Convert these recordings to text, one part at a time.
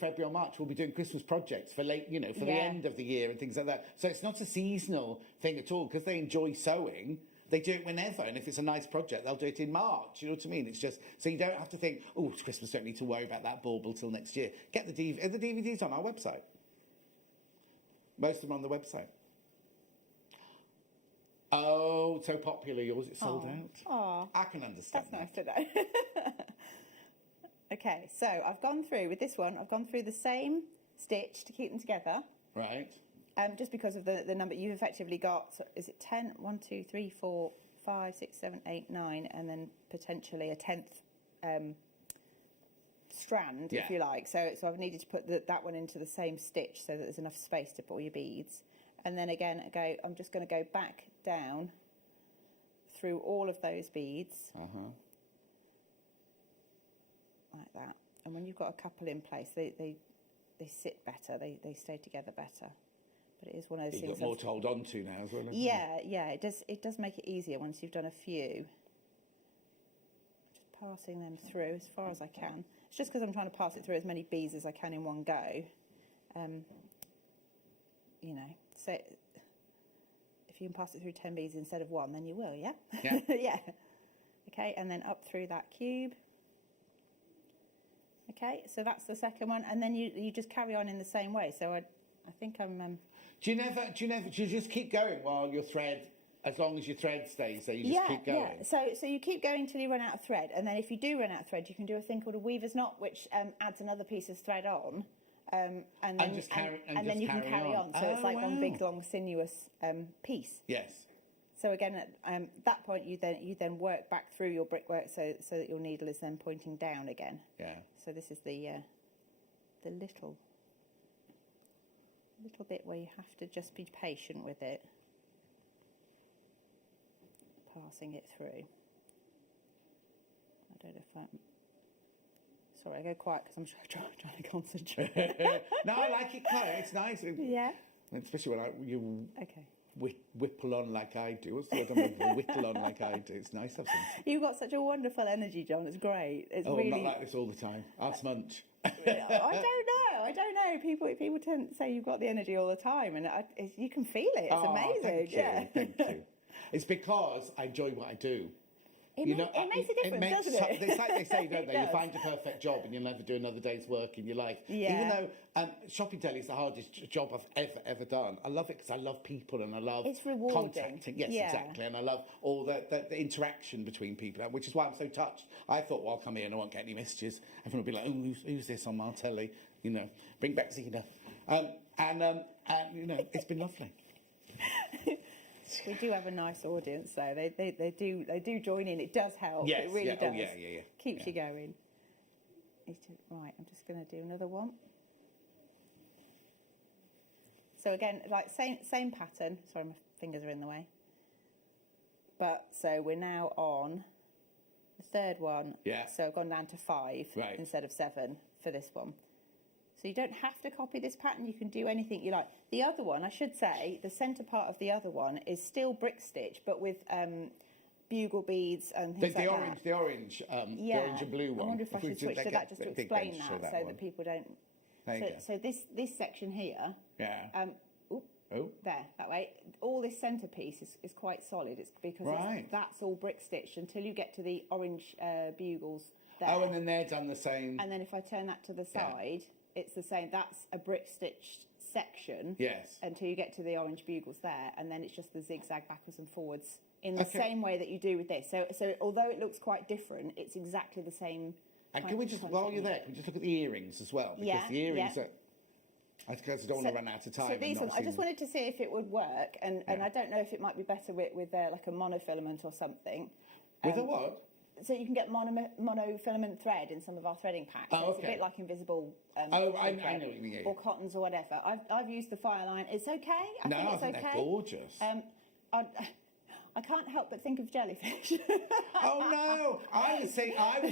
February or March, we'll be doing Christmas projects for late, for the end of the year and things like that. So it's not a seasonal thing at all, because they enjoy sewing. They do it whenever, and if it's a nice project, they'll do it in March. You know what I mean? It's just, so you don't have to think, oh, it's Christmas, don't need to worry about that bauble till next year. Get the DVDs on our website. Most of them are on the website. Oh, so popular yours, it's sold out. Oh, I can understand. That's nice to know. Okay, so I've gone through, with this one, I've gone through the same stitch to keep them together. Right. Just because of the number, you've effectively got, is it 10? 1, 2, 3, 4, 5, 6, 7, 8, 9, and then potentially a 10th strand, if you like. So I've needed to put that one into the same stitch so that there's enough space to put all your beads. And then again, I'm just going to go back down through all of those beads. Like that. And when you've got a couple in place, they sit better, they stay together better. But it is one of those things. You've got more to hold on to now as well. Yeah, it does make it easier once you've done a few. Just passing them through as far as I can. It's just because I'm trying to pass it through as many beads as I can in one go. So if you can pass it through 10 beads instead of 1, then you will, yeah? Yeah. Yeah. Okay, and then up through that cube. Okay, so that's the second one, and then you just carry on in the same way. So I think I'm. Do you just keep going while your thread, as long as your thread stays there, you just keep going? Yeah. So you keep going till you run out of thread, and then if you do run out of thread, you can do a thing called a weaver's knot, which adds another piece of thread on, and then you can carry on. So it's like one big long sinuous piece. Yes. So again, at that point, you then work back through your brickwork so that your needle is then pointing down again. Yeah. So this is the little bit where you have to just be patient with it, passing it through. I don't know if I'm. Sorry, I go quiet because I'm trying to concentrate. No, I like it quiet. It's nice. Yeah. Especially when you. Okay. Whipple on like I do. What's the other one? Whittle on like I do. It's nice to have something. You've got such a wonderful energy, John. It's great. It's really. I'm not like this all the time. Ask Munch. I don't know. People tend to say you've got the energy all the time, and you can feel it. It's amazing. Thank you. It's because I enjoy what I do. It makes a difference, doesn't it? It's like they say, don't they? You find your perfect job and you'll never do another day's work in your life. Yeah. Even though shopping telly is the hardest job I've ever done. I love it because I love people and I love it's rewarding. Contacting. Yes, exactly. And I love all the interaction between people, which is why I'm so touched. I thought, well, I'll come here and I won't get any messages. Everyone will be like, oh, who's this on my telly? Bring back Zena. It's been lovely. We do have a nice audience, though. They do join in. It does help. Yes, it really does. Oh, yeah. Keeps you going. Right, I'm just going to do another one. So again, like same pattern. Sorry, my fingers are in the way. But so we're now on the third one. Yeah. So I've gone down to 5 instead of 7 for this one. So you don't have to copy this pattern. You can do anything you like. The other one, I should say, the centre part of the other one is still brick stitch, but with bugle beads and things like that. The orange and blue one. I wonder if I should switch to that just to explain that so that people don't. So this section here. Yeah. There, that way. All this centre piece is quite solid. It's because that's all brick stitched until you get to the orange bugles there. Oh, and then they're done the same. And then if I turn that to the side, it's the same. That's a brick stitched section. Yes. Until you get to the orange bugles there, and then it's just the zigzag backwards and forwards in the same way that you do with this. So although it looks quite different, it's exactly the same. And can we just, while you're there, can we just look at the earrings as well? Because the earrings are. I don't want to run out of time. So these ones, I just wanted to see if it would work, and I don't know if it might be better with like a monofilament or something. With a what? So you can get monofilament thread in some of our threading packs. Oh, It's a bit like invisible. I know what you mean. Or cottons or whatever. I've used the Fireline. It's okay. I think they're gorgeous. I can't help but think of jellyfish. Oh no! I was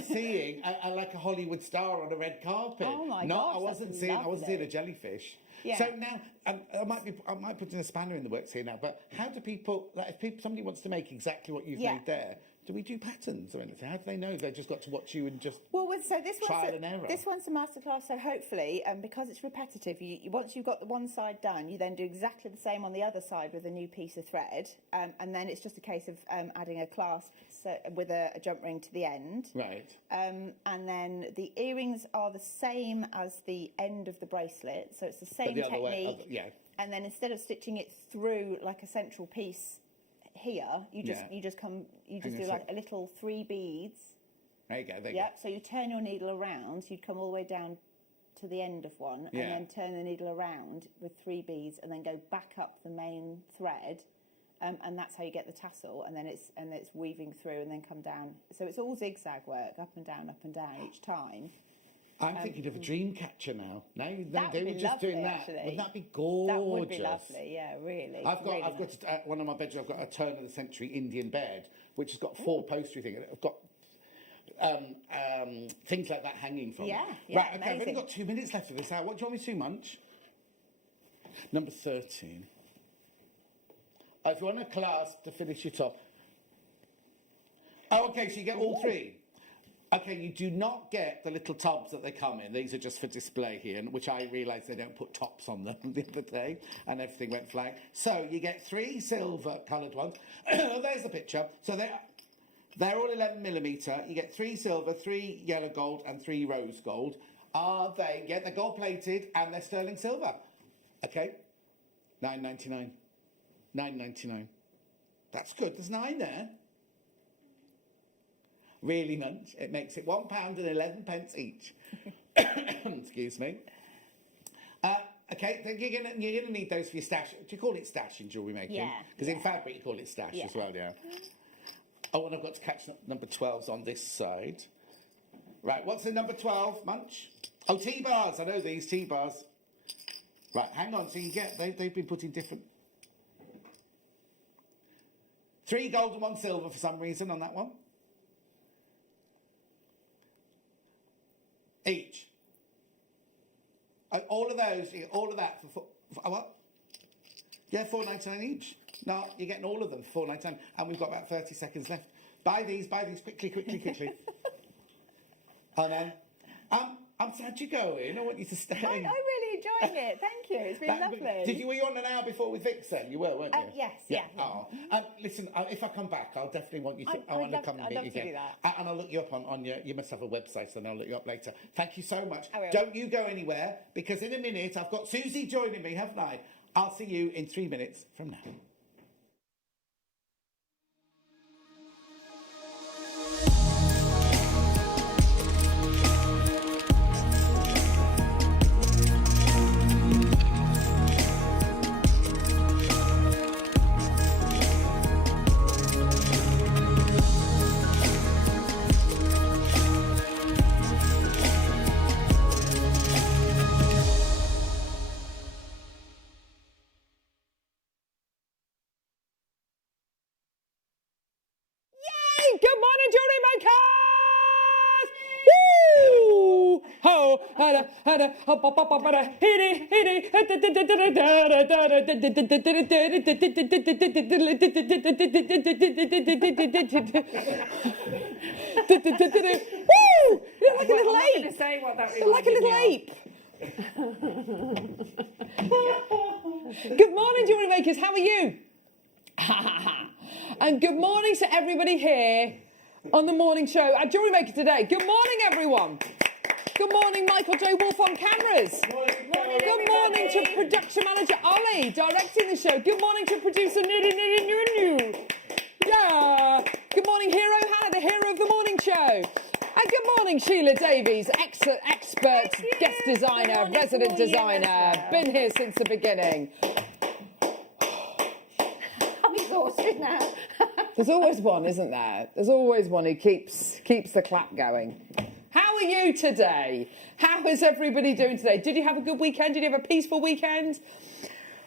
seeing like a Hollywood star on a red carpet. Oh my gosh! I wasn't seeing a jellyfish. Yeah. So now I might put in a spanner in the works here now. But how do people, like, if somebody wants to make exactly what you've made there, Do we do patterns or anything? How do they know? They've just got to watch you and just So this trial and error. This one's a masterclass. So hopefully, because it's repetitive, once you've got the one side done, you then do exactly the same on the other side with a new piece of thread, and then it's just a case of adding a clasp with a jump ring to the end. Right. And then the earrings are the same as the end of the bracelet, so it's the same the other technique. way, yeah. And then instead of stitching it through like a central piece here, you just do like a little 3 beads. There you go. Yep. So you turn your needle around. So you'd come all the way down to the end of one, and then turn the needle around with 3 beads, and then go back up the main thread, and that's how you get the tassel. And then it's weaving through, and then come down. So it's all zigzag work, up and down each time. I'm thinking of a dream catcher now. No, That they would were be just lovely, doing that. actually. Wouldn't that be gorgeous? That would be lovely. Yeah, really. I've got really nice. one of my bedrooms. I've got a turn of the century Indian bed, which has got 4 upholstery things. I've got things like that hanging from it. Yeah, Right. Okay. I've amazing. only got 2 minutes left of this hour. What do you want me to munch? Number 13. If you want a clasp to finish it off. Oh, okay. So you get all 3. Okay, you do not get the little tubs that they come in. These are just for display here, which I realised they don't put tops on them the other day, and everything went flying. So you get 3 silver-coloured ones. There's the picture. So they're all 11mm. You get 3 silver, 3 yellow gold, and 3 rose gold. Are they? Yeah, they're gold-plated and they're sterling silver. Okay, $9.99. $9.99. That's good. There's 9 there. Really, Munch. It makes it £1.11 each. Excuse me. Okay, then you're gonna need those for your stash. Do you call it stash in jewellery making? Yeah. Because in fabric you call it stash as well, yeah. Oh, and I've got to catch number 12s on this side. Right, what's the number 12, Munch? Oh, T-bars. I know these T-bars. Right, hang on. So you get they've been put in different. 3 gold and 1 silver for some reason on that one. Each. All of those, you get all of that for what? Yeah, $4.99 each. No, you're getting all of them for $4.99, and we've got about 30 seconds left. Buy these quickly. And then, I'm sad you're going. I want you to stay. I'm really enjoying it. Thank you. It's been lovely. Were you on an hour before with Vixen? You were, weren't you? Yes. Yeah. Oh, listen. If I come back, I'll definitely want you to. I want to come and I'd meet love you to again. do that. And I'll look you up on your. You must have a website, so I'll look you up later. Thank you so much. I will. Don't you go anywhere, because in a minute I've got Susie joining me, haven't I? I'll see you in 3 minutes from now. Good morning, jewellery makers! Woo! Ho, hada, hada, hop, hop, hop, hop, hada, hitty, hitty, woo! You're like a little ape. I'm going to say what that You're like a little ape. Good morning, jewellery makers. How are you? And good morning to everybody here on the morning show at Jewellery Maker today. Good morning, everyone. Good morning, Michael J. Wolf on cameras. Good morning to production manager Ollie, directing the show. Good morning to producer Yeah. Good morning, Hero Hannah, the hero of the morning show. And good morning, Sheila Davies, expert guest designer, resident designer. Been here since the beginning. I'm exhausted now. There's always one, isn't there? There's always one who keeps the clap going. How are you today? How is everybody doing today? Did you have a good weekend? Did you have a peaceful weekend?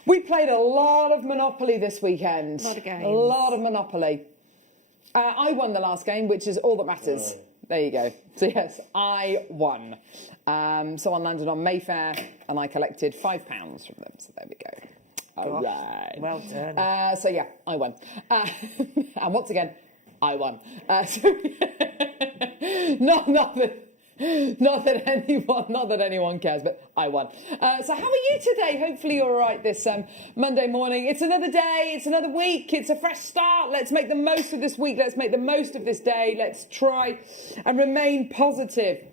We played a lot of Monopoly this weekend. A lot of games. A lot of Monopoly. I won the last game, which is all that matters. Oh. There you go. So yes, I won. Someone landed on Mayfair, and I collected £5 from them. So there we go. All right. Well done. So yeah, I won. And once again, I won. Not that anyone cares, but I won. So how are you today? Hopefully you're all right this Monday morning. It's another day, it's another week, it's a fresh start. Let's make the most of this week. Let's make the most of this day. Let's try and remain positive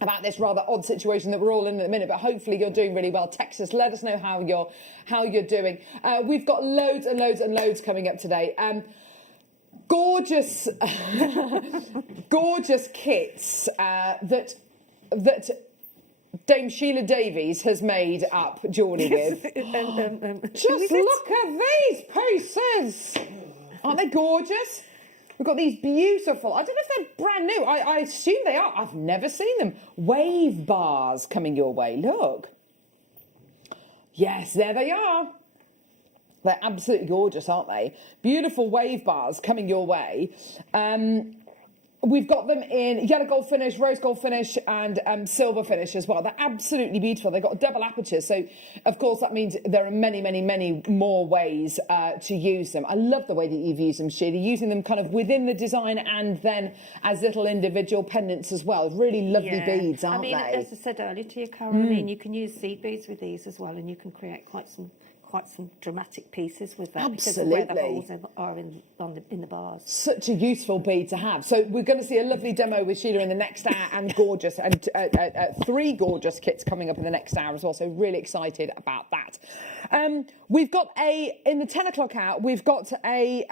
about this rather odd situation that we're all in at the minute, but hopefully you're doing really well. Text us, let us know how you're doing. We've got loads and loads and loads coming up today. Gorgeous, gorgeous kits that Dame Sheila Davies has made up jewellery with. Just look at these pieces. Aren't they gorgeous? We've got these beautiful, I don't know if they're brand new, I assume they are. I've never seen them. Wave bars coming your way, look. Yes, there they are. They're absolutely gorgeous, aren't they? Beautiful wave bars coming your way. We've got them in yellow gold finish, rose gold finish, and silver finish as well. They're absolutely beautiful. They've got double apertures, so of course that means there are many, many, many more ways to use them. I love the way that you've used them, Sheila, using them kind of within the design and then as little individual pendants as well. Really lovely beads, aren't they? As I said earlier to you, Caroline, you can use seed beads with these as well, and you can create quite some dramatic pieces with that. Absolutely. Because of where the holes are in the bars. Such a useful bead to have. So we're going to see a lovely demo with Sheila in the next hour and gorgeous, and 3 gorgeous kits coming up in the next hour as well. So really excited about that. We've got in the 10 o'clock hour, we've got a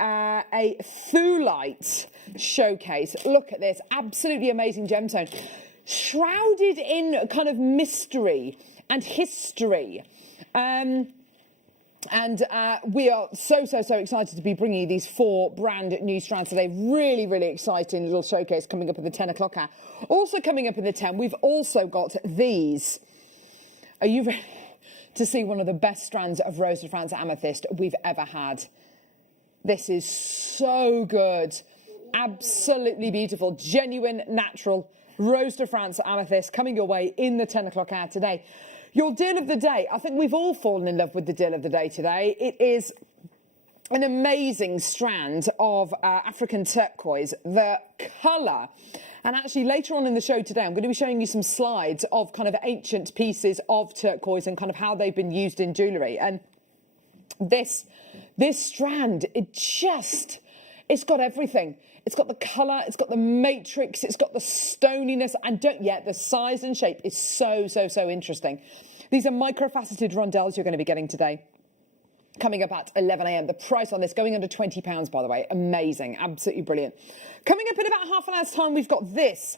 Thulite showcase. Look at this, absolutely amazing gemstone. Shrouded in kind of mystery and history. And we are so excited to be bringing you these 4 brand new strands today. Really, really exciting little showcase coming up at the 10 o'clock hour. Also coming up in the 10, we've also got these. Are you ready to see one of the best strands of Rose de France Amethyst we've ever had? This is so good. Absolutely beautiful. Genuine, natural Rose de France Amethyst coming your way in the 10 o'clock hour today. Your deal of the day, I think we've all fallen in love with the deal of the day today. It is an amazing strand of African turquoise. The colour, and actually later on in the show today, I'm going to be showing you some slides of kind of ancient pieces of turquoise and kind of how they've been used in jewellery. And this strand, it's got everything. It's got the colour, it's got the matrix, it's got the stoniness, and the size and shape is so interesting. These are microfaceted rondelles you're going to be getting today. Coming up at 11 a.m. The price on this going under £20, by the way. Amazing, absolutely brilliant. Coming up in about half an hour's time, we've got this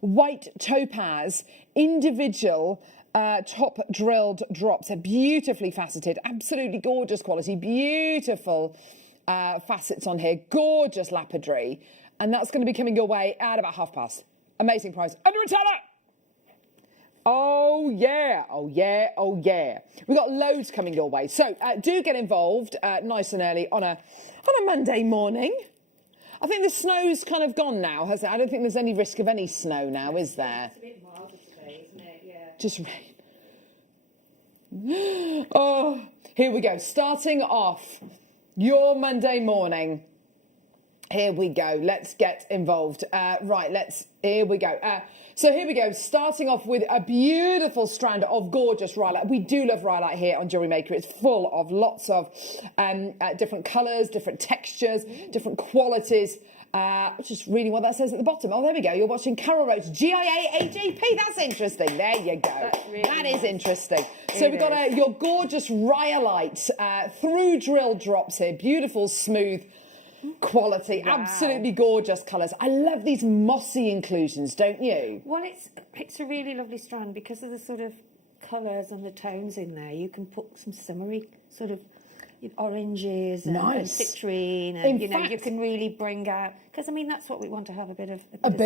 white topaz individual top drilled drops. They're beautifully faceted, absolutely gorgeous quality, beautiful facets on here, gorgeous lapidary, and that's going to be coming your way at about past. Amazing price, under a tenner. Oh yeah. We've got loads coming your way, so do get involved nice and early on a Monday morning. I think the snow's kind of gone now, has it? I don't think there's any risk of any snow now, is there? It's a bit milder today, isn't it? Yeah. Just rain. Oh, here we go, starting off your Monday morning. Here we go. Let's get involved. Here we go. So here we go. Starting off with a beautiful strand of gorgeous rhyolite. We do love rhyolite here on JewelleryMaker. It's full of lots of different colours, different textures, different qualities. Just reading what that says at the bottom. Oh, there we go. You're watching Carol Roach, GIA-AJP. That's interesting. There you go. That is interesting. So we've got your gorgeous rhyolite through drill drops here. Beautiful, smooth quality. Wow. Absolutely gorgeous colours. I love these mossy inclusions, don't you? Well, it's a really lovely strand because of the sort of colours and the tones in there. You can put some summery sort of oranges and citrine, and you can really bring out, because I mean that's what we want to have, a bit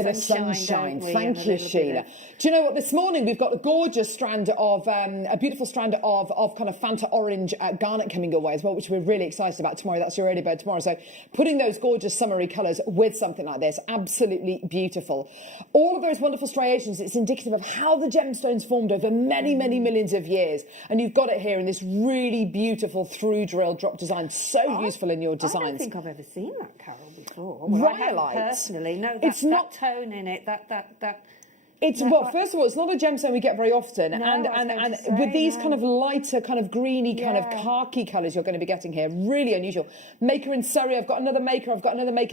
of sunshine. Thank you, Sheila. Do you know what? This morning we've got a gorgeous strand of a beautiful strand of kind of Fanta orange garnet coming your way as well, which we're really excited about tomorrow. That's your early bird tomorrow. So putting those gorgeous summery colours with something like this, absolutely beautiful. All of those wonderful striations, it's indicative of how the gemstones formed over many millions of years, and you've got it here in this really beautiful through drill foil drop design. So useful in your I designs. don't think I've ever seen that, Carol, before. Well, I haven't Rhyolite. personally. No, It's not- that tone in it, that. It's No, well, first of all, it's not a gemstone we get very often, No, and I was going to with say, these no. kind of lighter, kind of greeny, kind of Yeah. khaki colours you're going to be getting here, really unusual. Maker in Surrey, I've got another maker,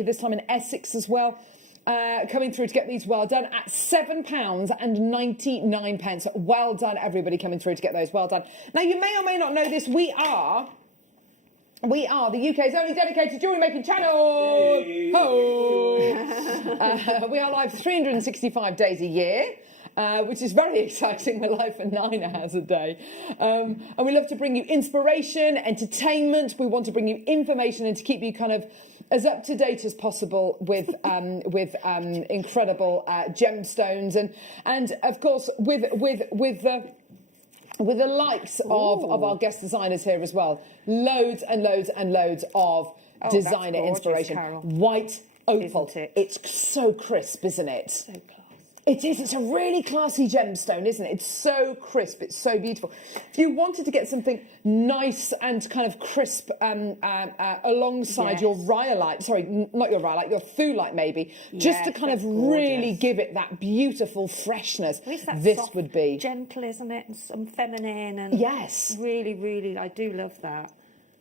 this time in Essex as well. Coming through to get these well done at £7.99. Well done, everybody coming through to get those well done. Now, you may or may not know this, we are the UK's only dedicated jewellery making channel. We are live 365 days a year. Which is very exciting. We're live for 9 hours a day. And we love to bring you inspiration, entertainment. We want to bring you information and to keep you kind of as up to date as possible with incredible gemstones and of course with the likes of our guest designers here as well. Loads and loads and loads of designer gorgeous, inspiration. Carol. White opal. Isn't it? It's so crisp, isn't it? So classy. It is. It's a really classy gemstone, isn't it? It's so crisp. It's so beautiful. If you wanted to get something nice and kind of crisp alongside your rhyolite, sorry, not your rhyolite, your Thulite maybe, just to Yes, kind of that's really gorgeous. give it that beautiful freshness, Well, it's that this soft, would be. gentle, isn't it? And some feminine and Yes. really, really, I do love that.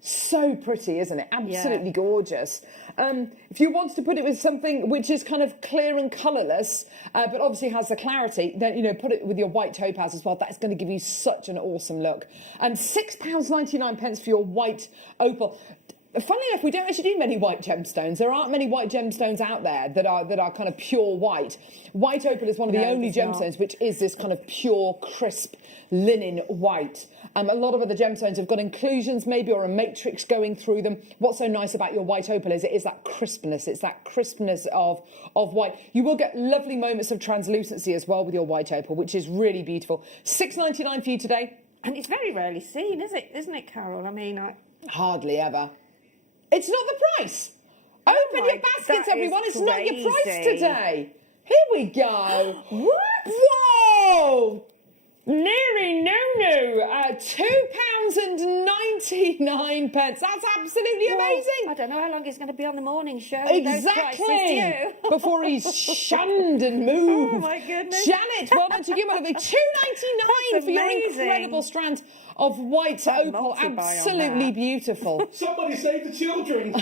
So pretty, isn't it? Absolutely gorgeous. If you wanted to put it with something which is kind of clear and colourless, but obviously has the clarity, then, you know, put it with your white topaz as well. That's going to give you such an awesome look. £6.99 for your white opal. Funnily enough, we don't actually do many white gemstones. There aren't many white gemstones out there that are kind of pure white. White opal is one of the only there's not. gemstones which is this kind of pure, crisp linen white. A lot of other gemstones have got inclusions maybe or a matrix going through them. What's so nice about your white opal is it is that crispness. It's that crispness of white. You will get lovely moments of translucency as well with your white opal, which is really beautiful. £6.99 for you today. And it's very rarely seen, isn't it, Carol? I mean, Hardly ever. It's not the price. Open my- your baskets, that is everyone. It's not your price crazy. today. Here we go. What? Whoa! Neary no. £2.99. That's absolutely amazing. I don't know how long he's going to be on the morning show. Exactly. Before he's shunned and moved. Oh my goodness. Janet, well done to you, my lovely. £2.99 for your amazing. incredible strand of white I'd opal. multi-buy on Absolutely that. beautiful. Somebody save the children.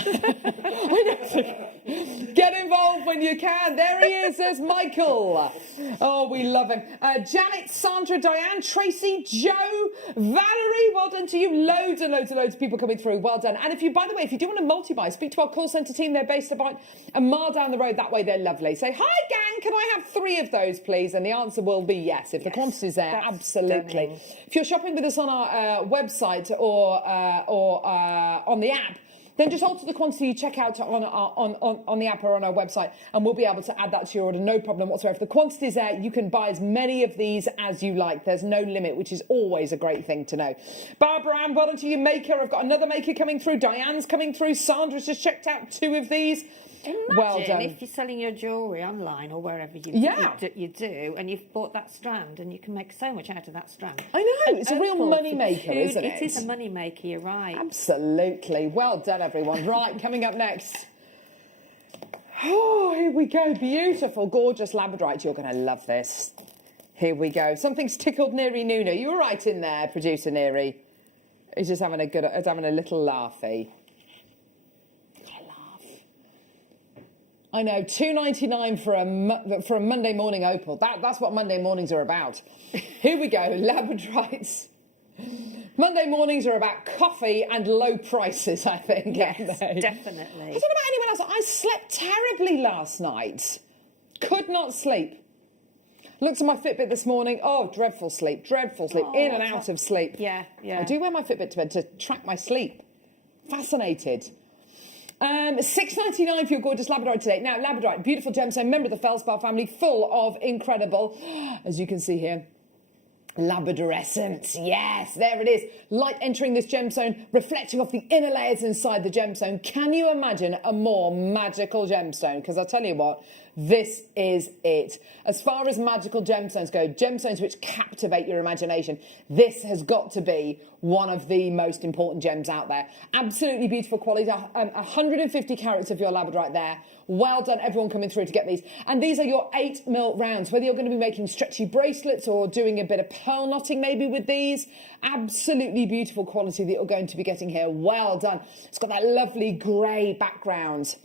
Get involved when you can. There he is. There's Michael. Oh, we love him. Janet, Sandra, Diane, Tracy, Joe, Valerie. Well done to you. Loads and loads and loads of people coming through. Well done. And if you, by the way, if you do want to multi-buy, speak to our call centre team. They're based about a mile down the road that way. They're lovely. Say, hi, gang. Can I have 3 of those, please? And the answer will be yes. If the quantity's there, that's absolutely. stunning. If you're shopping with us on our website or on the app, then just alter the quantity you check out on the app or on our website, and we'll be able to add that to your order, no problem whatsoever. If the quantity's there, you can buy as many of these as you like. There's no limit, which is always a great thing to know. Barbara Ann, well done to you, maker. I've got another maker coming through. Diane's coming through. Sandra's just checked out 2 of these. Imagine well done. if you're selling your jewellery online or wherever you do, and you've bought that strand, and you can make so much out of that strand. I know, And it's a real opal money for maker, isn't it? It is a money maker, you're right. Absolutely. Well done, everyone. Right, coming up next. Oh, here we go. Beautiful, gorgeous Labradorite. You're going to love this. Here we go. Something's tickled Neary Nuna. You were right in there, producer Neary. He's just having a little laughy. I know, £2.99 for a Monday morning opal. That's what Monday mornings are about. Here we go, Labradorites. Monday mornings are about coffee and low prices, I think. Yes, aren't they? definitely. I don't know about anyone else. I slept terribly last night. Could not sleep. Looked at my Fitbit this morning. Oh, dreadful sleep, dreadful sleep. In and out of sleep. Yeah. I do wear my Fitbit to bed to track my sleep. Fascinated. $6.99 for your gorgeous Labradorite today. Now, Labradorite, beautiful gemstone, member of the Feldspar family, full of incredible, as you can see here, Labradorescent. Yes, there it is. Light entering this gemstone, reflecting off the inner layers inside the gemstone. Can you imagine a more magical gemstone? Because I'll tell you what, this is it. As far as magical gemstones go, gemstones which captivate your imagination, this has got to be one of the most important gems out there. Absolutely beautiful quality. 150 carats of your Labradorite there. Well done, everyone coming through to get these. And these are your 8mm rounds. Whether you're going to be making stretchy bracelets or doing a bit of pearl knotting maybe with these, absolutely beautiful quality that you're going to be getting here. Well done. It's got that lovely grey background.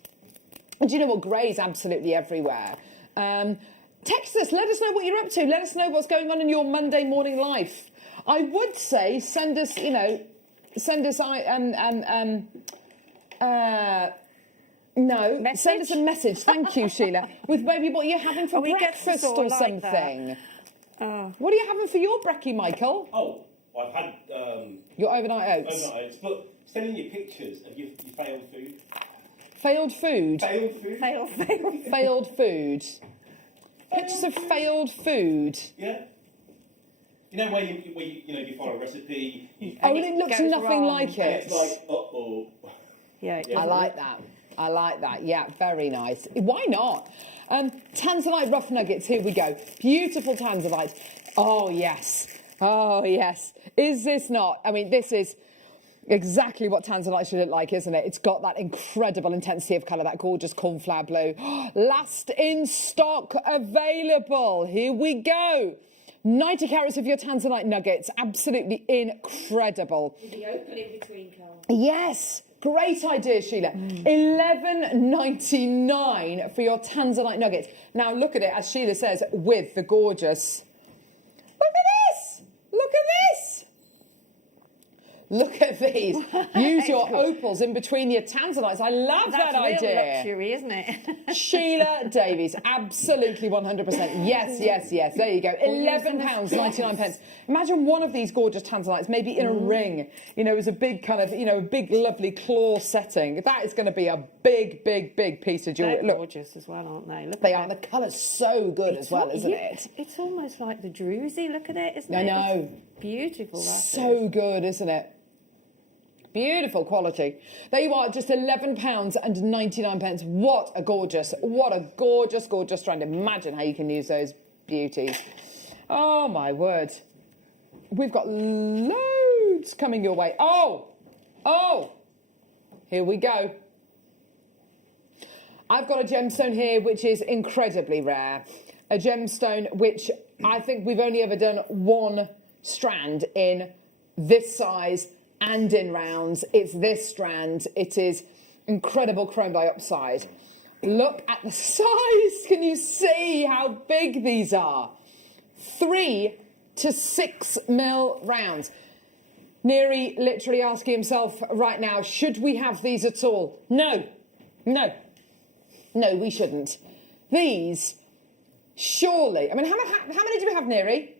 And do you know what? Grey is absolutely everywhere. Text us. Let us know what you're up to. Let us know what's going on in your Monday morning life. I would say send us, send us no, message? Send us a message. Thank you, Sheila. With maybe what you're having for breakfast or something. What are you having for your brekkie, Michael? Oh, I've had your overnight oats. overnight oats, but send in your pictures of your failed food. Failed food. Failed food. Failed food. Pictures of failed food. Yeah. You know where you follow a recipe. And it looks nothing like And it. it's like, uh-oh. Yeah, I like that. I like that. Yeah, very nice. Why not? Tanzanite rough nuggets. Here we go. Beautiful Tanzanite. Oh, yes. Oh, yes. Is this not? I mean, this is exactly what Tanzanite should look like, isn't it? It's got that incredible intensity of colour, that gorgeous cornflower blue. Last in stock available. Here we go. 90 carats of your Tanzanite nuggets. Absolutely incredible. With the opal in between, Carl. Yes. Great idea, Sheila. $11.99 for your Tanzanite nuggets. Now, look at it, as Sheila says, with the gorgeous... Look at this! Look at this! Look at these. Use your opals in between your Tanzanites. I love that idea. That's real luxury, isn't it? Sheila Davies, absolutely 100%. Yes, yes, yes. There you go. £11.99. Imagine one of these gorgeous Tanzanites, maybe in a ring, as a big kind of, a big lovely claw setting. That is going to be a big, big, big piece of jewellery. They're gorgeous as well, aren't they? Look They at are. The colour's so good as well, isn't it? It's almost like the druzy. Look at it, isn't it? I know. It's beautiful. So good, isn't it? Beautiful quality. There you are, just £11.99. What a gorgeous, gorgeous strand. Imagine how you can use those beauties. Oh, my word. We've got loads coming your way. Oh, here we go. I've got a gemstone here which is incredibly rare. A gemstone which I think we've only ever done one strand in this size and in rounds. It's this strand. It is incredible chrome diopside. Look at the size. Can you see how big these are? 3 to 6 mil rounds. Neri literally asking himself right now, should we have these at all? No, we shouldn't. These, surely, I mean, how many do we have, Neri?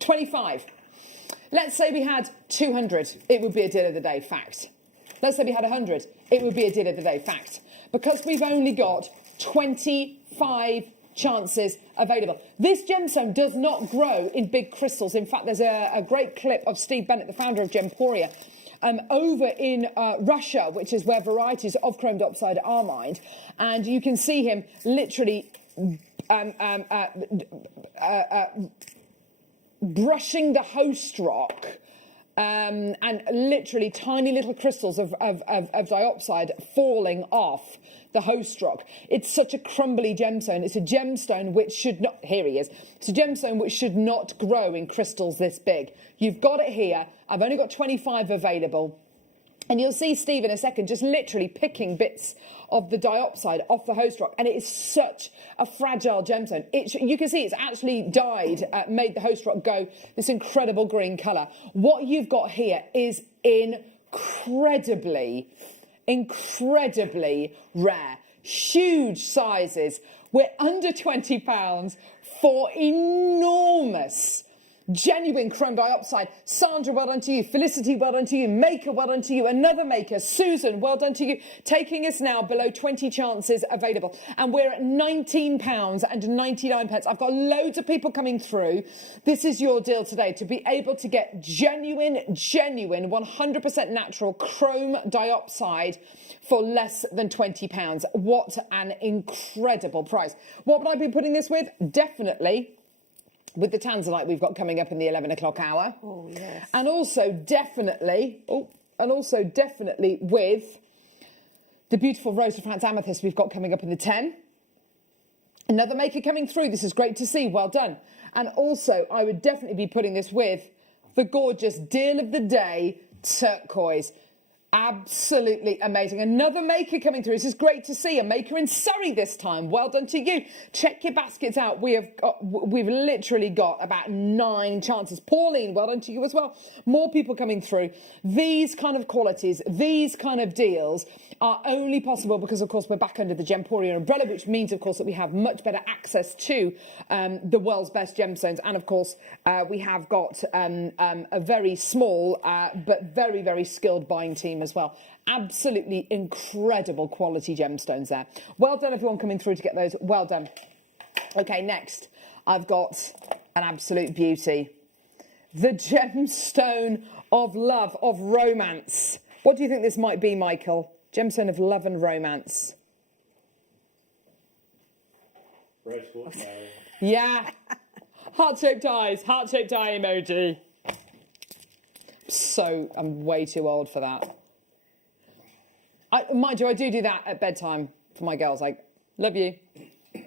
25. Let's say we had 200, it would be a deal of the day, fact. Let's say we had 100, it would be a deal of the day, fact. Because we've only got 25 chances available. This gemstone does not grow in big crystals. In fact, there's a great clip of Steve Bennett, the founder of Gemporia, over in Russia, which is where varieties of chrome diopside are mined. And you can see him literally brushing the host rock and literally tiny little crystals of diopside falling off the host rock. It's such a crumbly gemstone. It's a gemstone which should not... Here he is. It's a gemstone which should not grow in crystals this big. You've got it here. I've only got 25 available. And you'll see Steve in a second just literally picking bits of the diopside off the host rock. And it is such a fragile gemstone. You can see it's actually dyed, made the host rock go this incredible green colour. What you've got here is incredibly rare. Huge sizes. We're under £20 for enormous Genuine chrome diopside. Sandra, well done to you. Felicity, well done to you. Maker, well done to you. Another maker, Susan, well done to you. Taking us now below 20 chances available. And we're at £19.99. I've got loads of people coming through. This is your deal today, to be able to get genuine, 100% natural chrome diopside for less than £20. What an incredible price. What would I be putting this with? Definitely with the Tanzanite we've got coming up in the 11 o'clock hour. Oh, yes. And also definitely with the beautiful Rose of France Amethyst we've got coming up in the 10. Another maker coming through. This is great to see. Well done. And also, I would definitely be putting this with the gorgeous deal of the day, Turquoise. Absolutely amazing. Another maker coming through. This is great to see. A maker in Surrey this time. Well done to you. Check your baskets out. We've literally got about 9 chances. Pauline, well done to you as well. More people coming through. These kind of qualities, these kind of deals are only possible because, of course, we're back under the Gemporia umbrella, which means, of course, that we have much better access to the world's best gemstones. And, of course, we have got a very small but very, very skilled buying team as well. Absolutely incredible quality gemstones there. Well done, everyone coming through to get those. Well done. Okay, next, I've got an absolute beauty. The gemstone of love, of romance. What do you think this might be, Michael? Gemstone of love and romance. Rose quartz. Yeah. Heart-shaped eyes, heart-shaped eye emoji. So, I'm way too old for that. Mind you, I do that at bedtime for my girls. Like, love you.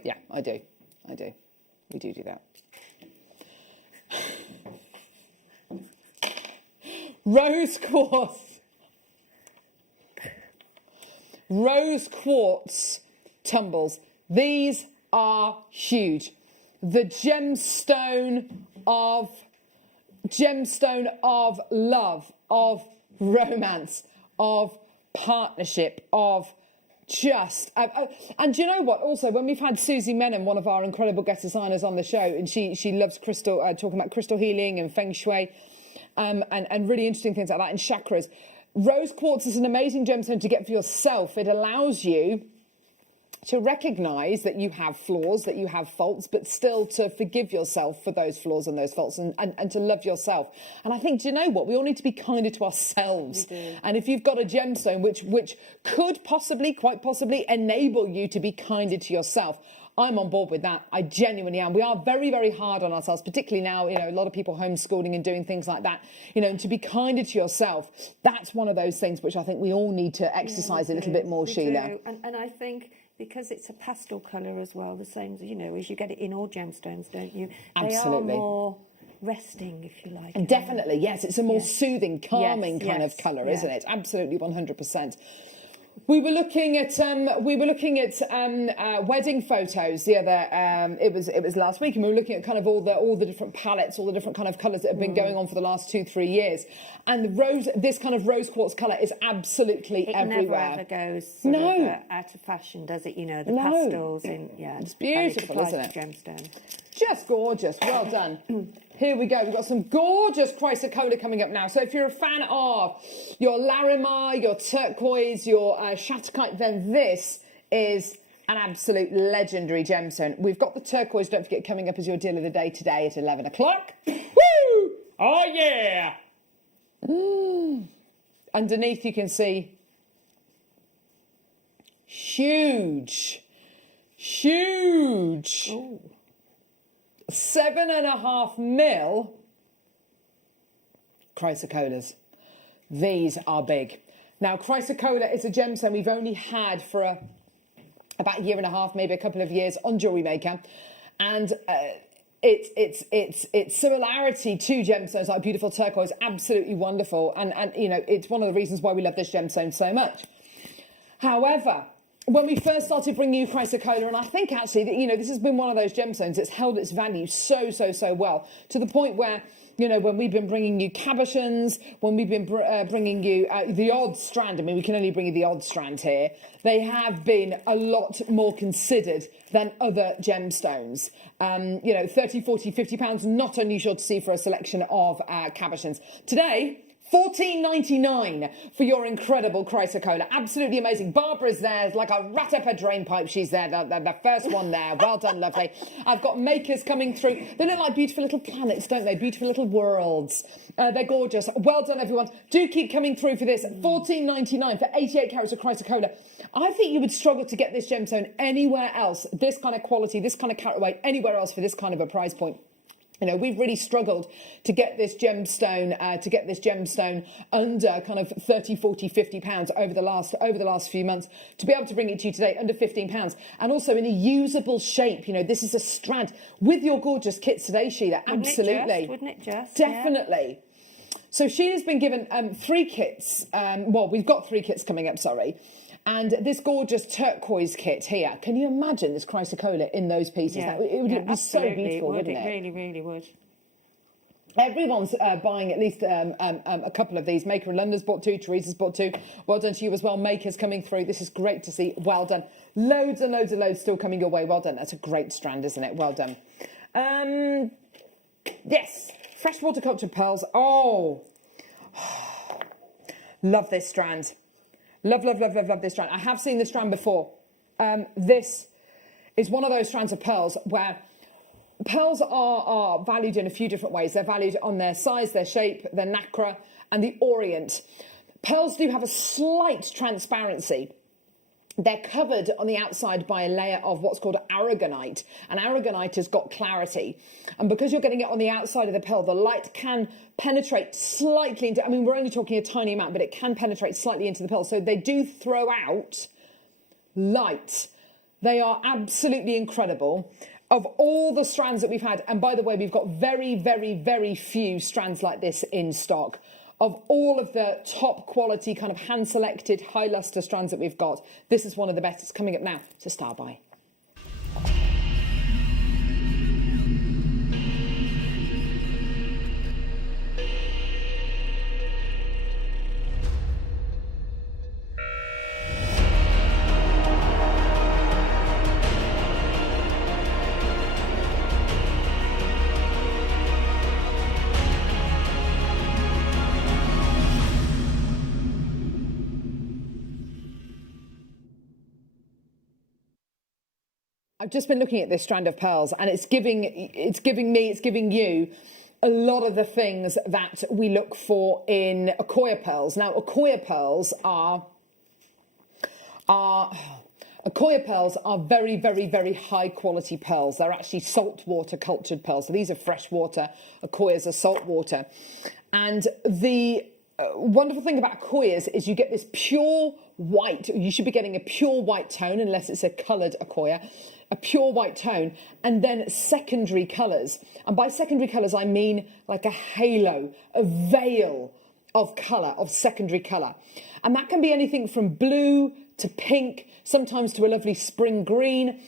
Yeah, I do. We do that. Rose quartz. Rose quartz tumbles. These are huge. The gemstone of love, of romance, of partnership, of just and do you know what, also, when we've had Susie Menon, one of our incredible guest designers, on the show, and she loves crystal, talking about crystal healing and feng shui, and really interesting things like that, and chakras. Rose quartz is an amazing gemstone to get for yourself. It allows you to recognise that you have flaws, that you have faults, but still to forgive yourself for those flaws and those faults, and to love yourself. And I think, do you know what? We all need to be kinder to ourselves. And if you've got a gemstone which could possibly, quite possibly, enable you to be kinder to yourself, I'm on board with that. I genuinely am. We are very, very hard on ourselves, particularly now, a lot of people homeschooling and doing things like that, and to be kinder to yourself. That's one of those things which I think we all need to exercise a little bit more, Sheila. And I think, because it's a pastel colour as well, the same as, as you get it in all gemstones, don't you? Absolutely. They are more resting, if you like. Definitely, yes. It's a more soothing, calming kind of colour, isn't it? Absolutely, 100%. We were looking at wedding photos the other. It was last week, and we were looking at kind of all the different palettes, all the different kind of colours that have been going on for the last 2-3 years. And this kind of rose quartz colour is absolutely everywhere. It never ever goes out of fashion, does it? The pastels it's beautiful, isn't it? Gemstone. Just gorgeous. Well done. Here we go. We've got some gorgeous chrysocolla coming up now. So if you're a fan of your Larimar, your Turquoise, your Shatterkite, then this is an absolute legendary gemstone. We've got the Turquoise, don't forget, coming up as your deal of the day today at 11 o'clock. Woo! Oh, yeah! Underneath you can see huge. Ooh. 7.5 mil chrysocollas. These are big. Now, chrysocolla is a gemstone we've only had for about a year and a half, maybe a couple of years on JewelleryMaker, and its similarity to gemstones like beautiful turquoise, absolutely wonderful, and it's one of the reasons why we love this gemstone so much. However, when we first started bringing you chrysocolla, and I think actually that, you know, this has been one of those gemstones that's held its value so well, to the point where, you know, when we've been bringing you cabochons, when we've been bringing you the odd strand, I mean, we can only bring you the odd strand here, they have been a lot more considered than other gemstones. You know, 30, 40, 50 pounds, not unusual to see for a selection of cabochons. Today, $14.99 for your incredible chrysocolla. Absolutely amazing. Barbara's there, like a rat up a drain pipe. She's there, the first one there. Well done, lovely. I've got makers coming through. They look like beautiful little planets, don't they? Beautiful little worlds. They're gorgeous. Well done, everyone. Do keep coming through for this. $14.99 for 88 carats of chrysocolla. I think you would struggle to get this gemstone anywhere else, this kind of quality, this kind of carat weight, anywhere else for this kind of a price point. You know, we've really struggled to get this gemstone under kind of 30, 40, 50 pounds over the last few months. To be able to bring it to you today under 15 pounds, and also in a usable shape. You know, this is a strand with your gorgeous kits today, Sheila. Absolutely, wouldn't it just? Definitely. Yeah. So Sheila's been given 3 kits. Well, we've got 3 kits coming up. Sorry. And this gorgeous turquoise kit here. Can you imagine this chrysocolla in those pieces? Yeah. It would be so beautiful, wouldn't it? It really, really would. Everyone's buying at least a couple of these. Maker in London's bought 2. Teresa's bought 2. Well done to you as well. Makers coming through. This is great to see. Well done. Loads and loads and loads still coming your way. Well done. That's a great strand, isn't it? Well done. Yes. Freshwater cultured pearls. Oh. Love this strand. Love this strand. I have seen this strand before. This is one of those strands of pearls where pearls are valued in a few different ways. They're valued on their size, their shape, their nacre, and the orient. Pearls do have a slight transparency. They're covered on the outside by a layer of what's called aragonite. And aragonite has got clarity. And because you're getting it on the outside of the pearl, the light can penetrate slightly into, I mean, we're only talking a tiny amount, but it can penetrate slightly into the pearl. So they do throw out light. They are absolutely incredible. Of all the strands that we've had, and by the way, we've got very few strands like this in stock. Of all of the top quality kind of hand selected high luster strands that we've got, this is one of the best. It's coming up now to Star Buy. I've just been looking at this strand of pearls, and it's giving you a lot of the things that we look for in Accoya pearls. Now, Accoya pearls are very high quality pearls. They're actually saltwater cultured pearls. So these are freshwater. Accoyas are saltwater. And the wonderful thing about Accoyas is you get this pure white. You should be getting a pure white tone unless it's a coloured Accoya. A pure white tone, and then secondary colours. And by secondary colours, I mean like a halo, a veil of colour, of secondary colour. And that can be anything from blue to pink, sometimes to a lovely spring green.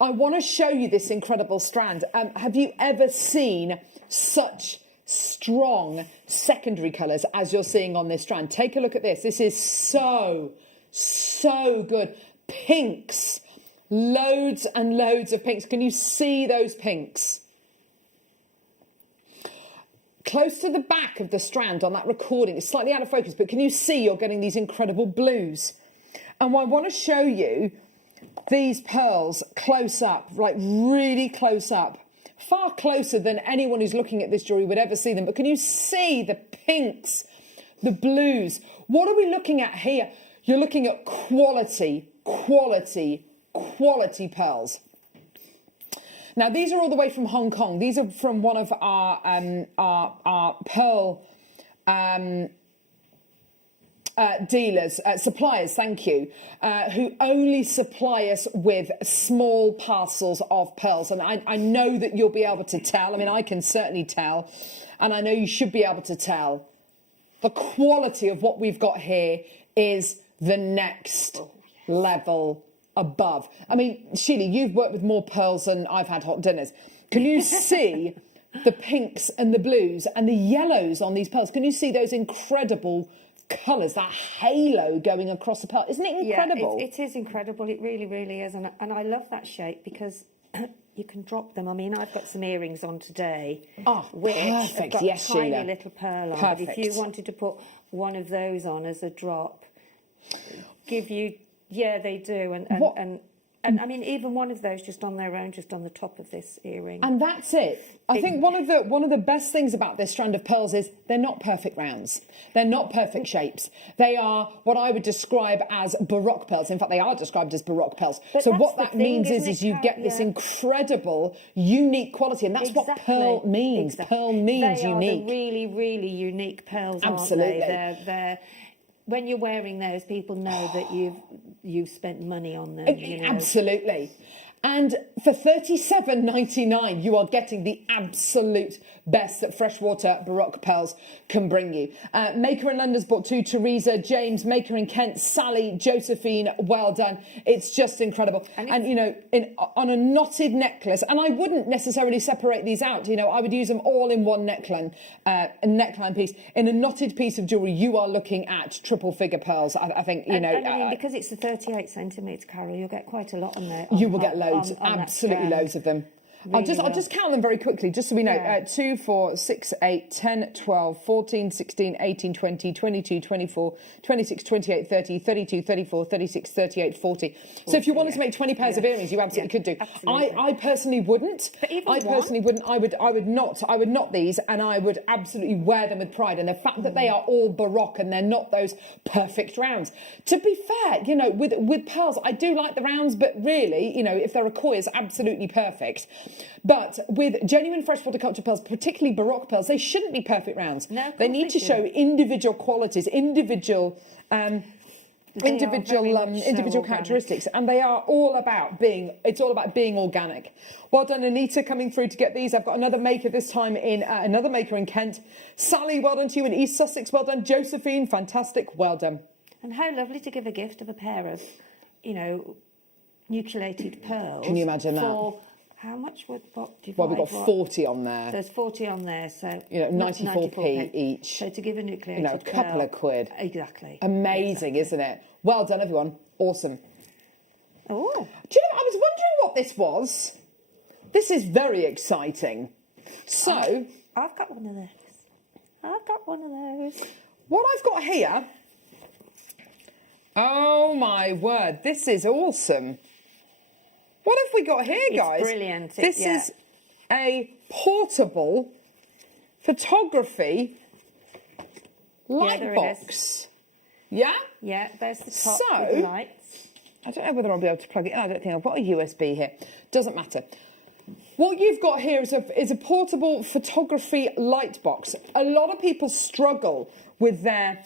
I want to show you this incredible strand. Have you ever seen such strong secondary colours as you're seeing on this strand? Take a look at this. This is so good. Pinks. Loads and loads of pinks. Can you see those pinks? Close to the back of the strand on that recording, it's slightly out of focus, but can you see you're getting these incredible blues? And I want to show you these pearls close up, like really close up. Far closer than anyone who's looking at this jewellery would ever see them. But can you see the pinks, the blues? What are we looking at here? You're looking at quality pearls. Now, these are all the way from Hong Kong. These are from one of our pearl dealers, suppliers, thank you, who only supply us with small parcels of pearls. And I know that you'll be able to tell. I mean, I can certainly tell. And I know you should be able to tell. The quality of what we've got here is the next level above. I mean, Sheila, you've worked with more pearls than I've had hot dinners. Can you see the pinks and the blues and the yellows on these pearls? Can you see those incredible colours, that halo going across the pearl? Isn't it incredible? Yeah, it is incredible. It really, really is. And I love that shape because you can drop them. I mean, I've got some earrings on today, which have perfect. got Yes, a tiny Sheila. little pearl on. Perfect. But if you wanted to put one of those on as a drop, give you, yeah, they do. And I mean, even one of those just on their own, just on the top of this earring. And that's it. I think one of the best things about this strand of pearls is they're not perfect rounds. They're not perfect shapes. They are what I would describe as Baroque pearls. In fact, they are described as Baroque pearls. But so that's what the that thing, means isn't is it, you get this yeah. incredible, unique quality. And that's what pearl means. Exactly. Pearl means they unique. Are the really, really unique pearls, Absolutely. aren't they? They're when you're wearing those, people know that you've spent money on them. You know? Absolutely. And for $37.99, you are getting the absolute best that freshwater Baroque pearls can bring you. Maker in London's bought 2, Teresa, James, Maker in Kent, Sally, Josephine, well done. It's just incredible. And you know, on a knotted necklace, and I wouldn't necessarily separate these out, you know, I would use them all in one neckline, a neckline piece. In a knotted piece of jewellery, you are looking at triple figure pearls. I think, you know. And I mean, because it's a 38 centimetre, Carol, you'll get quite a lot on there. You will get loads, on absolutely loads of them. Really I'll just count them very quickly, just so we know. 2, 4, 6, 8, 10, 12, 14, 16, 18, 20, 22, 24, 26, 28, 30, 32, 34, 36, 38, 40. So if you wanted to make 20 pairs of earrings, you absolutely could do. Absolutely. I personally wouldn't. But even I personally wouldn't. I would knot these, and I would absolutely wear them with pride. And the fact that they are all Baroque and they're not those perfect rounds. To be fair, you know, with pearls, I do like the rounds, but really, you know, if they're a koi, it's absolutely perfect. But with genuine freshwater culture pearls, particularly Baroque pearls, they shouldn't be perfect rounds. No, they need to show individual qualities, individual characteristics, and they are all about being. It's all about being organic. Well done, Anita, coming through to get these. I've got another maker this time in another maker in Kent. Sally, well done to you in East Sussex. Well done, Josephine, fantastic. Well done. And how lovely to give a gift of a pair of, you know, nucleated pearls. Can you imagine for how much would what divide? Well, we've got 40 on there. There's 40 on there, so you know, 94p each. So to give a nucleated, you know, a couple of quid. Exactly. Amazing, isn't it? Well done, everyone. Awesome. Oh. Do you know? I was wondering what this was. This is very exciting. So I've got one of those. I've got one of those. What I've got here. Oh my word! This is awesome. What have we got here, guys? It's brilliant. This is a portable photography light box. Yeah? Yeah, there's the top So, with the lights. I don't know whether I'll be able to plug it in. I don't think I've got a USB here. Doesn't matter. What you've got here is a portable photography light box. A lot of people struggle with their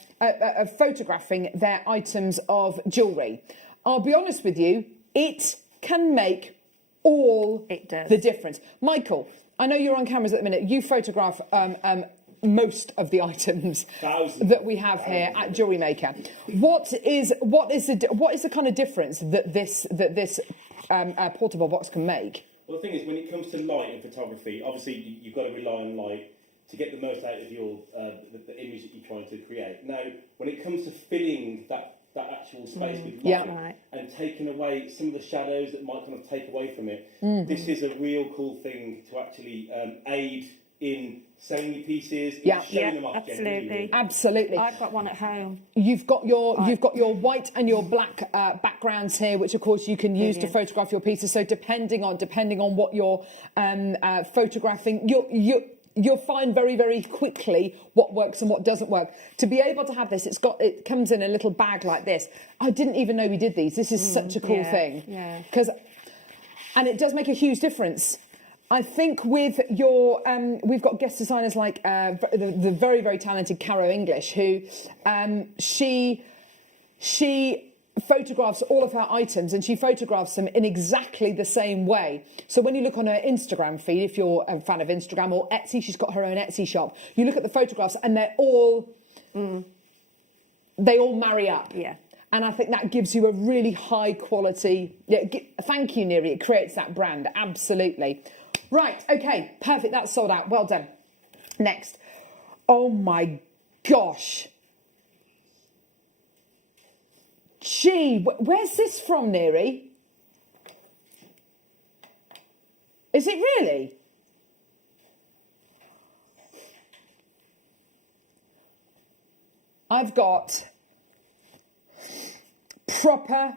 photographing their items of jewellery. I'll be honest with you, it can make all the difference. Michael, I know you're on cameras at the minute. You photograph most of the items that we have here at JewelleryMaker. What is the kind of difference that this portable box can make? Well, the thing is, when it comes to light and photography, obviously you've got to rely on light to get the most out of your the image that you're trying to create. Now, when it comes to filling that actual space with light and taking away some of the shadows that might kind of take away from it, this is a real cool thing to actually aid in selling your pieces, showing them off. Absolutely. Absolutely. I've got one at home. You've got your white and your black backgrounds here, which of course you can use to photograph your pieces. So depending on what you're photographing, you'll find very, very quickly what works and what doesn't work. To be able to have this, it comes in a little bag like this. I didn't even know we did these. This is such a cool thing. Yeah. And it does make a huge difference. I think with your, we've got guest designers like the very, very talented Caro English, who she photographs all of her items and she photographs them in exactly the same way. So when you look on her Instagram feed, if you're a fan of Instagram, or Etsy, she's got her own Etsy shop, you look at the photographs and they all marry up. Yeah. And I think that gives you a really high quality. Yeah, thank you, Neri. It creates that brand. Absolutely. Right. Okay. Perfect. That's sold out. Well done. Next. Oh my gosh. Gee, where's this from, Neri? Is it really? I've got proper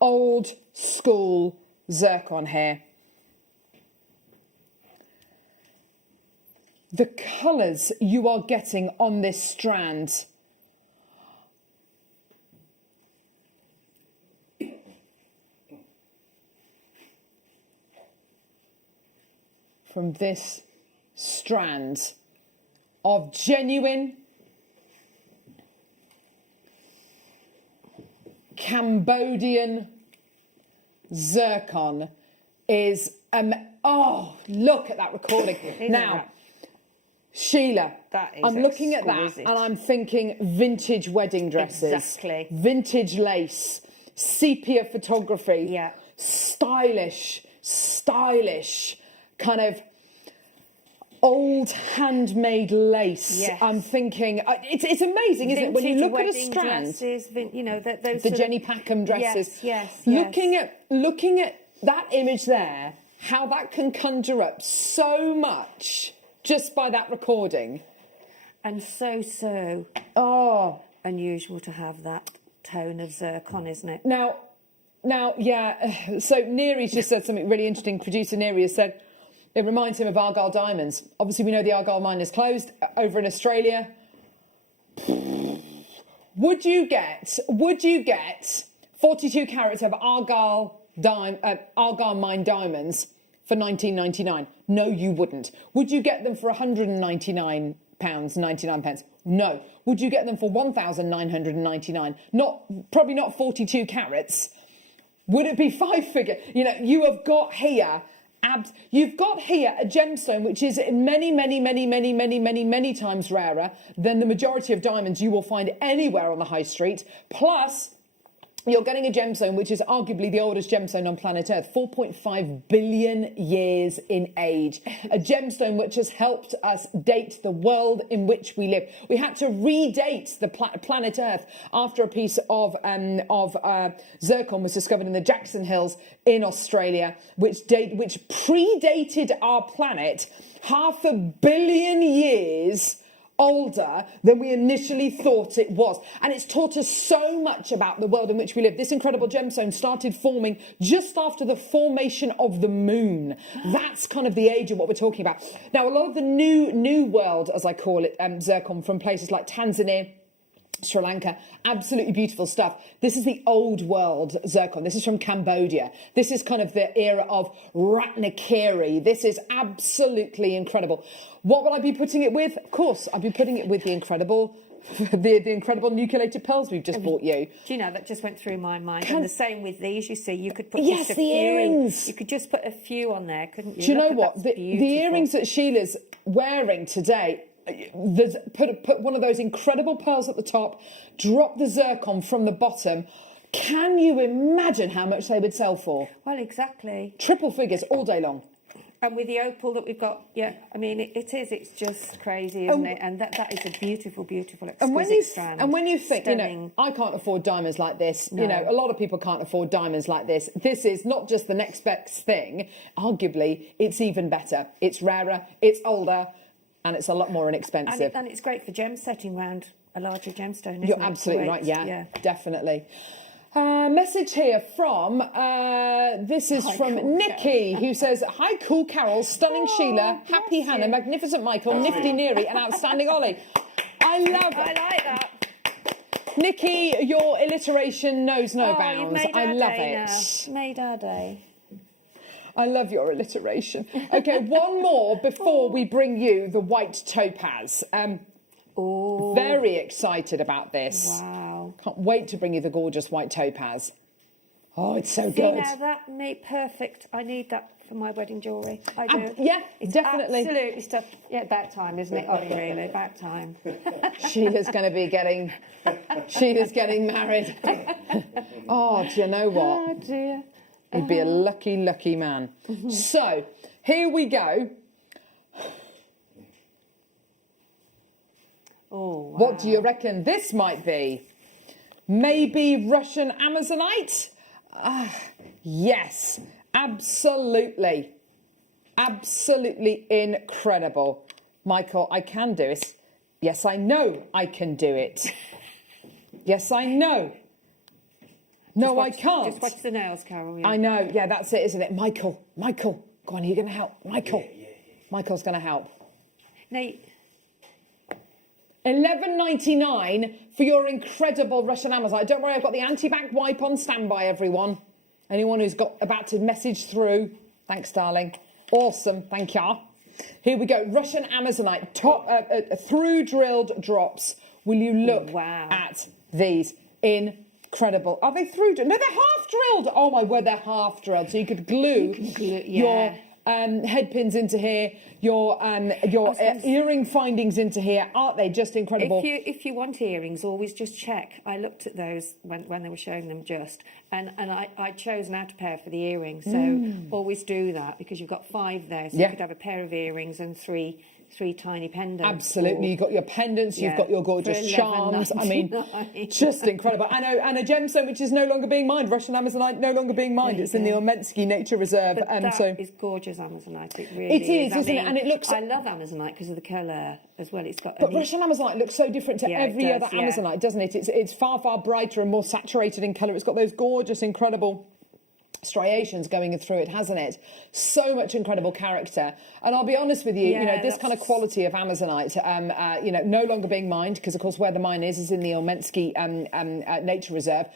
old school zircon here. The colours you are getting on this strand from this strand of genuine Cambodian zircon is oh, look at that recording. Now, Sheila, I'm looking at that and I'm thinking vintage wedding dresses, Exactly. vintage lace, sepia photography, Yeah. stylish, kind of old handmade lace. Yes. I'm thinking, it's amazing, isn't it? When you Vintage look at a wedding strand, dresses, you know, those the sort of- Jenny Packham dresses. Yes. Looking at that image there, how that can conjure up so much just by that recording. And so Oh, unusual to have that tone of zircon, isn't it? now, yeah. So Neri's just said something really interesting. Producer Neri has said it reminds him of Argyle diamonds. Obviously, we know the Argyle mine is closed over in Australia. Would you get 42 carats of Argyle mine diamonds for £19.99? No, you wouldn't. Would you get them for £199.99? No. Would you get them for £1,999? Probably not 42 carats. Would it be 5-figure? You know, you've got here a gemstone which is many times rarer than the majority of diamonds you will find anywhere on the high street. Plus, you're getting a gemstone which is arguably the oldest gemstone on planet Earth, 4.5 billion years in age. A gemstone which has helped us date the world in which we live. We had to redate the planet Earth after a piece of zircon was discovered in the Jackson Hills in Australia, which predated our planet 500 million years older than we initially thought it was. And it's taught us so much about the world in which we live. This incredible gemstone started forming just after the formation of the moon. That's kind of the age of what we're talking about. Now, a lot of the new world, as I call it, zircon from places like Tanzania, Sri Lanka, absolutely beautiful stuff. This is the old world zircon. This is from Cambodia. This is kind of the era of Ratnakiri. This is absolutely incredible. What will I be putting it with? Of course, I'll be putting it with the incredible nucleated pearls we've just bought you. Do you know, that just went through my mind. And the same with these, you see, you could put Yes, just a the few. earrings. You could just put a few on there, couldn't you? Do you know Look at what? that, The earrings that Sheila's wearing today, put one of those incredible pearls at the top, drop the zircon from the bottom. Can you imagine how much they would sell for? Well, exactly. Triple figures all day long. And with the opal that we've got, yeah, I mean, it's just crazy, isn't it? And that is a beautiful, exquisite strand. And when you think, Stunning. you know, I can't afford diamonds like this. No. You know, a lot of people can't afford diamonds like this. This is not just the next best thing. Arguably, it's even better. It's rarer, it's older, and it's a lot more inexpensive. And it's great for gem setting round a larger gemstone, isn't it? You're absolutely right, yeah, definitely. Message here from, this is from Nikki, who says, hi, cool Carol, stunning Sheila, happy Hannah, magnificent Michael, nifty Neri, and outstanding Ollie. I like that. Nikki, your alliteration knows no bounds. I love it. Now. Made our day. I love your alliteration. Okay, one more before we bring you the white topaz. Very excited about this. Wow. Can't wait to bring you the gorgeous white topaz. Oh, it's so See, good. now that made perfect. I need that for my wedding jewellery. I do. Yeah, it's definitely. Absolutely stuff. Yeah, about time, isn't it, Ollie, really? About time. Sheila's going to be getting married. Oh, do you know what? Oh, dear. He'd be a lucky, lucky man. So, here we go. Oh, wow. What do you reckon this might be? Maybe Russian Amazonite? Yes, absolutely. Absolutely incredible. Michael, I can do it. Yes, I know I can do it. Yes, I know. No, I can't. Just watch the nails, Carol. Yeah. I know. Yeah, that's it, isn't it? Michael, go on, are you going to help? Michael. Yeah. Michael's going to help. Now, $11.99 for your incredible Russian Amazonite. Don't worry, I've got the anti-bac wipe on standby, everyone. Anyone who's about to message through. Thanks, darling. Awesome. Thank you. Here we go. Russian Amazonite. Through drilled drops. Will you look at these? Incredible. Are they through? No, they're half drilled. Oh my word, they're half drilled. So you could glue, your head pins into here, your earring findings into here. Aren't they just incredible? If you want earrings, always just check. I looked at those when they were showing them and I chose an outer pair for the earrings. So always do that, because you've got 5 there. So you could have a pair of earrings and three tiny pendants. Absolutely, you've got your pendants, you've got your gorgeous charms. I mean, just incredible. And a gemstone which is no longer being mined. Russian Amazonite no longer being mined. It's in the Olmetsky Nature Reserve. But that is gorgeous Amazonite. It really is. Isn't it? And it looks. I love Amazonite because of the colour as well. It's got. But Russian Amazonite looks so different to every other Amazonite, doesn't it? It's far brighter and more saturated in colour. It's got those gorgeous, incredible striations going through it, hasn't it? So much incredible character. And I'll be honest with you, this kind of quality of Amazonite, no longer being mined, because of course where the mine is in the Olmetsky Nature Reserve.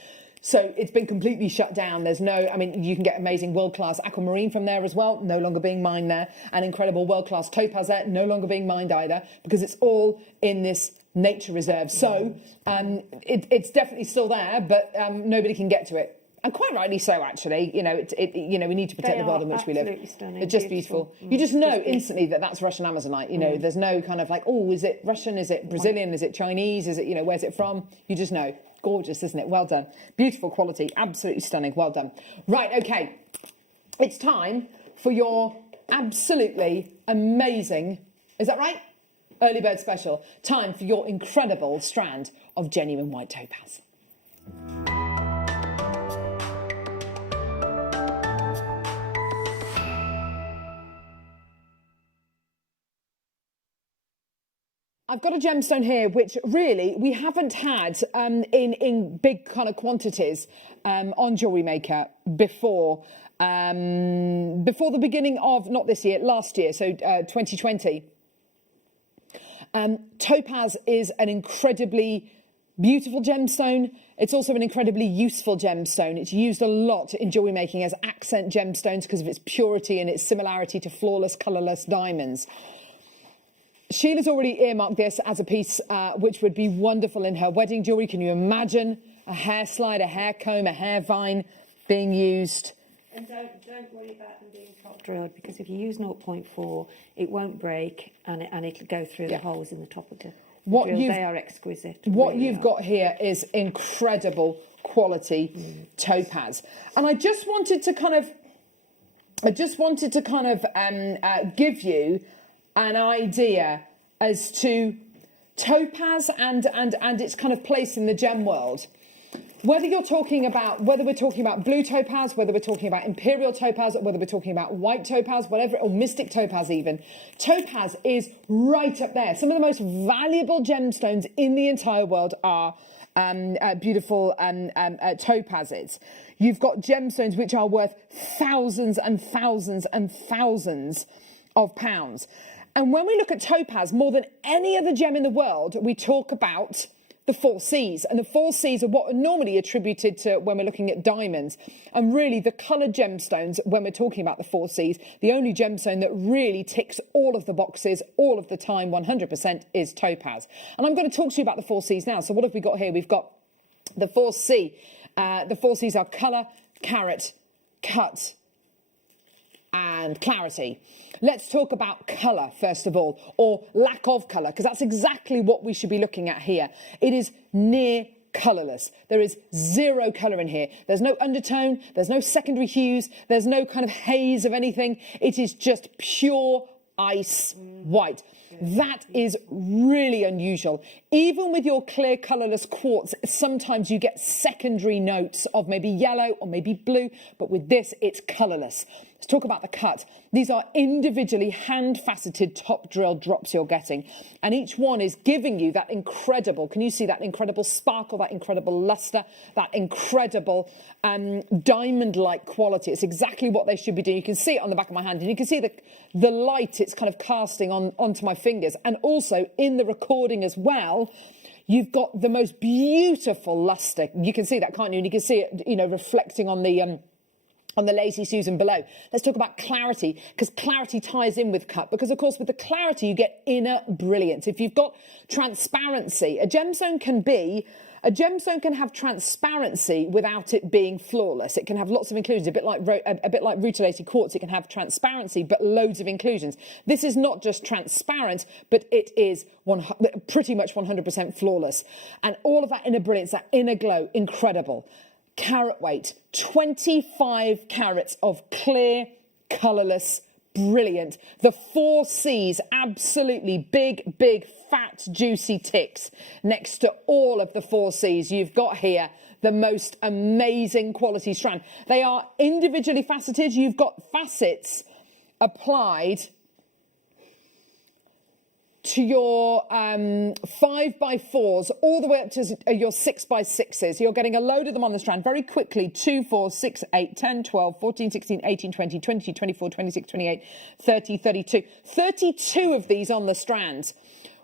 So it's been completely shut down. There's you can get amazing world-class aquamarine from there as well, no longer being mined there, and incredible world-class topaz there, no longer being mined either, because it's all in this nature reserve. So it's definitely still there, but nobody can get to it. And quite rightly so, actually. We need to protect the world in which we live. Stunning, it's just beautiful. You just know instantly that that's Russian Amazonite. There's no kind of like, oh, is it Russian? Is it Brazilian? Is it Chinese? Is it, where's it from? You just know. Gorgeous, isn't it? Well done. Beautiful quality. Absolutely stunning. Well done. Right, okay. It's time for your absolutely amazing, is that right? Early bird special. Time for your incredible strand of genuine white topaz. I've got a gemstone here which really we haven't had in big kind of quantities on JewelleryMaker before the beginning of, not this year, last year, so 2020. Topaz is an incredibly beautiful gemstone. It's also an incredibly useful gemstone. It's used a lot in jewellery making as accent gemstones because of its purity and its similarity to flawless, colourless diamonds. Sheila's already earmarked this as a piece which would be wonderful in her wedding jewellery. Can you imagine a hair slide, a hair comb, a hair vine being used? And don't worry about them being top drilled, because if you use 0.4, it won't break and it'll go through the holes in the top of the drill. They are exquisite. What you've got here is incredible quality topaz. And I just wanted to kind of give you an idea as to topaz and its kind of place in the gem world. Whether we're talking about blue topaz, whether we're talking about imperial topaz, whether we're talking about white topaz, whatever, or mystic topaz even, topaz is right up there. Some of the most valuable gemstones in the entire world are beautiful topazes. You've got gemstones which are worth thousands and thousands and thousands of pounds. And when we look at topaz, more than any other gem in the world, we talk about the 4 C's. And the 4 C's are what are normally attributed to when we're looking at diamonds. And really, the coloured gemstones, when we're talking about the 4 C's, the only gemstone that really ticks all of the boxes all of the time, 100%, is topaz. And I'm going to talk to you about the 4 C's now. So what have we got here? We've got the 4 C. The 4 C's are colour, carat, cut, and clarity. Let's talk about colour first of all, or lack of colour, because that's exactly what we should be looking at here. It is near colourless. There is zero colour in here. There's no undertone, there's no secondary hues, there's no kind of haze of anything. It is just pure ice white. That is really unusual. Even with your clear colourless quartz, sometimes you get secondary notes of maybe yellow or maybe blue, but with this, it's colourless. Let's talk about the cut. These are individually hand-faceted top drill drops you're getting, and each one is giving you that incredible, can you see that incredible sparkle, that incredible lustre, that incredible diamond-like quality. It's exactly what they should be doing. You can see it on the back of my hand, and you can see the light it's kind of casting onto my fingers, and also in the recording as well. You've got the most beautiful lustre. You can see that, can't you? And you can see it, you know, reflecting on the Lazy Susan below. Let's talk about clarity, because clarity ties in with cut, because of course with the clarity you get inner brilliance. If you've got transparency, a gemstone can have transparency without it being flawless. It can have lots of inclusions, a bit like rutilated quartz. It can have transparency but loads of inclusions. This is not just transparent, but it is pretty much 100% flawless. And all of that inner brilliance, that inner glow, incredible. Carat weight, 25 carats of clear, colourless, brilliant. The 4 C's, absolutely big, fat, juicy ticks next to all of the 4 C's. You've got here the most amazing quality strand. They are individually faceted. You've got facets applied to your 5x4s all the way up to your 6x6s. You're getting a load of them on the strand very quickly. 2, 4, 6, 8, 10, 12, 14, 16, 18, 20, 22, 24, 26, 28, 30, 32. 32 of these on the strands.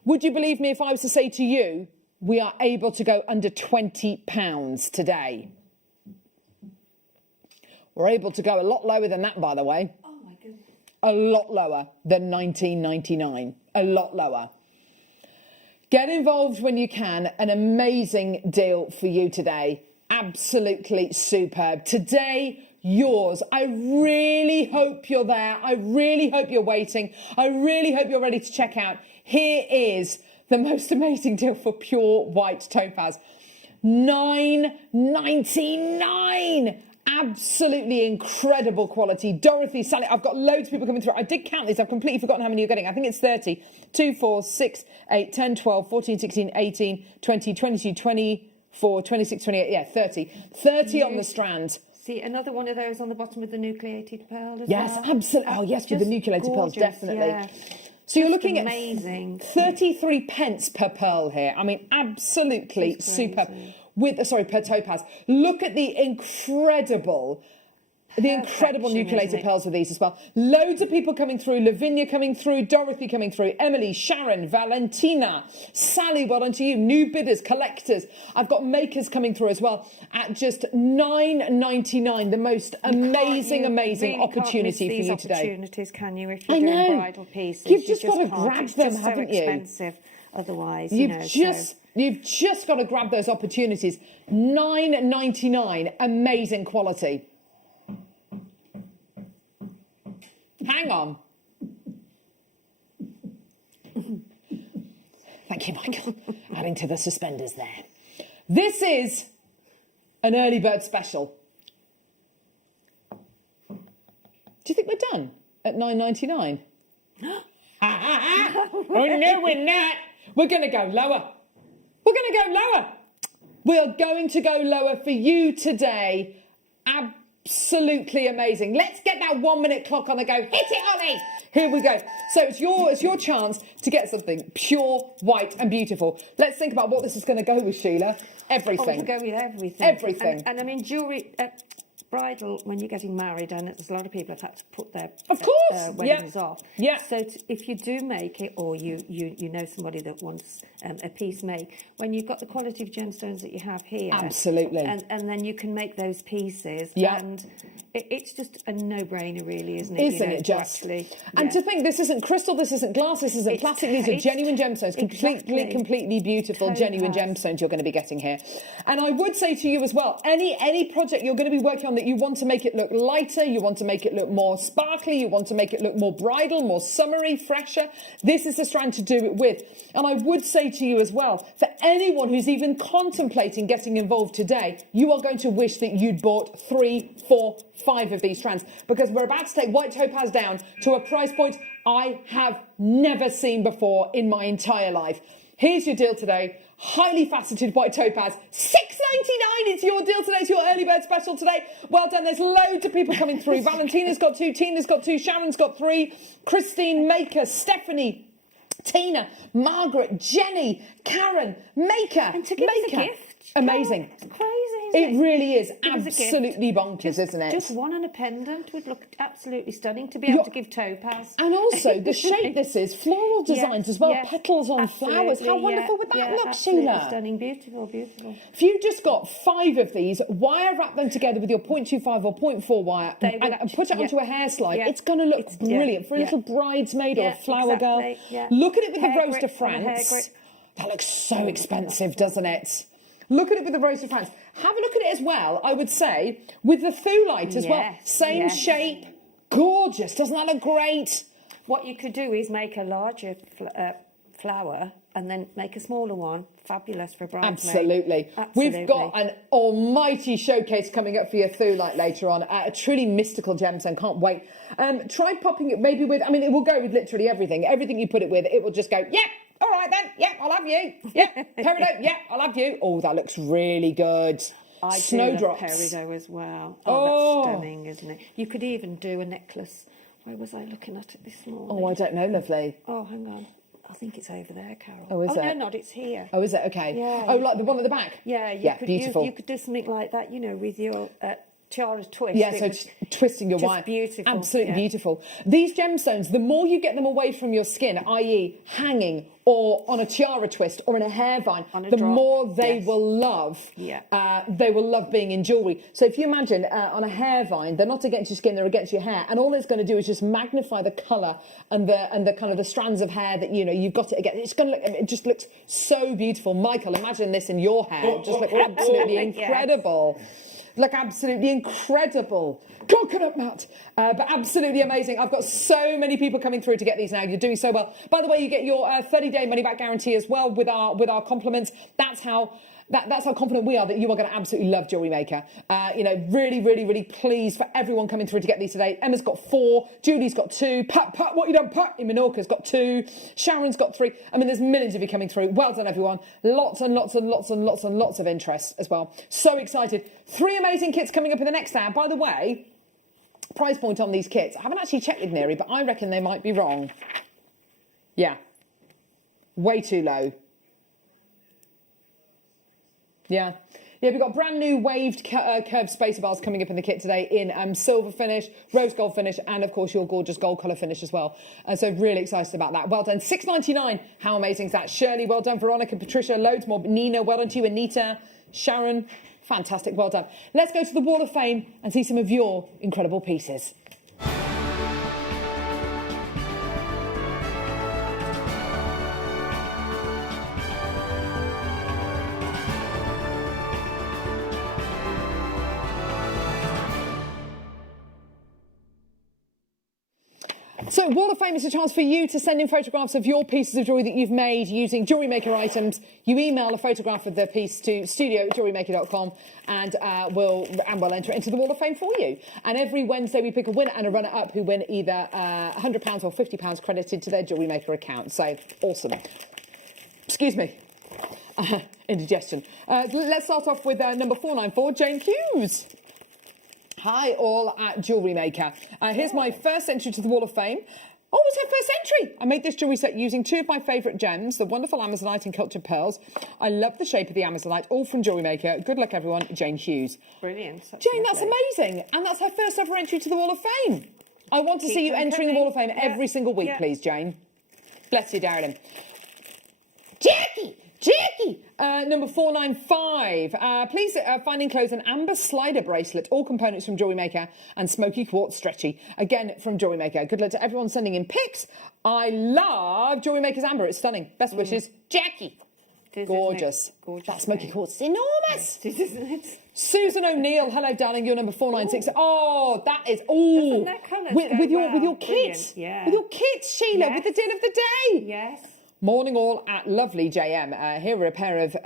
Would you believe me if I was to say to you, we are able to go under £20 today? We're able to go a lot lower than that, by the way. Oh my goodness. A lot lower than $19.99. A lot lower. Get involved when you can. An amazing deal for you today. Absolutely superb. Today, yours. I really hope you're there. I really hope you're waiting. I really hope you're ready to check out. Here is the most amazing deal for pure white topaz. $9.99. Absolutely incredible quality. Dorothy, Sally, I've got loads of people coming through. I did count these. I've completely forgotten how many you're getting. I think it's 30. 2, 4, 6, 8, 10, 12, 14, 16, 18, 20, 22, 24, 26, 28. Yeah, 30. 30 on the strand. See, another one of those on the bottom with the nucleated pearl as yes, well. Yes, absolutely. Oh, yes, with the nucleated pearls, definitely. Yeah. So you're looking amazing. At 33 pence per pearl here. I mean, absolutely superb. Per topaz. Look at the incredible nucleated pearls with these as well. Loads of people coming through. Lavinia coming through. Dorothy coming through. Emily, Sharon, Valentina, Sally, well done to you. New bidders, collectors. I've got makers coming through as well at just $9.99. The most amazing opportunity for you today. Opportunities, can you? If you're doing bridal pieces, you've just got to grab them, haven't you? It's so expensive. Otherwise, You've just got to grab those opportunities. $9.99, amazing quality. Hang on. Thank you, Michael. Adding to the suspenders there. This is an early bird special. Do you think we're done at $9.99? Oh no, we're not. We're going to go lower. We're going to go lower. We're going to go lower for you today. Absolutely amazing. Let's get that 1 minute clock on the go. Hit it, Ollie. Here we go. So it's your chance to get something pure, white and beautiful. Let's think about what this is going to go with, Sheila. Everything. Oh, to go with everything. Everything. And I mean, jewellery... bridal, when you're getting married, and there's a lot of people have had to put their weddings off. Yeah. So if you do make it, or you know somebody that wants a piece made, when you've got the quality of gemstones that you have here, absolutely, and then you can make those pieces, and it's just a no-brainer, really, isn't it? Isn't it just? And to think, this isn't crystal, this isn't glass, this isn't plastic. These are genuine gemstones, completely beautiful, genuine gemstones you're going to be getting here. And I would say to you as well, any project you're going to be working on that you want to make it look lighter, you want to make it look more sparkly, you want to make it look more bridal, more summery, fresher, this is the strand to do it with. And I would say to you as well, for anyone who's even contemplating getting involved today, you are going to wish that you'd bought 3, 4, 5 of these strands, because we're about to take white topaz down to a price point I have never seen before in my entire life. Here's your deal today. Highly faceted white topaz, $6.99. It's your deal today. It's your early bird special today. Well done. There's loads of people coming through. Valentina's got 2, Tina's got 2, Sharon's got 3, Christine, Maker, Stephanie, Tina, Margaret, Jenny, Karen, Maker. And to give us a gift. Amazing. It's crazy. It really is Give us a gift. absolutely bonkers, isn't it? Just one and a pendant would look absolutely stunning to be able to give topaz. And also the shape this is, floral designs as well, yes, petals on flowers. How absolutely, wonderful would that yeah, look, absolutely Sheila? Stunning, beautiful, beautiful. If you just got 5 of these, wire wrap them together with your 0.25 or 0.4 wire and put it onto a hair slide, it's going to look brilliant for a little bridesmaid or a flower girl. Yeah. Look at it with the Hair Rose de grip on a hair France. grip. That looks so expensive, doesn't it? Look at it with the Rose de France. Have a look at it as well, I would say, with the Thulite as well. Yes, Same yes. shape. Gorgeous. Doesn't that look great? What you could do is make a larger flower and then make a smaller one. Fabulous for a bridesmaid. Absolutely. We've got an almighty showcase coming up for your Thulite later on. A truly mystical gemstone. Can't wait. Try popping it maybe with, I mean, it will go with literally everything. Everything you put it with, it will just go, yeah. All right then, yeah, I'll have you. Yeah, peridot, yeah, I'll have you. Oh, that looks really good. I Snowdrops. do love peridot as well. Oh, that's stunning, isn't it? You could even do a necklace. Where was I looking at it this morning? Oh, I don't know, lovely. Oh, hang on. I think it's over there, Carol. Oh, is it? No, not. It's here. Oh, is it? Okay. Yeah. Oh, like the one at the back? Yeah. Beautiful. You could do something like that, you know, with your tiara twist. Yeah, so twisting your just wire. Beautiful. Absolutely beautiful. These gemstones, the more you get them away from your skin, i.e. hanging or on a tiara twist or in a hair vine, the more they will love. Yeah. They will love being in jewellery. So if you imagine on a hair vine, they're not against your skin, they're against your hair, and all it's going to do is just magnify the colour and the kind of the strands of hair that, you know, you've got it again. It's going to look, it just looks so beautiful. Michael, imagine this in your hair. It just look absolutely incredible. Look absolutely incredible. Coconut mat. But absolutely amazing. I've got so many people coming through to get these now. You're doing so well. By the way, you get your 30-day money-back guarantee as well with our compliments. That's how confident we are that you are going to absolutely love Jewellery Maker. You know, really, really, really pleased for everyone coming through to get these today. Emma's got 4, Julie's got 2, Pat, what you done, Pat in Menorca's got 2, Sharon's got 3. I mean, there's millions of you coming through. Well done, everyone. Lots and lots and lots and lots and lots of interest as well. So excited. 3 amazing kits coming up in the next hour. By the way, price point on these kits. I haven't actually checked with Neri, but I reckon they might be wrong. Yeah. Way too low. Yeah, we've got brand new waved curved spacer bars coming up in the kit today in silver finish, rose gold finish, and of course your gorgeous gold colour finish as well. So really excited about that. Well done. $6.99. How amazing is that? Shirley, well done. Veronica, Patricia, loads more. Nina, well done to you. Anita, Sharon, fantastic. Well done. Let's go to the Wall of Fame and see some of your incredible pieces. So, Wall of Fame is a chance for you to send in photographs of your pieces of jewellery that you've made using Jewellery Maker items. You email a photograph of the piece to studio@jewellerymaker.com and we'll enter it into the Wall of Fame for you. And every Wednesday we pick a winner and a runner-up who win either £100 or £50 credited to their Jewellery Maker account. So, awesome. Excuse me. Indigestion. Let's start off with number 494, Jane Hughes. Hi, all at Jewellery Maker. Here's my first entry to the Wall of Fame. Oh, it's her first entry. I made this jewellery set using 2 of my favourite gems, the wonderful Amazonite and cultured pearls. I love the shape of the Amazonite, all from Jewellery Maker. Good luck, everyone. Jane Hughes. Brilliant. Jane, that's amazing. And that's her first ever entry to the Wall of Fame. I want to see you entering the Wall of Fame every single week, please, Jane. Bless you, darling. Jackie! Number 495. Please find enclosed an amber slider bracelet, all components from Jewellery Maker, and smoky quartz stretchy, again from Jewellery Maker. Good luck to everyone sending in pics. I love Jewellery Maker's amber. It's stunning. Best wishes, Jackie. It is, Gorgeous. Isn't it? Gorgeous. That smoky quartz is enormous. It is, isn't it? Susan O'Neill, hello darling, you're number 496. Oh, that is all Doesn't that colour with go your well? kit, Brilliant, yeah. with your kit, Sheila, with the deal of the day. Yes. Morning all at lovely JM. Here are a pair of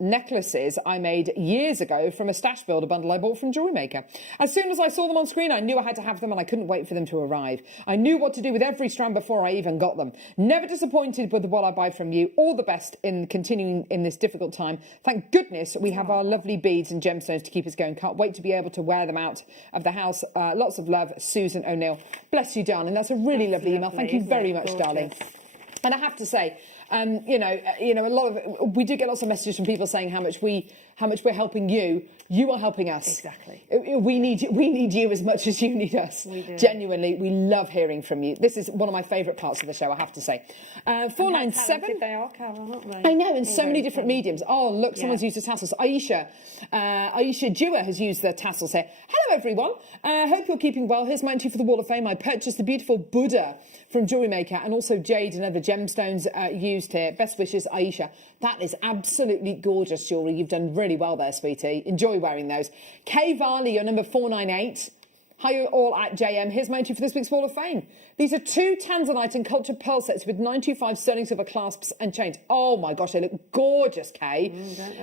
necklaces I made years ago from a stash builder bundle I bought from JewelleryMaker. As soon as I saw them on screen, I knew I had to have them and I couldn't wait for them to arrive. I knew what to do with every strand before I even got them. Never disappointed with what I buy from you. All the best in continuing in this difficult time. Thank goodness we have our lovely beads and gemstones to keep us going. Can't wait to be able to wear them out of the house. Lots of love, Susan O'Neill. Bless you, darling. That's a really lovely email. Thank you very much, darling. And I have to say, you know, a lot of we do get lots of messages from people saying how much we're helping you. You are helping us. Exactly. We need you as much as you need us. We do. Genuinely, we love hearing from you. This is one of my favourite parts of the show, I have to say. 497. They are, Carol, aren't they? I know, in so many different mediums. Oh, look, someone's used the tassels. Aisha Dewar has used the tassels here. Hello, everyone. Hope you're keeping well. Here's mine too for the Wall of Fame. I purchased the beautiful Buddha from JewelleryMaker and also jade and other gemstones used here. Best wishes, Aisha. That is absolutely gorgeous jewellery. You've done really well there, sweetie. Enjoy wearing those. Kay Varley, you're number 498. Hi, you all at JM. Here's my entry for this week's Wall of Fame. These are 2 Tanzanite and cultured pearl sets with 925 sterling silver clasps and chains. Oh my gosh, they look gorgeous, Kay.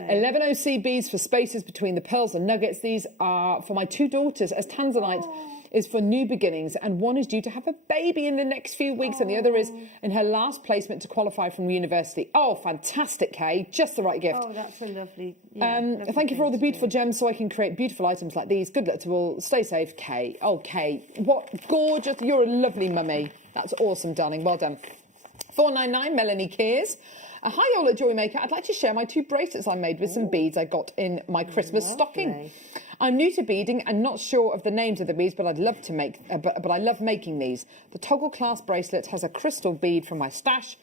11 OC beads for spaces between the pearls and nuggets. These are for my 2 daughters, as Tanzanite is for new beginnings, and one is due to have a baby in the next few weeks, and the other is in her last placement to qualify from university. Oh, fantastic, Kay. Just the right gift. Oh, that's a lovely... Thank you for all the beautiful gems so I can create beautiful items like these. Good luck to all. Stay safe, Kay. Oh, Kay, what gorgeous. You're a lovely mummy. That's awesome, darling. Well done. 499, Melanie Kears. Hi, all at JewelleryMaker. I'd like to share my 2 bracelets I made with some beads I got in my Christmas stocking. I'm new to beading and not sure of the names of the beads, but I'd love to make. But I love making these. The toggle clasp bracelet has a crystal bead from my stash,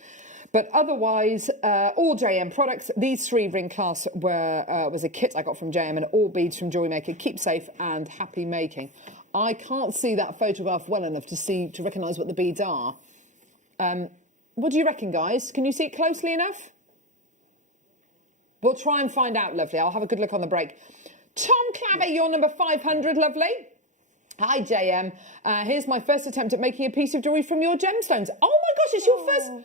but otherwise, all JM products. These 3 ring clasps was a kit I got from JM, and all beads from JewelleryMaker. Keep safe and happy making. I can't see that photograph well enough to recognise what the beads are. What do you reckon, guys? Can you see it closely enough? We'll try and find out, lovely. I'll have a good look on the break. Tom Claver, you're number 500, lovely. Hi, JM. Here's my first attempt at making a piece of jewellery from your gemstones. Oh my gosh, it's your first ever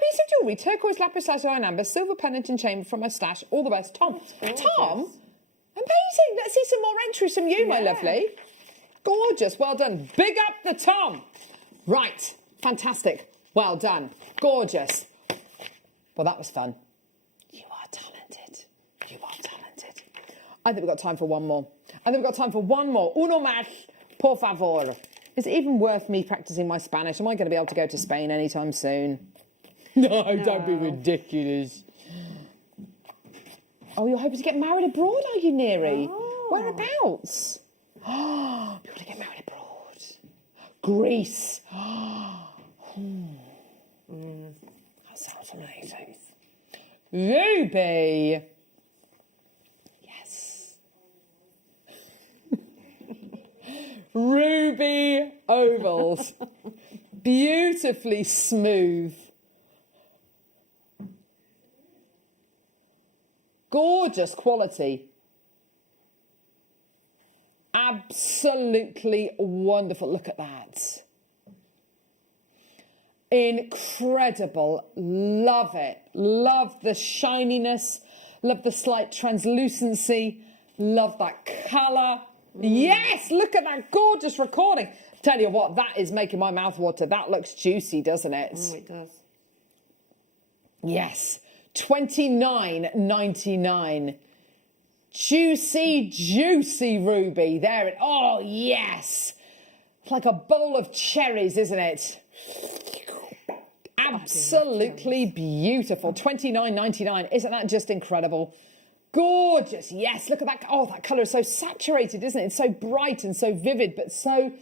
piece of jewellery. Turquoise, lapis lazuli and amber, silver pendant and chain from my stash. All the best, Tom. Tom, amazing. Let's see some more entries from you, my lovely. Gorgeous. Well done. Big up the Tom. Right. Fantastic. Well done. Gorgeous. Well, that was fun. You are talented. You are talented. I think we've got time for one more. Uno más, por favor. Is it even worth me practising my Spanish? Am I going to be able to go to Spain anytime soon? No, don't be ridiculous. Oh, you're hoping to get married abroad, are you, Neri? Oh. Whereabouts? Oh, you want to get married abroad. Greece. That sounds amazing. Ruby. Yes. Ruby ovals. Beautifully smooth. Gorgeous quality. Absolutely wonderful. Look at that. Incredible. Love it. Love the shininess. Love the slight translucency. Love that colour. Yes, look at that gorgeous recording. Tell you what, that is making my mouth water. That looks juicy, doesn't it? Oh, it does. Yes. $29.99. Juicy, juicy ruby. There it. Oh, yes. It's like a bowl of cherries, isn't it? Absolutely beautiful. $29.99. Isn't that just incredible? Gorgeous. Yes, look at that. Oh, that colour is so saturated, isn't it? It's so bright and so vivid, but so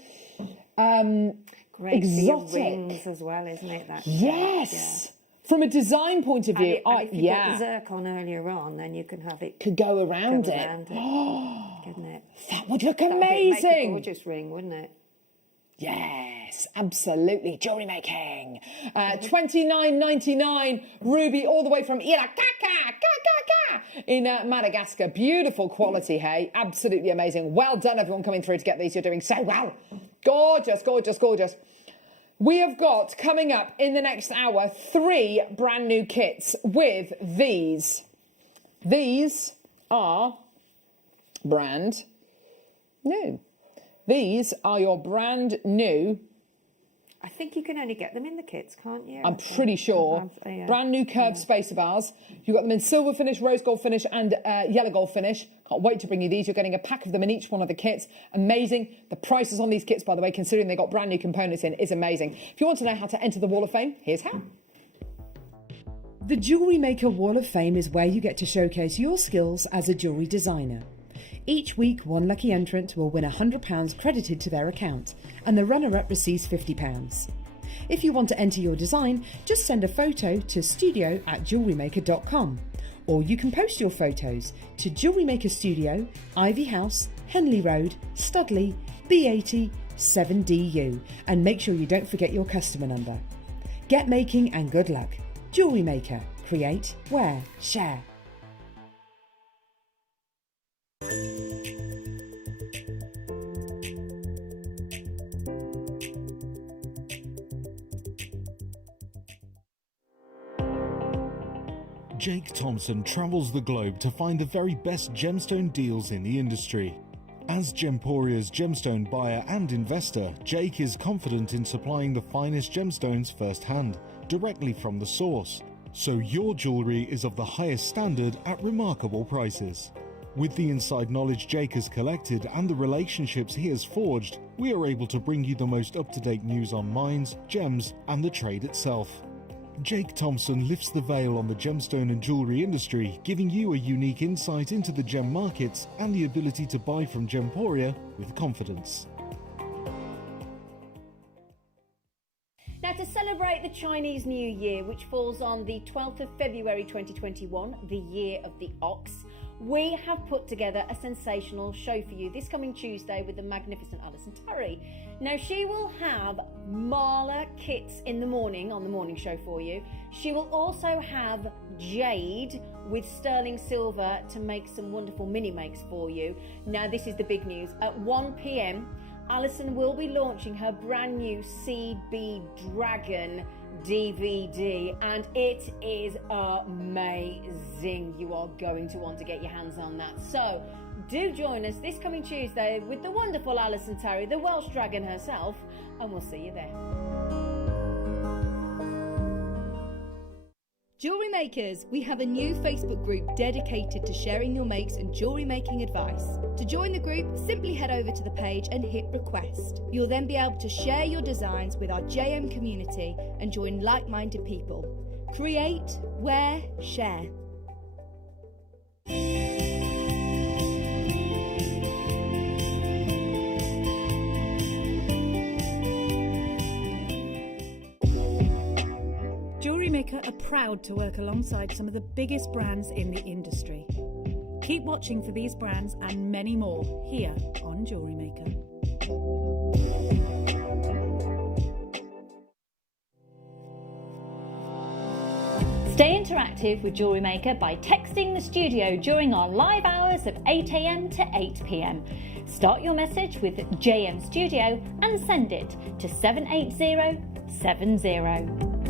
Great exotic. for your rings as well, isn't it? That Yes. Yeah. From a design point of view, and if you put zircon earlier on, then you can have it could go around it. Oh, couldn't it? That would look That would amazing. make a gorgeous ring, wouldn't it? Yes, absolutely. Jewellery making. $29.99 ruby all the way from in Madagascar. Beautiful quality, hey. Absolutely amazing. Well done, everyone coming through to get these. You're doing so well. Gorgeous, gorgeous, gorgeous. We have got coming up in the next hour 3 brand new kits with these. These are brand new. These are your brand new. I think you can only get them in the kits, can't you? I'm pretty sure. Yeah. Brand new curved spacer bars. You've got them in silver finish, rose gold finish and yellow gold finish. Can't wait to bring you these. You're getting a pack of them in each one of the kits. Amazing. The prices on these kits, by the way, considering they got brand new components in, is amazing. If you want to know how to enter the Wall of Fame, here's how. The Jewellery Maker Wall of Fame is where you get to showcase your skills as a jewellery designer. Each week, one lucky entrant will win £100 credited to their account, and the runner-up receives £50. If you want to enter your design, just send a photo to studio@jewellerymaker.com, or you can post your photos to Jewellery Maker Studio, Ivy House, Henley Road, Studley, B80 7DU, and make sure you don't forget your customer number. Get making and good luck. Jewellery Maker. Create, wear, share. Jake Thompson travels the globe to find the very best gemstone deals in the industry. As Gemporia's gemstone buyer and investor, Jake is confident in supplying the finest gemstones firsthand, directly from the source, so your jewellery is of the highest standard at remarkable prices. With the inside knowledge Jake has collected and the relationships he has forged, we are able to bring you the most up-to-date news on mines, gems and the trade itself. Jake Thompson lifts the veil on the gemstone and jewellery industry, giving you a unique insight into the gem markets and the ability to buy from Gemporia with confidence. Now, to celebrate the Chinese New Year, which falls on the 12th of February 2021, the year of the ox, we have put together a sensational show for you this coming Tuesday with the magnificent Alison Terry. Now, she will have Marla kits in the morning on the morning show for you. She will also have jade with sterling silver to make some wonderful mini makes for you. Now, this is the big news. At 1 p.m, Alison will be launching her brand new CB Dragon DVD, and it is amazing. You are going to want to get your hands on that. So do join us this coming Tuesday with the wonderful Alison Terry, the Welsh Dragon herself, and we'll see you there. Jewellery Makers, we have a new Facebook group dedicated to sharing your makes and jewellery making advice. To join the group, simply head over to the page and hit request. You'll then be able to share your designs with our JM community and join like-minded people. Create, wear, share. JewelleryMaker are proud to work alongside some of the biggest brands in the industry. Keep watching for these brands and many more here on JewelleryMaker. Stay interactive with JewelleryMaker by texting the studio during our live hours of 8 a.m. to 8 p.m. Start your message with JM Studio and send it to 78070.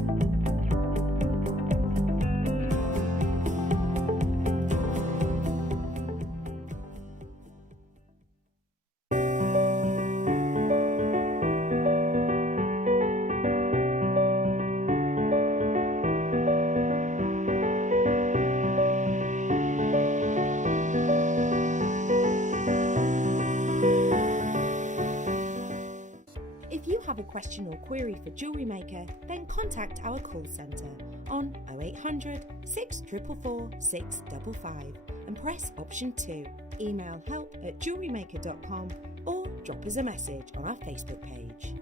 If you have a question or query for Jewellery Maker, then contact our call centre on 0800 644 655 and press option 2. Email help@jewellerymaker.com or drop us a message on our Facebook page.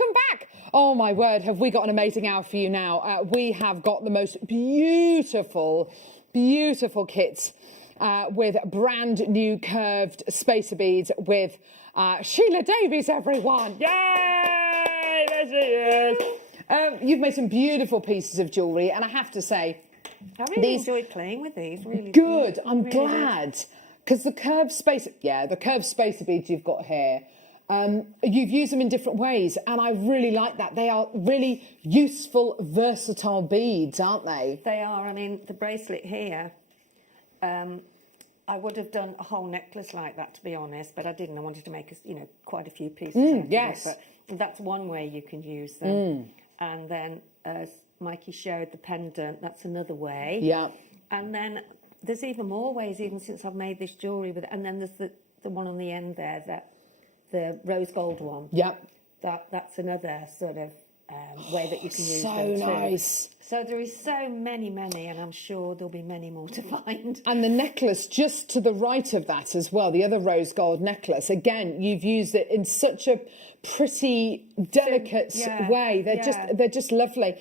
welcome back. Oh my word, have we got an amazing hour for you now. We have got the most beautiful, beautiful kits with brand new curved spacer beads with Sheila Davies, everyone. Yay! There she is. You've made some beautiful pieces of jewellery, and I have to say, I really enjoyed playing with these. Really good. I'm really glad, because the curved spacer beads you've got here. You've used them in different ways, and I really like that. They are really useful, versatile beads, aren't they? They are. I mean, the bracelet here, I would have done a whole necklace like that, to be honest, but I didn't. I wanted to make, quite a few pieces. Yes. But that's one way you can use them. And then, as Mikey showed, the pendant, that's another way. Yeah. And then there's even more ways, even since I've made this jewellery with it. And then there's the one on the end there, the rose gold one. Yeah. That's another sort of way that you can use so them too. nice. So there is so many, and I'm sure there'll be many more to find. And the necklace just to the right of that as well, the other rose gold necklace. Again, you've used it in such a pretty, delicate way. They're just lovely.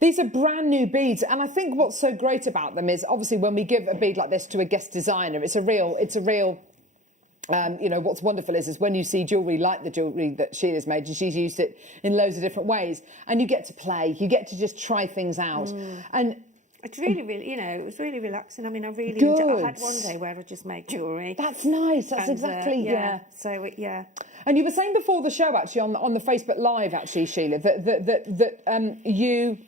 These are brand new beads, and I think what's so great about them is obviously when we give a bead like this to a guest designer, it's a real. What's wonderful is when you see jewellery like the jewellery that Sheila's made, and she's used it in loads of different ways, and you get to play, you get to just try things out. And it's really, it was really relaxing. I mean, I really good. enjoyed. I had one day where I just made jewellery. That's nice. That's exactly, So, And you were saying before the show, actually, on the Facebook Live, actually, Sheila, that you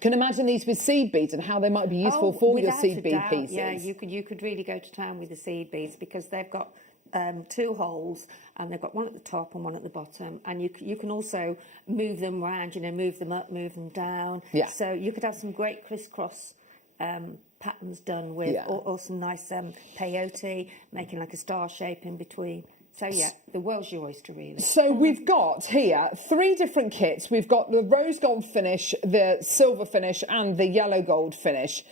can imagine these with seed beads and how they might be useful for your seed bead pieces. Yeah, you could really go to town with the seed beads because they've got 2 holes and they've got one at the top and one at the bottom, and you can also move them around, move them up, move them down. Yeah. So you could have some great crisscross patterns done with, or some nice peyote, making like a star shape in between. So yeah, the world's your oyster, really. So we've got here 3 different kits. We've got the rose gold finish, the silver finish, and the yellow gold finish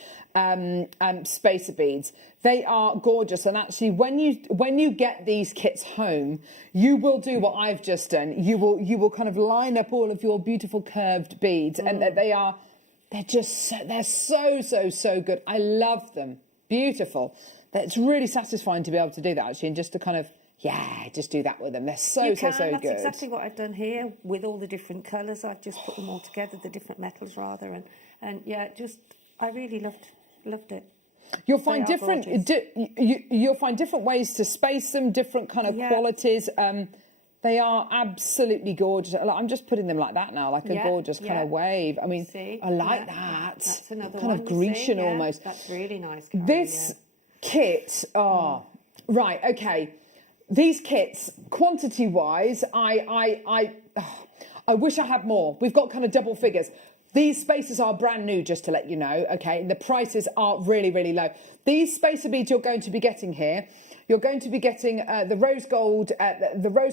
spacer beads. They are gorgeous, and actually, when you get these kits home, you will do what I've just done. You will kind of line up all of your beautiful curved beads, and they're so good. I love them. Beautiful. It's really satisfying to be able to do that, actually, and just to kind of. Yeah, just do that with them. They're so good. That's exactly what I've done here with all the different colours. I've just put them all together, the different metals rather, and I really loved it. You'll find you'll find different ways to space them, different kind of qualities. They are absolutely gorgeous. I'm just putting them like that now, like a gorgeous kind of wave. I mean, I like that. That's another kind of Grecian almost. That's really nice. This kit, right, okay. These kits, quantity-wise, I wish I had more. We've got kind of double figures. These spacers are brand new, just to let you know, okay? And the prices are really, really low. These spacer beads you're going to be getting here, you're going to be getting the rose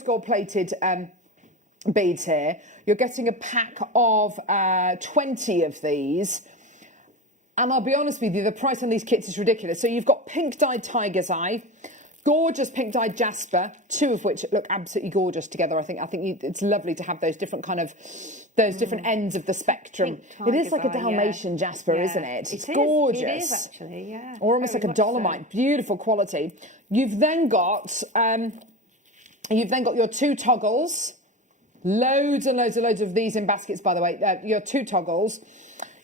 gold plated beads here. You're getting a pack of 20 of these. And I'll be honest with you, the price on these kits is ridiculous. So you've got pink dyed tiger's eye, gorgeous pink dyed jasper, 2 of which look absolutely gorgeous together. I think it's lovely to have those different different ends of the spectrum. It is like a Dalmatian jasper, isn't it? It's gorgeous. It is actually, yeah. Or almost like a dolomite, beautiful quality. You've then got your 2 toggles, loads and loads of these in baskets, by the way. Your 2 toggles.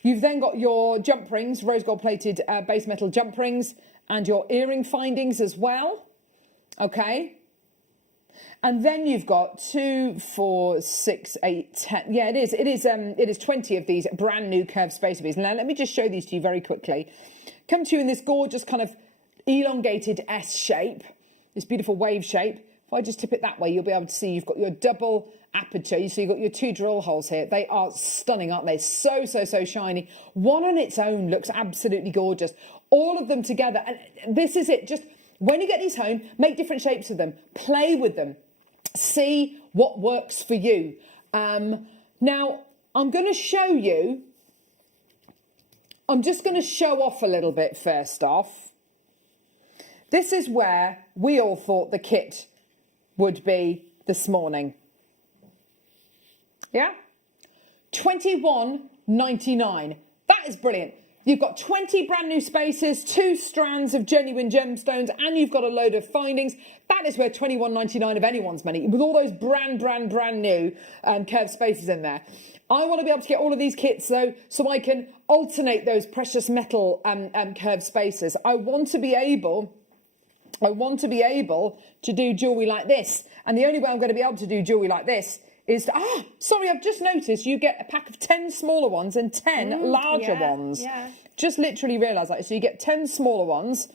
You've then got your jump rings, rose gold plated base metal jump rings, and your earring findings as well. Okay. And then you've got 2, 4, 6, 8, 10. Yeah, it is 20 of these brand new curved spacer beads. Now, let me just show these to you very quickly. Come to you in this gorgeous kind of elongated S shape, this beautiful wave shape. If I just tip it that way, you'll be able to see you've got your double aperture. So you've got your 2 drill holes here. They are stunning, aren't they? So shiny. One on its own looks absolutely gorgeous. All of them together. And this is it. Just when you get these home, make different shapes of them. Play with them. See what works for you. Now, I'm going to show you. I'm just going to show off a little bit first off. This is where we all thought the kit would be this morning. Yeah? $21.99. That is brilliant. You've got 20 brand new spaces, 2 strands of genuine gemstones, and you've got a load of findings. That is worth $21.99 of anyone's money, with all those brand new curved spaces in there. I want to be able to get all of these kits, though, so I can alternate those precious metal curved spaces. I want to be able to do jewellery like this. And the only way I'm going to be able to do jewellery like this is to, sorry, I've just noticed you get a pack of 10 smaller ones and 10 larger ones. Yeah. Just literally realised that. So you get 10 smaller ones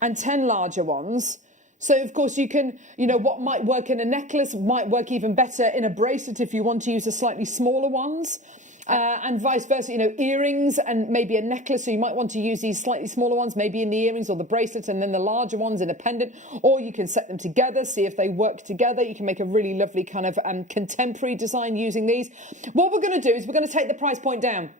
and 10 larger ones. So, of course, you can, what might work in a necklace might work even better in a bracelet if you want to use the slightly smaller ones. And vice versa, earrings and maybe a necklace. So you might want to use these slightly smaller ones, maybe in the earrings or the bracelets, and then the larger ones in a pendant. Or you can set them together, see if they work together. You can make a really lovely kind of contemporary design using these. What we're going to do is we're going to take the price point down.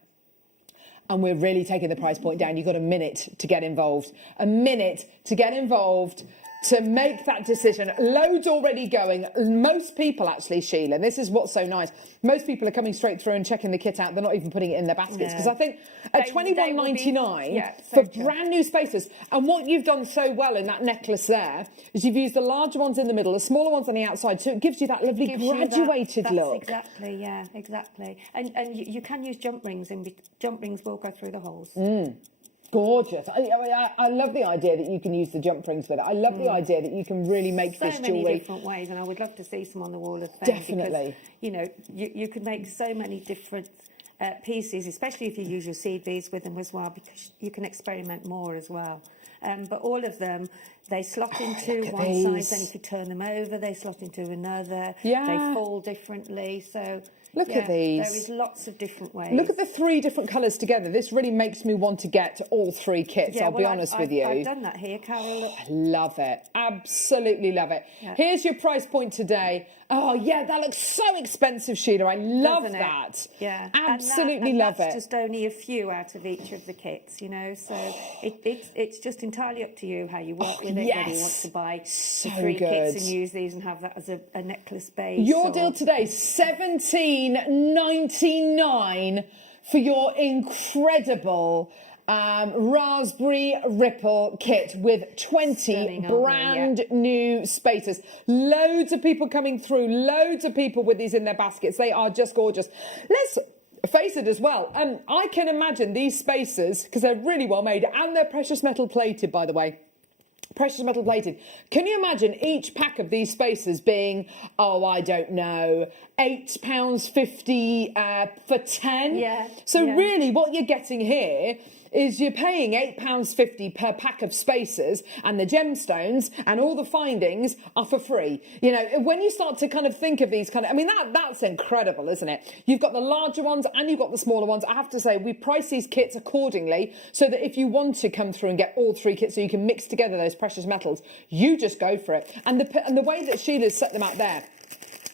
And we're really taking the price point down. You've got a minute to get involved. A minute to get involved, to make that decision. Loads already going. Most people, actually, Sheila, and this is what's so nice, most people are coming straight through and checking the kit out. They're not even putting it in their baskets. Because I think at $21.99 for brand new spaces, and what you've done so well in that necklace there is you've used the larger ones in the middle, the smaller ones on the outside, so it gives you that lovely graduated look. Exactly, yeah, exactly. And you can use jump rings. Jump rings will go through the holes. Gorgeous. I love the idea that you can use the jump rings with it. I love the idea that you can really make this jewellery. So many different ways, and I would love to see some on the wall of fame. Definitely. Because, you can make so many different pieces, especially if you use your seed beads with them as well, because you can experiment more as well. But all of them, they slot into one side, then if you turn them over, they slot into another. Yeah. They fall differently, so... Look at these. There is lots of different ways. Look at the 3 different colours together. This really makes me want to get all 3 kits, I'll be honest with you. I've done that here, Carol. Look. I love it. Absolutely love it. Yeah. Here's your price point today. Oh, yeah, that looks so expensive, Sheila. I love that. Yeah. Absolutely love it. That's just only a few out of each of the kits, so it's just entirely up to you how you work with it, whether you want to buy 3 kits and use these and have that as a necklace base. Your deal today, $17.99 for your incredible raspberry ripple kit with 20 brand new spaces. Loads of people coming through, loads of people with these in their baskets. They are just gorgeous. Let's face it as well. I can imagine these spaces, because they're really well made, and they're precious metal plated, by the way. Precious metal plated. Can you imagine each pack of these spaces being, I don't know, £8.50 for 10? Yeah. So really what you're getting here is you're paying £8.50 per pack of spaces, and the gemstones and all the findings are for free. When you start to kind of think of these that's incredible, isn't it? You've got the larger ones and you've got the smaller ones. I have to say, we price these kits accordingly so that if you want to come through and get all 3 kits so you can mix together those precious metals, you just go for it. And the way that Sheila's set them out there,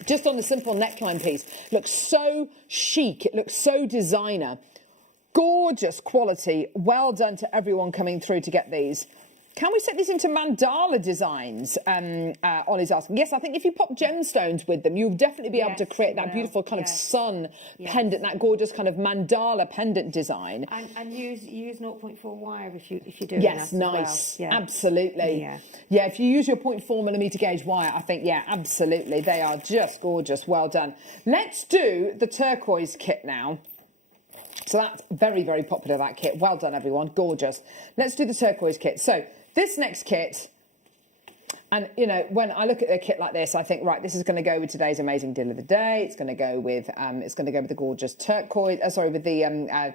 just on the simple neckline piece, looks so chic. It looks so designer. Gorgeous quality. Well done to everyone coming through to get these. Can we set these into mandala designs? Ollie's asking. Yes, I think if you pop gemstones with them, you'll definitely be able to create that beautiful kind of sun pendant, that gorgeous kind of mandala pendant design. And use 0.4 wire if you do. Yes, nice. Well. Yeah. Absolutely. Yeah, if you use your 0.4mm gauge wire, I think, absolutely. They are just gorgeous. Well done. Let's do the turquoise kit now. So that's very, very popular, that kit. Well done, everyone. Gorgeous. Let's do the turquoise kit. So this next kit, and, when I look at a kit like this, I think, right, this is going to go with today's amazing deal of the day. It's going to go with the gorgeous turquoise, with the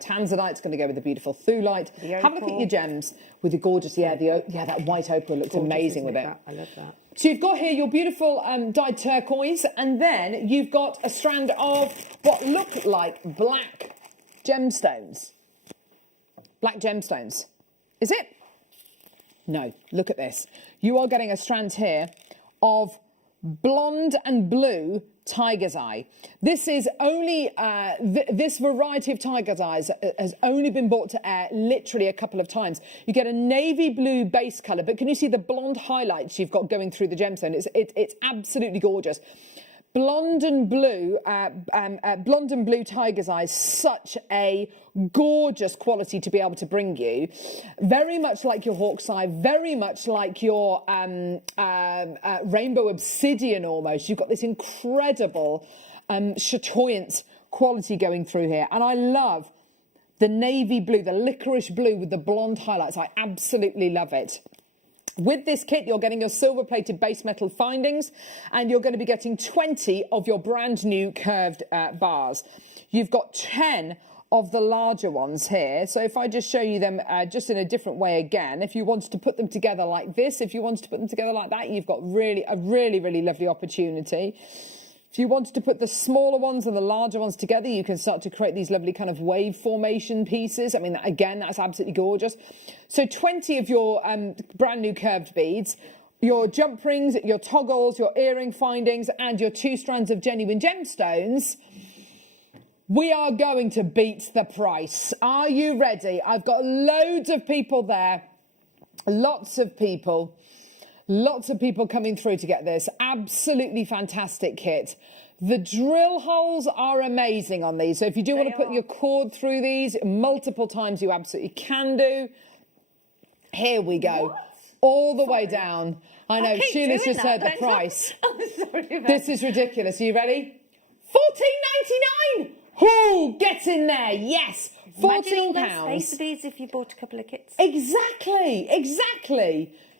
Tanzanite. It's going to go with the beautiful Thulite. Have a look at your gems with the gorgeous, that white opal looks amazing with it. I love that. So you've got here your beautiful dyed turquoise, and then you've got a strand of what look like black gemstones. Black gemstones. Is it? No. Look at this. You are getting a strand here of blonde and blue tiger's eye. This is only, this variety of tiger's eyes has only been brought to air literally a couple of times. You get a navy blue base colour, but can you see the blonde highlights you've got going through the gemstone? It's absolutely gorgeous. blonde and blue tiger's eye. Such a gorgeous quality to be able to bring you. Very much like your hawk's eye, very much like your rainbow obsidian almost. You've got this incredible chatoyant quality going through here. And I love the navy blue, the licorice blue with the blonde highlights. I absolutely love it. With this kit, you're getting your silver-plated base metal findings, and you're going to be getting 20 of your brand new curved bars. You've got 10 of the larger ones here. So if I just show you them just in a different way again, if you wanted to put them together like this, if you wanted to put them together like that, you've got a really lovely opportunity. If you wanted to put the smaller ones and the larger ones together, you can start to create these lovely kind of wave formation pieces. I mean, again, that's absolutely gorgeous. So 20 of your brand new curved beads, your jump rings, your toggles, your earring findings, and your 2 strands of genuine gemstones. We are going to beat the price. Are you ready? I've got loads of people there. Lots of people coming through to get this. Absolutely fantastic kit. The drill holes are amazing on these. So if you do want to put your cord through these multiple times, you absolutely can do. Here we go. What? All the way down. I know, Sheila's just heard the price. I'm sorry about This is ridiculous. Are you ready? $14.99. Who gets in there? Yes. £14. Space beads if you bought a couple of kits. Exactly.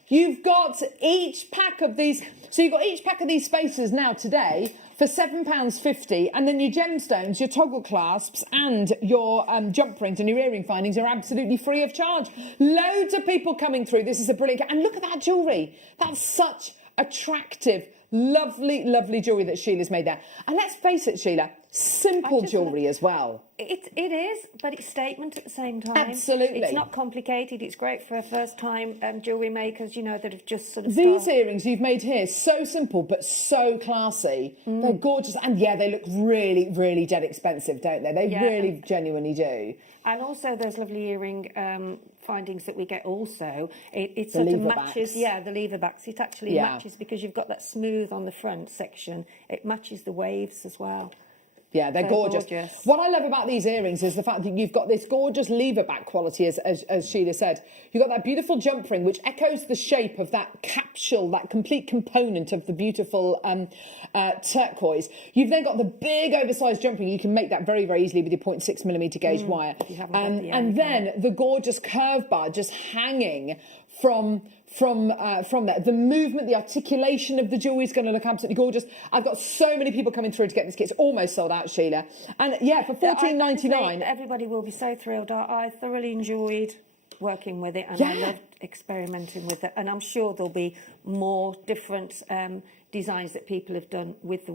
You've got each pack of these. So you've got each pack of these spacers now today for £7.50, and then your gemstones, your toggle clasps, and your jump rings and your earring findings are absolutely free of charge. Loads of people coming through. This is a brilliant. And look at that jewellery. That's such attractive, lovely jewellery that Sheila's made there. And let's face it, Sheila, simple jewellery as well. It is, but it's statement at the same time. Absolutely. It's not complicated. It's great for a first-time jewellery makers, you know, that have just sort of These earrings you've made here, so simple but so classy. They're gorgeous, and yeah, they look really dead expensive, don't they? They really genuinely do. And also those lovely earring findings that we get also. It sort of matches, the lever backs. It actually matches because you've got that smooth on the front section. It matches the waves as well. Yeah, they're gorgeous. What I love about these earrings is the fact that you've got this gorgeous lever back quality, as Sheila said. You've got that beautiful jump ring, which echoes the shape of that capsule, that complete component of the beautiful turquoise. You've then got the big oversized jump ring. You can make that very easily with your 0.6mm gauge wire. And then the gorgeous curve bar just hanging from there. The movement, the articulation of the jewellery is going to look absolutely gorgeous. I've got so many people coming through to get this kit. It's almost sold out, Sheila. And yeah, for $14.99. Everybody will be so thrilled. I thoroughly enjoyed working with it, and I loved experimenting with it. And I'm sure there'll be more different designs that people have done with the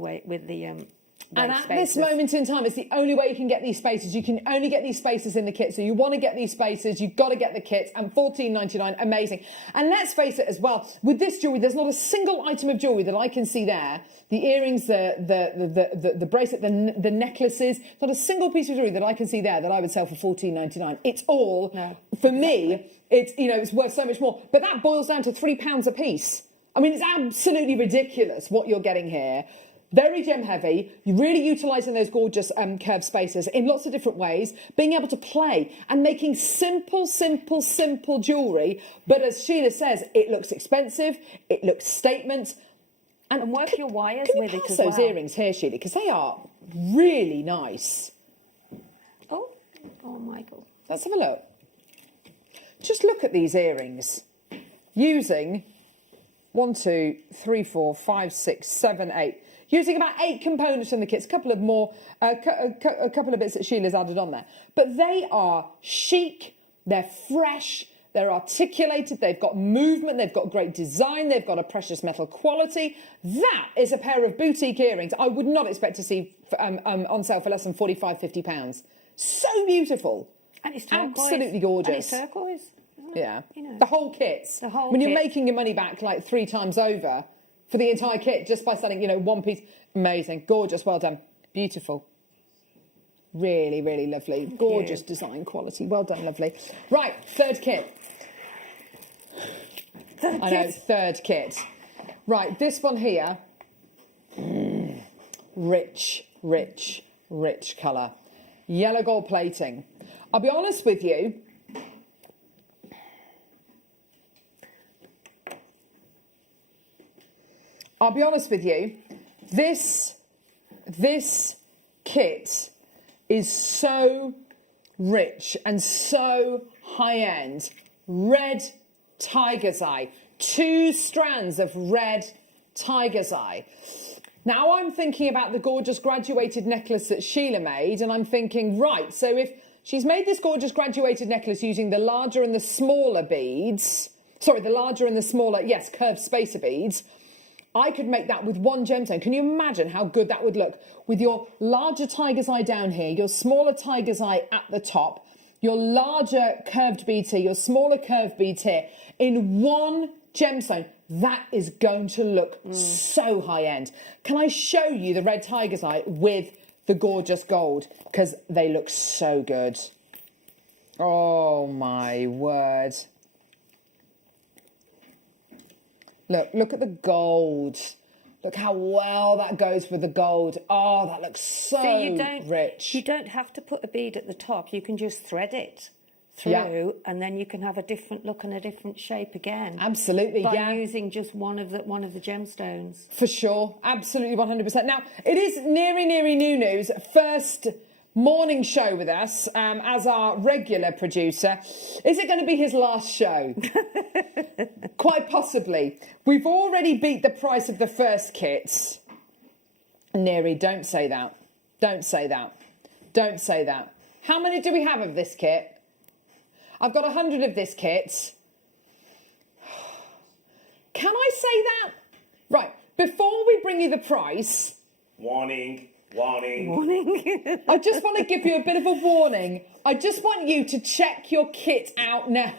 and at this moment in time, it's the only way you can get these spacers. You can only get these spacers in the kit. So you want to get these spacers, you've got to get the kits. And $14.99, amazing. And let's face it as well, with this jewellery, there's not a single item of jewellery that I can see there. The earrings, the bracelet, the necklaces, not a single piece of jewellery that I can see there that I would sell for $14.99. It's all, for me, it's worth so much more. But that boils down to £3 a piece. I mean, it's absolutely ridiculous what you're getting here. Very gem heavy, you're really utilising those gorgeous curved spacers in lots of different ways, being able to play and making simple jewellery. But as Sheila says, it looks expensive, it looks statement. And work your wires with it as well. Those earrings here, Sheila, because they are really nice. Oh, Michael. Let's have a look. Just look at these earrings. Using 1, 2, 3, 4, 5, 6, 7, 8. Using about 8 components in the kits, a couple of more, a couple of bits that Sheila's added on there. But they are chic, they're fresh, they're articulated, they've got movement, they've got great design, they've got a precious metal quality. That is a pair of boutique earrings I would not expect to see on sale for less than £45, £50. So beautiful. And it's turquoise. Absolutely gorgeous. And it's turquoise. Yeah. You know. The whole kit. The whole When kit. you're making your money back like 3 times over for the entire kit just by selling, one piece. Amazing. Gorgeous. Well done. Beautiful. Really lovely. Gorgeous design quality. Well done, lovely. Right, third kit. Third kit. Right, this one here. rich, rich, rich colour. Yellow gold plating. I'll be honest with you. This kit is so rich and so high-end. Red tiger's eye. 2 strands of red tiger's eye. Now I'm thinking about the gorgeous graduated necklace that Sheila made, and I'm thinking, right, so if she's made this gorgeous graduated necklace using the larger and the smaller beads, sorry, the larger and the smaller, yes, curved spacer beads, I could make that with 1 gemstone. Can you imagine how good that would look? With your larger tiger's eye down here, your smaller tiger's eye at the top, your larger curved beads here, your smaller curved beads here, in 1 gemstone. That is going to look so high-end. Can I show you the red tiger's eye with the gorgeous gold? Because they look so good. Oh, my word. Look at the gold. Look how well that goes with the gold. Oh, that looks so rich. You don't have to put a bead at the top. You can just thread it through, and then you can have a different look and a different shape again. Absolutely, by using just one of the gemstones. For sure, absolutely, 100%. Now it is Neary Nunu's first morning show with us as our regular producer. Is it going to be his last show? Quite possibly. We've already beat the price of the first kits. Neary, don't say that. Don't say that. Don't say that. How many do we have of this kit? I've got 100 of this kit. Can I say that? Right, before we bring you the price... Warning. I just want to give you a bit of a warning. I just want you to check your kit out now.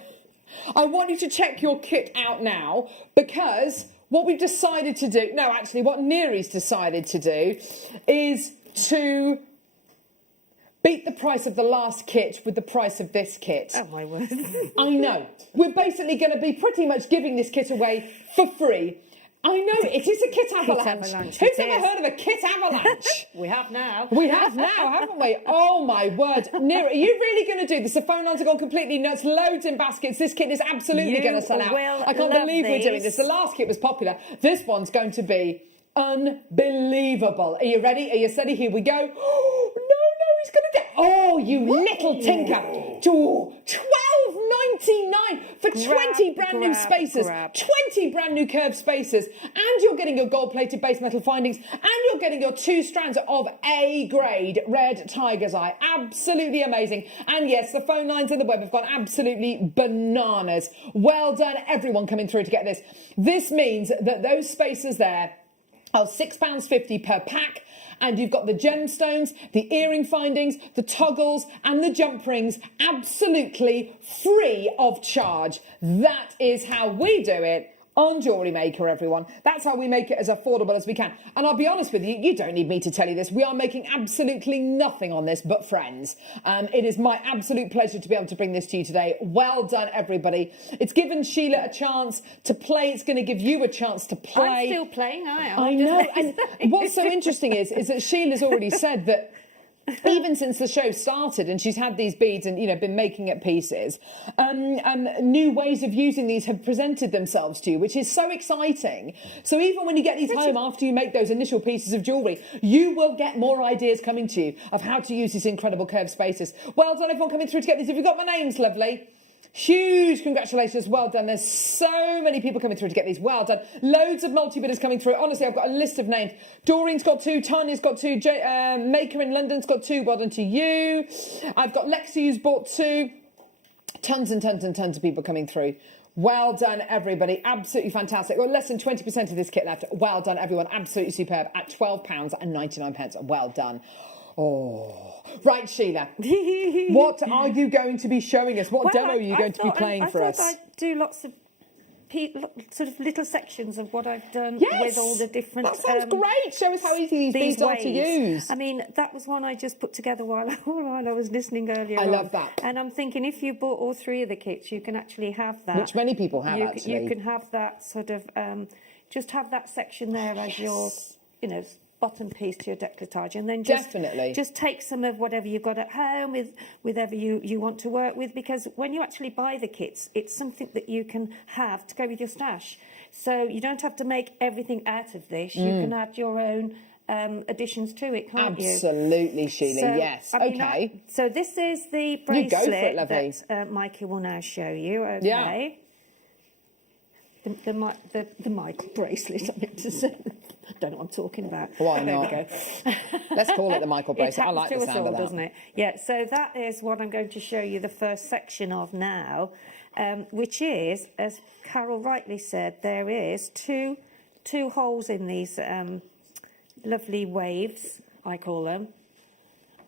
I want you to check your kit out now, because what we've decided to do... No, actually, what Neary's decided to do is to... beat the price of the last kit with the price of this kit. Oh, my word. I know. We're basically going to be pretty much giving this kit away for free. I know, it is a kit avalanche. Who's ever heard of a kit avalanche? We have now. We have now, haven't we? Oh, my word. Neera, are you really going to do this? The phone lines have gone completely nuts. Loads in baskets. This kit is absolutely going to sell out. I can't believe we're doing this. The last kit was popular. This one's going to be unbelievable. Are you ready? Are you steady? Here we go. Oh, no, he's going to get... Oh, you little tinker. $12.99 for 20 brand new spacers, 20 brand new curved spacers, and you're getting your gold-plated base metal findings, and you're getting your 2 strands of A-grade red tiger's eye. Absolutely amazing. And yes, the phone lines and the web have gone absolutely bananas. Well done, everyone coming through to get this. This means that those spacers there are £6.50 per pack, and you've got the gemstones, the earring findings, the toggles and the jump rings absolutely free of charge. That is how we do it on Jewellery Maker, everyone. That's how we make it as affordable as we can. And I'll be honest with you, you don't need me to tell you this. We are making absolutely nothing on this but friends. It is my absolute pleasure to be able to bring this to you today. Well done, everybody. It's given Sheila a chance to play. It's going to give you a chance to play. I'm still playing, I know. And what's so interesting is that Sheila's already said that even since the show started and she's had these beads and, you know, been making it pieces, new ways of using these have presented themselves to you, which is so exciting. So even when you get these home after you make those initial pieces of jewellery, you will get more ideas coming to you of how to use these incredible curved spacers. Well done, everyone coming through to get these. Have you got my names, lovely? Huge congratulations, well done. There's so many people coming through to get these. Well done. Loads of multi-bidders coming through. Honestly, I've got a list of names. Doreen's got 2, Tanya's got 2, Maker in London's got 2. Well done to you. I've got Lexi who's bought 2. Tons and tons and tons of people coming through. Well done, everybody. Absolutely fantastic. Well, less than 20% of this kit left. Well done, everyone. Absolutely superb at £12.99. Well done. Oh, right, Sheila. What are you going to be showing us? What demo are you going to be playing for us? I thought I'd do lots of sort of little sections of what I've done with all the different... That sounds great. Show us how easy these beads are to use. I mean, that was one I just put together while I was listening earlier. I love that. And I'm thinking if you bought all 3 of the kits, you can actually have that. Which many people have, actually. You can have that sort of... just have that section there as your, you know... bottom piece to your décolletage, and then just take some of whatever you've got at home with whatever you want to work with, because when you actually buy the kits, it's something that you can have to go with your stash. So you don't have to make everything out of this. You can add your own additions to it, can't you? Absolutely, Sheila, So, yes. I mean, Okay. so this is the You go for it, bracelet lovely. that Mikey will now show you, okay? Yeah. The Michael bracelet, I meant to say. I don't know what I'm talking about. Why There not? we go. Let's call it the Michael bracelet. I It like happens the to us sound all, of that. doesn't it? Yeah, so that is what I'm going to show you the first section of now, which is, as Carol rightly said, there is two holes in these lovely waves, I call them.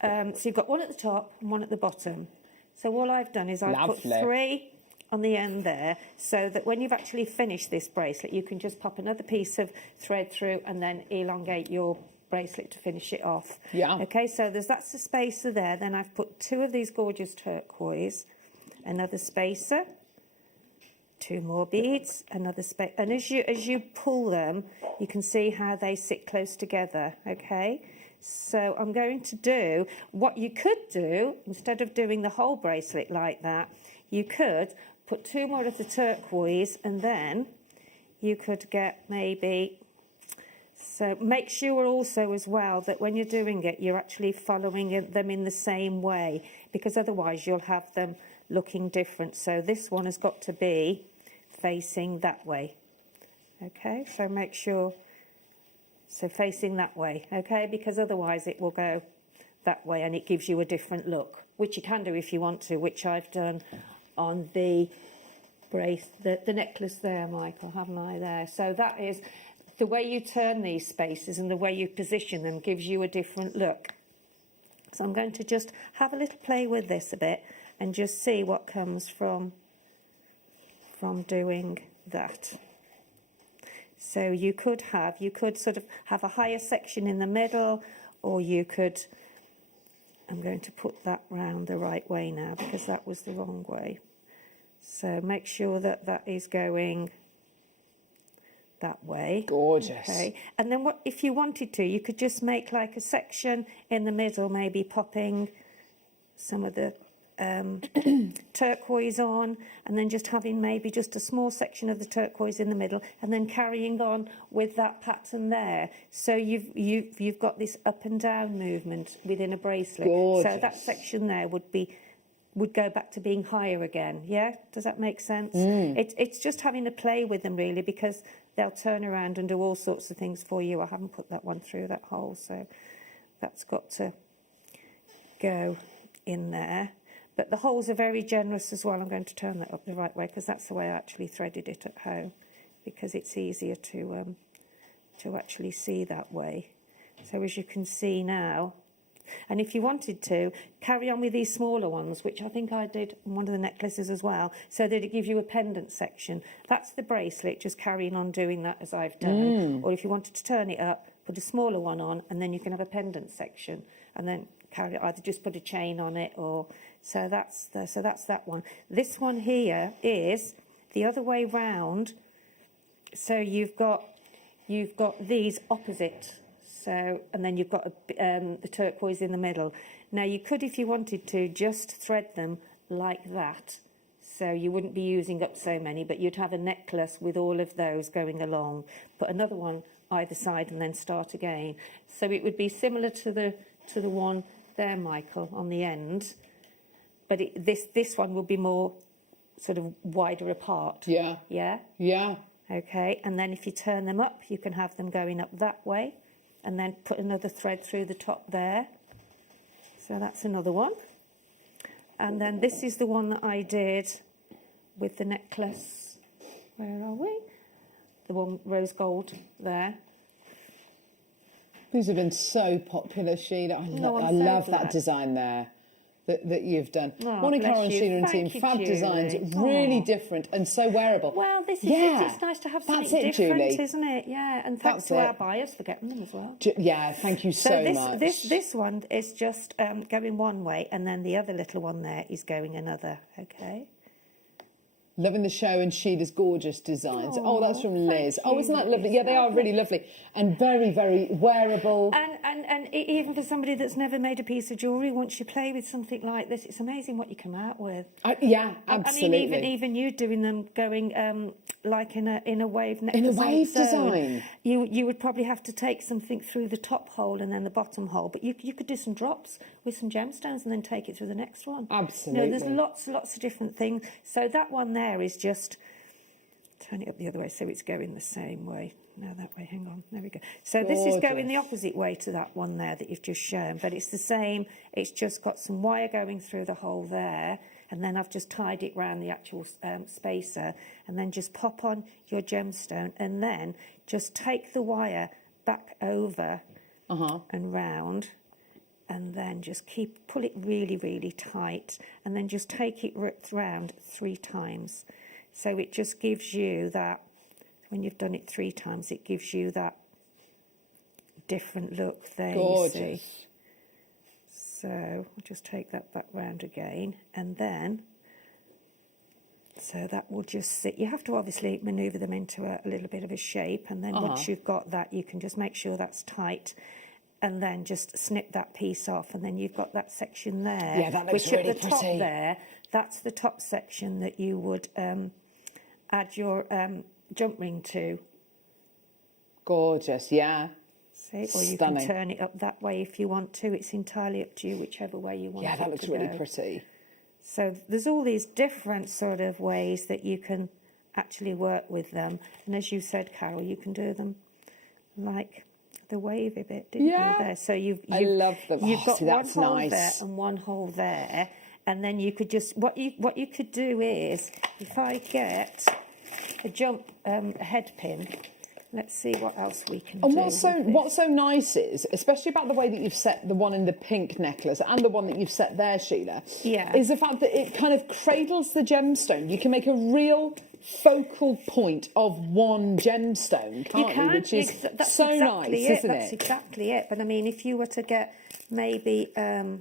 So you've got one at the top and one at the bottom. So all I've done is I've put Lovely. 3 on the end there, so that when you've actually finished this bracelet, you can just pop another piece of thread through and then elongate your bracelet to finish it off. Yeah. Okay, so that's the spacer there. Then I've put 2 of these gorgeous turquoise, another spacer, 2 more beads, another spacer, and as you pull them, you can see how they sit close together. Okay. So I'm going to do what you could do instead of doing the whole bracelet like that. You could put 2 more of the turquoise, and then you could get maybe. So make sure also as well that when you're doing it, you're actually following them in the same way, because otherwise you'll have them looking different. So this one has got to be facing that way. Okay, so make sure. So facing that way, okay, because otherwise it will go that way and it gives you a different look, which you can do if you want to, which I've done on the the necklace there, Michael, haven't I there? So that is the way you turn these spaces and the way you position them gives you a different look. So I'm going to just have a little play with this a bit and just see what comes from doing that. So you could sort of have a higher section in the middle, or you could, I'm going to put that round the right way now because that was the wrong way. So make sure that that is going that way. Gorgeous. Okay. And then what if you wanted to, you could just make like a section in the middle, maybe popping some of the turquoise on, and then just having maybe just a small section of the turquoise in the middle, and then carrying on with that pattern there. So you've got this up and down movement within a bracelet. Gorgeous. So that section there would go back to being higher again. Yeah, does that make sense? It's just having a play with them really, because they'll turn around and do all sorts of things for you. I haven't put that one through that hole, so that's got to go in there. But the holes are very generous as well. I'm going to turn that up the right way because that's the way I actually threaded it at home, because it's easier to actually see that way. So as you can see now, and if you wanted to, carry on with these smaller ones, which I think I did on one of the necklaces as well, so that it gives you a pendant section. That's the bracelet, just carrying on doing that as I've done. Or if you wanted to turn it up, put a smaller one on, and then you can have a pendant section, and then either just put a chain on it, or so that's that one. This one here is the other way round. So you've got these opposite. So, and then you've got the turquoise in the middle. Now you could, if you wanted to, just thread them like that. So you wouldn't be using up so many, but you'd have a necklace with all of those going along. Put another one either side and then start again. So it would be similar to the one there, Michael, on the end. But this one will be more sort of wider apart. Yeah. Yeah? Yeah. Okay, and then if you turn them up, you can have them going up that way, and then put another thread through the top there. So that's another one. And then this is the one that I did with the necklace. Where are we? The one rose gold there. These have been so popular, Sheila. I love that design there that you've done. Oh, Monica bless and you. Sheila and Thank team, you, fab Julie. designs, really different and so wearable. Well, this is Yeah. it's nice to have That's something it, different, Julie. isn't it? Yeah, and thanks That's to our it. buyers for getting them as well. Yeah, thank you so much. This one is just going one way, and then the other little one there is going another. Okay. Loving the show and Sheila's gorgeous designs. Oh, that's from Liz. Oh, isn't that lovely? Yeah, they are really lovely and very, very wearable. And even for somebody that's never made a piece of jewellery, once you play with something like this, it's amazing what you come out with. Yeah, absolutely. I mean, even you doing them going like in a wave necklace. In a wave design. You would probably have to take something through the top hole and then the bottom hole, but you could do some drops with some gemstones and then take it through the next one. Absolutely. You know, there's lots of different things. So that one there is just turn it up the other way so it's going the same way. No, that way. Hang on. There we go. So this is going the opposite way to that one there that you've just shown, but it's the same. It's just got some wire going through the hole there, and then I've just tied it round the actual spacer, and then just pop on your gemstone, and then just take the wire back over and round, and then just pull it really, really tight, and then just take it round 3 times. So it just gives you that, when you've done it 3 times, it gives you that different look there, Gorgeous. you see. So I'll just take that back round again, and then, so that will just sit. You have to obviously manoeuvre them into a little bit of a shape, and then once you've got that, you can just make sure that's tight, and then just snip that piece off, and then you've got that section there. Yeah, that looks which really at the pretty. top there, that's the top section that you would add your jump ring to. Gorgeous, yeah. See? Or you Stunning. can turn it up that way if you want to. It's entirely up to you, whichever way you want it to go. Yeah, that looks really pretty. So there's all these different sort of ways that you can actually work with them. And as you said, Carol, you can do them like the wavy bit, didn't you? There. So I love them. You've got see, one that's hole nice. there and one hole there. And then you could just, what you could do is, if I get a jump head pin, let's see what else we can do. And what's so nice is, especially about the way that you've set the one in the pink necklace and the one that you've set there, Sheila, is the fact that it kind of cradles the gemstone. You can make a real focal point of one gemstone, can't you? Which is that's so exactly nice, isn't That's it? exactly it. But I mean, if you were to get maybe I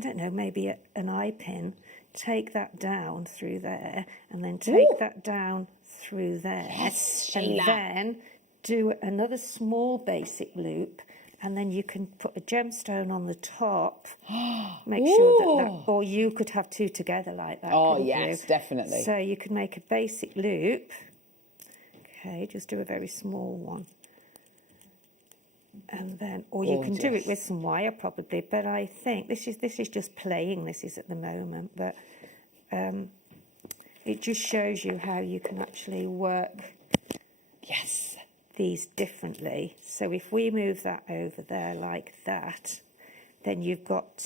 don't know, maybe an eye pin, take that down through there, and then take that down through there, Yes, and Sheila. then do another small basic loop, and then you can put a gemstone on the top. Make sure that, or you could have 2 together like that. Oh, couldn't yes, you? definitely. So you could make a basic loop. Okay, just do a very small one. And then, or you can do it with some wire probably, but I think this is just playing. This is at the moment, but it just shows you how you can actually work these differently. So if we move that over there like that, then you've got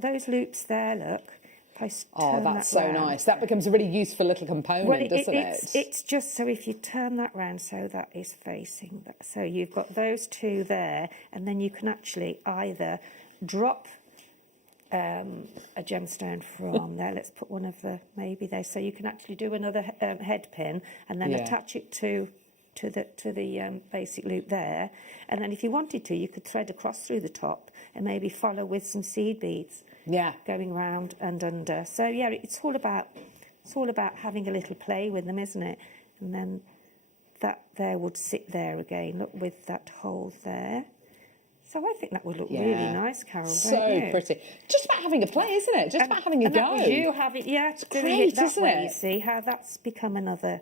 those loops there. Look. Oh, that's so nice. That becomes a really useful little component, doesn't it? It's just so if you turn that round so that is facing that. So you've got those 2 there, and then you can actually either drop a gemstone from there. Let's put one of the maybe there. So you can actually do another head pin and then attach it to the basic loop there. And then if you wanted to, you could thread across through the top and maybe follow with some seed beads. Going round and under. So yeah, it's all about having a little play with them, isn't it? And then that there would sit there again. Look, with that hole there. So I think that would look really nice, Carol. So pretty. Just about having a play, isn't it? Just about having a go. That was you having, it's doing great, it that isn't way. it? You see how that's become another.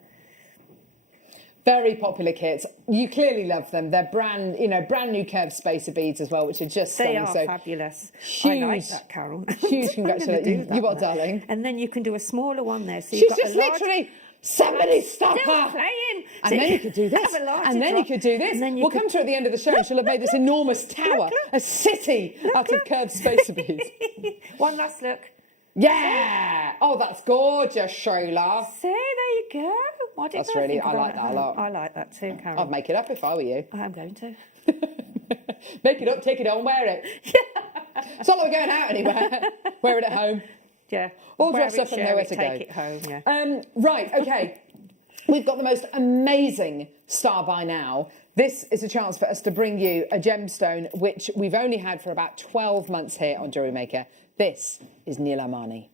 Very popular kits. You clearly love them. They're brand new curved spacer beads as well, which are just They stunning. are so fabulous. Huge, I like that, Carol. Huge congratulations. You what, darling? And then you can do a smaller one there. So She's you've got just literally, somebody stop her. Playing. And then you could do this. And then you could do this. We'll come to her at the end of the show and she'll have made this enormous tower, a city out of curved spacer beads. One last look. Yeah! Oh, that's gorgeous, Sheila. See, there you go. That's really, I like that a lot. I like that too, Carol. I'd make it up if I were you. I'm going to. Make it up, take it on, wear it. It's not like we're going out anywhere. Wear it at home. Yeah. All dressed up and nowhere to go. Take it home, yeah. Right, okay. We've got the most amazing star by now. This is a chance for us to bring you a gemstone which we've only had for about 12 months here on JewelleryMaker. This is Nilam Mani.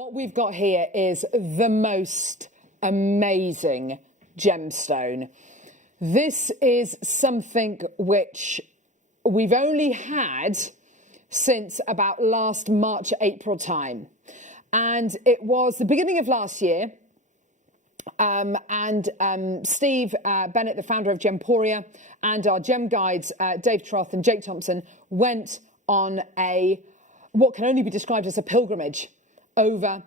What we've got here is the most amazing gemstone. This is something which we've only had since about last March, April time. And it was the beginning of last year. Steve Bennett, the founder of Gemporia, and our gem guides, Dave Troth and Jake Thompson, went on what can only be described as a pilgrimage over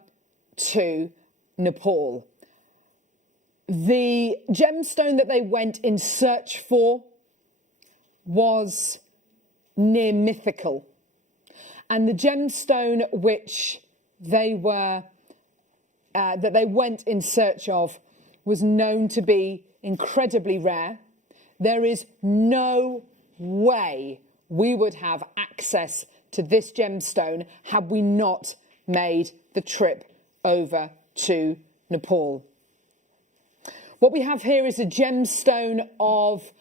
to Nepal. The gemstone that they went in search for was near mythical. And the gemstone which they were that they went in search of was known to be incredibly rare. There is no way we would have access to this gemstone had we not made the trip over to Nepal. What we have here is a gemstone of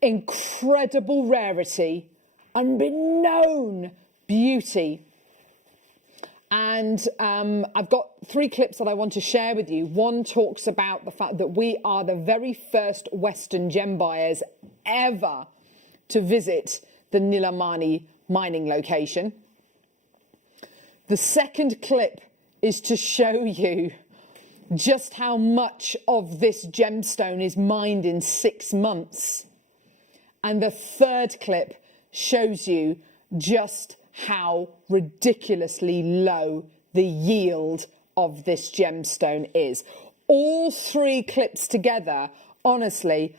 incredible rarity, unbeknown beauty. And I've got 3 clips that I want to share with you. One talks about the fact that we are the very first Western gem buyers ever to visit the Nilam Mani mining location. The second clip is to show you just how much of this gemstone is mined in 6 months. And the third clip shows you just how ridiculously low the yield of this gemstone is. All 3 clips together, honestly,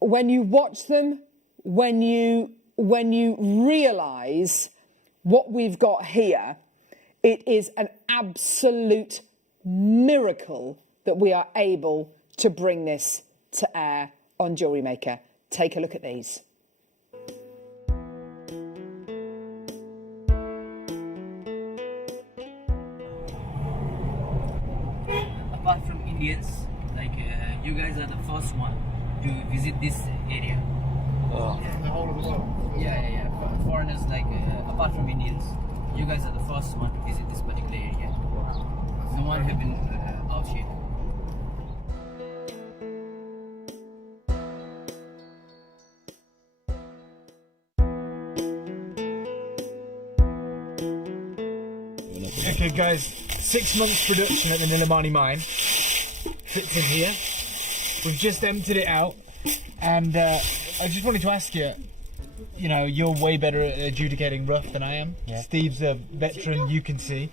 when you watch them, when you realise what we've got here, it is an absolute miracle that we are able to bring this to air on Jewellery Maker. Take a look at these. Apart from Indians, like you guys are the first one to visit this area. Oh. The whole of the world? Yeah. Foreigners, like apart from Indians, you guys are the first one to visit this particular area. No one have been out here. Okay guys, 6 months production at the Nilam Mani mine. Fits in here. We've just emptied it out, and I just wanted to ask you, you know, you're way better at adjudicating rough than I am. Yeah. Steve's a veteran, you can see.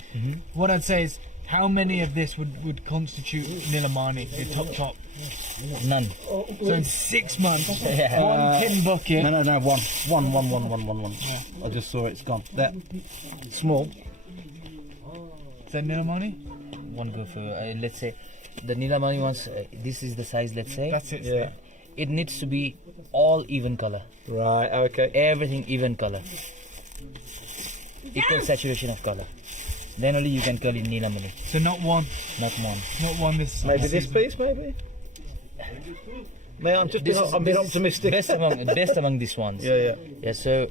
What I'd say is, how many of this would constitute Nilam Mani, the top? None. So in 6 months, Yeah. one tin bucket. No, one. Yeah. I just saw it's gone. That small. Is that Nilam Mani? One go for, let's say, the Nilam Mani ones, this is the size, let's say. That's it. Yeah. It needs to be all even color. Right, okay. Everything even color. Equal saturation of color. Then only you can call it Nilam Mani. So not one. Not one. Not one this Maybe season. this piece, maybe? I'm just I'm being optimistic. Best among these ones. Yeah. Yeah, so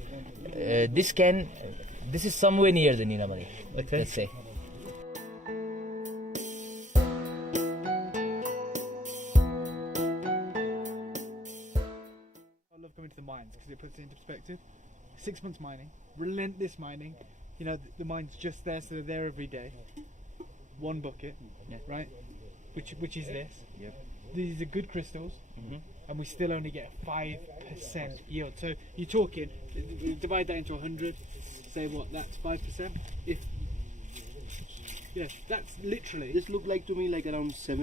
this is somewhere near the Nilam Mani. Okay. Let's say. I love coming to the mines because it puts it into perspective. 6 months mining, relentless mining. You know, the mine's just there, so they're there every day. One bucket, right? Which is this. Yep. These are good crystals, and we still only get 5% yield. So you're talking, divide that into 100, say what, that's 5%? That's literally. This look like to me like around 5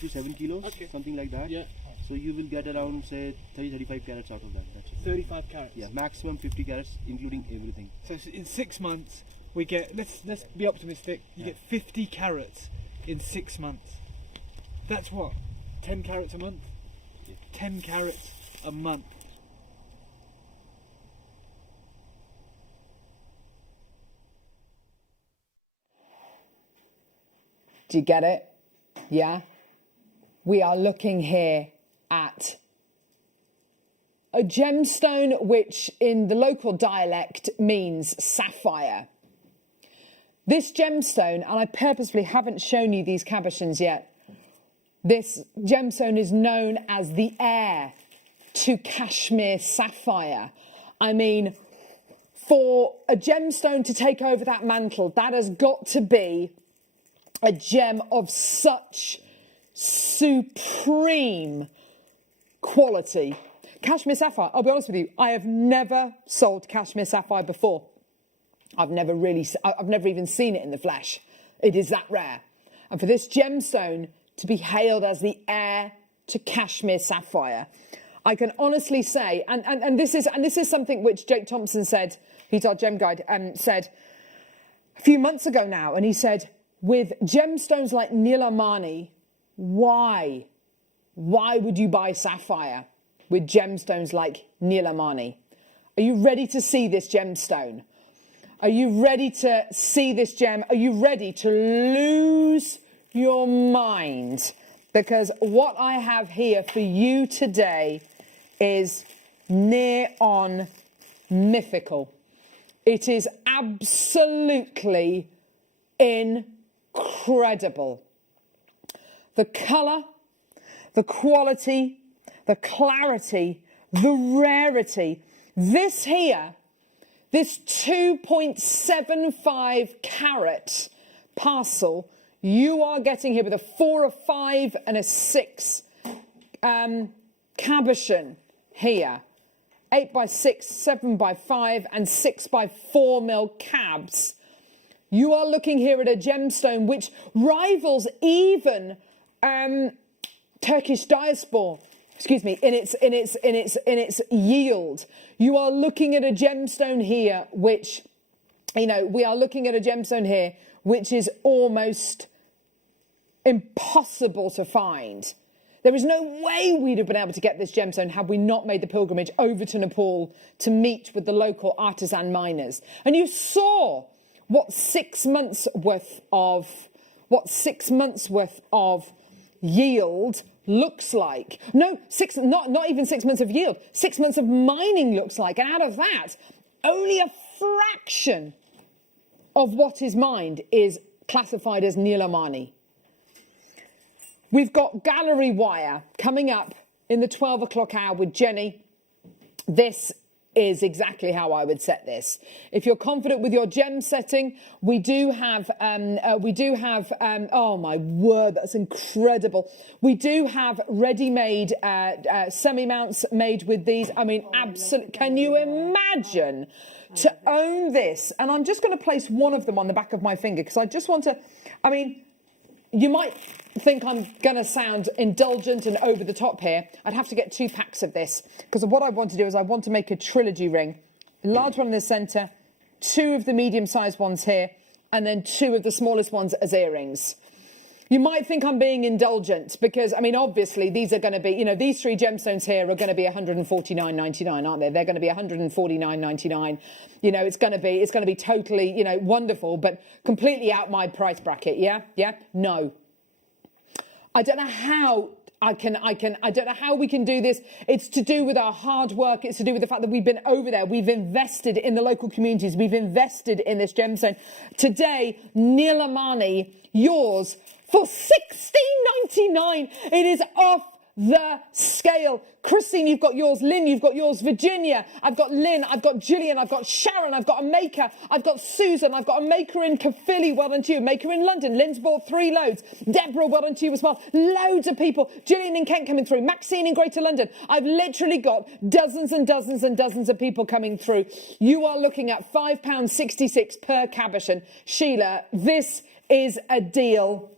to 7 kilos, something like that. Yeah. So you will get around say 30-35 carats out of that. That's it. 35 carats. Yeah, maximum 50 carats, including everything. So in 6 months we get. Let's be optimistic. You get 50 carats in 6 months. That's what, 10 carats a month. 10 carats a month. Do you get it? Yeah? We are looking here at a gemstone which in the local dialect means sapphire. This gemstone, and I purposefully haven't shown you these cabochons yet, this gemstone is known as the heir to cashmere sapphire. I mean, for a gemstone to take over that mantle, that has got to be a gem of such supreme quality. Cashmere sapphire, I'll be honest with you, I have never sold cashmere sapphire before. I've never even seen it in the flesh. It is that rare. And for this gemstone to be hailed as the heir to cashmere sapphire, I can honestly say, and this is something which Jake Thompson said, he's our gem guide, said a few months ago now, and he said, with gemstones like Nilam Mani, why would you buy sapphire with gemstones like Nilam Mani? Are you ready to see this gemstone? Are you ready to see this gem? Are you ready to lose your mind? Because what I have here for you today is near on mythical. It is absolutely incredible. The colour, the quality, the clarity, the rarity. This here, this 2.75 carat parcel, you are getting here with a 4, a 5 and a 6 cabochon here. 8x6, 7x5 and 6x4 mil cabs. You are looking here at a gemstone which rivals even Turkish diaspora. Excuse me, in its yield. You are looking at a gemstone here which, we are looking at a gemstone here which is almost impossible to find. There is no way we'd have been able to get this gemstone had we not made the pilgrimage over to Nepal to meet with the local artisan miners. And you saw what 6 months worth of yield looks like. No, not even 6 months of yield. 6 months of mining looks like. And out of that, only a fraction of what is mined is classified as Nilam Mani. We've got gallery wire coming up in the 12 o'clock hour with Jenny. This is exactly how I would set this. If you're confident with your gem setting, we do have, oh my word, that's incredible. We do have ready-made semi-mounts made with these. I mean, absolutely, can you imagine to own this? And I'm just going to place one of them on the back of my finger because I just want to, you might think I'm going to sound indulgent and over the top here. I'd have to get 2 packs of this because what I want to do is I want to make a trilogy ring. A large one in the centre, 2 of the medium-sized ones here, and then 2 of the smallest ones as earrings. You might think I'm being indulgent because, obviously these are going to be, these 3 gemstones here are going to be $149.99, aren't they? They're going to be $149.99. It's going to be totally, wonderful, but completely out my price bracket. Yeah? No. I don't know how I don't know how we can do this. It's to do with our hard work. It's to do with the fact that we've been over there. We've invested in the local communities. We've invested in this gemstone. Today, Nilam Mani, yours for $16.99. It is off the scale. Christine, you've got yours. Lynn, you've got yours. Virginia, I've got Lynn, I've got Gillian, I've got Sharon, I've got a maker, I've got Susan, I've got a maker in Caerphilly, well done to you. Maker in London, Lynn's bought 3 loads. Deborah, well done to you as well. Loads of people. Gillian in Kent coming through. Maxine in Greater London. I've literally got dozens and dozens and dozens of people coming through. You are looking at £5.66 per cabochon. Sheila, this is a deal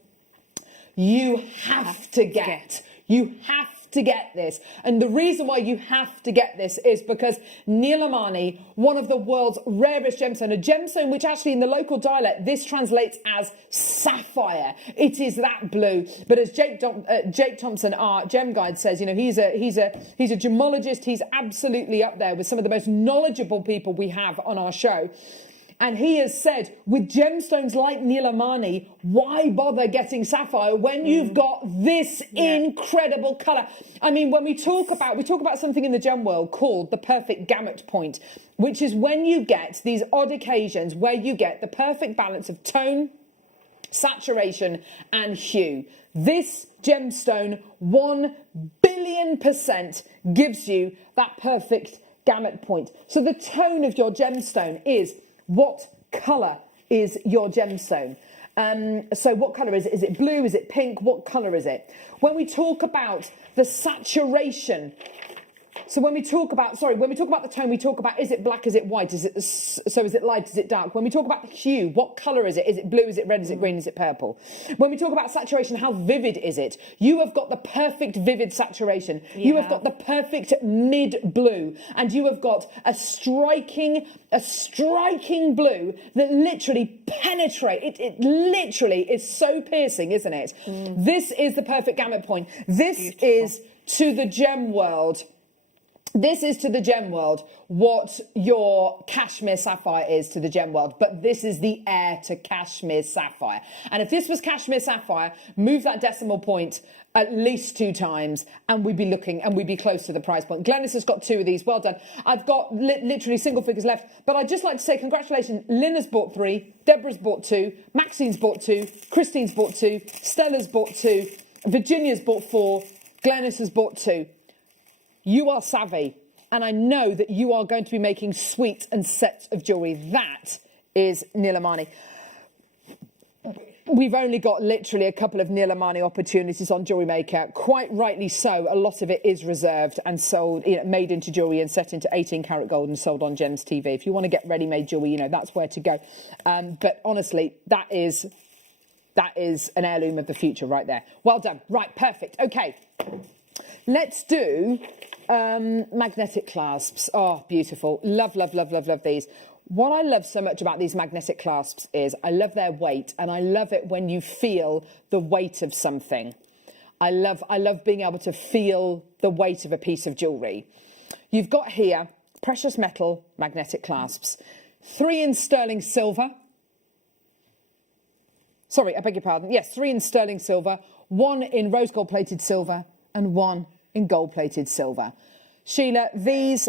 you have to get. You have to get this. And the reason why you have to get this is because Nilam Mani, one of the world's rarest gemstones, a gemstone which actually in the local dialect, this translates as sapphire. It is that blue. But as Jake Thompson, our gem guide, says, he's a gemologist. He's absolutely up there with some of the most knowledgeable people we have on our show. And he has said, with gemstones like Nilam Mani, why bother getting sapphire when you've got this incredible colour? I mean, when we talk about something in the gem world called the perfect gamut point, which is when you get these odd occasions where you get the perfect balance of tone, saturation and hue. This gemstone 1 billion% gives you that perfect gamut point. So the tone of your gemstone is what colour is your gemstone. So what colour is it? Is it blue? Is it pink? What colour is it? When we talk about the saturation, so when we talk about the tone, we talk about, is it black, is it white, is it light, is it dark? When we talk about the hue, what colour is it? Is it blue, is it red, is it green, is it purple? When we talk about saturation, how vivid is it? You have got the perfect vivid saturation. You have got the perfect mid-blue, and you have got a striking blue that literally penetrates. It literally is so piercing, isn't it? This is the perfect gamut point. This is to the gem world. This is to the gem world what your cashmere sapphire is to the gem world, but this is the heir to cashmere sapphire. And if this was cashmere sapphire, move that decimal point at least 2 times and we'd be close to the price point. Glennis has got 2 of these. Well done. I've got literally single figures left, but I'd just like to say congratulations. Lynn has bought 3, Deborah's bought 2, Maxine's bought 2, Christine's bought 2, Stella's bought 2, Virginia's bought 4, Glennis has bought 2. You are savvy, and I know that you are going to be making suites and sets of jewellery. That is Nilam Mani. We've only got literally a couple of Nilam Mani opportunities on JewelleryMaker. Quite rightly so. A lot of it is reserved and sold, made into jewellery and set into 18 karat gold and sold on Gems TV. If you want to get ready-made jewellery, that's where to go. But honestly, that is an heirloom of the future right there. Well done. Right, perfect. Okay. Let's do magnetic clasps. Oh, beautiful. Love, love, love, love, love these. What I love so much about these magnetic clasps is I love their weight, and I love it when you feel the weight of something. I love being able to feel the weight of a piece of jewellery. You've got here precious metal magnetic clasps. 3 in sterling silver. Sorry, I beg your pardon. Yes, 3 in sterling silver, 1 in rose gold plated silver, and 1 in gold-plated silver. Sheila, these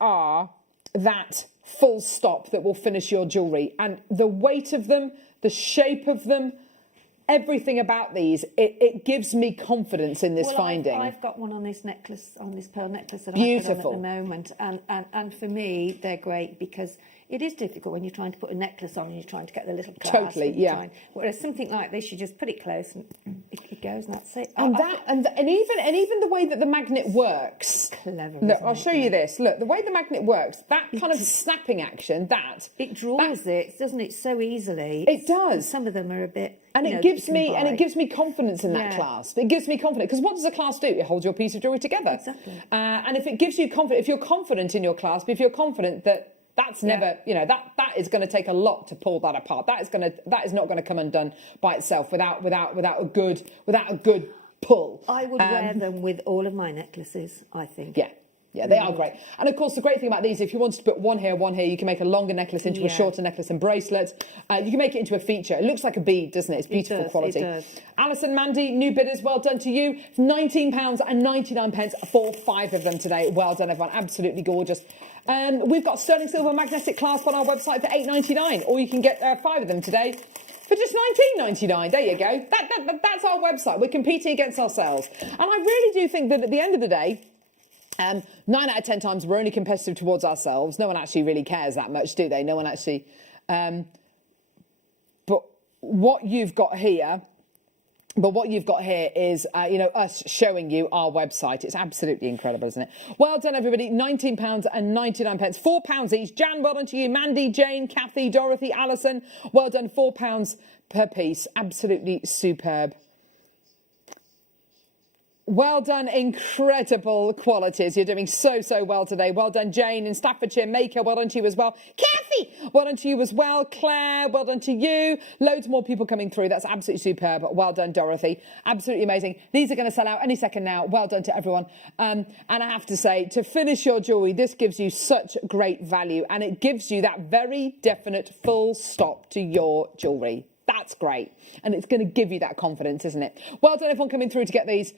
are that full stop that will finish your jewellery. And the weight of them, the shape of them, everything about these, it gives me confidence in this finding. I've got one on this necklace, on this pearl necklace that Beautiful. I've got on at the moment. And for me, they're great because it is difficult when you're trying to put a necklace on and you're trying to get the little clasp. Totally, yeah. Whereas something like this, you just put it close and it goes, and that's it. And even the way that the magnet works. Clever. Look, I'll show you this. Look, the way the magnet works, that kind of snapping action, it draws it, doesn't it, so easily. It does. Some of them are a bit. And it gives me confidence in that clasp. It gives me confidence because what does a clasp do? It holds your piece of jewellery together. Exactly. And if it gives you confidence, if you're confident in your clasp, if you're confident that that's never, that is going to take a lot to pull that apart. That is not going to come undone by itself without a good pull. I would wear them with all of my necklaces, I think. Yeah, they are great. And of course, the great thing about these, if you wanted to put one here, you can make a longer necklace into a shorter necklace and bracelet. You can make it into a feature. It looks like a bead, doesn't it? It's beautiful quality. It does. Alison, Mandy, new bidders, well done to you. £19.99 for 5 of them today. Well done, everyone. Absolutely gorgeous. We've got sterling silver magnetic clasp on our website for £8.99, or you can get 5 of them today for just £19.99. There you go. That's our website. We're competing against ourselves. And I really do think that at the end of the day, 9 out of 10 times we're only competitive towards ourselves. No one actually really cares that much, do they? No one actually. But what you've got here is, us showing you our website. It's absolutely incredible, isn't it? Well done, everybody. £19.99. £4 each. Jan, well done to you. Mandy, Jane, Kathy, Dorothy, Alison. Well done. £4 per piece. Absolutely superb. Well done, incredible qualities. You're doing so well today. Well done, Jane in Staffordshire. Maker, well done to you as well. Kathy, well done to you as well. Claire, well done to you. Loads more people coming through. That's absolutely superb. Well done, Dorothy. Absolutely amazing. These are going to sell out any second now. Well done to everyone. And I have to say, to finish your jewellery, this gives you such great value, and it gives you that very definite full stop to your jewellery. That's great. And it's going to give you that confidence, isn't it? Well done, everyone coming through to get these.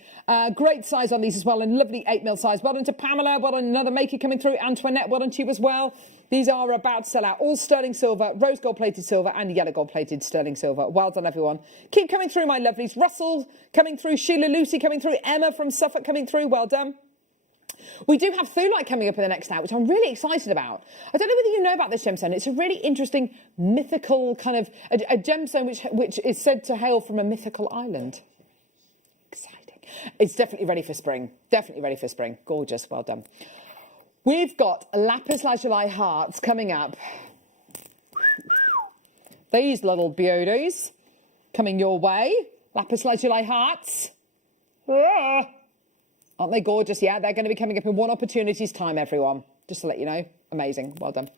Great size on these as well, and lovely 8mm size. Well done to Pamela. Well done, another maker coming through. Antoinette, well done to you as well. These are about to sell out. All sterling silver, rose gold plated silver, and yellow gold plated sterling silver. Well done, everyone. Keep coming through, my lovelies. Russell coming through. Sheila Lucy coming through. Emma from Suffolk coming through. Well done. We do have Thulite coming up in the next hour, which I'm really excited about. I don't know whether you know about this gemstone. It's a really interesting mythical kind of a gemstone which is said to hail from a mythical island. Exciting. It's definitely ready for spring. Definitely ready for spring. Gorgeous. Well done. We've got lapis lazuli hearts coming up. These little beauties coming your way. Lapis lazuli hearts. Ah. Aren't they gorgeous? Yeah, they're going to be coming up in one opportunity's time, everyone. Just to let you know. Amazing. Well done.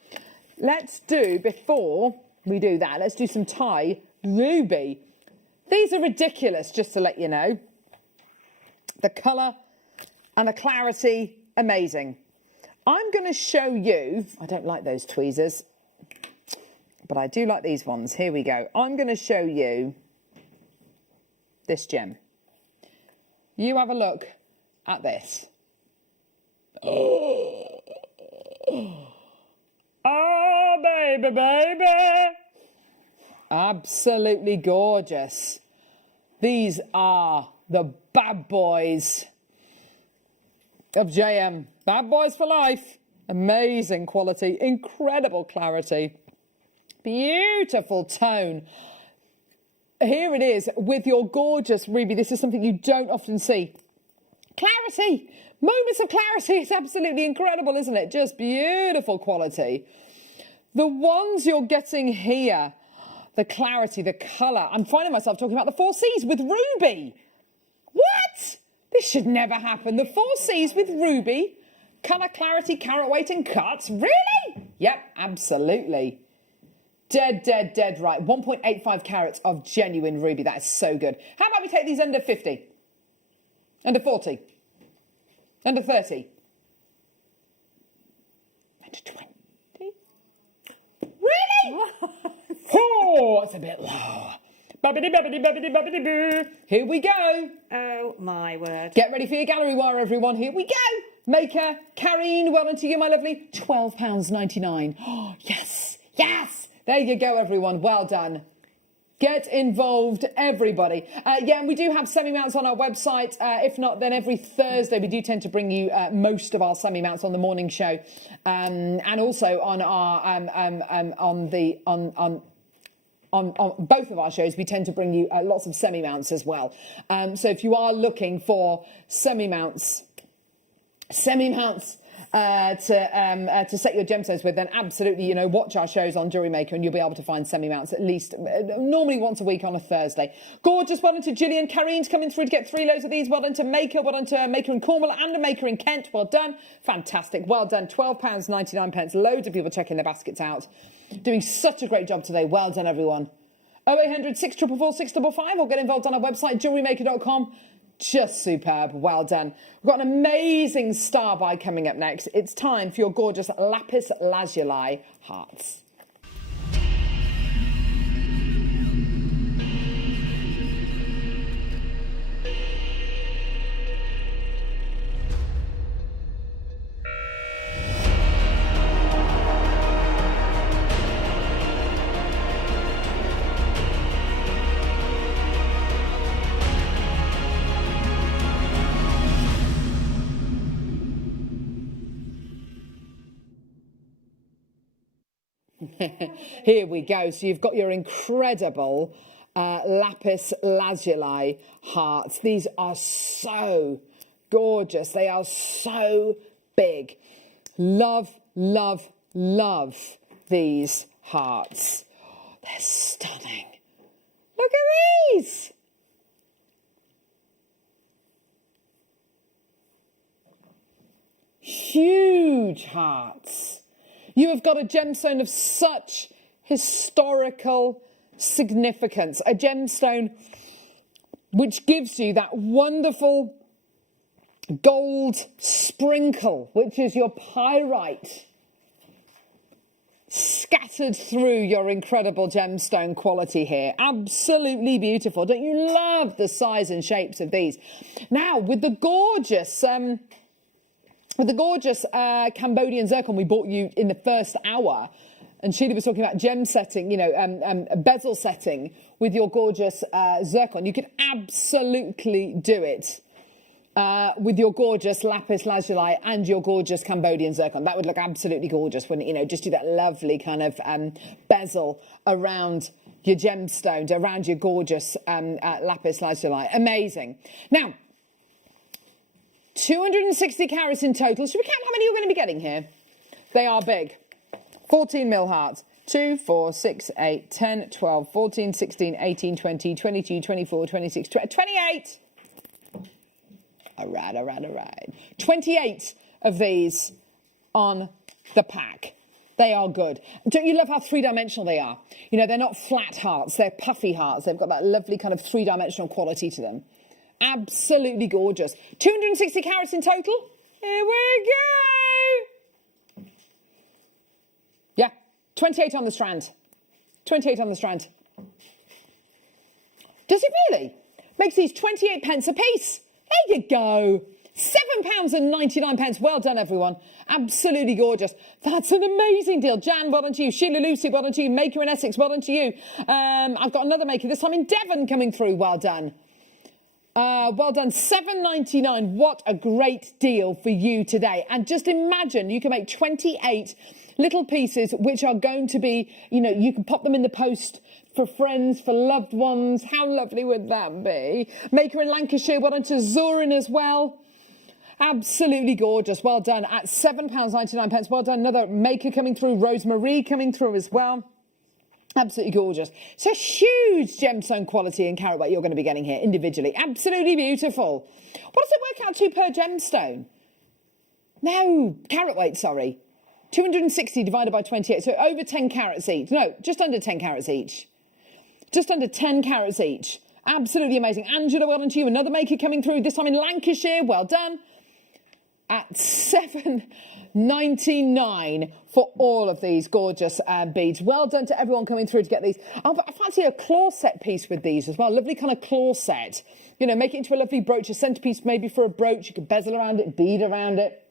Let's do, before we do that, let's do some Thai ruby. These are ridiculous, just to let you know. The colour and the clarity, amazing. I'm going to show you, I don't like those tweezers, but I do like these ones. Here we go. I'm going to show you this gem. You have a look at this. Oh, baby, baby. Absolutely gorgeous. These are the bad boys of JM. Bad boys for life. Amazing quality, incredible clarity, beautiful tone. Here it is with your gorgeous ruby. This is something you don't often see. Clarity, moments of clarity. It's absolutely incredible, isn't it? Just beautiful quality. The ones you're getting here, the clarity, the colour. I'm finding myself talking about the 4 C's with ruby. What? This should never happen. The 4 C's with ruby, colour, clarity, carat weight and cuts. Really? Yep, absolutely. Dead right. 1.85 carats of genuine ruby. That is so good. How about we take these under 50? Under 40? Under 30? Under 20? Really? Oh, it's a bit low. Babbity, babbity, babbity, babbity, boo. Here we go. Oh, my word. Get ready for your gallery wire, everyone. Here we go. Maker, Karine, well done to you, my lovely. £12.99. Oh, yes, yes. There you go, everyone. Well done. Get involved, everybody. Yeah, and we do have semi-mounts on our website. If not, then every Thursday we do tend to bring you most of our semi-mounts on the morning show, and also on our on both of our shows we tend to bring you lots of semi-mounts as well. So if you are looking for semi-mounts. To set your gemstones with, then absolutely, watch our shows on JewelleryMaker and you'll be able to find semi-mounts at least, normally once a week on a Thursday. Gorgeous. Well done to Gillian. Karine's coming through to get 3 loads of these. Well done to Maker. Well done to Maker in Cornwall and a Maker in Kent. Well done. Fantastic. Well done. £12.99. Loads of people checking their baskets out. Doing such a great job today. Well done, everyone. 0800 644 655 or get involved on our website, jewellerymaker.com. Just superb. Well done. We've got an amazing star buy coming up next. It's time for your gorgeous lapis lazuli hearts. Here we go. So you've got your incredible lapis lazuli hearts. These are so gorgeous. They are so big. Love, love, love these hearts. Oh, they're stunning. Look at these. Huge hearts. You have got a gemstone of such historical significance. A gemstone which gives you that wonderful gold sprinkle, which is your pyrite, scattered through your incredible gemstone quality here. Absolutely beautiful. Don't you love the size and shapes of these? Now, with the gorgeous Cambodian zircon we bought you in the first hour, and Sheila was talking about gem setting, you know, bezel setting with your gorgeous zircon. You can absolutely do it with your gorgeous lapis lazuli and your gorgeous Cambodian zircon. That would look absolutely gorgeous, wouldn't it? You know, just do that lovely kind of bezel around your gemstones, around your gorgeous lapis lazuli. Amazing. Now, 260 carats in total. Should we count how many you're going to be getting here? They are big. 14 mil hearts. 2, 4, 6, 8, 10, 12, 14, 16, 18, 20, 22, 24, 26, 28. All right. 28 of these on the pack. They are good. Don't you love how three-dimensional they are? You know, they're not flat hearts, they're puffy hearts. They've got that lovely kind of three-dimensional quality to them. Absolutely gorgeous. 260 carats in total. Here we go. Yeah, 28 on the strand. 28 on the strand. Does it really? Makes these 28 pence a piece. There you go. £7.99. Well done, everyone. Absolutely gorgeous. That's an amazing deal. Jan, well done to you. Sheila Lucy, well done to you. Maker in Essex, well done to you. I've got another maker, this time in Devon, coming through. Well done. Well done. £7.99. What a great deal for you today. And just imagine you can make 28 little pieces which are going to be, you know, you can pop them in the post for friends, for loved ones. How lovely would that be? Maker in Lancashire, well done to Zorin as well. Absolutely gorgeous. Well done at £7.99. Well done. Another maker coming through. Rosemarie coming through as well. Absolutely gorgeous. So huge gemstone quality and carat weight you're going to be getting here individually. Absolutely beautiful. What does it work out to per gemstone? No, carat weight, sorry. 260 divided by 28, so over 10 carats each. No, just under 10 carats each. Just under 10 carats each. Absolutely amazing. Angela, well done to you. Another maker coming through, this time in Lancashire. Well done. At £7.99 for all of these gorgeous beads. Well done to everyone coming through to get these. I fancy a claw set piece with these as well. Lovely kind of claw set. You know, make it into a lovely brooch, a centrepiece maybe for a brooch. You could bezel around it, bead around it.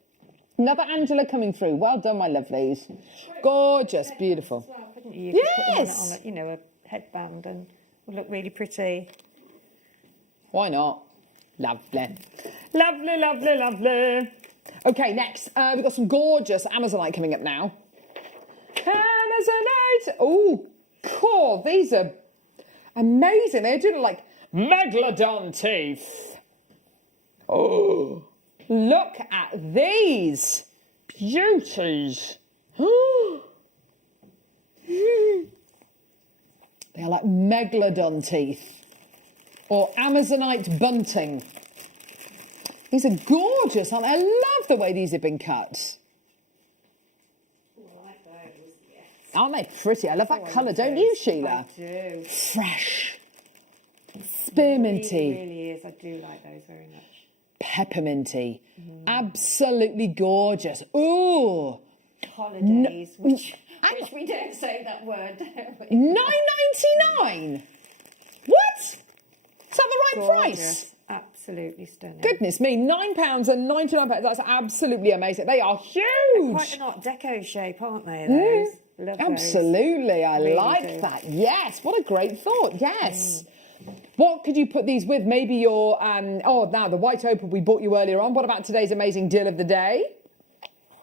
Another Angela coming through. Well done, my lovelies. Gorgeous, beautiful. Well, couldn't you? You could put one on a, you know, a headband and it would look really pretty. Why not? Lovely. Lovely, lovely, lovely. Okay, next, we've got some gorgeous Amazonite coming up now. Amazonite! Oh, cool. These are amazing. They do look like megalodon teeth. Oh, look at these beauties. They're like megalodon teeth or Amazonite bunting. These are gorgeous, aren't they? I love the way these have been cut. I like those, yes. Aren't they pretty? I love that colour, don't you, Sheila? I do. Fresh. Spearminty. It really is. I do like those very much. Pepperminty. Absolutely gorgeous. Ooh. Holidays, which we don't say that word, don't we? £9.99? What? Is that the right price? Absolutely stunning. Goodness me, £9.99. That's absolutely amazing. They are huge. They're quite an Art Deco shape, aren't they? Those. Love Absolutely, those. I Really like do. that. Yes, what a great thought. Yes. What could you put these with? Maybe your now the white opal we bought you earlier on. What about today's amazing deal of the day?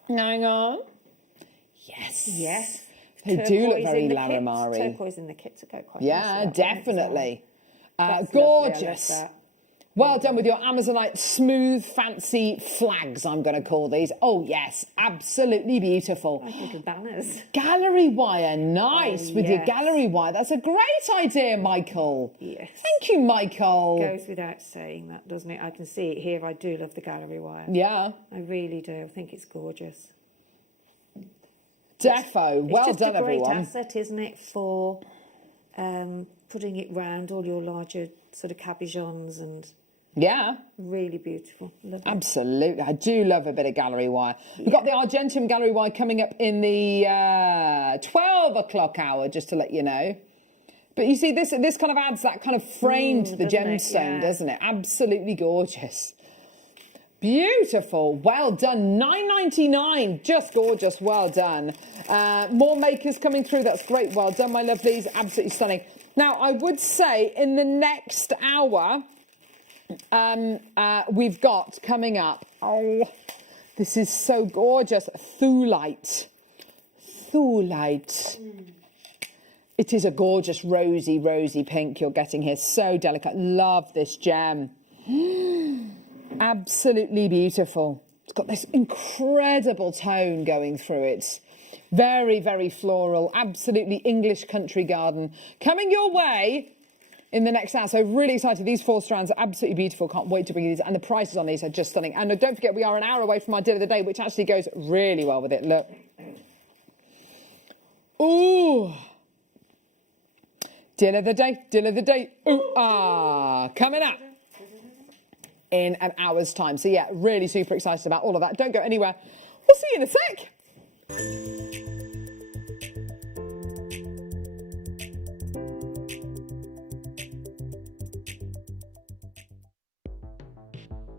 Hang on. Yes. Yes. They do look very Laramari. Turquoise in the kits would go quite Yeah, nicely, definitely. That's Gorgeous. lovely, I love that. Well done with your Amazonite smooth, fancy flags, I'm going to call these. Oh, yes, absolutely beautiful. Like little banners. Gallery wire, nice with your gallery wire. That's a great idea, Michael. Yes. Thank you, Michael. Goes without saying that, doesn't it? I can see it here. I do love the gallery wire. Yeah. I really do. I think it's gorgeous. Defo. Well done, everyone. It's just a great asset, isn't it, for putting it round all your larger sort of cabochons and... Yeah. Really beautiful. Love it. Absolutely. I do love a bit of gallery wire. We've got the Argentium gallery wire coming up in the 12 o'clock hour, just to let you know. But you see, this kind of adds that kind of frame to the gemstone, doesn't it? Absolutely gorgeous. Beautiful. Well done. $9.99. Just gorgeous. Well done. More makers coming through. That's great. Well done, my lovelies. Absolutely stunning. Now, I would say in the next hour... we've got coming up, oh, this is so gorgeous, Thulite. It is a gorgeous rosy pink you're getting here, so delicate. Love this gem. Absolutely beautiful. It's got this incredible tone going through it. Very, very floral, absolutely English country garden. Coming your way in the next hour. So really excited. These 4 strands are absolutely beautiful. Can't wait to bring you these. And the prices on these are just stunning. And don't forget, we are an hour away from our deal of the day, which actually goes really well with it. Look. Ooh. Deal of the day. Ooh, coming up in an hour's time. So yeah, really super excited about all of that. Don't go anywhere. We'll see you in a sec.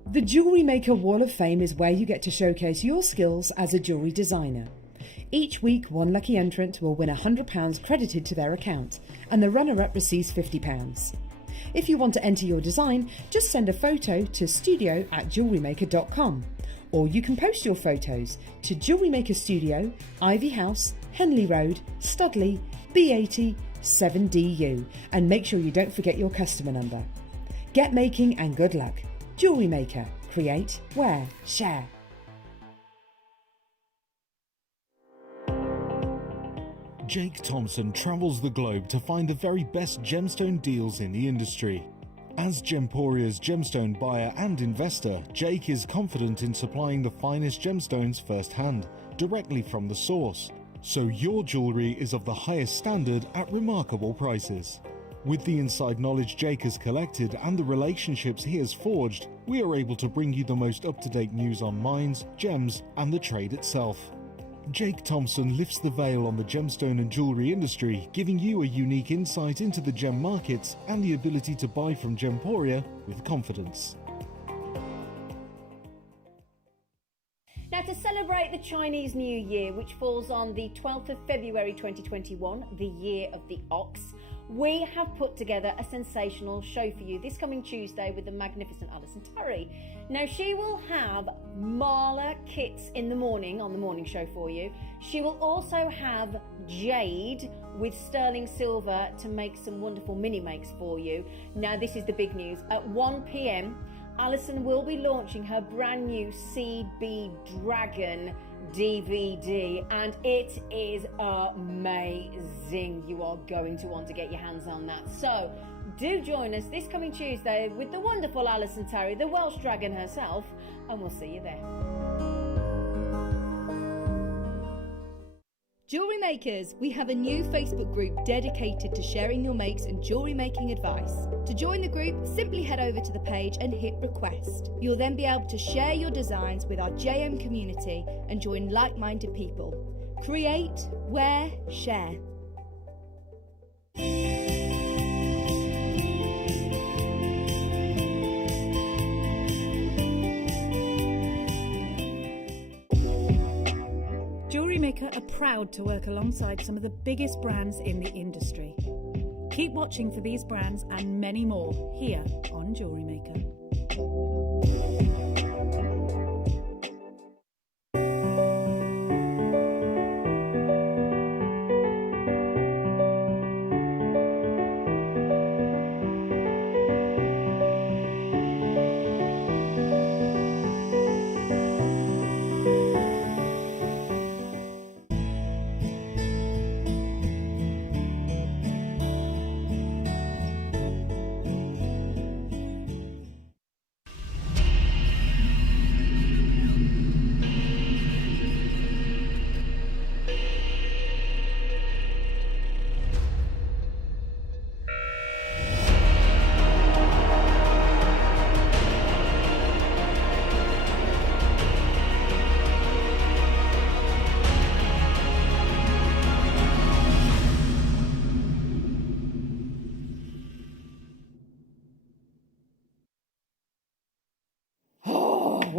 The JewelleryMaker Wall of Fame is where you get to showcase your skills as a jewellery designer. Each week, one lucky entrant will win £100 credited to their account, and the runner-up receives £50. If you want to enter your design, just send a photo to studio@jewellerymaker.com, or you can post your photos to JewelleryMaker Studio, Ivy House, Henley Road, Studley, B80 7DU, and make sure you don't forget your customer number. Get making and good luck. JewelleryMaker. Create, wear, share. Jake Thompson travels the globe to find the very best gemstone deals in the industry. As Gemporia's gemstone buyer and investor, Jake is confident in supplying the finest gemstones firsthand, directly from the source, so your jewellery is of the highest standard at remarkable prices. With the inside knowledge Jake has collected and the relationships he has forged, we are able to bring you the most up-to-date news on mines, gems, and the trade itself. Jake Thompson lifts the veil on the gemstone and jewellery industry, giving you a unique insight into the gem markets and the ability to buy from Gemporia with confidence. Now, to celebrate the Chinese New Year, which falls on the 12th of February 2021, the year of the ox, we have put together a sensational show for you this coming Tuesday with the magnificent Alison Terry. Now, she will have Marla kits in the morning on the morning show for you. She will also have jade with sterling silver to make some wonderful mini makes for you. Now, this is the big news. At 1 p.m, Alison will be launching her brand new Seed Bead Dragon DVD, and it is amazing. You are going to want to get your hands on that. So do join us this coming Tuesday with the wonderful Alison Terry, the Welsh Dragon herself, and we'll see you there. Jewellery Makers, we have a new Facebook group dedicated to sharing your makes and jewellery making advice. To join the group, simply head over to the page and hit request. You'll then be able to share your designs with our JM community and join like-minded people. Create, wear, share. JewelleryMaker are proud to work alongside some of the biggest brands in the industry. Keep watching for these brands and many more here on JewelleryMaker.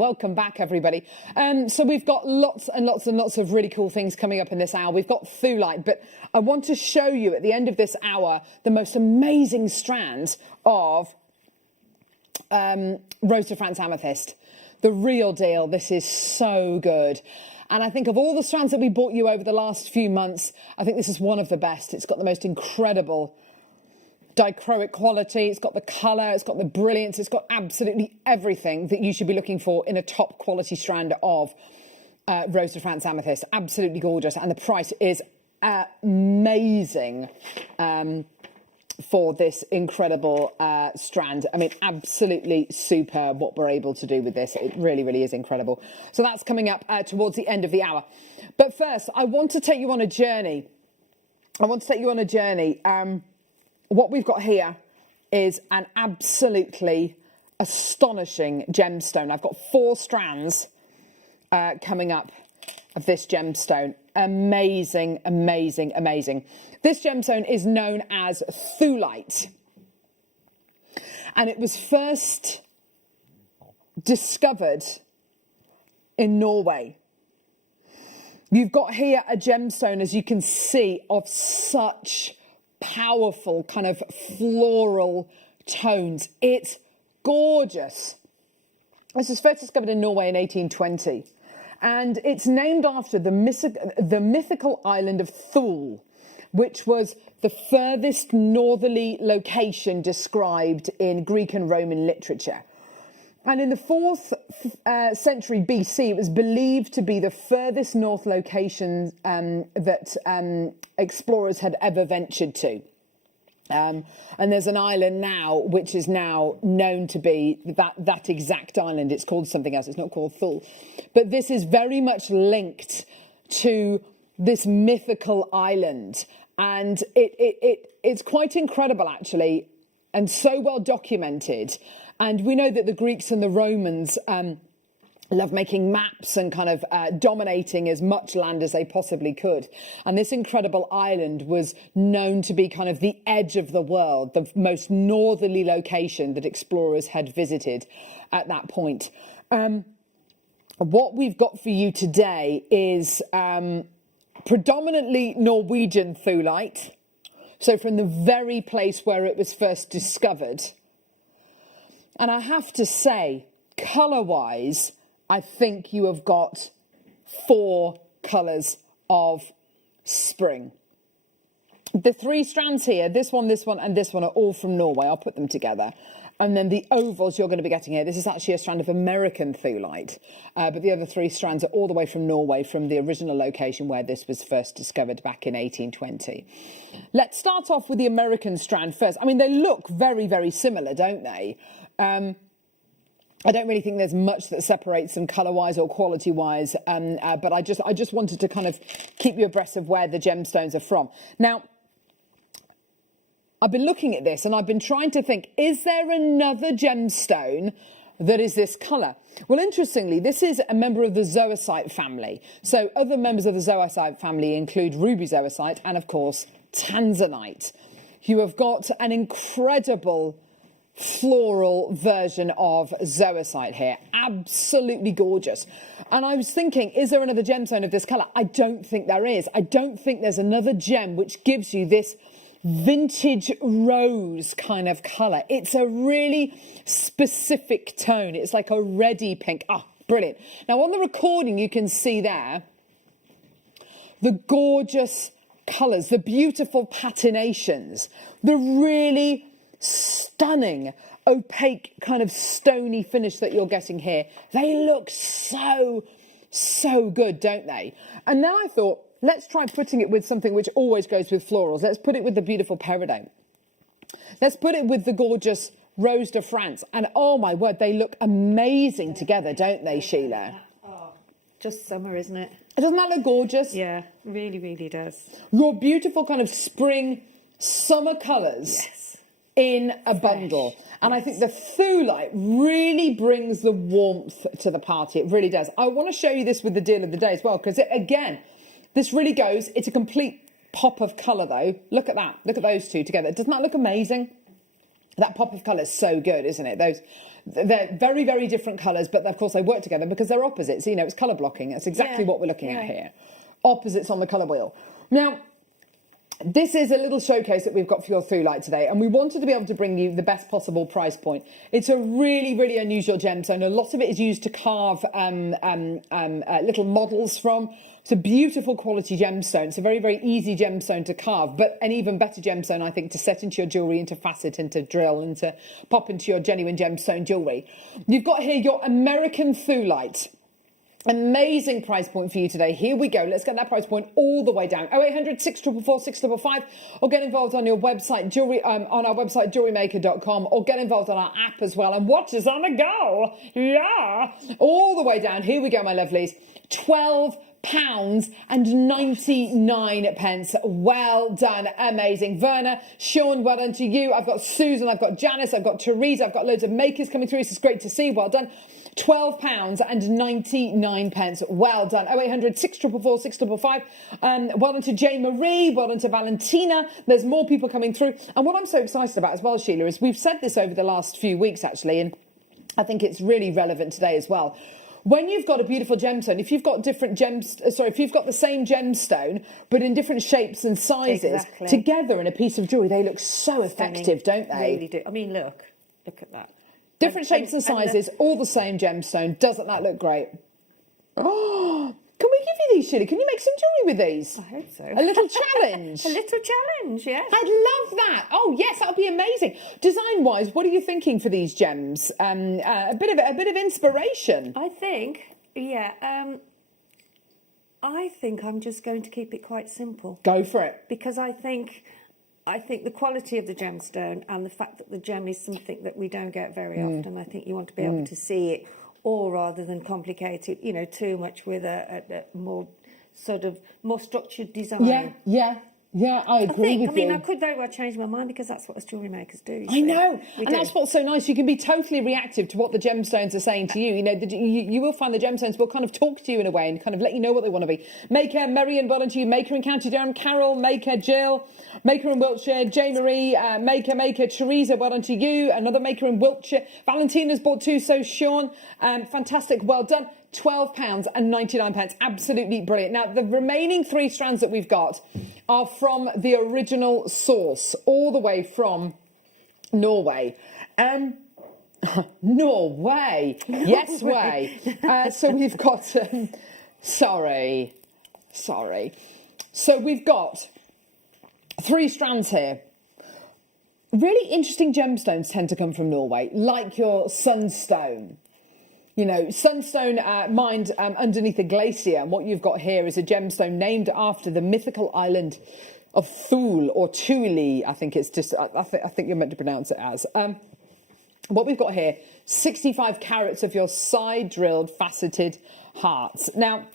welcome back, everybody. So we've got lots and lots and lots of really cool things coming up in this hour. We've got Thulite, but I want to show you at the end of this hour the most amazing strand of Rose de France Amethyst. The real deal. This is so good. And I think of all the strands that we brought you over the last few months, I think this is one of the best. It's got the most incredible dichroic quality. It's got the colour. It's got the brilliance. It's got absolutely everything that you should be looking for in a top quality strand of Rose de France Amethyst. Absolutely gorgeous. And the price is amazing for this incredible strand. I mean, absolutely superb what we're able to do with this. It really, really is incredible. So that's coming up towards the end of the hour. But first, I want to take you on a journey. What we've got here is an absolutely astonishing gemstone. I've got 4 strands coming up of this gemstone. Amazing, amazing, amazing. This gemstone is known as Thulite. And it was first discovered in Norway. You've got here a gemstone, as you can see, of such powerful kind of floral tones. It's gorgeous. This was first discovered in Norway in 1820. And it's named after the mythical island of Thule, which was the furthest northerly location described in Greek and Roman literature. And in the 4th century BC, it was believed to be the furthest north location that explorers had ever ventured to. And there's an island now which is now known to be that exact island. It's called something else. It's not called Thule. But this is very much linked to this mythical island. And it's quite incredible, actually, and so well documented. And we know that the Greeks and the Romans loved making maps and kind of dominating as much land as they possibly could. And this incredible island was known to be kind of the edge of the world, the most northerly location that explorers had visited at that point. What we've got for you today is predominantly Norwegian Thulite. So from the very place where it was first discovered. And I have to say, colour-wise, I think you have got 4 colours of spring. The 3 strands here, this one, and this one are all from Norway. I'll put them together. And then the ovals you're going to be getting here, this is actually a strand of American Thulite. But the other 3 strands are all the way from Norway, from the original location where this was first discovered back in 1820. Let's start off with the American strand first. I mean, they look very, very similar, don't they? I don't really think there's much that separates them colour-wise or quality-wise, but I just wanted to kind of keep you abreast of where the gemstones are from. Now, I've been looking at this and I've been trying to think, is there another gemstone that is this colour? Well, interestingly, this is a member of the zoisite family. So other members of the zoisite family include ruby zoisite and, of course, tanzanite. You have got an incredible floral version of zoisite here. Absolutely gorgeous. And I was thinking, is there another gemstone of this colour? I don't think there is. I don't think there's another gem which gives you this vintage rose kind of colour. It's a really specific tone. It's like a reddy pink. Ah, brilliant. Now on the recording you can see there the gorgeous colours, the beautiful patinations, the really stunning opaque kind of stony finish that you're getting here. They look so good, don't they? And now I thought, let's try putting it with something which always goes with florals. Let's put it with the beautiful peridot. Let's put it with the gorgeous Rose de France. And oh my word, they look amazing together, don't they, Sheila? Oh, just summer, isn't it? Doesn't that look gorgeous? Yeah, really, really does. Your beautiful kind of spring, summer colours. Yes. In a bundle. And I think the Thulite really brings the warmth to the party. It really does. I want to show you this with the deal of the day as well, because again, this really goes, it's a complete pop of colour though. Look at that. Look at those two together. Doesn't that look amazing? That pop of colour is so good, isn't it? They're very, very different colours, but of course they work together because they're opposites. You know, it's colour blocking. That's exactly what we're looking at here. Opposites on the colour wheel. Now, this is a little showcase that we've got for your Thulite today, and we wanted to be able to bring you the best possible price point. It's a really, really unusual gemstone. A lot of it is used to carve little models from. It's a beautiful quality gemstone. It's a very, very easy gemstone to carve, but an even better gemstone, I think, to set into your jewellery, and to facet, and to drill, and to pop into your genuine gemstone jewellery. You've got here your American Thulite. Amazing price point for you today. Here we go. Let's get that price point all the way down. 0800 644 655, or get involved on your website, on our website, JewelleryMaker.com, or get involved on our app as well. And watch us on the go. Yeah. All the way down. Here we go, my lovelies. £12.99. Well done. Amazing. Verna, Sean, well done to you. I've got Susan, I've got Janice, I've got Teresa, I've got loads of makers coming through. This is great to see. Well done. £12.99. Well done. 0800 644 655. Well done to Jane Marie. Well done to Valentina. There's more people coming through. And what I'm so excited about as well, Sheila, is we've said this over the last few weeks, actually, and I think it's really relevant today as well. When you've got a beautiful gemstone, if you've got different if you've got the same gemstone, but in different shapes and sizes, together in a piece of jewellery, they look so effective, don't they? Really do. I mean, look at that. Different shapes and sizes, all the same gemstone. Doesn't that look great? Oh, can we give you these, Sheila? Can you make some jewellery with these? I hope so. A little challenge. A little challenge, yes. I'd love that. Oh, yes, that would be amazing. Design-wise, what are you thinking for these gems? A bit of inspiration. I think, I think I'm just going to keep it quite simple. Go for it. Because I think the quality of the gemstone and the fact that the gem is something that we don't get very often, I think you want to be able to see it all rather than complicate it, too much with a more sort of more structured design. Yeah, I agree with you. I could very well change my mind because that's what us jewellery makers do. I know, and that's what's so nice. You can be totally reactive to what the gemstones are saying to you. You will find the gemstones will kind of talk to you in a way and kind of let you know what they want to be. Maker, Marion, well done to you. Maker in County Durham, Carol, Maker, Jill, Maker in Wiltshire, Jane Marie, Maker, Teresa, well done to you. Another Maker in Wiltshire. Valentina's bought two, so Sean, fantastic, well done. £12.99. Absolutely brilliant. Now, the remaining 3 strands that we've got are from the original source, all the way from Norway. Norway. Yes, way. So we've got... sorry. So we've got 3 strands here. Really interesting gemstones tend to come from Norway, like your sunstone. Sunstone mined underneath a glacier, and what you've got here is a gemstone named after the mythical island of Thule, or Thule, I think it's just, I think you're meant to pronounce it as. What we've got here, 65 carats of your side-drilled faceted hearts. Now,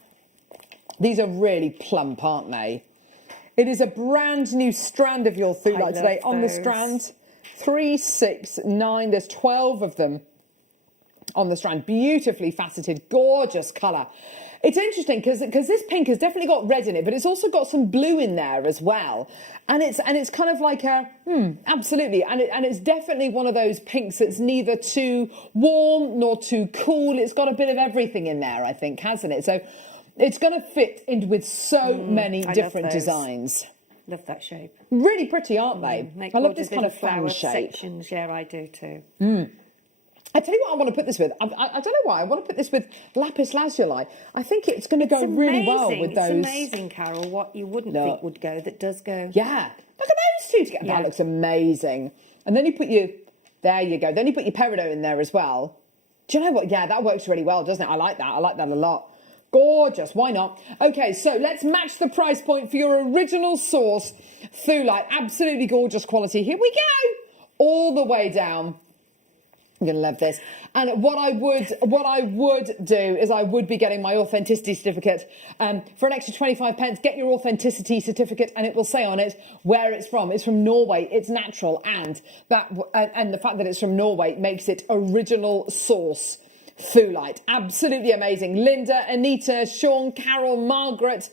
these are really plump, aren't they? It is a brand new strand of your Thulite today on the strand. 3, 6, 9, there's 12 of them on the strand. Beautifully faceted, gorgeous colour. It's interesting because this pink has definitely got red in it, but it's also got some blue in there as well. And it's kind of like a absolutely, and it's definitely one of those pinks that's neither too warm nor too cool. It's got a bit of everything in there, I think, hasn't it? So it's going to fit in with so many different designs. Love that shape. Really pretty, aren't they? I love this kind of fan shape. Sections. Yeah, I do too. I tell you what I want to put this with. I don't know why. I want to put this with Lapis Lazuli. I think it's going to go really well with those. It's amazing, Carol, what you wouldn't think would go that does go. Yeah. Look at those two together. That looks amazing. And then you put there you go. Then you put your peridot in there as well. Do you know what? Yeah, that works really well, doesn't it? I like that. I like that a lot. Gorgeous. Why not? Okay, so let's match the price point for your original source, Thulite. Absolutely gorgeous quality. Here we go. All the way down. You're going to love this. And what I would do is I would be getting my authenticity certificate for an extra 25 pence. Get your authenticity certificate and it will say on it where it's from. It's from Norway. It's natural. And the fact that it's from Norway makes it original source Thulite. Absolutely amazing. Linda, Anita, Sean, Carol, Margaret,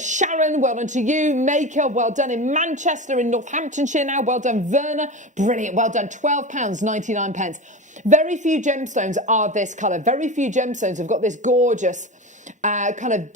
Sharon, well done to you. Maker, well done in Manchester, in Northamptonshire now. Well done, Verna. Brilliant. Well done. £12.99. Very few gemstones are this colour. Very few gemstones have got this gorgeous kind of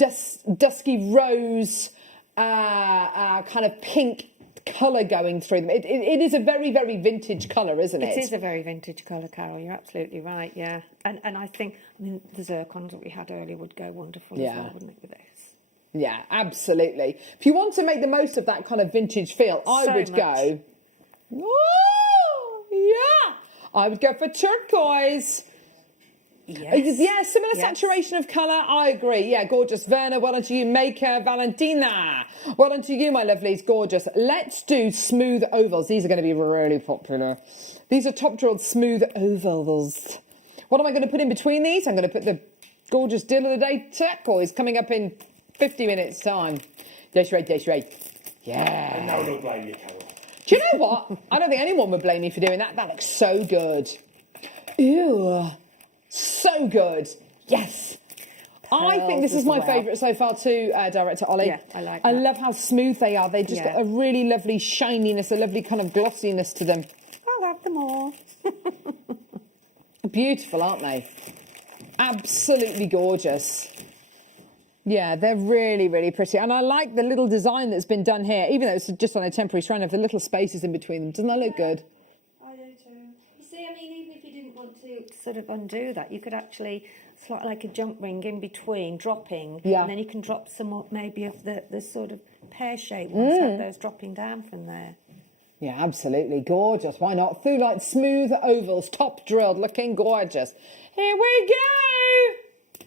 dusky rose, kind of pink colour going through them. It is a very, very vintage colour, isn't it? It is a very vintage colour, Carol. You're absolutely right, yeah. And I think, the zircons that we had earlier would go wonderful as well, wouldn't it, with this? Yeah, absolutely. If you want to make the most of that kind of vintage feel, I would go... Oh, yeah! I would go for turquoise. Yes. Yeah, similar saturation of colour. I agree. Yeah, gorgeous. Verna, well done to you. Maker, Valentina, well done to you, my lovelies. Gorgeous. Let's do smooth ovals. These are going to be really popular. These are top drilled smooth ovals. What am I going to put in between these? I'm going to put the gorgeous deal of the day turquoise coming up in 50 minutes time. Desiree. Yeah. And no one will blame you, Carol. Do you know what? I don't think anyone would blame me for doing that. That looks so good. Ew. So good. Yes. I think this is my favourite so far too, Director Ollie. Yeah, I like that. I love how smooth they are. They just got a really lovely shininess, a lovely kind of glossiness to them. I'll have them all. Beautiful, aren't they? Absolutely gorgeous. Yeah, they're really, really pretty. And I like the little design that's been done here, even though it's just on a temporary strand of the little spaces in between them. Doesn't that look good? I do too. You see, even if you didn't want to sort of undo that, you could actually slot like a jump ring in between, dropping, and then you can drop some more, maybe of the sort of pear-shaped ones, have those dropping down from there. Yeah, absolutely. Gorgeous. Why not? Thulite smooth ovals, top drilled, looking gorgeous. Here we go.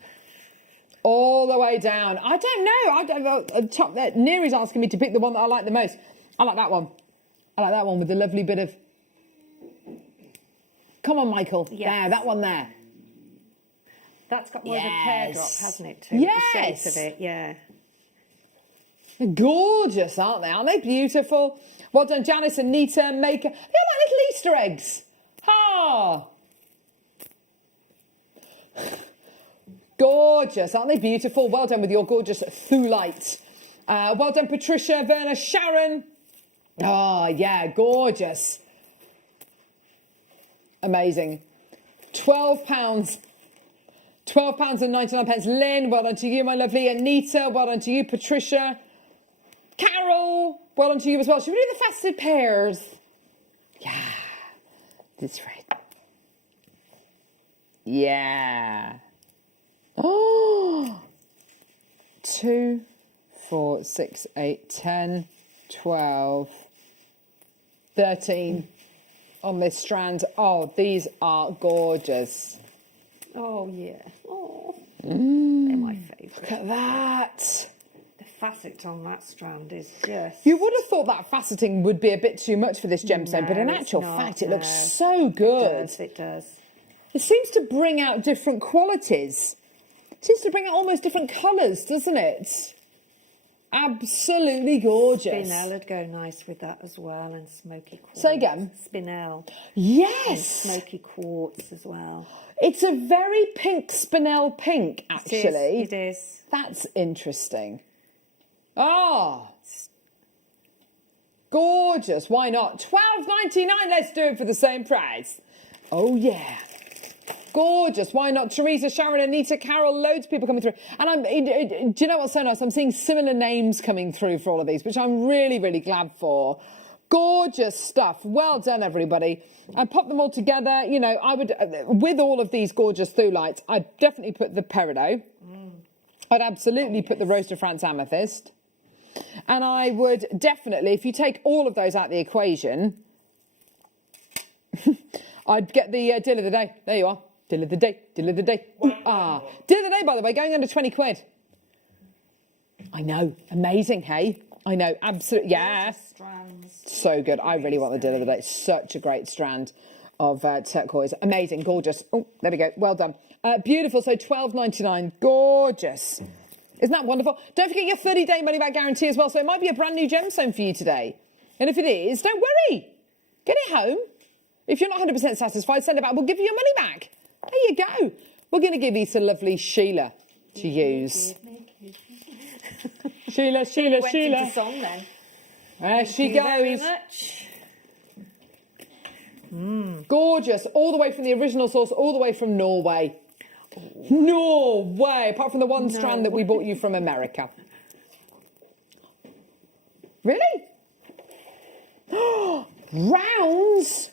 All the way down. I don't know. Top there. Neari's asking me to pick the one that I like the most. I like that one. I like that one with the lovely bit of... Come on, Michael. Yes. There, that one there. That's got more of a pear drop, hasn't it, too? Yes. The shape of it, yeah. They're gorgeous, aren't they? Aren't they beautiful? Well done, Janice and Nita, Maker. They're like little Easter eggs. Ah. Gorgeous, aren't they beautiful? Well done with your gorgeous Thulite. Well done, Patricia, Verna, Sharon. Oh, yeah, gorgeous. Amazing. £12. £12.99. Lynn, well done to you, my lovely. Anita, well done to you. Patricia. Carol, well done to you as well. Should we do the faceted pairs? Yeah, that's right. Yeah. Oh, 2, 4, 6, 8, 10, 12, 13 on this strand. Oh, these are gorgeous. Oh, yeah. Oh, they're my favourite. Look at that. The facet on that strand is just... You would have thought that faceting would be a bit too much for this gemstone, but in actual fact, it looks so good. It does. It seems to bring out different qualities. It seems to bring out almost different colours, doesn't it? Absolutely gorgeous. Spinel would go nice with that as well, and smoky quartz. Say again? Spinel. Yes. And smoky quartz as well. It's a very pink spinel pink, actually. It is. That's interesting. Oh, gorgeous. Why not? $12.99. Let's do it for the same price. Oh, yeah. Gorgeous. Why not? Teresa, Sharon, Anita, Carol, loads of people coming through. And do you know what's so nice? I'm seeing similar names coming through for all of these, which I'm really, really glad for. Gorgeous stuff. Well done, everybody. I pop them all together. You know, I would, with all of these gorgeous Thulites, I'd definitely put the Peridot. I'd absolutely put the Rose de France Amethyst. And I would definitely, if you take all of those out of the equation, I'd get the deal of the day. There you are. Deal of the day. Deal of the day. Deal of the day, by the way, going under 20 quid. I know. Amazing, hey? I know. Absolutely. Yeah. So good. I really want the deal of the day. Such a great strand of turquoise. Amazing. Gorgeous. Oh, there we go. Well done. Beautiful. So $12.99. Gorgeous. Isn't that wonderful? Don't forget your 30-day money-back guarantee as well. So it might be a brand new gemstone for you today. And if it is, don't worry. Get it home. If you're not 100% satisfied, send it back. We'll give you your money back. There you go. We're going to give these to lovely Sheila to use. Sheila. Went into song then. There she Thank you very goes. much. Gorgeous. All the way from the original source, all the way from Norway. Norway, apart from the one strand that we bought you from America. Really? Rounds?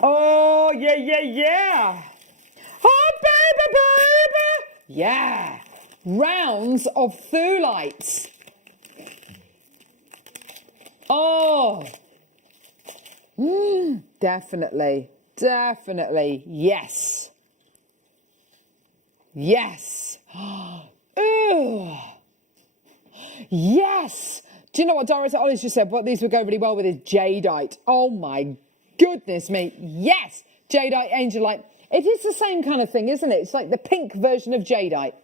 Oh, yeah. Oh, baby. Yeah. Rounds of Thulite. Oh. Definitely. Yes. Ooh. Yes. Do you know what Doris Ollie's just said? What these would go really well with is jadeite. Oh my goodness me. Yes. Jadeite, angelite. It is the same kind of thing, isn't it? It's like the pink version of jadeite.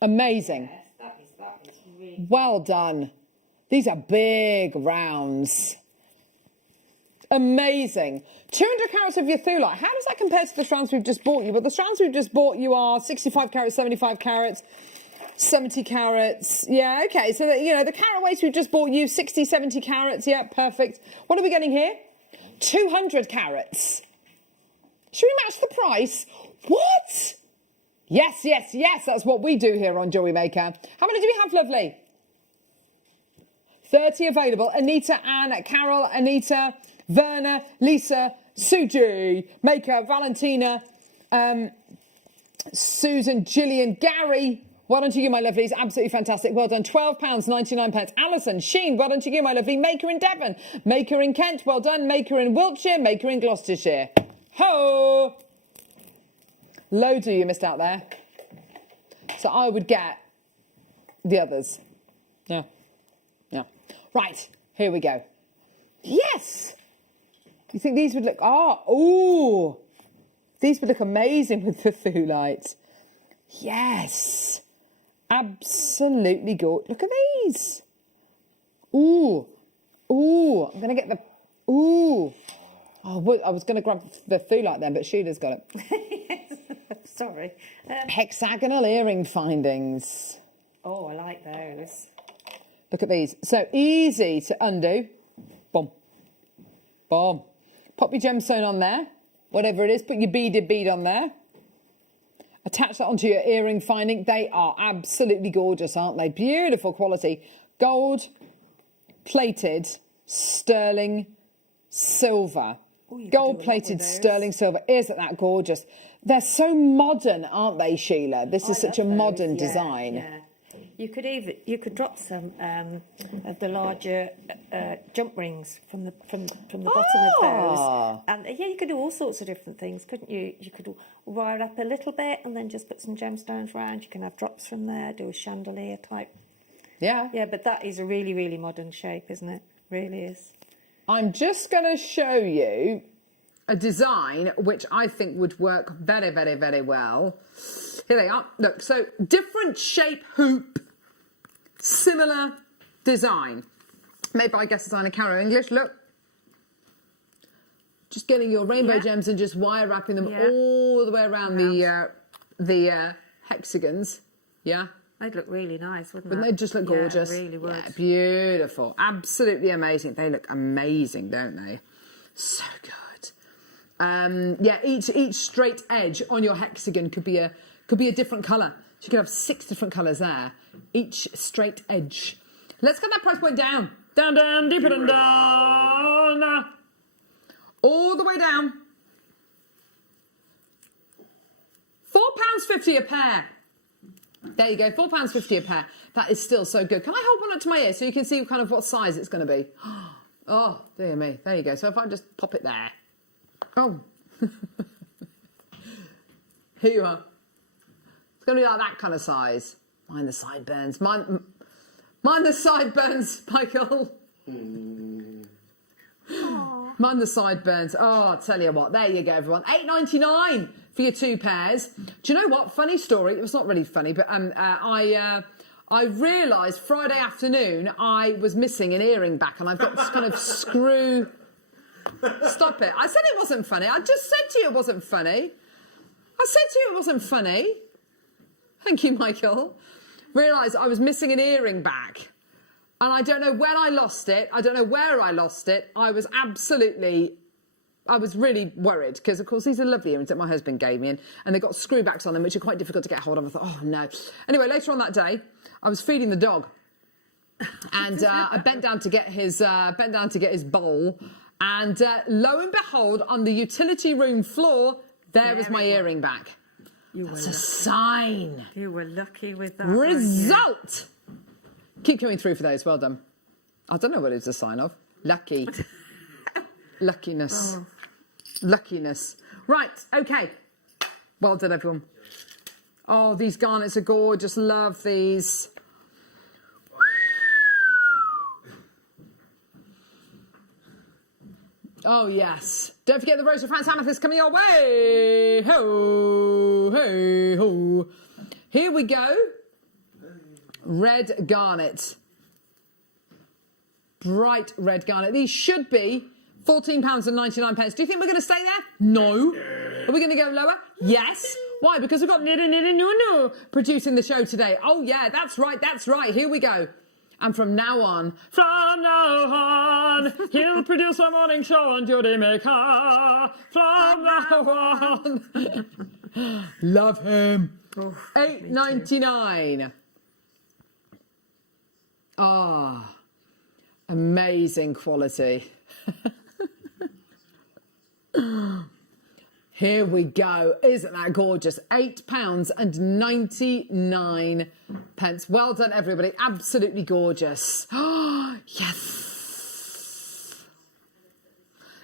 Amazing. Yes, that is really well done. These are big rounds. Amazing. 200 carats of your Thulite. How does that compare to the strands we've just bought you? Well, the strands we've just bought you are 65 carats, 75 carats, 70 carats. Yeah, okay. So, the carat weights we've just bought you, 60, 70 carats. Yeah, perfect. What are we getting here? 200 carats. Should we match the price? What? Yes. That's what we do here on JewelleryMaker. How many do we have, lovely? 30 available. Anita, Anne, Carol, Anita, Verna, Lisa, Suji, Maker, Valentina, Susan, Gillian, Gary. Well done to you, my lovelies. Absolutely fantastic. Well done. £12.99. Alison, Sheen. Well done to you, my lovely. Maker in Devon. Maker in Kent. Well done. Maker in Wiltshire. Maker in Gloucestershire. Ho! Loads of you missed out there. So I would get the others. Yeah. Right. Here we go. Yes! You think these would look... These would look amazing with the Thulite. Yes. Absolutely good. Look at these. Ooh. I'm going to get the... Ooh. Oh, I was going to grab the Thulite then, but Sheila's got it. Sorry. Hexagonal earring findings. Oh, I like those. Look at these. So easy to undo. Boom. Boom. Pop your gemstone on there. Whatever it is, put your beaded bead on there. Attach that onto your earring finding. They are absolutely gorgeous, aren't they? Beautiful quality. Gold, plated, sterling, silver. Gold plated, sterling, silver. Isn't that gorgeous? They're so modern, aren't they, Sheila? This is such a modern design. Yeah. You could drop some of the larger jump rings from the bottom of those, and you could do all sorts of different things, couldn't you? You could wire up a little bit and then just put some gemstones around. You can have drops from there, do a chandelier type. Yeah, but that is a really, really modern shape, isn't it? Really is. I'm just going to show you a design which I think would work very, very, very well. Here they are. Look, so different shape hoop, similar design. Made by Guest Designer Caro English. Look. Just getting your rainbow gems and just wire wrapping them all the way around the hexagons. Yeah. They'd look really nice, wouldn't they? Wouldn't they just look gorgeous? Yeah, really would. Yeah, beautiful. Absolutely amazing. They look amazing, don't they? So good. Each straight edge on your hexagon could be a different colour. So you could have 6 different colours there. Each straight edge. Let's get that price point down. Down, deeper and down. All the way down. £4.50 a pair. There you go, £4.50 a pair. That is still so good. Can I hold one up to my ear so you can see kind of what size it's going to be? Oh, dear me. There you go. So if I just pop it there. Oh. Here you are. It's going to be like that kind of size. Mind the sideburns. Mind the sideburns, Michael. Mind the sideburns. Oh, I'll tell you what. There you go, everyone. £8.99 for your 2 pairs. Do you know what? Funny story. It was not really funny, but I realised Friday afternoon I was missing an earring back, and I've got this kind of screw Stop it. I said it wasn't funny. I just said to you it wasn't funny. I said to you it wasn't funny. Thank you, Michael. Realised I was missing an earring back. And I don't know when I lost it. I don't know where I lost it. I was really worried because, of course, these are lovely earrings that my husband gave me, and they've got screwbacks on them, which are quite difficult to get hold of. I thought, oh, no. Anyway, later on that day, I was feeding the dog, and I bent down to get his bowl, and lo and behold, on the utility room floor, there was my earring back. That's a sign. You were lucky with that. Result. Keep coming through for those. Well done. I don't know what it's a sign of. Lucky. Luckiness. Oh. Luckiness. Right, okay. Well done, everyone. Oh, these garnets are gorgeous. Love these. Oh, yes. Don't forget the Rose of France Amethyst coming your way. Ho, hey, ho. Here we go. Red garnet. Bright red garnet. These should be £14.99. Do you think we're going to stay there? No. Are we going to go lower? Yes. Why? Because we've got producing the show today. Oh, yeah, that's right, that's right. Here we go. And from now on, he'll produce a morning show on JewelleryMaker. From now on. Love him. Oh, $8.99. Ah, amazing quality. Here we go. Isn't that gorgeous? £8.99. Well done, everybody. Absolutely gorgeous. Oh, yes.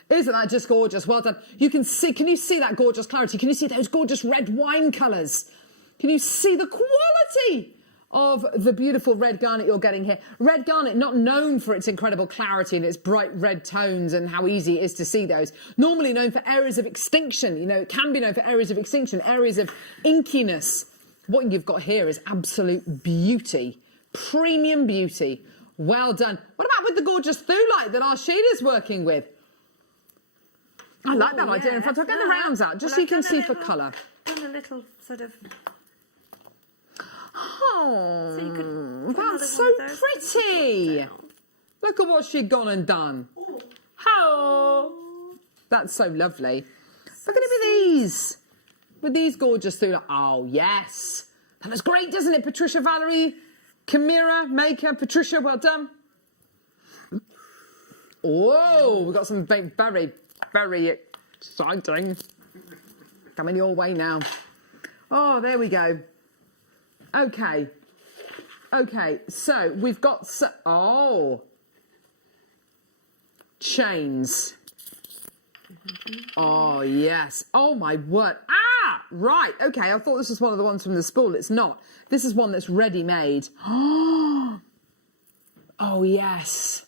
Isn't that just gorgeous? Well done. You can see, can you see that gorgeous clarity? Can you see those gorgeous red wine colours? Can you see the quality of the beautiful red garnet you're getting here? Red garnet, not known for its incredible clarity and its bright red tones and how easy it is to see those. Normally known for areas of extinction. You know, it can be known for areas of extinction, areas of inkiness. What you've got here is absolute beauty. Premium beauty. Well done. What about with the gorgeous Thulite that our Sheila's working with? I like that idea. In fact, I'll get the rounds out just so you can see for colour. Done a little sort of... Oh, so that's so pretty. Look at what she'd gone and done. How? That's so lovely. Look at it with these. With these gorgeous through. Oh, yes. That looks great, doesn't it? Patricia, Valerie, Camira, Maker, Patricia, well done. Whoa, we've got some very, very exciting. Coming your way now. Oh, there we go. Okay, so we've got, chains. Oh, yes. Oh, my word. Ah, right. Okay, I thought this was one of the ones from the spool. It's not. This is one that's ready-made. Oh, yes.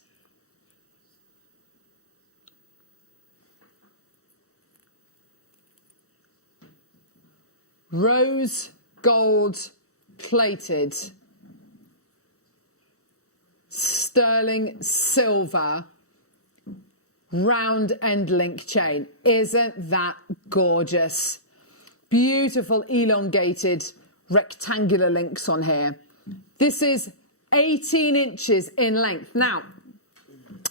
Rose gold plated sterling silver round end link chain. Isn't that gorgeous? Beautiful elongated rectangular links on here. This is 18 inches in length. Now,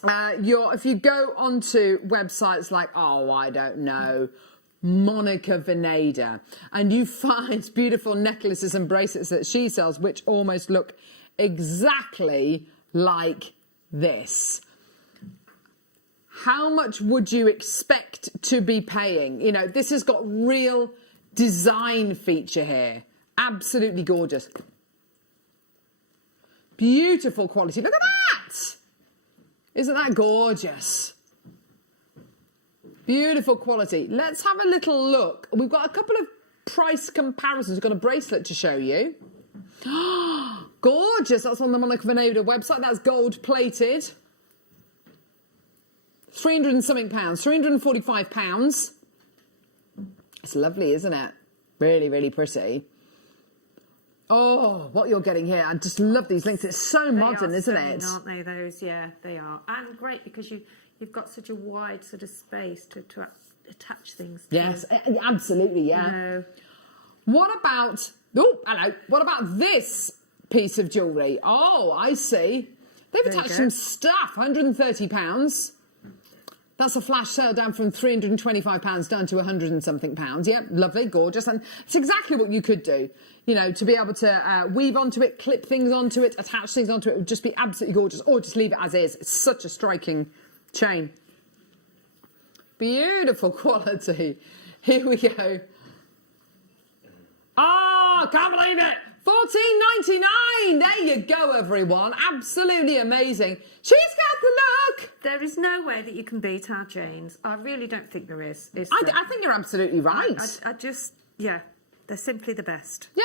if you go onto websites like, I don't know, Monica Veneda, and you find beautiful necklaces and bracelets that she sells which almost look exactly like this. How much would you expect to be paying? You know, this has got real design feature here. Absolutely gorgeous. Beautiful quality. Look at that! Isn't that gorgeous? Beautiful quality. Let's have a little look. We've got a couple of price comparisons. We've got a bracelet to show you. Gorgeous. That's on the Monica Veneda website. That's gold plated. 300 and something pounds. £345. It's lovely, isn't it? Really, really pretty. Oh, what you're getting here. I just love these links. It's so modern, isn't it? Aren't they, those? Yeah, they are. And great because you you've got such a wide sort of space to attach things to. Yes, absolutely, yeah. No. What about, oh, hello, what about this piece of jewellery? Oh, I see. They've attached some stuff, £130. That's a flash sale down from £325 down to 100 and something pounds. Yeah, lovely, gorgeous. And it's exactly what you could do, you know, to be able to weave onto it, clip things onto it, attach things onto it. It would just be absolutely gorgeous, or just leave it as is. It's such a striking chain. Beautiful quality. Here we go. Oh, can't believe it. $14.99. There you go, everyone. Absolutely amazing. She's got the look. There is no way that you can beat our chains. I really don't think there is. I think you're absolutely right. I just, yeah, they're simply the best. Yeah.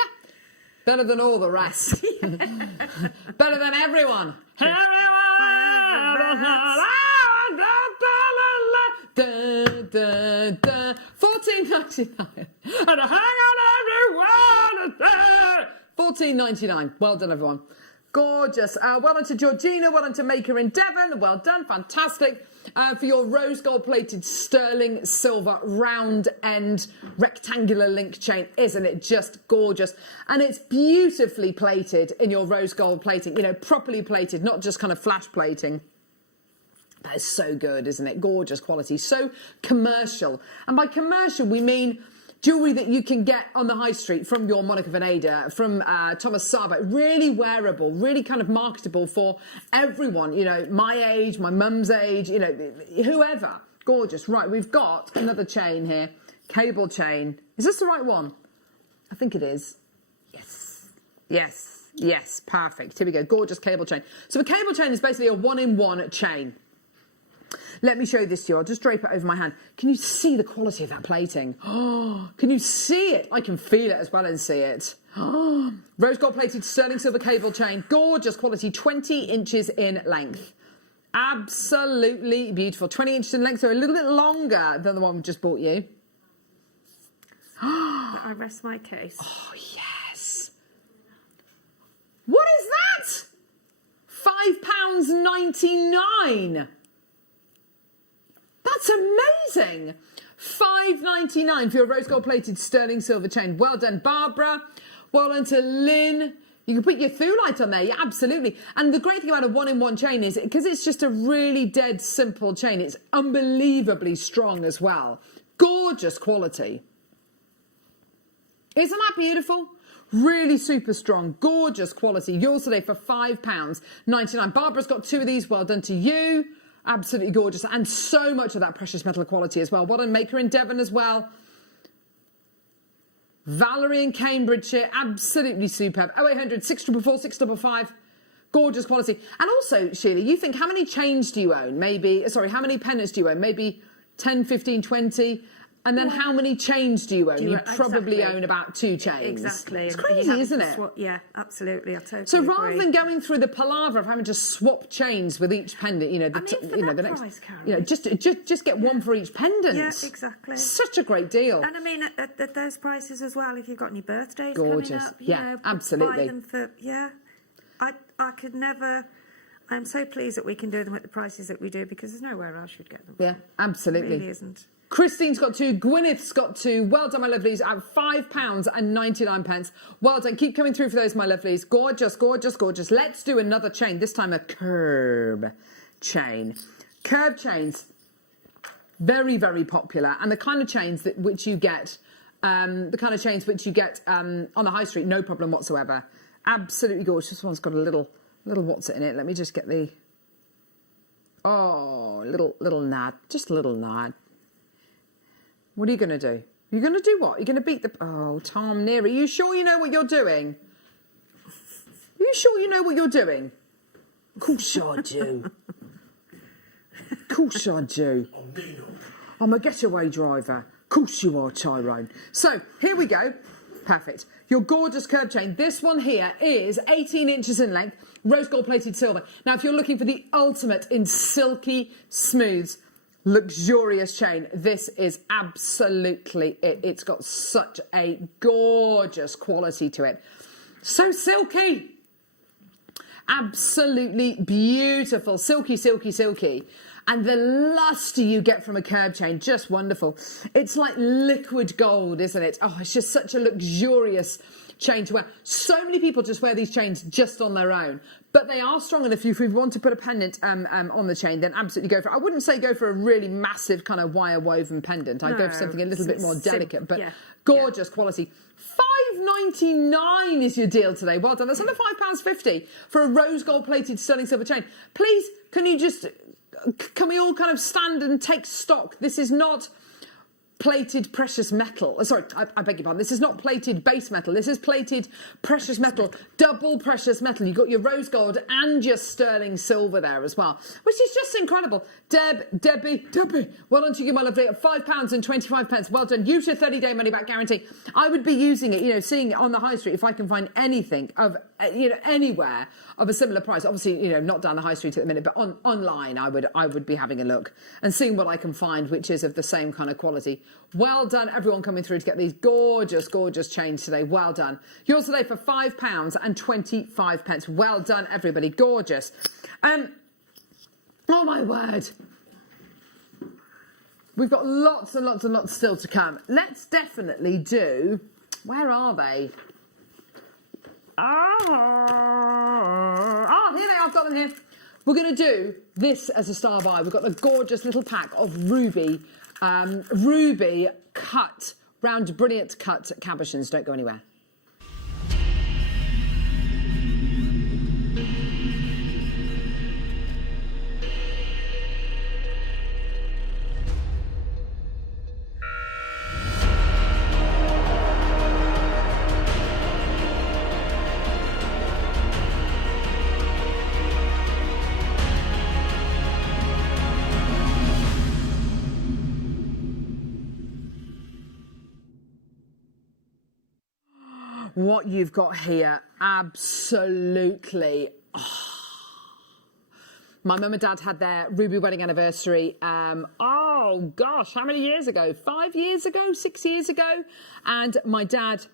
Better than all the rest. Better than everyone. $14.99. And hang on, everyone. $14.99. Well done, everyone. Gorgeous. Well done to Georgina. Well done to Maker in Devon. Well done. Fantastic. For your rose gold plated sterling silver round end rectangular link chain. Isn't it just gorgeous? And it's beautifully plated in your rose gold plating, you know, properly plated, not just kind of flash plating. That is so good, isn't it? Gorgeous quality. So commercial. And by commercial, we mean jewellery that you can get on the high street from your Monica Veneda, from Thomas Sabo. Really wearable, really kind of marketable for everyone, you know, my age, my mum's age, you know, whoever. Gorgeous. Right, we've got another chain here. Cable chain. Is this the right one? I think it is. Yes. Yes. Yes. Perfect. Here we go. Gorgeous cable chain. So a cable chain is basically a one-in-one chain. Let me show you this to you. I'll just drape it over my hand. Can you see the quality of that plating? Oh, can you see it? I can feel it as well as see it. Oh, rose gold plated sterling silver cable chain. Gorgeous quality, 20 inches in length. Absolutely beautiful. 20 inches in length, so a little bit longer than the one we just bought you. But I rest my case. Oh, yes. What is that? £5.99. That's amazing. £5.99 for your rose gold plated sterling silver chain. Well done, Barbara. Well done to Lynn. You can put your Thulite on there, yeah, absolutely. And the great thing about a one-in-one chain is, because it's just a really dead simple chain, it's unbelievably strong as well. Gorgeous quality. Isn't that beautiful? Really super strong, gorgeous quality. Yours today for £5.99. Barbara's got two of these. Well done to you. Absolutely gorgeous, and so much of that precious metal quality as well. Well done, Maker in Devon as well. Valerie in Cambridgeshire, absolutely superb. 0800 644 655. Gorgeous quality. And also, Sheila, you think, how many chains do you own? Maybe, sorry, how many pendants do you own? Maybe 10, 15, 20? And then how many chains do you own? You probably own about 2 chains. Exactly. It's crazy, isn't it? Yeah, absolutely. I totally So agree. rather than going through the palaver of having to swap chains with each pendant, you know, the next, you know, just get one for each pendant. Yeah, exactly. Such a great deal. And I mean, at those prices as well, if you've got any birthdays Gorgeous. coming up, Yeah, you know, absolutely. buy them for, yeah. I could never. I'm so pleased that we can do them at the prices that we do, because there's nowhere else you'd get them. Yeah, absolutely. It really isn't. Christine's got 2, Gwyneth's got 2. Well done, my lovelies, at £5.99. Well done. Keep coming through for those, my lovelies. Gorgeous, gorgeous, gorgeous. Let's do another chain, this time a curb chain. Curb chains, very, very popular, and the kind of chains that which you get, on the high street, no problem whatsoever. Absolutely gorgeous. This one's got a little what's it in it. Let me just get the, little nad, just a little nad. What are you going to do? You're going to do what? You're going to beat the... Oh, Tom Neary, are you sure you know what you're doing? Are you sure you know what you're doing? Of course I do. Of course I do. I'm a getaway driver. Of course you are, Tyrone. So, here we go. Perfect. Your gorgeous curb chain. This one here is 18 inches in length, rose gold plated silver. Now, if you're looking for the ultimate in silky smooths, luxurious chain, this is absolutely it. It's got such a gorgeous quality to it. So silky. Absolutely beautiful. Silky, silky, silky. And the luster you get from a curb chain, just wonderful. It's like liquid gold, isn't it? Oh, it's just such a luxurious chain to wear. So many people just wear these chains just on their own, but they are strong enough. If you want to put a pendant on the chain, then absolutely go for it. I wouldn't say go for a really massive kind of wire woven pendant. I'd go for something a little bit more delicate, but gorgeous quality. £5.99 is your deal today. Well done. That's under £5.50 for a rose gold plated sterling silver chain. Please, can we all kind of stand and take stock? This is not plated precious metal. Sorry, I beg your pardon. This is not plated base metal. This is plated precious metal, double precious metal. You've got your rose gold and your sterling silver there as well, which is just incredible. Debbie, well done to you, my lovely. At £5.25. Well done. Use your 30-day money-back guarantee. I would be using it, seeing it on the high street if I can find anything of, anywhere of a similar price. Obviously, not down the high street at the minute, but online, I would be having a look and seeing what I can find, which is of the same kind of quality. Well done, everyone coming through to get these gorgeous, gorgeous chains today. Well done. Yours today for £5.25. Well done, everybody. Gorgeous. Oh, my word. We've got lots and lots and lots still to come. Let's definitely do... Where are they? Here they are. I've got them here. We're going to do this as a star buy. We've got the gorgeous little pack of ruby cut, round brilliant cut cabochons. Don't go anywhere. What you've got here, absolutely. My mum and dad had their ruby wedding anniversary. Oh gosh, how many years ago? 5 years ago, 6 years ago. And my dad,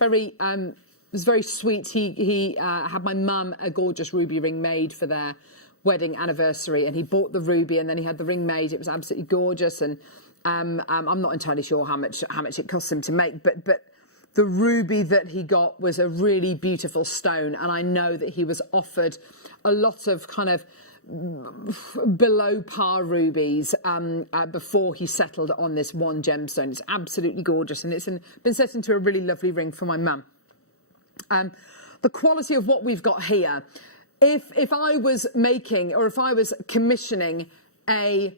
was very sweet. He had my mum a gorgeous ruby ring made for their wedding anniversary, and he bought the ruby and then he had the ring made. It was absolutely gorgeous, and I'm not entirely sure how much it cost him to make, but the ruby that he got was a really beautiful stone, and I know that he was offered a lot of kind of below par rubies before he settled on this one gemstone. It's absolutely gorgeous, and it's been set into a really lovely ring for my mum. The quality of what we've got here, if I was making, or if I was commissioning a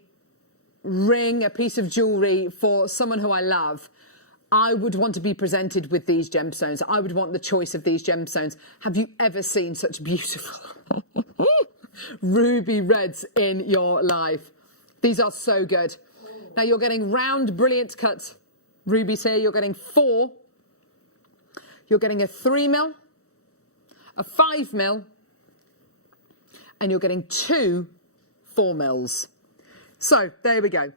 ring, a piece of jewellery for someone who I love, I would want to be presented with these gemstones. I would want the choice of these gemstones. Have you ever seen such beautiful ruby reds in your life? These are so good. Now you're getting round, brilliant cut rubies here. You're getting 4. You're getting a 3mm, a 5mm, and you're getting 2 4mm. So there we go.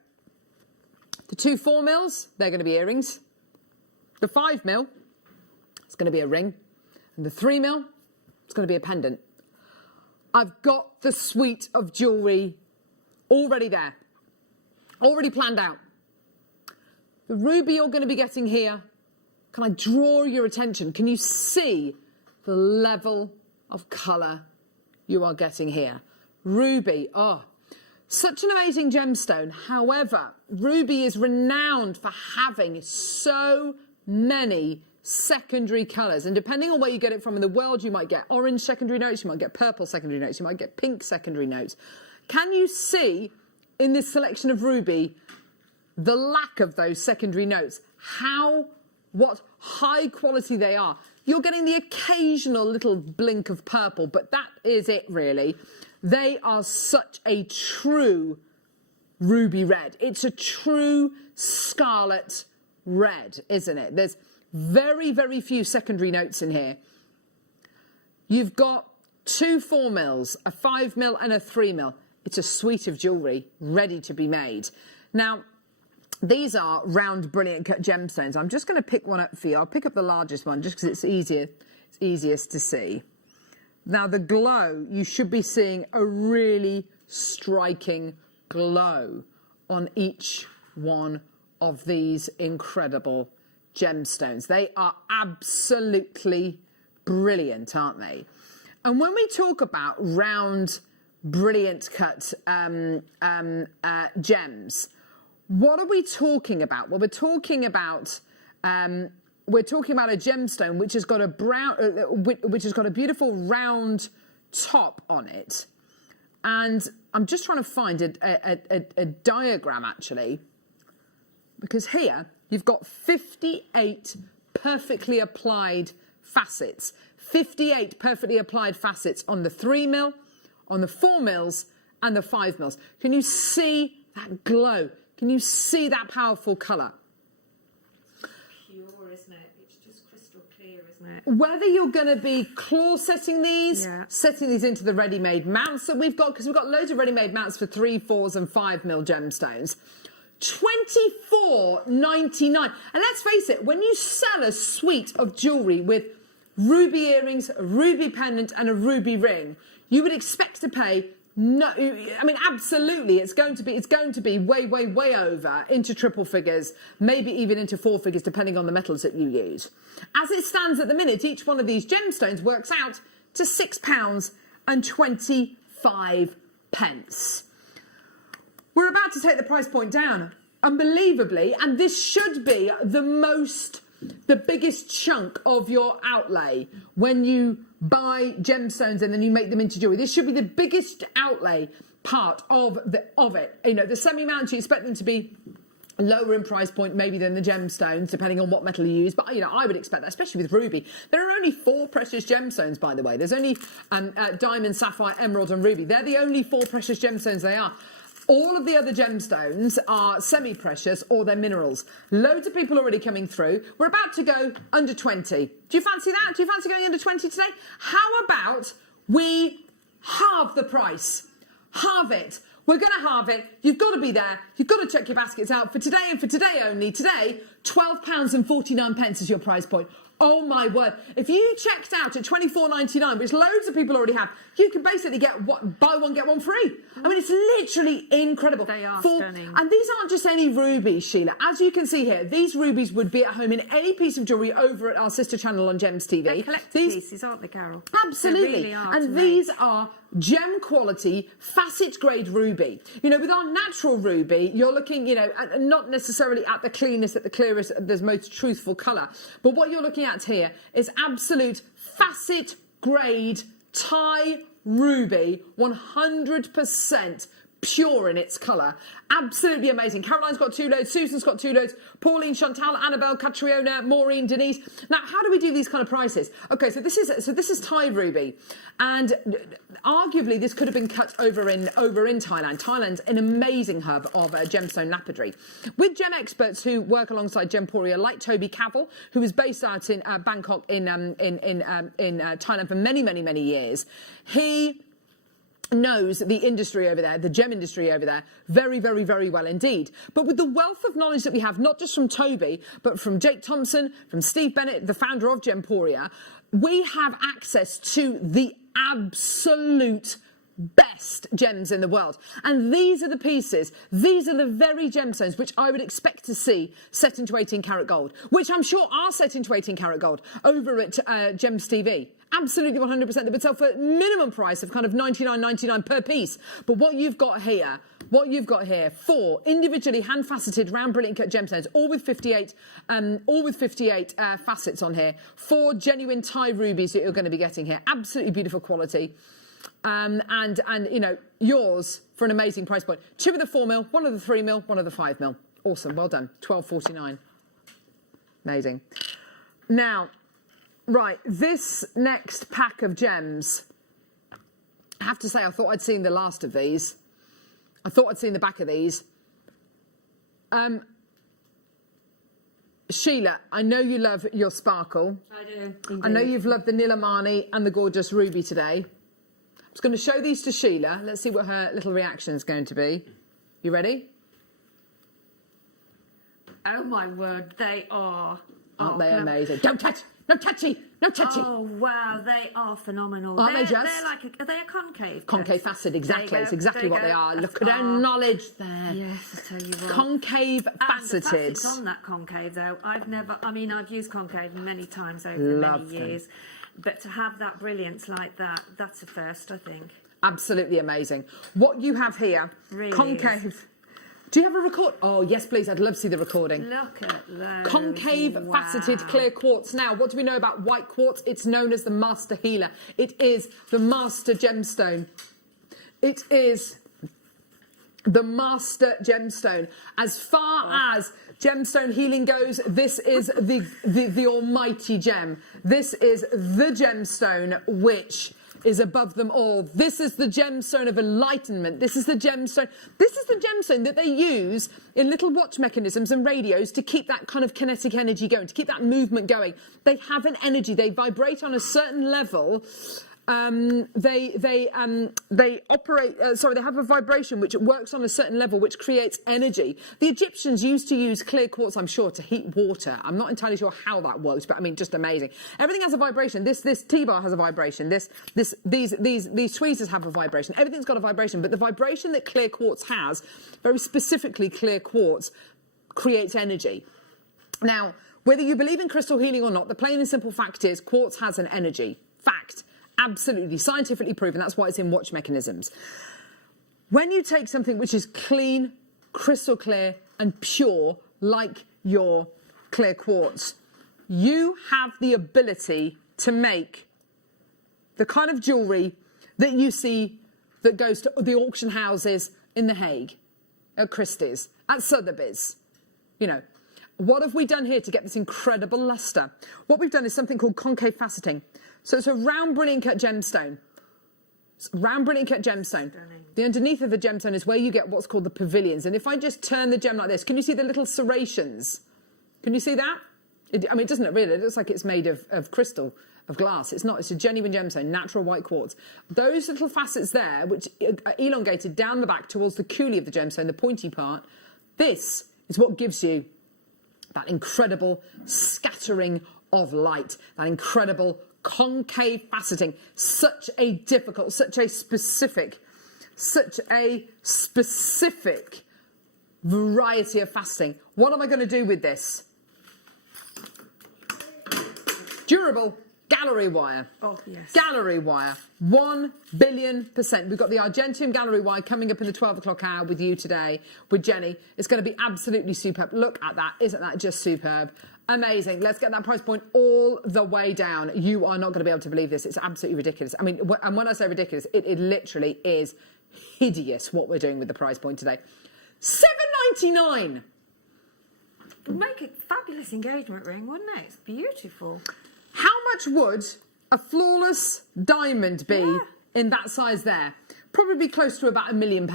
The 2 4mm, they're going to be earrings. The 5mm, it's going to be a ring. And the 3mm, it's going to be a pendant. I've got the suite of jewellery already there, already planned out. The ruby you're going to be getting here, can I draw your attention? Can you see the level of colour you are getting here? Ruby, such an amazing gemstone. However, ruby is renowned for having so many secondary colours, and depending on where you get it from in the world, you might get orange secondary notes, you might get purple secondary notes, you might get pink secondary notes. Can you see in this selection of ruby the lack of those secondary notes? What high quality they are. You're getting the occasional little blink of purple, but that is it really. They are such a true ruby red. It's a true scarlet red, isn't it? There's very, very few secondary notes in here. You've got 2 4mm, a 5mm and a 3mm. It's a suite of jewellery ready to be made. Now, these are round, brilliant cut gemstones. I'm just going to pick one up for you. I'll pick up the largest one just because it's easiest to see. Now, the glow, you should be seeing a really striking glow on each one of these incredible gemstones. They are absolutely brilliant, aren't they? And when we talk about round, brilliant cut gems, what are we talking about? Well, we're talking about a gemstone which has got a beautiful round top on it. And I'm just trying to find a diagram, actually, because here you've got 58 perfectly applied facets. 58 perfectly applied facets on the 3 mil, on the 4 mils, and the 5 mils. Can you see that glow? Can you see that powerful colour? Pure, isn't it? It's just crystal clear, isn't it? Whether you're going to be claw setting these, setting these into the ready-made mounts that we've got, because we've got loads of ready-made mounts for 3, 4s and 5 mil gemstones. $24.99. And let's face it, when you sell a suite of jewellery with ruby earrings, a ruby pendant and a ruby ring, you would expect to pay absolutely, it's going to be way over into triple figures, maybe even into 4 figures, depending on the metals that you use. As it stands at the minute, each one of these gemstones works out to £6.25. We're about to take the price point down, unbelievably, and this should be the biggest chunk of your outlay when you buy gemstones and then you make them into jewellery. This should be the biggest outlay part of it. You know, the semi-mounts, you expect them to be lower in price point maybe than the gemstones, depending on what metal you use. But, you know, I would expect that, especially with ruby. There are only 4 precious gemstones, by the way. There's only diamond, sapphire, emerald and ruby. They're the only 4 precious gemstones they are. All of the other gemstones are semi-precious or they're minerals. Loads of people already coming through. We're about to go under 20. Do you fancy that? Do you fancy going under 20 today? How about we halve the price? Halve it. We're going to halve it. You've got to be there. You've got to check your baskets out for today and for today only. Today, £12.49 is your price point. Oh my word. If you checked out at $24.99, which loads of people already have, you can basically get buy one, get one free. I mean, it's literally incredible. They are stunning. And these aren't just any rubies, Sheila. As you can see here, these rubies would be at home in any piece of jewellery over at our sister channel on Gems TV. They're collector pieces, aren't they, Carol? Absolutely. They really are. And these are gem quality, facet grade ruby. You know, with our natural ruby, you're looking, you know, not necessarily at the cleanest, at the clearest, the most truthful colour. But what you're looking at here is absolute facet grade Thai ruby, 100% pure in its colour. Absolutely amazing. Caroline's got 2 loads, Susan's got 2 loads, Pauline, Chantal, Annabelle, Catriona, Maureen, Denise. Now, how do we do these kind of prices? Okay, so this is Thai ruby, and arguably this could have been cut over in Thailand. Thailand's an amazing hub of gemstone lapidary. With gem experts who work alongside Gemporia, like Toby Cavell, who was based out in Bangkok in Thailand for many years. He knows the industry over there, the gem industry over there, very well indeed. But with the wealth of knowledge that we have, not just from Toby, but from Jake Thompson, from Steve Bennett, the founder of Gemporia, we have access to the absolute best gems in the world. And these are the pieces, these are the very gemstones which I would expect to see set into 18 karat gold, which I'm sure are set into 18 karat gold over at Gems TV. Absolutely 100%. They would sell for a minimum price of kind of $99.99 per piece. But what you've got here, 4 individually hand-faceted round brilliant cut gemstones, all with 58 facets on here. 4 genuine Thai rubies that you're going to be getting here. Absolutely beautiful quality. And you know, yours for an amazing price point. 2 of the 4 mil, 1 of the 3 mil, 1 of the 5 mil. Awesome, well done. $12.49. Amazing. Now, right, this next pack of gems, I have to say, I thought I'd seen the last of these. I thought I'd seen the back of these. Sheila, I know you love your sparkle. I do. Indeed. I know you've loved the Nilam Mani and the gorgeous ruby today. I'm just going to show these to Sheila. Let's see what her little reaction is going to be. You ready? Oh my word, they are. Aren't they amazing? Don't touch! No touchy. No touchy. Oh, wow, they are phenomenal. Aren't they just? They're like, are they a concave? Concave facet, exactly. It's exactly what they are. Look at our knowledge there. Yes, I tell you what. Concave faceted. And the facets on that concave, though, I've used concave many times over many years. But to have that brilliance like that, that's a first, I think. Absolutely amazing. What you have here, really concave. Is. Do you have a record? Oh, yes, please. I'd love to see the recording. Look at those. Concave faceted clear quartz. Now, what do we know about white quartz? It's known as the master healer. It is the master gemstone. It is the master gemstone. As far as gemstone healing goes, this is the almighty gem. This is the gemstone which is above them all. This is the gemstone of enlightenment. This is the gemstone. This is the gemstone that they use in little watch mechanisms and radios to keep that kind of kinetic energy going, to keep that movement going. They have an energy. They vibrate on a certain level. They operate. They have a vibration which works on a certain level, which creates energy. The Egyptians used to use clear quartz, I'm sure, to heat water. I'm not entirely sure how that works, but I mean, just amazing. Everything has a vibration. This T-bar has a vibration. These tweezers have a vibration. Everything's got a vibration, but the vibration that clear quartz has, very specifically, clear quartz creates energy. Now, whether you believe in crystal healing or not, the plain and simple fact is quartz has an energy. Fact. Absolutely, scientifically proven. That's why it's in watch mechanisms. When you take something which is clean, crystal clear and pure, like your clear quartz, you have the ability to make the kind of jewellery that you see that goes to the auction houses in The Hague, at Christie's, at Sotheby's. You know, what have we done here to get this incredible lustre? What we've done is something called concave faceting. So it's a round brilliant cut gemstone. Round brilliant cut gemstone. The underneath of the gemstone is where you get what's called the pavilions. And if I just turn the gem like this, can you see the little serrations? Can you see that? It doesn't look really. It looks like it's made of crystal, of glass. It's not. It's a genuine gemstone, natural white quartz. Those little facets there, which are elongated down the back towards the coulis of the gemstone, the pointy part, this is what gives you that incredible scattering of light, that incredible concave faceting. Such a difficult, such a specific variety of faceting. What am I going to do with this? Durable gallery wire. Oh, yes. Gallery wire. 1 billion%. We've got the Argentium gallery wire coming up in the 12 o'clock hour with you today, with Jenny. It's going to be absolutely superb. Look at that. Isn't that just superb? Amazing. Let's get that price point all the way down. You are not going to be able to believe this. It's absolutely ridiculous. I mean, and when I say ridiculous, it literally is hideous what we're doing with the price point today. $7.99. It'd make a fabulous engagement ring, wouldn't it? It's beautiful. How much would a flawless diamond be in that size there? Probably close to about £1 million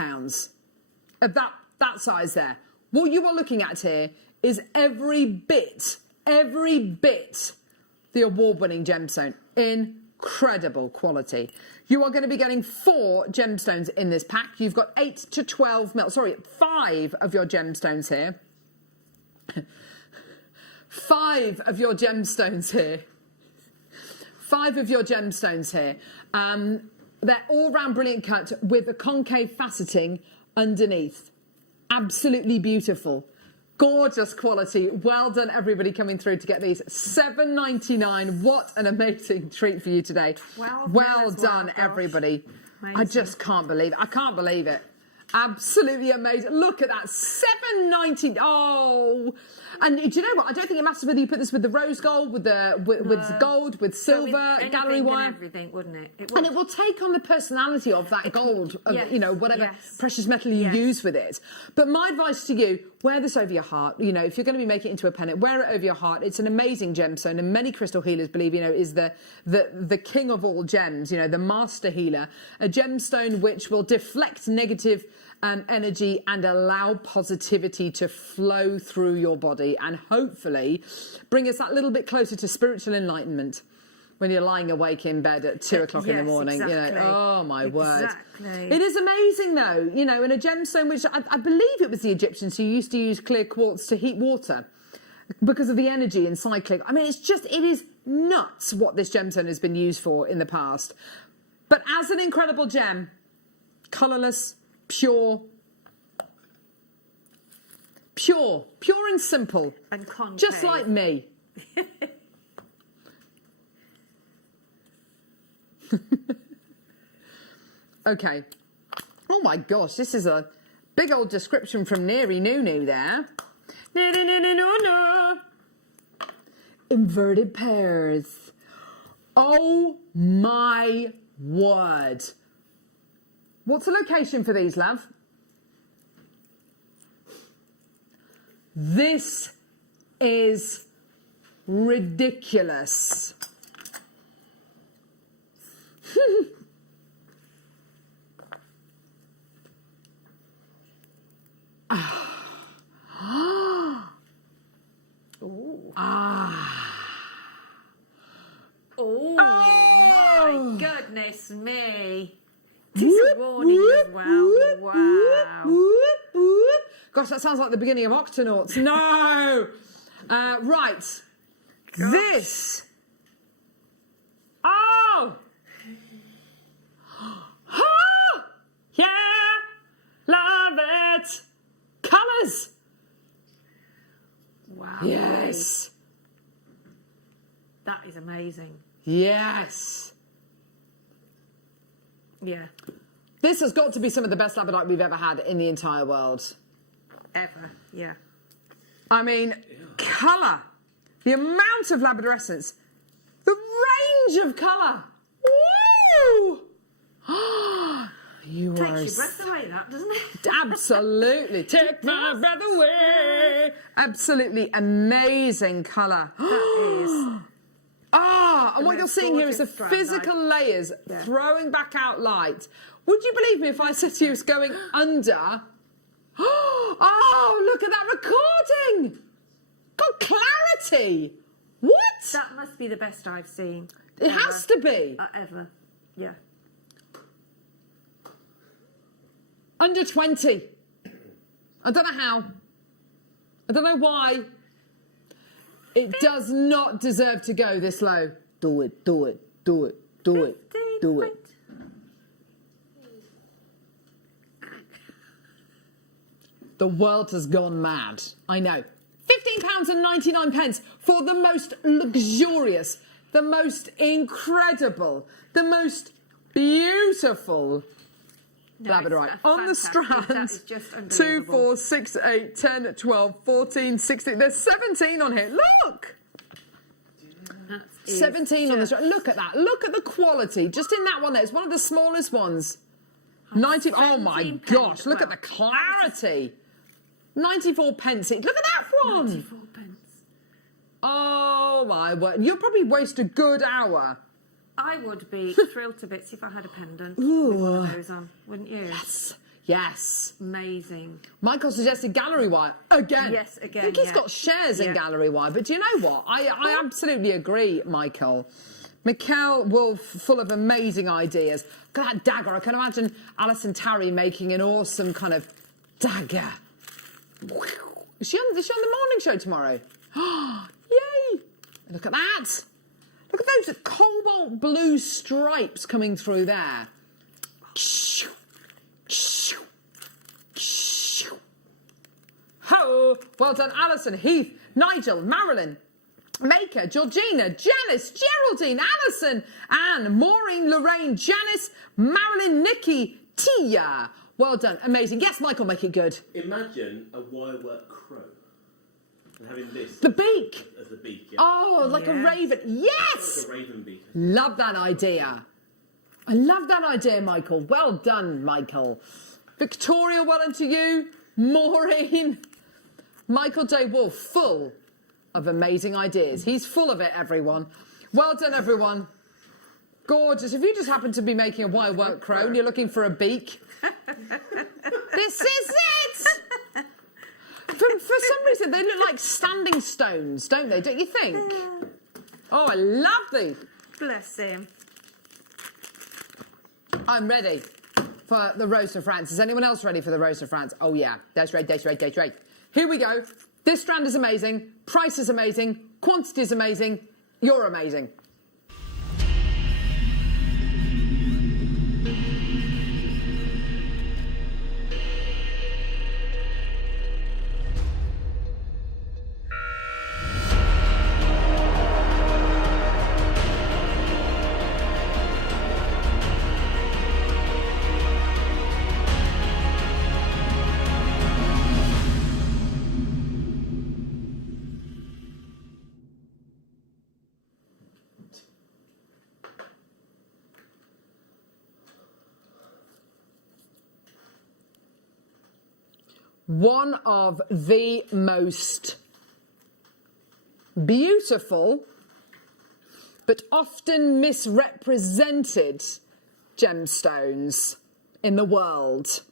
of that size there. What you are looking at here is every bit the award-winning gemstone. Incredible quality. You are going to be getting 4 gemstones in this pack. You've got 5 of your gemstones here. 5 of your gemstones here. 5 of your gemstones here. They're all round brilliant cut with a concave faceting underneath. Absolutely beautiful. Gorgeous quality. Well done, everybody coming through to get these. $7.99. What an amazing treat for you today. Well done, everybody. Amazing. I just can't believe it. I can't believe it. Absolutely amazing. Look at that. $7.99. Oh. And do you know what? I don't think it matters whether you put this with the rose gold, with gold, with silver, gallery wire. Everything, wouldn't it? And it will take on the personality of that gold, you know, whatever precious metal you use with it. But my advice to you, wear this over your heart. You know, if you're going to be making it into a pendant, wear it over your heart. It's an amazing gemstone, and many crystal healers believe, you know, is the king of all gems, you know, the master healer. A gemstone which will deflect negative energy and allow positivity to flow through your body, and hopefully bring us that little bit closer to spiritual enlightenment when you're lying awake in bed at 2 o'clock in the morning. Exactly. You know, oh my word. It is amazing though, you know, and a gemstone which I believe it was the Egyptians who used to use clear quartz to heat water because of the energy and cycling. I mean, it is nuts what this gemstone has been used for in the past. But as an incredible gem, colourless, pure and simple. And concave. Just like me. Okay. Oh my gosh, this is a big old description from Neri Nunu there. Inverted pears. Oh my word. What's the location for these, love? This is ridiculous. Oh my goodness me. This is a warning as well. Wow. Gosh, that sounds like the beginning of Octonauts. No! Right. Gosh. This. Oh! Oh! Yeah! Love it! Colours! Wow. Yes! That is amazing. Yes! Yeah. This has got to be some of the best labradorite we've ever had in the entire world. Ever, yeah. I mean, colour. The amount of labradorescence. The range of colour. Woo! You Takes are your breath away, that, doesn't it? Absolutely. Take my breath away. Absolutely amazing colour. That is. And what you're seeing here is the physical layers throwing back out light. Would you believe me if I said to you it's going under? Oh, look at that recording! Got clarity! What? That must be the best I've seen. It has to be. Ever. Yeah. Under 20. I don't know how. I don't know why. It does not deserve to go this low. Do it, do it, do it, do it, do it. The world has gone mad. I know. £15.99 for the most luxurious, the most incredible, the most beautiful labradorite on the Strand. 2, 4, 6, 8, 10, 12, 14, 16. There's 17 on here. Look! 17 on the Strand. Look at that. Look at the quality. Just in that one there. It's one of the smallest ones. 90. Oh my gosh. Look at the clarity. 94 pence. Look at that one. 94 pence. Oh my word. You'll probably waste a good hour. I would be thrilled to bits if I had a pendant with one of those on, wouldn't you? Yes. Yes. Amazing. Michael suggested gallery wire. Again. Yes, again. I think he's got shares in gallery wire. But do you know what? I absolutely agree, Michael. Mikkel Wolf, full of amazing ideas. Look at that dagger. I can imagine Alison Tarry making an awesome kind of dagger. Is she on the morning show tomorrow? Yay! Look at that. Look at those cobalt blue stripes coming through there. Oh, well done, Alison, Heath, Nigel, Marilyn, Maker, Georgina, Janice, Geraldine, Alison, Anne, Maureen, Lorraine, Janice, Marilyn, Nikki, Tia. Well done, amazing. Yes, Michael, make it good. Imagine a wirework crow and having this. The beak. As the beak, yeah. Oh, like a raven. Yes! Like a raven beak. Love that idea. I love that idea, Michael. Well done, Michael. Victoria, well done to you. Maureen. Michael J. Wolf, full of amazing ideas. He's full of it, everyone. Well done, everyone. Gorgeous. If you just happen to be making a wirework crow and you're looking for a beak, this is it! For some reason, they look like standing stones, don't they? Don't you think? Oh, I love these. Bless him. I'm ready for the Rose of France. Is anyone else ready for the Rose of France? Oh, yeah. That's right, that's right, that's right. Here we go. This strand is amazing. Price is amazing. Quantity is amazing. You're amazing. One of the most beautiful but often misrepresented gemstones in the world.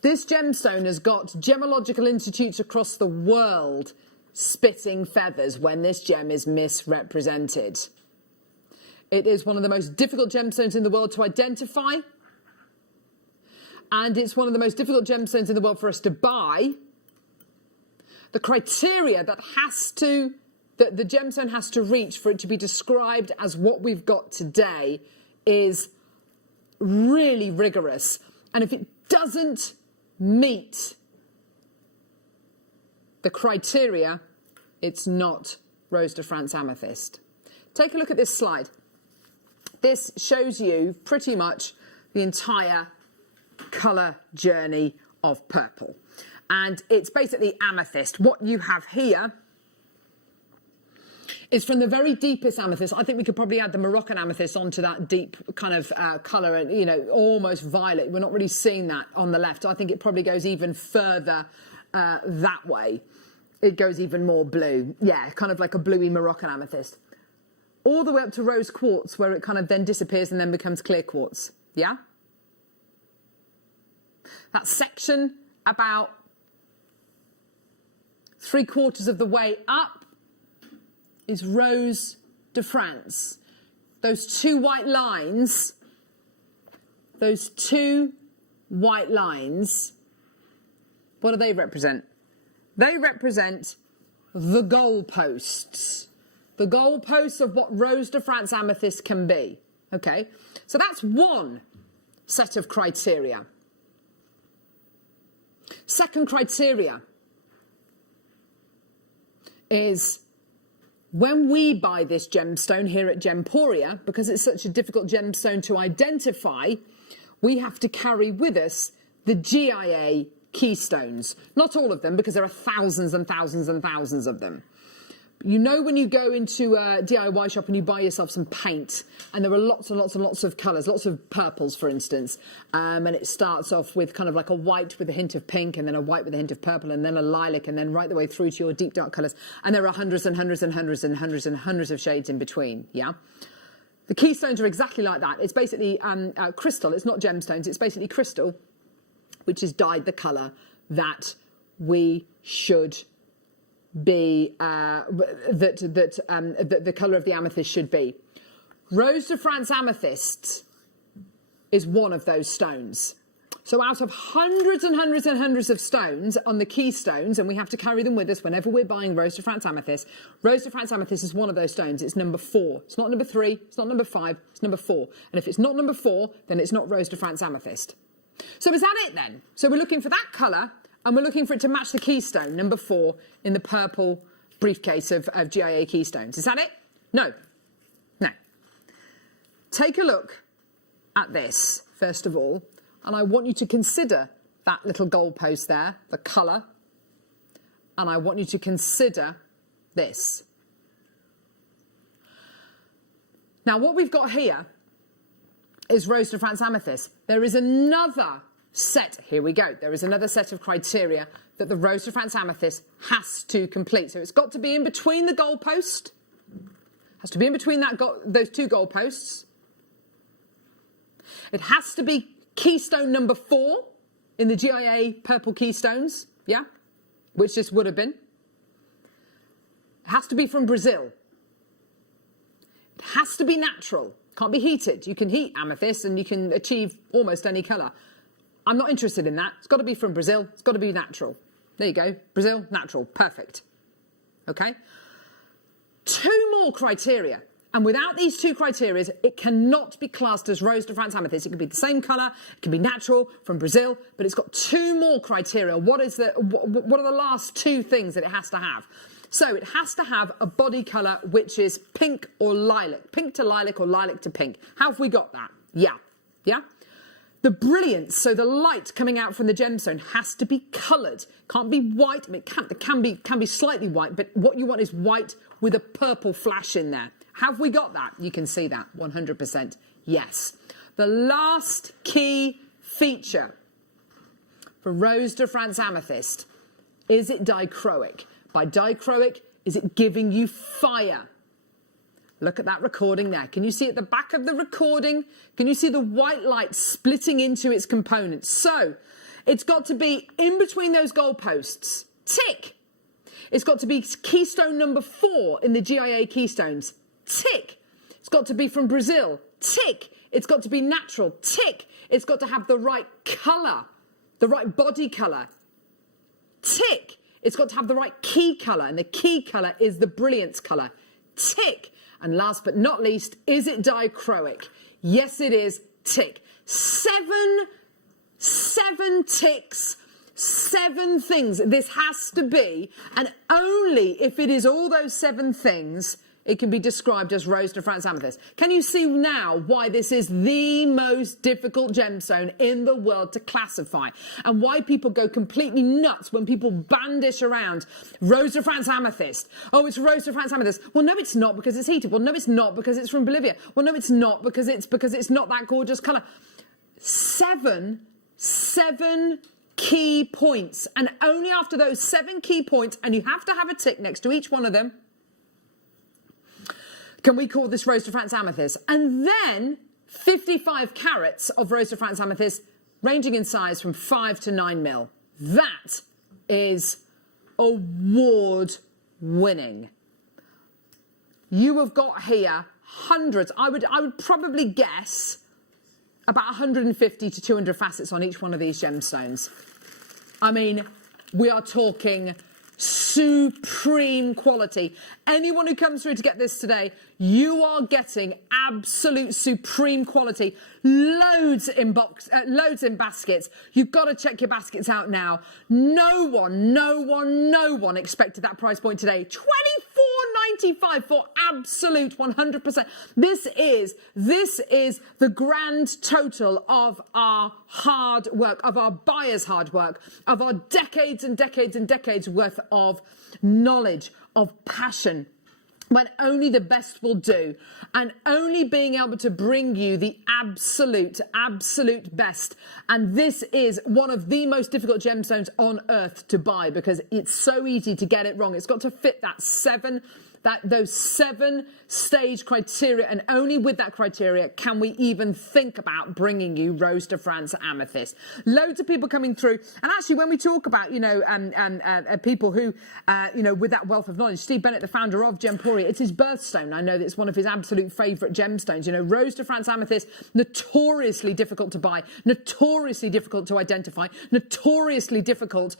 This gemstone has got gemological institutes across the world spitting feathers when this gem is misrepresented. It is one of the most difficult gemstones in the world to identify. And it's one of the most difficult gemstones in the world for us to buy. The criteria that the gemstone has to reach for it to be described as what we've got today is really rigorous. And if it doesn't meet the criteria, it's not Rose de France Amethyst. Take a look at this slide. This shows you pretty much the entire colour journey of purple, and it's basically amethyst. What you have here is from the very deepest amethyst. I think we could probably add the Moroccan amethyst onto that deep kind of colour, and you know, almost violet. We're not really seeing that on the left. I think it probably goes even further that way. It goes even more blue, yeah, kind of like a bluey Moroccan amethyst, all the way up to rose quartz, where it kind of then disappears and then becomes clear quartz. Yeah. That section about 3/4 of the way up is Rose de France. Those two white lines, what do they represent? They represent the goalposts. The goalposts of what Rose de France Amethyst can be. Okay, so that's one set of criteria. Second criteria is when we buy this gemstone here at Gemporia, because it's such a difficult gemstone to identify, we have to carry with us the GIA keystones. Not all of them, because there are thousands and thousands and thousands of them. You know, when you go into a DIY shop and you buy yourself some paint, and there are lots and lots and lots of colours, lots of purples, for instance, and it starts off with kind of like a white with a hint of pink, and then a white with a hint of purple, and then a lilac, and then right the way through to your deep dark colours, and there are hundreds and hundreds and hundreds and hundreds and hundreds of shades in between, yeah? The keystones are exactly like that. It's basically crystal. It's not gemstones. It's basically crystal, which is dyed the colour that we should be the colour of the amethyst should be. Rose de France Amethyst is one of those stones. So out of hundreds and hundreds and hundreds of stones on the keystones, and we have to carry them with us whenever we're buying Rose de France Amethyst, Rose de France Amethyst is one of those stones. It's number 4. It's not number 3, it's not number 5, it's number 4. And if it's not number 4, then it's not Rose de France Amethyst. So is that it then? So we're looking for that colour, and we're looking for it to match the keystone, number 4, in the purple briefcase of GIA keystones. Is that it? No. No. Take a look at this, first of all, and I want you to consider that little goalpost there, the colour, and I want you to consider this. Now, what we've got here is Rose de France Amethyst. There is another set, here we go, there is another set of criteria that the Rose de France Amethyst has to complete. So it's got to be in between the goalpost, has to be in between those two goalposts. It has to be keystone number 4 in the GIA purple keystones, yeah, which this would have been. It has to be from Brazil. It has to be natural, can't be heated. You can heat amethyst and you can achieve almost any colour. I'm not interested in that. It's got to be from Brazil. It's got to be natural. There you go. Brazil, natural. Perfect. Okay? 2 more criteria. And without these 2 criteria, it cannot be classed as Rose de France Amethyst. It can be the same colour, it can be natural from Brazil, but it's got 2 more criteria. What are the last 2 things that it has to have? So it has to have a body colour which is pink or lilac. Pink to lilac or lilac to pink. How have we got that? Yeah. Yeah? The brilliance, so the light coming out from the gemstone has to be coloured. Can't be white. I mean, it can be slightly white, but what you want is white with a purple flash in there. Have we got that? You can see that, 100%. Yes. The last key feature for Rose de France Amethyst, is it dichroic? By dichroic, is it giving you fire? Look at that recording there. Can you see at the back of the recording? Can you see the white light splitting into its components? So it's got to be in between those goalposts. Tick. It's got to be keystone number 4 in the GIA keystones. Tick. It's got to be from Brazil. Tick. It's got to be natural. Tick. It's got to have the right colour, the right body colour. Tick. It's got to have the right key colour, and the key colour is the brilliance colour. Tick. And last but not least, is it dichroic? Yes, it is. Tick. 7 ticks, 7 things. This has to be, and only if it is all those 7 things, it can be described as Rose de France Amethyst. Can you see now why this is the most difficult gemstone in the world to classify, and why people go completely nuts when people bandish around Rose de France Amethyst? Oh, it's Rose de France Amethyst. Well, no, it's not because it's heated. Well, no, it's not because it's from Bolivia. Well, no, it's not because it's not that gorgeous colour. 7 key points, and only after those 7 key points, and you have to have a tick next to each one of them, can we call this Rose de France Amethyst. And then 55 carats of Rose de France Amethyst, ranging in size from 5 to 9 mil. That is award winning. You have got here hundreds, I would probably guess about 150 to 200 facets on each one of these gemstones. I mean, we are talking supreme quality. Anyone who comes through to get this today, you are getting absolute supreme quality. Loads in baskets. You've got to check your baskets out now. No one expected that price point today. $24.95 for absolute 100%. This is the grand total of our hard work, of our buyers' hard work, of our decades and decades and decades worth of knowledge, of passion, when only the best will do, and only being able to bring you the absolute best. And this is one of the most difficult gemstones on earth to buy, because it's so easy to get it wrong. It's got to fit those 7 stage criteria, and only with that criteria can we even think about bringing you Rose de France Amethyst. Loads of people coming through, and actually when we talk about people who with that wealth of knowledge, Steve Bennett, the founder of Gemporia, it's his birthstone. I know that it's one of his absolute favourite gemstones. Rose de France Amethyst, notoriously difficult to buy, notoriously difficult to identify, notoriously difficult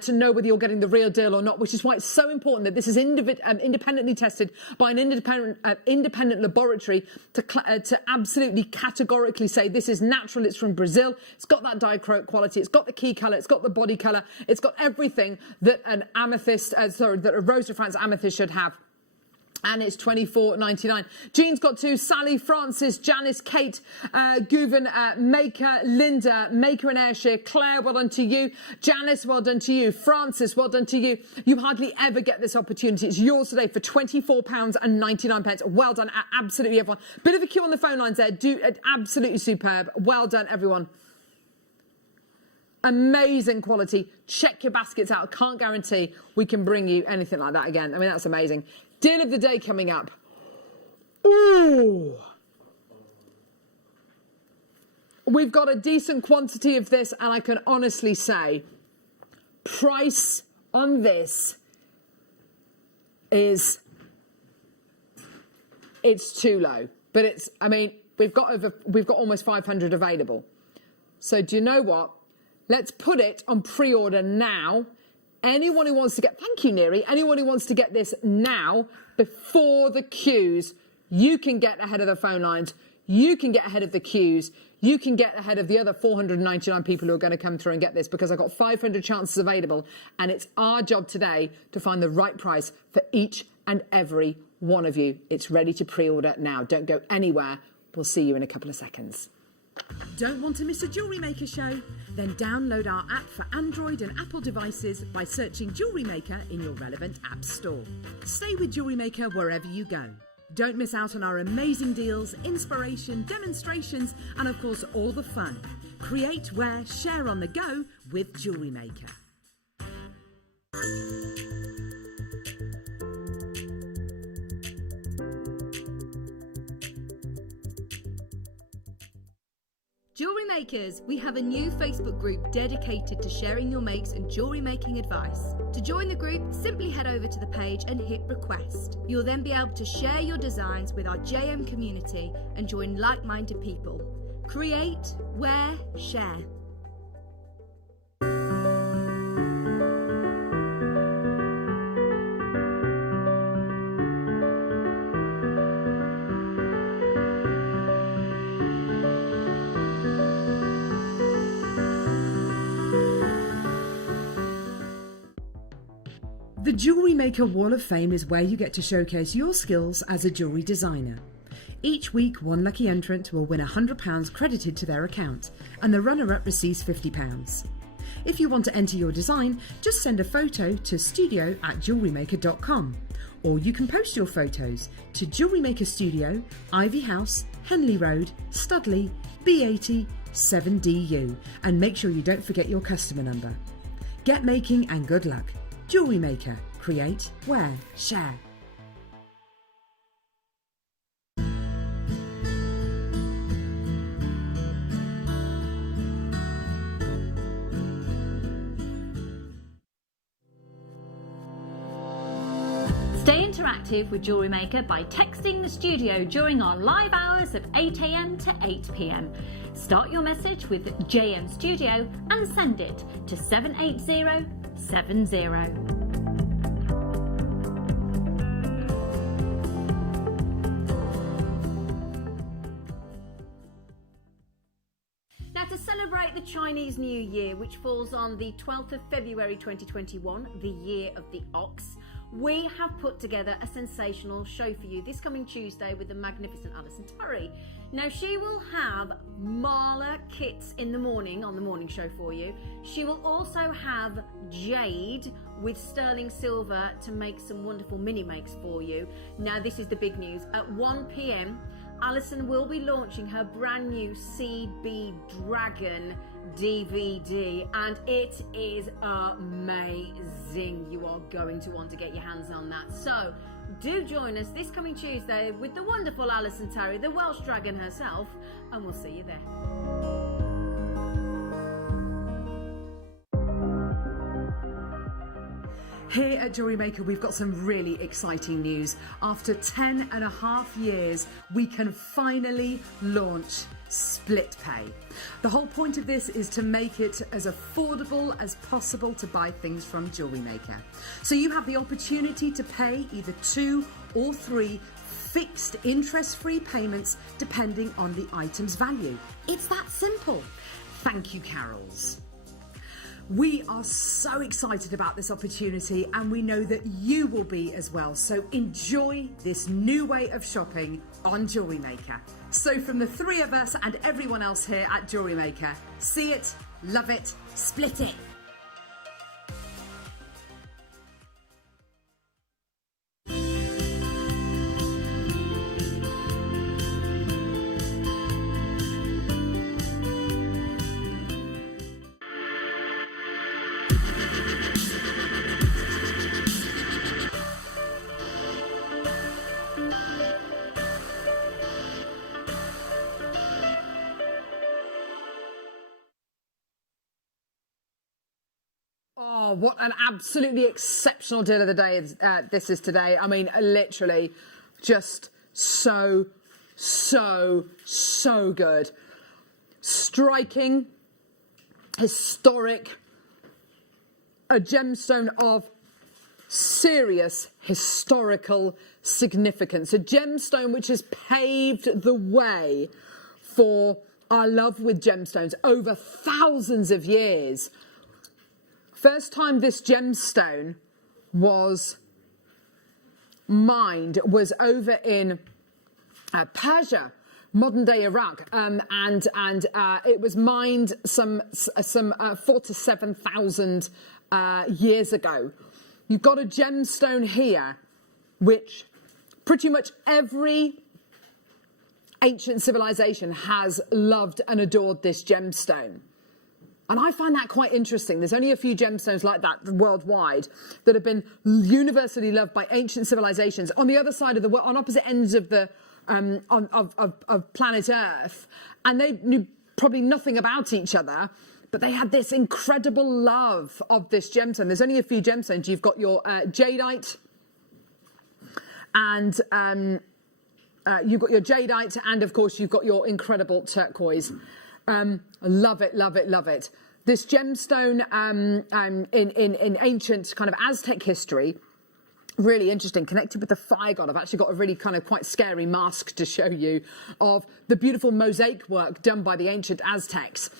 to know whether you're getting the real deal or not, which is why it's so important that this is independently tested by an independent laboratory to absolutely categorically say this is natural, it's from Brazil, it's got that dichroic quality, it's got the key colour, it's got the body colour, it's got everything that that a Rose de France Amethyst should have. And it's $24.99. Jean's got 2. Sally, Francis, Janice, Kate, Guven, Maker, Linda, Maker in Ayrshire, Claire, well done to you. Janice, well done to you. Francis, well done to you. You hardly ever get this opportunity. It's yours today for £24.99. Well done, absolutely everyone. Bit of a queue on the phone lines there. Absolutely superb. Well done, everyone. Amazing quality. Check your baskets out. I can't guarantee we can bring you anything like that again. I mean, that's amazing. Deal of the day coming up. Ooh. We've got a decent quantity of this, and I can honestly say price on this it's too low. But we've got almost 500 available. So do you know what? Let's put it on pre-order now. Anyone who wants to get, thank you, Neri, anyone who wants to get this now, before the queues. You can get ahead of the phone lines. You can get ahead of the queues. You can get ahead of the other 499 people who are going to come through and get this, because I've got 500 chances available, and it's our job today to find the right price for each and every one of you. It's ready to pre-order now. Don't go anywhere. We'll see you in a couple of seconds. Don't want to miss a Jewellery Maker show? Then download our app for Android and Apple devices by searching Jewellery Maker in your relevant app store. Stay with Jewellery Maker wherever you go. Don't miss out on our amazing deals, inspiration, demonstrations, and of course all the fun. Create, wear, share on the go with Jewellery Maker. Jewellery Makers, we have a new Facebook group dedicated to sharing your makes and jewellery making advice. To join the group, simply head over to the page and hit request. You'll then be able to share your designs with our JM community and join like-minded people. Create, wear, share. The Jewellery Maker Wall of Fame is where you get to showcase your skills as a jewellery designer. Each week, one lucky entrant will win £100 credited to their account, and the runner-up receives £50. If you want to enter your design, just send a photo to studio@jewellerymaker.com, or you can post your photos to Jewellery Maker Studio, Ivy House, Henley Road, Studley, B80 7DU, and make sure you don't forget your customer number. Get making and good luck. Jewellery Maker. Create, wear, share. Stay interactive with Jewellery Maker by texting the studio during our live hours of 8 a.m. to 8 p.m. Start your message with JM Studio and send it to 78070. Now, to celebrate the Chinese New Year, which falls on the 12th of February 2021, the year of the ox, we have put together a sensational show for you this coming Tuesday with the magnificent Alison Turry. Now, she will have Marla kits in the morning on the morning show for you. She will also have jade with sterling silver to make some wonderful mini makes for you. Now, this is the big news. At 1 p.m, Alison will be launching her brand new CB Dragon DVD, and it is amazing. You are going to want to get your hands on that. So do join us this coming Tuesday with the wonderful Alison Turry, the Welsh Dragon herself, and we'll see you there. Here at Jewellery Maker, we've got some really exciting news. After 10.5 years, we can finally launch split pay. The whole point of this is to make it as affordable as possible to buy things from Jewellery Maker. So you have the opportunity to pay either 2 or 3 fixed interest-free payments depending on the item's value. It's that simple. Thank you, Carols. We are so excited about this opportunity, and we know that you will be as well. So enjoy this new way of shopping on Jewellery Maker. So from the 3 of us and everyone else here at Jewellery Maker, see it, love it, split it. Oh, what an absolutely exceptional deal of the day this is today. I mean, literally just so good. Striking, historic, a gemstone of serious historical significance, a gemstone which has paved the way for our love with gemstones over thousands of years. First time this gemstone was mined was over in Persia, modern day Iraq, and it was mined some 4,000 to 7,000 years ago. You've got a gemstone here which pretty much every ancient civilization has loved and adored this gemstone. And I find that quite interesting. There's only a few gemstones like that worldwide that have been universally loved by ancient civilizations on the other side of the world, on opposite ends of the of planet Earth, and they knew probably nothing about each other, but they had this incredible love of this gemstone. There's only a few gemstones. You've got your jadeite, and you've got your jadeite, and of course you've got your incredible turquoise. Love it, love it, love it. This gemstone in ancient kind of Aztec history, really interesting, connected with the fire god. I've actually got a really kind of quite scary mask to show you of the beautiful mosaic work done by the ancient Aztecs.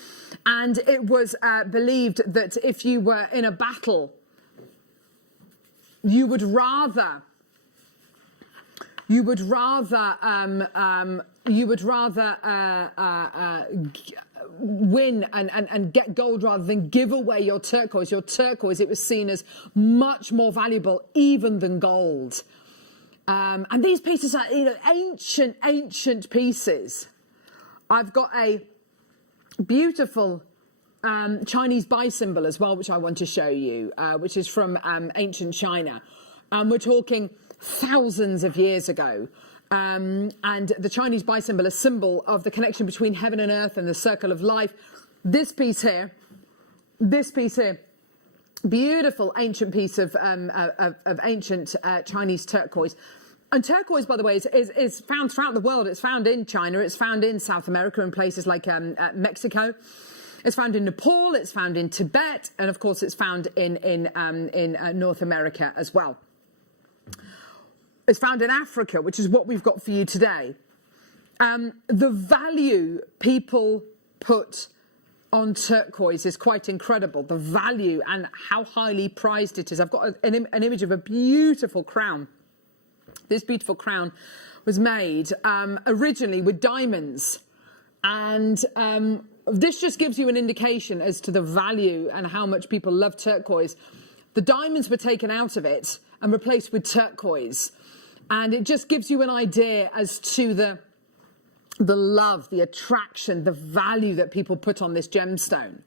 And it was believed that if you were in a battle, you would rather win and get gold rather than give away your turquoise. Your turquoise, it was seen as much more valuable even than gold. And these pieces are, you know, ancient pieces. I've got a beautiful Chinese bi-symbol as well, which I want to show you, which is from ancient China. We're talking thousands of years ago. And the Chinese bi-symbol, a symbol of the connection between heaven and earth and the circle of life. This piece here, beautiful ancient piece of ancient Chinese turquoise. And turquoise, by the way, is found throughout the world. It's found in China, it's found in South America and places like Mexico. It's found in Nepal, it's found in Tibet, and of course it's found in North America as well. It's found in Africa, which is what we've got for you today. The value people put on turquoise is quite incredible. The value and how highly prized it is. I've got an image of a beautiful crown. This beautiful crown was made originally with diamonds. And this just gives you an indication as to the value and how much people love turquoise. The diamonds were taken out of it and replaced with turquoise. And it just gives you an idea as to the love, the attraction, the value that people put on this gemstone.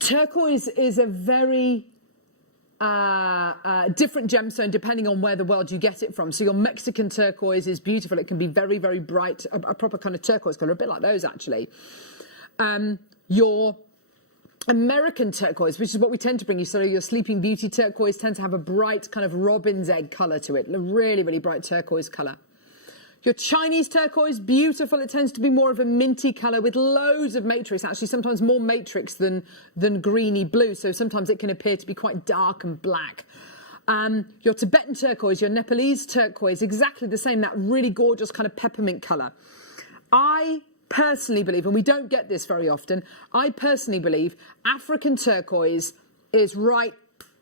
Turquoise is a very different gemstone depending on where the world you get it from. So your Mexican turquoise is beautiful. It can be very, very bright, a proper kind of turquoise colour, a bit like those actually. Your American turquoise, which is what we tend to bring you, so your Sleeping Beauty turquoise tends to have a bright kind of robin's egg colour to it, a really, really bright turquoise colour. Your Chinese turquoise, beautiful, it tends to be more of a minty colour with loads of matrix, actually sometimes more matrix than greeny blue, so sometimes it can appear to be quite dark and black. Your Tibetan turquoise, your Nepalese turquoise, exactly the same, that really gorgeous kind of peppermint colour. I personally believe, and we don't get this very often, I personally believe African turquoise is right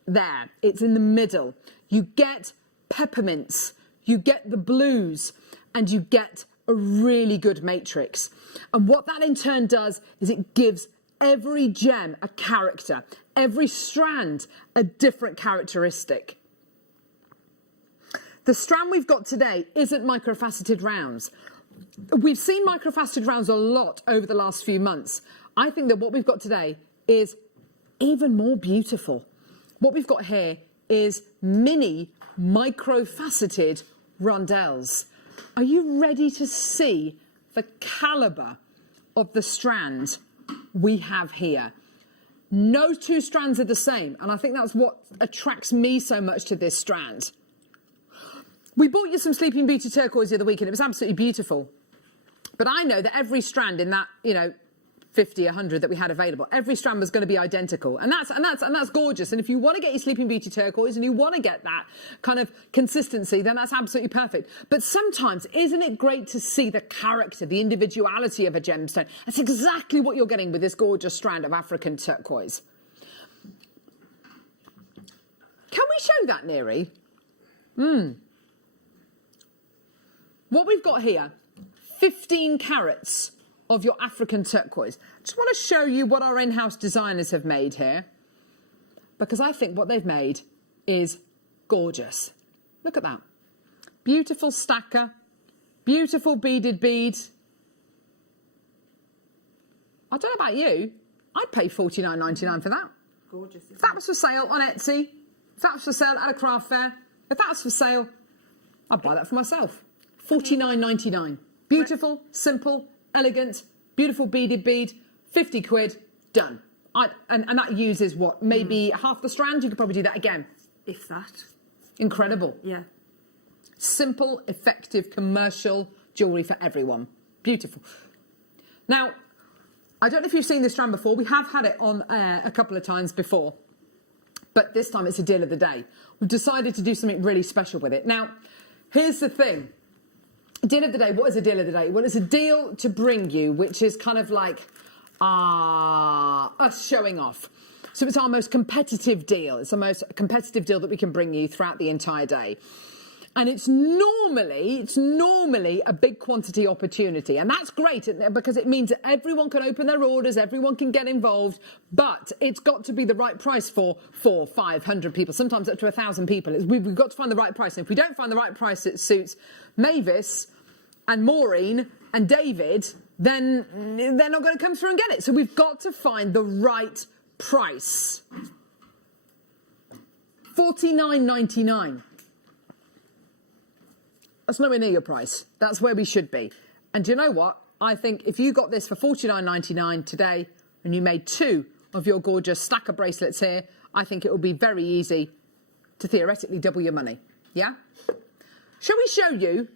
there. It's in the middle. You get peppermints, you get the blues, and you get a really good matrix. And what that in turn does is it gives every gem a character, every strand a different characteristic. The strand we've got today isn't microfaceted rounds. We've seen microfaceted rounds a lot over the last few months. I think that what we've got today is even more beautiful. What we've got here is mini microfaceted rondelles. Are you ready to see the calibre of the strand we have here? No two strands are the same, and I think that's what attracts me so much to this strand. We bought you some Sleeping Beauty turquoise the other week, and it was absolutely beautiful. But I know that every strand in that, 50, 100 that we had available. Every strand was going to be identical, and that's gorgeous. And if you want to get your Sleeping Beauty turquoise and you want to get that kind of consistency, then that's absolutely perfect. But sometimes, isn't it great to see the character, the individuality of a gemstone? That's exactly what you're getting with this gorgeous strand of African turquoise. Can we show that, Neri? What we've got here, 15 carats of your African turquoise. Just want to show you what our in-house designers have made here, because I think what they've made is gorgeous. Look at that. Beautiful stacker, beautiful beaded beads. I don't know about you, I'd pay $49.99 for that. Gorgeous. If that was for sale on Etsy, if that was for sale at a craft fair, if that was for sale, I'd buy that for myself. $49.99. Beautiful, simple, elegant, beautiful beaded bead, 50 quid, done. And that uses what, maybe half the strand? You could probably do that again. If that. Incredible. Yeah. Simple, effective, commercial jewellery for everyone. Beautiful. Now, I don't know if you've seen this strand before. We have had it on a couple of times before, but this time it's a deal of the day. We've decided to do something really special with it. Now, here's the thing. Deal of the day, what is a deal of the day? Well, it's a deal to bring you, which is kind of like us showing off. So it's our most competitive deal. It's the most competitive deal that we can bring you throughout the entire day. And it's normally a big quantity opportunity. And that's great because it means that everyone can open their orders, everyone can get involved, but it's got to be the right price for 400, 500 people, sometimes up to 1,000 people. We've got to find the right price. And if we don't find the right price that suits Mavis and Maureen and David, then they're not going to come through and get it. So we've got to find the right price. $49.99. That's nowhere near your price. That's where we should be. And do you know what? I think if you got this for $49.99 today and you made 2 of your gorgeous stacker bracelets here, I think it would be very easy to theoretically double your money. Yeah? Shall we show you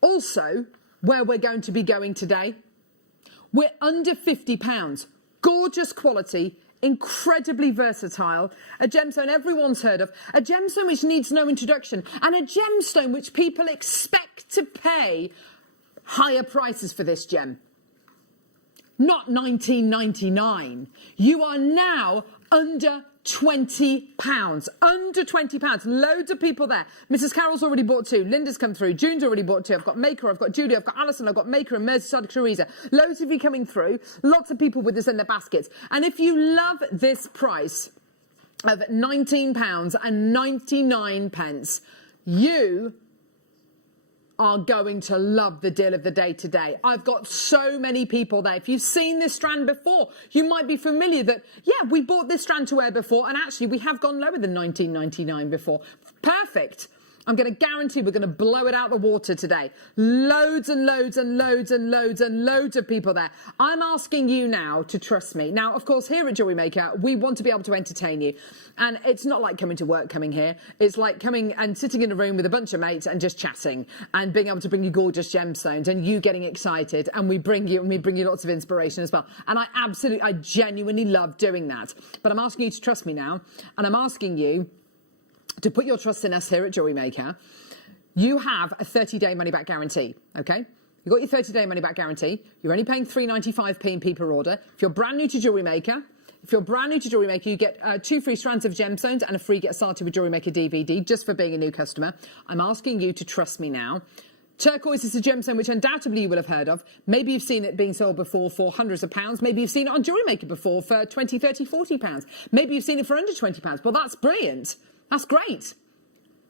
also where we're going to be going today? We're under £50. Gorgeous quality. Incredibly versatile, a gemstone everyone's heard of, a gemstone which needs no introduction, and a gemstone which people expect to pay higher prices for this gem. Not $19.99. You are now under £20. Under £20. Loads of people there. Mrs. Carroll's already bought 2. Linda's come through. June's already bought 2. I've got Maker, I've got Julie, I've got Alison, I've got Maker and Merseyside Teresa. Loads of you coming through. Lots of people with this in their baskets. And if you love this price of £19.99, you are going to love the deal of the day today. I've got so many people there. If you've seen this strand before, you might be familiar that, yeah, we bought this strand to wear before, and actually we have gone lower than $19.99 before. Perfect. I'm going to guarantee we're going to blow it out the water today. Loads and loads and loads and loads and loads of people there. I'm asking you now to trust me. Now, of course, here at Jewellery Maker, we want to be able to entertain you. And it's not like coming to work coming here. It's like coming and sitting in a room with a bunch of mates and just chatting and being able to bring you gorgeous gemstones and you getting excited. And we bring you lots of inspiration as well. And I genuinely love doing that. But I'm asking you to trust me now. And I'm asking you to put your trust in us here at Jewellery Maker. You have a 30-day money-back guarantee, okay? You've got your 30-day money-back guarantee. You're only paying $3.95 P&P per order. If you're brand new to Jewellery Maker, you get 2 free strands of gemstones and a free Get Started with Jewellery Maker DVD just for being a new customer. I'm asking you to trust me now. Turquoise is a gemstone which undoubtedly you will have heard of. Maybe you've seen it being sold before for hundreds of pounds. Maybe you've seen it on Jewellery Maker before for 20, 30, 40 pounds. Maybe you've seen it for under 20 pounds. Well, that's brilliant. That's great.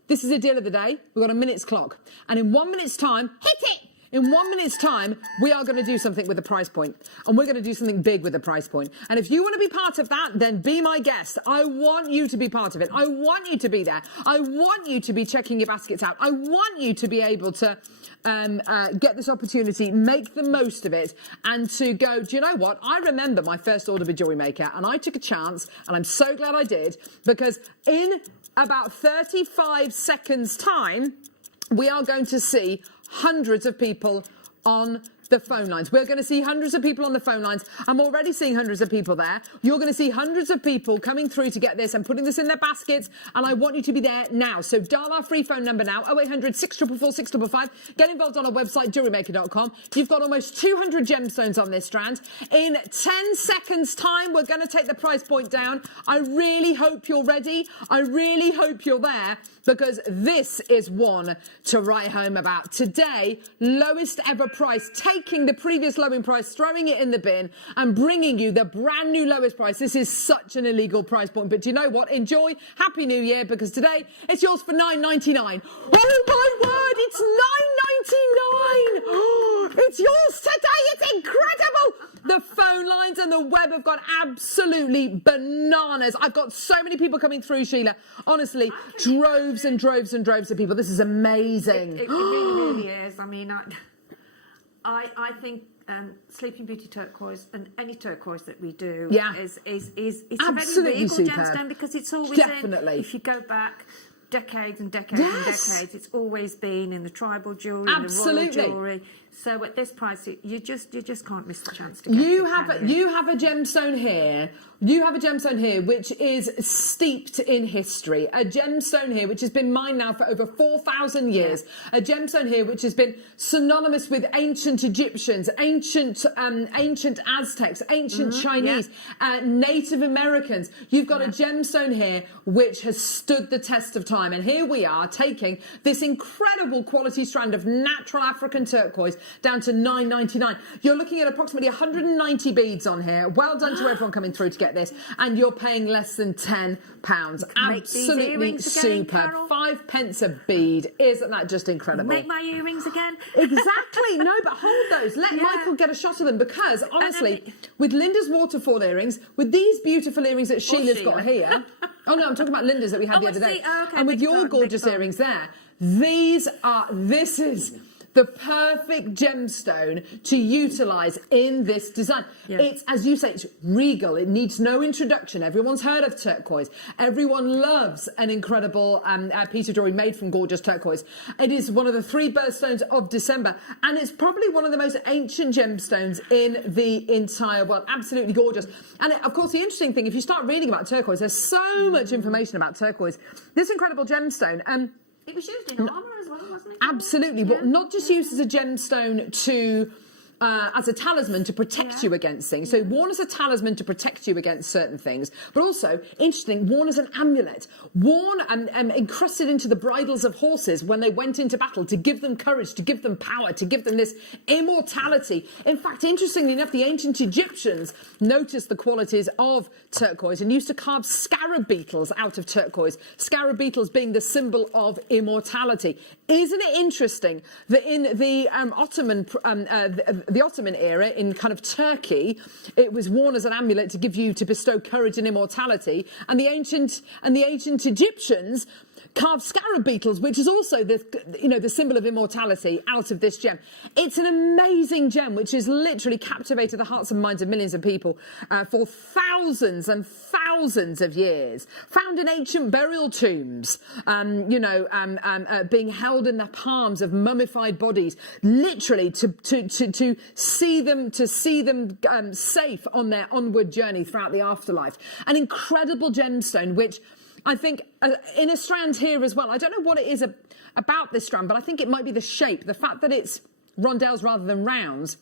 This is a deal of the day. We've got a minute's clock. And in 1 minute's time, hit it! In 1 minute's time, we are going to do something with the price point. And we're going to do something big with the price point. And if you want to be part of that, then be my guest. I want you to be part of it. I want you to be there. I want you to be checking your baskets out. I want you to be able to get this opportunity, make the most of it, and to go, do you know what? I remember my first order with Jewellery Maker, and I took a chance, and I'm so glad I did, because in about 35 seconds' time, we are going to see hundreds of people on the phone lines. We're going to see hundreds of people on the phone lines. I'm already seeing hundreds of people there. You're going to see hundreds of people coming through to get this and putting this in their baskets, and I want you to be there now. So dial our free phone number now, 0800 644 655. Get involved on our website, JewelleryMaker.com. You've got almost 200 gemstones on this strand. In 10 seconds' time, we're going to take the price point down. I really hope you're ready. I really hope you're there, because this is one to write home about. Today, lowest ever price, taking the previous low in price, throwing it in the bin and bringing you the brand new lowest price. This is such an illegal price point, but do you know what? Enjoy. Happy New Year, because today it's yours for $9.99. Oh my word, it's $9.99. It's yours today. It's incredible. The phone lines and the web have gone absolutely bananas. I've got so many people coming through, Sheila. Honestly, droves and droves and droves of people. This is amazing. It really is. I mean, I think Sleeping Beauty turquoise and any turquoise that we do is absolutely a very regal superb. gemstone, because it's always Definitely. if you go back decades and decades and decades, it's always been in the tribal jewellery, in the royal jewellery. So at this price, you just can't miss the chance to get you have a gemstone here. You have a gemstone here which is steeped in history. A gemstone here which has been mined now for over 4,000 years. A gemstone here which has been synonymous with ancient Egyptians, ancient Aztecs, ancient Chinese, Native Americans. You've got a gemstone here which has stood the test of time. And here we are taking this incredible quality strand of natural African turquoise down to $9.99. You're looking at approximately 190 beads on here. Well done to everyone coming through to get this. And you're paying less than £10. Absolutely superb. 5 pence a bead. Isn't that just incredible? Make my earrings again. Exactly. No, but hold those. Let Michael get a shot of them, because honestly, with Linda's waterfall earrings, with these beautiful earrings that Sheila's got here. Oh no, I'm talking about Linda's that we had the other day. And with your gorgeous earrings there, this is the perfect gemstone to utilise in this design. It's, as you say, it's regal. It needs no introduction. Everyone's heard of turquoise. Everyone loves an incredible piece of jewellery made from gorgeous turquoise. It is one of the 3 birthstones of December, and it's probably one of the most ancient gemstones in the entire world. Absolutely gorgeous. And of course, the interesting thing, if you start reading about turquoise, there's so much information about turquoise. This incredible gemstone. It was used in armour as well, wasn't it? Absolutely, but not just used as a gemstone to as a talisman to protect you against things. So worn as a talisman to protect you against certain things, but also, interesting, worn as an amulet, worn and encrusted into the bridles of horses when they went into battle to give them courage, to give them power, to give them this immortality. In fact, interestingly enough, the ancient Egyptians noticed the qualities of turquoise and used to carve scarab beetles out of turquoise, scarab beetles being the symbol of immortality. Isn't it interesting that in the Ottoman era, in kind of Turkey, it was worn as an amulet to bestow courage and immortality, and the ancient Egyptians carved scarab beetles, which is also the symbol of immortality, out of this gem. It's an amazing gem which has literally captivated the hearts and minds of millions of people for thousands and thousands of years. Found in ancient burial tombs, being held in the palms of mummified bodies, literally to see them safe on their onward journey throughout the afterlife. An incredible gemstone, which I think in a strand here as well. I don't know what it is about this strand, but I think it might be the shape, the fact that it's rondelles rather than rounds.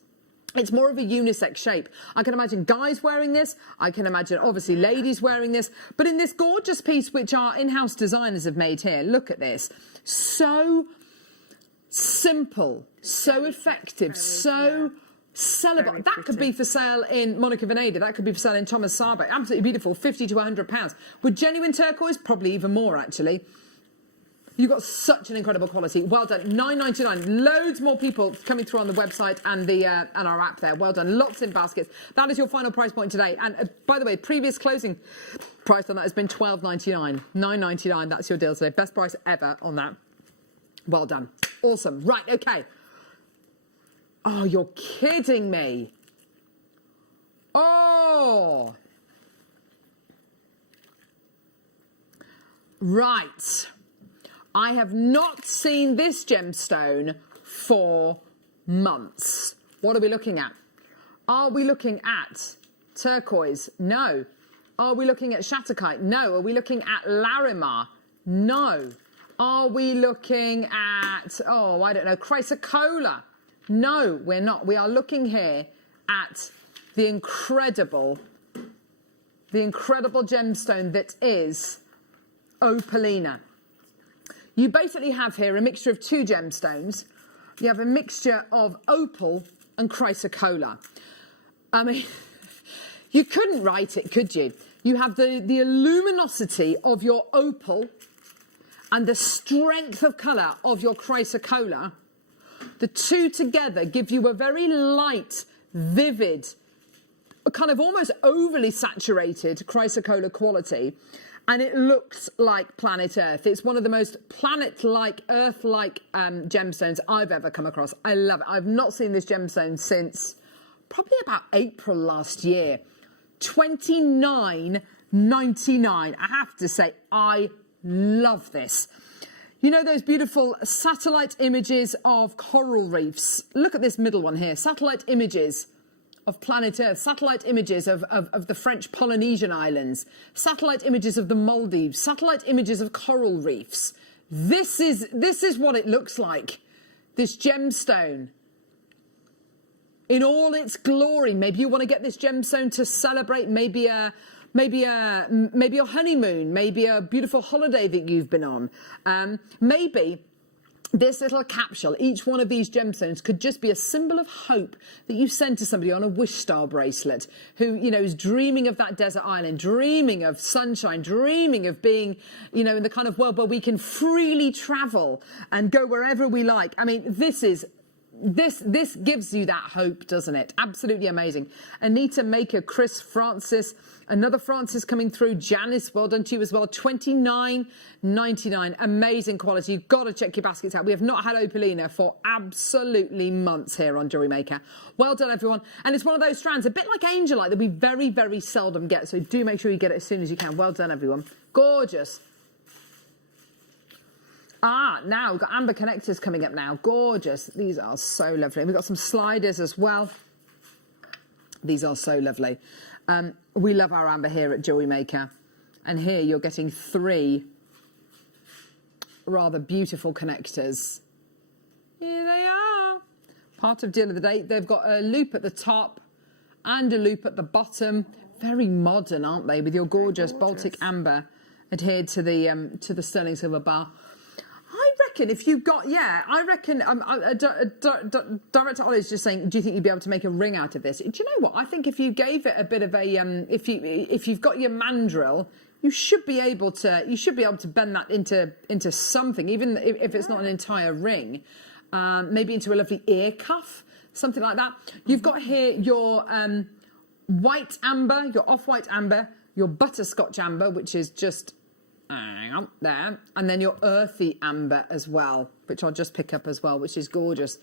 It's more of a unisex shape. I can imagine guys wearing this. I can imagine, obviously, ladies wearing this. But in this gorgeous piece, which our in-house designers have made here, look at this. So simple, so effective, so sellable. That could be for sale in Monica Veneda. That could be for sale in Thomas Sabo. Absolutely beautiful, £50 to £100. With genuine turquoise, probably even more, actually. You've got such an incredible quality. Well done. $9.99. Loads more people coming through on the website and our app there. Well done. Lots in baskets. That is your final price point today. And by the way, previous closing price on that has been $12.99. $9.99. That's your deal today. Best price ever on that. Well done. Awesome. Right, okay. Oh, you're kidding me. Oh. Right. I have not seen this gemstone for months. What are we looking at? Are we looking at turquoise? No. Are we looking at shatterkite? No. Are we looking at larimar? No. Are we looking at, oh, I don't know, chrysocolla? No, we're not. We are looking here at the incredible gemstone that is opalina. You basically have here a mixture of two gemstones. You have a mixture of opal and chrysocolla. I mean, you couldn't write it, could you? You have the luminosity of your opal and the strength of colour of your chrysocolla. The two together give you a very light, vivid, kind of almost overly saturated chrysocolla quality, and it looks like planet Earth. It's one of the most planet-like, Earth-like gemstones I've ever come across. I love it. I've not seen this gemstone since probably about April last year. $29.99. I have to say, I love this. You know those beautiful satellite images of coral reefs? Look at this middle one here. Satellite images of planet Earth, satellite images of the French Polynesian islands, satellite images of the Maldives, satellite images of coral reefs. This is what it looks like. This gemstone in all its glory. Maybe you want to get this gemstone to celebrate maybe your honeymoon, maybe a beautiful holiday that you've been on. Maybe this little capsule, each one of these gemstones could just be a symbol of hope that you send to somebody on a wish star bracelet who, you know, is dreaming of that desert island, dreaming of sunshine, dreaming of being, you know, in the kind of world where we can freely travel and go wherever we like. I mean, this gives you that hope, doesn't it? Absolutely amazing. Anita Maker, Chris, Francis, another Francis coming through. Janice, well done to you as well. $29.99. Amazing quality. You've got to check your baskets out. We have not had opalina for absolutely months here on Jewellery Maker. Well done, everyone. And it's one of those strands, a bit like Angelite, that we very, very seldom get. So do make sure you get it as soon as you can. Well done, everyone. Gorgeous. Now we've got amber connectors coming up now. Gorgeous. These are so lovely. We've got some sliders as well. These are so lovely. We love our amber here at Jewellery Maker. And here you're getting 3 rather beautiful connectors. Here they are. Part of deal of the day. They've got a loop at the top and a loop at the bottom. Very modern, aren't they? With your gorgeous Baltic amber adhered to the sterling silver bar. I reckon if you got, Director Ollie's just saying, do you think you'd be able to make a ring out of this? Do you know what? I think if you gave it a bit of a, if you've got your mandrel, you should be able to bend that into something, even if it's not an entire ring, maybe into a lovely ear cuff, something like that. You've got here your white amber, your off-white amber, your butterscotch amber, which is just there, and then your earthy amber as well, which I'll just pick up as well, which is gorgeous.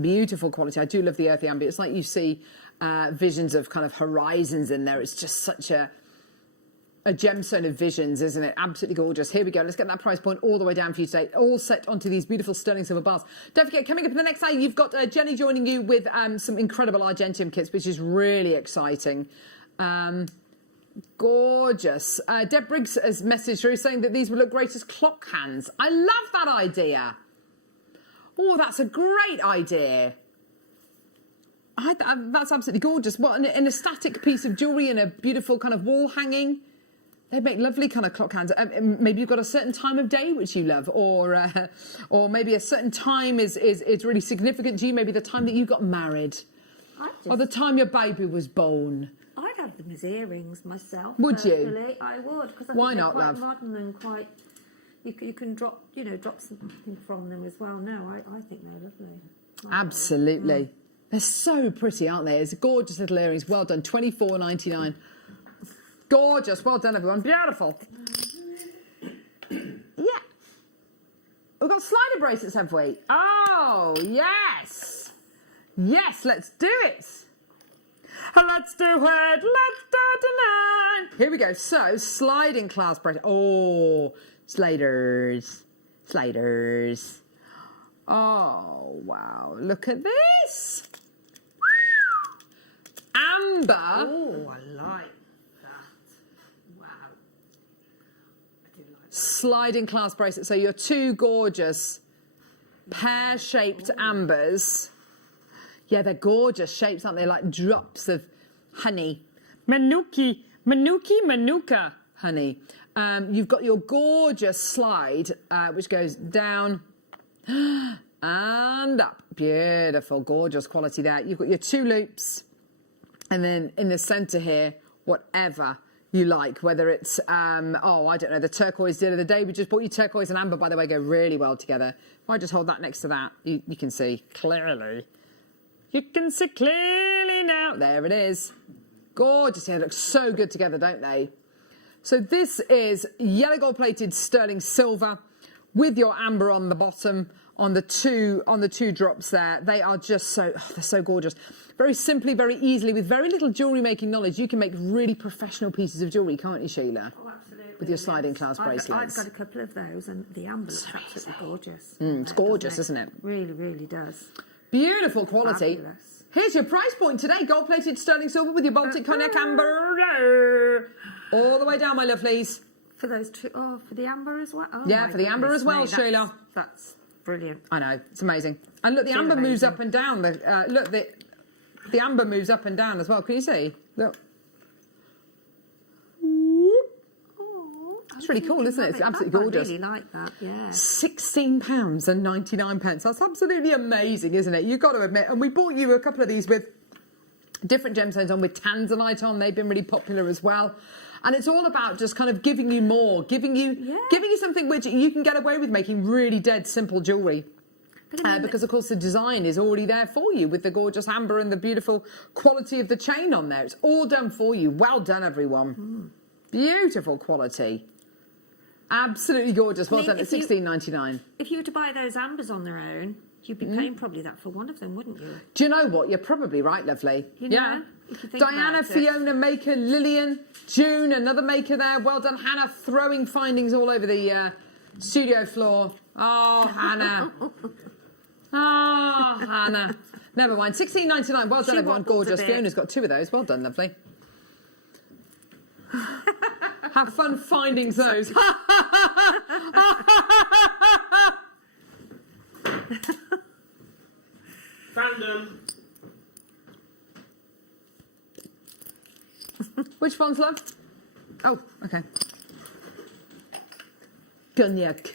Beautiful quality. I do love the earthy amber. It's like you see visions of kind of horizons in there. It's just such a gemstone of visions, isn't it? Absolutely gorgeous. Here we go. Let's get that price point all the way down for you today. All set onto these beautiful sterling silver bars. Don't forget, coming up in the next hour, you've got Jenny joining you with some incredible Argentium kits, which is really exciting. Gorgeous. Deb Briggs has messaged through saying that these would look great as clock hands. I love that idea. Oh, that's a great idea. That's absolutely gorgeous. What, an static piece of jewellery and a beautiful kind of wall hanging. They make lovely kind of clock hands. Maybe you've got a certain time of day which you love, or maybe a certain time is really significant to you. Maybe the time that you got married, or the time your baby was born. I'd have them as earrings myself. Would personally. you? I would, because I Why think they're not, quite love? modern and quite. You can drop something from them as well. No, I think they're lovely. Absolutely. They're so pretty, aren't they? It's gorgeous little earrings. Well done. $24.99. Gorgeous. Well done, everyone. Beautiful. Yeah. We've got slider bracelets, have we? Oh, yes. Yes, let's do it. Let's do it. Let's do it tonight. Here we go. So, sliding clasp bracelet. Oh, sliders. Sliders. Oh, wow. Look at this. Amber. Oh, I like that. Wow. I do like that. Sliding clasp bracelet. So your two gorgeous pear-shaped ambers. Yeah, they're gorgeous shapes, aren't they? Like drops of honey. Manuka honey. You've got your gorgeous slide, which goes down and up. Beautiful, gorgeous quality there. You've got your two loops, and then in the centre here, whatever you like, whether it's, I don't know, the turquoise deal of the day. We just bought you turquoise and amber, by the way, go really well together. If I just hold that next to that, you can see clearly. You can see clearly now. There it is. Gorgeous. Yeah, they look so good together, don't they? So this is yellow gold plated sterling silver with your amber on the bottom on the two drops there. They are just they're so gorgeous. Very simply, very easily, with very little jewellery making knowledge, you can make really professional pieces of jewellery, can't you, Sheila? Oh, absolutely. With your sliding clasp bracelets. I've got a couple of those, and the amber looks absolutely gorgeous. It's gorgeous, isn't it? Really, really does. Beautiful quality. Fabulous. Here's your price point today. Gold-plated sterling silver with your Baltic cognac amber. All the way down, my lovelies. For those two, for the amber as well? Oh, yeah, for the amber as well, Sheila. That's brilliant. I know, it's amazing. And look, the amber moves up and down. Look, the amber moves up and down as well. Can you see? Look. It's really cool, isn't it? It's absolutely gorgeous. I really like that, yeah. £16.99. That's absolutely amazing, isn't it? You've got to admit. And we bought you a couple of these with different gemstones on, with Tanzanite on. They've been really popular as well. And it's all about just kind of giving you more, giving you something which you can get away with making really dead simple jewellery. Because, of course, the design is already there for you with the gorgeous amber and the beautiful quality of the chain on there. It's all done for you. Well done, everyone. Beautiful quality. Absolutely gorgeous. Well done at £16.99. If you were to buy those ambers on their own, you'd be paying probably that for one of them, wouldn't you? Do you know what? You're probably right, lovely. You know, if you think Diana, about it. Fiona, maker, Lillian, June, another maker there. Well done, Hannah, throwing findings all over the studio floor. Oh, Hannah. Oh, Hannah. Never mind. £16.99. Well done, everyone. Gorgeous. Fiona's got two of those. Well done, lovely. Have fun finding those. Found them. Which ones, love? Oh, okay. Cognac.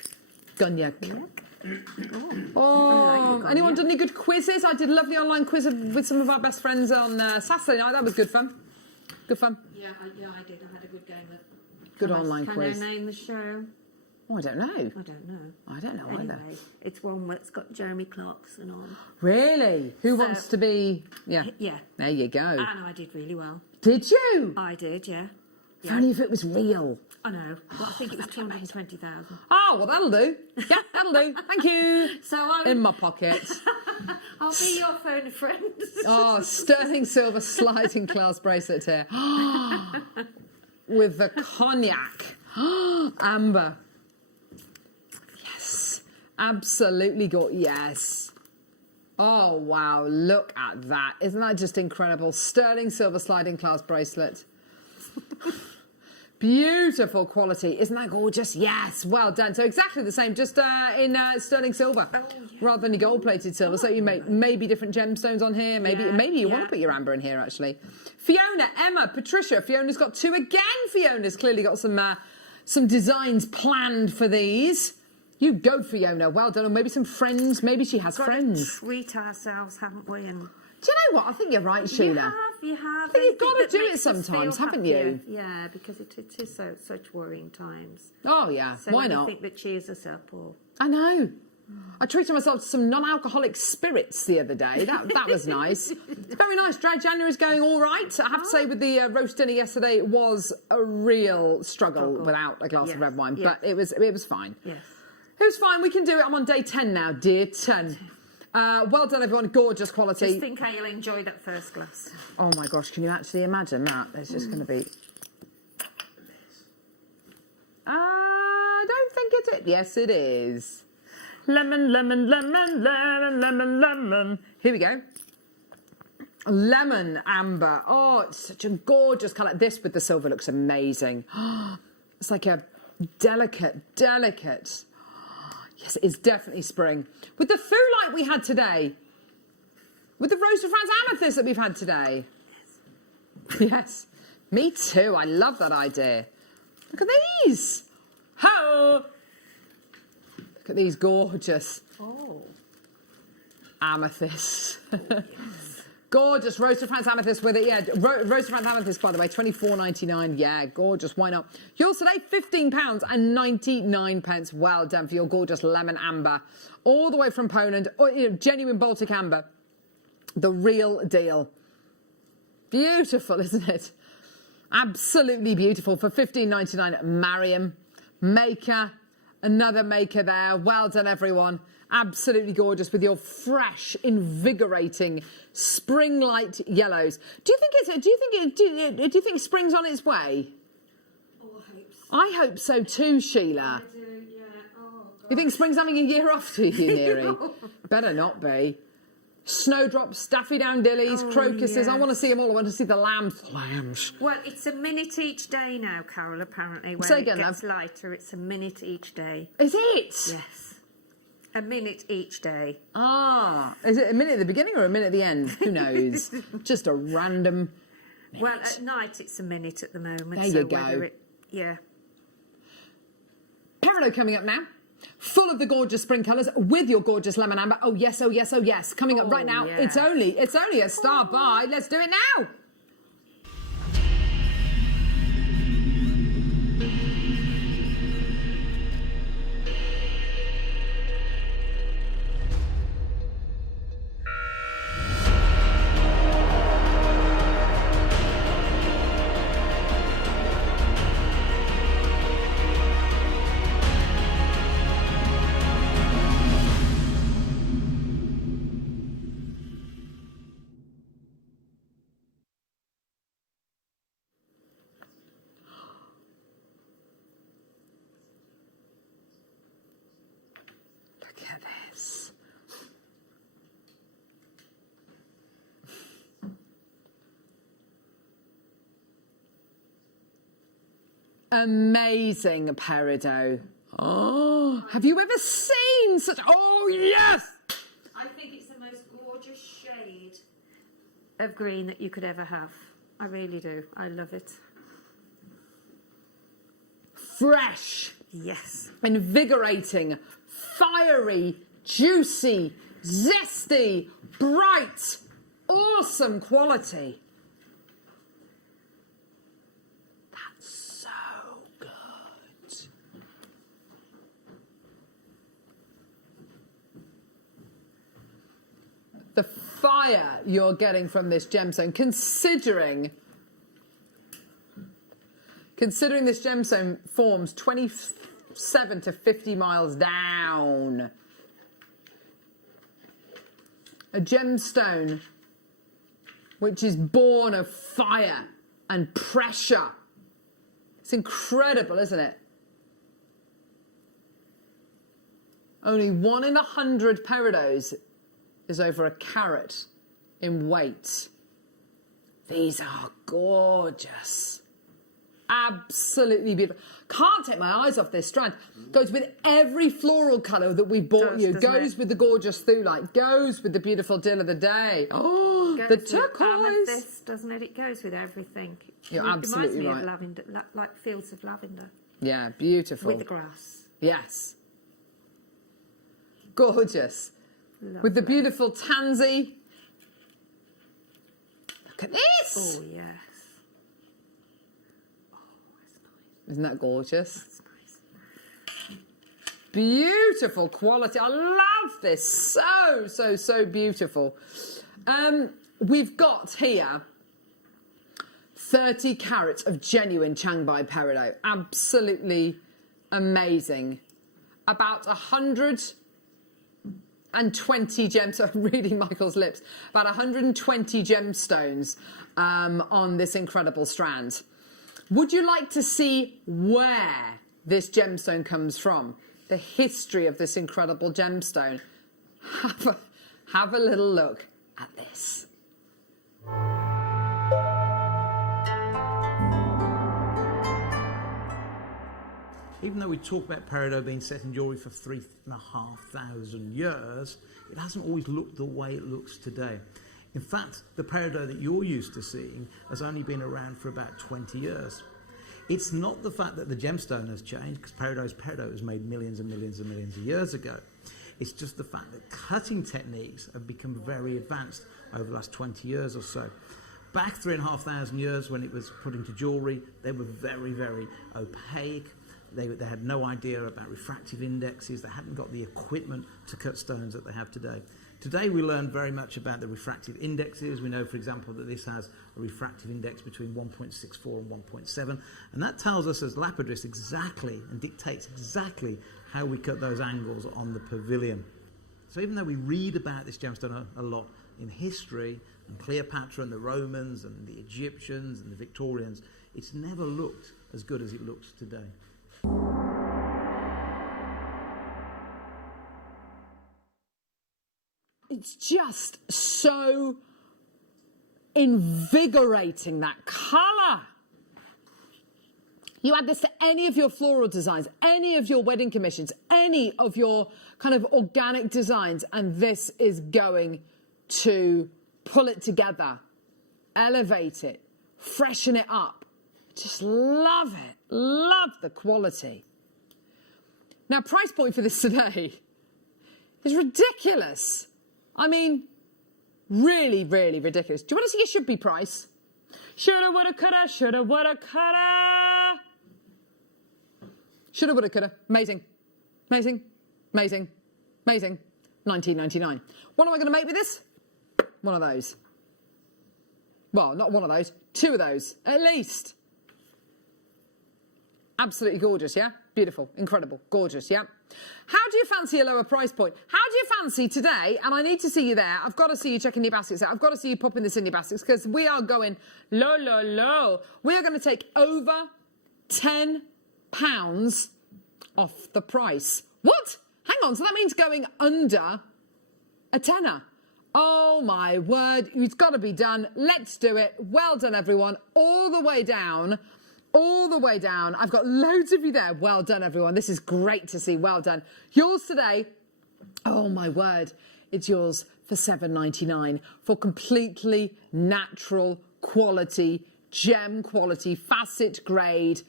Oh, anyone done any good quizzes? I did a lovely online quiz with some of our best friends on Saturday night. That was good fun. Good fun. Yeah, I did. I had a good game of. Good online quiz. Can I name the show? Oh, I don't know. I don't know. I don't know anyway, either. It's one where it's got Jeremy Clarkson on. Really? Who wants to be? Yeah. Yeah. There you go. And I did really well. Did you? I did, yeah. If only if it was real. I know. Well, I think it was 220,000. Oh, well, that'll do. Yeah, that'll do. Thank you. So in my pocket. I'll be your phone friend. Oh, sterling silver sliding clasp bracelet here. With the cognac. Amber. Yes. Absolutely yes. Oh, wow. Look at that. Isn't that just incredible? Sterling silver sliding clasp bracelet. Beautiful quality. Isn't that gorgeous? Yes. Well done. So exactly the same, just in sterling silver rather than gold-plated silver. So you make maybe different gemstones on here. Maybe you want to put your amber in here, actually. Fiona, Emma, Patricia. Fiona's got two again. Fiona's clearly got some designs planned for these. You go, Fiona. Well done. Or maybe some friends. Maybe she has friends. Treat ourselves, haven't we? And do you know what? I think you're right, Sheila. You have. I think you've got to do it sometimes, haven't you? Yeah, because it is such worrying times. Oh, yeah. So why not? Anything that cheers us up. Or I know. I treated myself to some non-alcoholic spirits the other day. That was nice. It's very nice. Dry January's going all right. I have to say, with the roast dinner yesterday, it was a real struggle without a glass of red wine, but it was fine. Yes. It was fine. We can do it. I'm on day 10 now, dear 10. Well done, everyone. Gorgeous quality. Just think how you'll enjoy that first glass. Oh, my gosh. Can you actually imagine that? There's just going to be... I don't think it is. Yes, it is. Lemon, lemon, lemon, lemon, lemon, lemon. Here we go. Lemon amber. Oh, it's such a gorgeous colour. This with the silver looks amazing. It's like a delicate. Yes, it is definitely spring. With the Thulite we had today. With the Rose of France Amethyst that we've had today. Yes, me too. I love that idea. Look at these. Ho! Look at these gorgeous amethysts. Gorgeous Rose of France Amethyst with it. Yeah, Rose of France Amethyst, by the way, £24.99. Yeah, gorgeous. Why not? Yours today, £15.99. Well done for your gorgeous lemon amber. All the way from Poland. Or, genuine Baltic amber. The real deal. Beautiful, isn't it? Absolutely beautiful for £15.99. Mariam, Maker, another Maker there. Well done, everyone. Absolutely gorgeous with your fresh, invigorating spring light yellows. Do you think spring's on its way? Oh, I hope so too, Sheila. I do, yeah. Oh, you think spring's having a year off to you, Neary? Better not be. Snowdrops, daffodillies, crocuses. Yes. I want to see them all. I want to see the lambs. Well, it's a minute each day now, Carol, apparently. When Say again, it gets lighter, it's a minute each day. Is it? Yes. A minute each day. Ah. Is it a minute at the beginning or a minute at the end? Who knows? Just a random minute. Well, at night it's a minute at the moment. There you go. Yeah. Peridot coming up now. Full of the gorgeous spring colours with your gorgeous lemon amber. Oh yes, oh yes, oh yes. Coming up right now. Yeah. It's only a star buy. Let's do it now. Look at this. Amazing peridot. Oh, have you ever seen such? Oh, yes! I think it's the most gorgeous shade of green that you could ever have. I really do. I love it. Fresh. Yes. Invigorating. Fiery. Juicy. Zesty. Bright. Awesome quality. That's so good. The fire you're getting from this gemstone, considering this gemstone forms 27 to 50 miles down. A gemstone which is born of fire and pressure. It's incredible, isn't it? Only 1 in 100 peridots is over a carat in weight. These are gorgeous. Absolutely beautiful. Can't take my eyes off this strand. Goes with every floral colour that we bought you. Goes with the gorgeous Thulite. Goes with the beautiful deal of the day. Oh, the turquoise. Amethyst, doesn't it? It goes with everything. You're absolutely right. It reminds me of lavender, like fields of lavender. Yeah, beautiful. With the grass. Yes. Gorgeous. Lovely. With the beautiful tansy. Look at this. Oh, yes. Isn't that gorgeous? That's nice. Beautiful quality. I love this. So beautiful. We've got here 30 carats of genuine Changbai peridot. Absolutely amazing. About 120 gemstones. I'm reading Michael's lips. About 120 gemstones on this incredible strand. Would you like to see where this gemstone comes from? the history of this incredible gemstone, have a little look at this. Even though we talk about peridot being set in jewellery for 3,500 years, it hasn't always looked the way it looks today. In fact, the peridot that you're used to seeing has only been around for about 20 years. It's not the fact that the gemstone has changed, because peridot was made millions and millions and millions of years ago. It's just the fact that cutting techniques have become very advanced over the last 20 years or so. Back 3,500 years when it was put into jewellery, they were very, very opaque. They had no idea about refractive indexes. They hadn't got the equipment to cut stones that they have today. Today we learn very much about the refractive indexes. We know, for example, that this has a refractive index between 1.64 and 1.7, and that tells us as lapidarists exactly and dictates exactly how we cut those angles on the pavilion. So even though we read about this gemstone a lot in history, and Cleopatra and the Romans and the Egyptians and the Victorians, it's never looked as good as it looks today. It's just so invigorating, that colour. You add this to any of your floral designs, any of your wedding commissions, any of your kind of organic designs, and this is going to pull it together, elevate it, freshen it up. Just love it. Love the quality. Now, price point for this today is ridiculous. I mean, really, really ridiculous. Do you want to see a should-be price? Shoulda, woulda, coulda, shoulda, woulda, coulda. Shoulda, woulda, coulda. Amazing. Amazing. Amazing. Amazing. $19.99. What am I going to make with this? One of those. Well, not one of those. Two of those, at least. Absolutely gorgeous, yeah? Beautiful, incredible, gorgeous, yeah? How do you fancy a lower price point? How do you fancy today, and I need to see you there, I've got to see you checking your baskets out, I've got to see you popping this in your baskets, because we are going low, low, low. We are going to take over £10 off the price. What? Hang on, so that means going under a tenner. Oh my word, it's got to be done. Let's do it. Well done, everyone. All the way down. All the way down. I've got loads of you there. Well done, everyone. This is great to see. Well done. Yours today, oh my word, it's yours for $7.99 for completely natural quality, gem quality, facet grade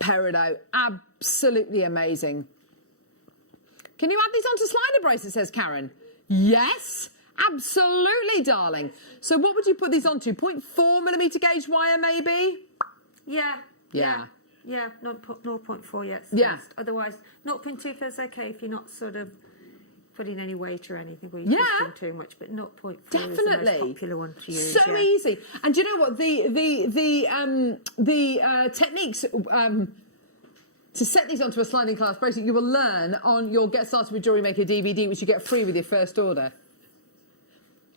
peridot. Absolutely amazing. Can you add these onto slider bracelets, says Karen? Yes, absolutely, darling. So what would you put these onto? 0.4mm gauge wire, maybe? Yeah. Yeah. Yeah, 0.4, yes. Yeah. First. Otherwise, 0.25 is okay if you're not sort of putting any weight or anything, or you're twisting too much, but 0.4 is the most popular one to use. So easy. And do you know what? The techniques to set these onto a sliding clasp bracelet, you will learn on your Get Started with Jewellery Maker DVD, which you get free with your first order.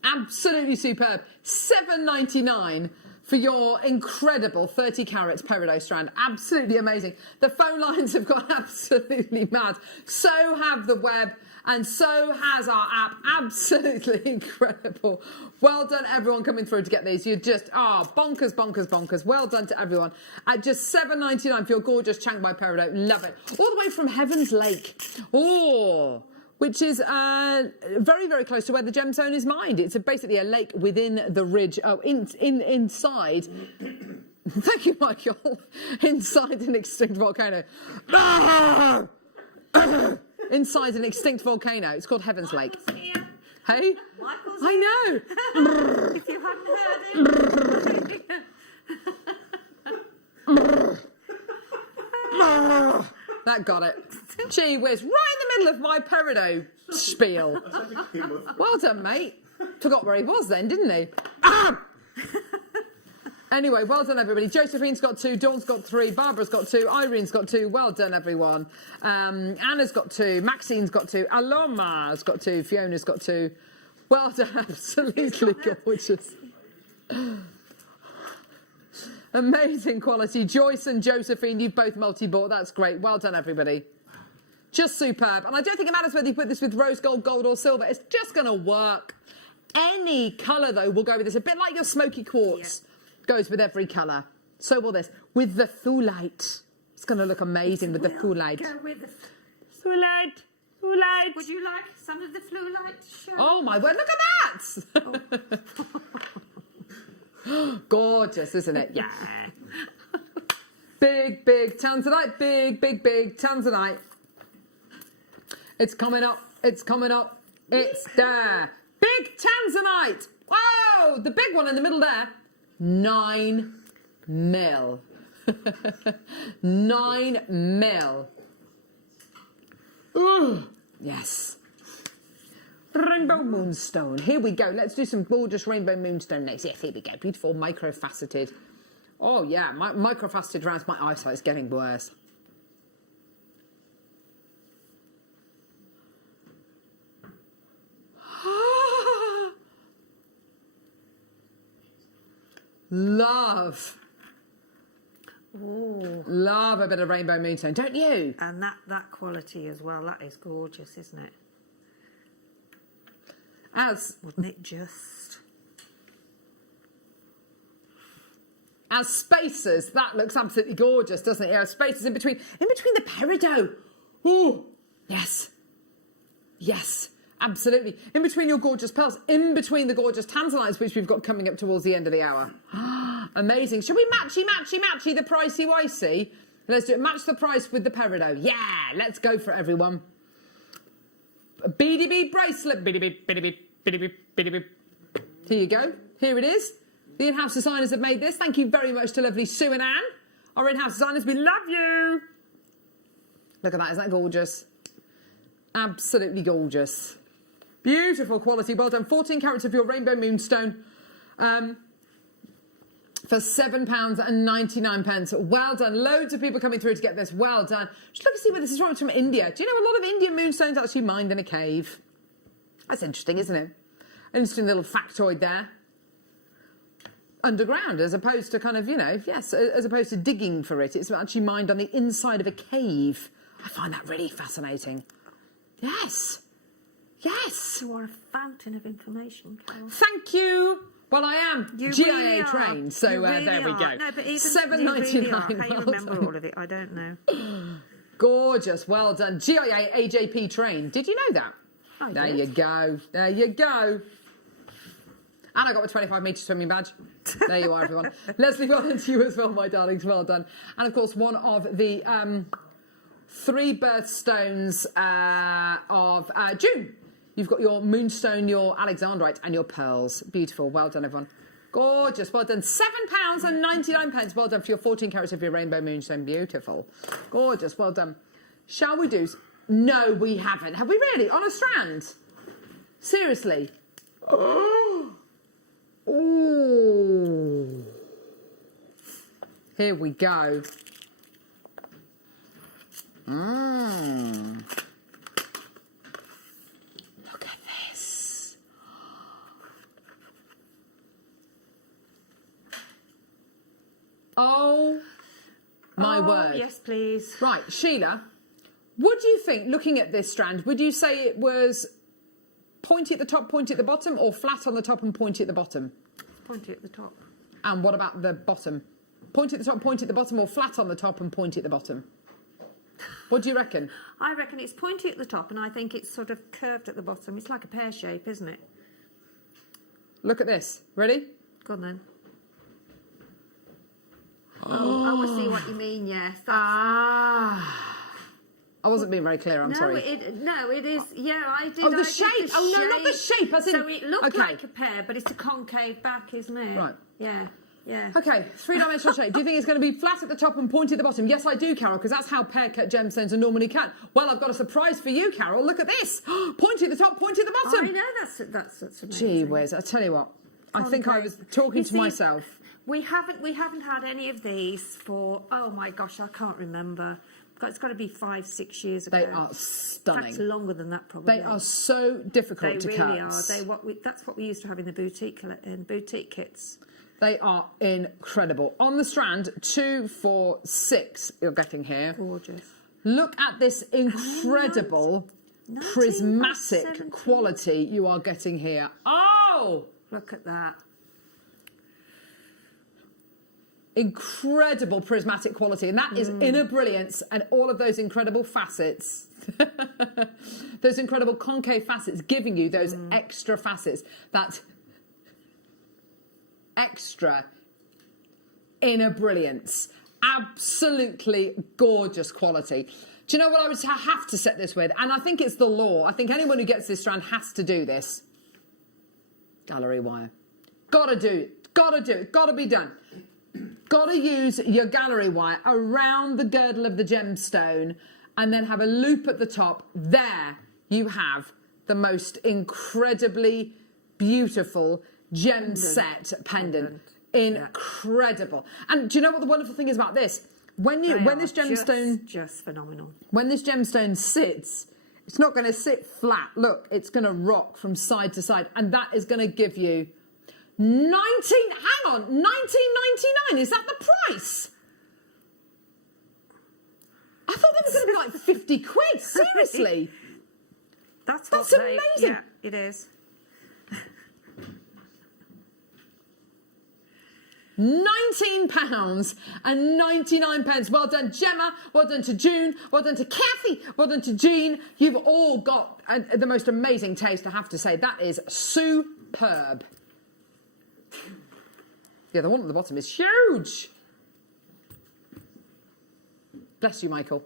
Absolutely superb. $7.99 for your incredible 30 carats peridot strand. Absolutely amazing. The phone lines have gone absolutely mad. So have the web, and so has our app. Absolutely incredible. Well done, everyone coming through to get these. You're just, bonkers, bonkers, bonkers. Well done to everyone. At just $7.99 for your gorgeous Chiang Mai peridot. Love it. All the way from Heaven's Lake. Oh, which is very, very close to where the gemstone is mined. It's basically a lake within the ridge. Oh, inside. Thank you, Michael. Inside an extinct volcano. Inside an extinct volcano. It's called Heaven's Lake. Hey? Michael's I know. If you hadn't heard it. That got it. Gee whiz, right in the middle of my peridot spiel. Well done, mate. Forgot where he was then, didn't he? Anyway, well done, everybody. Josephine's got 2, Dawn's got 3, Barbara's got 2, Irene's got 2. Well done, everyone. Anna's got 2, Maxine's got 2, Aloma's got 2, Fiona's got 2. Well done, absolutely gorgeous. Amazing quality. Joyce and Josephine, you've both multi-bought. That's great. Well done, everybody. Just superb. And I don't think it matters whether you put this with rose gold, gold or silver. It's just going to work. Any colour, though, will go with this. A bit like your smoky quartz goes with every colour. So will this. With the Thulite. It's going to look amazing with the Thulite. Go with the Thulite. Thulite. Would you like some of the Thulite? Sure. Oh, my word. Look at that. Oh. Gorgeous, isn't it? Yeah. Big, big Tanzanite. Big, big, big Tanzanite. It's coming up. It's coming up. It's there. Big Tanzanite. Whoa! The big one in the middle there. 9 mil. 9 mil. Ooh, yes. Rainbow moonstone. Here we go. Let's do some gorgeous rainbow moonstone next. Yes, here we go. Beautiful microfaceted. Oh, yeah. Microfaceted rounds. My eyesight's getting worse. Love. Ooh. Love a bit of rainbow moonstone, don't you? And that quality as well. That is gorgeous, isn't it? Wouldn't it just? As spacers, that looks absolutely gorgeous, doesn't it? Yeah, spacers in between the peridot. Ooh, yes. Yes. Absolutely. In between your gorgeous pearls, in between the gorgeous tanzanites, which we've got coming up towards the end of the hour. Amazing. Shall we matchy the pricey wicey? Let's do it. Match the price with the peridot. Yeah, let's go for it, everyone. A beady bead bracelet. Beady bead, beady bead, beady bead, beady bead. Here you go. Here it is. The in-house designers have made this. Thank you very much to lovely Sue and Anne. Our in-house designers, we love you. Look at that. Isn't that gorgeous? Absolutely gorgeous. Beautiful quality, well done. 14 carats of your rainbow moonstone for £7.99. Well done. Loads of people coming through to get this. Well done. Just look to see where this is from. It's from India. Do you know a lot of Indian moonstones actually mined in a cave? That's interesting, isn't it? An interesting little factoid there. Underground, as opposed to kind of, you know, yes, as opposed to digging for it. It's actually mined on the inside of a cave. I find that really fascinating. Yes. Yes. You are a fountain of information, Carol. Thank you. Well, I am GIA trained, so there we go. No, but even £7.99. How you remember all of it, I don't know. Gorgeous. Well done. GIA AJP trained. Did you know that? There you go. There you go. And I got my 25 metre swimming badge. There you are, everyone. Leslie, well done to you as well, my darlings. Well done. And, of course, one of the 3 birthstones of June. You've got your moonstone, your alexandrite, and your pearls. Beautiful. Well done, everyone. Gorgeous. Well done. £7.99. Well done for your 14 carats of your rainbow moonstone. Beautiful. Gorgeous. Well done. Shall we do... No, we haven't. Have we really? On a strand? Seriously? Oh. Ooh. Here we go. Mmm. Look at this. Oh, my word. Yes, please. Right, Sheila, would you think, looking at this strand, would you say it was pointy at the top, pointy at the bottom, or flat on the top and pointy at the bottom? Pointy at the top. And what about the bottom? Pointy at the top, pointy at the bottom, or flat on the top and pointy at the bottom? What do you reckon? I reckon it's pointy at the top, and I think it's sort of curved at the bottom. It's like a pear shape, isn't it? Look at this. Ready? Go on then. Oh, I see what you mean, yes. I wasn't being very clear, I'm sorry. No, it is, yeah, I did. Oh, the shape! Oh, no, not the shape, as in... So it looked like a pear, but it's a concave back, isn't it? Right. Yeah, yeah. Okay, 3-dimensional shape. Do you think it's going to be flat at the top and pointy at the bottom? Yes, I do, Carol, because that's how pear-cut gemstones are normally cut. Well, I've got a surprise for you, Carol. Look at this. Pointy at the top, pointy at the bottom. I know, that's amazing. Gee whiz, I tell you what. I think I was talking to myself. We haven't had any of these for, oh my gosh, I can't remember. It's got to be 5-6 years ago. They are stunning. In fact, longer than that, probably. They are so difficult to cut. They really are. That's what we used to have in the boutique kits. They are incredible. On the strand, 2, 4, 6 you're getting here. Gorgeous. Look at this incredible prismatic 1917. quality you are getting here. Oh! Look at that. Incredible prismatic quality, and that is inner brilliance and all of those incredible facets. Those incredible concave facets giving you those extra facets, that extra inner brilliance. Absolutely gorgeous quality. Do you know what I would have to set this with? And I think it's the law. I think anyone who gets this strand has to do this. Gallery wire. Gotta do it. Gotta do it. Gotta be done. Gotta use your gallery wire around the girdle of the gemstone and then have a loop at the top. There you have the most incredibly beautiful gem set pendant. Incredible. And do you know what the wonderful thing is about this? When this gemstone just phenomenal. When this gemstone sits, it's not going to sit flat. Look, it's going to rock from side to side, and that is going to give you $19.99. Is that the price? I thought that was going to be like 50 quid. Seriously. That's amazing. Yeah, it is. £19.99. Well done, Gemma. Well done to June. Well done to Kathy. Well done to Jean. You've all got the most amazing taste, I have to say. That is superb. Yeah, the one at the bottom is huge. Bless you, Michael.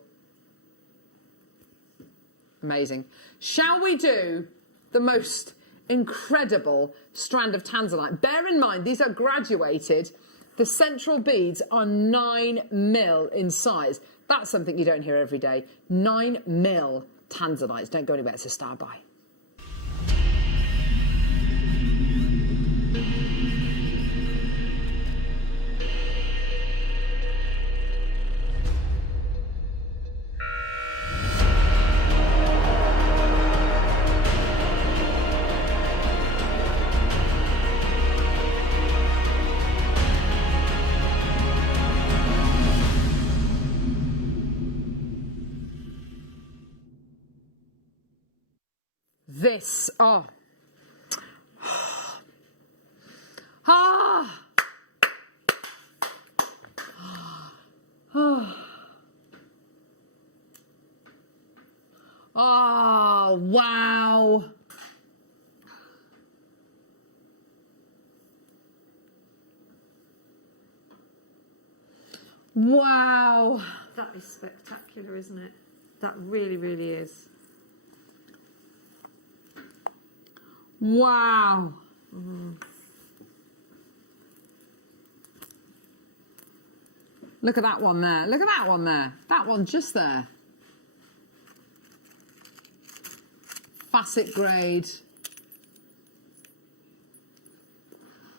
Amazing. Shall we do the most incredible strand of Tanzanite? Bear in mind, these are graduated. The central beads are 9mm in size. That's something you don't hear every day. 9mm Tanzanites. Don't go anywhere. It's a star buy. This, oh. Ah. Oh. Oh, wow. Wow. That is spectacular, isn't it? That really, really is. Wow. Look at that one there. Look at that one there. That one just there. Facet grade.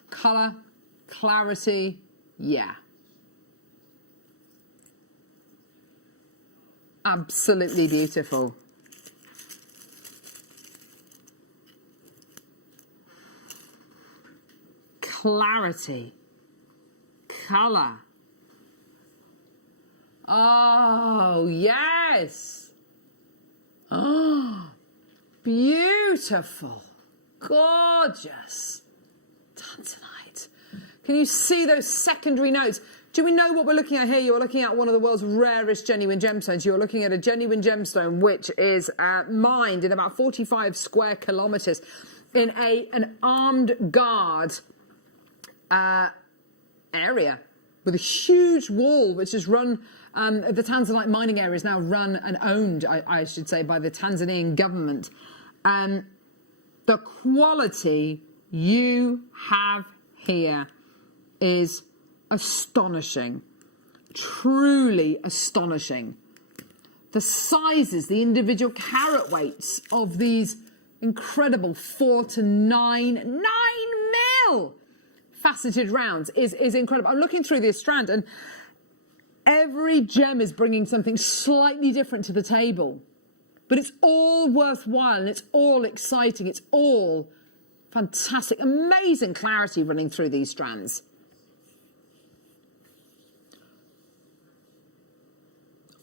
Colour, clarity, yeah. Absolutely beautiful. Clarity, colour. Oh, yes. Oh, beautiful, gorgeous. Tanzanite. Can you see those secondary notes? Do we know what we're looking at here? You're looking at one of the world's rarest genuine gemstones. You're looking at a genuine gemstone which is mined in about 45 square kilometres in an armed guard area with a huge wall which is run, the Tanzanite mining area is now run and owned, I should say, by the Tanzanian government. The quality you have here is astonishing, truly astonishing. The sizes, the individual carat weights of these incredible 4 to 9 mil faceted rounds is incredible. I'm looking through this strand and every gem is bringing something slightly different to the table, but it's all worthwhile and it's all exciting. It's all fantastic, amazing clarity running through these strands.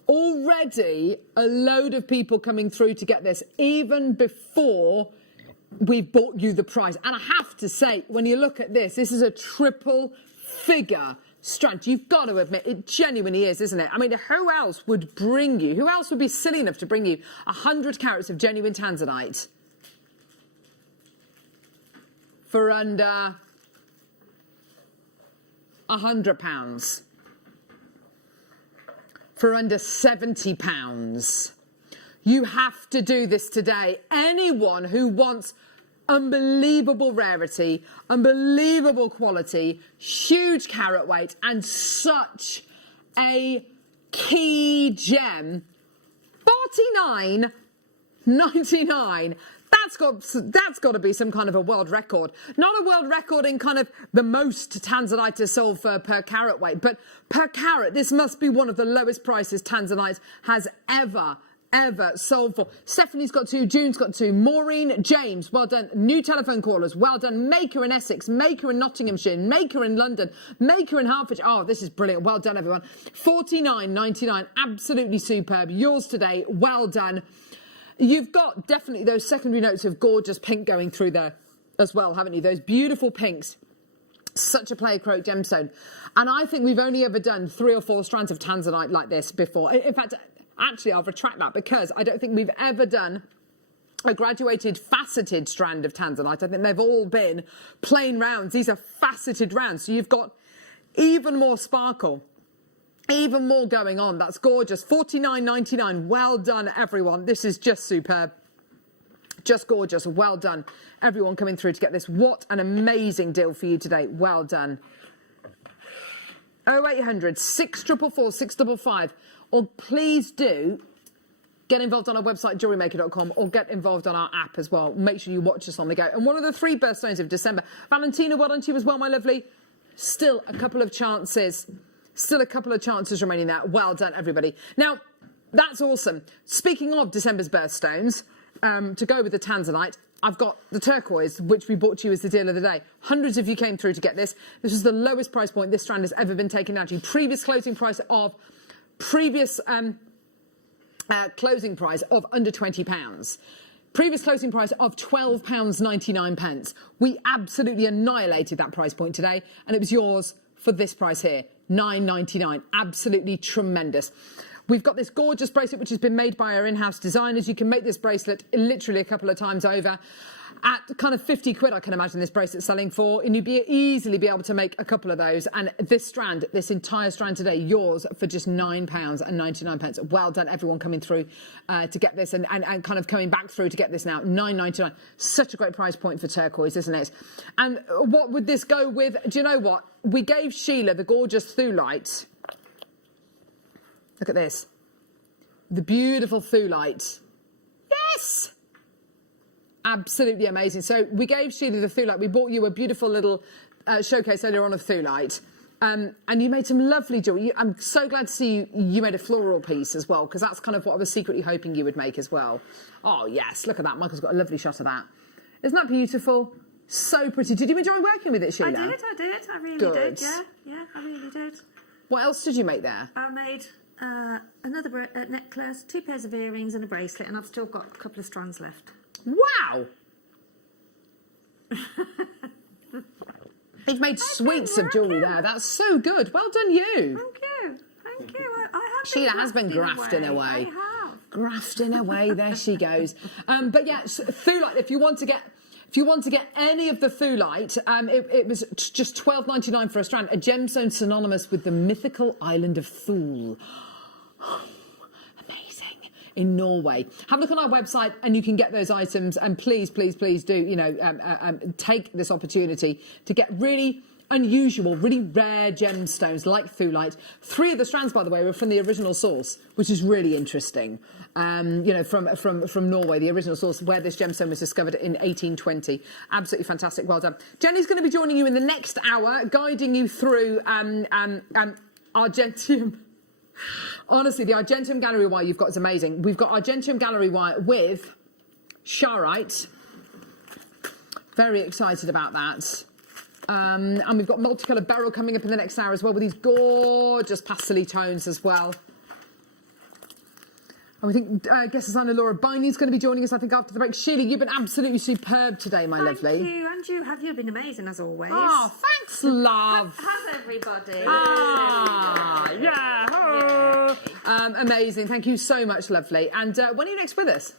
Already a load of people coming through to get this, even before we've bought you the price. And I have to say, when you look at this, this is a triple figure strand. You've got to admit, it genuinely is, isn't it? I mean, who else would bring you, who else would be silly enough to bring you 100 carats of genuine Tanzanite for under £100? For under £70. You have to do this today. Anyone who wants unbelievable rarity, unbelievable quality, huge carat weight, and such a key gem, $49.99. That's got to be some kind of a world record. Not a world record in kind of the most Tanzanite is sold for per carat weight, but per carat, this must be one of the lowest prices Tanzanite has ever sold for. Stephanie's got 2, June's got 2, Maureen, James, well done. New telephone callers, well done. Maker in Essex, Maker in Nottinghamshire, Maker in London, Maker in Hertfordshire. Oh, this is brilliant. Well done, everyone. $49.99, absolutely superb. Yours today, well done. You've got definitely those secondary notes of gorgeous pink going through there as well, haven't you? Those beautiful pinks. Such a player croak gemstone. And I think we've only ever done 3 or 4 strands of Tanzanite like this before. In fact, actually, I'll retract that because I don't think we've ever done a graduated faceted strand of Tanzanite. I think they've all been plain rounds. These are faceted rounds. So you've got even more sparkle. Even more going on. That's gorgeous. $49.99. Well done, everyone. This is just superb. Just gorgeous. Well done, everyone coming through to get this. What an amazing deal for you today. Well done. 0800 644 655. Or please do get involved on our website, JewelleryMaker.com, or get involved on our app as well. Make sure you watch us on the go. And one of the 3 birthstones of December. Valentina, well done to you as well, my lovely. Still a couple of chances. Still a couple of chances remaining there. Well done, everybody. Now, that's awesome. Speaking of December's birthstones, to go with the Tanzanite, I've got the turquoise, which we bought to you as the deal of the day. Hundreds of you came through to get this. This is the lowest price point this strand has ever been taken down to. Previous closing price of under £20. Previous closing price of £12.99. We absolutely annihilated that price point today, and it was yours for this price here. $9.99. Absolutely tremendous. We've got this gorgeous bracelet which has been made by our in-house designers. You can make this bracelet literally a couple of times over. At kind of 50 quid, I can imagine this bracelet selling for, and you'd easily be able to make a couple of those. And this strand, this entire strand today, yours for just £9.99. Well done, everyone coming through to get this and kind of coming back through to get this now. $9.99. Such a great price point for turquoise, isn't it? And what would this go with? Do you know what? We gave Sheila the gorgeous Thulite. Look at this. The beautiful Thulite. Yes! Absolutely amazing. So we gave Sheila the Thulite. We bought you a beautiful little showcase earlier on of Thulite. And you made some lovely jewelry. I'm so glad to see you made a floral piece as well, because that's kind of what I was secretly hoping you would make as well. Oh, yes. Look at that. Michael's got a lovely shot of that. Isn't that beautiful? So pretty. Did you enjoy working with it, Sheila? I did. I really did. Yeah, I really did. What else did you make there? I made another necklace, 2 pairs of earrings and a bracelet, and I've still got a couple of strands left. Wow! You've made sweets of jewellery there. That's so good. Well done, you. Thank you. I have Sheila has been grafting away. I have. Grafting away. There she goes. But yeah, Thulite. If you want to get any of the Thulite, it was just $12.99 for a strand. A gemstone synonymous with the mythical island of Thule. Amazing. In Norway. Have a look on our website and you can get those items. And please, please, please do, take this opportunity to get really unusual, really rare gemstones like Thulite. 3 of the strands, by the way, were from the original source, which is really interesting. From Norway, the original source where this gemstone was discovered in 1820. Absolutely fantastic. Well done. Jenny's going to be joining you in the next hour, guiding you through Argentium. Honestly, the Argentium gallery wire you've got is amazing. We've got Argentium gallery wire with Sharite. Very excited about that. And we've got multicolour beryl coming up in the next hour as well with these gorgeous pastel tones as well. And we think guest designer Laura Biney's going to be joining us, I think, after the break. Sheila, you've been absolutely superb today, my lovely. Thank you, and you have been amazing as always. Oh, thanks, love. Have everybody. Amazing. Thank you so much, lovely. And when are you next with us?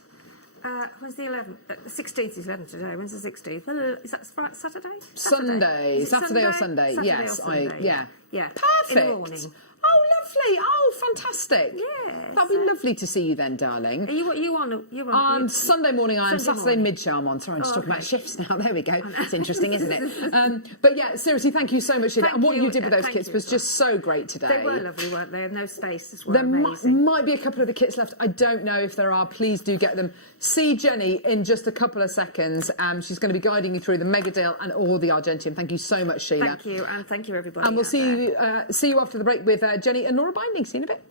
When's the 11th? The 16th is 11th today. When's the 16th? Is that Saturday? Sunday. Is it Saturday or Sunday? Saturday Yes, or Sunday? yeah. Perfect. Perfect. In the morning. Oh, lovely. Oh, fantastic. Yes. That'll be lovely to see you then, darling. Are you on? Sunday morning I am. Sunday Saturday morning. mid-show I'm on. Sorry, I'm just talking about okay. shifts now. There we go. It's interesting, isn't it? But yeah, seriously, thank you so much, Sheila. And what you did with those kits was just so great today. They were lovely, weren't they? No space as well. There amazing. might be a couple of the kits left. I don't know if there are. Please do get them. See Jenny in just a couple of seconds. She's going to be guiding you through the mega deal and all the Argentium. Thank you so much, Sheila. Thank you, and thank you, everybody. And we'll see you after the break with Jenny and Laura Binding. See you in a bit.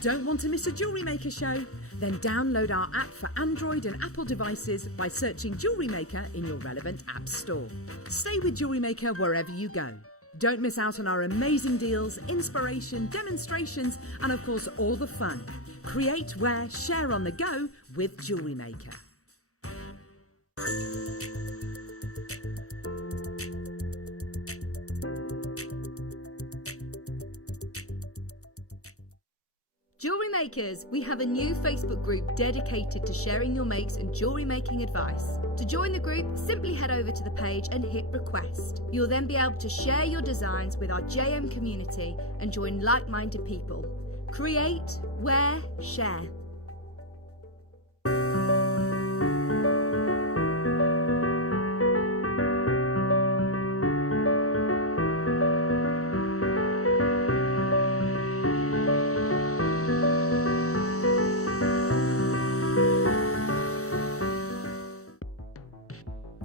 Don't want to miss a Jewellery Maker show? Then download our app for Android and Apple devices by searching Jewellery Maker in your relevant app store. Stay with Jewellery Maker wherever you go. Don't miss out on our amazing deals, inspiration, demonstrations, and of course all the fun. Create, wear, share on the go with Jewellery Maker. Jewellery Makers, we have a new Facebook group dedicated to sharing your makes and jewellery making advice. To join the group, simply head over to the page and hit request. You'll then be able to share your designs with our JM community and join like-minded people. Create, wear, share.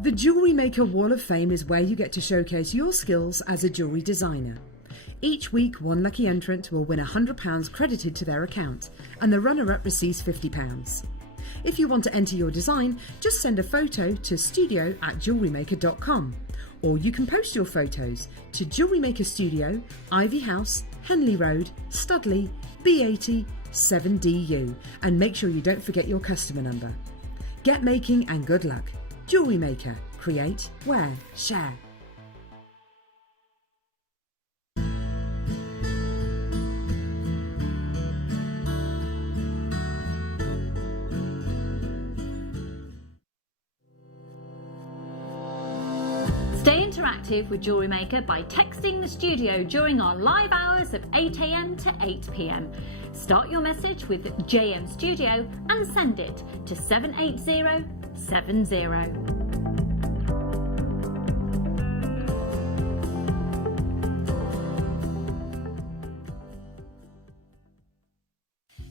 The Jewellery Maker Wall of Fame is where you get to showcase your skills as a jewellery designer. Each week, one lucky entrant will win £100 credited to their account, and the runner-up receives £50. If you want to enter your design, just send a photo to studio@jewellerymaker.com, or you can post your photos to Jewellery Maker Studio, Ivy House, Henley Road, Studley, B80 7DU, and make sure you don't forget your customer number. Get making and good luck. Jewellery Maker. Create, wear, share. Stay interactive with Jewellery Maker by texting the studio during our live hours of 8 a.m. to 8 p.m. Start your message with JM Studio and send it to 78070.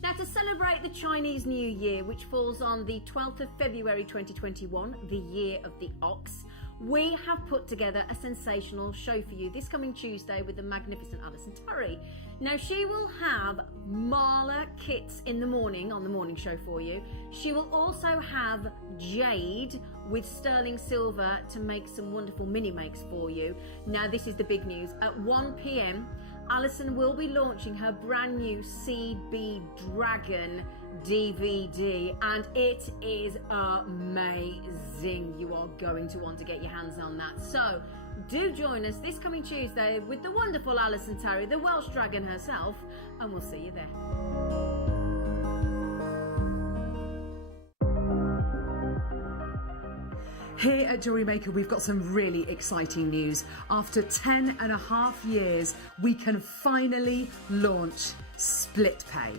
Now, to celebrate the Chinese New Year, which falls on the 12th of February 2021, the year of the ox, we have put together a sensational show for you this coming Tuesday with the magnificent Alison Turry. Now, she will have Marla kits in the morning on the morning show for you. She will also have jade with sterling silver to make some wonderful mini makes for you. Now, this is the big news. At 1 p.m, Alison will be launching her brand new Seed Bead Dragon DVD, and it is amazing. You are going to want to get your hands on that. So do join us this coming Tuesday with the wonderful Alison Turry, the Welsh Dragon herself, and we'll see you there. Here at Jewellery Maker, we've got some really exciting news. After 10.5 years, we can finally launch split pay.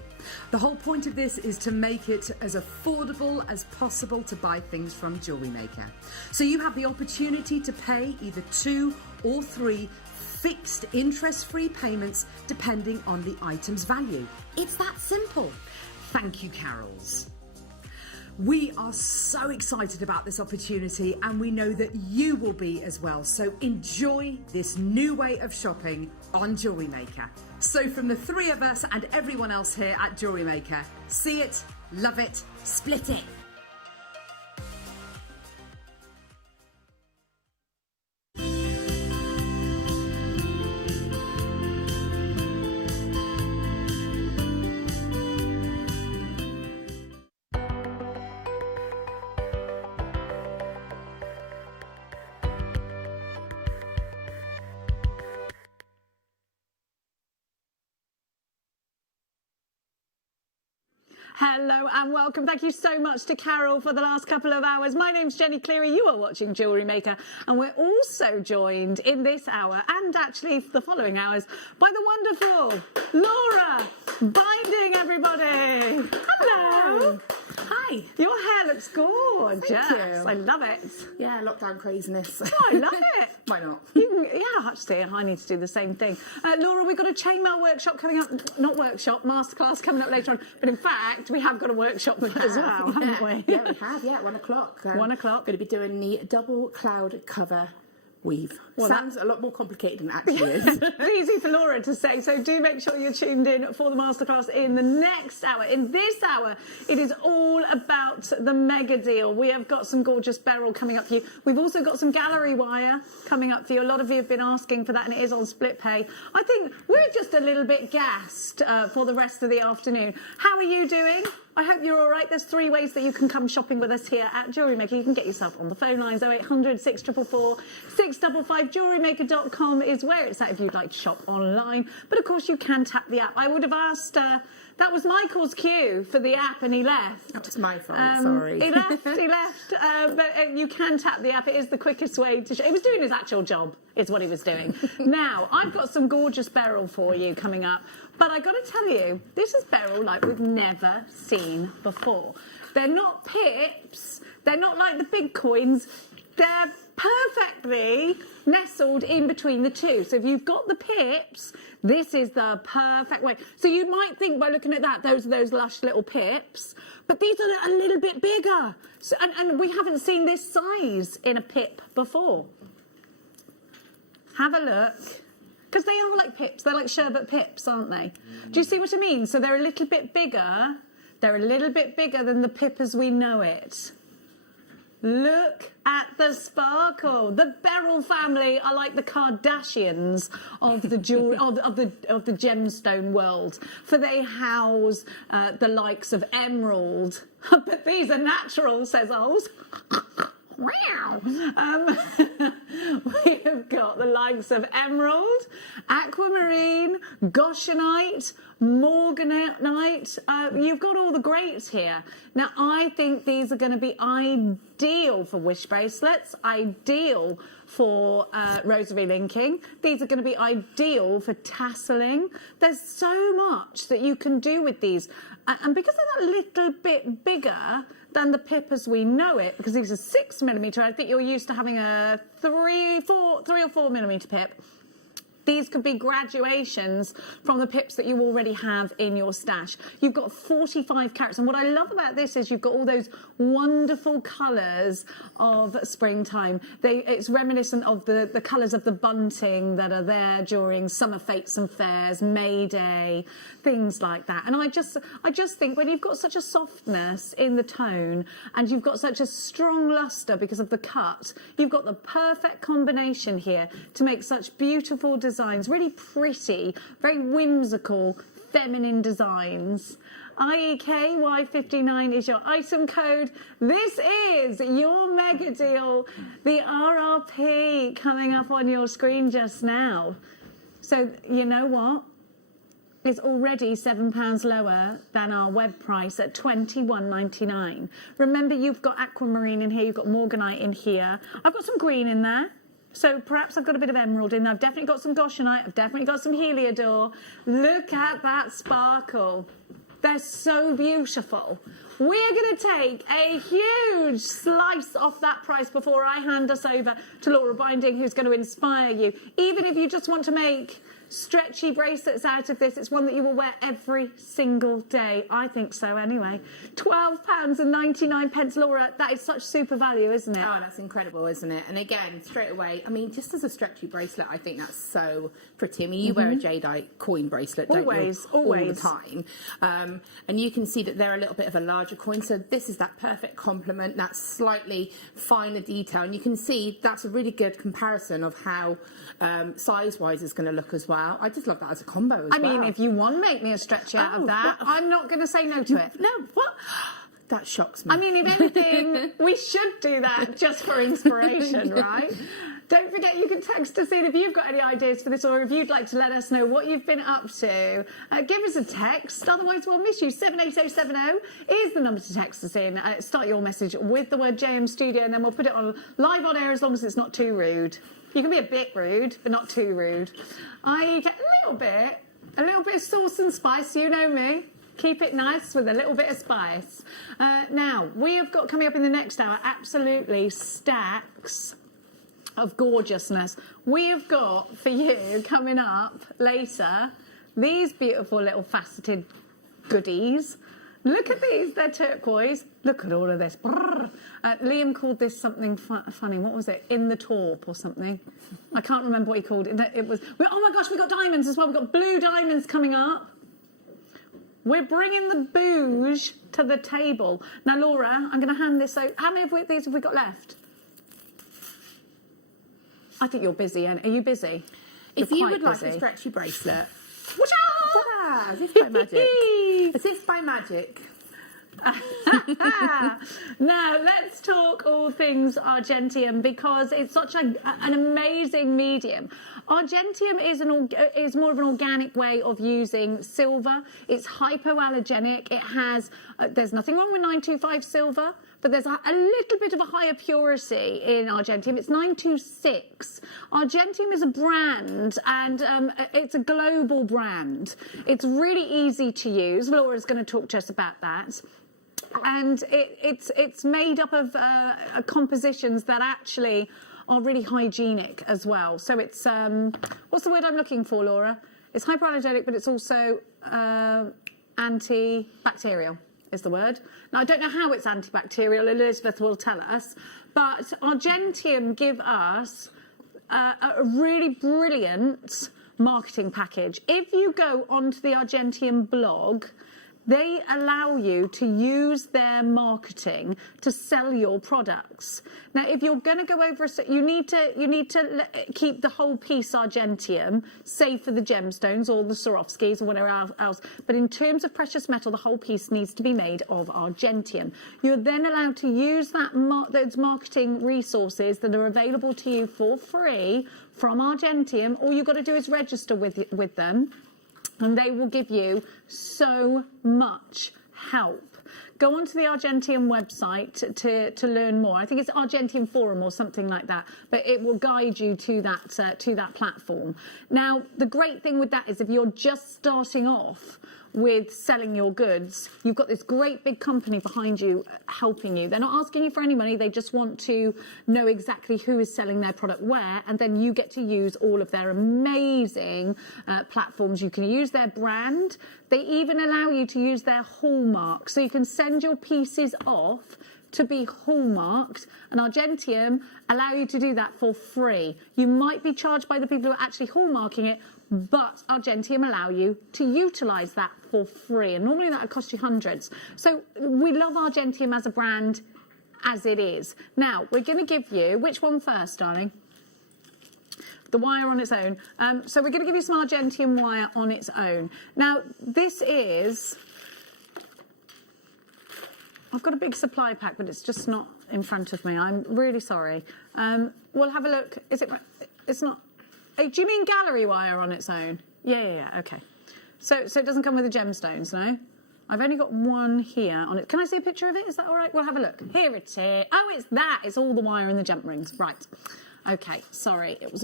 The whole point of this is to make it as affordable as possible to buy things from Jewellery Maker. So you have the opportunity to pay either 2 or 3 fixed interest-free payments depending on the item's value. It's that simple. Thank you, Carols. We are so excited about this opportunity, and we know that you will be as well. So enjoy this new way of shopping on Jewellery Maker. So from the 3 of us and everyone else here at Jewellery Maker, see it, love it, split it. Hello and welcome. Thank you so much to Carol for the last couple of hours. My name's Jenny Cleary. You are watching Jewellery Maker, and we're also joined in this hour and actually the following hours by the wonderful Laura Binding, everybody. Hello. Hi. Your hair looks gorgeous. Thank you. I love it. Yeah, lockdown craziness. Oh, I love it. Why not? Yeah, actually, I need to do the same thing. Laura, we've got a chainmail workshop coming up. Not workshop, masterclass coming up later on. But in fact, we have got a workshop as well, haven't we? Yeah, we have. Yeah, 1 o'clock. 1 o'clock. Going to be doing the double cloud cover weave. Well, sounds a lot more complicated than it actually is. It's easy for Laura to say, so do make sure you're tuned in for the masterclass in the next hour. In this hour, it is all about the mega deal. We have got some gorgeous beryl coming up for you. We've also got some gallery wire coming up for you. A lot of you have been asking for that, and it is on split pay. I think we're just a little bit gassed for the rest of the afternoon. How are you doing? I hope you're all right. There's 3 ways that you can come shopping with us here at Jewellery Maker. You can get yourself on the phone lines, 0800 644 655. JewelleryMaker.com is where it's at if you'd like to shop online. But of course, you can tap the app. I would have asked... that was Michael's cue for the app, and he left. That was my fault, sorry. He left, but you can tap the app. It is the quickest way to... He was doing his actual job, is what he was doing. Now, I've got some gorgeous beryl for you coming up, but I got to tell you, this is beryl like we've never seen before. They're not pips. They're not like the big coins. They're perfectly nestled in between the two. So if you've got the pips, this is the perfect way. So you might think by looking at that, those lush little pips, but these are a little bit bigger. So, and we haven't seen this size in a pip before. Have a look. Because they are like pips. They're like sherbet pips, aren't they? Do you see what I mean? So they're a little bit bigger. They're a little bit bigger than the pip as we know it. Look at the sparkle. The beryl family are like the Kardashians of the jewelry of the gemstone world, for they house the likes of emerald. But these are natural, says Oz. Wow. We have got the likes of emerald, aquamarine, goshenite, morganite. You've got all the greats here. Now, I think these are going to be ideal for wish bracelets, ideal for rosary linking. These are going to be ideal for tasseling. There's so much that you can do with these. And because they're that little bit bigger than the pip as we know it, because these are 6mm, I think you're used to having a 3 or 4mm pip. These could be graduations from the pips that you already have in your stash. You've got 45 carats. And what I love about this is you've got all those wonderful colours of springtime. It's reminiscent of the colours of the bunting that are there during summer fetes and fairs, May Day, things like that. And I just think when you've got such a softness in the tone and you've got such a strong lustre because of the cut, you've got the perfect combination here to make such beautiful designs, really pretty, very whimsical, feminine designs. IEKY59 is your item code. This is your mega deal, the RRP coming up on your screen just now. So you know what? It's already £7 lower than our web price at $21.99. Remember, you've got aquamarine in here, you've got morganite in here. I've got some green in there. So perhaps I've got a bit of emerald in there. I've definitely got some goshenite. I've definitely got some heliodor. Look at that sparkle. They're so beautiful. We're going to take a huge slice off that price before I hand us over to Laura Binding, who's going to inspire you. Even if you just want to make stretchy bracelets out of this, it's one that you will wear every single day. I think so anyway. £12.99, Laura. That is such super value, isn't it? Oh, that's incredible, isn't it? And again, straight away, I mean, just as a stretchy bracelet, I think that's so pretty. I mean, you wear a jadeite coin bracelet, don't you? Always. All the time. And you can see that they're a little bit of a larger coin, so this is that perfect complement, that slightly finer detail. And you can see that's a really good comparison of how size-wise is going to look as well. I just love that as a combo as well. I mean, if you want to make me a stretchy out of that, I'm not going to say no to it. No, what? That shocks me. I mean, if anything, we should do that just for inspiration, right? Don't forget, you can text us in if you've got any ideas for this, or if you'd like to let us know what you've been up to. Give us a text, otherwise we'll miss you. 78070 is the number to text us in. Start your message with the word JM Studio, and then we'll put it on live on air as long as it's not too rude. You can be a bit rude, but not too rude. I get a little bit of sauce and spice, you know me. Keep it nice with a little bit of spice. Now, we have got coming up in the next hour absolutely stacks of gorgeousness. We have got for you coming up later these beautiful little faceted goodies. Look at these, they're turquoise. Look at all of this. Liam called this something funny. What was it? In the taupe or something. I can't remember what he called it. It was, oh my gosh, we've got diamonds as well. We've got blue diamonds coming up. We're bringing the bouge to the table. Now, Laura, I'm going to hand this over. How many of these have we got left? I think you're busy, Anne. Are you busy? If You're you quite would like busy. a stretchy bracelet. Watch out! Ta-da! As if by magic. As if by magic. Now, let's talk all things Argentium, because it's such an amazing medium. Argentium is more of an organic way of using silver. It's hypoallergenic. It has, there's nothing wrong with 925 silver, but there's a little bit of a higher purity in Argentium. It's 926. Argentium is a brand, and it's a global brand. It's really easy to use. Laura's going to talk to us about that. And it's made up of compositions that actually are really hygienic as well. So it's, what's the word I'm looking for, Laura? It's hypoallergenic, but it's also antibacterial is the word. Now, I don't know how it's antibacterial. Elizabeth will tell us. But Argentium give us a really brilliant marketing package. If you go onto the Argentium blog, they allow you to use their marketing to sell your products. Now, if you're going to go over, you need to keep the whole piece Argentium, save for the gemstones or the Swarovskis or whatever else. But in terms of precious metal, the whole piece needs to be made of Argentium. You're then allowed to use those marketing resources that are available to you for free from Argentium. All you've got to do is register with them, and they will give you so much help. Go onto the Argentium website to learn more. I think it's Argentium Forum or something like that, but it will guide you to that platform. Now, the great thing with that is if you're just starting off with selling your goods, you've got this great big company behind you helping you. They're not asking you for any money. They just want to know exactly who is selling their product where, and then you get to use all of their amazing platforms. You can use their brand. They even allow you to use their hallmark. So you can send your pieces off to be hallmarked, and Argentium allow you to do that for free. You might be charged by the people who are actually hallmarking it, but Argentium allow you to utilise that for free, and normally that would cost you hundreds. So we love Argentium as a brand as it is. Now, we're going to give you, which one first, darling? The wire on its own. So we're going to give you some Argentium wire on its own. Now, this is, I've got a big supply pack, but it's just not in front of me. I'm really sorry. We'll have a look. Is it, it's not, do you mean gallery wire on its own? Yeah, okay. So it doesn't come with the gemstones, no? I've only got one here on it. Can I see a picture of it? Is that all right? We'll have a look. Here it is. Oh, it's that. It's all the wire in the jump rings. Right. Okay, sorry. It's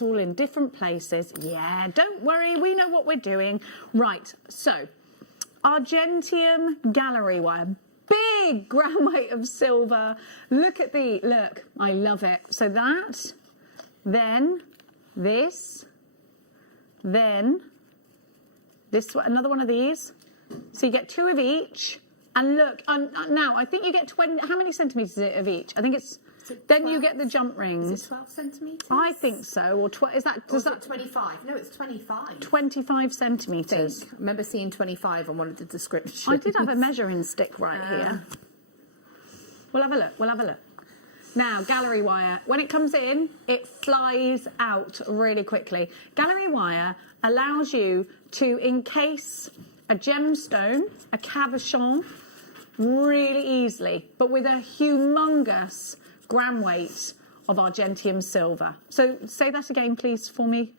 all in different places. Yeah, don't worry. We know what we're doing. Right, so Argentium gallery wire. Big gram weight of silver. Look, I love it. So that, then this, then this, another one of these. So you get two of each. And look, now I think you get 20, how many centimetres of each? I think it's, then you get the jump rings. Is it 12 centimetres? I think so. Or is that, does that 25? No, it's 25. 25 centimetres. I remember seeing 25 on one of the descriptions. I did have a measuring stick right here. We'll have a look. Now, gallery wire, when it comes in, it flies out really quickly. Gallery wire allows you to encase a gemstone, a cabochon, really easily, but with a humongous gram weight of Argentium silver. So say that again, please, for me.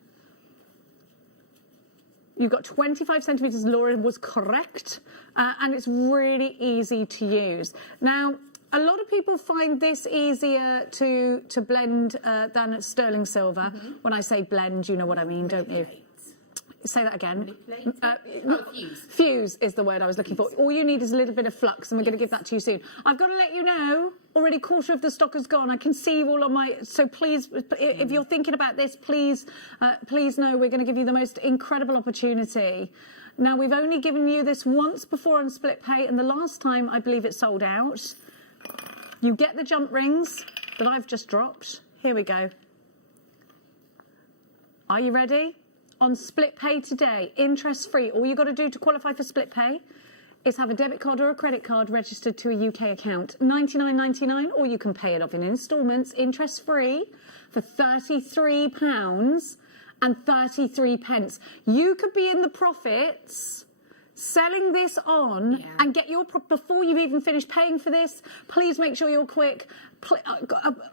You've got 25 centimetres, Laura was correct, and it's really easy to use. Now, a lot of people find this easier to blend than sterling silver. When I say blend, you know what I mean, don't you? Say that again. Fuse. Fuse is the word I was looking for. All you need is a little bit of flux, and we're going to give that to you soon. I've got to let you know, already a quarter of the stock has gone. I can see you all on my... So please, if you're thinking about this, please know we're going to give you the most incredible opportunity. Now, we've only given you this once before on split pay, and the last time, I believe it sold out. You get the jump rings that I've just dropped. Here we go. Are you ready? On split pay today, interest free. All you've got to do to qualify for split pay is have a debit card or a credit card registered to a UK account. $99.99, or you can pay it off in instalments, interest free, for £33.33. You could be in the profits selling this on and get your before you've even finished paying for this. Please make sure you're quick.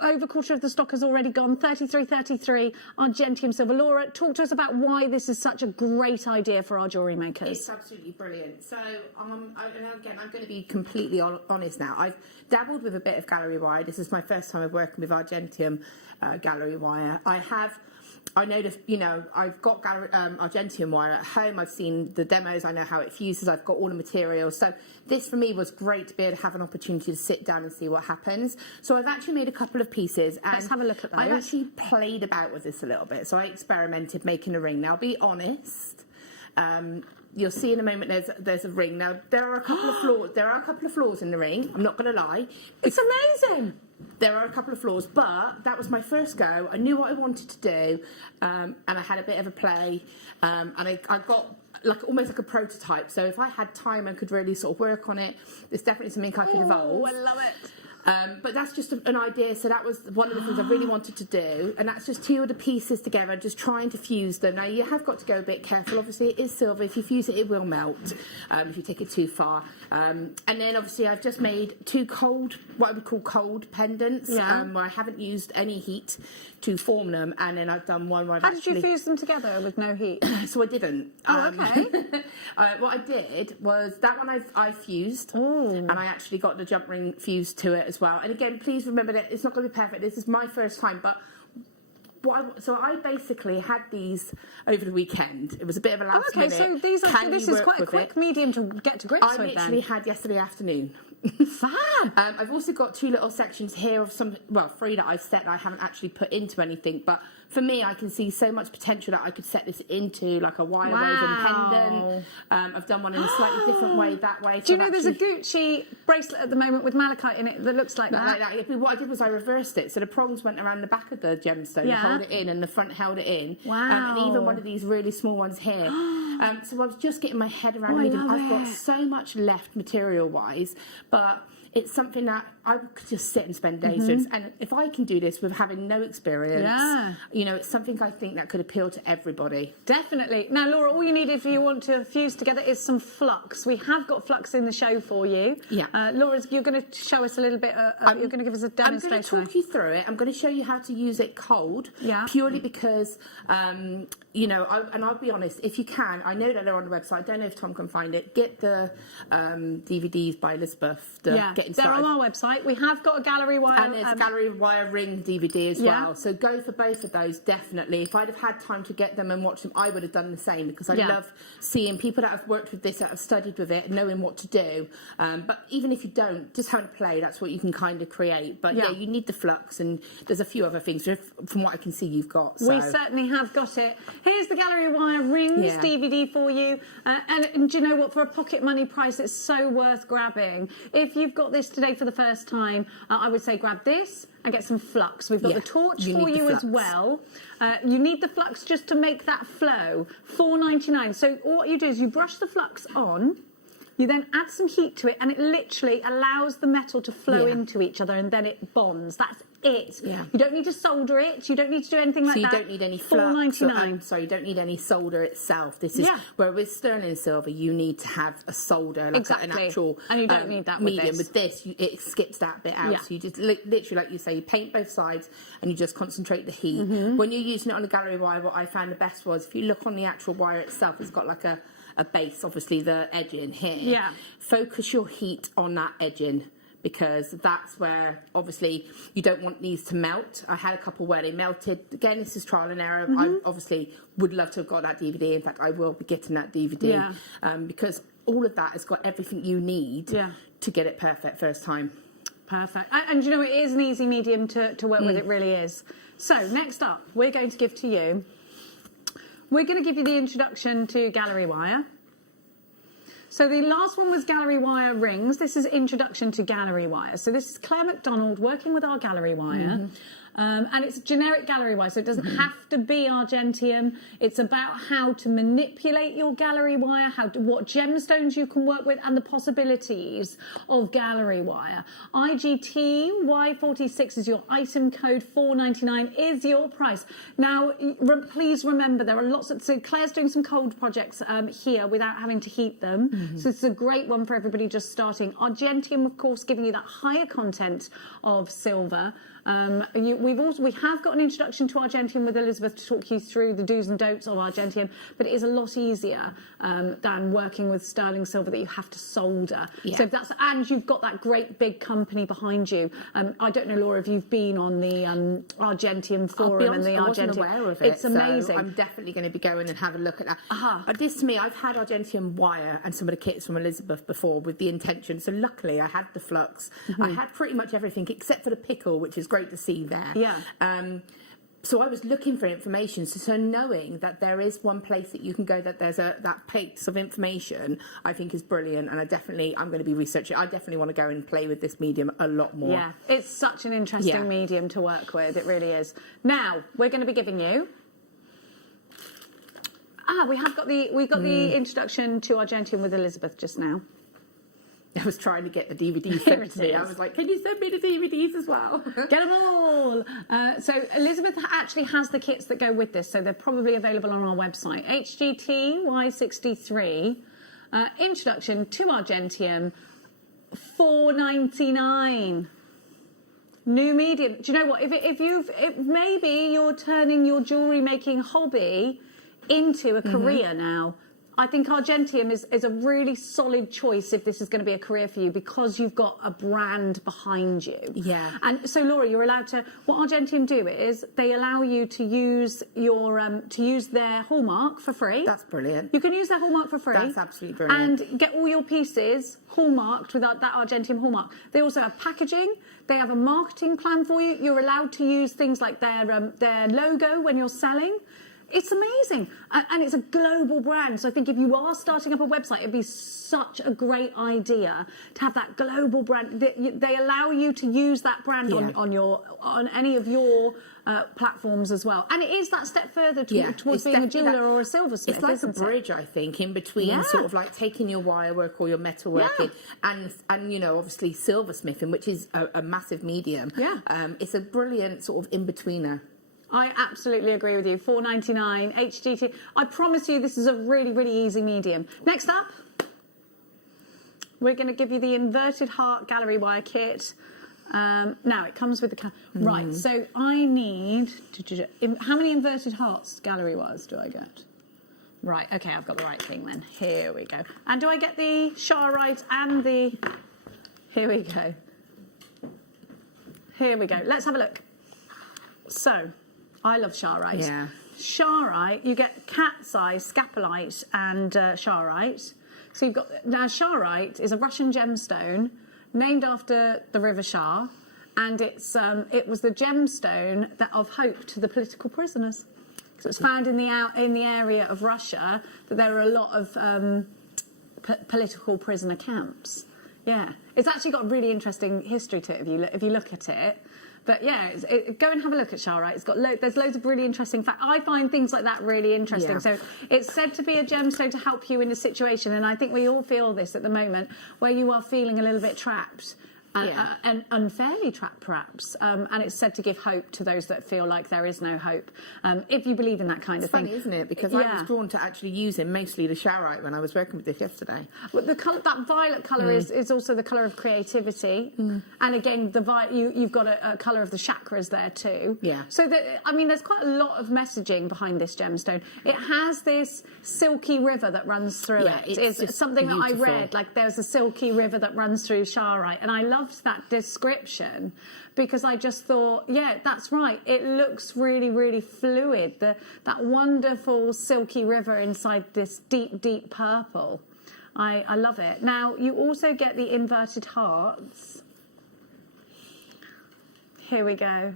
Over a quarter of the stock has already gone. 33.33 Argentium silver. Laura, talk to us about why this is such a great idea for our jewellery makers. It's absolutely brilliant. So again, I'm going to be completely honest now. I've dabbled with a bit of gallery wire. This is my first time of working with Argentium gallery wire. I know that, you know, I've got Argentium wire at home. I've seen the demos. I know how it fuses. I've got all the materials. So this for me was great to be able to have an opportunity to sit down and see what happens. So I've actually made a couple of pieces. And let's have a look at those. I've actually played about with this a little bit. So I experimented making a ring. Now, I'll be honest. You'll see in a moment there's a ring. Now, there are a couple of flaws. There are a couple of flaws in the ring. I'm not going to lie. It's amazing. There are a couple of flaws, but that was my first go. I knew what I wanted to do, and I had a bit of a play, and I got almost like a prototype. So if I had time and could really sort of work on it, there's definitely something I could evolve. Oh, I love it. But that's just an idea. So that was one of the things I really wanted to do, and that's just two of the pieces together, just trying to fuse them. Now you have got to go a bit careful. Obviously, it is silver. If you fuse it, it will melt if you take it too far. And then obviously, I've just made two what I would call cold pendants, where I haven't used any heat to form them, and then I've done one where How did you fuse them together with no heat? So I didn't. Oh, okay. What I did was that one I fused, and I actually got the jump ring fused to it as well. And again, please remember that it's not going to be perfect. This is my first time, but so I basically had these over the weekend. It was a bit of a last minute. So this is quite a quick medium to get to grips with. I literally had yesterday afternoon. Fab. I've also got two little sections here of three that I've set that I haven't actually put into anything, but for me, I can see so much potential that I could set this into like a wire woven pendant. I've done one in a slightly different way that way. Do you know there's a Gucci bracelet at the moment with malachite in it that looks like that? But what I did was I reversed it. So the prongs went around the back of the gemstone to hold it in, and the front held it in. Wow. And even one of these really small ones here. So I was just getting my head around it. I've got so much left material-wise, but it's something that I could just sit and spend days doing. And if I can do this with having no experience, you know, it's something I think that could appeal to everybody. Definitely. Now, Laura, all you need if you want to fuse together is some flux. We have got flux in the show for you. Yeah. Laura, you're going to show us a little bit, you're going to give us a demonstration. I'm going to talk you through it. I'm going to show you how to use it cold, purely because, you know, and I'll be honest, if you can, I know that they're on the website. I don't know if Tom can find it. Get the DVDs by Elizabeth. Getting they're started. on our website. We have got a gallery wire. And there's a gallery wire ring DVD as well. So go for both of those, definitely. If I'd have had time to get them and watch them, I would have done the same, because I love seeing people that have worked with this, that have studied with it, knowing what to do. But even if you don't, just having to play, that's what you can kind of create. But yeah, you need the flux, and there's a few other things from what I can see you've got. So. We certainly have got it. Here's the gallery wire rings DVD for you. And do you know what? For a pocket money price, it's so worth grabbing. If you've got this today for the first time, I would say grab this and get some flux. We've got the torch for you as well. You need the flux just to make that flow. $4.99. So what you do is you brush the flux on, You then add some heat to it, and it literally allows the metal to flow into each other, and then it bonds. That's it. Yeah. You don't need to solder it. You don't need to do anything like that. So you don't need any $4.99. So you don't need any solder itself. This is where with sterling silver you need to have a solder, like an actual and you don't need that with medium. this. With this, it skips that bit out. Yeah. So you just literally, like you say, you paint both sides and you just concentrate the heat. When you're using it on a gallery wire, what I found the best was if you look on the actual wire itself, it's got like a base, obviously the edging here. Yeah. Focus your heat on that edging, because that's where obviously you don't want these to melt. I had a couple where they melted. Again, this is trial and error. I obviously would love to have got that DVD. In fact, I will be getting that DVD because all of that has got everything you need to get it perfect first time. Perfect. And you know, it is an easy medium to work with. It really is. So next up, we're going to give to you, we're going to give you the introduction to gallery wire. So the last one was gallery wire rings. This is introduction to gallery wire. So this is Claire McDonald working with our gallery wire. And it's generic gallery wire, so it doesn't have to be Argentium. It's about how to manipulate your gallery wire, what gemstones you can work with, and the possibilities of gallery wire. IGT Y46 is your item code. $4.99 is your price. Now, please remember there are lots of. So Claire's doing some cold projects here without having to heat them. So it's a great one for everybody just starting. Argentium, of course, giving you that higher content of silver. We have got an introduction to Argentium with Elizabeth to talk you through the do's and don'ts of Argentium, but it is a lot easier than working with sterling silver that you have to solder. So and you've got that great big company behind you. I don't know, Laura, if you've been on the Argentium forum and the Argentium. I wasn't aware of it. It's amazing. So I'm definitely going to be going and have a look at that. But this to me, I've had Argentium wire and some of the kits from Elizabeth before with the intention. So luckily, I had the flux. I had pretty much everything except for the pickle, which is great to see there. So I was looking for information. So knowing that there is one place that you can go, that there's that piece of information, I think is brilliant. And I'm going to be researching. I definitely want to go and play with this medium a lot more. Yeah, it's such an interesting medium to work with. It really is. Now we're going to be giving you. We got the introduction to Argentium with Elizabeth just now. I was trying to get the DVD sent to me. I was like, can you send me the DVDs as well? Get them all. So Elizabeth actually has the kits that go with this, so they're probably available on our website. HGT Y63, introduction to Argentium, $4.99. New medium. Do you know what? If maybe you're turning your jewellery making hobby into a career now. I think Argentium is a really solid choice if this is going to be a career for you, because you've got a brand behind you. Yeah. And so, Laura, you're allowed to. What Argentium do is they allow you to use your their hallmark for free. That's brilliant. You can use their hallmark for free. That's absolutely brilliant. And get all your pieces hallmarked with that Argentium hallmark. They also have packaging. They have a marketing plan for you. You're allowed to use things like their logo when you're selling. It's amazing. And it's a global brand. So I think if you are starting up a website, it'd be such a great idea to have that global brand. They allow you to use that brand on any of your platforms as well. And it is that step further towards being a jeweller or a silversmith. It's like a bridge, I think, in between sort of like taking your wire work or your metal working and obviously silversmithing, which is a massive medium. It's a brilliant sort of in-betweener. I absolutely agree with you. $4.99 HGT. I promise you this is a really, really easy medium. Next up, we're going to give you the inverted heart gallery wire kit. Now, it comes with the... Right, so I need... How many inverted hearts gallery wires do I get? Right, OK, I've got the right thing then. Here we go. And do I get the Charoite and the... Here we go. Here we go. Let's have a look. So... I love Charoite. Yeah. Charoite, you get cat's eye, scapolite, and Charoite. So you've got now Charoite is a Russian gemstone named after the River Char, and it was the gemstone of hope to the political prisoners. So it's found in the area of Russia that there are a lot of political prisoner camps. Yeah, it's actually got a really interesting history to it if you look at it. But yeah, go and have a look at Charoite. It's got there's loads of really interesting facts. I find things like that really interesting. Yeah. So it's said to be a gemstone to help you in a situation, and I think we all feel this at the moment, where you are feeling a little bit trapped. And unfairly trapped, perhaps. And it's said to give hope to those that feel like there is no hope. If you believe in that kind of thing. It's funny, isn't it? Because I was drawn to actually using mostly the Charoite when I was working with this yesterday. But the colour, that violet colour is also the colour of creativity. And again, you've got a colour of the chakras there too. Yeah. So, there's quite a lot of messaging behind this gemstone. It has this silky river that runs through it. It's something beautiful. That I read, like there's a silky river that runs through Charoite. And I loved that description because I just thought, yeah, that's right. It looks really, really fluid. That wonderful silky river inside this deep, deep purple. I love it. Now, you also get the inverted hearts. Here we go.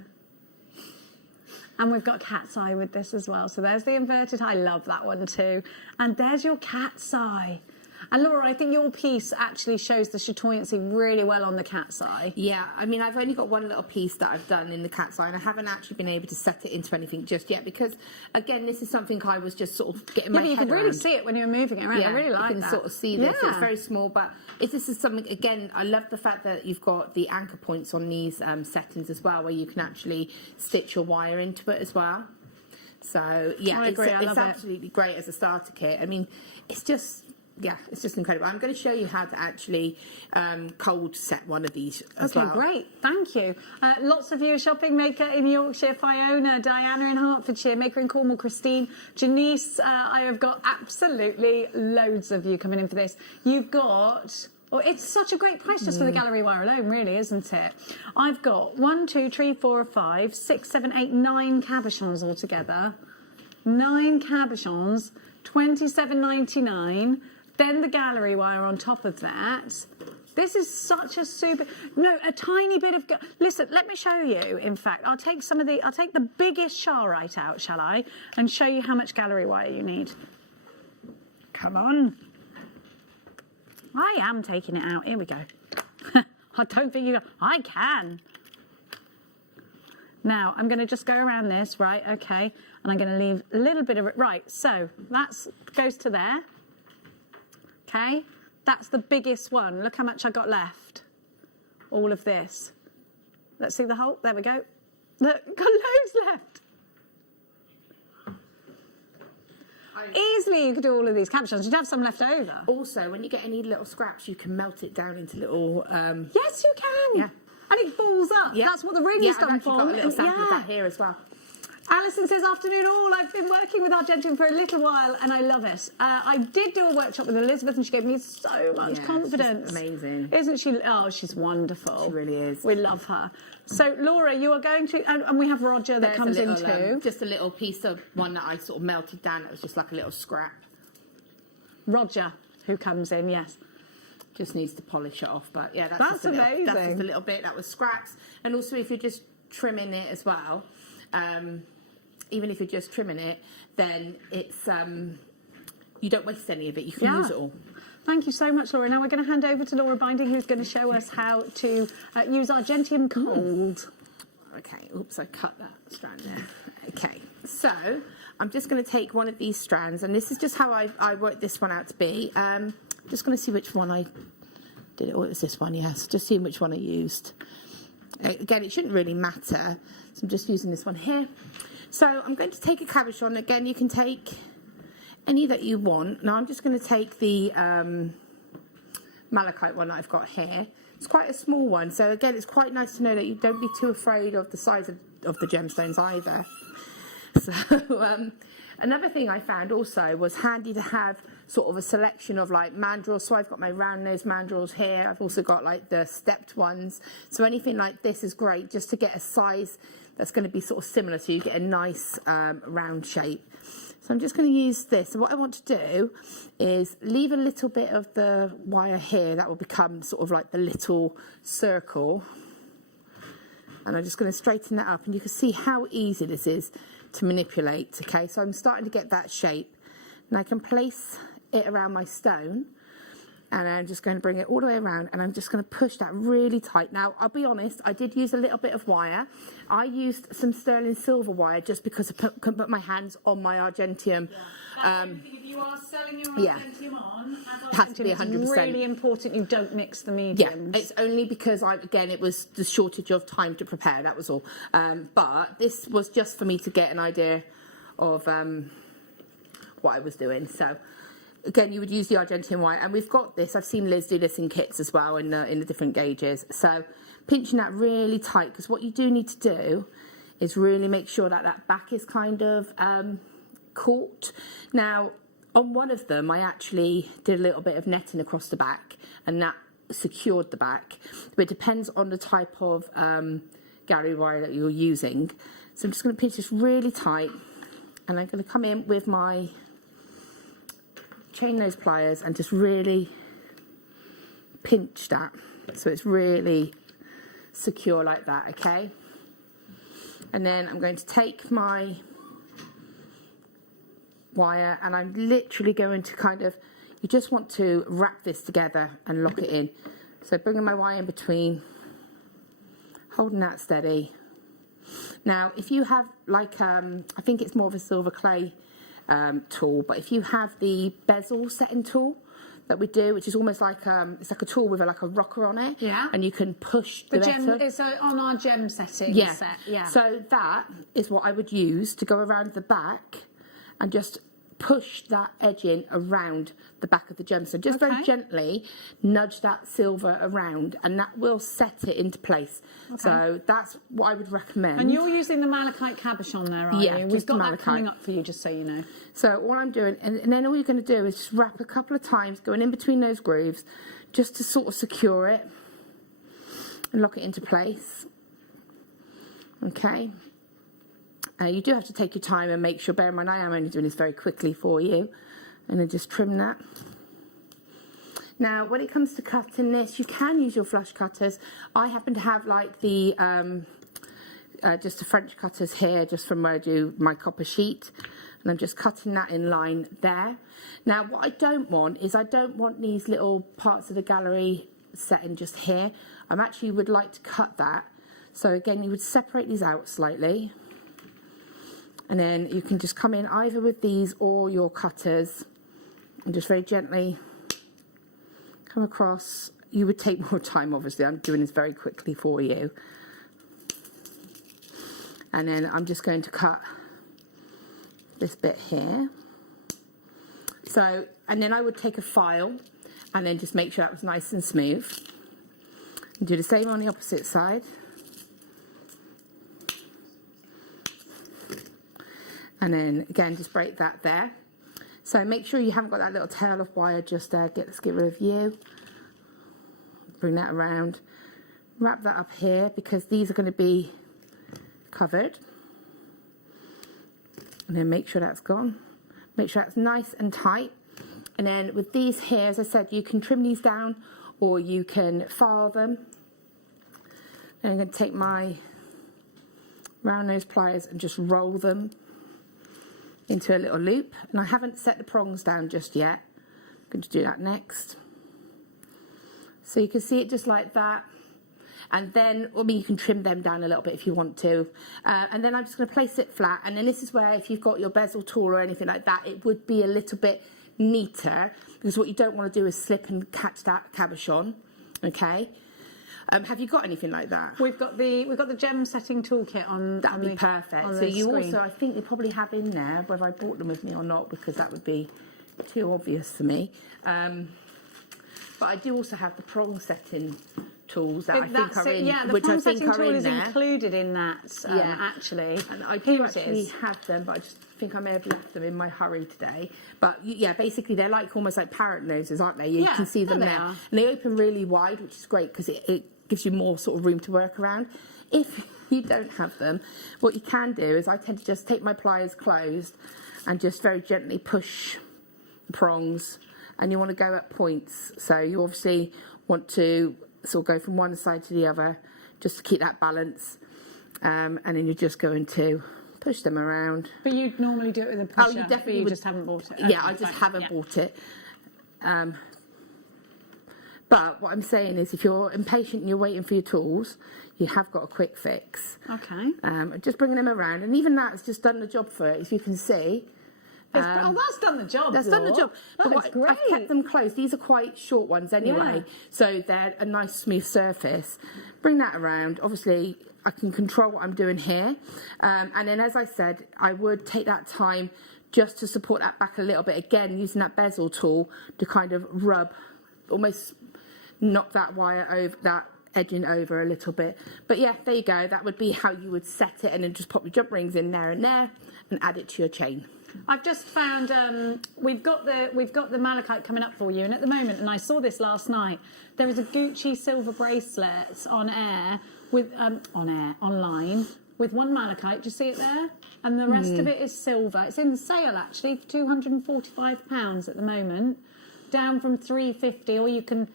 And we've got cat's eye with this as well. So there's the inverted. I love that one too. And there's your cat's eye. And Laura, I think your piece actually shows the chatoyancy really well on the cat's eye. Yeah, I mean, I've only got one little piece that I've done in the cat's eye, and I haven't actually been able to set it into anything just yet because, again, this is something I was just sort of getting my head around. You can really see it when you're moving it around. I really like that. You can sort of see this. It's very small, but this is something, again, I love the fact that you've got the anchor points on these settings as well, where you can actually stitch your wire into it as well. So, yeah, it's absolutely great as a starter kit. I mean, it's just... Yeah, it's just incredible. I'm going to show you how to actually cold set one of these as well. Okay, great. Thank you. Lots of you are shopping. Maker in Yorkshire, Fiona, Diana in Hertfordshire, Maker in Cornwall, Christine, Janice. I have got absolutely loads of you coming in for this. You've got... Well, it's such a great price just for the gallery wire alone, really, isn't it? I've got 1, 2, 3, 4, 5, 6, 7, 8, 9 cabochons altogether. 9 cabochons, $27.99. Then the gallery wire on top of that. This is such a a tiny bit of... Listen, let me show you, in fact. I'll take the biggest Charoite out, shall I? And show you how much gallery wire you need. Come on. I am taking it out. Here we go. I don't think you... I can. Now, I'm going to just go around this, right? Okay. And I'm going to leave a little bit of it. Right, so that goes to there. Okay, that's the biggest one. Look how much I got left. All of this. Let's see the whole. There we go. Look, got loads left. Easily you could do all of these cabochons. You'd have some left over. Also, when you get any little scraps, you can melt it down into little... Yes, you can. Yeah. And it balls up. Yeah. That's what the ring is done for. I've got a little sample of that here as well. Alison says, afternoon all, I've been working with Argentium for a little while and I love it. I did do a workshop with Elizabeth and she gave me so much confidence. She's amazing. Isn't she? Oh, she's wonderful. She really is. We love her. So, Laura, you are going to... And we have Roger that comes in too. Just a little piece of one that I sort of melted down. It was just like a little scrap. Roger, who comes in, yes. Just needs to polish it off. But, yeah, that's amazing. That's just a little bit. That was scraps. And also, if you're just trimming it as well... even if you're just trimming it, then it's you don't waste any of it. You can use it all. Thank you so much, Laura. Now we're going to hand over to Laura Binding, who's going to show us how to use Argentium cold. Okay, oops, I cut that strand there. Okay, so I'm just going to take one of these strands, and this is just how I worked this one out to be. Just going to see which one I did. Oh, it was this one, yes. Just seeing which one I used. Again, it shouldn't really matter, so I'm just using this one here. So I'm going to take a cabochon. Again, you can take any that you want. Now I'm just going to take the malachite one that I've got here. It's quite a small one. So again, it's quite nice to know that you don't be too afraid of the size of the gemstones either. So another thing I found also was handy to have sort of a selection of like mandrels. So I've got my round nose mandrels here. I've also got like the stepped ones. So anything like this is great just to get a size that's going to be sort of similar, so you get a nice round shape. So I'm just going to use this. So what I want to do is leave a little bit of the wire here. That will become sort of like the little circle. And I'm just going to straighten that up. And you can see how easy this is to manipulate. Okay, so I'm starting to get that shape. And I can place it around my stone. And I'm just going to bring it all the way around, and I'm just going to push that really tight. Now, I'll be honest, I did use a little bit of wire. I used some sterling silver wire just because I couldn't put my hands on my Argentium. If you are selling your Yeah. Argentium on, It has to be it's 100%. really important you don't mix the Yeah, mediums. it's only because, again, it was the shortage of time to prepare, that was all. But this was just for me to get an idea of what I was doing. So, again, you would use the Argentium wire, and we've got this. I've seen Liz do this in kits as well in the different gauges. So, pinching that really tight, because what you do need to do is really make sure that that back is kind of caught. Now, on one of them, I actually did a little bit of netting across the back, and that secured the back. But it depends on the type of gallery wire that you're using. So I'm just going to pinch this really tight, and I'm going to come in with my chain nose pliers and just really pinch that so it's really secure like that, okay? And then I'm going to take my wire, and I'm literally going to kind of, you just want to wrap this together and lock it in. So bringing my wire in between, holding that steady. Now, if you have like, I think it's more of a silver clay tool, but if you have the bezel setting tool that we do, which is almost like it's like a tool with like a rocker on it, Yeah. and you can push The the gem, bezel. it's on our gem setting Yeah. set. Yeah. So that is what I would use to go around the back and just push that edging around the back of the gem. So just very gently nudge that silver around, and that will set it into place. Okay. So that's what I would recommend. And you're using the malachite cabochon there, are Yeah, you? We've just got that malachite. coming up for you, just so you know. So all I'm doing, and then all you're going to do is just wrap a couple of times, going in between those grooves, just to sort of secure it and lock it into place. Okay. You do have to take your time and make sure, bear in mind I am only doing this very quickly for you, and then just trim that. Now, when it comes to cutting this, you can use your flush cutters. I happen to have like the just the French cutters here, just from where I do my copper sheet, and I'm just cutting that in line there. Now, what I don't want is I don't want these little parts of the gallery setting just here. I actually would like to cut that. So again, you would separate these out slightly. And then you can just come in either with these or your cutters and just very gently come across. You would take more time, obviously. I'm doing this very quickly for you. And then I'm just going to cut this bit here. So, and then I would take a file and then just make sure that was nice and smooth. And do the same on the opposite side. And then again, just break that there. So make sure you haven't got that little tail of wire just there. Let's get rid of you. Bring that around. Wrap that up here because these are going to be covered. And then make sure that's gone. Make sure that's nice and tight. And then with these here, as I said, you can trim these down or you can file them. And I'm going to take my round nose pliers and just roll them into a little loop, and I haven't set the prongs down just yet. I'm going to do that next. So you can see it just like that, and then, I mean, you can trim them down a little bit if you want to, and then I'm just going to place it flat, and then this is where, if you've got your bezel tool or anything like that, it would be a little bit neater, because what you don't want to do is slip and catch that cabochon, okay? Have you got anything like that? We've got the gem setting toolkit on. That'd be perfect. So you also, I think you probably have in there, whether I brought them with me or not, because that would be too obvious for me. But I do also have the prong setting tools that I think are in, yeah, the which I prong think setting are tool in is there. included in that, actually. And I do actually have them, but I just think I may have left them in my hurry today. But yeah, basically they're like almost like parrot noses, aren't they? You can see them there. And they open really wide, which is great because it gives you more sort of room to work around. If you don't have them, what you can do is I tend to just take my pliers closed and just very gently push the prongs, and you want to go at points. So you obviously want to sort of go from one side to the other just to keep that balance, and then you're just going to push them around. But you'd normally do it with a pusher. Oh, you definitely you would. just haven't bought it. Yeah, I just haven't bought it. But what I'm saying is, if you're impatient and you're waiting for your tools, you have got a quick fix. Okay. Just bringing them around, and even that's just done the job for it, as you can see. That's done the job. That's done the job. That But is great. I've kept them close. These are quite short ones anyway, so they're a nice smooth surface. Bring that around. Obviously, I can control what I'm doing here. And then, as I said, I would take that time just to support that back a little bit. Again, using that bezel tool to kind of rub, almost knock that wire over, that edging over a little bit. But yeah, there you go. That would be how you would set it, and then just pop your jump rings in there and add it to your chain. I've just found we've got the malachite coming up for you, and at the moment, and I saw this last night, there is a Gucci silver bracelet online with one malachite. Do you see it there? And the rest of it is silver. It's in the sale actually for £245 at the moment, down from £350, or you can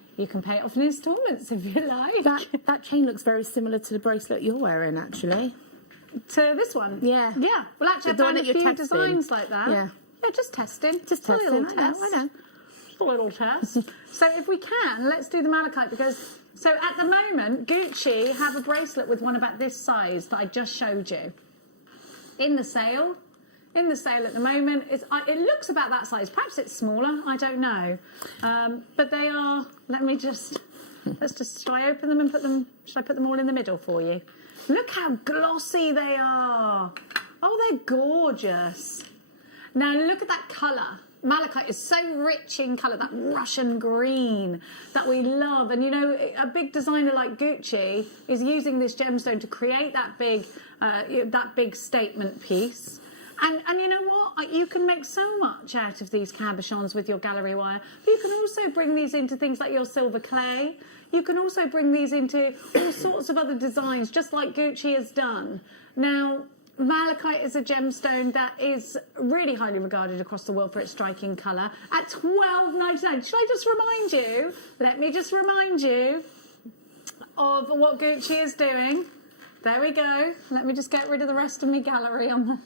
pay it off in instalments if you like. That chain looks very similar to the bracelet you're wearing, actually. To this one? Yeah. Yeah. Well, actually, I found a few designs like that. Yeah. Yeah, just testing. Just a little testing. test. I know. A little test. So if we can, let's do the malachite, because so at the moment, Gucci have a bracelet with one about this size that I just showed you. In the sale at the moment, it looks about that size. Perhaps it's smaller. I don't know. But they are. Should I open them and put them? Should I put them all in the middle for you? Look how glossy they are. Oh, they're gorgeous. Now look at that colour. Malachite is so rich in colour, that Russian green that we love. And you know, a big designer like Gucci is using this gemstone to create that big statement piece. And you know what? You can make so much out of these cabochons with your gallery wire. But you can also bring these into things like your silver clay. You can also bring these into all sorts of other designs, just like Gucci has done. Now, malachite is a gemstone that is really highly regarded across the world for its striking colour. At $12.99, should I just remind you? Let me just remind you of what Gucci is doing. There we go. Let me just get rid of the rest of my gallery on the.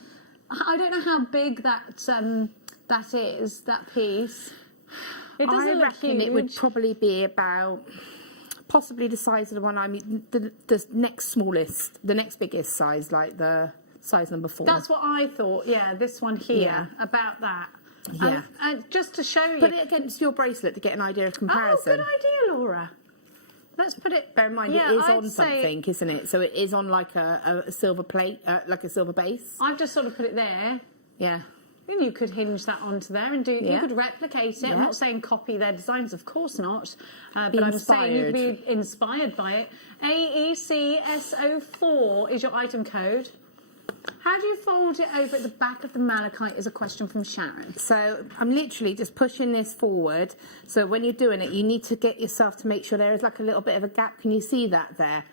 I don't know how big that is, that piece. It doesn't look huge. I reckon it would probably be about possibly the size of the one. I mean, the next smallest, the next biggest size, like the size number 4. That's what I thought. Yeah, this one here, about that. Yeah. And just to show you. Put it against your bracelet to get an idea of comparison. Oh, good idea, Laura. Let's put it. Bear in mind, it is on something, isn't it? So it is on like a silver plate, like a silver base. I've just sort of put it there. Yeah. And you could hinge that onto there and do. Yeah. You could replicate it. Yeah. I'm not saying copy their designs, of course not. But I'm saying you'd be inspired by it. AECSO4 is your item code. How do you fold it over at the back of the malachite is a question from Sharon. So I'm literally just pushing this forward. So when you're doing it, you need to get yourself to make sure there is like a little bit of a gap. Can you see that there?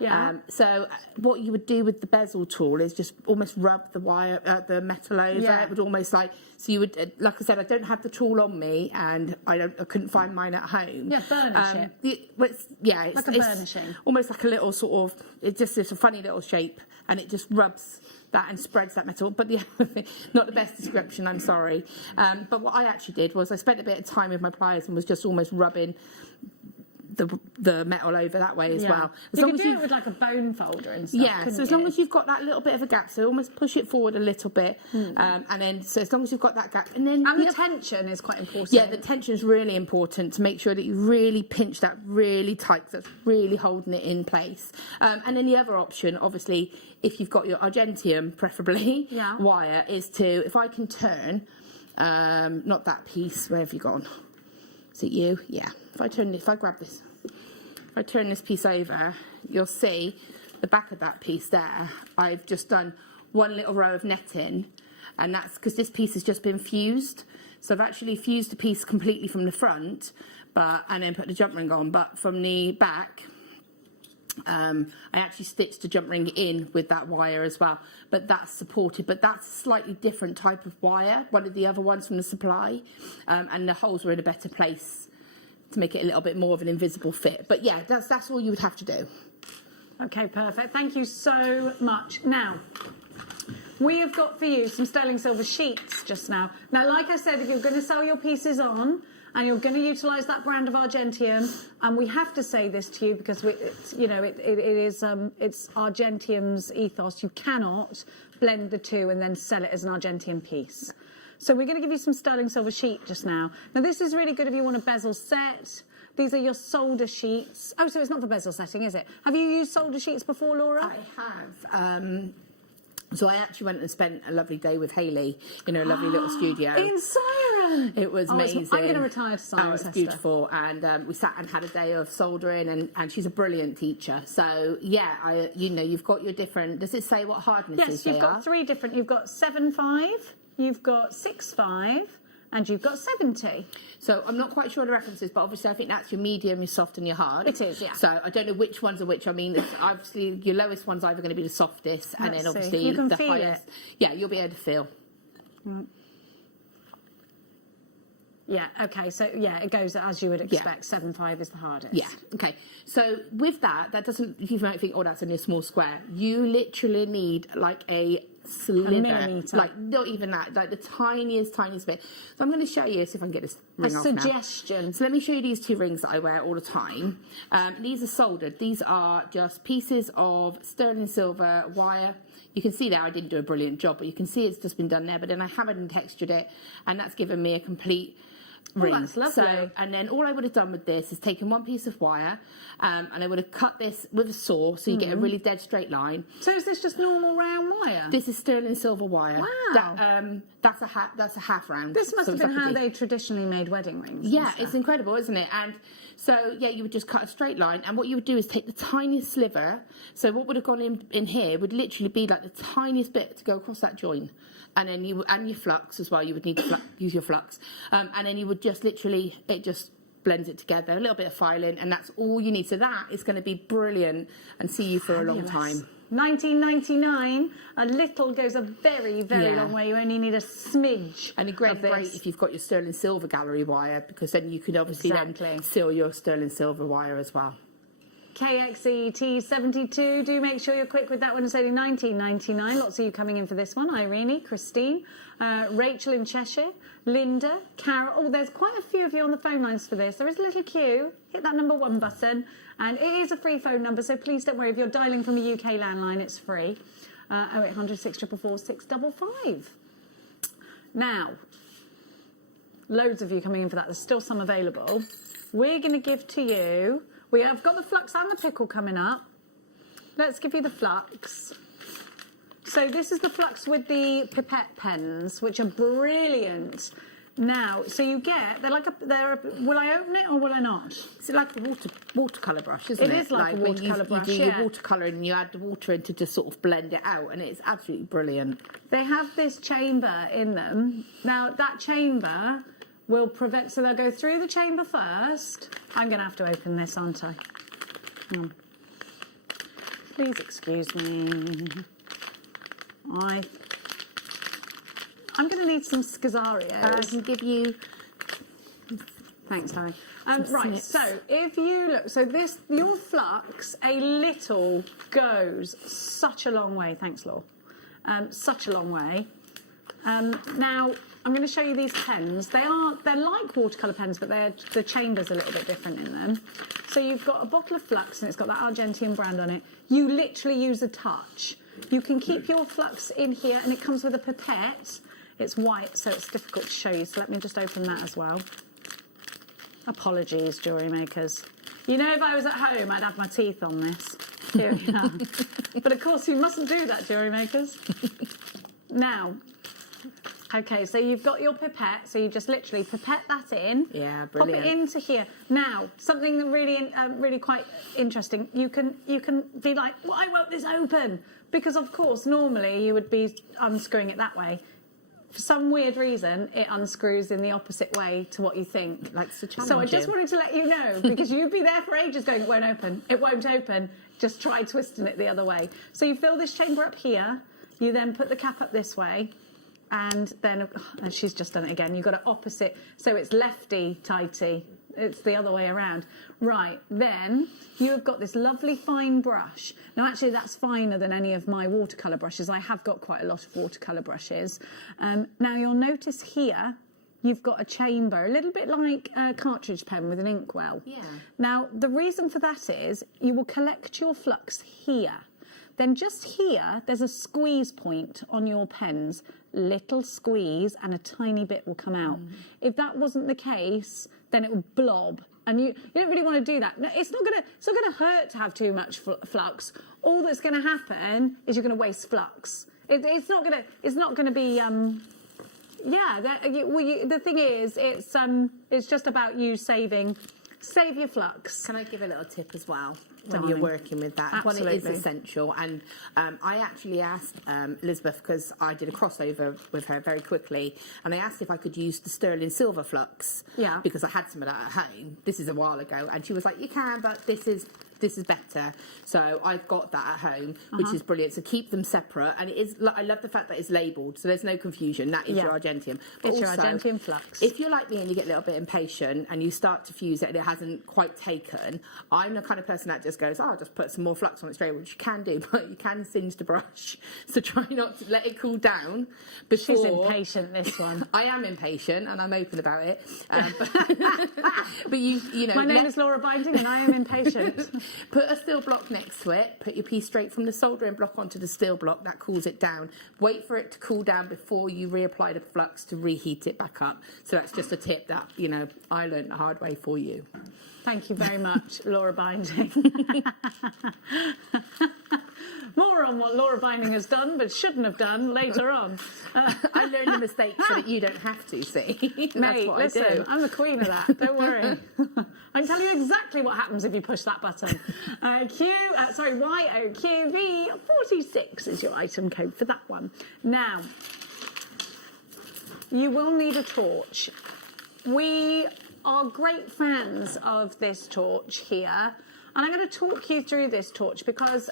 Yeah. So what you would do with the bezel tool is just almost rub the wire, the metal over. Yeah. It would almost like, so you would, like I said, I don't have the tool on me, and I couldn't find mine at home. Yeah, burnish it. It's like a burnishing. Almost like a little sort of, it's a funny little shape, and it just rubs that and spreads that metal. But not the best description, I'm sorry. But what I actually did was I spent a bit of time with my pliers and was just almost rubbing the metal over that way as well. You could do it with like a bone folder and stuff. Yeah, so as long as you've got that little bit of a gap, so almost push it forward a little bit, and then so as long as you've got that gap, and then the tension is quite important. Yeah, the tension is really important to make sure that you really pinch that really tight, that's really holding it in place. And then the other option, obviously, if you've got your Argentium, preferably wire, is to, if I can turn, not that piece. Where have you gone? Is it you? Yeah. If I grab this, if I turn this piece over, you'll see the back of that piece there. I've just done one little row of netting, and that's because this piece has just been fused. So I've actually fused the piece completely from the front, and then put the jump ring on. But from the back, I actually stitched the jump ring in with that wire as well. But that's supported. But that's a slightly different type of wire, one of the other ones from the supply, and the holes were in a better place to make it a little bit more of an invisible fit. But yeah, that's all you would have to do. Okay, perfect. Thank you so much. Now, we have got for you some sterling silver sheets just now. Now, like I said, if you're going to sell your pieces on, and you're going to utilise that brand of Argentium. And we have to say this to you because it's Argentium's ethos. You cannot blend the two and then sell it as an Argentium piece. So we're going to give you some sterling silver sheet just now. Now this is really good if you want a bezel set. These are your solder sheets. Oh, so it's not for bezel setting, is it? Have you used solder sheets before, Laura? I have. So I actually went and spent a lovely day with Hayley in her lovely little studio. In Siren! It was amazing. I'm going to retire to Siren. Oh, it's beautiful. And we sat and had a day of soldering, and she's a brilliant teacher. So, yeah, you've got your different... Does it say what hardenesses yes, you've got 3 different. You've got 7.5, you've got 6.5, and you've got 70. So I'm not quite sure the references, but obviously I think that's your medium, your soft, and your hard. It is, yeah. So I don't know which ones are which. I mean, it's obviously your lowest one's either going to be the softest, and then obviously you can the feel highest. it. Yeah, you'll be able to feel. Yeah, okay, so yeah, it goes as you would expect. 7.5 is the hardest. Yeah, okay. So with that doesn't, you might think, oh, that's only a small square. You literally need like a slither, millimetre. like not even that, like the tiniest bit. So I'm going to show you, see if I can get this ring off now. Suggestion. So let me show you these 2 rings that I wear all the time. These are soldered. These are just pieces of sterling silver wire. You can see there I didn't do a brilliant job, but you can see it's just been done there. But then I hammered and textured it, and that's given me a complete ring. That's lovely. So, and then all I would have done with this is taken 1 piece of wire, and I would have cut this with a saw, so you get a really dead straight line. So is this just normal round wire? This is sterling silver wire. Wow. That's a half round. This must So have it's been like how they traditionally made wedding rings. Yeah, it's incredible, isn't it? And so, yeah, you would just cut a straight line, and what you would do is take the tiniest sliver. So what would have gone in here would literally be like the tiniest bit to go across that join. And then and your flux as well, you would need to use your flux. And then you would just literally, it just blends it together, a little bit of filing, and that's all you need. So that is going to be brilliant and see you for a long time. 19.99, a little goes a very, very long way. You only need a smidge. And it's great if you've got your sterling silver gallery wire, because then you could obviously then seal your sterling silver wire as well. KXET72, do make sure you're quick with that one. It's only 19.99. Lots of you coming in for this one. Irene, Christine, Rachel in Cheshire, Linda, Carol. Oh, there's quite a few of you on the phone lines for this. There is a little queue. Hit that number 1 button. And it is a free phone number, so please don't worry. If you're dialing from a UK landline, it's free. 0800 644 655. Now, loads of you coming in for that. There's still some available. We're going to give to you... We have got the flux and the pickle coming up. Let's give you the flux. So this is the flux with the pipette pens, which are brilliant. Now, so you get, will I open it or will I not? It's like a watercolour brush, isn't it? It is like a watercolour brush, you do your watercolour and you add the water in to just sort of blend it out, and it's absolutely brilliant. They have this chamber in them. Now, that chamber will prevent, so they'll go through the chamber first. I'm going to have to open this, aren't I? Please excuse me. I'm going to need some Scazzarios. I can give you... Thanks, Harry. Right, so if you look, so this, your flux, a little goes such a long way. Thanks, Law. Such a long way. Now, I'm going to show you these pens. They're like watercolour pens, but the chamber's a little bit different in them. So you've got a bottle of flux, and it's got that Argentium brand on it. You literally use a touch. You can keep your flux in here, and it comes with a pipette. It's white, so it's difficult to show you, so let me just open that as well. Apologies, jewellery makers. You know, if I was at home, I'd have my teeth on this. Here we are. But of course, you mustn't do that, jewellery makers. Now, okay, so you've got your pipette, so you just literally pipette that in. Yeah, brilliant. Pop it into here. Now, something that really quite interesting. You can be like, why won't this open? Because of course, normally you would be unscrewing it that way. For some weird reason, it unscrews in the opposite way to what you think. Like to challenge So I just wanted to let you know, because you'd be there for ages going, it won't open, it won't open. Just try twisting it the other way. So you fill this chamber up here. You then put the cap up this way. And then, oh, she's just done it again. You've got it opposite. So it's lefty-tighty. It's the other way around. Right, then you've got this lovely fine brush. Now, actually, that's finer than any of my watercolour brushes. I have got quite a lot of watercolour brushes. Now, you'll notice here you've got a chamber, a little bit like a cartridge pen with an inkwell. Yeah. Now, the reason for that is you will collect your flux here. Then just here, there's a squeeze point on your pens. Little squeeze and a tiny bit will come out. If that wasn't the case, then it would blob. And you don't really want to do that. No, it's not gonna hurt to have too much flux. All that's gonna happen is you're gonna waste flux. It's not gonna be. The thing is, it's just about you save your flux. Can I give a little tip as well? When you're working with that. Absolutely. One, it is essential. And I actually asked Elizabeth, because I did a crossover with her very quickly, and I asked if I could use the sterling silver flux. Yeah. Because I had some of that at home. This is a while ago. And she was like, you can, but this is better. So I've got that at home, which is brilliant. So keep them separate. And it is, I love the fact that it's labelled, so there's no confusion. That is your Argentium. But It's your also, Argentium flux. if you're like me and you get a little bit impatient and you start to fuse it and it hasn't quite taken, I'm the kind of person that just goes, I'll just put some more flux on it straight away, which you can do, but you can singe the brush. So try not to let it cool down before. She's impatient, this one. I am impatient and I'm open about it. But you know. My name is Laura Binding and I am impatient. Put a steel block next to it, put your piece straight from the soldering block onto the steel block, that cools it down. Wait for it to cool down before you reapply the flux to reheat it back up. So that's just a tip that, you know, I learned the hard way for you. Thank you very much, Laura Binding. More on what Laura Binding has done but shouldn't have done later on. I learned the mistake so that you don't have to, see. That's Mate, what listen, I do. I'm the queen of that, don't worry. I can tell you exactly what happens if you push that button. YOQV46 is your item code for that one. Now, you will need a torch. We are great fans of this torch here. And I'm going to talk you through this torch because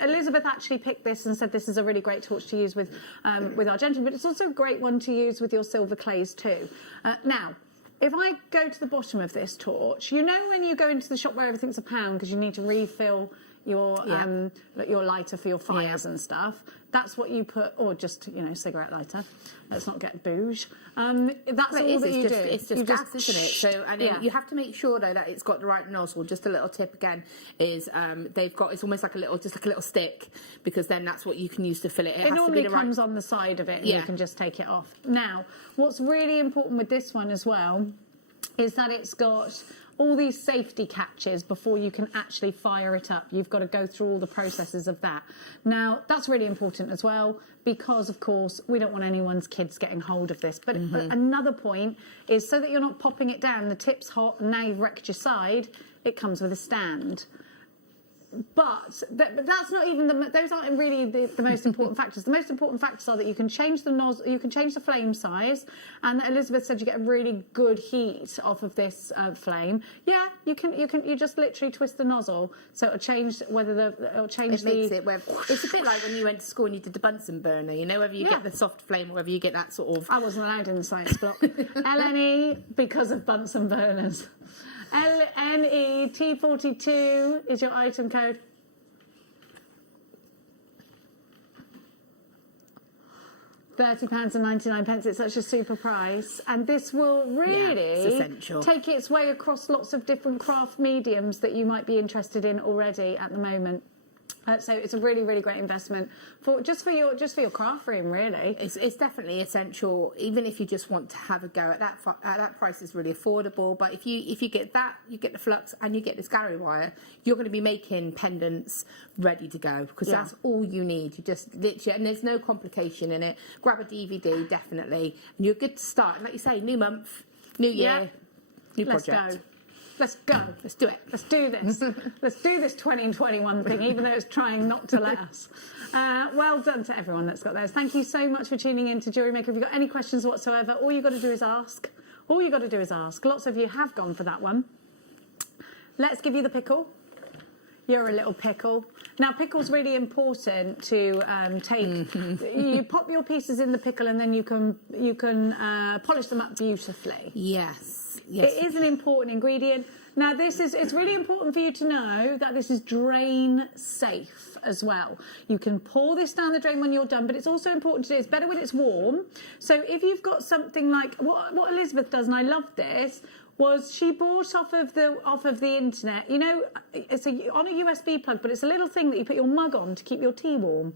Elizabeth actually picked this and said this is a really great torch to use with Argentium, but it's also a great one to use with your silver clays too. Now, if I go to the bottom of this torch, you know when you go into the shop where everything's £1 because you need to refill your lighter for your fires and stuff. That's what you put, or just, you know, cigarette lighter. Let's not get bouge. That's all that you do. It's just gas, isn't it? So, and you have to make sure though that it's got the right nozzle. Just a little tip again is it's almost like a little stick, because then that's what you can use to fill it. It normally comes on the side of it, and you can just take it off. Now, what's really important with this one as well is that it's got all these safety catches before you can actually fire it up. You've got to go through all the processes of that. Now, that's really important as well because, of course, we don't want anyone's kids getting hold of this. But another point is so that you're not popping it down, the tip's hot, and now you've wrecked your side, it comes with a stand. But that's not even those aren't really the most important factors. The most important factors are that you can change the nozzle, you can change the flame size, and Elizabeth said you get a really good heat off of this flame. Yeah, you just literally twist the nozzel, so it'll change it's a bit like when you went to school and you did the Bunsen burner. You know, whether you get the soft flame or whether you get that sort of. I wasn't allowed in the science block. LNE because of Bunsen burners. LNET42 is your item code. £30.99. It's such a super price, and this will really take its way across lots of different craft mediums that you might be interested in already at the moment. So it's a really, really great investment for your craft room, really. It's definitely essential, even if you just want to have a go at that price is really affordable. But if you get that, you get the flux and you get this gallery wire, you're going to be making pendants ready to go because that's all you need. You just literally, and there's no complication in it. Grab a DVD, definitely, and you're good to start. And like you say, new month, new year, new project. Let's go. Let's do it. Let's do this. Let's do this 2021 thing, even though it's trying not to let us. Well done to everyone that's got those. Thank you so much for tuning in to JewelleryMaker. If you've got any questions whatsoever, all you've got to do is ask. All you've got to do is ask. Lots of you have gone for that one. Let's give you the pickle. You're a little pickle. Now, pickle's really important to take. You pop your pieces in the pickle and then you can polish them up beautifully. Yes. It is an important ingredient. Now, it's really important for you to know that this is drain safe as well. You can pour this down the drain when you're done, but it's also important to do, it's better when it's warm. So if you've got something like, what Elizabeth does, and I love this, was she bought off of the internet, you know, it's on a USB plug, but it's a little thing that you put your mug on to keep your tea warm.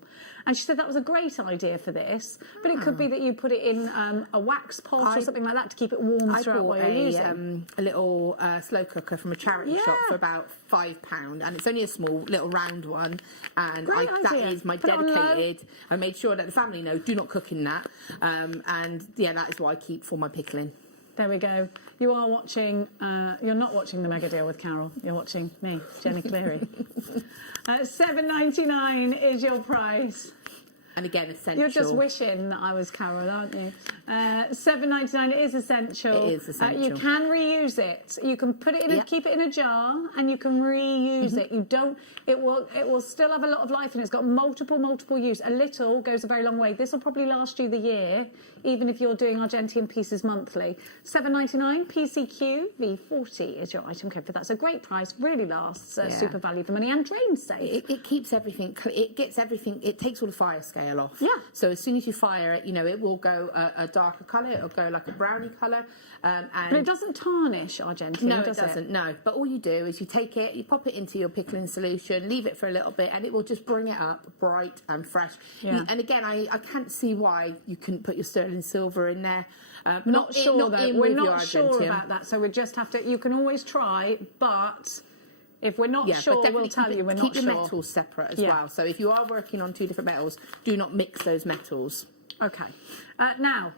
And she said that was a great idea for this, but it could be that you put it in a wax pot or something like that to keep it warm throughout while you're using. A little slow cooker from a charity shop for about £5, and it's only a small little round one, and that is my dedicated. I made sure that the family know, do not cook in that, and yeah, that is what I keep for my pickling. There we go. You are watching, you're not watching the Mega Deal with Carol, you're watching me, Jenny Cleary. $7.99 is your price. And again, essential. You're just wishing that I was Carol, aren't you? $7.99 is essential. It is essential. You can reuse it. You can put it in, keep it in a jar, and you can reuse it. You don't. It will still have a lot of life, and it's got multiple use. A little goes a very long way. This will probably last you the year, even if you're doing Argentium pieces monthly. $7.99 PCQ V40 is your item code, but that's a great price. Really lasts. Super value for money and drain safe. It keeps everything. It gets everything. It takes all the fire scale off. Yeah. So as soon as you fire it, you know, it will go a darker colour. It'll go like a brownie colour. But it doesn't tarnish Argentium, no, does it? No, it doesn't. No. But all you do is you take it, you pop it into your pickling solution, leave it for a little bit, and it will just bring it up bright and fresh. Yeah. And again, I can't see why you couldn't put your sterling silver in there. Not sure though. We're not sure Argentium. about that, so we just have to. You can always try, but if we're not sure, we'll tell you we're not sure. Keep your metals separate as well. So if you are working on two different metals, do not mix those metals. Okay. Now,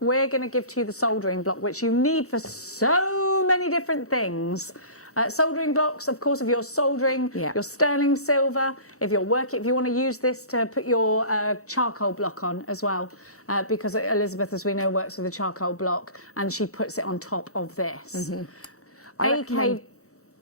we're going to give to you the soldering block, which you need for so many different things. Soldering blocks, of course, if you're soldering your sterling silver, if you want to use this to put your charcoal block on as well, because Elizabeth, as we know, works with a charcoal block, and she puts it on top of this.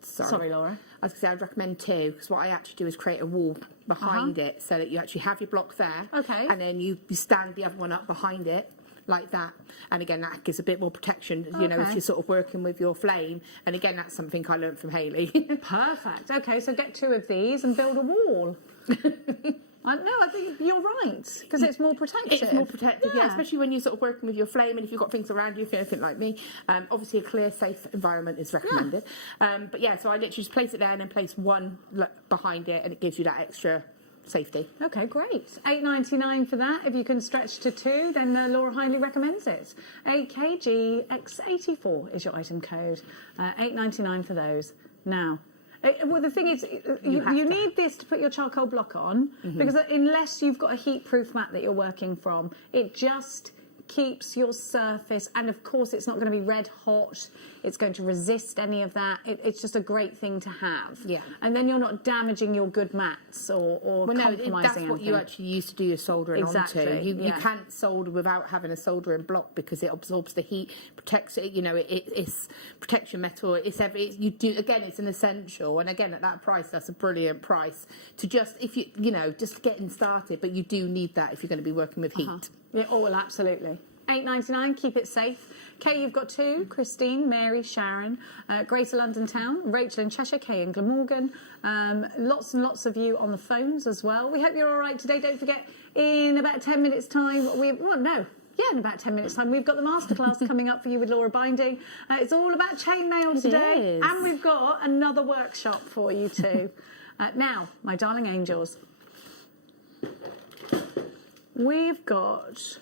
Sorry, Laura. I was going to say I'd recommend two, because what I actually do is create a wall behind it, so that you actually have your block there, and then you stand the other one up behind it, like that, and again that gives a bit more protection, you know, if you're sort of working with your flame, and again that's something I learned from Hayley. Perfect. Okay, so get two of these and build a wall. I think you're right, because it's more protective. It's more protective, yeah, especially when you're sort of working with your flame, and if you've got things around you, if you're anything like me. Obviously a clear, safe environment is recommended. But yeah, so I literally just place it there and then place one behind it, and it gives you that extra safety. Okay, great. $8.99 for that. If you can stretch to two, then Laura highly recommends it. 8kgx84 is your item code. $8.99 for those. Now, well, the thing is, you need this to put your charcoal block on, because unless you've got a heat-proof mat that you're working from, it just keeps your surface, and of course it's not going to be red hot, it's going to resist any of that. It's just a great thing to have. Yeah. And then you're not damaging your good mats or compromising that's what anything. you actually use to do your soldering onto. You can't solder without having a soldering block, because it absorbs the heat, protects it, you know, it's protects your metal, it's an essential, and again at that price, that's a brilliant price to just, if just getting started, but you do need that if you're going to be working with heat. Yeah, oh, well, absolutely. $8.99, keep it safe. Kay, you've got two. Christine, Mary, Sharon, Greater London Town, Rachel in Cheshire, Kay in Glamorgan. Lots and lots of you on the phones as well. We hope you're all right today. Don't forget, in about 10 minutes' time, in about 10 minutes' time, we've got the masterclass coming up for you with Laura Binding. It's all about chainmail today. And we've got another workshop for you too. Now, my darling angels, we've got...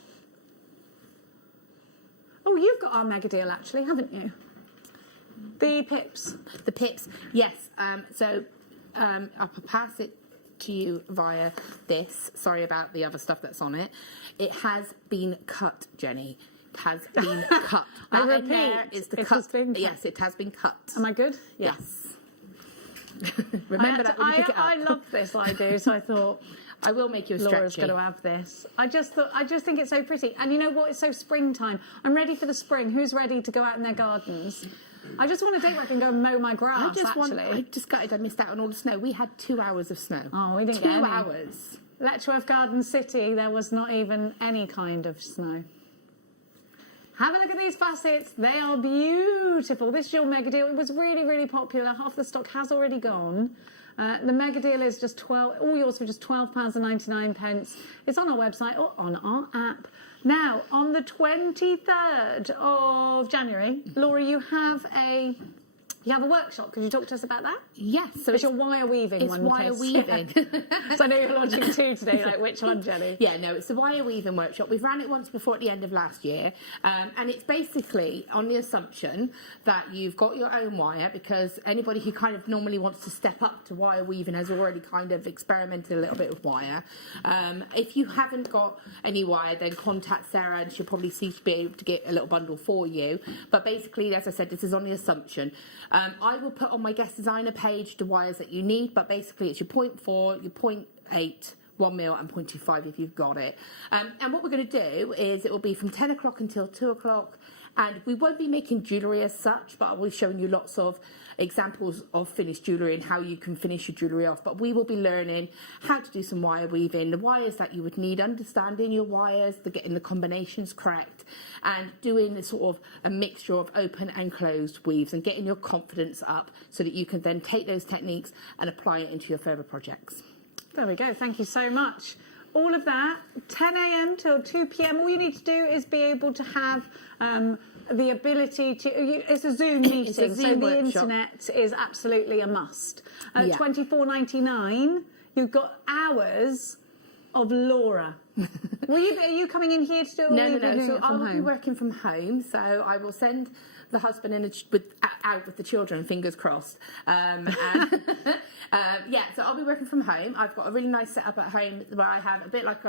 Oh, you've got our mega deal, actually, haven't you? The pips. The pips, yes. So I'll pass it to you via this. Sorry about the other stuff that's on it. It has been cut, Jenny. It has been cut. I repeat, is the it cut. has been cut. Yes, it has been cut. Am I good? Yes. Remember that when you pick it up. I love this, I do, so I thought... I will make you a stretchy. Laura's going to have this. I just think it's so pretty. And you know what? It's so springtime. I'm ready for the spring. Who's ready to go out in their gardens? I just want a day where I can go and mow my grass, I just gutted I missed out on all the snow. We had 2 hours of snow. Oh, we didn't get any. 2 hours. Letchworth Garden City, there was not even any kind of snow. Have a look at these facets. They are beautiful. This is your mega deal. It was really, really popular. Half the stock has already gone. The mega deal is just all yours for just £12.99. It's on our website or on our app. Now, on the 23rd of January, Laura, you have a workshop. Could you talk to us about that? Yes. So it's your wire weaving it's one. It's wire weaving. So I know you're launching 2 today. Like, which one, Jenny? Yeah, no, it's the wire weaving workshop. We've ran it once before at the end of last year. And it's basically on the assumption that you've got your own wire, because anybody who kind of normally wants to step up to wire weaving has already kind of experimented a little bit with wire. If you haven't got any wire, then contact Sarah and she'll probably see to be able to get a little bundle for you. But basically, as I said, this is on the assumption. I will put on my guest designer page the wires that you need, but basically it's your 0.4, your 0.8, 1 mil and 0.25 if you've got it. And what we're going to do is it will be from 10 o'clock until 2 o'clock, and we won't be making jewellery as such, but I will be showing you lots of examples of finished jewellery and how you can finish your jewellery off. But we will be learning how to do some wire weaving, the wires that you would need, understanding your wires, getting the combinations correct, and doing a sort of a mixture of open and closed weaves and getting your confidence up so that you can then take those techniques and apply it into your further projects. There we go. Thank you so much. All of that, 10 a.m. till 2 p.m. All you need to do is be able to have the ability to. It's a Zoom meeting, It's a Zoom so the workshop. internet is absolutely a must. At $24.99, you've got hours of Laura. Are you coming in here to do it? No. So I will be working from home. So I will send the husband out with the children, fingers crossed. So I'll be working from home. I've got a really nice setup at home where I have a bit like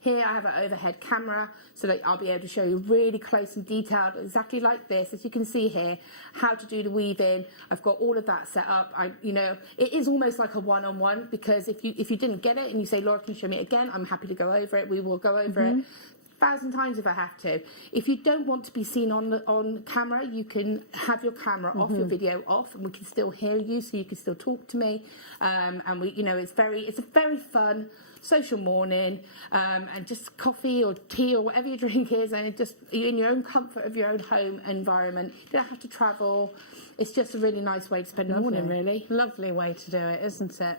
here I have an overhead camera so that I'll be able to show you really close and detailed, exactly like this, as you can see here, how to do the weaving. I've got all of that set up. It is almost like a one-on-one, because if you didn't get it and you say, Laura, can you show me it again? I'm happy to go over it. We will go over it 1,000 times if I have to. If you don't want to be seen on camera, you can have your camera off, your video off, and we can still hear you, so you can still talk to me. And it's a very fun social morning, and just coffee or tea or whatever your drink is, and you're in your own comfort of your own home environment. You don't have to travel. It's just a really nice way to spend the morning, really. Lovely way to do it, isn't it?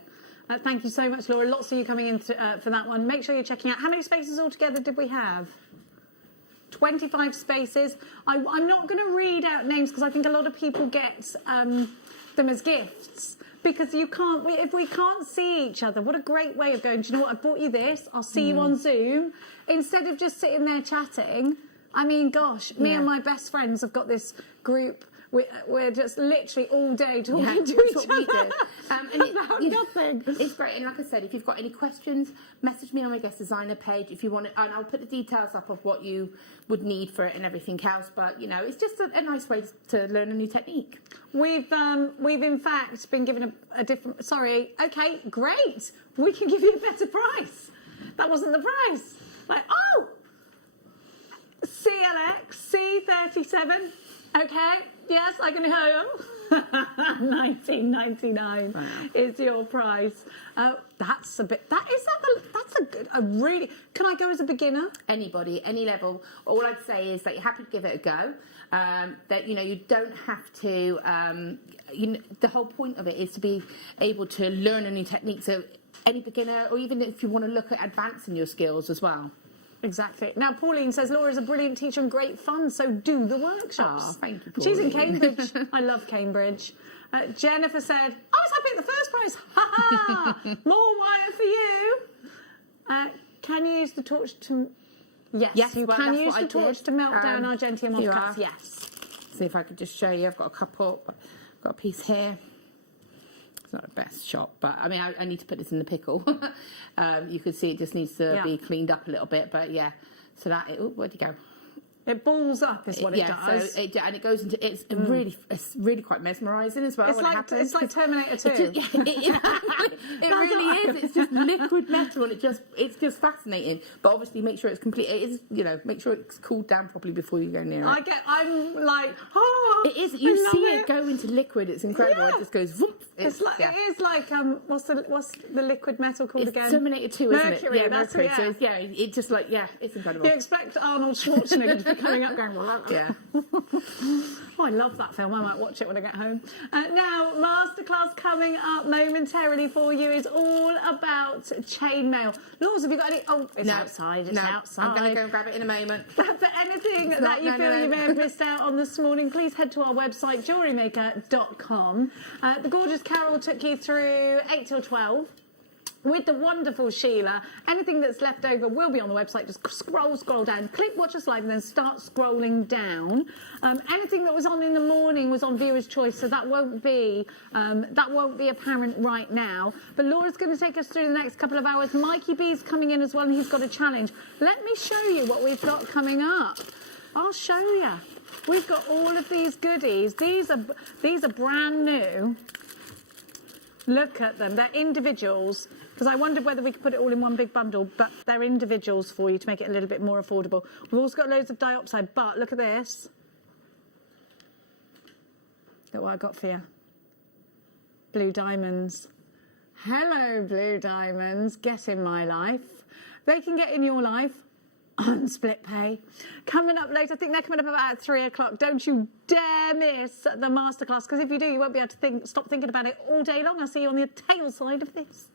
Thank you so much, Laura. Lots of you coming in for that one. Make sure you're checking out. How many spaces altogether did we have? 25 spaces. I'm not going to read out names because I think a lot of people get them as gifts. Because if we can't see each other, what a great way of going, do you know what, I bought you this, I'll see you on Zoom. Instead of just sitting there chatting, I mean, gosh, me and my best friends have got this group. We're just literally all day talking to each other. Nothing. It's great. And like I said, if you've got any questions, message me on my guest designer page if you want it, and I'll put the details up of what you would need for it and everything else. But it's just a nice way to learn a new technique. We've in fact been given a different. Sorry. Okay, great. We can give you a better price. That wasn't the price. CLX C37. Okay. Yes, I can hear you. $19.99 is your price. That's a bit. That's a really. Can I go as a beginner? Anybody, any level. All I'd say is that you're happy to give it a go. That you don't have to. The whole point of it is to be able to learn a new technique. So any beginner, or even if you want to look at advancing your skills as well. Exactly. Now, Pauline says Laura's a brilliant teacher and great fun, so do the workshops. Oh, thank you, Pauline. She's in Cambridge. I love Cambridge. Jennifer said, I was happy at the first price. Ha ha! More wire for you. Can you use the torch to... Yes, you can use the torch to melt down Argentium off cups. Yes. See if I could just show you. I've got a couple. I've got a piece here. It's not the best shot, but I mean, I need to put this in the pickle. You can see it just needs to be cleaned up a little bit, but yeah. So that, where'd you go? It balls up, is what it does. So and it goes into it's really quite mesmerising as well. It's when like it happens. It's like Terminator 2. It really is. It's just liquid metal, and it's just fascinating. But obviously, make sure it's complete. It is, make sure it's cooled down properly before you go near it. I'm like, oh, it is. You see it go into liquid. It's incredible. Yeah. It just goes. Whoop, it is like what's the liquid metal called it's again? Terminator 2, isn't Mercury, it? Yeah, that's Mercury. it, So it's incredible. You expect Arnold Schwarzenegger to coming up going, yeah. Oh, I love that film. I might watch it when I get home. Now, masterclass coming up momentarily for you is all about chainmail. Laws, have you got any? Oh, it's outside. It's outside. I'm going to go and grab it in a moment. For anything that you feel you may have missed out on this morning, please head to our website, JewelleryMaker.com. The gorgeous Carol took you through 8 till 12. With the wonderful Sheila. Anything that's left over will be on the website. Just scroll down, click watch us live, and then start scrolling down. Anything that was on in the morning was on viewer's choice, so that won't be apparent right now. But Laura's going to take us through the next couple of hours. Mikey B's coming in as well, and he's got a challenge. Let me show you what we've got coming up. I'll show you. We've got all of these goodies. These are brand new. Look at them. They're individuals. Because I wondered whether we could put it all in one big bundle, but they're individuals for you to make it a little bit more affordable. We've also got loads of diopside, but look at this. Look what I got for you. Blue diamonds. Hello, blue diamonds. Get in my life. They can get in your life on split pay. Coming up later, I think they're coming up about 3 o'clock. Don't you dare miss the masterclass, because if you do, you won't be able to stop thinking about it all day long. I'll see you on the tail side of this.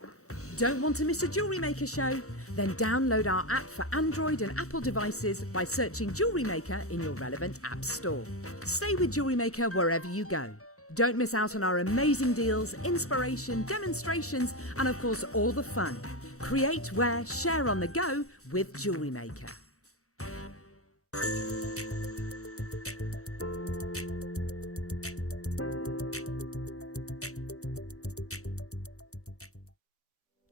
Don't want to miss a Jewellery Maker show? Then download our app for Android and Apple devices by searching Jewellery Maker in your relevant app store. Stay with Jewellery Maker wherever you go. Don't miss out on our amazing deals, inspiration, demonstrations, and of course all the fun. Create, wear, share on the go with Jewellery Maker.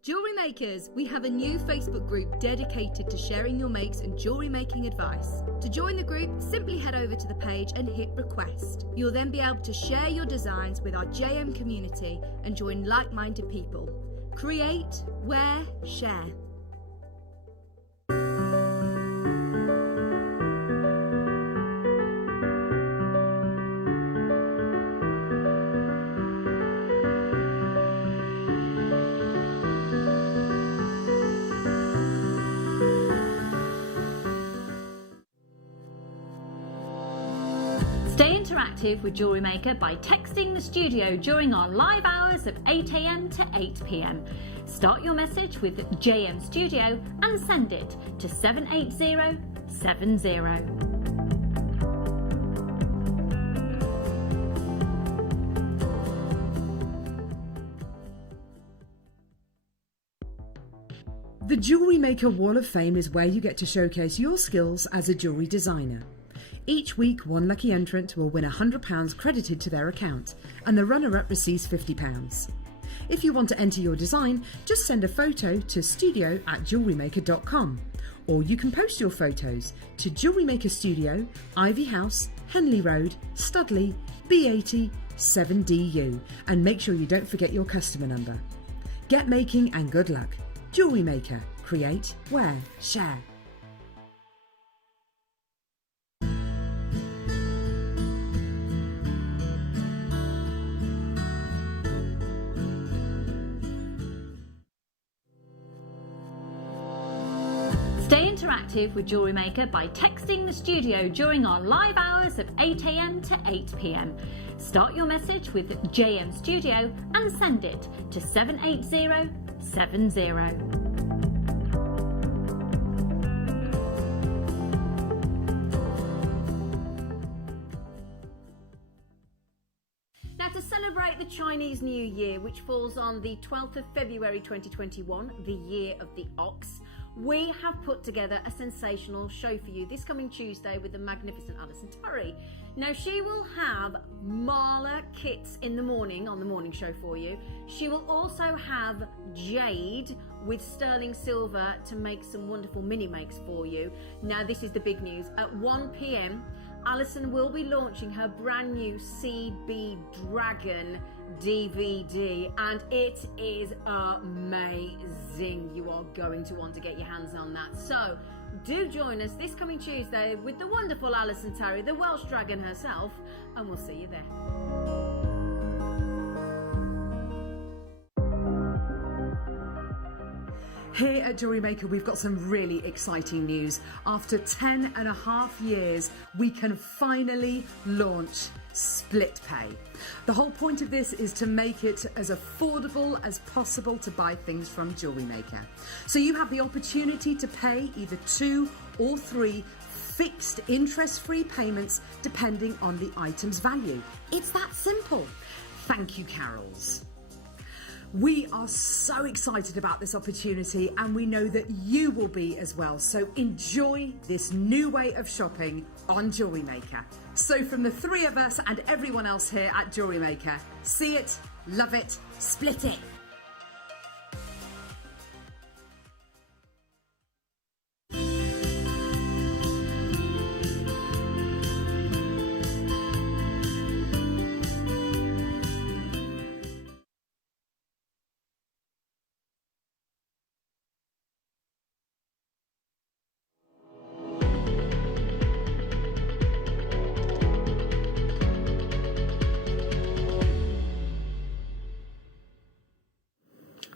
Jewellery Makers, we have a new Facebook group dedicated to sharing your makes and jewellery making advice. To join the group, simply head over to the page and hit request. You'll then be able to share your designs with our JM community and join like-minded people. Create, wear, share. Stay interactive with Jewellery Maker by texting the studio during our live hours of 8 a.m. to 8 p.m. Start your message with JM Studio and send it to 78070. The Jewellery Maker Wall of Fame is where you get to showcase your skills as a jewellery designer. Each week, one lucky entrant will win £100 credited to their account, and the runner-up receives £50. If you want to enter your design, just send a photo to studio@jewellerymaker.com, or you can post your photos to Jewellery Maker Studio, Ivy House, Henley Road, Studley, B80 7DU, and make sure you don't forget your customer number. Get making and good luck. Jewellery Maker. Create, wear, share. Stay interactive with Jewellery Maker by texting the studio during our live hours of 8 a.m. to 8 p.m. Start your message with JM Studio and send it to 78070. Now, to celebrate the Chinese New Year, which falls on the 12th of February 2021, the year of the ox, we have put together a sensational show for you this coming Tuesday with the magnificent Alison Turry. Now, she will have Marla kits in the morning on the morning show for you. She will also have jade with sterling silver to make some wonderful mini makes for you. Now, this is the big news. At 1 p.m, Alison will be launching her brand new CB Dragon DVD, and it is amazing. You are going to want to get your hands on that. So do join us this coming Tuesday with the wonderful Alison Turry, the Welsh Dragon herself, and we'll see you there. Here at JewelleryMaker, we've got some really exciting news. After 10.5 years, we can finally launch split pay. The whole point of this is to make it as affordable as possible to buy things from JewelleryMaker. So you have the opportunity to pay either 2 or 3 fixed interest-free payments depending on the item's value. It's that simple. Thank you, Carols. We are so excited about this opportunity and we know that you will be as well. So enjoy this new way of shopping on JewelleryMaker. So from the 3 of us and everyone else here at JewelleryMaker, see it, love it, split it.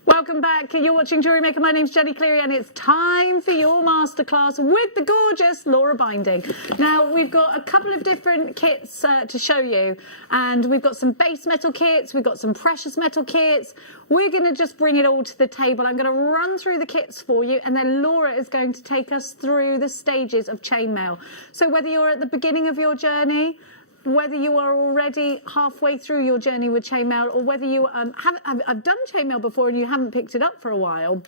Welcome back. You're watching JewelleryMaker. My name's Jenny Cleary and it's time for your masterclass with the gorgeous Laura Binding. Now, we've got a couple of different kits to show you, and we've got some base metal kits, we've got some precious metal kits. We're going to just bring it all to the table. I'm going to run through the kits for you, and then Laura is going to take us through the stages of chainmail. So whether you're at the beginning of your journey, whether you are already halfway through your journey with chainmail, or whether you have done chainmail before and you haven't picked it up for a while,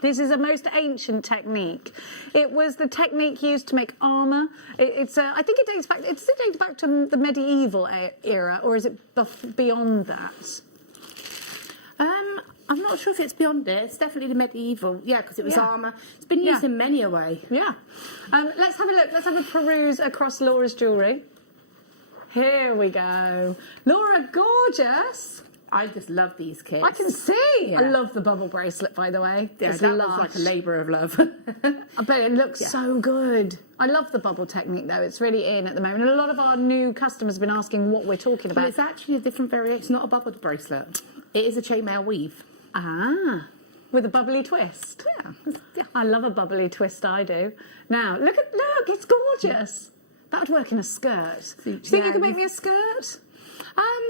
this is a most ancient technique. It was the technique used to make armour. I think it dates back. It dates back to the medieval era, or is it beyond that? I'm not sure if it's beyond it. It's definitely the medieval, yeah, because it was armour. It's been used in many a way. Yeah. Let's have a look. Let's have a peruse across Laura's jewellery. Here we go. Laura, gorgeous. I just love these kits. I can see. Yeah. I love the bubble bracelet, by the way. Yeah, it's that lush. was like a labour of love. I bet it looks so good. I love the bubble technique, though. It's really in at the moment. And a lot of our new customers have been asking what we're talking about. Well, it's actually a different variation. It's not a bubble bracelet. It is a chainmail weave. Ah, with a bubbly twist. Yeah. I love a bubbly twist, I do. Now, look, it's gorgeous. That would work in a skirt. Do you think you could make me a skirt?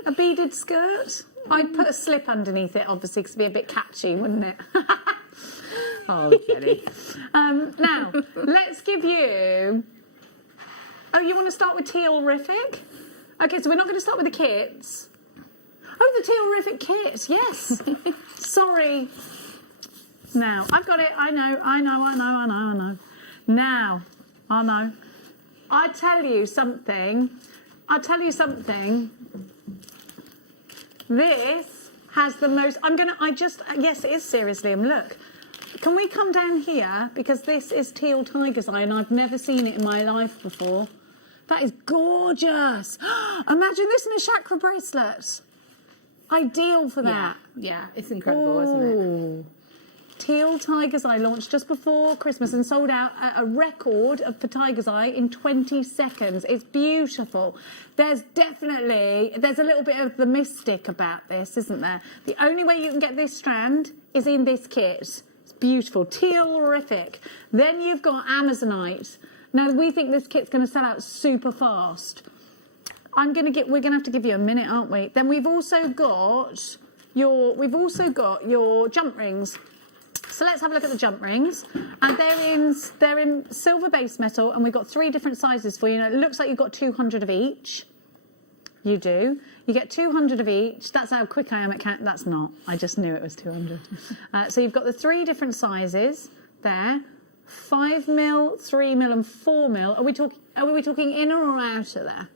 A beaded skirt? I'd put a slip underneath it, obviously, because it'd be a bit catchy, wouldn't it? Oh, Jenny. Now, let's give you... Oh, you want to start with teal-rific? Okay, so we're not going to start with the kits. Oh, the teal-rific kits, yes. Sorry. Now, I've got it. I know. Now, I know. I tell you something. This has the most. Yes, it is Seriously. Look, can we come down here, because this is teal tiger's eye, and I've never seen it in my life before. That is gorgeous. Imagine this in a chakra bracelet. Ideal for that. Yeah, it's incredible, isn't it? Teal Tiger's Eye launched just before Christmas and sold out a record for Tiger's Eye in 20 seconds. It's beautiful. There's a little bit of the mystic about this, isn't there? The only way you can get this strand is in this kit. It's beautiful. Teal-rific. Then you've got Amazonite. Now, we think this kit's going to sell out super fast. We're going to have to give you a minute, aren't we? Then we've also got your jump rings. So let's have a look at the jump rings, and they're in silver base metal, and we've got 3 different sizes for you. Now, it looks like you've got 200 of each. You do. You get 200 of each. That's how quick I am at counting. That's not. I just knew it was 200. So you've got the 3 different sizes there: 5mm, 3mm, and 4mm. Are we talking inner or outer there?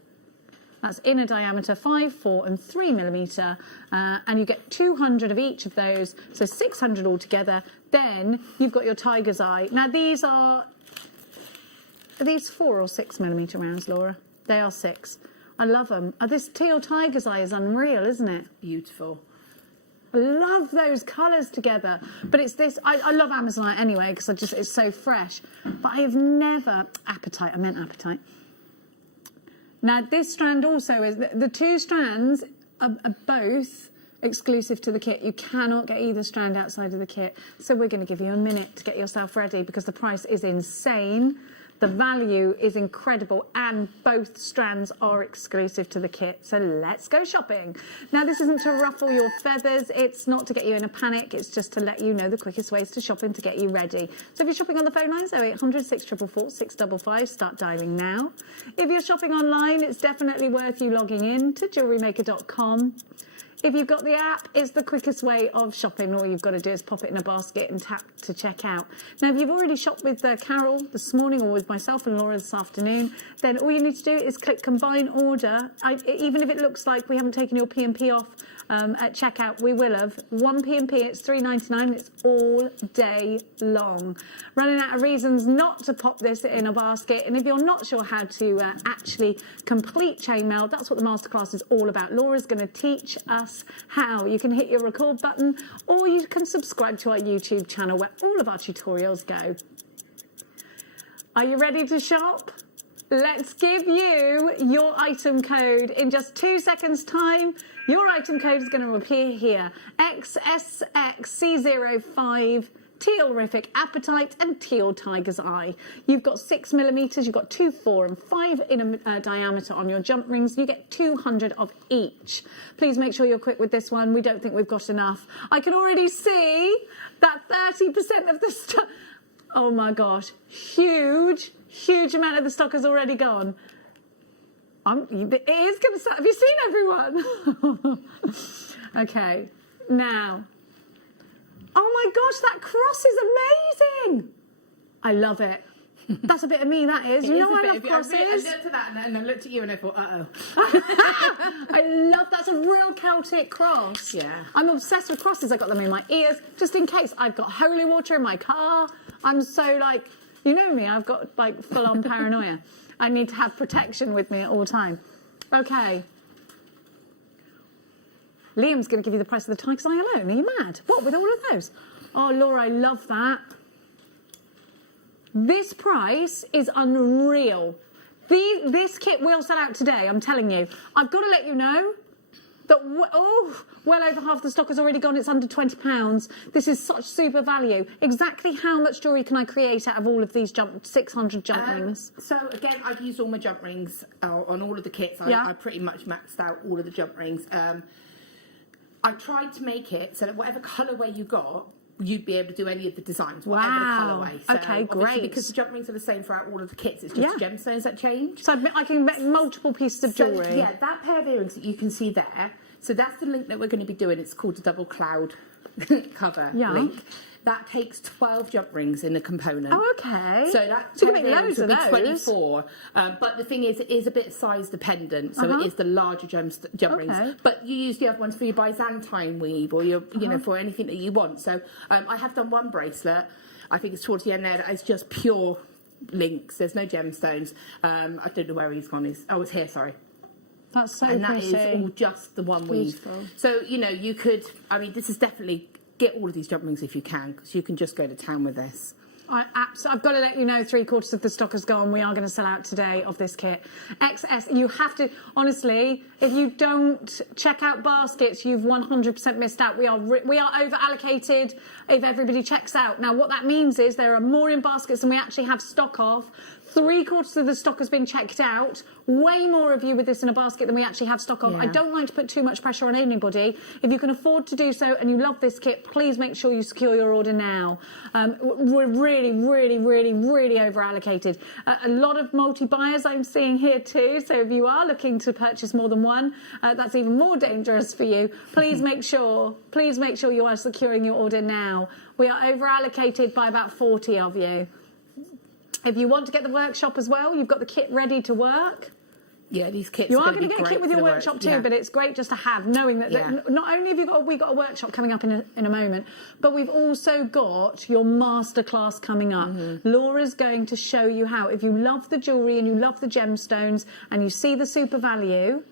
That's inner diameter, 5, 4, and 3mm, and you get 200 of each of those, so 600 altogether. Then you've got your tiger's eye. Now are these 4 or 6mm rounds, Laura? They are 6. I love them. This teal tiger's eye is unreal, isn't it? Beautiful. I love those colours together. But it's this, I love Amazonite anyway, because it's so fresh. But I have never, apatite. Now, this strand also is, the 2 strands are both exclusive to the kit. You cannot get either strand outside of the kit. So we're going to give you a minute to get yourself ready because the price is insane. The value is incredible and both strands are exclusive to the kit. So let's go shopping. Now, this isn't to ruffle your feathers. It's not to get you in a panic. It's just to let you know the quickest ways to shopping to get you ready. So if you're shopping on the phone lines, 0800 644 655, start dialing now. If you're shopping online, it's definitely worth you logging in to JewelleryMaker.com. If you've got the app, it's the quickest way of shopping. All you've got to do is pop it in a basket and tap to check out. Now, if you've already shopped with Carol this morning or with myself and Laura this afternoon, then all you need to do is click Combine Order. Even if it looks like we haven't taken your P&P off at checkout, we will have. One P&P, it's $3.99. It's all day long. Running out of reasons not to pop this in a basket. And if you're not sure how to actually complete chainmail, that's what the masterclass is all about. Laura's going to teach us how. You can hit your record button or you can subscribe to our YouTube channel where all of our tutorials go. Are you ready to shop? Let's give you your item code in just 2 seconds time. Your item code is going to appear here. XSXC05 Tealrific Apatite and Teal Tiger's Eye. You've got 6 millimeters, you've got 2, 4 and 5 in diameter on your jump rings. You get 200 of each. Please make sure you're quick with this one. We don't think we've got enough. I can already see that 30% of the stock. Oh my gosh, huge amount of the stock has already gone. It is going to start. Have you seen everyone? Okay, now. Oh my gosh, that cross is amazing. I love it. That's a bit of me, that is. You know I love crosses. I looked at that and I looked at you and I thought, uh-oh. I love, that's a real Celtic cross. Yeah. I'm obsessed with crosses. I got them in my ears, just in case. I've got holy water in my car. I'm so like, you know me, I've got like full-on paranoia. I need to have protection with me at all time. Okay. Liam's going to give you the price of the tiger's eye alone. Are you mad? What, with all of those? Oh, Laura, I love that. This price is unreal. This kit will sell out today, I'm telling you. I've got to let you know that, well over half the stock has already gone. It's under £20. This is such super value. Exactly how much jewellery can I create out of all of these 600 jump rings? So, again, I've used all my jump rings on all of the kits. I pretty much maxed out all of the jump rings. I tried to make it so that whatever colourway you got, you'd be able to do any of the designs, whatever the colourway. So okay, great. Because the jump rings are the same throughout all of the kits, it's just the gemstones that change. So I can make multiple pieces of jewellery. So, yeah, that pair of earrings that you can see there, so that's the link that we're going to be doing. It's called the double cloud cover link. That takes 12 jump rings in a component. Oh, okay. So that you can make loads of those. 24. But the thing is, it is a bit size dependent. So it is the larger jump rings. But you use the other ones for your Byzantine weave or your, you know, for anything that you want. So I have done one bracelet. I think it's towards the end there. That is just pure links. There's no gemstones. I don't know where he's gone. It's here. Sorry. That's so and pretty. that is all just the one weave. So you know, you could. I mean, this is definitely. Get all of these jump rings if you can, because you can just go to town with this. I've got to let you know 3/4 of the stock has gone. We are going to sell out today of this kit. XS, you have to, honestly, if you don't check out baskets, you've 100% missed out. We are over allocated if everybody checks out. Now, what that means is there are more in baskets than we actually have stock of. 3/4 of the stock has been checked out. Way more of you with this in a basket than we actually have stock of. I don't like to put too much pressure on anybody. If you can afford to do so and you love this kit, please make sure you secure your order now. We're really over allocated. A lot of multi-buyers I'm seeing here too. So if you are looking to purchase more than one, that's even more dangerous for you. Please make sure you are securing your order now. We are over allocated by about 40 of you. If you want to get the workshop as well, you've got the kit ready to work. Yeah, these kits. You are going to get a kit with your workshop too, but it's great just to have, knowing that not only have we got a workshop coming up in a moment, but we've also got your masterclass coming up. Laura's going to show you how. If you love the jewellery and you love the gemstones and you see the super value,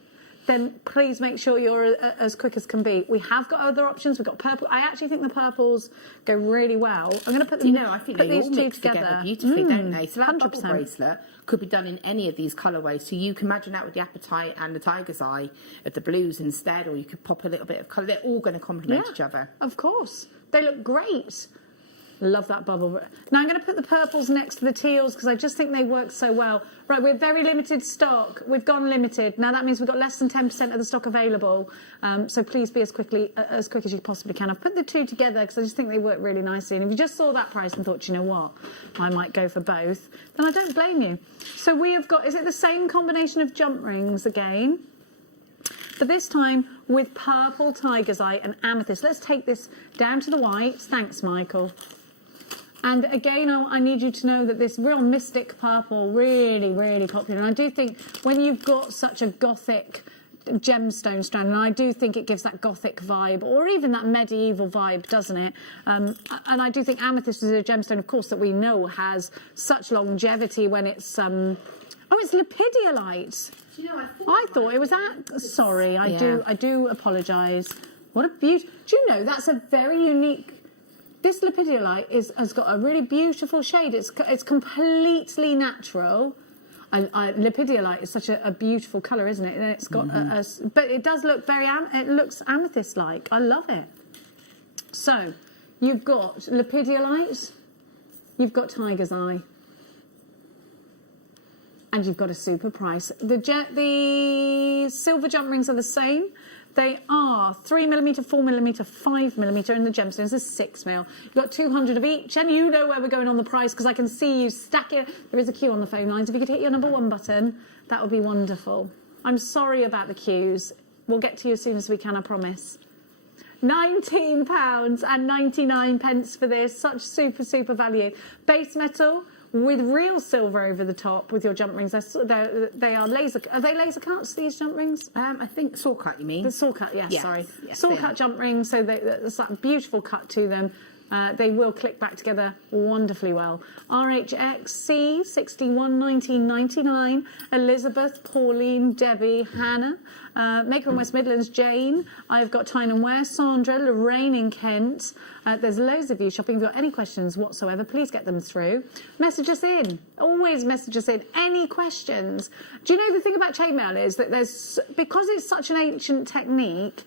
then please make sure you're as quick as can be. We have got other options. We've got purple. I actually think the purples go really well. I'm going to put them. I think they all mix together beautifully, don't they? So that bubble bracelet could be done in any of these colourways. So you can imagine that with the apatite and the tiger's eye of the blues instead, or you could pop a little bit of colour. They're all going to complement each other. Of course. They look great. Love that bubble. Now I'm going to put the purples next to the teals because I just think they work so well. Right, we're very limited stock. We've gone limited. Now that means we've got less than 10% of the stock available. So please be as quick as you possibly can. I've put the two together because I just think they work really nicely. And if you just saw that price and thought, you know what, I might go for both, then I don't blame you. So we have got, is it the same combination of jump rings again? But this time with purple, tiger's eye and amethyst. Let's take this down to the whites. Thanks, Michael. And again, I need you to know that this real mystic purple, really, really popular. And I do think when you've got such a gothic gemstone strand, and I do think it gives that gothic vibe, or even that medieval vibe, doesn't it? And I do think amethyst is a gemstone, of course, that we know has such longevity when it's... oh, it's Lapidolite. Do you know, I thought it was that. Sorry, I do apologise. What a beauty. Do you know, that's a very unique... This Lapidolite has got a really beautiful shade. It's completely natural. Lapidolite is such a beautiful colour, isn't it? And it's got but it does look it looks amethyst-like. I love it. So, you've got Lapidolite, you've got tiger's eye, and you've got a super price. The silver jump rings are the same. They are 3mm, 4mm, 5mm in the gemstones. There's 6mm. You've got 200 of each, and you know where we're going on the price because I can see you stacking. There is a queue on the phone lines. If you could hit your number 1 button, that would be wonderful. I'm sorry about the queues. We'll get to you as soon as we can, I promise. £19.99 for this. Such super, super value. Base metal with real silver over the top with your jump rings. They are laser. Are they laser cuts, these jump rings? I think saw cut, you mean? The saw cut, yes, sorry. Yes, saw cut jump rings, so there's that beautiful cut to them. They will click back together wonderfully well. RHXC 61 1999, Elizabeth, Pauline, Debbie, Hannah, Maker in West Midlands, Jane. I've got Tyne and Ware, Sandra, Lorraine in Kent. There's loads of you shopping. If you've got any questions whatsoever, please get them through. Message us in. Always message us in. Any questions? Do you know the thing about chainmail is that because it's such an ancient technique,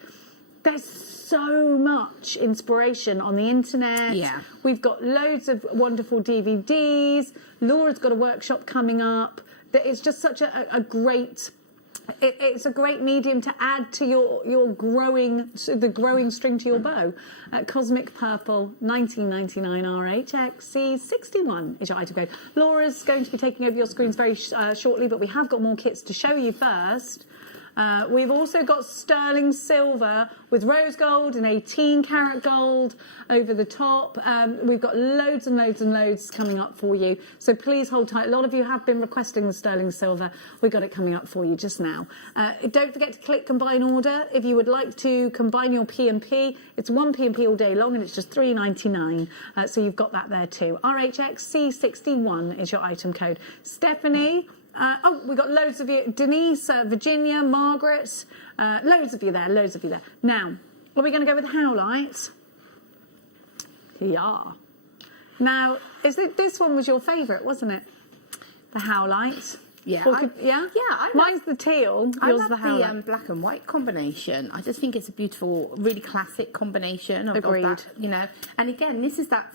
there's so much inspiration on the internet. Yeah. We've got loads of wonderful DVDs. Laura's got a workshop coming up. It's just such a great... It's a great medium to add to the growing string to your bow. Cosmic Purple, 1999 RHXC 61 is your item code. Laura's going to be taking over your screens very shortly, but we have got more kits to show you first. We've also got sterling silver with rose gold and 18-karat gold over the top. We've got loads and loads and loads coming up for you. So please hold tight. A lot of you have been requesting the sterling silver. We've got it coming up for you just now. Don't forget to click combine order if you would like to combine your P&P. It's one P&P all day long and it's just $3.99. So you've got that there too. RHXC61 is your item code. Stephanie... we've got loads of you. Denise, Virginia, Margaret, loads of you there, loads of you there. Now, are we going to go with Howlite? Yeah. Now, this one was your favourite, wasn't it? The Howlite. Yeah. Mine's the teal. Yours the Howlite. The black and white combination. I just think it's a beautiful, really classic combination of that, you know. And again, this is that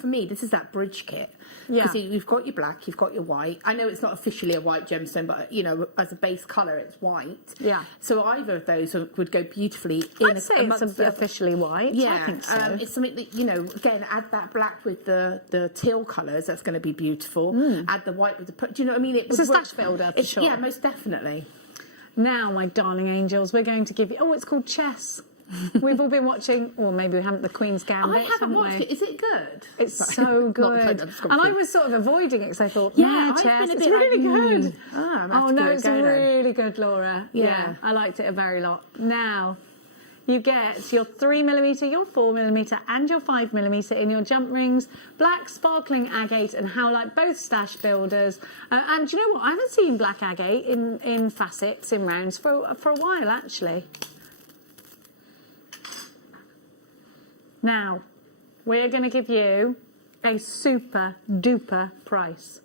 bridge kit. Yeah. Because you've got your black, you've got your white. I know it's not officially a white gemstone, but, you know, as a base colour, it's white. Yeah. So either of those would go beautifully I'd say it's officially white. Yeah. I think so. It's something that, you know, again, add that black with the teal colours. That's going to be beautiful. Add the white with the... Do you know what I mean? It's a stash builder, for sure. Yeah, most definitely. Now, my darling angels, we're going to give you... Oh, it's called chess. We've all been watching, or maybe we haven't, the Queen's Gambit. I haven't watched it. Is it good? It's so good. And I was sort of avoiding it because I thought, chess, it's really good. Oh no, it's really good, Laura. Yeah, I liked it a very lot. Now, you get your 3mm, your 4mm, and your 5mm in your jump rings, black sparkling agate and howlite, both stash builders. And do you know what? I haven't seen black agate in facets, in rounds, for a while, actually. Now, we're going to give you a super duper price.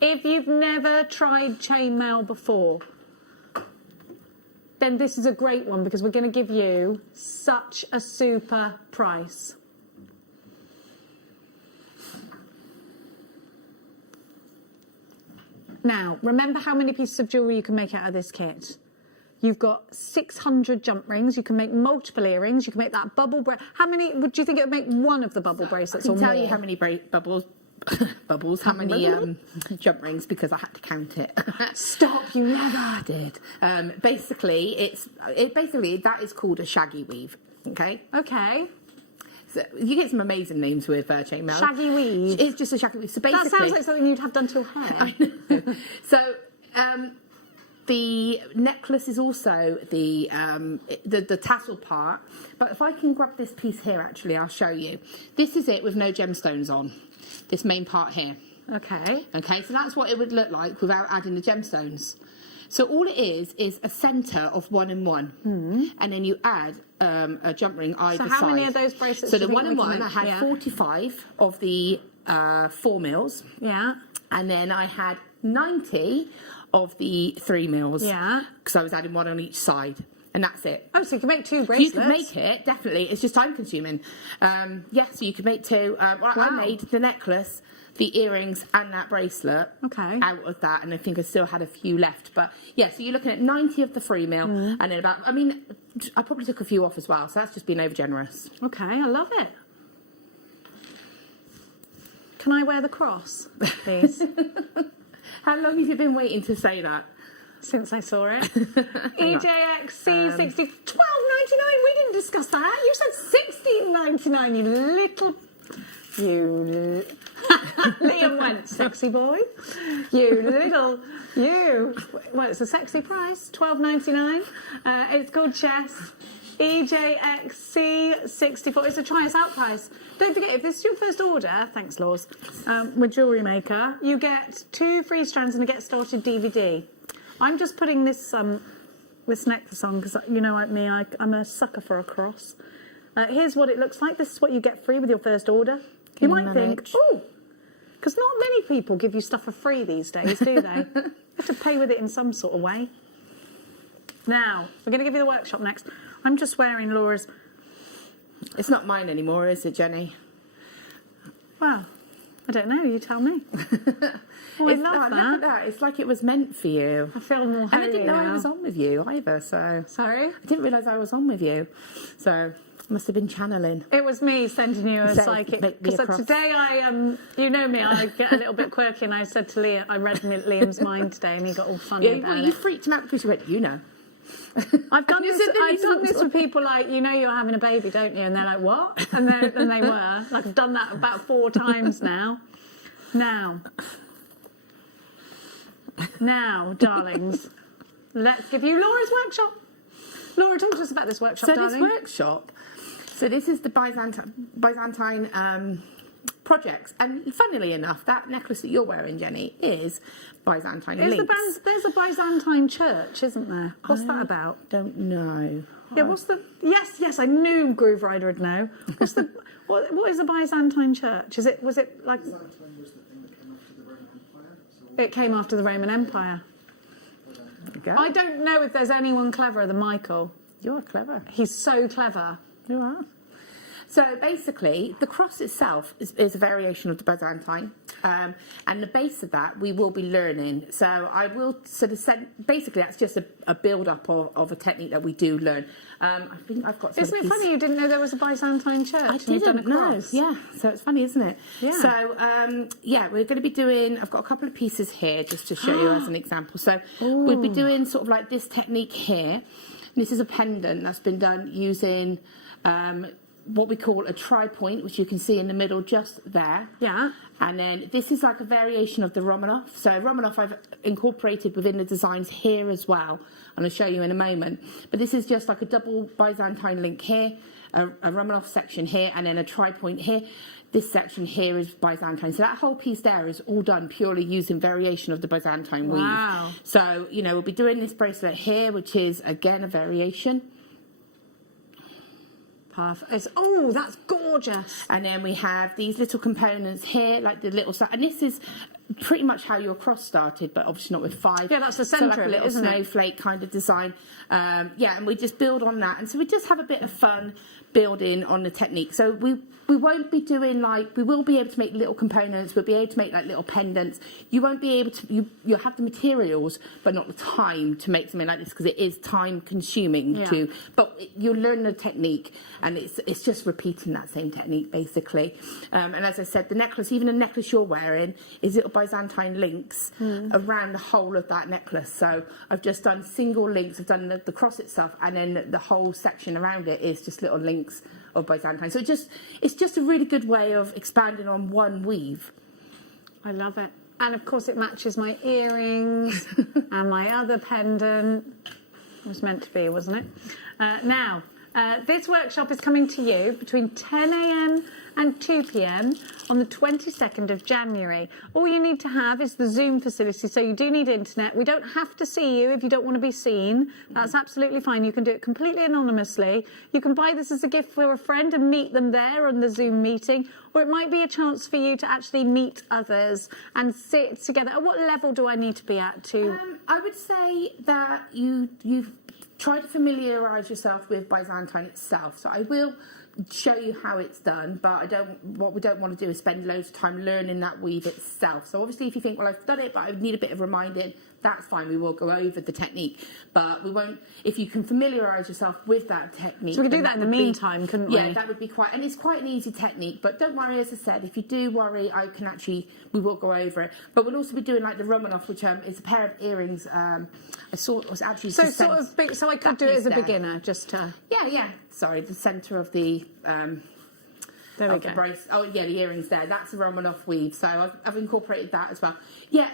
If you've never tried chainmail before, then this is a great one because we're going to give you such a super price. Now, remember how many pieces of jewellery you can make out of this kit. You've got 600 jump rings. You can make multiple earrings. You can make that bubble bracelet. How many would you think it would make one of the bubble bracelets? I can or tell more? you how many how many jump rings because I had to count it. Stop! You never I did. Basically, that is called a shaggy weave. Okay. Okay. So you get some amazing names with chainmail. Shaggy weave. It's just a shaggy weave. So basically, that sounds like something you'd have done to your hair. I know. So. The necklace is also the tassel part, but if I can grab this piece here, actually, I'll show you. This is it with no gemstones on, this main part here. Okay. Okay, so that's what it would look like without adding the gemstones. So all it is a centre of 1 and 1, and then you add a jump ring either side. So how many of those bracelets? So do the you 1 and think we 1, I can had make? 45 of the 4 mils. Yeah. And then I had 90 of the 3 mils. Yeah. Because I was adding 1 on each side. And that's it. Oh, so you can make 2 bracelets? You can make it, definitely. It's just time consuming. Yeah, so you can make 2. I made the necklace, the earrings, and that bracelet out of that. And I think I still had a few left. But yeah, so you're looking at 90 of the 3 mil. And then about, I mean, I probably took a few off as well. So that's just being over generous. Okay, I love it. Can I wear the cross, please? How long have you been waiting to say that? Since I saw it. EJXC 60, $12.99. We didn't discuss that. You said $16.99. You Liam went, sexy boy. You. Well, it's a sexy price. $12.99. It's called chess. EJXC 64. It's a try us out price. Don't forget, if this is your first order, thanks, Laws, with JewelleryMaker, you get 2 free strands and a Get Started DVD. I'm just putting this necklace on because, you know, like me, I'm a sucker for a cross. Here's what it looks like. This is what you get free with your first order. You might think, oh, because not many people give you stuff for free these days, do they? You have to pay with it in some sort of way. Now, we're going to give you the workshop next. I'm just wearing Laura's. It's not mine anymore, is it, Jenny? Well, I don't know. You tell me. Oh, I love that. Look at that. It's like it was meant for you. I feel more holy. And I didn't know now. I was on with you either, so... Sorry? I didn't realise I was on with you. So, I must have been channeling. It was me sending you a psychic. Because today you know me, I get a little bit quirky, and I said to Liam, I read Liam's mind today, and he got all funny about it. You freaked him out because you went, you know. I've done this with people like, you know you're having a baby, don't you? And they're like, what? And they were. Like, I've done that about 4 times now. Now, darlings, let's give you Laura's workshop. Laura, talk to us about this workshop, darling. This workshop, so this is the Byzantine projects. And funnily enough, that necklace that you're wearing, Jenny, is Byzantine links. There's a Byzantine church, isn't there? What's that about? Don't know. Yeah, what's the... Yes, I knew Groove Rider would know. What's the... what is a Byzantine church? Was it like... Byzantine was the thing that came after the Roman Empire. It came after the Roman Empire. I don't know if there's anyone cleverer than Michael. You're clever. He's so clever. You are. So basically, the cross itself is a variation of the Byzantine, and the base of that we will be learning. So I will sort of basically that's just a build-up of a technique that we do learn. I think I've got. Isn't it funny you didn't know there was a Byzantine church? I didn't know. Yeah, so it's funny, isn't it? Yeah. So yeah, we're going to be doing. I've got a couple of pieces here just to show you as an example. So we'll be doing sort of like this technique here. This is a pendant that's been done using. What we call a tri-point, which you can see in the middle just there. Yeah. And then this is like a variation of the Romanov. So Romanov I've incorporated within the designs here as well. And I'll show you in a moment. But this is just like a double Byzantine link here, a Romanov section here, and then a tri-point here. This section here is Byzantine. So that whole piece there is all done purely using variation of the Byzantine weave. Wow. So, you know, we'll be doing this bracelet here, which is, again, a variation. Perfect. Oh, that's gorgeous. And then we have these little components here, like the little... And this is pretty much how your cross started, but obviously not with 5. Yeah, that's the so centre like of a it, little isn't it? snowflake kind of design. Yeah, and we just build on that. And so we just have a bit of fun building on the technique. So we won't be doing like... We will be able to make little components. We'll be able to make like little pendants. You won't be able to... You'll have the materials, but not the time to make something like this, because it is time consuming to... But you'll learn the technique, and it's just repeating that same technique, basically. And as I said, the necklace, even the necklace you're wearing, is little Byzantine links around the whole of that necklace. So I've just done single links. I've done the cross itself, and then the whole section around it is just little links of Byzantine. So it's just a really good way of expanding on one weave. I love it. And of course it matches my earrings and my other pendant. It was meant to be, wasn't it? Now, this workshop is coming to you between 10 a.m. and 2 p.m. on the 22nd of January. All you need to have is the Zoom facility, so you do need internet. We don't have to see you if you don't want to be seen. That's absolutely fine. You can do it completely anonymously. You can buy this as a gift for a friend and meet them there on the Zoom meeting, or it might be a chance for you to actually meet others and sit together. At what level do I need to be at to... I would say that you've tried to familiarise yourself with Byzantine itself. So I will show you how it's done, but what we don't want to do is spend loads of time learning that weave itself. So obviously if you think, well, I've done it, but I need a bit of reminding, that's fine. We will go over the technique, but we won't. If you can familiarise yourself with that technique, so we could do that in the meantime, couldn't we? Yeah, that would be quite, and it's quite an easy technique. But don't worry, as I said, if you do worry, we will go over it. But we'll also be doing like the Romanov, which is a pair of earrings. I saw it was actually so sort of big. So I could do it as a beginner, just to. Yeah. Sorry, the centre of the. There we go. The brace. Oh yeah, the earrings there. That's a Romanov weave. So I've incorporated that as well. Yeah.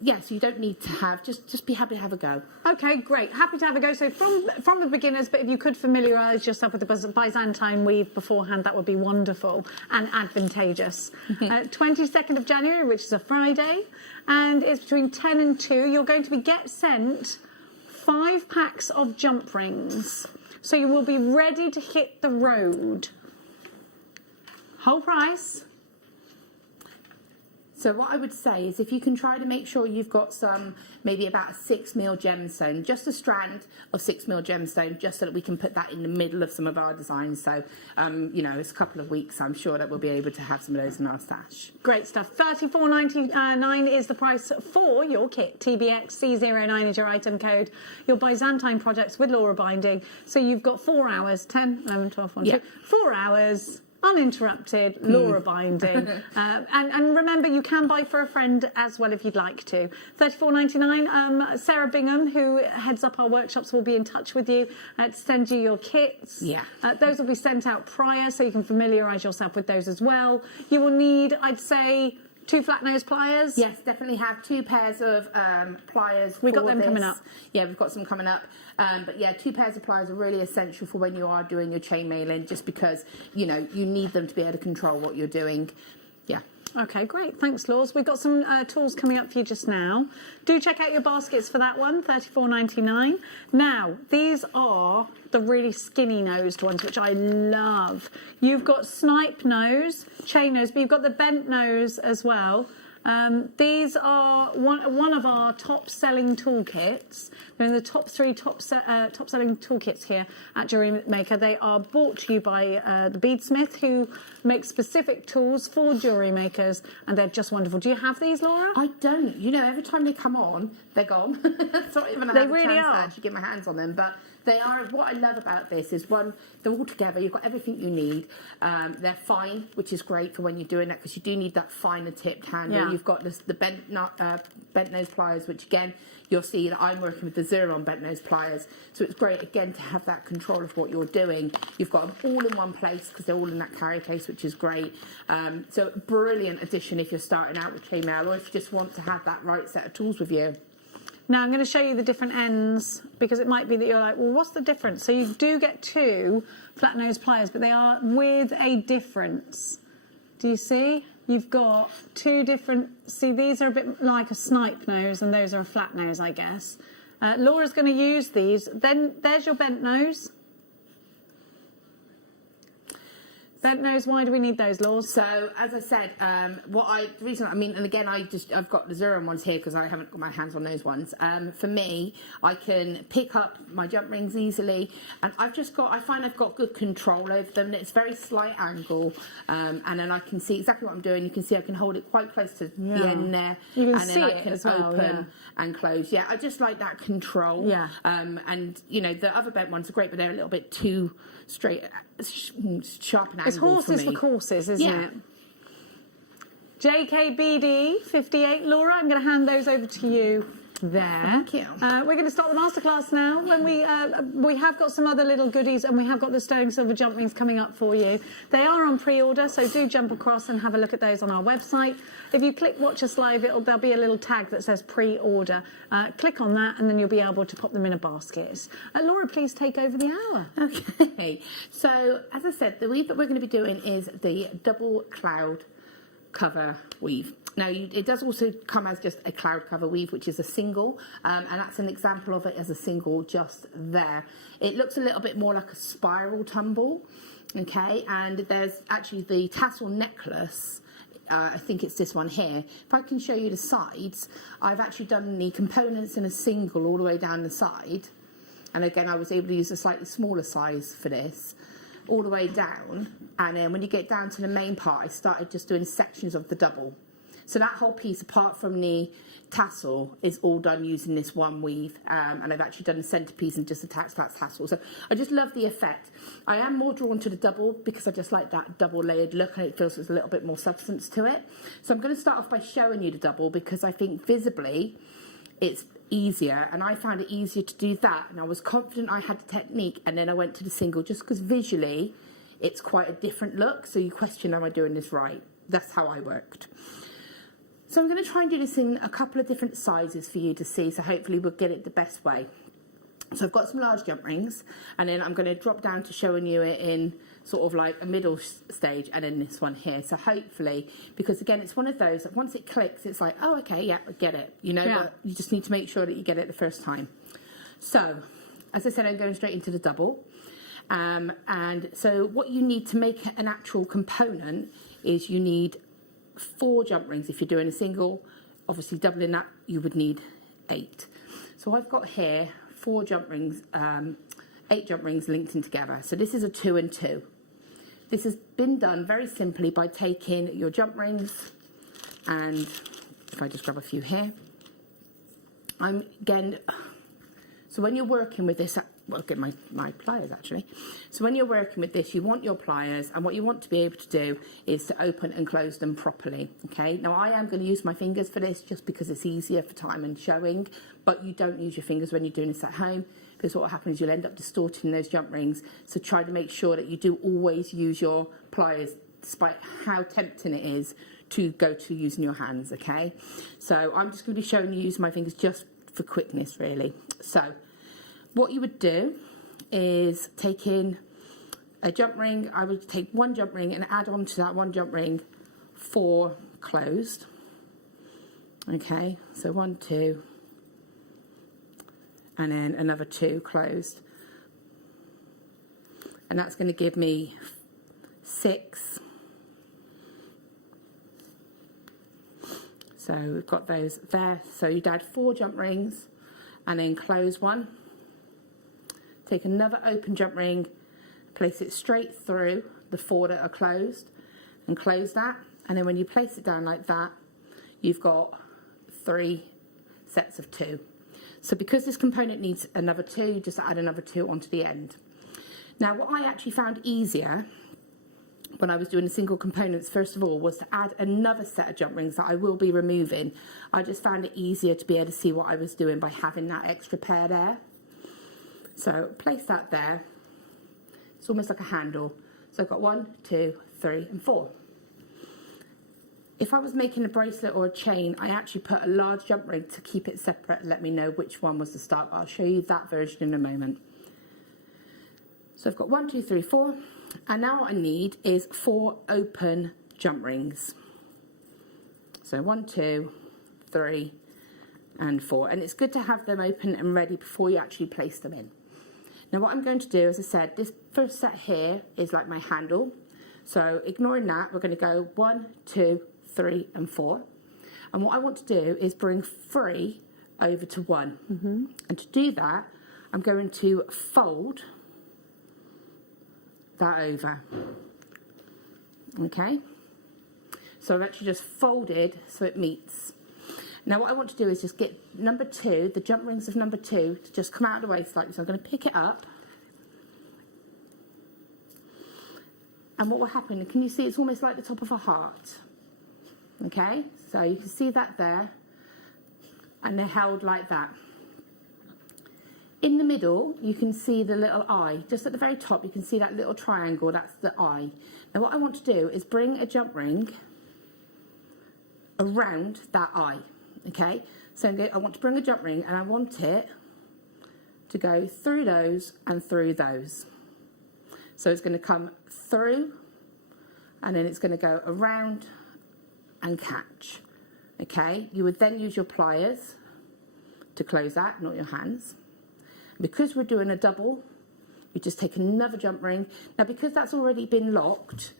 Yeah, so you don't need to have, just be happy to have a go. Okay, great. Happy to have a go. So from the beginners, but if you could familiarise yourself with the Byzantine weave beforehand, that would be wonderful and advantageous. 22nd of January, which is a Friday, and it's between 10 and 2. You're going to be sent 5 packs of jump rings. So you will be ready to hit the road. Whole price. So what I would say is if you can try to make sure you've got maybe about a 6mm gemstone, just a strand of 6mm gemstone, just so that we can put that in the middle of some of our designs. So, you know, it's a couple of weeks, I'm sure that we'll be able to have some of those in our stash. Great stuff. $34.99 is the price for your kit. TBX C09 is your item code. Your Byzantine projects with Laura binding. So you've got 4 hours, 10, 11, 12, 1, 2, 4 hours. Uninterrupted, Laura binding. And remember, you can buy for a friend as well if you'd like to. $34.99. Sarah Bingham, who heads up our workshops, will be in touch with you to send you your kits. Yeah. Those will be sent out prior, so you can familiarise yourself with those as well. You will need, I'd say, 2 flat nose pliers. Yes, definitely have 2 pairs of pliers. We've got them coming up. Yeah, we've got some coming up. But yeah, 2 pairs of pliers are really essential for when you are doing your chain mailing, just because, you know, you need them to be able to control what you're doing. Yeah. Okay, great. Thanks, Laws. We've got some tools coming up for you just now. Do check out your baskets for that one, $34.99. Now, these are the really skinny-nosed ones, which I love. You've got snipe nose, chain nose, but you've got the bent nose as well. These are one of our top-selling toolkits. They're in the top 3 top-selling toolkits here at JewelleryMaker. They are brought to you by the Beadsmith, who makes specific tools for jewellery makers, and they're just wonderful. Do you have these, Laura? I don't. You know, every time they come on, they're gone. It's not even They really chance are. to actually get my hands on them, but They are, what I love about this is, one, they're all together, you've got everything you need. They're fine, which is great for when you're doing that, because you do need that finer tipped handle. Yeah. You've got the bent nose pliers, which again, you'll see that I'm working with the Zircon bent nose pliers. So it's great, again, to have that control of what you're doing. You've got them all in one place, because they're all in that carry case, which is great. So brilliant addition if you're starting out with chainmail, or if you just want to have that right set of tools with you. Now I'm going to show you the different ends, because it might be that you're like, well, what's the difference? So you do get 2 flat nose pliers, but they are with a difference. Do you see? You've got 2 different, see, these are a bit like a snipe nose, and those are a flat nose, I guess. Laura's going to use these. Then there's your bent nose. Bent nose, why do we need those, Laws? So, as I said, the reason, I mean, and again, I've got the Zircon ones here because I haven't got my hands on those ones. For me, I can pick up my jump rings easily, and I find I've got good control over them. It's very slight angle, and then I can see exactly what I'm doing. You can see I can hold it quite close to the end there, You can and see then I it can as well, open and close. Yeah, I just like that control. Yeah. And, you know, the other bent ones are great, but they're a little bit too straight, sharp and angle. It's horses for courses, isn't it? JKBD 58. Laura, I'm going to hand those over to you there. Thank you. We're going to start the masterclass now. When we have got some other little goodies, and we have got the sterling silver jump rings coming up for you. They are on pre-order, so do jump across and have a look at those on our website. If you click watch us live, there'll be a little tag that says pre-order. Click on that, and then you'll be able to pop them in a basket. Laura, please take over the hour. Okay. So, as I said, the weave that we're going to be doing is the double cloud cover weave. Now, it does also come as just a cloud cover weave, which is a single, and that's an example of it as a single just there. It looks a little bit more like a spiral tumble, okay, and there's actually the tassel necklace. I think it's this one here. If I can show you the sides, I've actually done the components in a single all the way down the side, and again, I was able to use a slightly smaller size for this, all the way down, and then when you get down to the main part, I started just doing sections of the double. So that whole piece, apart from the tassel, is all done using this one weave, and I've actually done the centerpiece and just attached that tassel. So I just love the effect. I am more drawn to the double because I just like that double layered look, and it feels there's a little bit more substance to it. So I'm going to start off by showing you the double, because I think visibly it's easier, and I found it easier to do that, and I was confident I had the technique, and then I went to the single just because visually it's quite a different look, so you question, am I doing this right? That's how I worked. So I'm going to try and do this in a couple of different sizes for you to see, so hopefully we'll get it the best way. So I've got some large jump rings, and then I'm going to drop down to showing you it in sort of like a middle stage, and then this one here. So hopefully, because again, it's one of those that once it clicks, it's like, oh, okay, yeah, I get it. You know, but you just need to make sure that you get it the first time. So, as I said, I'm going straight into the double. And so what you need to make an actual component is you need 4 jump rings. If you're doing a single, obviously doubling that, you would need 8. So I've got here 4 jump rings, 8 jump rings linked in together. So this is a 2 and 2. This has been done very simply by taking your jump rings, and if I just grab a few here, so when you're working with this, well, get my pliers actually. So when you're working with this, you want your pliers, and what you want to be able to do is to open and close them properly, okay? Now I am going to use my fingers for this just because it's easier for time and showing, but you don't use your fingers when you're doing this at home, because what will happen is you'll end up distorting those jump rings. So try to make sure that you do always use your pliers, despite how tempting it is to go to using your hands, okay? So I'm just going to be showing you using my fingers just for quickness, really. So what you would do is take in a jump ring. I would take 1 jump ring and add on to that 1 jump ring 4 closed. Okay, so 1, 2, and then another 2 closed. And that's going to give me 6. So we've got those there. So you'd add 4 jump rings and then close 1. Take another open jump ring, place it straight through the 4 that are closed, and close that. And then when you place it down like that, you've got 3 sets of 2. So because this component needs another 2, just add another 2 onto the end. Now, what I actually found easier when I was doing the single components, first of all, was to add another set of jump rings that I will be removing. I just found it easier to be able to see what I was doing by having that extra pair there. So place that there. It's almost like a handle. So I've got 1, 2, 3, and 4. If I was making a bracelet or a chain, I actually put a large jump ring to keep it separate and let me know which one was the start. I'll show you that version in a moment. So I've got 1, 2, 3, 4. And now what I need is 4 open jump rings. So 1, 2, 3, and 4. And it's good to have them open and ready before you actually place them in. Now what I'm going to do, as I said, this first set here is like my handle. So ignoring that, we're going to go 1, 2, 3, and 4. And what I want to do is bring 3 over to 1. And to do that, I'm going to fold that over. Okay, so I've actually just folded so it meets. Now what I want to do is just get number 2, the jump rings of number 2, to just come out of the way slightly. So I'm going to pick it up, and what will happen, can you see it's almost like the top of a heart? Okay, so you can see that there, and they're held like that. In the middle, you can see the little eye. Just at the very top, you can see that little triangle, that's the eye. Now what I want to do is bring a jump ring around that eye, okay? So I want to bring a jump ring and I want it to go through those and through those. So it's going to come through and then it's going to go around and catch, okay? You would then use your pliers to close that, not your hands. Because we're doing a double, you just take another jump ring. Now, because that's already been locked,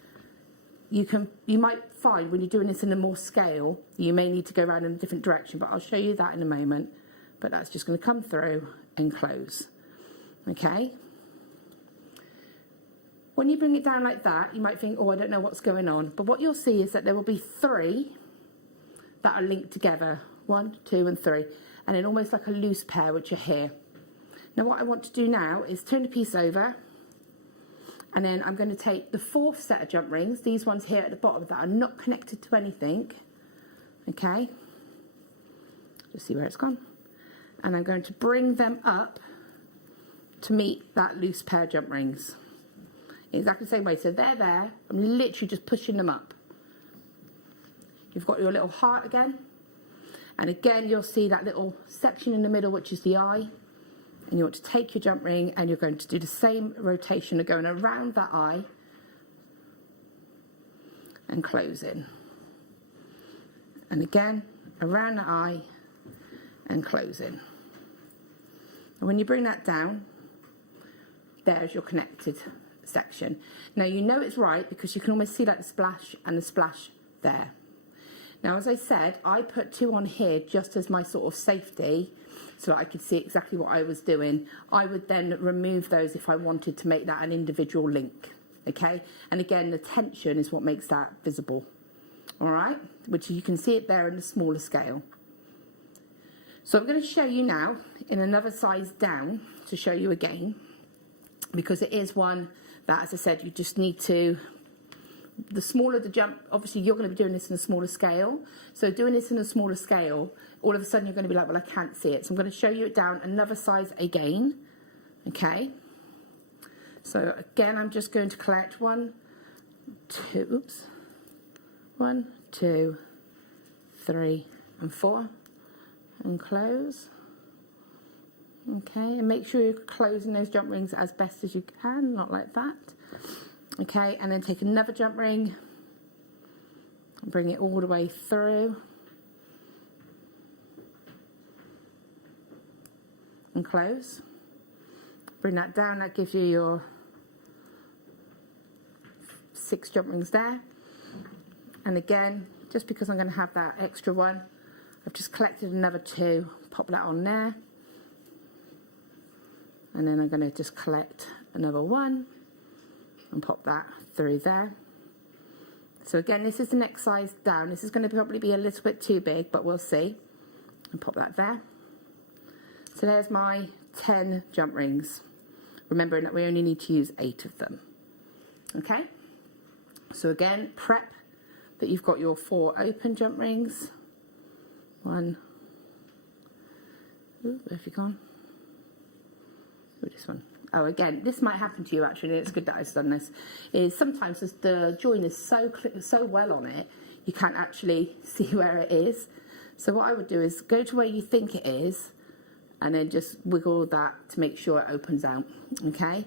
you might find when you're doing this in a more scale, you may need to go around in a different direction, but I'll show you that in a moment. But that's just going to come through and close. Okay? When you bring it down like that, you might think, oh, I don't know what's going on. But what you'll see is that there will be 3 that are linked together. 1, 2, and 3. And then almost like a loose pair, which are here. Now what I want to do now is turn the piece over, and then I'm going to take the 4th set of jump rings, these ones here at the bottom that are not connected to anything, okay, just see where it's gone, and I'm going to bring them up to meet that loose pair of jump rings, exactly the same way. So they're there, I'm literally just pushing them up. You've got your little heart again, and again you'll see that little section in the middle, which is the eye. And you want to take your jump ring and you're going to do the same rotation of going around that eye and closing. And again, around the eye and closing. And when you bring that down, there's your connected section. Now you know it's right because you can almost see like the splash and the splash there. Now, as I said, I put 2 on here just as my sort of safety, so that I could see exactly what I was doing. I would then remove those if I wanted to make that an individual link, okay? And again, the tension is what makes that visible, all right? Which you can see it there in the smaller scale. So I'm going to show you now in another size down to show you again, because it is one that, as I said, you just need to, the smaller the jump, obviously you're going to be doing this in a smaller scale. So doing this in a smaller scale, all of a sudden you're going to be like, well, I can't see it. So I'm going to show you it down another size again. Okay. So again, I'm just going to collect 1, 2, 3, and 4, and close. Okay, and make sure you're closing those jump rings as best as you can, not like that. Okay, and then take another jump ring and bring it all the way through and close. Bring that down, that gives you your 6 jump rings there. And again, just because I'm going to have that extra one, I've just collected another 2, pop that on there. And then I'm going to just collect another 1 and pop that through there. So again, this is the next size down. This is going to probably be a little bit too big, but we'll see. And pop that there. So there's my 10 jump rings, remembering that we only need to use 8 of them. Okay, so again, prep that you've got your 4 open jump rings. 1, ooh, where have you gone? Ooh, this one. Oh, again, this might happen to you actually, it's good that I've done this, is sometimes the join is so well on it, you can't actually see where it is. So what I would do is go to where you think it is, and then just wiggle that to make sure it opens out, okay?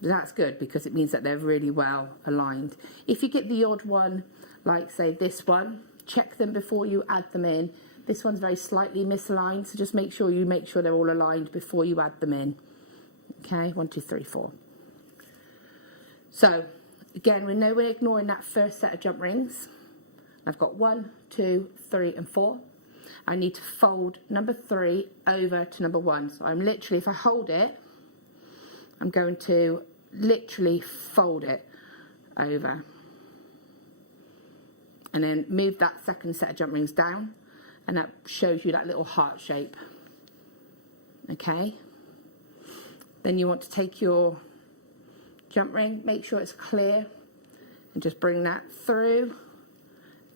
That's good because it means that they're really well aligned. If you get the odd one, like say this one, check them before you add them in. This one's very slightly misaligned, so just make sure they're all aligned before you add them in. Okay, 1, 2, 3, 4. So again, we know we're ignoring that first set of jump rings. I've got 1, 2, 3, and 4. I need to fold number 3 over to number 1. So I'm literally, if I hold it, I'm going to literally fold it over. And then move that second set of jump rings down, and that shows you that little heart shape. Okay? Then you want to take your jump ring, make sure it's clear, and just bring that through,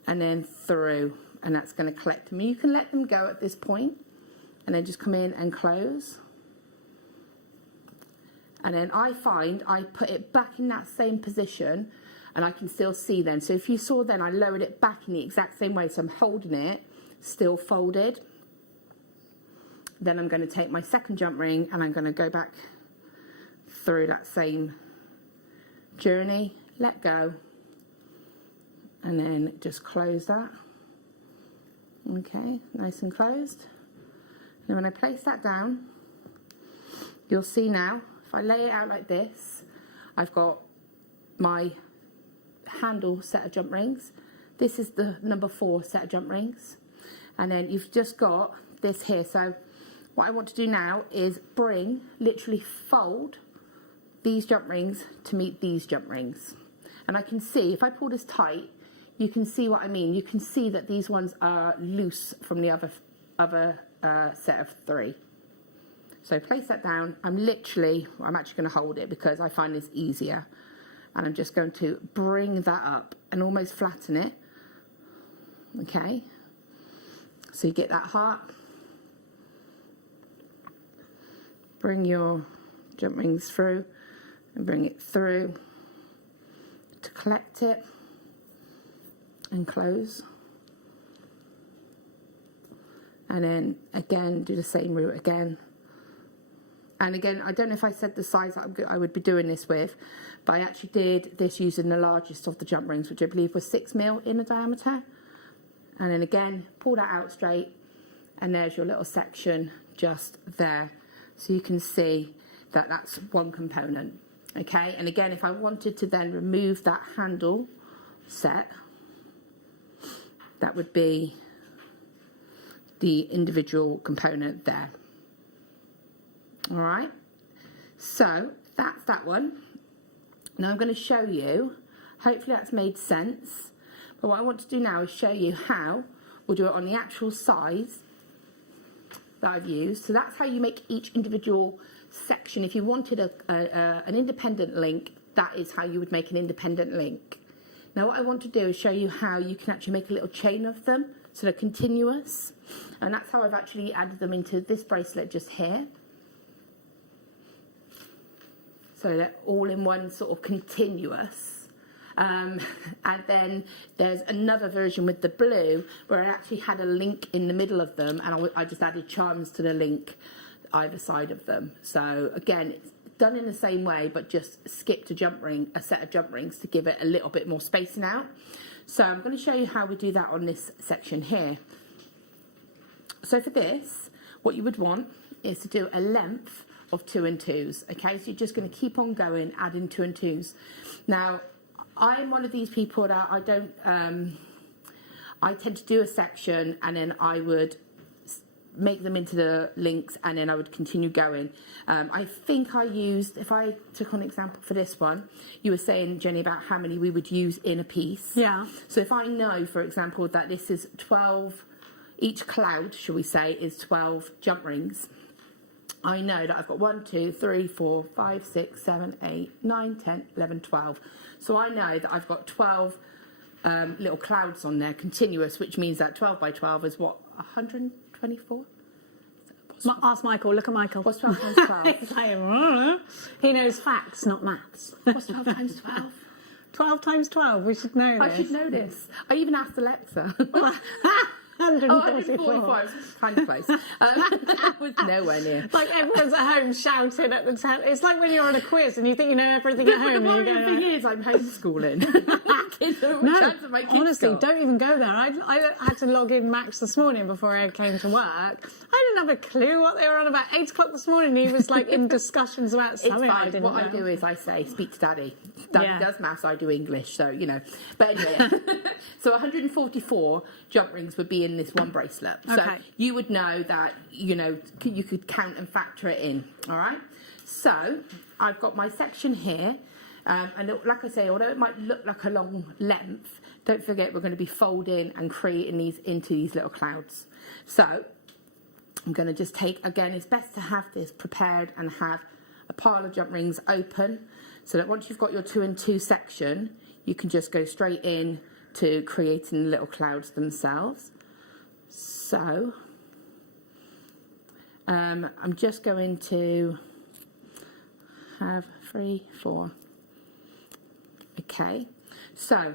and then through, and that's going to collect them. You can let them go at this point, and then just come in and close. And then I find I put it back in that same position, and I can still see then. So if you saw then, I lowered it back in the exact same way, so I'm holding it, still folded. Then I'm going to take my second jump ring, and I'm going to go back through that same journey, let go, and then just close that. Okay, nice and closed. And when I place that down, you'll see now, if I lay it out like this, I've got my handle set of jump rings. This is the number 4 set of jump rings. And then you've just got this here. So what I want to do now is literally fold these jump rings to meet these jump rings. And I can see, if I pull this tight, you can see what I mean. You can see that these ones are loose from the other set of 3. So place that down. I'm actually going to hold it because I find this easier. And I'm just going to bring that up and almost flatten it. Okay. So you get that heart. Bring your jump rings through and bring it through to collect it and close. And then again, do the same route again. And again, I don't know if I said the size that I would be doing this with, but I actually did this using the largest of the jump rings, which I believe was 6 mil in the diameter. And then again, pull that out straight, and there's your little section just there. So you can see that that's one component, okay? And again, if I wanted to then remove that handle set, that would be the individual component there. All right, so that's that one. Now I'm going to show you, hopefully that's made sense, but what I want to do now is show you how we'll do it on the actual size that I've used. So that's how you make each individual section. If you wanted an independent link, that is how you would make an independent link. Now what I want to do is show you how you can actually make a little chain of them so they're continuous, and that's how I've actually added them into this bracelet just here. So they're all in one sort of continuous. And then there's another version with the blue where I actually had a link in the middle of them, and I just added charms to the link either side of them. So again, it's done in the same way, but just skipped a set of jump rings to give it a little bit more spacing out. So I'm going to show you how we do that on this section here. So for this, what you would want is to do a length of 2 and 2s, okay? So you're just going to keep on going, adding 2 and 2s. Now, I'm one of these people that I tend to do a section and then I would make them into the links and then I would continue going. I think I used, if I took on an example for this one, you were saying, Jenny, about how many we would use in a piece. Yeah. So if I know, for example, that this is 12 each cloud, shall we say, is 12 jump rings, I know that I've got 1, 2, 3, 4, 5, 6, 7, 8, 9, 10, 11, 12. So I know that I've got 12 little clouds on there, continuous, which means that 12 by 12 is what, 124? Ask Michael. Look at Michael. What's 12 times 12? He's like, he knows facts, not maths. What's 12 times 12? 12 times 12. We should know this. I should know this. I even asked Alexa. 144. 144. Kind of close. That was nowhere near. Like everyone's at home shouting at the time. It's like when you're on a quiz and you think you know everything at home. The And you worrying go, thing is I'm homeschooling. no, honestly, don't even go there. I had to log in Max this morning before Ed came to work. I didn't have a clue what they were on about. 8 o'clock this morning, he was like in discussions about something. It's fine. I didn't What know. I do is I say, speak to Daddy. Daddy does maths, I do English, so, you know. But anyway, so 144 jump rings would be in this one bracelet. So Okay. you would know that, you know, you could count and factor it in, all right? So I've got my section here. And like I say, although it might look like a long length, don't forget we're going to be folding and creating these into these little clouds. So I'm going to just take, again, it's best to have this prepared and have a pile of jump rings open so that once you've got your 2 and 2 section, you can just go straight in to creating the little clouds themselves. So I'm just going to have 3, 4. Okay, so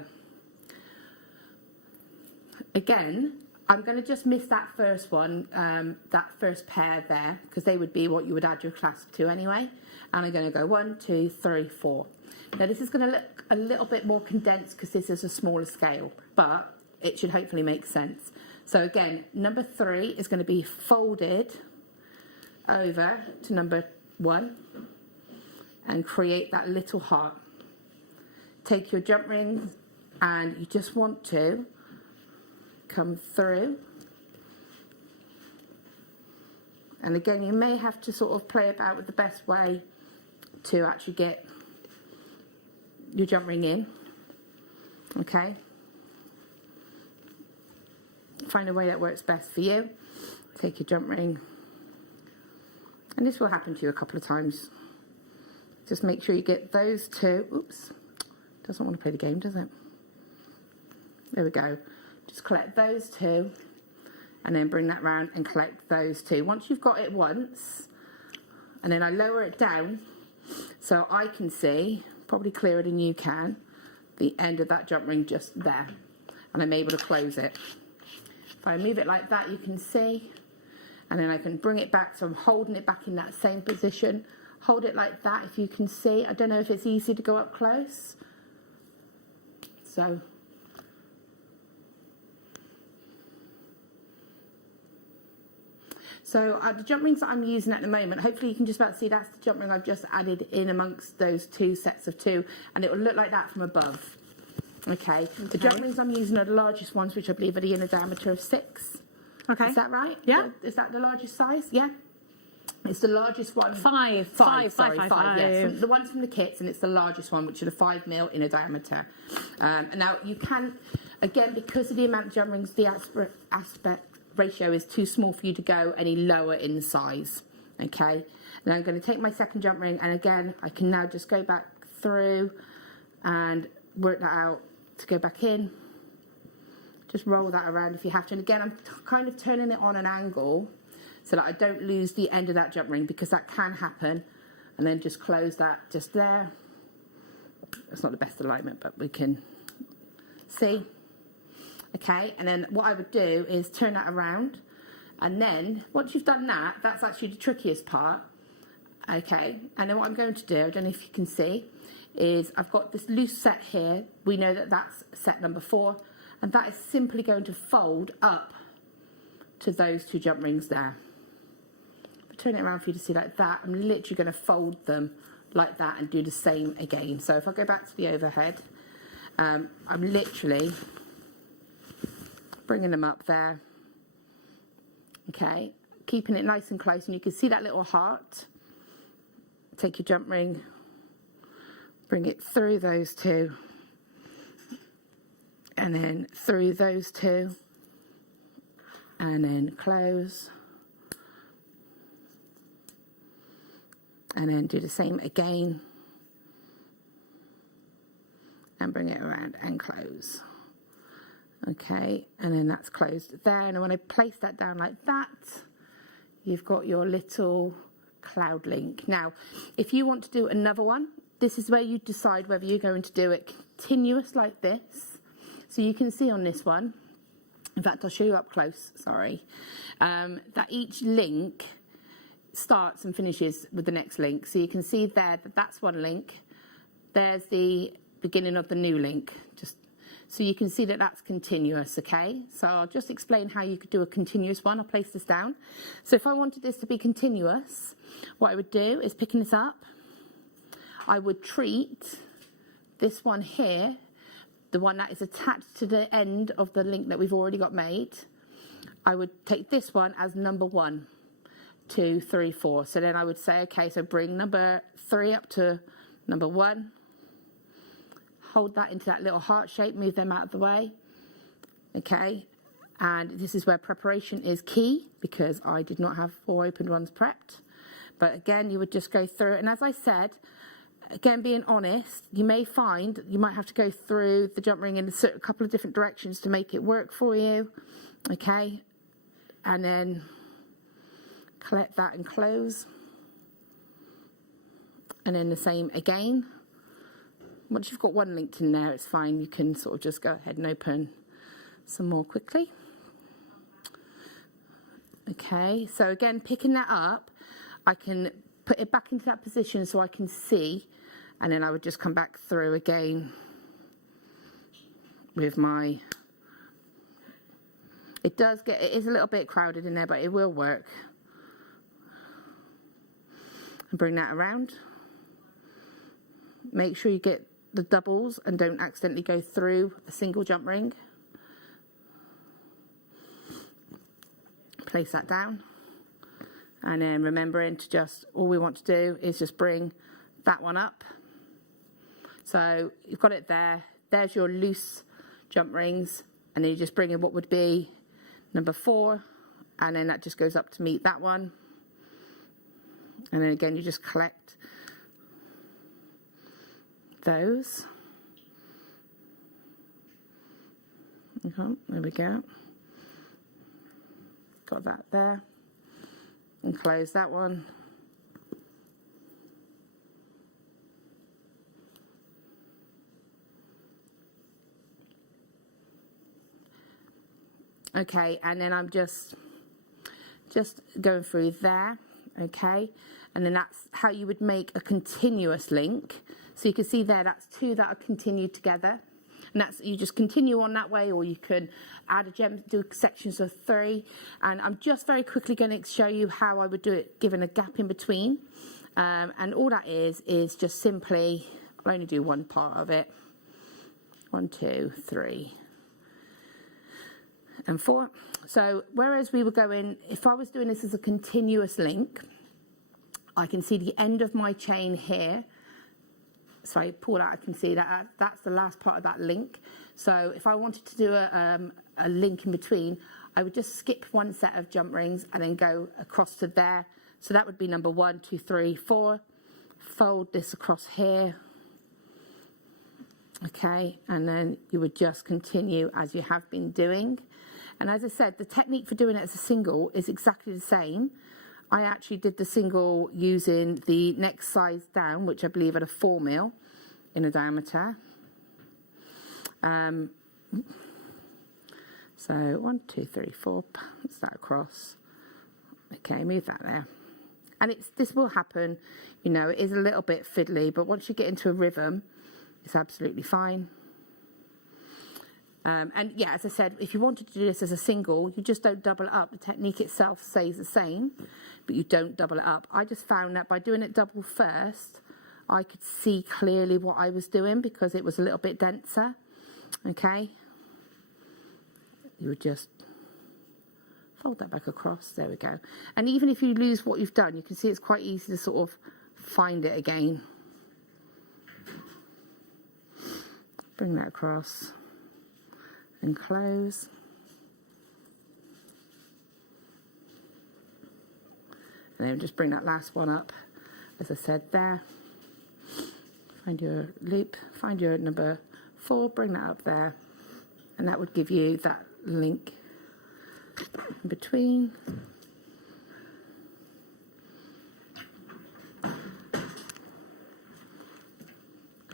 again, I'm going to just miss that first one, that first pair there, because they would be what you would add your clasp to anyway. And I'm going to go 1, 2, 3, 4. Now this is going to look a little bit more condensed because this is a smaller scale, but it should hopefully make sense. So again, number 3 is going to be folded over to number 1 and create that little heart. Take your jump rings and you just want to come through. And again, you may have to sort of play about with the best way to actually get your jump ring in. Okay. Find a way that works best for you. Take your jump ring. And this will happen to you a couple of times. Just make sure you get those 2. Oops. Doesn't want to play the game, does it? There we go. Just collect those 2 and then bring that round and collect those 2. Once you've got it once, and then I lower it down so I can see, probably clearer than you can, the end of that jump ring just there. And I'm able to close it. If I move it like that, you can see, and then I can bring it back, so I'm holding it back in that same position. Hold it like that if you can see. I don't know if it's easy to go up close. So the jump rings that I'm using at the moment, hopefully you can just about see that's the jump ring I've just added in amongst those 2 sets of 2, and it will look like that from above. Okay. The jump rings I'm using are the largest ones, which I believe are in a diameter of 6. Okay. Is that right? Yeah. Is that the largest size? Yeah. It's the largest one. 5. Yes. The ones from the kits, and it's the largest one, which are the 5 mil in a diameter. And now you can, again, because of the amount of jump rings, the aspect ratio is too small for you to go any lower in size. Okay. And I'm going to take my second jump ring, and again, I can now just go back through and work that out to go back in. Just roll that around if you have to. And again, I'm kind of turning it on an angle so that I don't lose the end of that jump ring, because that can happen. And then just close that just there. It's not the best alignment, but we can see. Okay, and then what I would do is turn that around. And then, once you've done that, that's actually the trickiest part. Okay, and then what I'm going to do, I don't know if you can see, is I've got this loose set here. We know that that's set number 4. And that is simply going to fold up to those 2 jump rings there. Turn it around for you to see like that. I'm literally going to fold them like that and do the same again. So if I go back to the overhead, I'm literally bringing them up there. Okay, keeping it nice and close, and you can see that little heart. Take your jump ring, bring it through those 2, and then through those 2, and then close, and then do the same again, and bring it around and close. Okay, and then that's closed there, and when I place that down like that, you've got your little cloud link. Now, if you want to do another one, this is where you decide whether you're going to do it continuous like this. So you can see on this one, in fact, I'll show you up close, sorry, that each link starts and finishes with the next link. So you can see there that that's one link. There's the beginning of the new link. Just so you can see that that's continuous, okay? So I'll just explain how you could do a continuous one. I'll place this down. So if I wanted this to be continuous, what I would do is picking this up, I would treat this one here, the one that is attached to the end of the link that we've already got made. I would take this one as number 1, 2, 3, 4. So then I would say, okay, so bring number 3 up to number 1. Hold that into that little heart shape, move them out of the way. Okay, and this is where preparation is key, because I did not have 4 opened ones prepped. But again, you would just go through it. And as I said, again, being honest, you may find you might have to go through the jump ring in a couple of different directions to make it work for you. Okay, and then collect that and close. And then the same again. Once you've got one linked in there, it's fine. You can sort of just go ahead and open some more quickly. Okay, so again, picking that up, I can put it back into that position so I can see, and then I would just come back through again with my... It is a little bit crowded in there, but it will work. And bring that around. Make sure you get the doubles and don't accidentally go through a single jump ring. Place that down. And then remembering to just, all we want to do is just bring that one up. So you've got it there. There's your loose jump rings. And then you just bring in what would be number 4. And then that just goes up to meet that one. And then again, you just collect those. Okay, there we go. Got that there. And close that one. Okay, and then I'm just going through there, okay? And then that's how you would make a continuous link. So you can see there, that's 2 that are continued together. And that's, you just continue on that way, or you can add a gem, do sections of 3. And I'm just very quickly going to show you how I would do it, given a gap in between. And all that is just simply, I'll only do one part of it. 1, 2, 3, and 4. So whereas we were going, if I was doing this as a continuous link, I can see the end of my chain here. So I pull out, I can see that that's the last part of that link. So if I wanted to do a link in between, I would just skip one set of jump rings and then go across to there. So that would be number 1, 2, 3, 4. Fold this across here. Okay, and then you would just continue as you have been doing. And as I said, the technique for doing it as a single is exactly the same. I actually did the single using the next size down, which I believe at a 4 mil in a diameter. So 1, 2, 3, 4, bounce that across. Okay, move that there. And this will happen, you know, it is a little bit fiddly, but once you get into a rhythm, it's absolutely fine. And yeah, as I said, if you wanted to do this as a single, you just don't double it up. The technique itself stays the same, but you don't double it up. I just found that by doing it double first, I could see clearly what I was doing because it was a little bit denser. Okay. You would just fold that back across. There we go. And even if you lose what you've done, you can see it's quite easy to sort of find it again. Bring that across. And close. And then just bring that last one up, as I said there. Find your loop, find your number 4, bring that up there. And that would give you that link in between.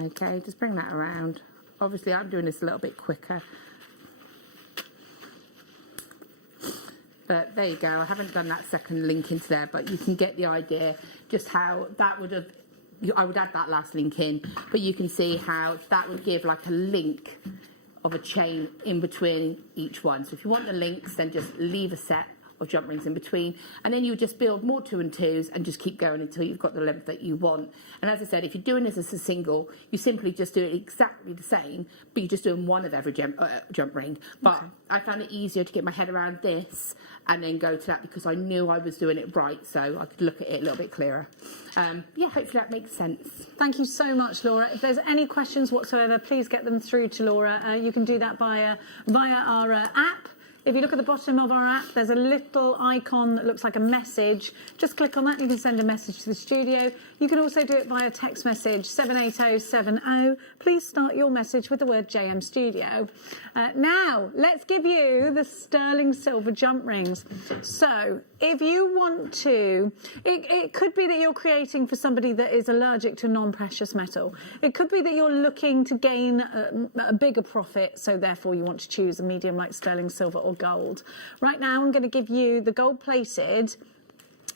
Okay, just bring that around. Obviously, I'm doing this a little bit quicker. But there you go. I haven't done that second link into there, but you can get the idea just how that would have... I would add that last link in, but you can see how that would give like a link of a chain in between each one. So if you want the links, then just leave a set of jump rings in between, and then you just build more 2 and 2s and just keep going until you've got the length that you want. And as I said, if you're doing this as a single, you simply just do it exactly the same, but you're just doing one of every jump ring. But okay. I found it easier to get my head around this and then go to that because I knew I was doing it right, so I could look at it a little bit clearer. Yeah, hopefully that makes sense. Thank you so much, Laura. If there's any questions whatsoever, please get them through to Laura. You can do that via our app. If you look at the bottom of our app, there's a little icon that looks like a message. Just click on that and you can send a message to the studio. You can also do it via text message 78070. Please start your message with the word JM Studio. Now, let's give you the sterling silver jump rings. So, if you want to, it could be that you're creating for somebody that is allergic to non-precious metal. It could be that you're looking to gain a bigger profit, so therefore you want to choose a medium like sterling silver or gold. Right now, I'm going to give you the gold plated,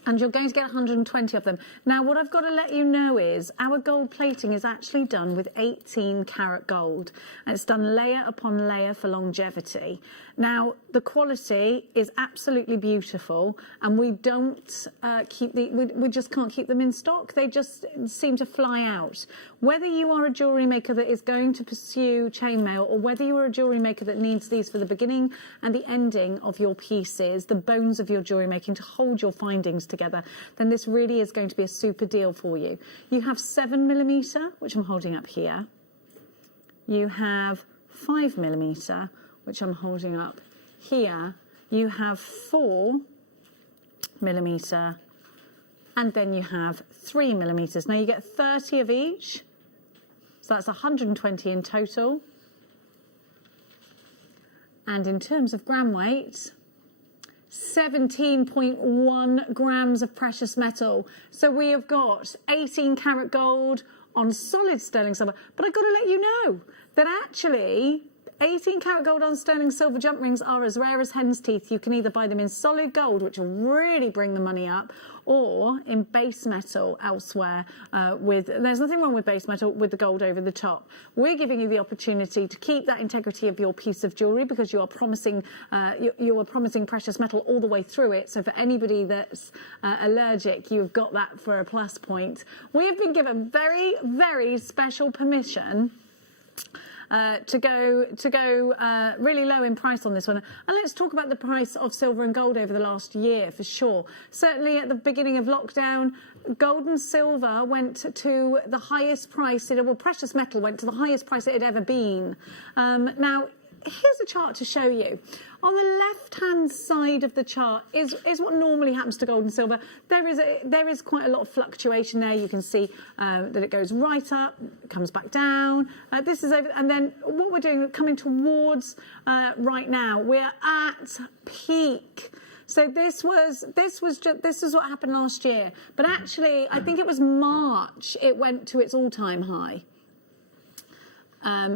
and you're going to get 120 of them. Now, what I've got to let you know is our gold plating is actually done with 18 karat gold, and it's done layer upon layer for longevity. Now, the quality is absolutely beautiful, and we don't we just can't keep them in stock. They just seem to fly out. Whether you are a jewellery maker that is going to pursue chainmail, or whether you are a jewellery maker that needs these for the beginning and the ending of your pieces, the bones of your jewellery making to hold your findings together, then this really is going to be a super deal for you. You have 7mm, which I'm holding up here. You have 5mm, which I'm holding up here. You have 4mm, and then you have 3mm. Now you get 30 of each, so that's 120 in total. And in terms of gram weight, 17.1 grams of precious metal. So we have got 18 karat gold on solid sterling silver. But I've got to let you know that actually 18 karat gold on sterling silver jump rings are as rare as hen's teeth. You can either buy them in solid gold, which will really bring the money up, or in base metal elsewhere. There's nothing wrong with base metal with the gold over the top. We're giving you the opportunity to keep that integrity of your piece of jewellery because you are promising precious metal all the way through it. So for anybody that's allergic, you've got that for a plus point. We have been given very, very special permission to go really low in price on this one. And let's talk about the price of silver and gold over the last year for sure. Certainly at the beginning of lockdown, gold and silver went to the highest price, precious metal went to the highest price it had ever been. Now, here's a chart to show you. On the left-hand side of the chart is what normally happens to gold and silver. There is quite a lot of fluctuation there. You can see that it goes right up, comes back down. This is over, and then what we're doing, coming towards right now, we're at peak. So this is what happened last year. But actually, I think it was March it went to its all-time high.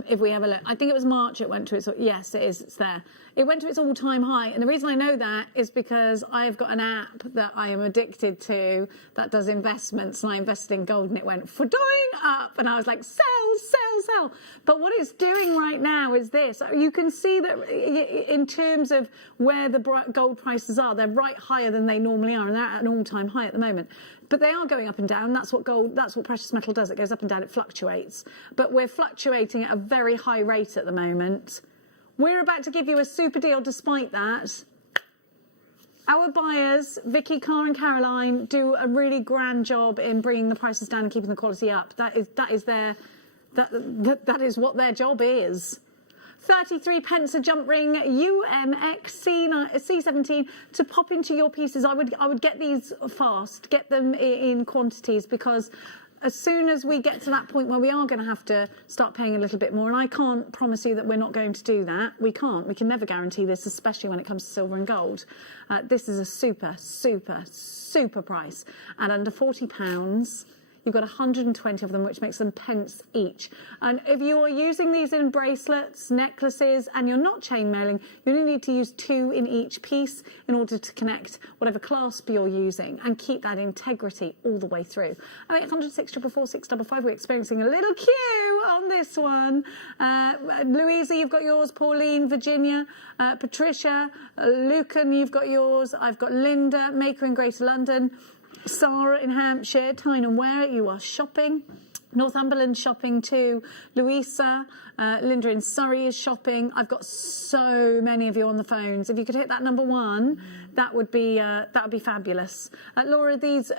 If we have a look, I think it was March it went to its, yes it is, it's there. It went to its all-time high, and the reason I know that is because I've got an app that I am addicted to that does investments, and I invested in gold and it went foodoing up, and I was like, sell, sell, sell. But what it's doing right now is this. You can see that in terms of where the gold prices are, they're right higher than they normally are, and they're at an all-time high at the moment. But they are going up and down. That's what precious metal does. It goes up and down, it fluctuates. But we're fluctuating at a very high rate at the moment. We're about to give you a super deal despite that. Our buyers, Vicky, Cara and Caroline, do a really grand job in bringing the prices down and keeping the quality up. That is what their job is. 33 pence a jump ring, UMX C17 to pop into your pieces. I would get these fast, get them in quantities, because as soon as we get to that point where we are going to have to start paying a little bit more, and I can't promise you that we're not going to do that. We can't. We can never guarantee this, especially when it comes to silver and gold. This is a super, super, super price. And under £40, you've got 120 of them, which makes them pence each. And if you are using these in bracelets, necklaces, and you're not chain mailing, you only need to use 2 in each piece in order to connect whatever clasp you're using and keep that integrity all the way through. 0800 644 655, we're experiencing a little queue on this one. Louisa, you've got yours. Pauline, Virginia, Patricia, Lucan, you've got yours. I've got Linda, Maker in Greater London. Sarah in Hampshire, Tyne and Ware, you are shopping. Northumberland shopping too. Louisa, Linda in Surrey is shopping. I've got so many of you on the phones. If you could hit that number 1, that would be fabulous. Laura, these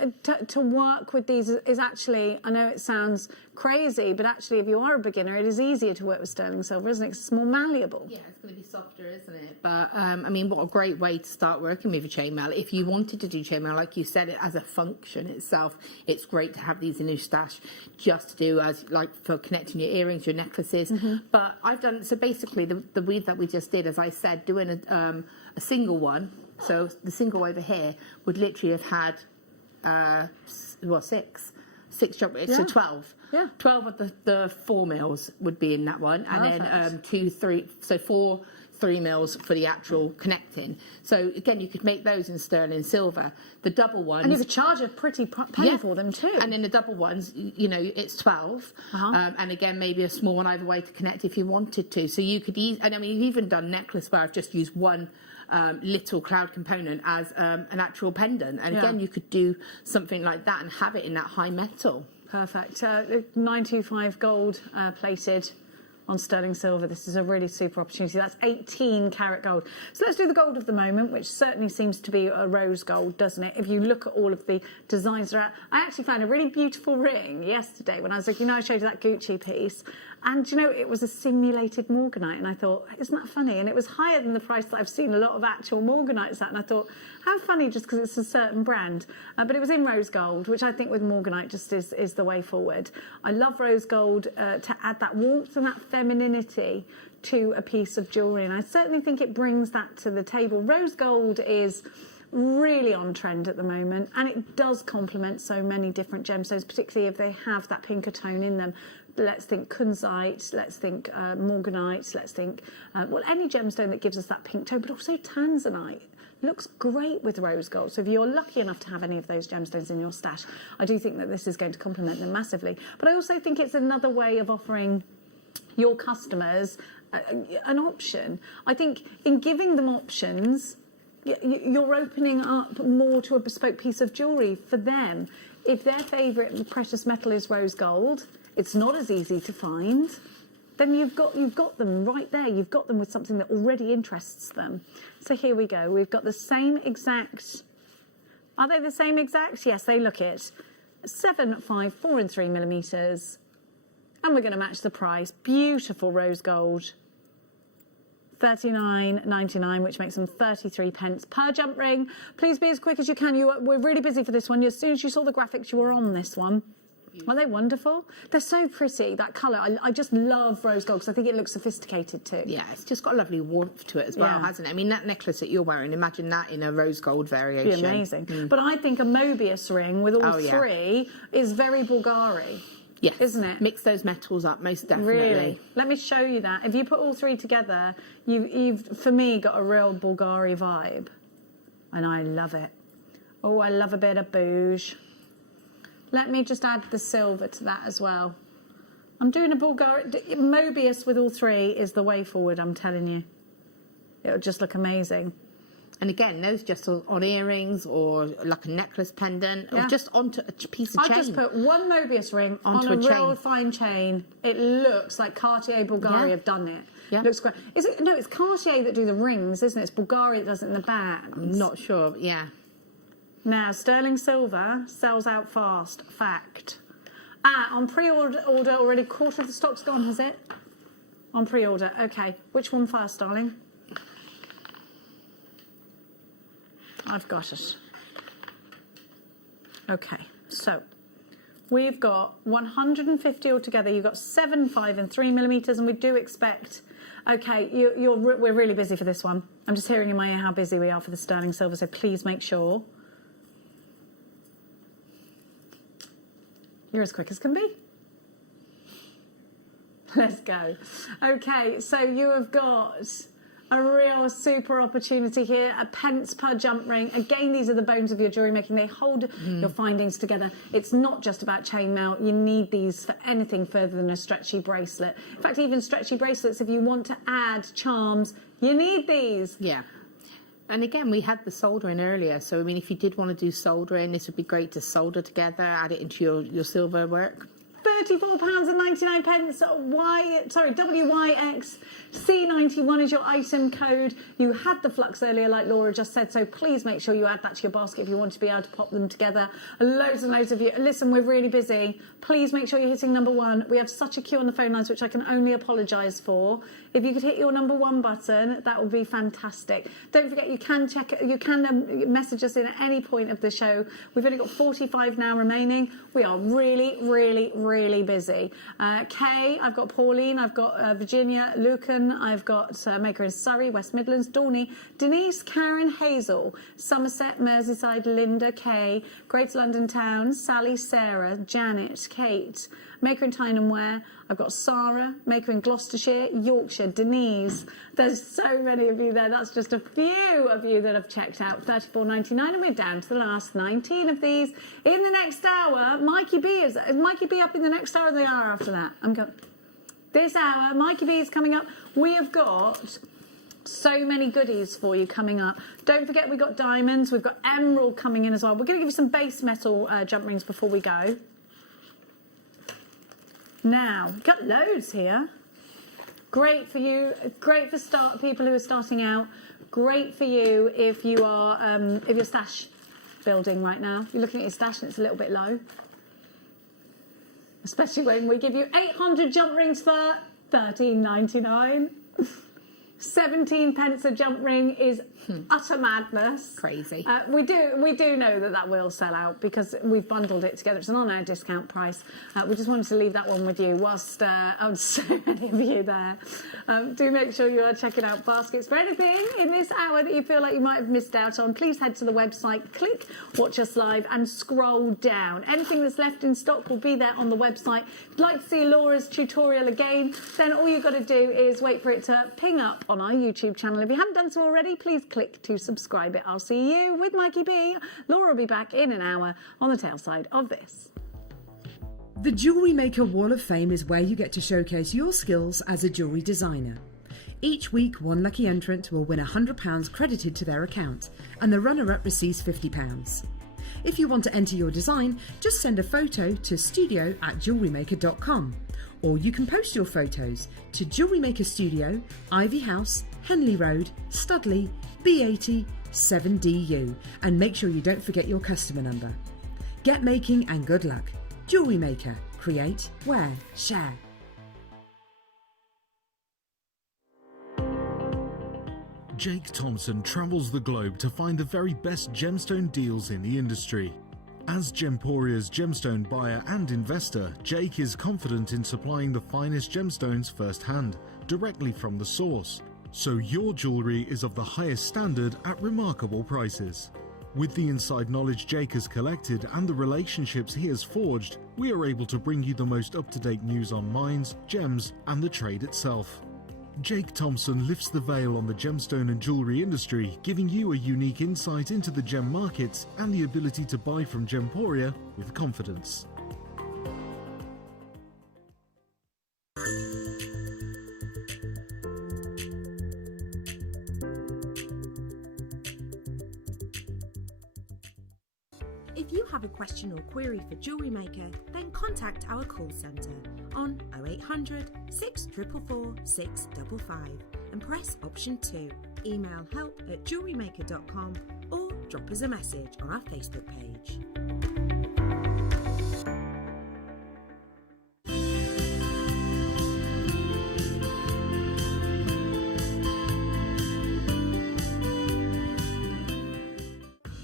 to work with these is actually, I know it sounds crazy, but actually, if you are a beginner, it is easier to work with sterling silver, isn't it? 'Cause it's more malleable. Yeah, it's going to be softer, isn't it? But I mean, what a great way to start working with a chainmail. If you wanted to do chainmail, like you said, it as a function itself, it's great to have these in your stash, just to do as like for connecting your earrings, your necklaces. But I've done, so basically the weave that we just did, as I said, doing a single one. So the single over here would literally have had, six jump, so 12. Yeah. 12 of the 4 mils would be in that one, and then 2, 3, so 4 3 mils for the actual connecting. So again, you could make those in sterling silver. The double ones, and you could charge a pretty penny for them too. And then the double ones, you know, it's 12, and again maybe a small one either way to connect if you wanted to. So you could and I mean, you've even done necklace where I've just used one little cloud component as an actual pendant, and again you could do something like that and have it in that high metal. Perfect. 925 gold plated on sterling silver. This is a really super opportunity. That's 18 karat gold. So let's do the gold of the moment, which certainly seems to be a rose gold, doesn't it? If you look at all of the designs that are out. I actually found a really beautiful ring yesterday when I was like, you know, I showed you that Gucci piece. And, you know, it was a simulated morganite. And I thought, isn't that funny? And it was higher than the price that I've seen a lot of actual morganites at. And I thought, how funny, just because it's a certain brand. But it was in rose gold, which I think with morganite just is the way forward. I love rose gold to add that warmth and that femininity to a piece of jewellery. And I certainly think it brings that to the table. Rose gold is really on trend at the moment, and it does complement so many different gemstones, particularly if they have that pinker tone in them. Let's think kunzite, let's think morganite, let's think, well, any gemstone that gives us that pink tone, but also tanzanite. Looks great with rose gold. So if you're lucky enough to have any of those gemstones in your stash, I do think that this is going to complement them massively. But I also think it's another way of offering your customers an option. I think in giving them options, you're opening up more to a bespoke piece of jewellery for them. If their favourite precious metal is rose gold, it's not as easy to find, then you've got them right there. You've got them with something that already interests them. So here we go. We've got the same exact. Are they the same exact? Yes, they look it. 7, 5, 4 and 3 millimetres. And we're going to match the price. Beautiful rose gold. $39.99, which makes them 33 pence per jump ring. Please be as quick as you can. We're really busy for this one. As soon as you saw the graphics, you were on this one. Are they wonderful? They're so pretty, that colour. I just love rose gold because I think it looks sophisticated too. Yeah, it's just got a lovely warmth to it as well, hasn't it? I mean, that necklace that you're wearing, imagine that in a rose gold variation. It'd be amazing. But I think a Mobius ring with all three is very Bulgari. Yes. Isn't it? Mix those metals up, most definitely. Really? Let me show you that. If you put all three together, you've for me, got a real Bulgari vibe. And I love it. Oh, I love a bit of bouge. Let me just add the silver to that as well. I'm doing a Bulgari. Mobius with all three is the way forward, I'm telling you. It'll just look amazing. And again, those just on earrings or like a necklace pendant or just onto a piece of chain. I just put one Mobius ring onto a real fine chain. It looks like Cartier Bulgari have done it. Yeah. Looks great. Is it? No, it's Cartier that do the rings, isn't it? It's Bulgari that does it in the bands. I'm not sure, yeah. Now, sterling silver sells out fast. Fact. On pre-order already, quarter of the stock's gone, has it? On pre-order. Okay. Which one first, darling? I've got it. Okay. So we've got 150 altogether. You've got 7, 5 and 3 millimeters, and we do expect... Okay, we're really busy for this one. I'm just hearing in my ear how busy we are for the sterling silver, so please make sure you're as quick as can be. Let's go. Okay, so you have got a real super opportunity here, a pence per jump ring. Again, these are the bones of your jewellery making. They hold your findings together. It's not just about chainmail. You need these for anything further than a stretchy bracelet. In fact, even stretchy bracelets, if you want to add charms, you need these. Yeah. And again, we had the soldering earlier. So, I mean, if you did want to do soldering, this would be great to solder together, add it into your silver work. £34.99. WYX C91 is your item code. You had the flux earlier, like Laura just said, so please make sure you add that to your basket if you want to be able to pop them together. Loads and loads of you. Listen, we're really busy. Please make sure you're hitting number 1. We have such a queue on the phone lines, which I can only apologise for. If you could hit your number 1 button, that would be fantastic. Don't forget, you can message us in at any point of the show. We've only got 45 now remaining. We are really, really, really busy. Kay, I've got Pauline, I've got Virginia, Lucan, I've got Maker in Surrey, West Midlands, Dorney, Denise, Karen, Hazel, Somerset, Merseyside, Linda, Kay, Greater London Town, Sally, Sarah, Janet, Kate, Maker in Tyne and Ware. I've got Sarah, Maker in Gloucestershire, Yorkshire, Denise. There's so many of you there. That's just a few of you that have checked out. $34.99, and we're down to the last 19 of these. In the next hour, Mikey B is Mikey B up in the next hour or the hour after that? This hour, Mikey B is coming up. We have got so many goodies for you coming up. Don't forget, we've got diamonds. We've got emerald coming in as well. We're going to give you some base metal jump rings before we go. Now, we've got loads here. Great for you. Great for people who are starting out. Great for you if you are if you're stash building right now. You're looking at your stash and it's a little bit low. Especially when we give you 800 jump rings for $13.99. 17 pence a jump ring is utter madness. Crazy. We do know that will sell out because we've bundled it together. It's an on-air discount price. We just wanted to leave that one with you whilst so many of you there. Do make sure you are checking out baskets for anything in this hour that you feel like you might have missed out on. Please head to the website, click Watch Us Live and scroll down. Anything that's left in stock will be there on the website. If you'd like to see Laura's tutorial again, then all you've got to do is wait for it to ping up on our YouTube channel. If you haven't done so already, please click to subscribe it. I'll see you with Mikey B. Laura will be back in an hour on the tail side of this. The Jewellery Maker Wall of Fame is where you get to showcase your skills as a jewellery designer. Each week, one lucky entrant will win £100 credited to their account, and the runner-up receives £50. If you want to enter your design, just send a photo to studio@jewellerymaker.com, or you can post your photos to Jewellery Maker Studio, Ivy House, Henley Road, Studley, B80 7DU, and make sure you don't forget your customer number. Get making and good luck. Jewellery Maker. Create, wear, share. Jake Thompson travels the globe to find the very best gemstone deals in the industry. As Gemporia's gemstone buyer and investor, Jake is confident in supplying the finest gemstones firsthand, directly from the source, so your jewellery is of the highest standard at remarkable prices. With the inside knowledge Jake has collected and the relationships he has forged, we are able to bring you the most up-to-date news on mines, gems, and the trade itself. Jake Thompson lifts the veil on the gemstone and jewellery industry, giving you a unique insight into the gem markets and the ability to buy from Gemporia with confidence. If you have a question or query for Jewellery Maker, then contact our call centre on 0800 644 655 and press option 2. Email help@jewellerymaker.com or drop us a message on our Facebook page.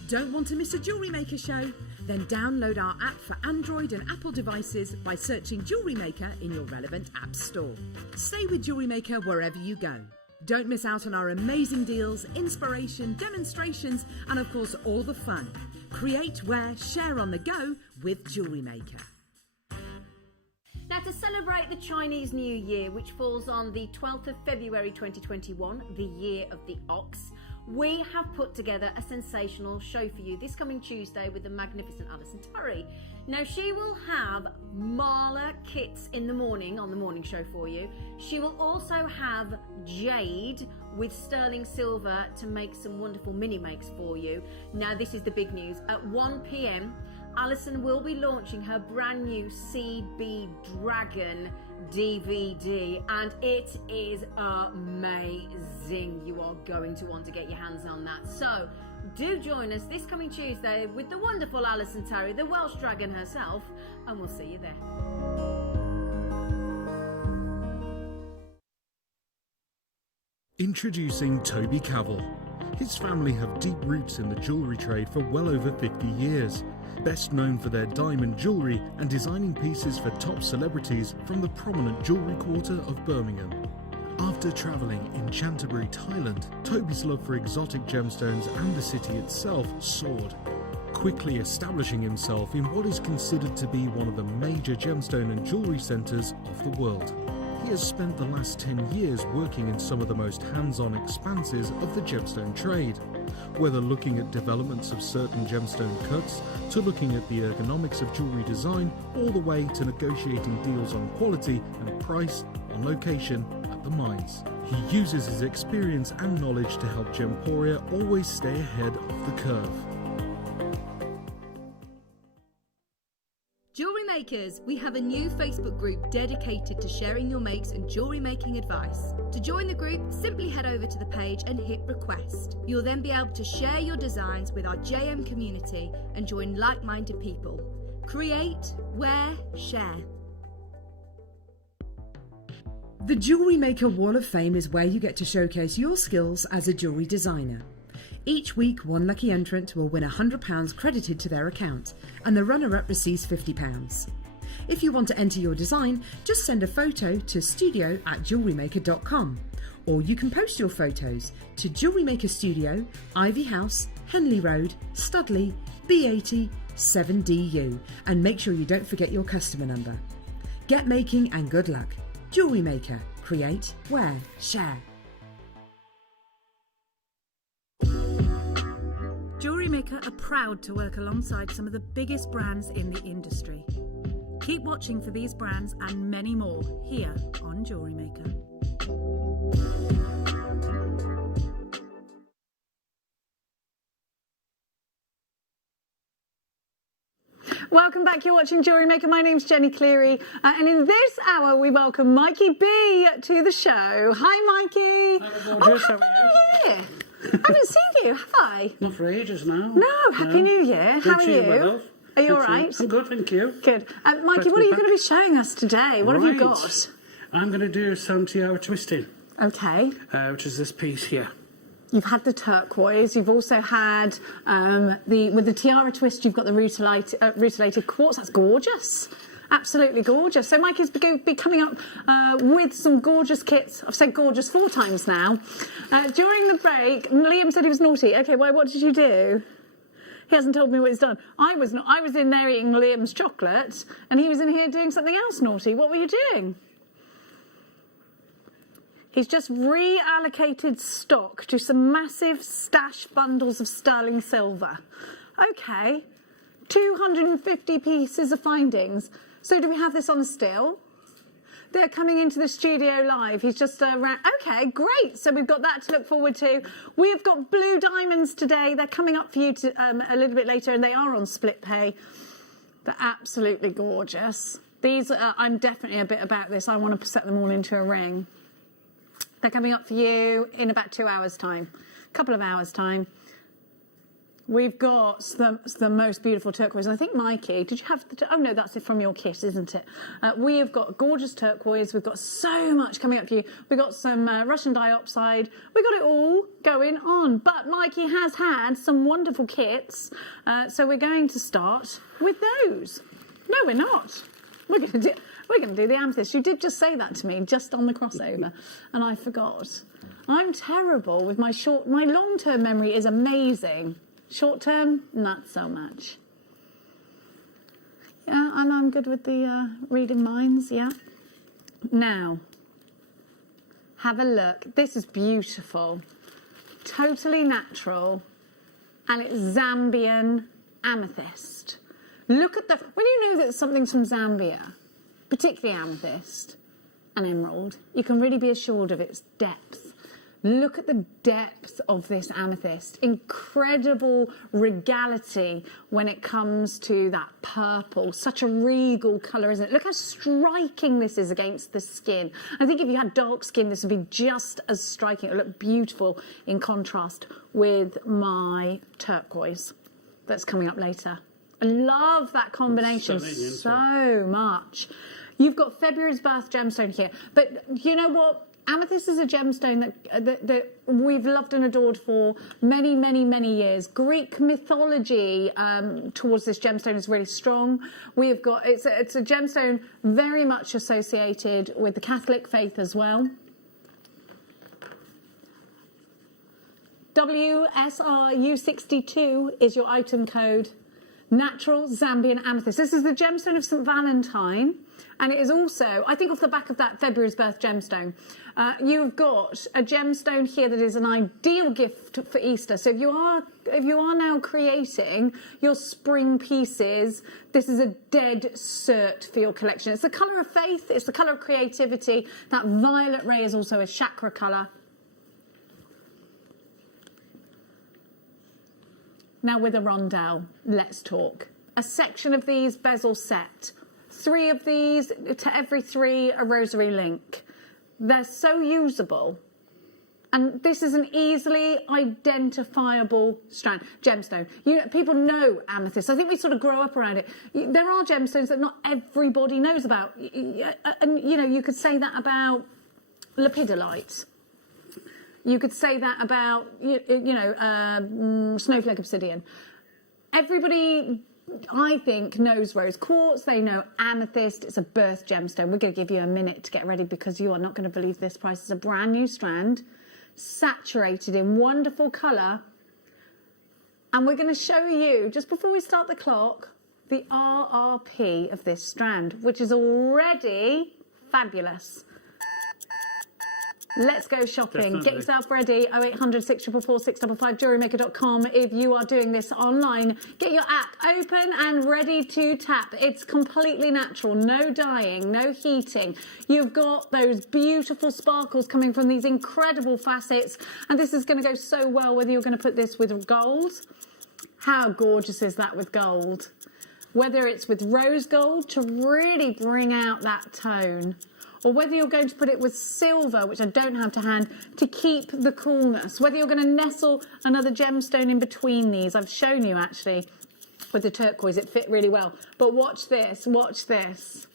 Don't want to miss a Jewellery Maker show? Then download our app for Android and Apple devices by searching Jewellery Maker in your relevant app store. Stay with Jewellery Maker wherever you go. Don't miss out on our amazing deals, inspiration, demonstrations, and of course all the fun. Create, wear, share on the go with Jewellery Maker. Now, to celebrate the Chinese New Year, which falls on the 12th of February 2021, the year of the ox, we have put together a sensational show for you this coming Tuesday with the magnificent Alison Turry. Now, she will have Marla kits in the morning on the morning show for you. She will also have jade with sterling silver to make some wonderful mini makes for you. Now, this is the big news. At 1 p.m, Alison will be launching her brand new CB Dragon DVD, and it is amazing. You are going to want to get your hands on that. So do join us this coming Tuesday with the wonderful Alison Turry, the Welsh Dragon herself, and we'll see you there. Introducing Toby Cavell. His family have deep roots in the jewellery trade for well over 50 years. Best known for their diamond jewellery and designing pieces for top celebrities from the prominent jewellery quarter of Birmingham. After travelling in Canterbury, Thailand, Toby's love for exotic gemstones and the city itself soared, quickly establishing himself in what is considered to be one of the major gemstone and jewellery centres of the world. He has spent the last 10 years working in some of the most hands-on expanses of the gemstone trade, whether looking at developments of certain gemstone cuts, to looking at the ergonomics of jewellery design, all the way to negotiating deals on quality and price, on location, at the mines. He uses his experience and knowledge to help Gemporia always stay ahead of the curve. Jewellery Makers, we have a new Facebook group dedicated to sharing your makes and jewellery making advice. To join the group, simply head over to the page and hit request. You'll then be able to share your designs with our JM community and join like-minded people. Create, wear, share. The Jewellery Maker Wall of Fame is where you get to showcase your skills as a jewellery designer. Each week, one lucky entrant will win £100 credited to their account, and the runner-up receives £50. If you want to enter your design, just send a photo to studio@jewellerymaker.com, or you can post your photos to Jewellery Maker Studio, Ivy House, Henley Road, Studley, B80 7DU, and make sure you don't forget your customer number. Get making and good luck. Jewellery Maker. Create, wear, share. Jewellery Maker are proud to work alongside some of the biggest brands in the industry. Keep watching for these brands and many more here on Jewellery Maker. Welcome back, you're watching Jewellery Maker. My name's Jenny Cleary, and in this hour we welcome Mikey B to the show. Hi Mikey. Hi, gorgeous. How are you? Yeah. I haven't seen you, have I? Not for ages now. No, Happy New Year. How are to you, my you? love. Are you Good all to you. right? I'm good, thank you. Good. Mikey, Glad to what are be you back. going to be showing us today? What have you Right. got? I'm going to do some tiara twisting. Okay. Which is this piece here. You've had the turquoise. You've also had with the tiara twist. You've got the rutilated quartz. That's gorgeous. Absolutely gorgeous. So Mike is going to be coming up with some gorgeous kits. I've said gorgeous 4 times now. During the break, Liam said he was naughty. Okay, well, what did you do? He hasn't told me what he's done. I was in there eating Liam's chocolate, and he was in here doing something else naughty. What were you doing? He's just reallocated stock to some massive stash bundles of sterling silver. Okay, 250 pieces of findings. So do we have this on a still? They're coming into the studio live. He's just around. Okay, great. So we've got that to look forward to. We've got blue diamonds today. They're coming up for you a little bit later, and they are on split pay. They're absolutely gorgeous. These, I'm definitely a bit about this. I want to set them all into a ring. They're coming up for you in about 2 hours' time, a couple of hours' time. We've got the most beautiful turquoise. And I think, Mikey, did you have the... Oh, no, that's it from your kit, isn't it? We have got gorgeous turquoise. We've got so much coming up for you. We've got some Russian diopside. We've got it all going on. But Mikey has had some wonderful kits. So we're going to start with those. No, we're not. We're going to do the amethyst. You did just say that to me just on the crossover, and I forgot. I'm terrible with my long-term memory is amazing. Short-term, not so much. Yeah, and I'm good with the reading minds, yeah. Now, have a look. This is beautiful. Totally natural, and it's Zambian amethyst. Look at when you know that something's from Zambia, particularly amethyst and emerald, you can really be assured of its depth. Look at the depth of this amethyst. Incredible regality when it comes to that purple. Such a regal colour, isn't it? Look how striking this is against the skin. I think if you had dark skin, this would be just as striking. It would look beautiful in contrast with my turquoise that's coming up later. I love that combination so much. You've got February's birth gemstone here. But you know what? Amethyst is a gemstone that we've loved and adored for many, many, many years. Greek mythology towards this gemstone is really strong. We've got it's a gemstone very much associated with the Catholic faith as well. WSRU62 is your item code. Natural Zambian amethyst. This is the gemstone of St. Valentine. And it is also, I think off the back of that February's birth gemstone, you've got a gemstone here that is an ideal gift for Easter. So if you are now creating your spring pieces, this is a dead cert for your collection. It's the colour of faith, it's the colour of creativity. That violet ray is also a chakra colour. Now with a rondelle, let's talk. A section of these bezel set. 3 of these, to every 3, a rosary link. They're so usable. And this is an easily identifiable strand. Gemstone. People know amethyst. I think we sort of grow up around it. There are gemstones that not everybody knows about. And, you could say that about Lapidolite. You could say that about, snowflake obsidian. Everybody, I think, knows rose quartz. They know amethyst. It's a birth gemstone. We're going to give you a minute to get ready because you are not going to believe this price. It's a brand new strand, saturated in wonderful colour. And we're going to show you, just before we start the clock, the RRP of this strand, which is already fabulous. Let's go shopping. Definitely. Get yourself ready. 0800 644 655 JewelleryMaker.com. If you are doing this online, get your app open and ready to tap. It's completely natural. No dyeing, no heating. You've got those beautiful sparkles coming from these incredible facets. And this is going to go so well whether you're going to put this with gold. How gorgeous is that with gold? Whether it's with rose gold to really bring out that tone, or whether you're going to put it with silver, which I don't have to hand, to keep the coolness. Whether you're going to nestle another gemstone in between these. I've shown you, actually, with the turquoise, it fit really well. But watch this, watch this.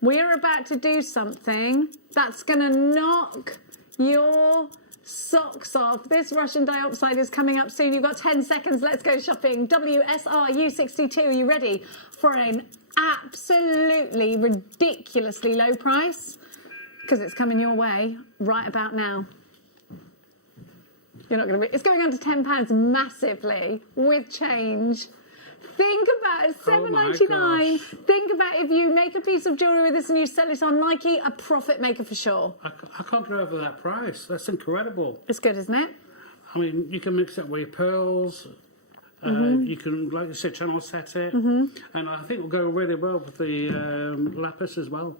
We're about to do something that's going to knock your socks off. This Russian diopside is coming up soon. You've got 10 seconds. Let's go shopping. WSRU62, are you ready for an absolutely ridiculously low price? Because it's coming your way right about now. You're not going to be... It's going under £10 massively with change. Think about it, $7.99. Think about if you make a piece of jewellery with this and you sell it on Nike, a profit maker for sure. I can't go over that price. That's incredible. It's good, isn't it? I mean, you can mix it with your pearls. You can, like you said, channel set it. And I think it'll go really well with the lapis as well.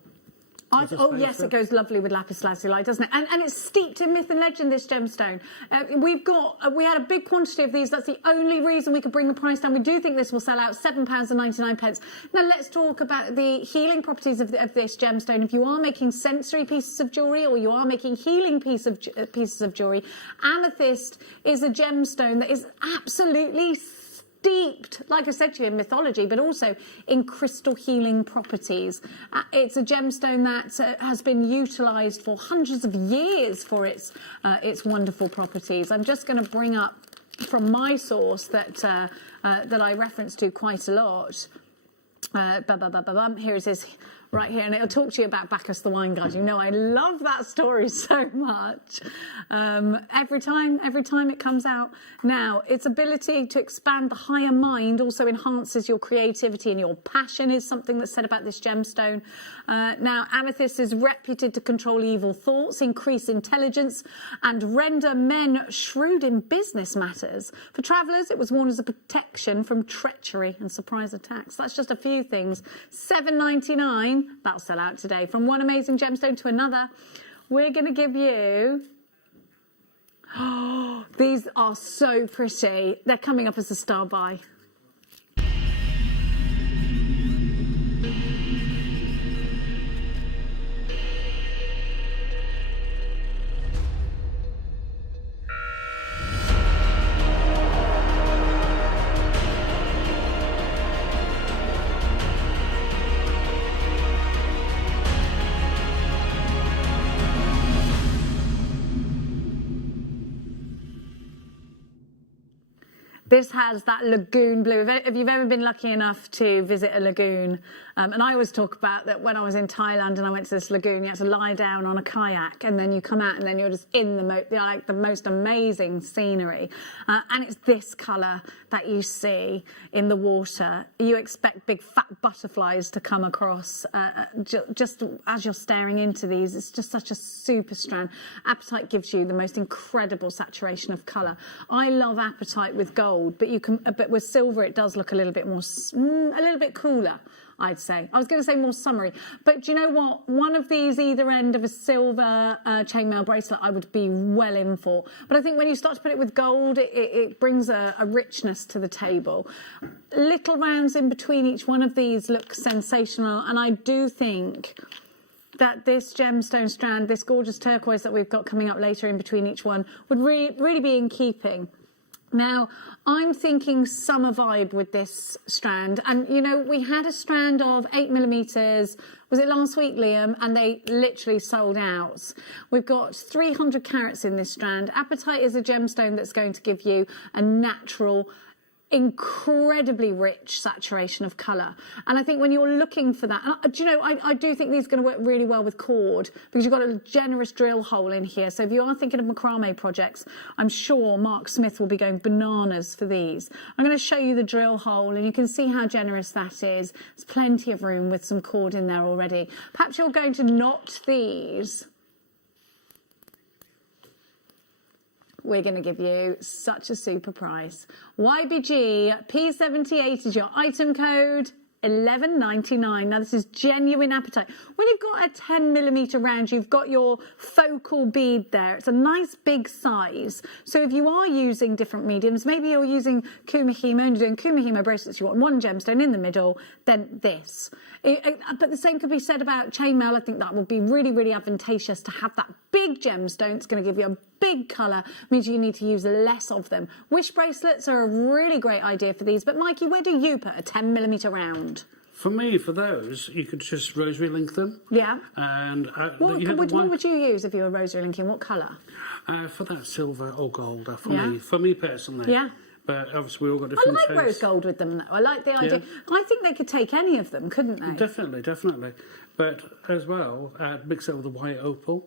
Oh yes, it goes lovely with lapis lazuli, doesn't it? And it's steeped in myth and legend, this gemstone. We had a big quantity of these. That's the only reason we could bring the price down. We do think this will sell out £7.99. Now let's talk about the healing properties of this gemstone. If you are making sensory pieces of jewellery or you are making healing pieces of jewellery, amethyst is a gemstone that is absolutely steeped, like I said to you, in mythology, but also in crystal healing properties. It's a gemstone that has been utilised for hundreds of years for its wonderful properties. I'm just going to bring up from my source that I reference to quite a lot. Here it is. Right here, and it'll talk to you about Bacchus the wine god. You know, I love that story so much. Every time it comes out. Now, its ability to expand the higher mind also enhances your creativity, and your passion is something that's said about this gemstone. Now, amethyst is reputed to control evil thoughts, increase intelligence, and render men shrewd in business matters. For travellers, it was worn as a protection from treachery and surprise attacks. That's just a few things. $7.99. That'll sell out today. From one amazing gemstone to another, we're going to give you... Oh, these are so pretty. They're coming up as a star buy. This has that lagoon blue. If you've ever been lucky enough to visit a lagoon, and I always talk about that when I was in Thailand and I went to this lagoon, you had to lie down on a kayak and then you come out and then you're just in the most amazing scenery. And it's this colour that you see in the water. You expect big fat butterflies to come across just as you're staring into these. It's just such a super strand. Apatite gives you the most incredible saturation of colour. I love apatite with gold, but with silver it does look a little bit more, a little bit cooler, I'd say. I was going to say more summery, but do you know what? One of these either end of a silver chainmail bracelet I would be well in for. But I think when you start to put it with gold, it brings a richness to the table. Little rounds in between each one of these look sensational, and I do think that this gemstone strand, this gorgeous turquoise that we've got coming up later in between each one, would really be in keeping. Now, I'm thinking summer vibe with this strand. And, you know, we had a strand of 8mm, was it last week, Liam? And they literally sold out. We've got 300 carats in this strand. Apatite is a gemstone that's going to give you a natural, incredibly rich saturation of colour. And I think when you're looking for that, do you know, I do think these are going to work really well with cord, because you've got a generous drill hole in here. So if you are thinking of macrame projects, I'm sure Mark Smith will be going bananas for these. I'm going to show you the drill hole and you can see how generous that is. There's plenty of room with some cord in there already. Perhaps you're going to knot these. We're going to give you such a super price. YBG P78 is your item code. $11.99. Now this is genuine apatite. When you've got a 10mm round, you've got your focal bead there. It's a nice big size. So if you are using different mediums, maybe you're using kumihimo and you're doing kumihimo bracelets, you want one gemstone in the middle, then this. But the same could be said about chainmail. I think that would be really advantageous to have that big gemstone. It's going to give you a big colour, means you need to use less of them. Wish bracelets are a really great idea for these, but Mikey, where do you put a 10mm round? For me, for those, you could just rosary link them. Yeah. And what would you use if you were rosary linking? What colour? For that, silver or gold. For me personally. Yeah. But obviously we all got different I like rose gold with them, though. I like the idea. Yeah. I think they could take any of them, couldn't they? Definitely. But as well, mix it with the white opal.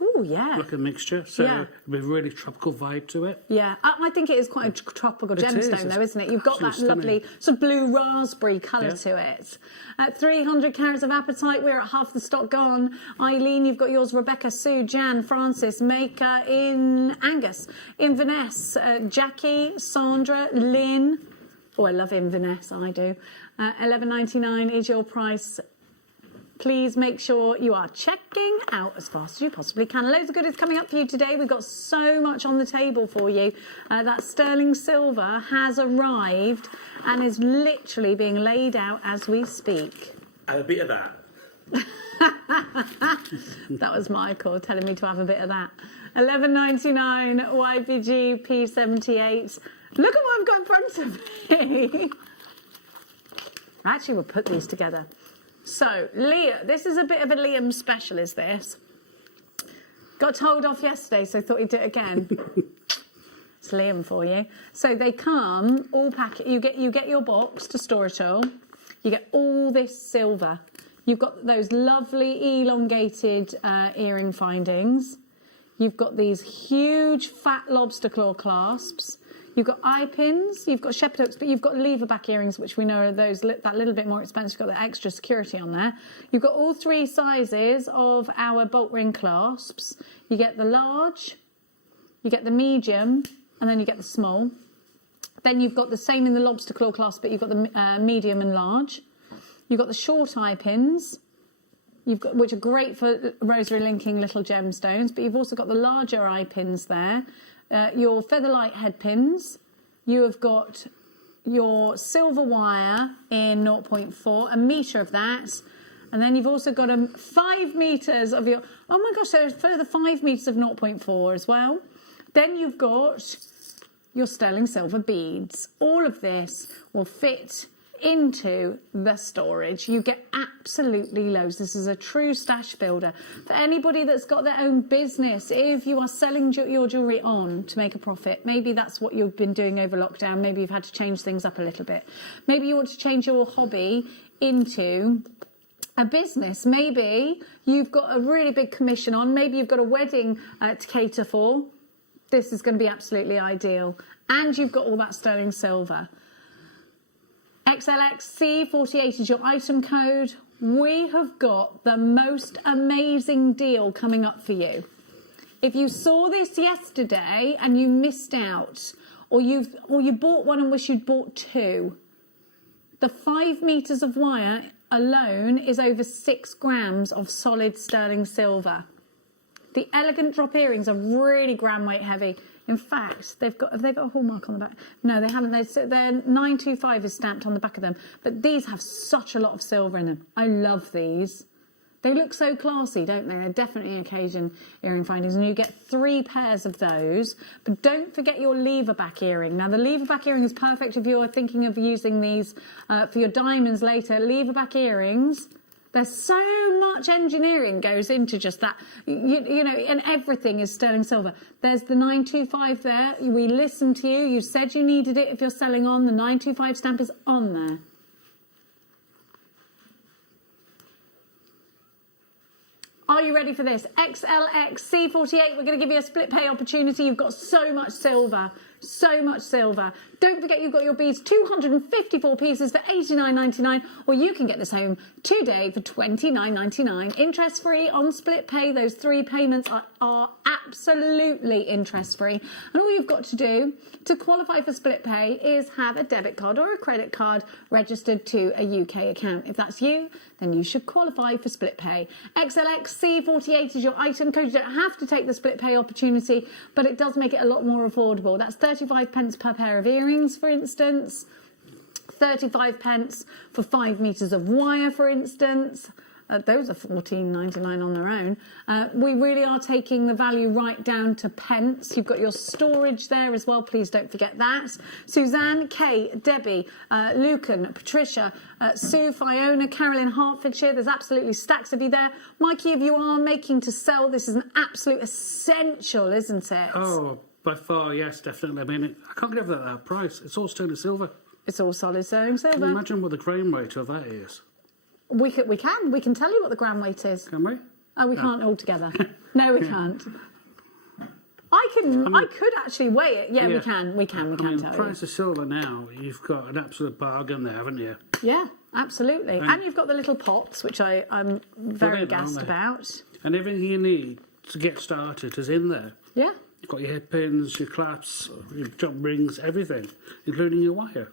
Oh, yeah. Like a mixture, so it'd be a really tropical vibe to it. Yeah, I think it is quite a tropical gemstone, though, isn't it? You've got that lovely sort of blue raspberry colour to it. At 300 carats of apatite, we're at half the stock gone. Eileen, you've got yours. Rebecca, Sue, Jan, Francis, Maker in Angus, Inverness, Jackie, Sandra, Lynn. Oh, I love Inverness, I do. $11.99 is your price. please make sure you are checking out as fast as you possibly can. Loads of goodies coming up for you today. We've got so much on the table for you. That sterling silver has arrived and is literally being laid out as we speak. And a bit of that. That was Michael telling me to have a bit of that. 11.99 YPG P78. Look at what I've got in front of me. Actually, we'll put these together. So, Leah, this is a bit of a Liam special, is this? Got told off yesterday, so thought he'd do it again. It's Liam for you. So they come all packed. You get your box to store it all. You get all this silver. You've got those lovely elongated earring findings. You've got these huge fat lobster claw clasps. You've got eye pins, you've got shepherd hooks, but you've got lever back earrings, which we know are those that little bit more expensive. You've got the extra security on there. You've got all three sizes of our bolt ring clasps. You get the large, you get the medium, and then you get the small. Then you've got the same in the lobster claw clasp, but you've got the medium and large. You've got the short eye pins, which are great for rosary linking little gemstones, but you've also got the larger eye pins there. Your featherlight head pins, you have got your silver wire in 0.4, a metre of that, and then you've also got 5 metres of your, oh my gosh, there's further 5 metres of 0.4 as well. Then you've got your sterling silver beads. All of this will fit into the storage. You get absolutely loads. This is a true stash builder. For anybody that's got their own business, if you are selling your jewellery on to make a profit, maybe that's what you've been doing over lockdown, maybe you've had to change things up a little bit. Maybe you want to change your hobby into a business. Maybe you've got a really big commission on, maybe you've got a wedding to cater for. This is going to be absolutely ideal. And you've got all that sterling silver. XLXC48 is your item code. We have got the most amazing deal coming up for you. If you saw this yesterday and you missed out, or you bought one and wish you'd bought two, the 5 metres of wire alone is over 6 grams of solid sterling silver. The elegant drop earrings are really gram weight heavy. In fact, have they got a hallmark on the back? No, they haven't. They're 925 is stamped on the back of them. But these have such a lot of silver in them. I love these. They look so classy, don't they? They're definitely occasion earring findings. And you get 3 pairs of those. But don't forget your lever back earring. Now, the lever back earring is perfect if you're thinking of using these for your diamonds later. Lever back earrings. There's so much engineering goes into just that, you know, and everything is sterling silver. There's the 925 there. We listened to you. You said you needed it if you're selling on. The 925 stamp is on there. Are you ready for this? XLXC48, we're going to give you a split pay opportunity. You've got so much silver. So much silver. Don't forget you've got your beads, 254 pieces for $89.99, or you can get this home today for $29.99. Interest free on split pay. Those 3 payments are absolutely interest free. And all you've got to do to qualify for split pay is have a debit card or a credit card registered to a UK account. If that's you, then you should qualify for split pay. XLXC48 is your item code. You don't have to take the split pay opportunity, but it does make it a lot more affordable. That's 35 pence per pair of earrings, for instance. 35 pence for 5 metres of wire, for instance. Those are $14.99 on their own. We really are taking the value right down to pence. You've got your storage there as well. Please don't forget that. Suzanne, Kay, Debbie, Lucan, Patricia, Sue, Fiona, Carolyn, Hertfordshire. There's absolutely stacks of you there. Mikey, if you are making to sell, this is an absolute essential, isn't it? Oh, by far, yes, definitely. I mean, I can't get over that price. It's all sterling silver. It's all solid sterling silver. Can you imagine what the grain weight of that is? We can tell you what the gram weight is. Can we? Oh, we can't altogether. No, we can't. I could actually weigh it. Yeah, we can. We can tell you. The price of silver now, you've got an absolute bargain there, haven't you? Yeah, absolutely. And you've got the little pots, which I'm very gassed about. And everything you need to get started is in there. Yeah. You've got your head pins, your clasps, your jump rings, everything, including your wire.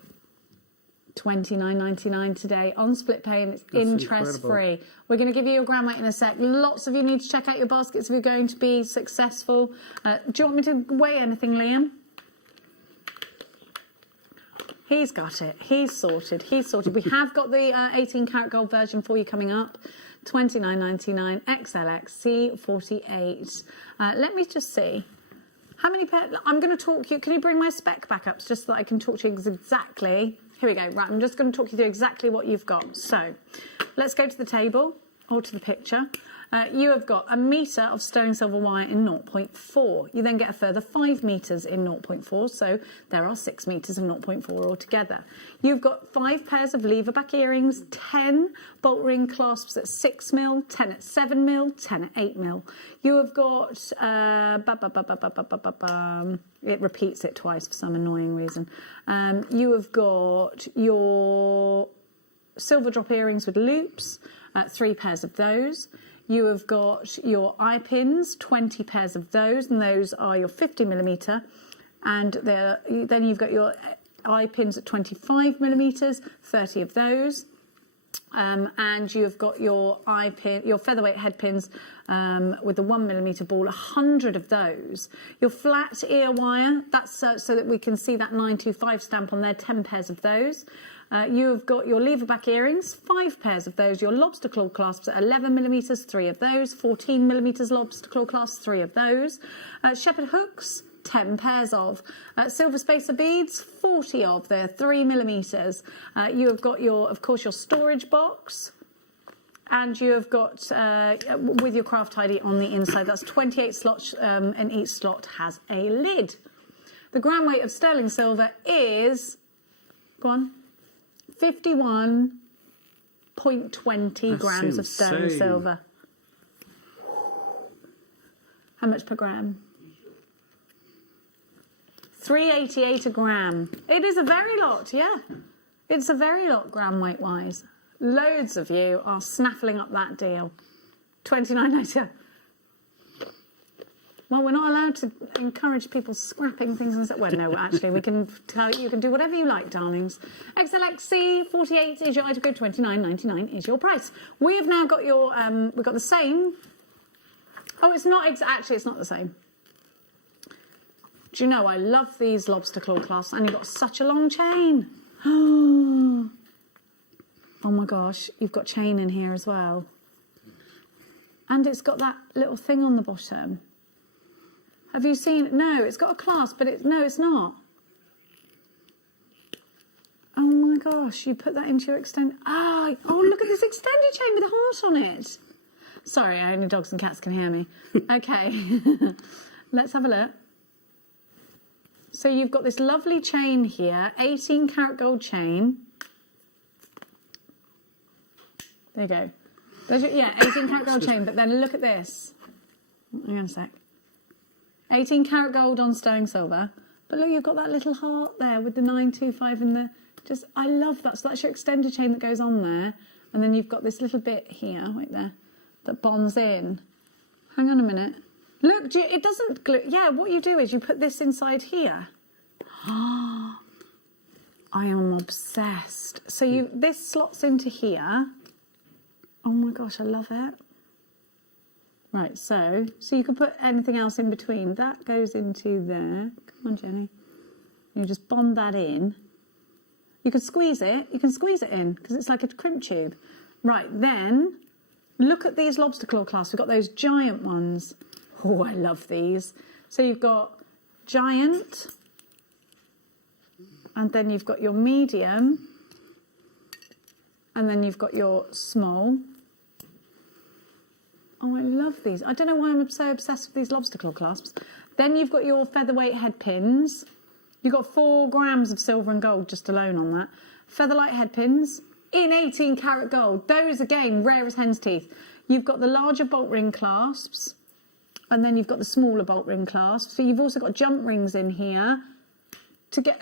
$29.99 today on split pay, and it's That's interest free. We're going to give you your gram weight in a sec. Lots of you need to check out your baskets if you're going to be successful. Do you want me to weigh anything, Liam? He's got it. He's sorted. He's sorted. We have got the 18 karat gold version for you coming up. $29.99 XLX C48. Let me just see. How many pairs? I'm going to talk you. Can you bring my spec back up just so that I can talk to you exactly? Here we go. Right, I'm just going to talk you through exactly what you've got. So, let's go to the table or to the picture. You have got 1 metre of sterling silver wire in 0.4. You then get a further 5 metres in 0.4, so there are 6 metres of 0.4 altogether. You've got 5 pairs of lever back earrings, 10 bolt ring clasps at 6mm, 10 at 7mm, 10 at 8mm. You have got, it repeats it twice for some annoying reason. You have got your silver drop earrings with loops, 3 pairs of those. You have got your eye pins, 20 pairs of those, and those are your 50mm. And then you've got your eye pins at 25mm, 30 of those. And you've got your your featherweight head pins with the 1mm ball, 100 of those. Your flat ear wire, that's so that we can see that 925 stamp on there, 10 pairs of those. You have got your lever back earrings, 5 pairs of those. Your lobster claw clasps at 11mm, 3 of those. 14mm lobster claw clasps, 3 of those. Shepherd hooks, 10 pairs of. Silver spacer beads, 40 of. They're 3mm. You have got of course, your storage box. And you have got, with your craft tidy on the inside, that's 28 slots, and each slot has a lid. The gram weight of sterling silver is, go on, 51.20 grams of sterling silver. How much per gram? 388 a gram. It is a very lot, yeah. It's a very lot gram weight wise. Loads of you are snaffling up that deal. $29.99. Well, we're not allowed to encourage people scrapping things. Well, no, actually, we can tell you can do whatever you like, darlings. XLXC 48 is your item code. $29.99 is your price. We have now got your. We've got the same. Oh, it's not actually. It's not the same. Do you know I love these lobster claw clasps, and you've got such a long chain. Oh my gosh, you've got chain in here as well, and it's got that little thing on the bottom. Have you seen? No, it's got a clasp, but no, it's not. Oh my gosh, you put that into your extend. Oh, look at this extended chain with a heart on it. Sorry, only dogs and cats can hear me. Okay, let's have a look. So you've got this lovely chain here, 18 karat gold chain. There you go. 18 karat gold chain, but then look at this. Hang on a sec. 18 karat gold on sterling silver. But look, you've got that little heart there with the 925 and the... I love that. So that's your extended chain that goes on there. And then you've got this little bit here, right there, that bonds in. Hang on a minute. Look, it doesn't glue. Yeah, what you do is you put this inside here. I am obsessed. So this slots into here. Oh my gosh, I love it. Right, so you can put anything else in between. That goes into there. Come on, Jenny. You just bond that in. You can squeeze it. You can squeeze it in because it's like a crimp tube. Right, then look at these lobster claw clasps. We've got those giant ones. Oh, I love these. So you've got giant, and then you've got your medium, and then you've got your small. Oh, I love these. I don't know why I'm so obsessed with these lobster claw clasps. Then you've got your featherweight head pins. You've got 4 grams of silver and gold just alone on that. Featherlight head pins in 18 karat gold. Those, again, rare as hen's teeth. You've got the larger bolt ring clasps, and then you've got the smaller bolt ring clasps. So you've also got jump rings in here.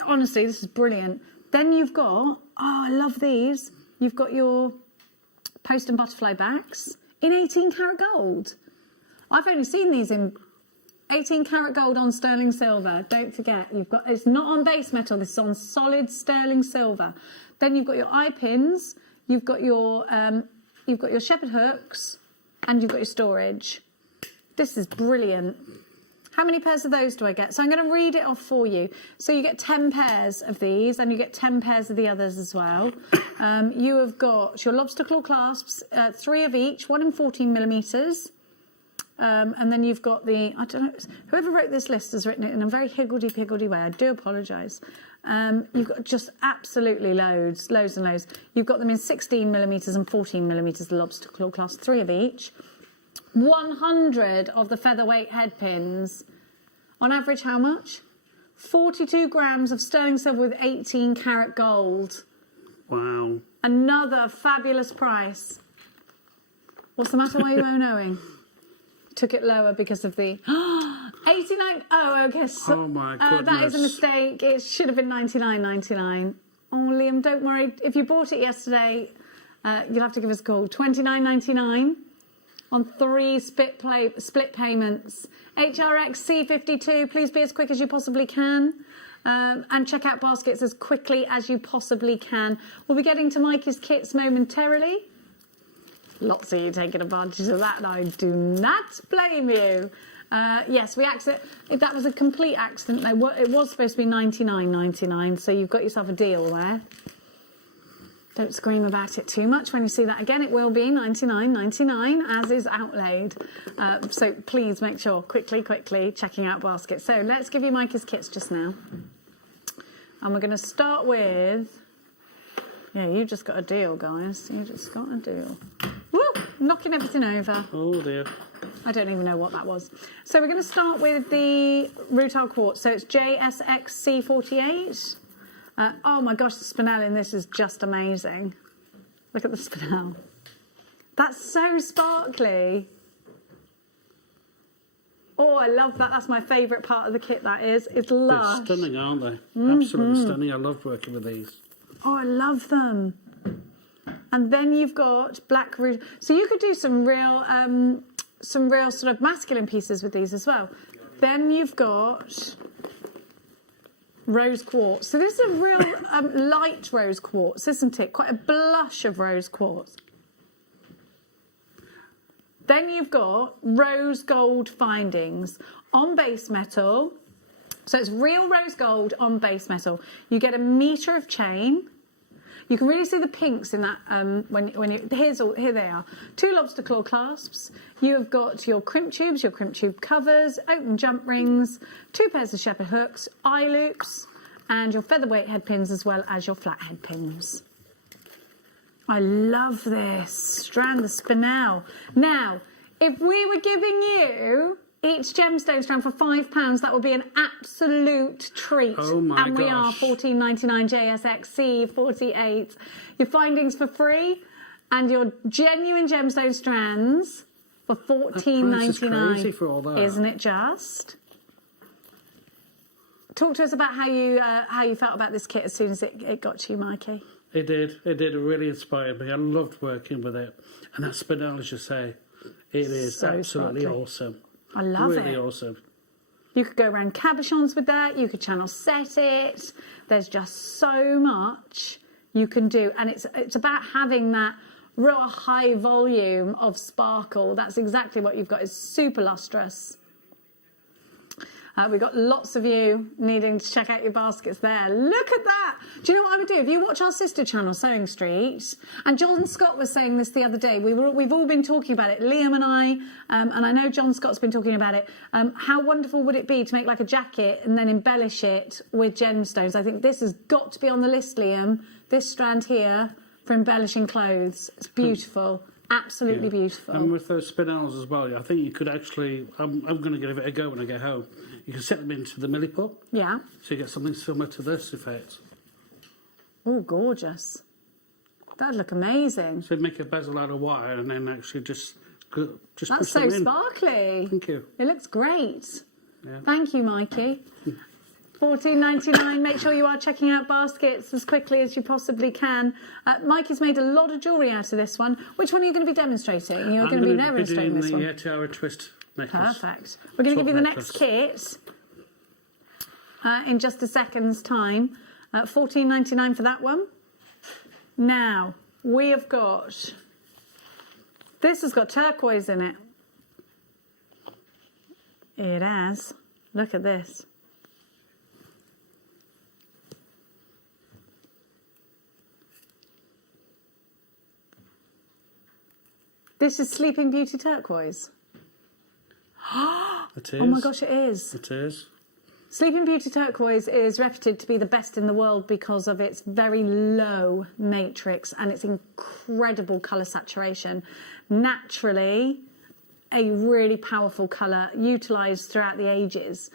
Honestly, this is brilliant. Then you've got, I love these. You've got your post and butterfly backs in 18 karat gold. I've only seen these in 18 karat gold on sterling silver. Don't forget, it's not on base metal, this is on solid sterling silver. Then you've got your eye pins, you've got your shepherd hooks, and you've got your storage. This is brilliant. How many pairs of those do I get? So I'm going to read it off for you. So you get 10 pairs of these, and you get 10 pairs of the others as well. You have got your lobster claw clasps, 3 of each, 1 in 14 millimetres. And then you've got the, I don't know, whoever wrote this list has written it in a very higgledy-piggledy way. I do apologise. You've got just absolutely loads and loads. You've got them in 16 millimetres and 14 millimetres, the lobster claw clasp, 3 of each. 100 of the featherweight head pins. On average, how much? 42 grams of sterling silver with 18 karat gold. Wow. Another fabulous price. What's the matter? Why are you oh-noing? Took it lower because of the 89. Oh, okay. So, oh my goodness. That is a mistake. It should have been 99.99. Oh, Liam, don't worry. If you bought it yesterday, you'll have to give us a call. 29.99 on 3 split payments. HRX C52. Please be as quick as you possibly can. And check out baskets as quickly as you possibly can. We'll be getting to Mikey's kits momentarily. Lots of you taking advantage of that, and I do not blame you. Yes, that was a complete accident. It was supposed to be 99.99, so you've got yourself a deal there. Don't scream about it too much when you see that again. It will be 99.99, as is outlaid. So please make sure, quickly, checking out baskets. So let's give you Micah's kits just now. And we're going to start with... Yeah, you just got a deal, guys. You just got a deal. Woo! Knocking everything over. Oh, dear. I don't even know what that was. So we're going to start with the rutile quartz. So it's JSXC48. Oh, my gosh, the spinel in this is just amazing. Look at the spinel. That's so sparkly. Oh, I love that. That's my favourite part of the kit, that is. It's lush. They're stunning, aren't they? Absolutely stunning. I love working with these. Oh, I love them. And then you've got black root. So you could do some real sort of masculine pieces with these as well. Then you've got rose quartz. So this is a real light rose quartz, isn't it? Quite a blush of rose quartz. Then you've got rose gold findings on base metal. So it's real rose gold on base metal. You get 1 metre of chain. You can really see the pinks in that here they are. 2 lobster claw clasps. You have got your crimp tubes, your crimp tube covers, open jump rings, 2 pairs of shepherd hooks, eye loops, and your featherweight head pins as well as your flat head pins. I love this. Strand the spinel. Now, if we were giving you each gemstone strand for £5, that would be an absolute treat. Oh my and we are gosh. $14.99 JSXC 48. Your findings for free and your genuine gemstone strands for $14.99. That price is crazy for all that. Isn't it just? Talk to us about how you felt about this kit as soon as it got to you, Mikey. It did. It really inspired me. I loved working with it. And that spinel, as you say, it is So absolutely sparkly. awesome. I love it. Really awesome. You could go around cabochons with that. You could channel set it. There's just so much you can do. And it's about having that real high volume of sparkle. That's exactly what you've got. It's super lustrous. We've got lots of you needing to check out your baskets there. Look at that. Do you know what I would do? If you watch our sister channel, Sewing Street, and John Scott was saying this the other day, we've all been talking about it, Liam and I, and I know John Scott's been talking about it. How wonderful would it be to make like a jacket and then embellish it with gemstones? I think this has got to be on the list, Liam. This strand here for embellishing clothes. It's beautiful. Absolutely beautiful. And with those spinels as well, I think you could actually, I'm going to give it a go when I get home. You can set them into the milli pot. Yeah. So you get something similar to this effect. Oh, gorgeous. That'd look amazing. So make a bezel out of wire and then actually just That's push so them in. sparkly. Thank you. It looks great. Yeah. Thank you, Mikey. $14.99. Make sure you are checking out baskets as quickly as you possibly can. Mikey's made a lot of jewellery out of this one. Which one are you going to be demonstrating? You're going to be demonstrating this one. I'm going to be doing the tiara twist necklace. Perfect. We're going to give you the next kit in just a second's time. $14.99 for that one. Now, we have got, this has got turquoise in it. It has. Look at this. This is Sleeping Beauty turquoise. It is. Oh my gosh, it is. It is. Sleeping Beauty turquoise is reputed to be the best in the world because of its very low matrix and its incredible colour saturation. Naturally, a really powerful colour utilised throughout the ages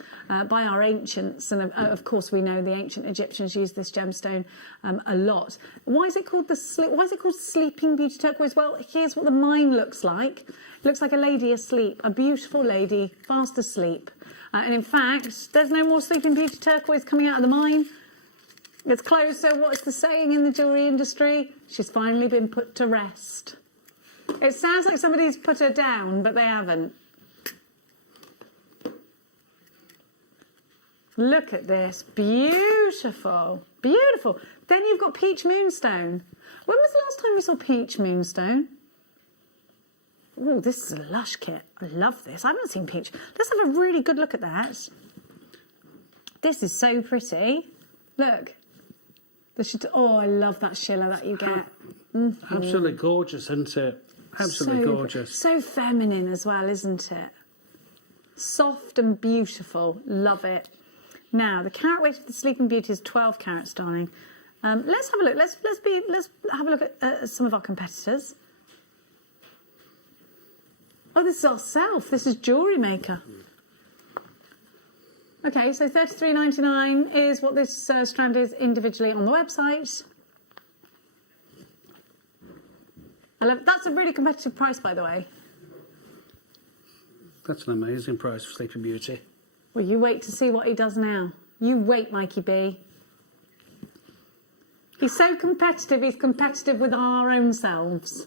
by our ancients, and of course we know the ancient Egyptians used this gemstone a lot. Why is it called Sleeping Beauty turquoise? Well, here's what the mine looks like. It looks like a lady asleep, a beautiful lady fast asleep. And in fact, there's no more Sleeping Beauty turquoise coming out of the mine. It's closed, so what's the saying in the jewellery industry? She's finally been put to rest. It sounds like somebody's put her down, but they haven't. Look at this. Beautiful. Beautiful. Then you've got peach moonstone. When was the last time we saw peach moonstone? Oh, this is a lush kit. I love this. I haven't seen peach. Let's have a really good look at that. This is so pretty. Look. Oh, I love that shiller that you get. Absolutely gorgeous, isn't it? Absolutely gorgeous. So feminine as well, isn't it? Soft and beautiful. Love it. Now, the carat weight of the Sleeping Beauty is 12 carats, darling. Let's have a look. Let's have a look at some of our competitors. Oh, this is ourself. This is JewelleryMaker. Okay, so $33.99 is what this strand is individually on the website. That's a really competitive price, by the way. That's an amazing price for Sleeping Beauty. Well, you wait to see what he does now. You wait, Mikey B. He's so competitive, he's competitive with our own selves.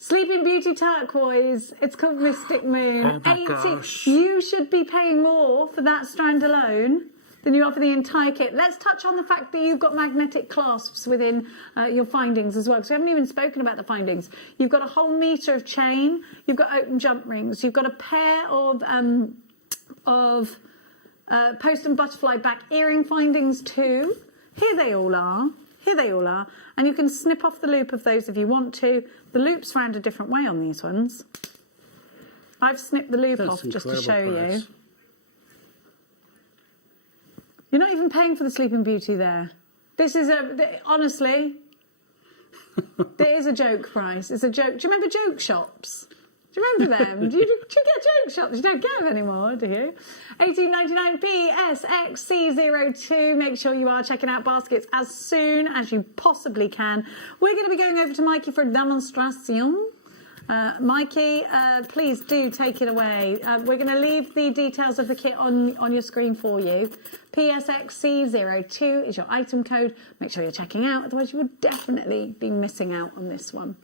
Sleeping Beauty turquoise, it's called Mystic Moon. Oh my gosh. You should be paying more for that strand alone than you are for the entire kit. Let's touch on the fact that you've got magnetic clasps within your findings as well, because we haven't even spoken about the findings. You've got a whole metre of chain, you've got open jump rings, you've got a pair of post and butterfly back earring findings too. Here they all are. Here they all are. And you can snip off the loop of those if you want to. The loop's round a different way on these ones. I've snipped the loop off just to show you. You're not even paying for the Sleeping Beauty there. This is honestly, there is a joke price. It's a joke. Do you remember joke shops? Do you remember them? Do you get joke shops? You don't get them anymore, do you? $18.99 PSXC02. Make sure you are checking out baskets as soon as you possibly can. We're going to be going over to Mikey for a demonstration. Mikey, please do take it away. We're going to leave the details of the kit on your screen for you. PSXC02 is your item code. Make sure you're checking out, otherwise you will definitely be missing out on this one.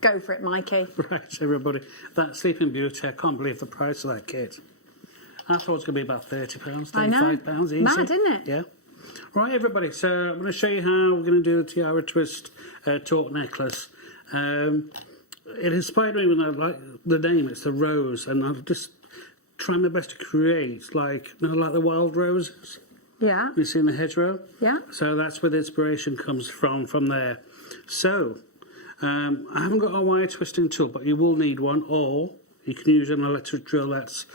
Go for it, Mikey. Right, everybody. That Sleeping Beauty, I can't believe the price of that kit. I thought it was going to be about £30, £35 easy. Mad, isn't it? Yeah. Right, everybody, so I'm going to show you how we're going to do the tiara twist torque necklace. It inspired me when I like the name, it's the rose, and I've just tried my best to create like the wild roses. Yeah. You see in the hedgerow? Yeah. So that's where the inspiration comes from there. So, I haven't got a wire twisting tool, but you will need one, or you can use an electric drill that's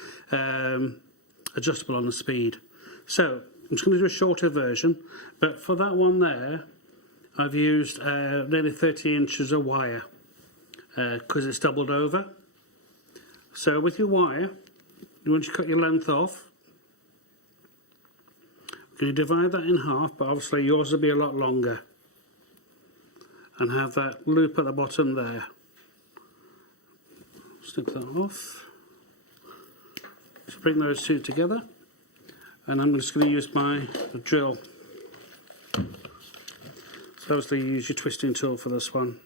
adjustable on the speed. So, I'm just going to do a shorter version, but for that one there, I've used nearly 30 inches of wire because it's doubled over. So with your wire, once you cut your length off, you divide that in half, but obviously yours will be a lot longer. And have that loop at the bottom there. Snip that off. Just bring those two together. And I'm just going to use my drill. So obviously you use your twisting tool for this one.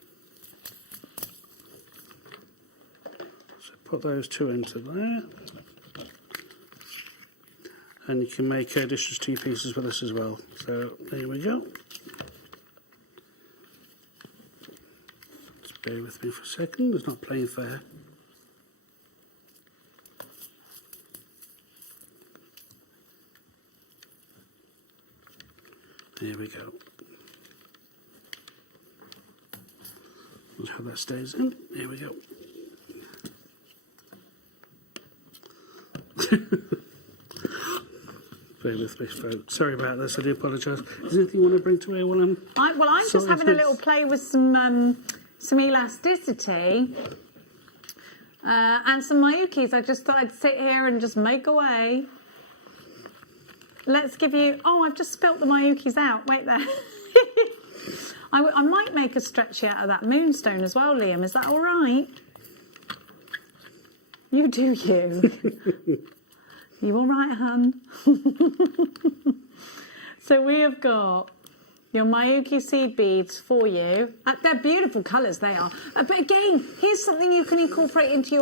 So put those two into there. And you can make additions 2 pieces with this as well. So there we go. bear with me for a second, it's not playing fair. There we go. Let's how that stays in. There we go. Bear with me, folks. Sorry about this. I do apologise. Is there anything you want to bring to me while I'm? I'm just having a little play with some elasticity and some Mayukis. I just thought I'd sit here and just make away. Let's give you... Oh, I've just spilt the Mayukis out. Wait there. I might make a stretchy out of that moonstone as well, Liam. Is that all right? You do you. You all right, hun? So we have got your Mayuki seed beads for you. They're beautiful colours, they are. But again, here's something you can incorporate into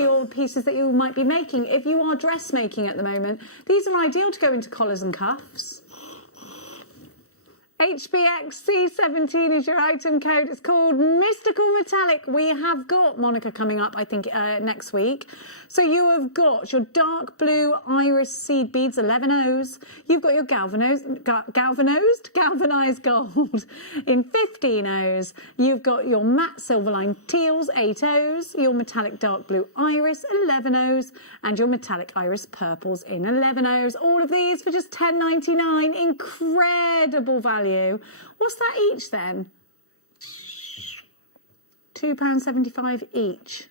your pieces that you might be making. If you are dressmaking at the moment, these are ideal to go into collars and cuffs. HBXC17 is your item code. It's called Mystical Metallic. We have got Monica coming up, I think, next week. So you have got your dark blue iris seed beads, 11 O's. You've got your galvanized gold in 15 O's. You've got your matte silverline teals, 8 O's. Your metallic dark blue iris, 11 O's. And your metallic iris purples in 11 O's. All of these for just £10.99. Incredible value. What's that each then? £2.75 each.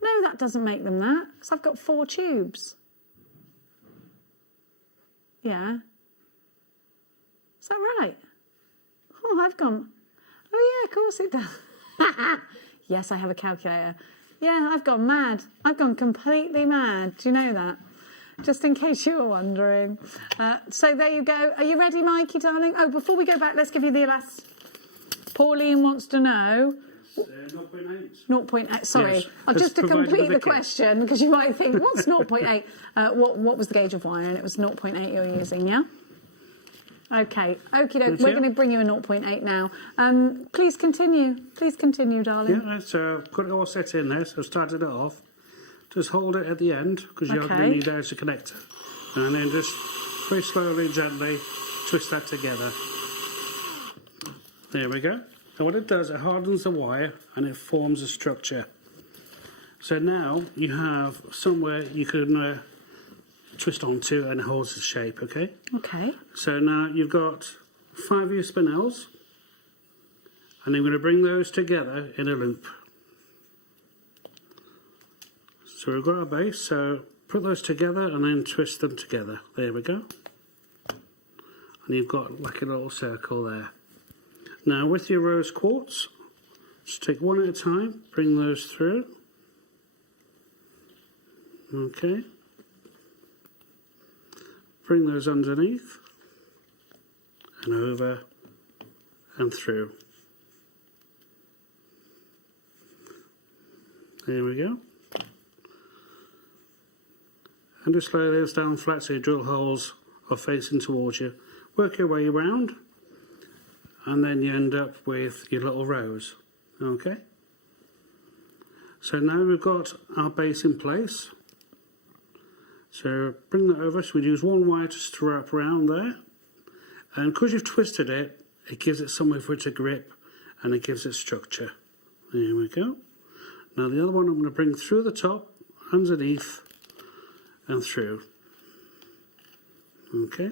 No, that doesn't make them that, because I've got 4 tubes. Yeah. Is that right? Oh, I've gone... Oh, yeah, of course it does. Yes, I have a calculator. Yeah, I've gone mad. I've gone completely mad. Do you know that? Just in case you were wondering. So there you go. Are you ready, Mikey, darling? Oh, before we go back, let's give you the last... Pauline wants to know... 0.8. 0.8. Sorry, Yes, just to complete the kit. question, because you might think, what's 0.8? What was the gauge of wire? And it was 0.8 you're using, yeah? Okay, okie doke. We're going to bring you a 0.8 now. Please continue. Please continue, darling. Yeah, so put it all set in there. So started it off. Just hold it at the end because you're going to need that as a connector, and then just very slowly, gently twist that together. There we go. And what it does, it hardens the wire and it forms a structure. So now you have somewhere you can twist onto and it holds the shape, okay? Okay. So now you've got 5 of your spinels, and you're going to bring those together in a loop. So we've got our base, so put those together and then twist them together. There we go. And you've got like a little circle there. Now with your rose quartz, just take one at a time, bring those through. Okay. Bring those underneath and over and through. There we go. And just lay those down flat so your drill holes are facing towards you. Work your way around, and then you end up with your little rose. Okay? So now we've got our base in place. So bring that over. So we use one wire just to wrap around there. And because you've twisted it, it gives it somewhere for it to grip, and it gives it structure. There we go. Now the other one I'm going to bring through the top, underneath, and through. Okay.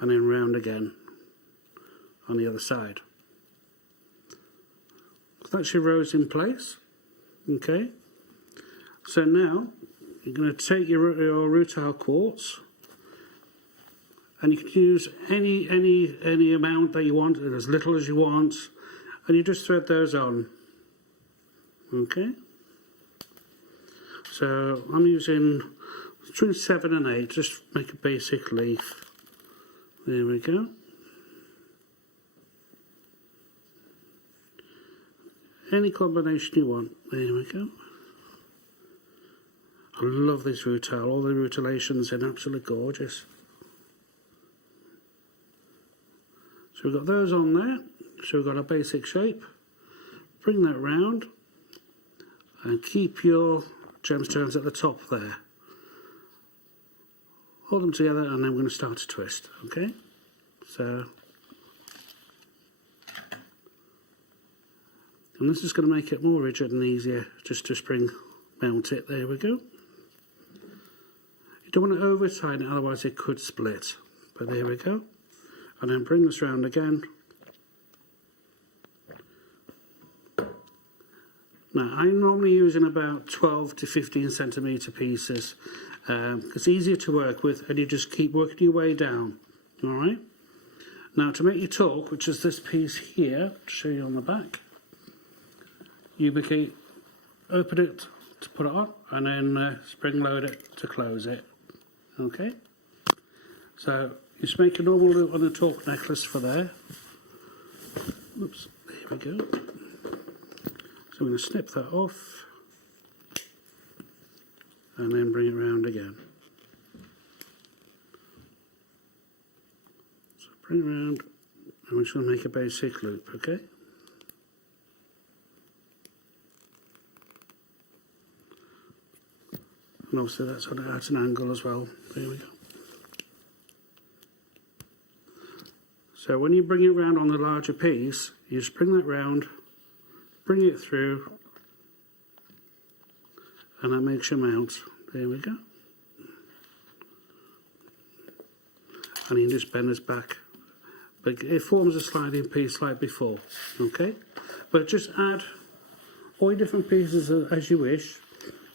And then round again on the other side. So that's your rose in place. Okay. So now you're going to take your rutile quartz, and you can use any amount that you want, as little as you want, and you just thread those on. Okay. So I'm using between 7 and 8, just make a basic leaf. There we go. Any combination you want. There we go. I love this rutile. All the rutilations are absolutely gorgeous. So we've got those on there. So we've got a basic shape. Bring that round and keep your gemstones at the top there. Hold them together and then we're going to start to twist, okay? So, and this is going to make it more rigid and easier just to spring mount it. There we go. You don't want to over tighten it, otherwise it could split. But there we go. And then bring this round again. Now, I'm normally using about 12 to 15 centimetre pieces. It's easier to work with, and you just keep working your way down. All right? Now, to make your torque, which is this piece here, to show you on the back, you open it to put it on, and then spring load it to close it. Okay? So, you just make a normal loop on the torque necklace for there. Oops, there we go. So I'm going to snip that off and then bring it round again. So bring it round and we're just going to make a basic loop, okay? And obviously that's at an angle as well. There we go. So when you bring it round on the larger piece, you just bring that round, bring it through, and that makes your mount. There we go. And you just bend this back. But it forms a sliding piece like before, okay? But just add all your different pieces as you wish.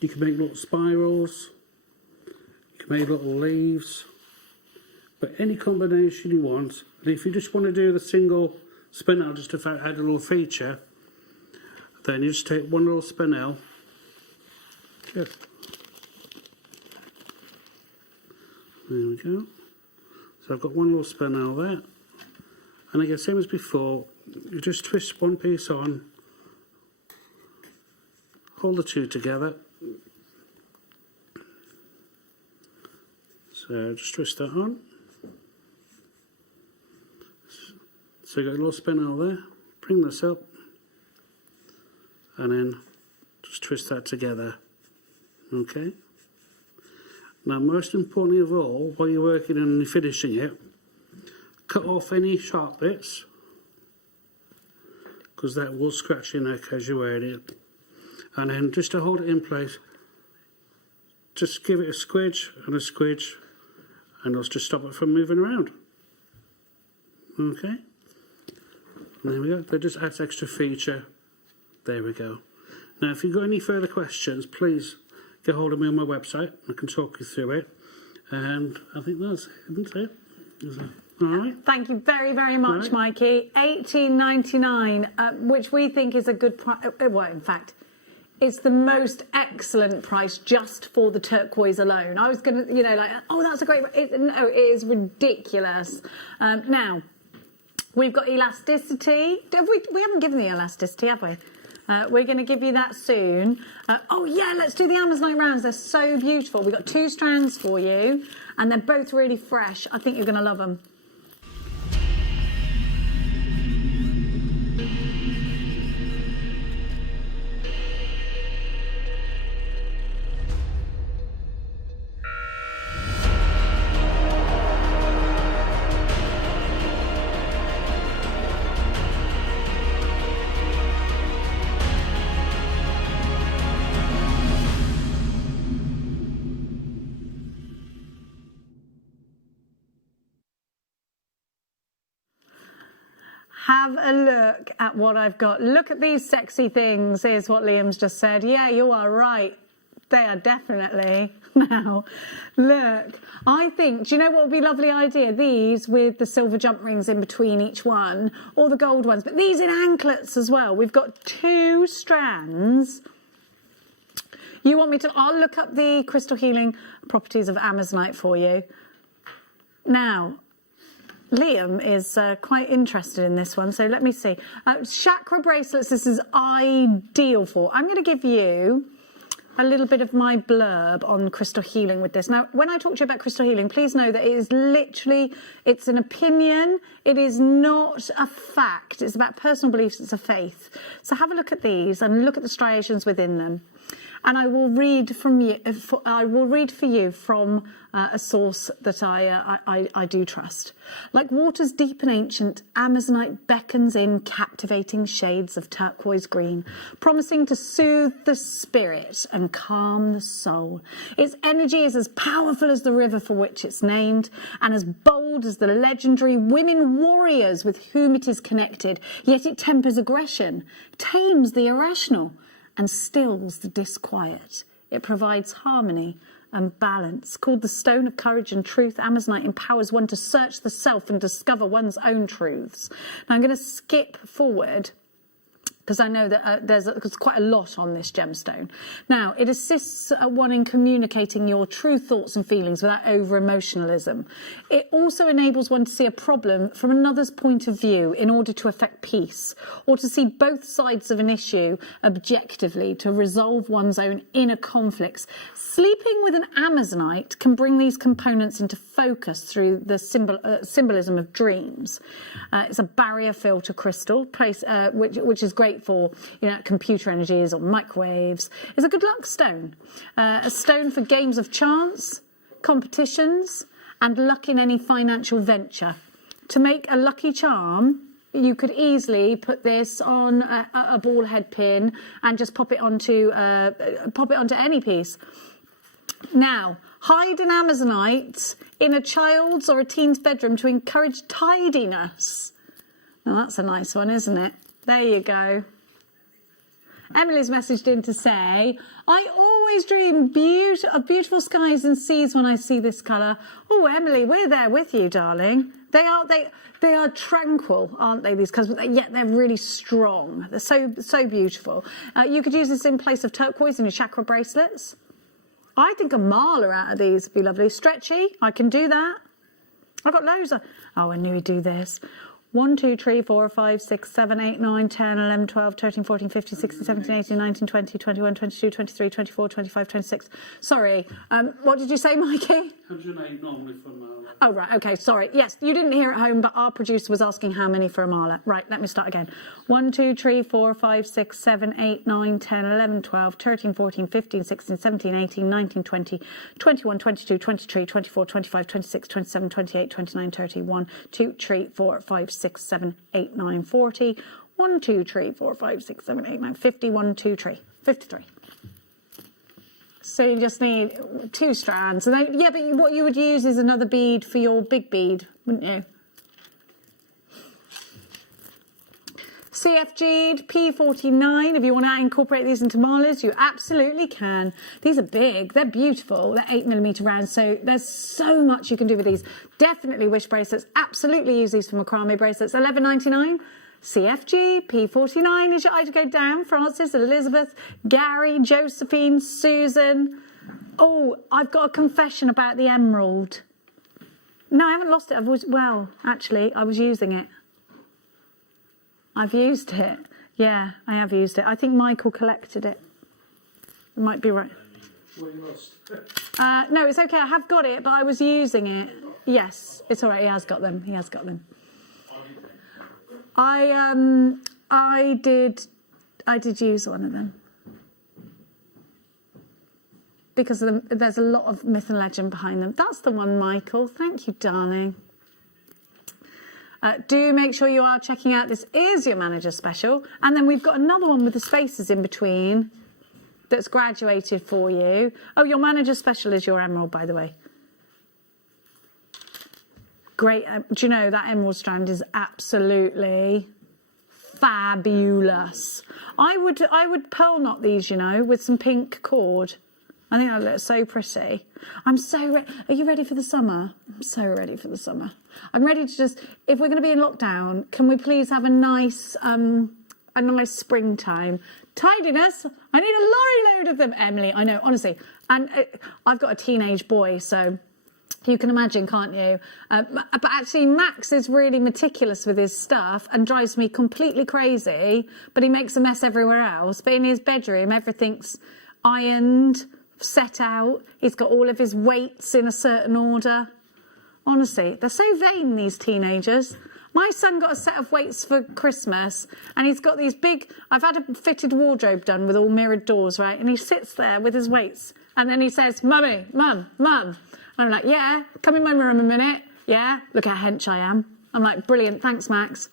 You can make little spirals, you can make little leaves, but any combination you want. And if you just want to do the single spinel just to add a little feature, then you just take one little spinel. Good. There we go. So I've got one little spinel there. And again, same as before, you just twist one piece on, hold the two together. So just twist that on. So you've got a little spinel there. Bring this up. And then just twist that together. Okay? Now, most importantly of all, while you're working and you're finishing it, cut off any sharp bits, because that will scratch your neck as you're wearing it. And then just to hold it in place, just give it a squidge, and it'll just stop it from moving around. Okay? And there we go. That just adds extra feature. There we go. Now, if you've got any further questions, please get hold of me on my website. I can talk you through it. And I think that's it, isn't it? Is that all right? Thank you very, very much, Mikey. $18.99, which we think is a good price. Well, in fact, it's the most excellent price just for the turquoise alone. I was going to, like, oh, that's a great... No, it is ridiculous. Now, we've got elasticity. We haven't given the elasticity, have we? We're going to give you that soon. Oh, yeah, let's do the Amazonite rounds. They're so beautiful. We've got 2 strands for you, and they're both really fresh. I think you're going to love them. Have a look at what I've got. Look at these sexy things, is what Liam's just said. Yeah, you are right. They are definitely. Now, look, I think, do you know what would be a lovely idea? These with the silver jump rings in between each one, or the gold ones, but these in anklets as well. We've got 2 strands. You want me to, I'll look up the crystal healing properties of Amazonite for you. Now, Liam is quite interested in this one, so let me see. Chakra bracelets, this is ideal for. I'm going to give you a little bit of my blurb on crystal healing with this. Now, when I talk to you about crystal healing, please know that it is literally, it's an opinion. It is not a fact. It's about personal beliefs. It's a faith. So have a look at these and look at the striations within them. And I will read from you. I will read for you from a source that I do trust. Like waters deep and ancient, Amazonite beckons in captivating shades of turquoise green, promising to soothe the spirit and calm the soul. Its energy is as powerful as the river for which it's named, and as bold as the legendary women warriors with whom it is connected. Yet it tempers aggression, tames the irrational, and stills the disquiet. It provides harmony and balance. Called the stone of courage and truth, Amazonite empowers one to search the self and discover one's own truths. Now I'm going to skip forward because I know that there's quite a lot on this gemstone. Now, it assists one in communicating your true thoughts and feelings without over-emotionalism. It also enables one to see a problem from another's point of view in order to effect peace, or to see both sides of an issue objectively to resolve one's own inner conflicts. Sleeping with an Amazonite can bring these components into focus through the symbolism of dreams. It's a barrier filter crystal, which is great for computer energies or microwaves. It's a good luck stone, a stone for games of chance, competitions, and luck in any financial venture. To make a lucky charm, you could easily put this on a ball head pin and just pop it onto any piece. Now, hide an Amazonite in a child's or a teen's bedroom to encourage tidiness. Now, that's a nice one, isn't it? There you go. Emily's messaged in to say, I always dream of beautiful skies and seas when I see this colour. Oh, Emily, we're there with you, darling. They are tranquil, aren't they, these colours? But yet they're really strong. They're so beautiful. You could use this in place of turquoise in your chakra bracelets. I think a mala out of these would be lovely. Stretchy, I can do that. I've got loads of... Oh, I knew we'd do this. 1, 2, 3, 4, 5, 6, 7, 8, 9, 10, 11, 12, 13, 14, 15, 16, 17, 18, 19, 20, 21, 22, 23, 24, 25, 26. Sorry, what did you say, Mikey? 108 normally for a mala. Oh, right, okay, sorry. Yes, you didn't hear at home, but our producer was asking how many for a mala. Right, let me start again. 1, 2, 3, 4, 5, 6, 7, 8, 9, 10, 11, 12, 13, 14, 15, 16, 17, 18, 19, 20, 21, 22, 23, 24, 25, 26, 27, 28, 29, 30, 1, 2, 3, 4, 5, 6, 7, 8, 9, 40. 1, 2, 3, 4, 5, 6, 7, 8, 9, 50. 1, 2, 3. 53. So you just need 2 strands. And then, yeah, but what you would use is another bead for your big bead, wouldn't you? CFG'd, P49. If you want to incorporate these into malas, you absolutely can. These are big. They're beautiful. They're 8mm round. So there's so much you can do with these. Definitely wish bracelets. Absolutely use these for macrame bracelets. $11.99. CFG, P49 is your eye to go down. Francis, Elizabeth, Gary, Josephine, Susan. Oh, I've got a confession about the emerald. No, I haven't lost it. Actually, I was using it. I've used it. Yeah, I have used it. I think Michael collected it. I might be right. What you lost? No, it's okay. I have got it, but I was using it. Yes, it's all right. He has got them. He has got them. I did use one of them because there's a lot of myth and legend behind them. That's the one, Michael. Thank you, darling. Do make sure you are checking out. This is your manager special, and then we've got another one with the spaces in between that's graduated for you. Oh, your manager special is your emerald, by the way. Great. Do you know that emerald strand is absolutely fabulous. I would pearl knot these, with some pink cord. I think that looks so pretty. I'm so ready. Are you ready for the summer? I'm so ready for the summer. I'm ready to just, if we're going to be in lockdown, can we please have a nice springtime? Tidiness. I need a lorry load of them, Emily. I know, honestly. And I've got a teenage boy, so you can imagine, can't you? But actually, Max is really meticulous with his stuff and drives me completely crazy, but he makes a mess everywhere else. But in his bedroom, everything's ironed, set out. He's got all of his weights in a certain order. Honestly, they're so vain, these teenagers. My son got a set of weights for Christmas, and he's got these big... I've had a fitted wardrobe done with all mirrored doors, right? And he sits there with his weights, and then he says, Mummy, Mum. And I'm like, yeah, come in my room a minute. Yeah, look how hench I am. I'm like, brilliant, thanks, Max.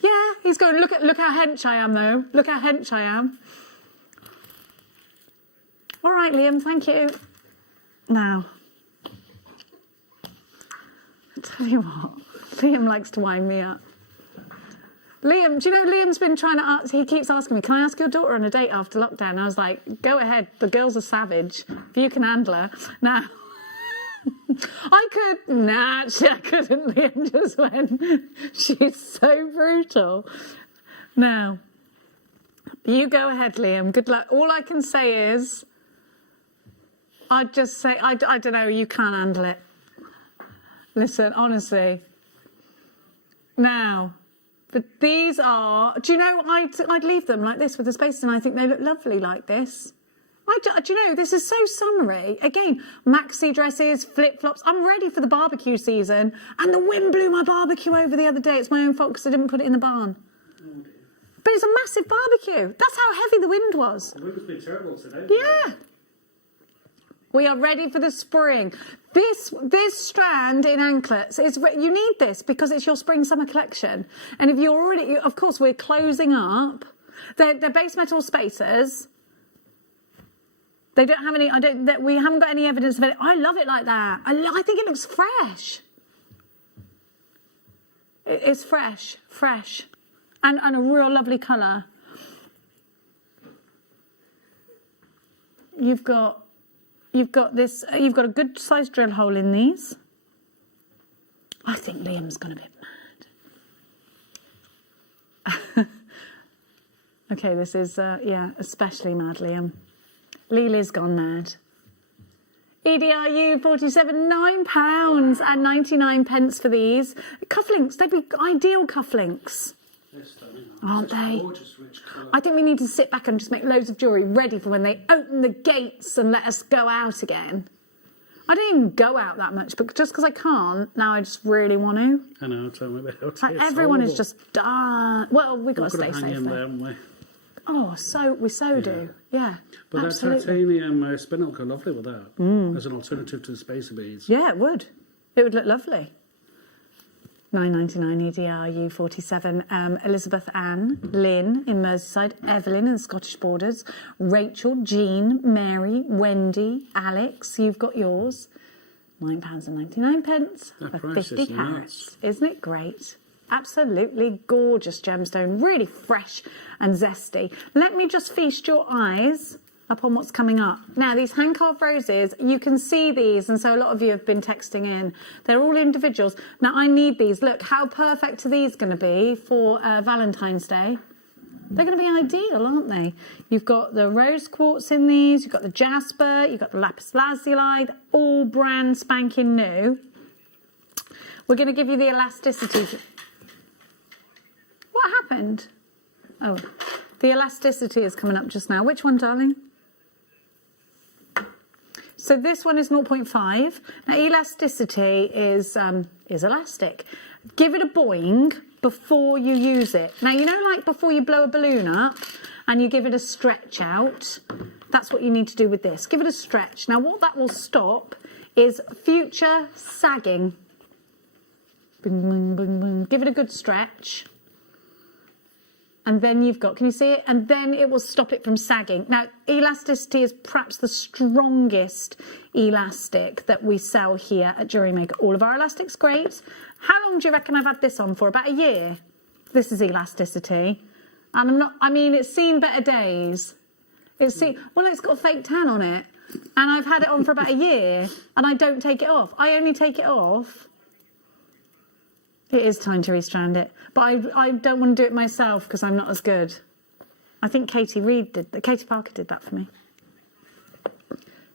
Yeah, he's going, look how hench I am, though. Look how hench I am. All right, Liam, thank you. Now, I tell you what, Liam likes to wind me up. Liam, do you know Liam's been trying to ask, he keeps asking me, can I ask your daughter on a date after lockdown? And I was like, go ahead, the girl's a savage. If you can handle her. Now, actually I couldn't. Liam just went, she's so brutal. Now, you go ahead, Liam. Good luck. All I can say is, I'd just say, I don't know, you can't handle it. Listen, honestly. Now, but these are, do you know, I'd leave them like this with the spaces, and I think they look lovely like this. Do you know, this is so summery. Again, maxi dresses, flip-flops. I'm ready for the barbecue season. And the wind blew my barbecue over the other day. It's my own fault because I didn't put it in the barn. Oh, but it's a massive barbecue. That's how heavy the wind was. The wind has been terrible today. Yeah. We are ready for the spring. This strand in anklets, you need this because it's your spring-summer collection. And if you're already, of course, we're closing up. They're base metal spacers. They don't have any, we haven't got any evidence of it. I love it like that. I think it looks fresh. It's fresh. And a real lovely colour. You've got a good sized drill hole in these. I think Liam's gone a bit mad. Okay, this is, especially mad, Liam. Lily's gone mad. EDRU 47, £9.99 for these. Cufflinks, they'd be ideal cufflinks. Aren't they? I think we need to sit back and just make loads of jewellery ready for when they open the gates and let us go out again. I don't even go out that much, but just because I can't, now I just really want to. I know, tell me about it. Like everyone is just done. Well, we've got to stay safe there, haven't we? Oh, we do. Yeah, but absolutely. That titanium spin will go lovely with that. As an alternative to the spacer beads. Yeah, it would. It would look lovely. £9.99 EDRU 47. Elizabeth Ann, Lynn in Merseyside, Evelyn in the Scottish Borders, Rachel, Jean, Mary, Wendy, Alex. You've got yours. £9.99 for 50 carats. Isn't it great? Absolutely gorgeous gemstone, really fresh and zesty. Let me just feast your eyes upon what's coming up. Now, these hand-carved roses, you can see these, and so a lot of you have been texting in. They're all individuals. Now, I need these. Look, how perfect are these going to be for Valentine's Day? They're going to be ideal, aren't they? You've got the rose quartz in these, you've got the jasper, you've got the lapis lazuli, all brand spanking new. We're going to give you the elasticity. What happened? Oh, the elasticity is coming up just now. Which one, darling? So this one is 0.5. Now, elasticity is elastic. Give it a boing before you use it. Now, you know, like before you blow a balloon up and you give it a stretch out, that's what you need to do with this. Give it a stretch. Now, what that will stop is future sagging. Bing, bing, bing, bing. Give it a good stretch. And then you've got, can you see it? And then it will stop it from sagging. Now, elasticity is perhaps the strongest elastic that we sell here at JewelleryMaker. All of our elastic's great. How long do you reckon I've had this on for? About a year. This is elasticity. And it's seen better days. It's got a fake tan on it. And I've had it on for about a year. And I don't take it off. I only take it off. It is time to restrand it. But I don't want to do it myself because I'm not as good. I think Katie Parker did that for me.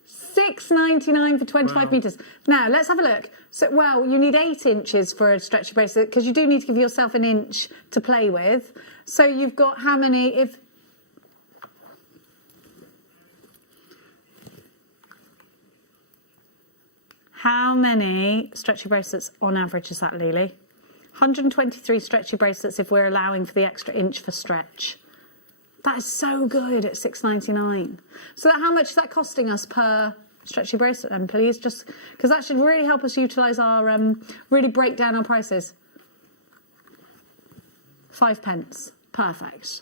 $6.99 for 25 metres. Now, let's have a look. So, well, you need 8 inches for a stretchy bracelet because you do need to give yourself an inch to play with. So you've got how many? How many stretchy bracelets on average is that, Lily? 123 stretchy bracelets if we're allowing for the extra inch for stretch. That is so good at $6.99. So how much is that costing us per stretchy bracelet then, please? Just because that should really help us utilise our, really break down our prices. 5p. Perfect.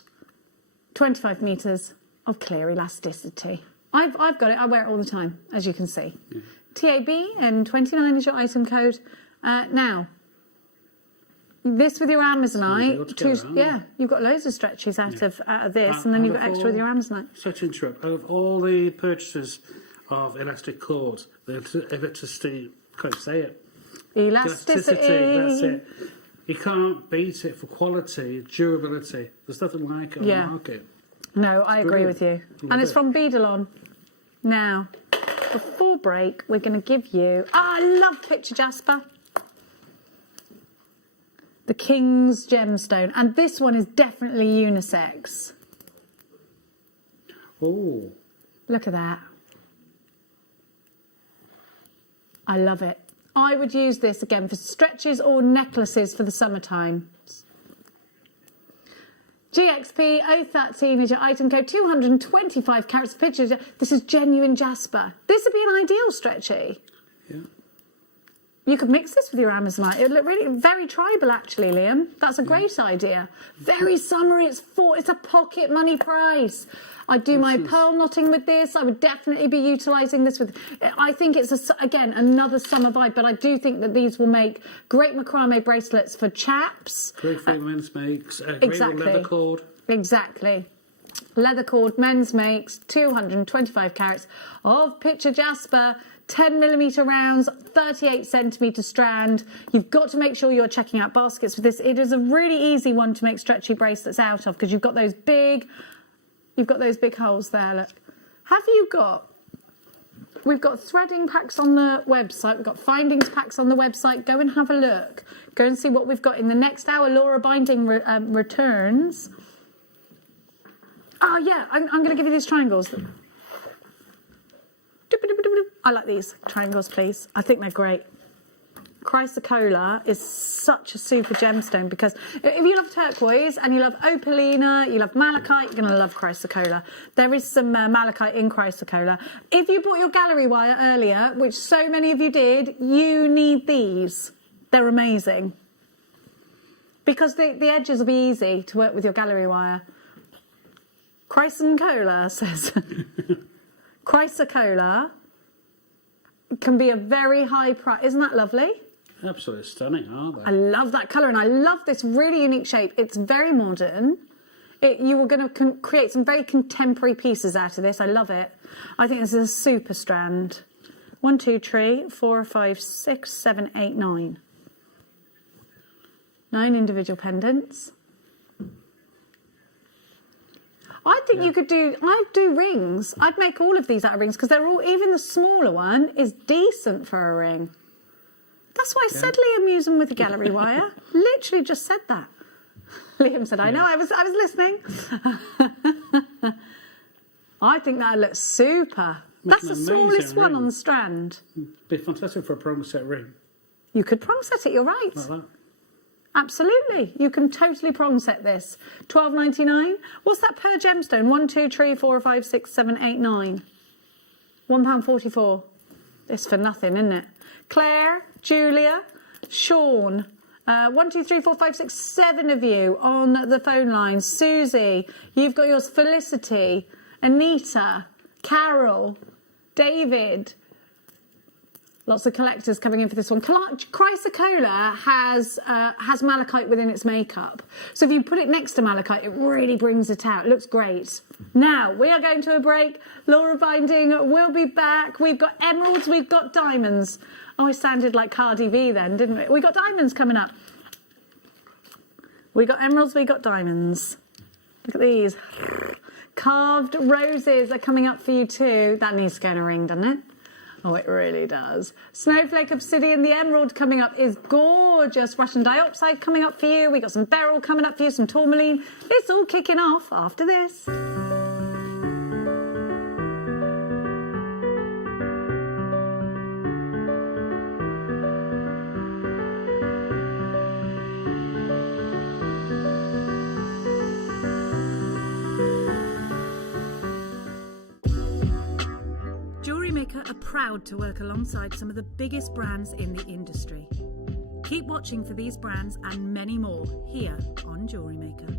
25 metres of clear elasticity. I've got it. I wear it all the time, as you can see. Yeah. TAB and 29 is your item code. Now, this with your Amazonite, yeah, you've got loads of stretches out of this, and then you've got extra with your Amazonite. Sorry to interrupt. Of all the purchases of elastic cords, the electricity, can't say it. Elasticity. That's it. You can't beat it for quality, durability. There's nothing like it on the market. No, I agree with you. And it's from Beadalon. Now, before break, we're going to give you... I love picture jasper. The King's Gemstone. And this one is definitely unisex. Oh. Look at that. I love it. I would use this again for stretches or necklaces for the summertime. GXP 013 is your item code. 225 carats of pictures. This is genuine jasper. This would be an ideal stretchy. Yeah. You could mix this with your Amazonite. It would look really very tribal, actually, Liam. That's a great idea. Very summery. It's a pocket money price. I'd do my pearl knotting with this. I would definitely be utilising this with... I think it's, again, another summer vibe, but I do think that these will make great macrame bracelets for chaps. Great for men's makes. Exactly. Leather cord. Exactly. Leather cord, men's makes, 225 carats of picture jasper, 10mm rounds, 38cm strand. You've got to make sure you're checking out baskets for this. It is a really easy one to make stretchy bracelets out of because you've got those big... You've got those big holes there, look. Have you got... We've got threading packs on the website. We've got findings packs on the website. Go and have a look. Go and see what we've got. In the next hour, Laura Binding returns. Oh, yeah, I'm going to give you these triangles. I like these triangles, please. I think they're great. Chrysocolla is such a super gemstone because if you love turquoise and you love opalina, you love malachite, you're going to love chrysocolla. There is some malachite in chrysocolla. If you bought your gallery wire earlier, which so many of you did, you need these. They're amazing. Because the edges will be easy to work with your gallery wire. Chrysocolla says... Chrysocolla can be a very high price. Isn't that lovely? Absolutely stunning, aren't they? I love that colour and I love this really unique shape. It's very modern. You were going to create some very contemporary pieces out of this. I love it. I think this is a super strand. 1, 2, 3, 4, 5, 6, 7, 8, 9. 9 individual pendants. I think you could do... I'd do rings. I'd make all of these out of rings because they're all... Even the smaller one is decent for a ring. That's why I said Liam use them with the gallery wire. Literally just said that. Liam said, I know, I was listening. I think that looks super. That's the smallest one on the strand. Be fantastic for a prom set ring. You could prom set it, you're right. Like that. Absolutely. You can totally prom set this. $12.99. What's that per gemstone? 1, 2, 3, 4, 5, 6, 7, 8, 9. £1.44. It's for nothing, isn't it? Claire, Julia, Sean, 1, 2, 3, 4, 5, 6, 7 of you on the phone line. Susie, you've got yours. Felicity, Anita, Carol, David. Lots of collectors coming in for this one. Chrysocolla has malachite within its makeup. So if you put it next to malachite, it really brings it out. It looks great. Now, we are going to a break. Laura Binding will be back. We've got emeralds, we've got diamonds. Oh, I sounded like Cardi B then, didn't we? We got diamonds coming up. We got emeralds, we got diamonds. Look at these. Carved roses are coming up for you too. That needs to go in a ring, doesn't it? Oh, it really does. Snowflake Obsidian, the emerald coming up is gorgeous. Russian diopside coming up for you. We got some beryl coming up for you, some tourmaline. It's all kicking off after this. proud to work alongside some of the biggest brands in the industry. Keep watching for these brands and many more here on JewelleryMaker.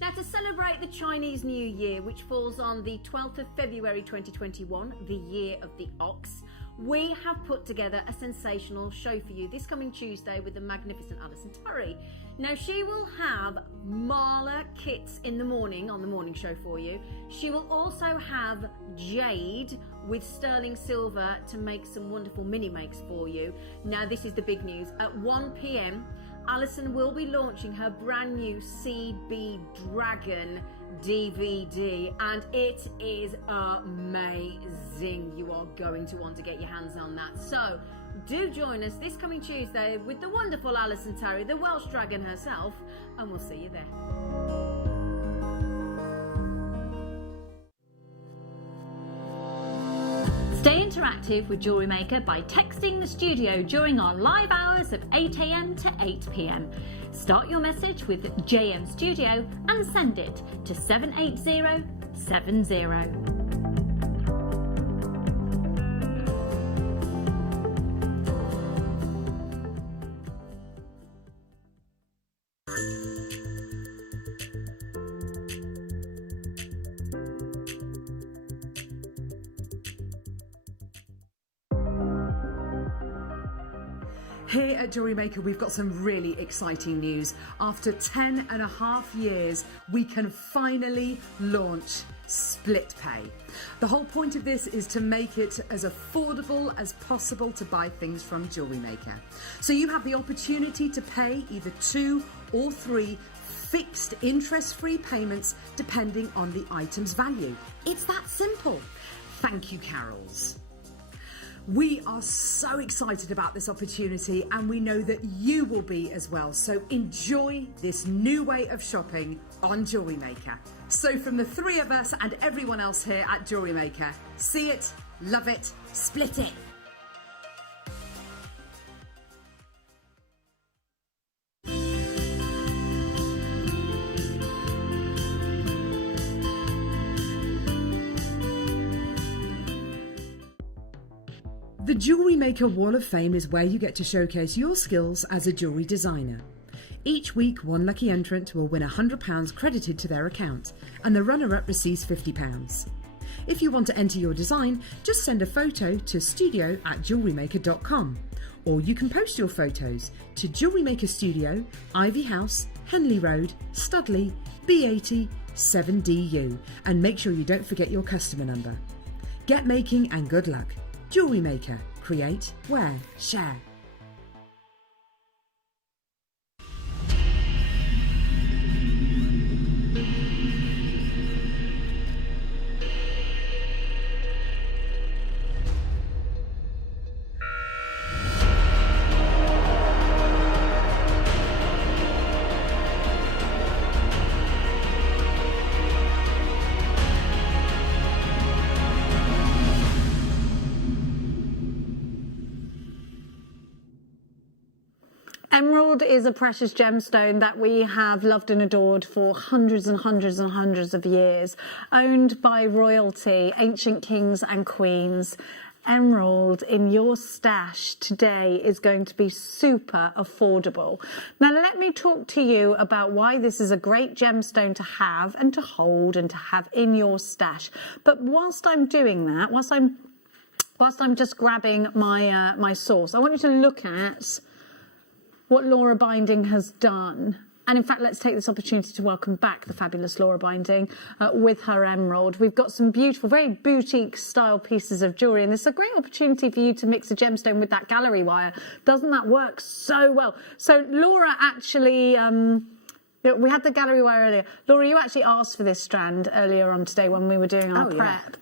Now, to celebrate the Chinese New Year, which falls on the 12th of February 2021, the year of the ox, we have put together a sensational show for you this coming Tuesday with the magnificent Alison Turry. Now, she will have Marla kits in the morning on the morning show for you. She will also have jade with sterling silver to make some wonderful mini makes for you. Now, this is the big news. At 1 p.m, Alison will be launching her brand new Seed Bead Dragon DVD, and it is amazing. You are going to want to get your hands on that. So do join us this coming Tuesday with the wonderful Alison Turry, the Welsh Dragon herself, and we'll see you there. Stay interactive with Jewellery Maker by texting the studio during our live hours of 8 a.m. to 8 p.m. Start your message with JM Studio and send it to 78070. Here at JewelleryMaker, we've got some really exciting news. After 10.5 years, we can finally launch split pay. The whole point of this is to make it as affordable as possible to buy things from JewelleryMaker. So you have the opportunity to pay either 2 or 3 fixed interest-free payments depending on the item's value. It's that simple. Thank you, Carols. We are so excited about this opportunity, and we know that you will be as well. So enjoy this new way of shopping on JewelleryMaker. So from the 3 of us and everyone else here at JewelleryMaker, see it, love it, split it. The JewelleryMaker Wall of Fame is where you get to showcase your skills as a jewellery designer. Each week, one lucky entrant will win £100 credited to their account, and the runner-up receives £50. If you want to enter your design, just send a photo to studio@jewellerymaker.com, or you can post your photos to JewelleryMaker Studio, Ivy House, Henley Road, Studley, B80 7DU, and make sure you don't forget your customer number. Get making and good luck. JewelleryMaker. Create, wear, share. Emerald is a precious gemstone that we have loved and adored for hundreds and hundreds and hundreds of years, owned by royalty, ancient kings and queens. Emerald in your stash today is going to be super affordable. Now let me talk to you about why this is a great gemstone to have and to hold and to have in your stash. But whilst I'm doing that, whilst I'm just grabbing my my source, I want you to look at what Laura Binding has done. And in fact, let's take this opportunity to welcome back the fabulous Laura Binding with her emerald. We've got some beautiful, very boutique style pieces of jewellery, and this is a great opportunity for you to mix a gemstone with that gallery wire. Doesn't that work so well? So Laura actually, we had the gallery wire earlier. Laura, you actually asked for this strand earlier on today when we were doing our prep.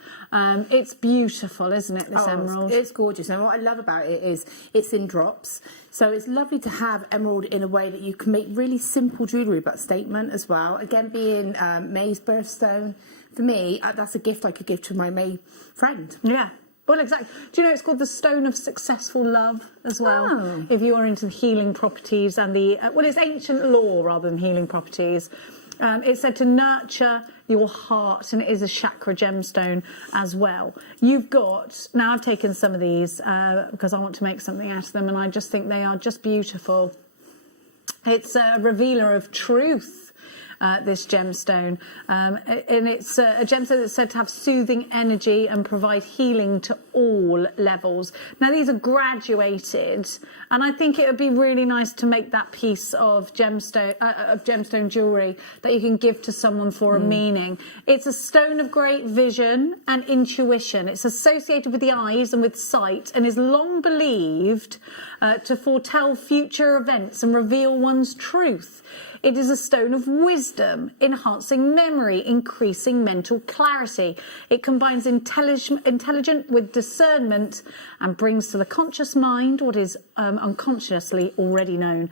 It's beautiful, isn't it, this emerald? It's gorgeous, and what I love about it is it's in drops. So it's lovely to have emerald in a way that you can make really simple jewellery, but statement as well. Again, being May's birthstone, for me, that's a gift I could give to my May friend. Yeah. Well, exactly. Do you know it's called the Stone of Successful Love as well? Oh. If you are into the healing properties and the, well, it's ancient law rather than healing properties. It's said to nurture your heart, and it is a chakra gemstone as well. You've got, now I've taken some of these because I want to make something out of them, and I just think they are just beautiful. It's a revealer of truth. This gemstone, and it's a gemstone that's said to have soothing energy and provide healing to all levels. Now these are graduated, and I think it would be really nice to make that piece of gemstone jewellery that you can give to someone for a meaning. It's a stone of great vision and intuition. It's associated with the eyes and with sight, and is long believed to foretell future events and reveal one's truth. It is a stone of wisdom, enhancing memory, increasing mental clarity. It combines intelligent with discernment and brings to the conscious mind what is unconsciously already known.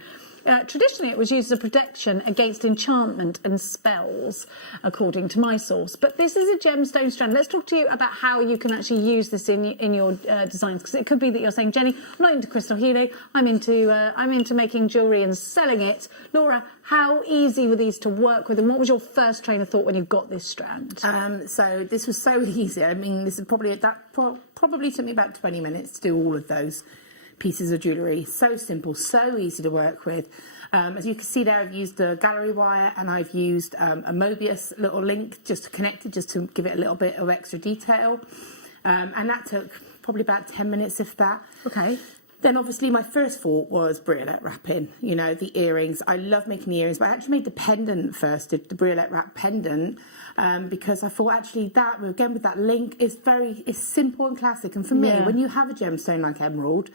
Traditionally, it was used as a protection against enchantment and spells, according to my source. But this is a gemstone strand. Let's talk to you about how you can actually use this in your designs, because it could be that you're saying, Jenny, I'm not into crystal healing. I'm into making jewellery and selling it. Laura, how easy were these to work with, and what was your first train of thought when you got this strand? So this was so easy. I mean, this is probably took me about 20 minutes to do all of those pieces of jewellery. So simple, so easy to work with. As you can see there, I've used the gallery wire, and I've used a Mobius little link just to connect it, just to give it a little bit of extra detail. And that took probably about 10 minutes, if that. Okay. Then obviously my first thought was briolette wrapping, you know, the earrings. I love making the earrings, but I actually made the pendant first, the briolette wrap pendant, because I thought actually that, again with that link, it's simple and classic. And for me, when you have a gemstone like emerald,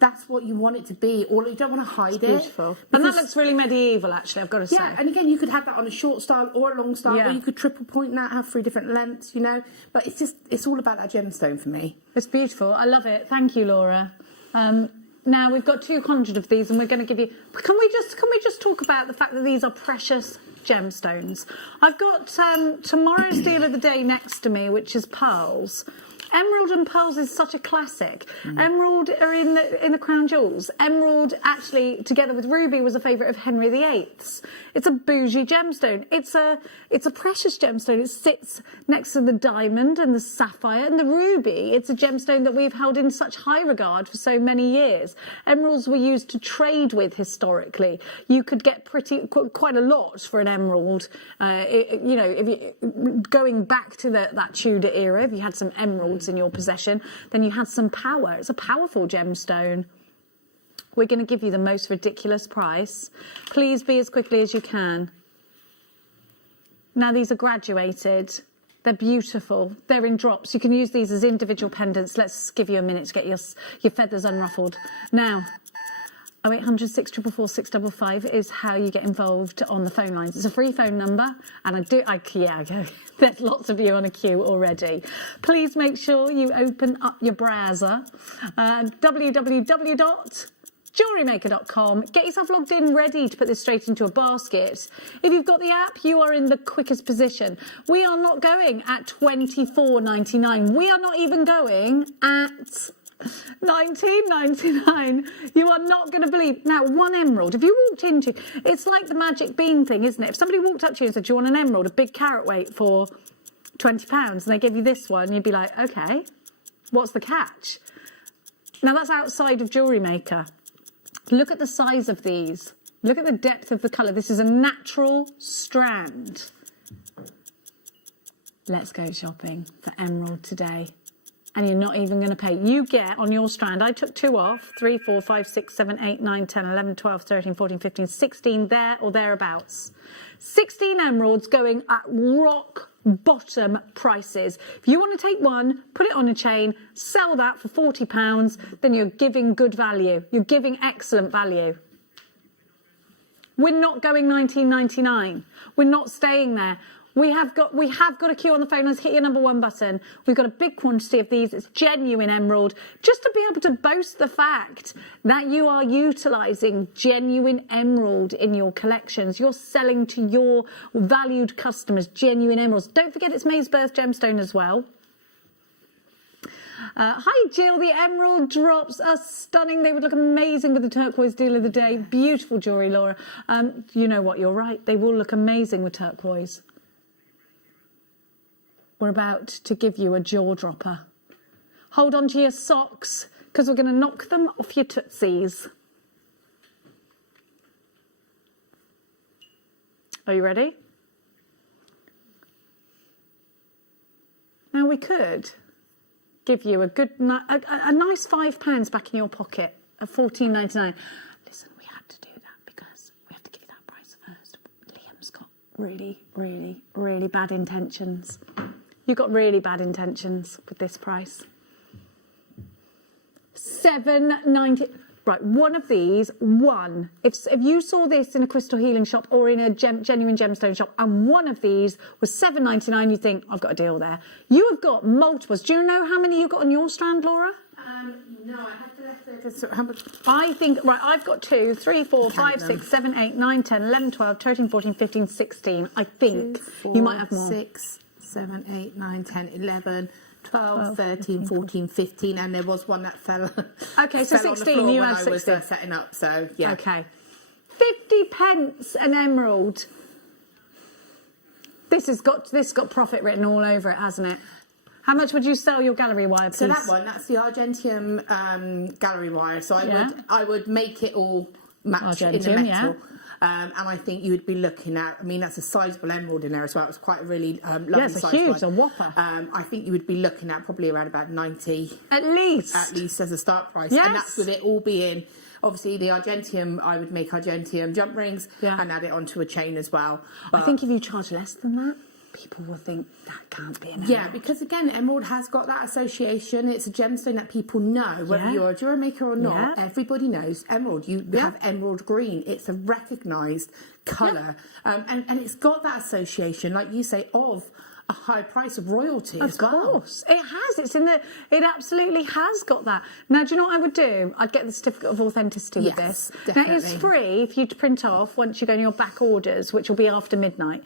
that's what you want it to be, or you don't want to hide it. Beautiful. And that looks really medieval, actually, I've got to say. Yeah, and again, you could have that on a short style or a long style, or you could triple point that, have 3 different lengths, you know. But it's all about that gemstone for me. It's beautiful. I love it. Thank you, Laura. Now we've got 200 of these, and we're going to give you. Can we just talk about the fact that these are precious gemstones? I've got tomorrow's deal of the day next to me, which is pearls. Emerald and pearls is such a classic. Emerald are in the crown jewels. Emerald, actually, together with ruby, was a favourite of Henry VIII's. It's a bougie gemstone. It's a precious gemstone. It sits next to the diamond and the sapphire and the ruby. It's a gemstone that we've held in such high regard for so many years. Emeralds were used to trade with historically. You could get quite a lot for an emerald. You know, if you, going back to that Tudor era, if you had some emeralds in your possession, then you had some power. It's a powerful gemstone. We're going to give you the most ridiculous price. Please be as quickly as you can. Now these are graduated. They're beautiful. They're in drops. You can use these as individual pendants. Let's give you a minute to get your feathers unruffled. Now, 0800 644 655 is how you get involved on the phone lines. It's a free phone number, and there's lots of you on a queue already. Please make sure you open up your browser, www.JewelleryMaker.com. Get yourself logged in, ready to put this straight into a basket. If you've got the app, you are in the quickest position. We are not going at $24.99. We are not even going at $19.99. You are not going to believe. Now, one emerald, if you walked into, it's like the magic bean thing, isn't it? If somebody walked up to you and said, do you want an emerald, a big carat weight for £20, and they give you this one, you'd be like, okay, what's the catch? Now, that's outside of JewelleryMaker. Look at the size of these. Look at the depth of the colour. This is a natural strand. Let's go shopping for emerald today. And you're not even going to pay. You get on your strand, I took 2 off, 3, 4, 5, 6, 7, 8, 9, 10, 11, 12, 13, 14, 15, 16 there or thereabouts. 16 emeralds going at rock bottom prices. If you want to take one, put it on a chain, sell that for £40, then you're giving good value. You're giving excellent value. We're not going $19.99. We're not staying there. We have got a queue on the phone. Let's hit your number 1 button. We've got a big quantity of these. It's genuine emerald. Just to be able to boast the fact that you are utilising genuine emerald in your collections. You're selling to your valued customers genuine emeralds. Don't forget it's May's birth gemstone as well. Hi, Jill. The emerald drops are stunning. They would look amazing with the turquoise deal of the day. Beautiful jewellery, Laura. You know what? You're right. They will look amazing with turquoise. We're about to give you a jaw dropper. Hold on to your socks because we're going to knock them off your tootsies. Are you ready? Now we could give you a good, a nice £5 back in your pocket at $14.99. Listen, we had to do that because we have to give that price first. Liam's got really, really, really bad intentions. You've got really bad intentions with this price. $7.90. Right, one of these, one. If you saw this in a crystal healing shop or in a genuine gemstone shop, and one of these was $7.99, you think, I've got a deal there. You have got multiples. Do you know how many you've got on your strand, Laura? No, I have to. I think, right, I've got 2, 3, 4, 5, 6, 7, 8, 9, 10, 11, 12, 13, 14, 15, 16. I think 2, 4, you might have more. 6, 7, 8, 9, 10, 11. 12, 13, 14, 15, and there was one that fell. Okay, so 16. You had 16. I was setting up, so yeah. Okay, 50p an emerald. This has got profit written all over it, hasn't it? How much would you sell your gallery wire piece? So that one, that's the Argentium gallery wire. So I would make it all match in the metal. Yeah. And I think you would be looking at, I mean, that's a sizable emerald in there as well. It was quite a really lovely size. It's a huge, a whopper. I think you would be looking at probably around about 90. At least. At least as a start price. Yes. And that's with it all being, obviously the Argentium, I would make Argentium jump rings and add it onto a chain as well. But I think if you charge less than that, people will think that can't be an emerald. Yeah, because again, emerald has got that association. It's a gemstone that people know, whether you're a jewellery maker or not. Everybody knows emerald. You have emerald green. It's a recognised colour, and it's got that association, like you say, of a high price of royalty as well. Of course, it has. It's in the. It absolutely has got that. Now, do you know what I would do? I'd get the certificate of authenticity with this. Definitely. Now, it's free if you print off once you go in your back orders, which will be after midnight.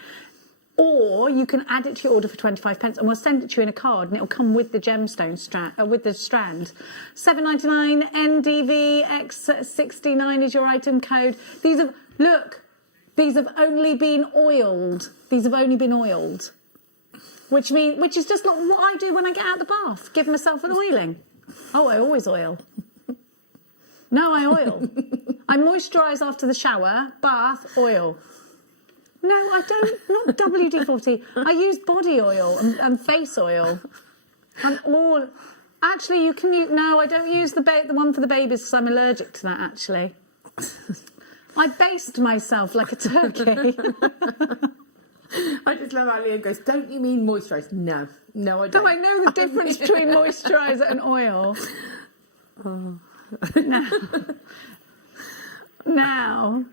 Or you can add it to your order for 25p, and we'll send it to you in a card, and it'll come with the gemstone strand, with the strand. $7.99 NDVX69 is your item code. These have only been oiled. These have only been oiled, which is just like what I do when I get out of the bath. Give myself an oiling. Oh, I always oil. No, I oil. I moisturise after the shower, bath, oil. No, I don't. Not WD-40. I use body oil and face oil. Actually, you can use. No, I don't use the one for the babies because I'm allergic to that. Actually, I baste myself like a turkey. I just love how Liam goes, "Don't you mean moisturise?" No, I don't. Do I know the difference between moisturiser and oil? Now.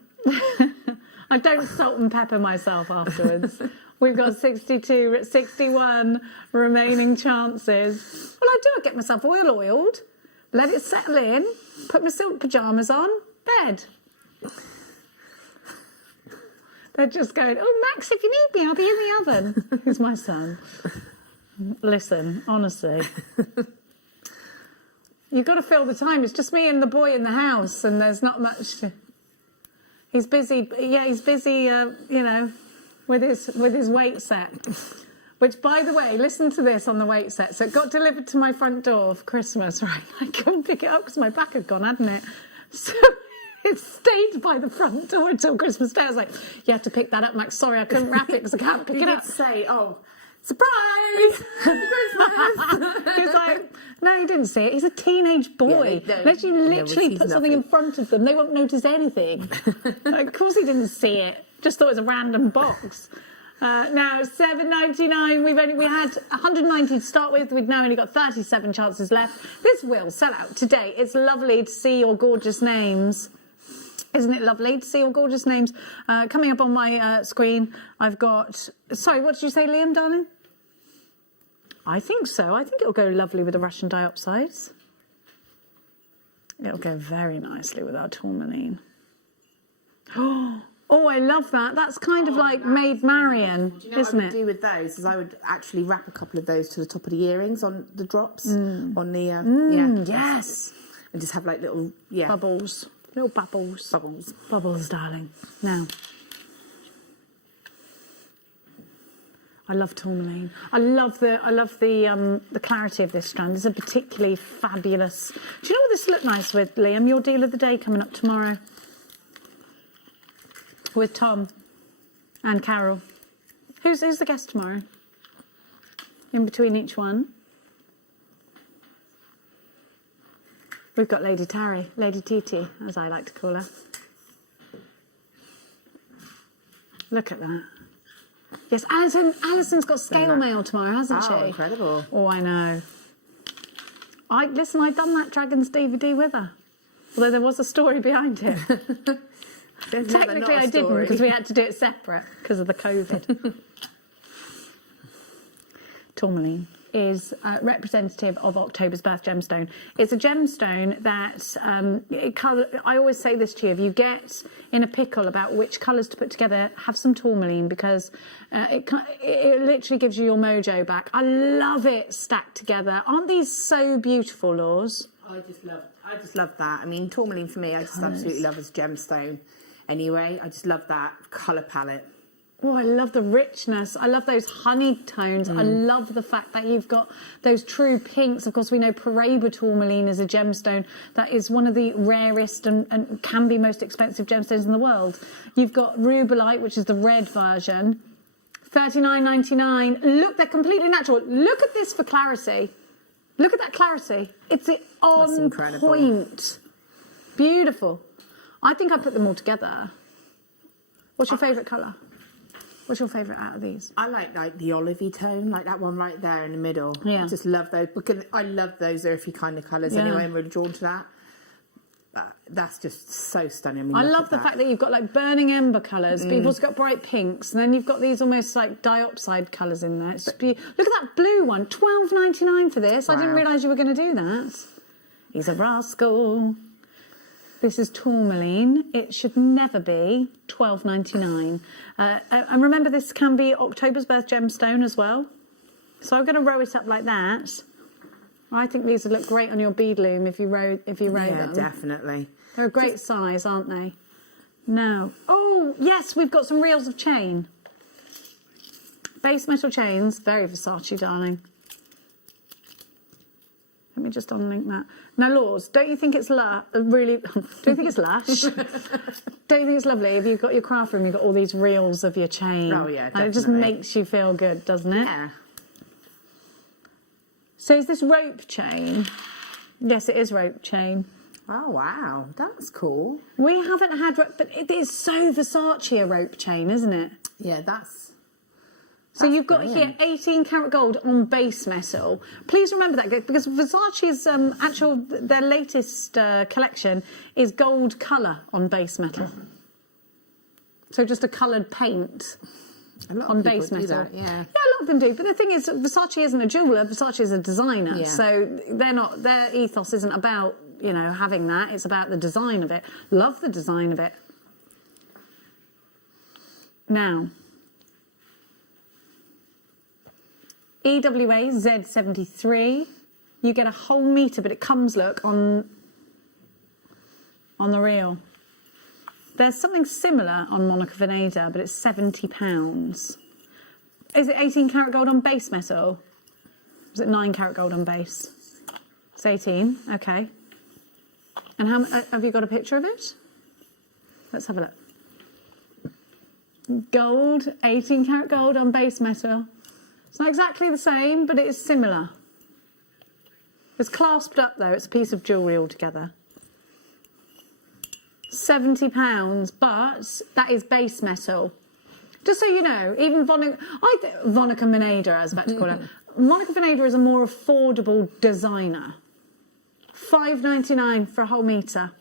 I don't salt and pepper myself afterwards. We've got 61 remaining chances. Well, I do. I get myself oiled, let it settle in, put my silk pyjamas on, bed. They're just going, oh, Max, if you need me, I'll be in the oven. Who's my son? Listen, honestly. You've got to fill the time. It's just me and the boy in the house, and there's not much... He's busy, he's busy, with his weight set. Which, by the way, listen to this on the weight set. So it got delivered to my front door for Christmas, right? I couldn't pick it up because my back had gone, hadn't it? So it stayed by the front door until Christmas Day. I was like, you have to pick that up, Max. Sorry, I couldn't wrap it because I can't pick it up. You did say, oh, surprise! Happy Christmas! He's like, no, he didn't see it. He's a teenage boy. Unless you literally put something in front of them, they won't notice anything. Like, of course he didn't see it. Just thought it was a random box. Now, $7.99. We had 190 to start with. We've now only got 37 chances left. This will sell out today. It's lovely to see your gorgeous names. Isn't it lovely to see your gorgeous names? Coming up on my screen, I've got... Sorry, what did you say, Liam, darling? I think so. I think it'll go lovely with the Russian diopsides. It'll go very nicely with our tourmaline. Oh, I love that. That's kind of like Maid Marian, Do you know isn't what I it? would do with those? Is I would actually wrap a couple of those to the top of the earrings on the drops, on the Yes. and just have like little Bubbles. Little bubbles. Bubbles. Bubbles, darling. Now. I love tourmaline. I love the clarity of this strand. It's a particularly fabulous. Do you know what this looked nice with, Liam? Your deal of the day coming up tomorrow with Tom and Carol. Who's the guest tomorrow? In between each one, we've got Lady Tari, Lady Titi, as I like to call her. Look at that. Yes, Alison's got scale mail tomorrow, hasn't she? Oh, incredible. Oh, I know. I'd done that Dragons DVD with her. Although there was a story behind it. Technically I didn't, because we had to do it separate because of the COVID. Tourmaline is representative of October's birth gemstone. It's a gemstone that, I always say this to you, if you get in a pickle about which colours to put together, have some tourmaline, because it literally gives you your mojo back. I love it stacked together. Aren't these so beautiful, Laws? I just love that. I mean, tourmaline for me, I just absolutely love as gemstone. Anyway, I just love that colour palette. Oh, I love the richness. I love those honey tones. I love the fact that you've got those true pinks. Of course, we know Paraiba tourmaline is a gemstone that is one of the rarest and can be most expensive gemstones in the world. You've got Rhizolite, which is the red version, $39.99. Look, they're completely natural. Look at this for clarity. Look at that clarity. It's on point. Beautiful. I think I put them all together. What's your favourite colour? What's your favourite out of these? I like the olivey tone, like that one right there in the middle. Yeah. I just love those, because I love those earthy kind of colours anyway. I'm really drawn to that. That's just so stunning. I mean, I love the fact that you've got like burning ember colours, but you've also got bright pinks, and then you've got these almost like diopside colours in there. Look at that blue one, $12.99 for this. Wow. I didn't realise you were going to do that. He's a rascal. This is tourmaline. It should never be $12.99. And remember, this can be October's birth gemstone as well. So I'm going to row it up like that. I think these would look great on your bead loom if you row them. Yeah, definitely. They're a great size, aren't they? Now, oh yes, we've got some reels of chain. Base metal chains, very Versace, darling. Let me just unlink that. Now, Laws, don't you think it's really? Don't you think it's lush? Don't you think it's lovely? If you've got your craft room, you've got all these reels of your chain. Oh yeah, definitely. And it just makes you feel good, doesn't it? Yeah. So is this rope chain? Yes, it is rope chain. Oh wow, that's cool. We haven't had, but it is so Versace a rope chain, isn't it? Yeah, that's. So you've got here 18 karat gold on base metal. Please remember that, because Versace's their latest collection is gold colour on base metal. So just a coloured paint on base metal. Yeah, a lot of them do. But the thing is, Versace isn't a jeweller. Versace is a designer. Yeah. So they're not. Their ethos isn't about having that. It's about the design of it. Love the design of it. Now. EWA Z73, you get a whole metre, but it comes, look, on the reel. There's something similar on Monica Veneda, but it's £70. Is it 18 karat gold on base metal? Is it 9 karat gold on base? It's 18, okay. And how have you got a picture of it? Let's have a look. Gold, 18 karat gold on base metal. It's not exactly the same, but it is similar. It's clasped up, though. It's a piece of jewellery altogether. £70, but that is base metal. Just so you know, even Monica Veneda, I was about to call her. Monica Veneda is a more affordable designer. $5.99 for a whole metre.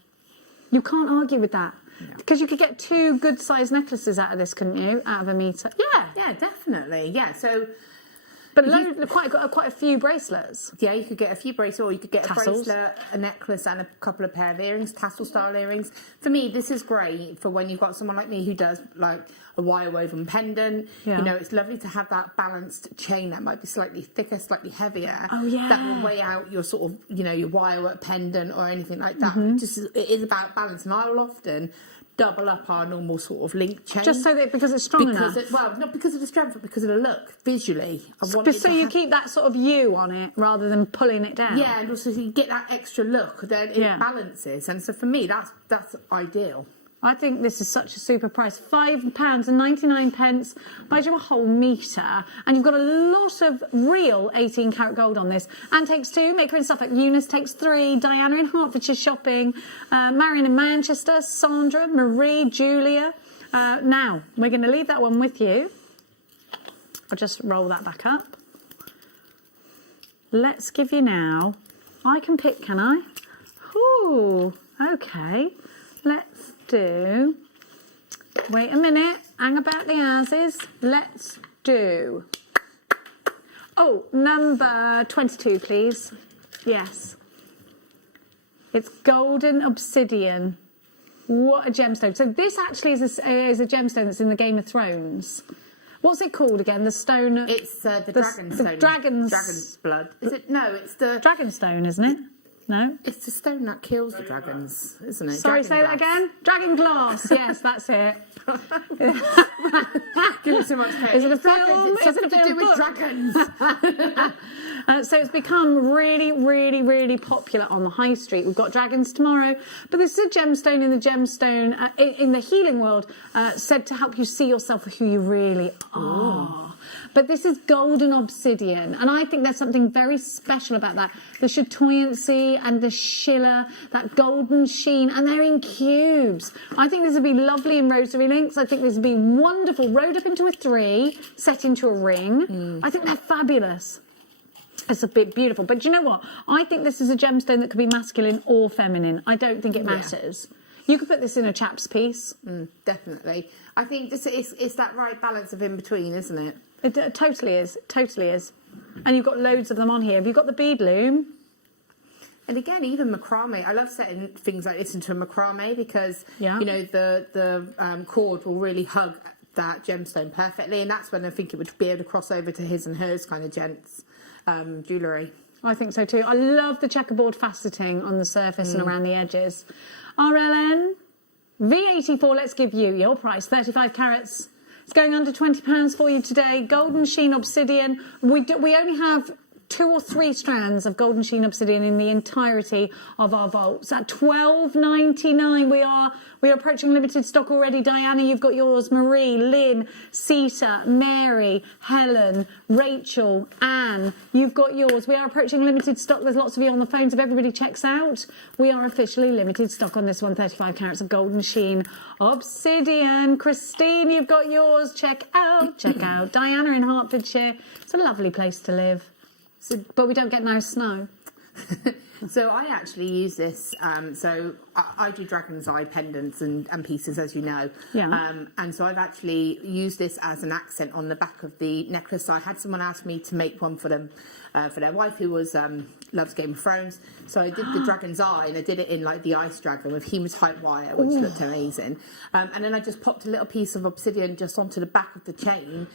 You can't argue with that. Because you could get 2 good-sized necklaces out of this, couldn't you? Out of a metre. Yeah. Yeah, definitely. Yeah, so But quite a few bracelets. Yeah, you could get a few bracelets, or you could get Tassels. a bracelet, a necklace, and a couple of pair of earrings, tassel-style earrings. For me, this is great for when you've got someone like me who does like a wire-woven pendant. Yeah. You know, it's lovely to have that balanced chain that might be slightly thicker, slightly heavier. Oh, yeah. That will weigh out your sort of, you know, your wirework pendant or anything like that. It is about balance, and I will often double up our normal sort of link chain. Just so that because it's strong enough. Well, not because of the strength, but because of the look, visually. So you keep that sort of U on it rather than pulling it down. Yeah, and also you get that extra look, then it balances. And so for me, that's ideal. I think this is such a super price. £5.99 buys you a whole metre, and you've got a lot of real 18 karat gold on this. Anne takes 2, Maker in Suffolk, Eunice takes 3, Diana in Hertfordshire shopping, Marion in Manchester, Sandra, Marie, Julia. Now, we're going to leave that one with you. I'll just roll that back up. Let's give you now, I can pick, can I? Ooh, okay. Let's do, wait a minute, hang about the houses. Let's do, oh, number 22, please. Yes. It's golden obsidian. What a gemstone. So this actually is a gemstone that's in the Game of Thrones. What's it called again? The stone... It's the Dragonstone. The dragon's blood. Is it? No, it's the... Dragonstone, isn't it? No? It's the stone that kills the dragons, isn't it? Sorry, say that again? Dragon glass. Yes, that's it. Give it so much credit. Is it a film? It's something to do with dragons. So it's become really, really, really popular on the high street. We've got dragons tomorrow, but this is a gemstone in the gemstone in the healing world, said to help you see yourself for who you really are. But this is golden obsidian, and I think there's something very special about that. The chatoyancy and the schiller, that golden sheen, and they're in cubes. I think this would be lovely in rosary links. I think this would be wonderful, rode up into a 3, set into a ring. I think they're fabulous. It's a bit beautiful. But do you know what? I think this is a gemstone that could be masculine or feminine. I don't think it matters. You could put this in a chap's piece. Definitely. I think it's that right balance of in between, isn't it? It totally is. Totally is. And you've got loads of them on here. Have you got the bead loom? And again, even macrame. I love setting things like this into a macrame because, you know, the cord will really hug that gemstone perfectly. And that's when I think it would be able to cross over to his and hers kind of gents jewellery. I think so too. I love the checkerboard faceting on the surface and around the edges. RLN, V84, let's give you your price, 35 carats. It's going under £20 for you today. Golden sheen obsidian. We only have 2 or 3 strands of golden sheen obsidian in the entirety of our vaults. At $12.99, we are approaching limited stock already. Diana, you've got yours. Marie, Lynn, Sita, Mary, Helen, Rachel, Anne, you've got yours. We are approaching limited stock. There's lots of you on the phones. If everybody checks out, we are officially limited stock on this one. 35 carats of golden sheen obsidian. Christine, you've got yours. Check out. Check out. Diana in Hertfordshire. It's a lovely place to live. But we don't get no snow. So I actually use this. So I do dragon's eye pendants and pieces, as you know. Yeah. And so I've actually used this as an accent on the back of the necklace. So I had someone ask me to make one for them, for their wife who loves Game of Thrones. So I did the dragon's eye, and I did it in like the ice dragon with hematite wire, which looked amazing. And then I just popped a little piece of obsidian just onto the back of the chain,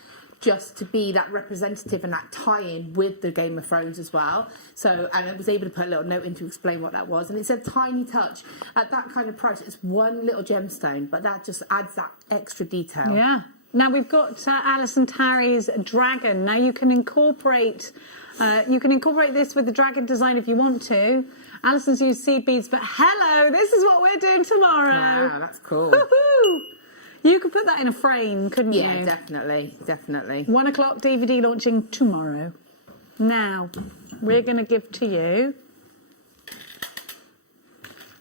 just to be that representative and that tie-in with the Game of Thrones as well. So, and I was able to put a little note in to explain what that was. And it's a tiny touch. At that kind of price, it's one little gemstone, but that just adds that extra detail. Yeah. Now we've got Alison Tarry's dragon. Now you can incorporate this with the dragon design if you want to. Alison's used seed beads, but hello, this is what we're doing tomorrow. Wow, that's cool. Woohoo! You could put that in a frame, couldn't you? Yeah, definitely, definitely. 1 o'clock DVD launching tomorrow. Now, we're going to give to you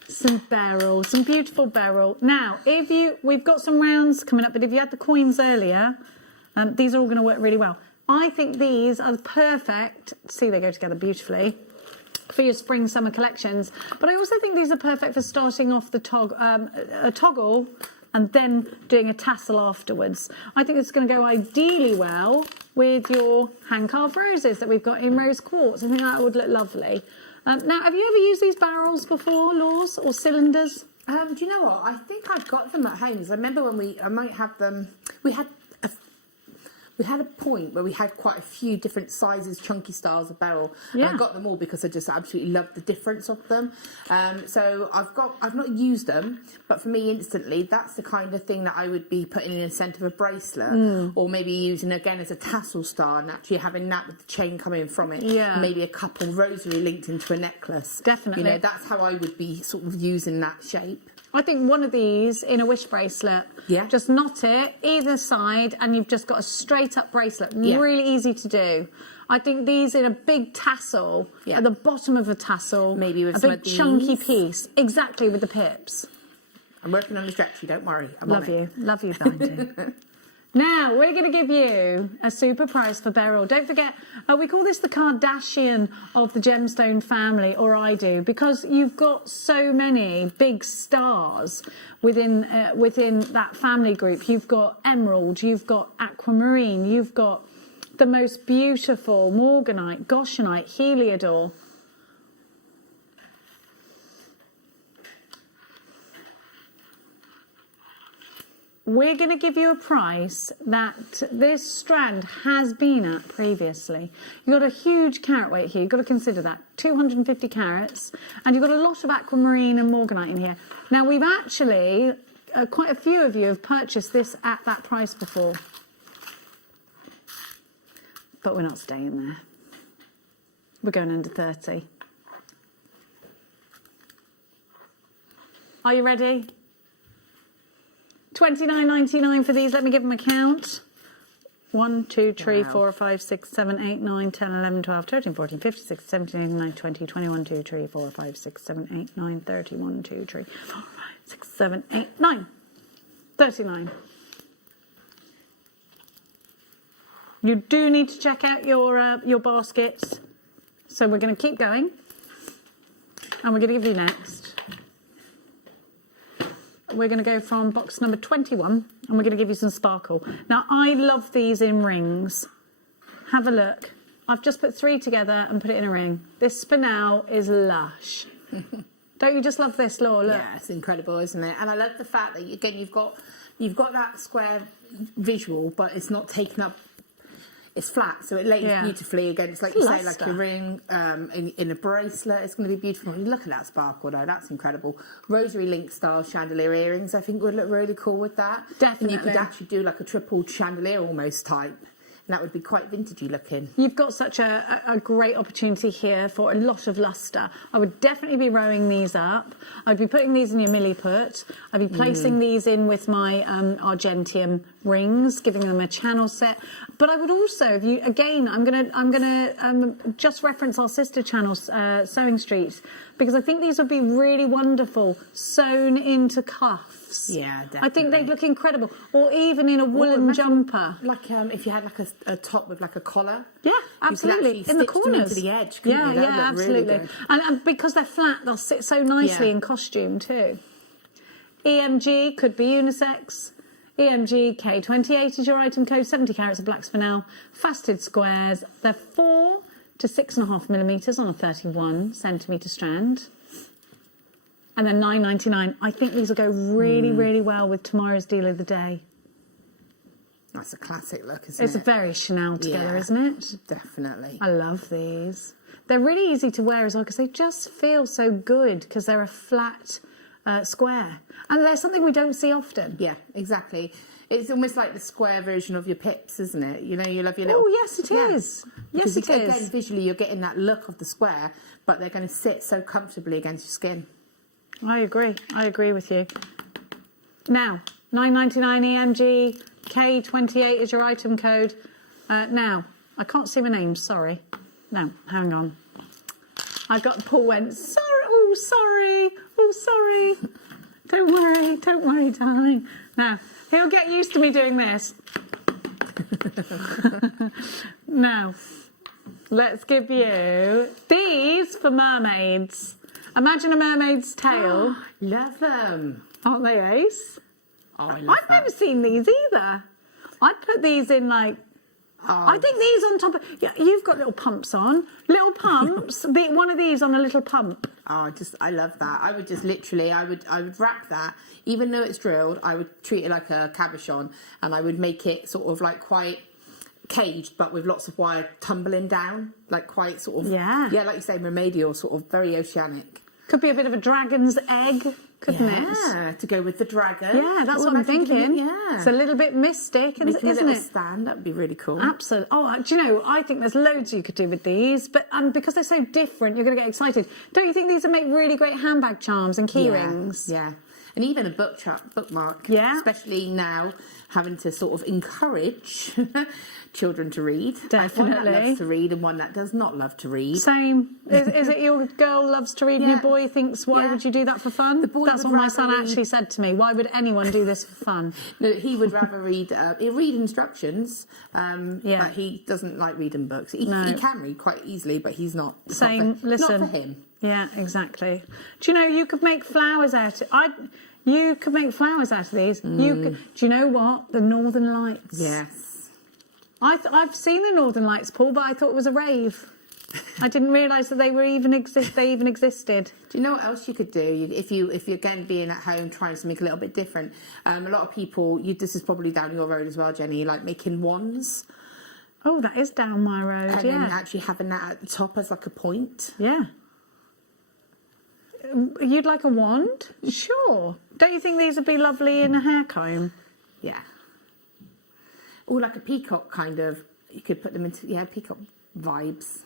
some beryl, some beautiful beryl. Now, we've got some rounds coming up, but if you had the coins earlier, these are all going to work really well. I think these are perfect. See, they go together beautifully for your spring summer collections. But I also think these are perfect for starting off the toggle and then doing a tassel afterwards. I think it's going to go ideally well with your hand-carved roses that we've got in rose quartz. I think that would look lovely. Now, have you ever used these barrels before, Laws, or cylinders? Do you know what? I think I've got them at home. I remember when I might have them. We had a point where we had quite a few different sizes, chunky styles of barrel. Yeah. And I got them all because I just absolutely loved the difference of them. So I've not used them, but for me instantly, that's the kind of thing that I would be putting in the centre of a bracelet, or maybe using again as a tassel star and actually having that with the chain coming from it. Yeah. Maybe a couple rosary linked into a necklace. Definitely. You know, that's how I would be sort of using that shape. I think one of these in a wish bracelet. Yeah. Just knot it either side and you've just got a straight up bracelet. Yeah. Really easy to do. I think these in a big tassel, at the bottom of a tassel. Maybe with a some big of these. chunky piece. Exactly, with the pips. I'm working on the stretchy, don't worry. Love you, Binding. Now, we're going to give you a super prize for Beryl. Don't forget, we call this the Kardashian of the gemstone family, or I do, because you've got so many big stars within that family group. You've got emerald, you've got aquamarine, you've got the most beautiful morganite, goshenite, heliodor. We're going to give you a price that this strand has been at previously. You've got a huge carat weight here. You've got to consider that. 250 carats. And you've got a lot of aquamarine and morganite in here. Now, we've actually, quite a few of you have purchased this at that price before. But we're not staying there. We're going under 30. Are you ready? $29.99 for these. Let me give them a count. 1, 2, 3, 4, 5, 6, 7, 8, 9, 10, 11, 12, 13, 14, 15, 16, 17, 18, 19, 20, 21, 2, 3, 4, 5, 6, 7, 8, 9, 30, 1, 2, 3, 4, 5, 6, 7, 8, 9. 39. You do need to check out your baskets. So we're going to keep going. And we're going to give you next. We're going to go from box number 21 and we're going to give you some sparkle. Now, I love these in rings. Have a look. I've just put 3 together and put it in a ring. This spinel is lush. Don't you just love this, Laura? Look. Yeah, it's incredible, isn't it? And I love the fact that, again, you've got that square visual, but it's not taken up. It's flat, so it lays beautifully against, like you say, like a ring in a bracelet. It's going to be beautiful. Look at that sparkle, though. That's incredible. Rosary link style chandelier earrings, I think, would look really cool with that. Definitely. And you could actually do like a triple chandelier almost type. And that would be quite vintagey looking. You've got such a great opportunity here for a lot of lustre. I would definitely be rowing these up. I'd be putting these in your milliput. I'd be placing these in with my Argentium rings, giving them a channel set. But I would also, I'm gonna just reference our sister channel, Sewing Street, because I think these would be really wonderful sewn into cuffs. Yeah, definitely. I think they'd look incredible, or even in a woolen jumper. Like if you had like a top with like a collar. Yeah, absolutely. In the corners. To the edge. Yeah, you? Absolutely. Really and because they're flat, they'll sit so nicely in costume too. EMG could be unisex. EMG K28 is your item code. 70 carats of black spinel, faceted squares. They're 4 to 6.5 millimeters on a 31 centimeter strand. And then $9.99. I think these will go really, really well with tomorrow's deal of the day. That's a classic look, isn't it? It's a very Chanel together, isn't it? Definitely. I love these. They're really easy to wear as well because they just feel so good because they're a flat square. And they're something we don't see often. Yeah, exactly. It's almost like the square version of your pips, isn't it? You know, you love your little... Oh, yes, it is. Yes, it is. Again, visually, you're getting that look of the square, but they're going to sit so comfortably against your skin. I agree. I agree with you. Now, $9.99 EMG, K28 is your item code. Now, I can't see my name, sorry. No, hang on. Paul went, sorry. Oh, sorry. Don't worry, darling. Now, he'll get used to me doing this. Now, let's give you these for mermaids. Imagine a mermaid's tail. Love them. Aren't they ace? Oh, I love I've never seen these either. I'd put these in like I think these on top of... Yeah, you've got little pumps on. Little pumps. Be one of these on a little pump. Oh, I love that. I would just literally, I would wrap that, even though it's drilled, I would treat it like a cabochon, and I would make it sort of like quite caged, but with lots of wire tumbling down, like quite sort of... Yeah, like you say, mermaidial, sort of very oceanic. Could be a bit of a dragon's egg, couldn't it? Yeah, to go with the dragon. Yeah, that's what I'm thinking. Yeah. It's a little bit mystic, isn't it? Stand, that would be really cool. Absolutely. Oh, do you know, I think there's loads you could do with these, but because they're so different, you're going to get excited. Don't you think these would make really great handbag charms and key rings? Yeah. And even a bookmark. Yeah. Especially now, having to sort of encourage children to read. Definitely. One that loves to read and one that does not love to read. Same. Is it your girl loves to read and your boy thinks, why would you do that for fun? That's what my son actually said to me. Why would anyone do this for fun? No, he would rather read instructions, but he doesn't like reading books. He can read quite easily, but he's not. Same. Listen. Not for him. Yeah, exactly. Do you know, you could make flowers out of... You could make flowers out of these. You could, do you know what? The Northern Lights. Yes. I've seen the Northern Lights, Paul, but I thought it was a rave. I didn't realise that they even existed. Do you know what else you could do? If you're again being at home trying something a little bit different, a lot of people, this is probably down your road as well, Jenny, like making wands. Oh, that is down my road, and then actually having that at the top as like a point. Yeah. You'd like a wand? Sure. Don't you think these would be lovely in a hair comb? Yeah. Or like a peacock kind of. You could put them into peacock vibes.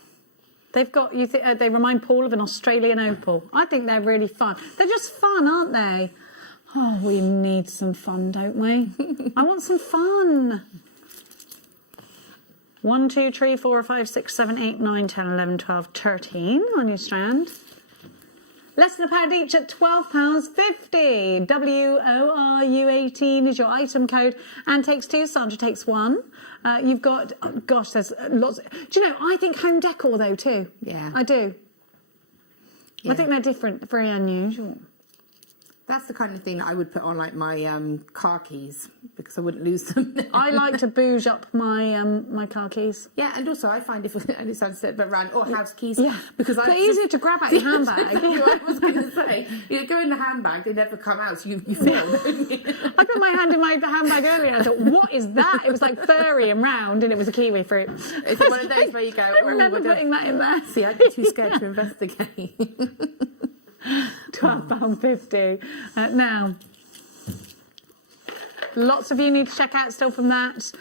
They've got they remind Paul of an Australian opal. I think they're really fun. They're just fun, aren't they? Oh, we need some fun, don't we? I want some fun. 1, 2, 3, 4, 5, 6, 7, 8, 9, 10, 11, 12, 13 on your strand. Less than £1 each at £12.50. WORU18 is your item code. Anne takes 2, Sandra takes 1. You've got, gosh, there's lots. Do you know, I think home decor though too. Yeah. I do. Yeah. I think they're different, very unusual. That's the kind of thing that I would put on like my car keys because I wouldn't lose them. I like to bouge up my my car keys. Yeah, and also I find if it sounds a bit random, or house keys. Yeah, because they're easier to grab out your handbag. I was going to say, you go in the handbag, they never come out, so you feel. Don't you? I put my hand in my handbag earlier. I thought, what is that? It was like furry and round, and it was a kiwi fruit. Is it one of those where you go? I remember putting that in there. See, I'd be too scared to investigate. £12.50. Now, lots of you need to check out still from that.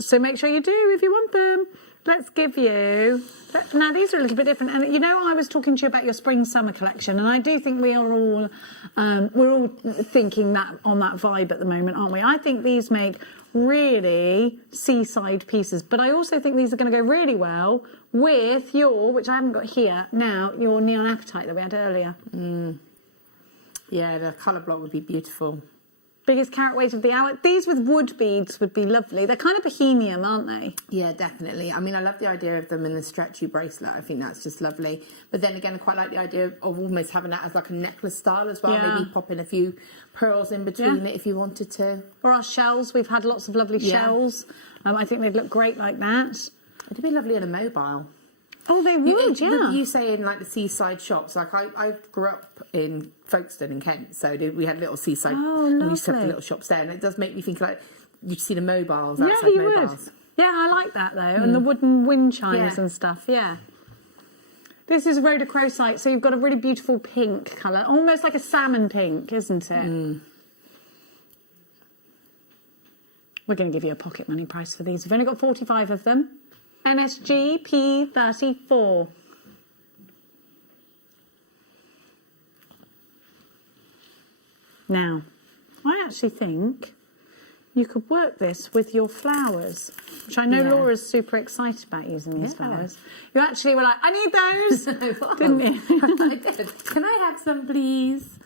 So make sure you do if you want them. Let's give you... Now, these are a little bit different. And, you know, I was talking to you about your spring-summer collection, and I do think we are all... we're all thinking that on that vibe at the moment, aren't we? I think these make really seaside pieces, but I also think these are going to go really well with your, which I haven't got here now, your neon apatite that we had earlier. Yeah, the colour block would be beautiful. Biggest carat weight of the hour. These with wood beads would be lovely. They're kind of bohemian, aren't they? Yeah, definitely. I mean, I love the idea of them in the stretchy bracelet. I think that's just lovely. But then again, I quite like the idea of almost having that as like a necklace style as well. Yeah. Maybe pop in a few pearls in between it if you wanted to. Or our shells. We've had lots of lovely shells. I think they'd look great like that. It'd be lovely in a mobile. Oh, they would, yeah. You say in like the seaside shops, like I grew up in Folkestone in Kent, so we had little seaside, and we used to have the little shops there, and it does make me think like you'd see the mobiles outside mobiles. Would. Yeah, I like that though, and the wooden wind chimes and stuff, yeah. This is rhodochrosite, so you've got a really beautiful pink colour, almost like a salmon pink, isn't it? We're going to give you a pocket money price for these. We've only got 45 of them. NSG P34. Now, I actually think you could work this with your flowers, which I know Laura's super excited about using these flowers. You actually were like, I need those, didn't you? I did. Can I have some, please?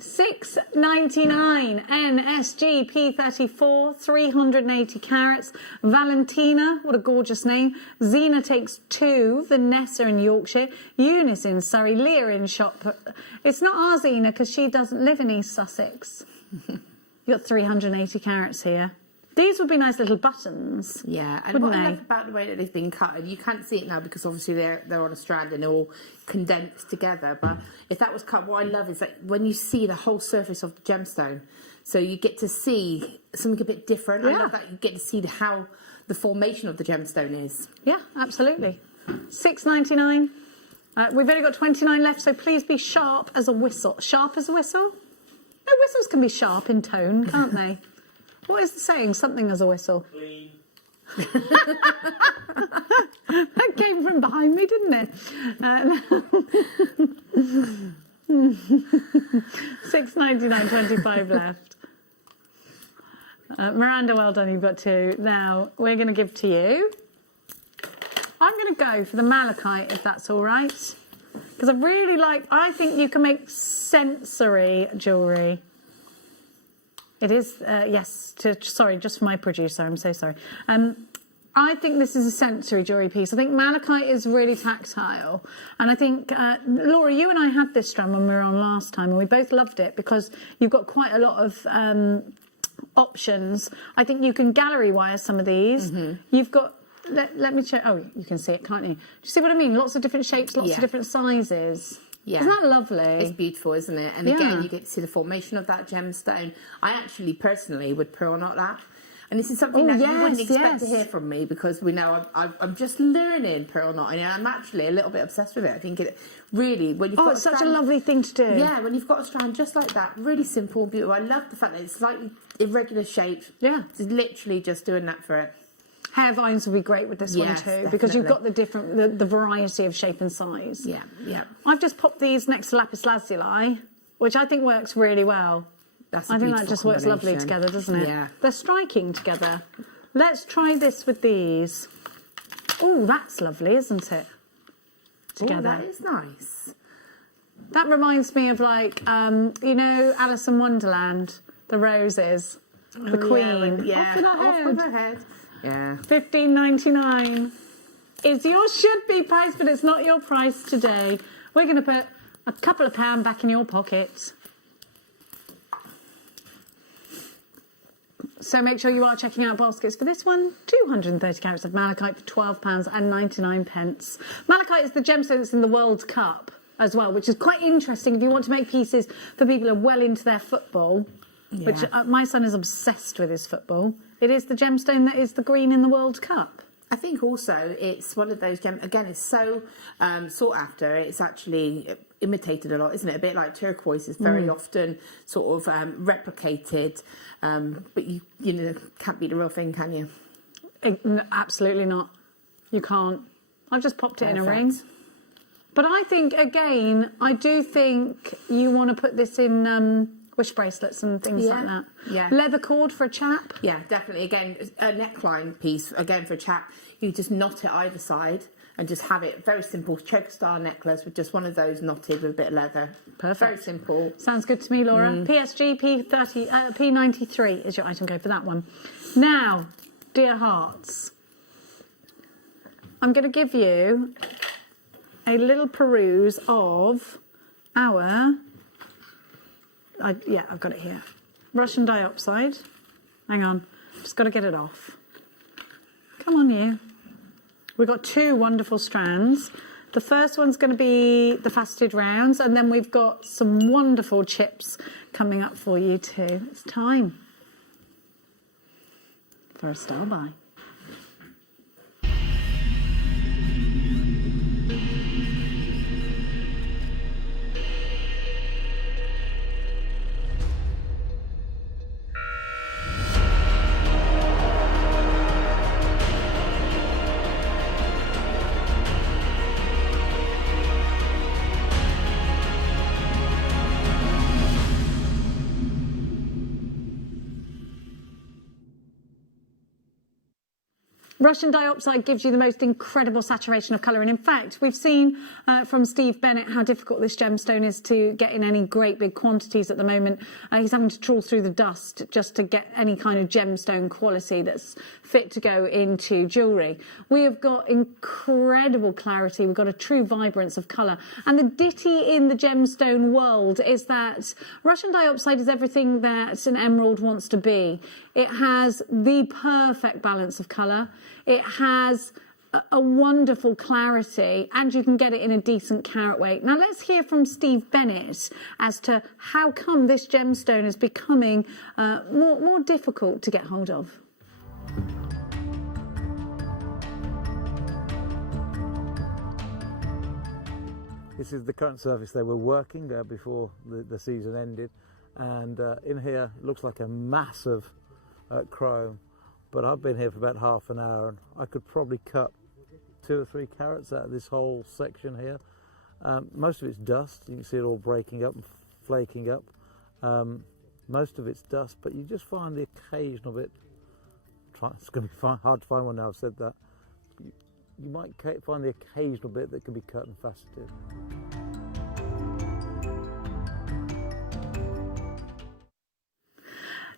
$6.99 NSG P34, 380 carats. Valentina, what a gorgeous name. Zena takes 2. Vanessa in Yorkshire. Eunice in Surrey. Leah in Shop. It's not our Zena because she doesn't live in East Sussex. You've got 380 carats here. These would be nice little buttons. Yeah, and wouldn't what I they? love about the way that they've been cut, and you can't see it now because obviously they're on a strand and they're all condensed together. But if that was cut, what I love is that when you see the whole surface of the gemstone, so you get to see something a bit different. I love that you get to see how the formation of the gemstone is. Yeah, absolutely. $6.99. We've only got 29 left, so please be sharp as a whistle. Sharp as a whistle? No, whistles can be sharp in tone, can't they? What is the saying? Something as a whistle. Clean. That came from behind me, didn't it? $6.99, 25 left. Miranda, well done, you've got 2. Now, we're going to give to you. I'm going to go for the malachite, if that's all right. Because I think you can make sensory jewellery. It is, yes, sorry, just for my producer, I'm so sorry. I think this is a sensory jewellery piece. I think malachite is really tactile. And I think, Laura, you and I had this strand when we were on last time, and we both loved it because you've got quite a lot of options. I think you can gallery wire some of these. You've got, let me check. Oh, you can see it, can't you? Do you see what I mean? Lots of different shapes, lots of different sizes. Yeah. Isn't that lovely? It's beautiful, isn't it? And again, you get to see the formation of that gemstone. I actually, personally, would pearl knot that. And this is something that you wouldn't expect to hear from me because we know I'm just learning pearl knotting and I'm actually a little bit obsessed with it. I think it really, when you've got it's such a lovely thing to do. Yeah, when you've got a strand just like that, really simple and beautiful. I love the fact that it's slightly irregular shaped. Yeah. It's literally just doing that for it. Hair vines would be great with this one too, because you've got the different, the variety of shape and size. Yeah, yeah. I've just popped these next to lapis lazuli, which I think works really well. I think that just works lovely together, doesn't it? Yeah. They're striking together. Let's try this with these. Oh, that's lovely, isn't it? Together. Oh, that is nice. That reminds me of like, you know, Alice in Wonderland, the roses, the Queen. Yeah, off with her head. Yeah. $15.99 is your should-be price, but it's not your price today. We're going to put a couple of pounds back in your pocket. So make sure you are checking out baskets for this one. 230 carats of malachite for £12.99. Malachite is the gemstone that's in the World Cup as well, which is quite interesting if you want to make pieces for people who are well into their football, which my son is obsessed with his football. It is the gemstone that is the green in the World Cup. I think also it's one of those again, it's so sought after. It's actually imitated a lot, isn't it? A bit like turquoise is very often sort of replicated, but you know, can't be the real thing, can you? Absolutely not. You can't. I've just popped it in a ring. But I think, again, I do think you want to put this in wish bracelets and things like that. Yeah. Leather cord for a chap. Yeah, definitely. Again, a neckline piece, again, for a chap. You just knot it either side and just have it very simple choker style necklace with just one of those knotted with a bit of leather. Perfect. Very simple. Sounds good to me, Laura. PSG P93 is your item code for that one. Now, dear hearts, I'm going to give you a little peruse of our... I've got it here. Russian diopside. Hang on. Just got to get it off. Come on, you. We've got 2 wonderful strands. The first one's going to be the faceted rounds, and then we've got some wonderful chips coming up for you too. It's time for a star buy. Russian diopside gives you the most incredible saturation of colour, and in fact we've seen from Steve Bennett how difficult this gemstone is to get in any great big quantities at the moment. He's having to trawl through the dust just to get any kind of gemstone quality that's fit to go into jewellery. We have got incredible clarity, we've got a true vibrance of colour, and the ditty in the gemstone world is that Russian diopside is everything that an emerald wants to be. It has the perfect balance of colour. It has a wonderful clarity, and you can get it in a decent carat weight. Now let's hear from Steve Bennett as to how come this gemstone is becoming more difficult to get hold of. This is the current surface they were working before the season ended, and in here it looks like a massive chrome, but I've been here for about half an hour and I could probably cut 2 or 3 carats out of this whole section here. Most of it's dust, you can see it all breaking up and flaking up. Most of it's dust, but you just find the occasional bit. It's going to be hard to find one now I've said that. You might find the occasional bit that can be cut and faceted.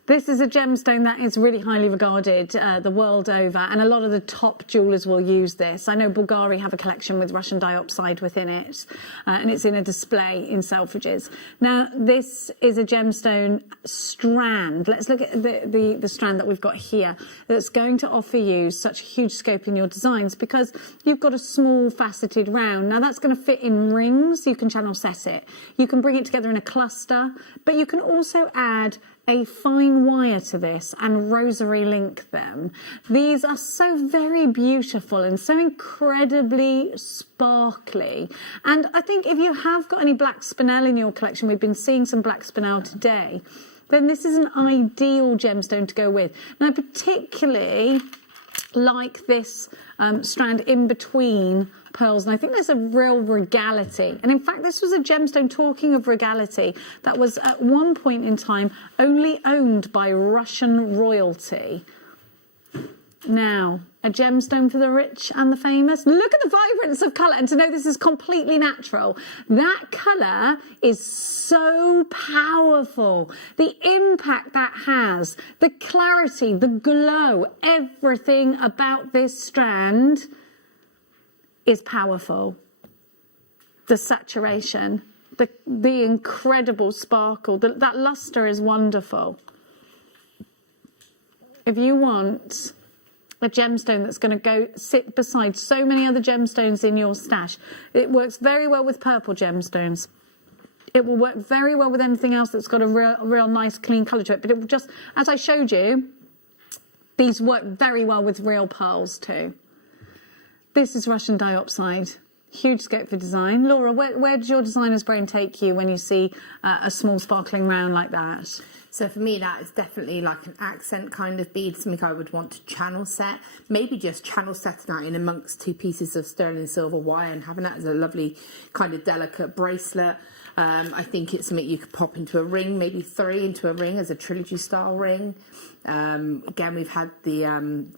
This is a gemstone that is really highly regarded the world over, and a lot of the top jewellers will use this. I know Bulgari have a collection with Russian diopside within it, and it's in a display in Selfridges. Now, this is a gemstone strand. Let's look at the strand that we've got here that's going to offer you such a huge scope in your designs because you've got a small faceted round. Now, that's going to fit in rings. You can channel set it. You can bring it together in a cluster, but you can also add a fine wire to this and rosary link them. These are so very beautiful and so incredibly sparkly. And I think if you have got any black spinel in your collection, we've been seeing some black spinel today, then this is an ideal gemstone to go with. Now, particularly like this strand in between pearls, and I think there's a real regality. And in fact, this was a gemstone, talking of regality, that was at one point in time only owned by Russian royalty. Now, a gemstone for the rich and the famous. Look at the vibrance of colour, and to know this is completely natural. That colour is so powerful. The impact that has, the clarity, the glow, everything about this strand is powerful. The saturation, the incredible sparkle, that luster is wonderful. If you want a gemstone that's going to go sit beside so many other gemstones in your stash, it works very well with purple gemstones. It will work very well with anything else that's got a real nice clean colour to it, but it will just, as I showed you, these work very well with real pearls too. This is Russian diopside. Huge scope for design. Laura, where does your designer's brain take you when you see a small sparkling round like that? So for me, that is definitely like an accent kind of bead, something I would want to channel set. Maybe just channel setting that in amongst 2 pieces of sterling silver wire and having that as a lovely kind of delicate bracelet. I think it's something you could pop into a ring, maybe 3 into a ring as a trilogy style ring. Again, we've had the,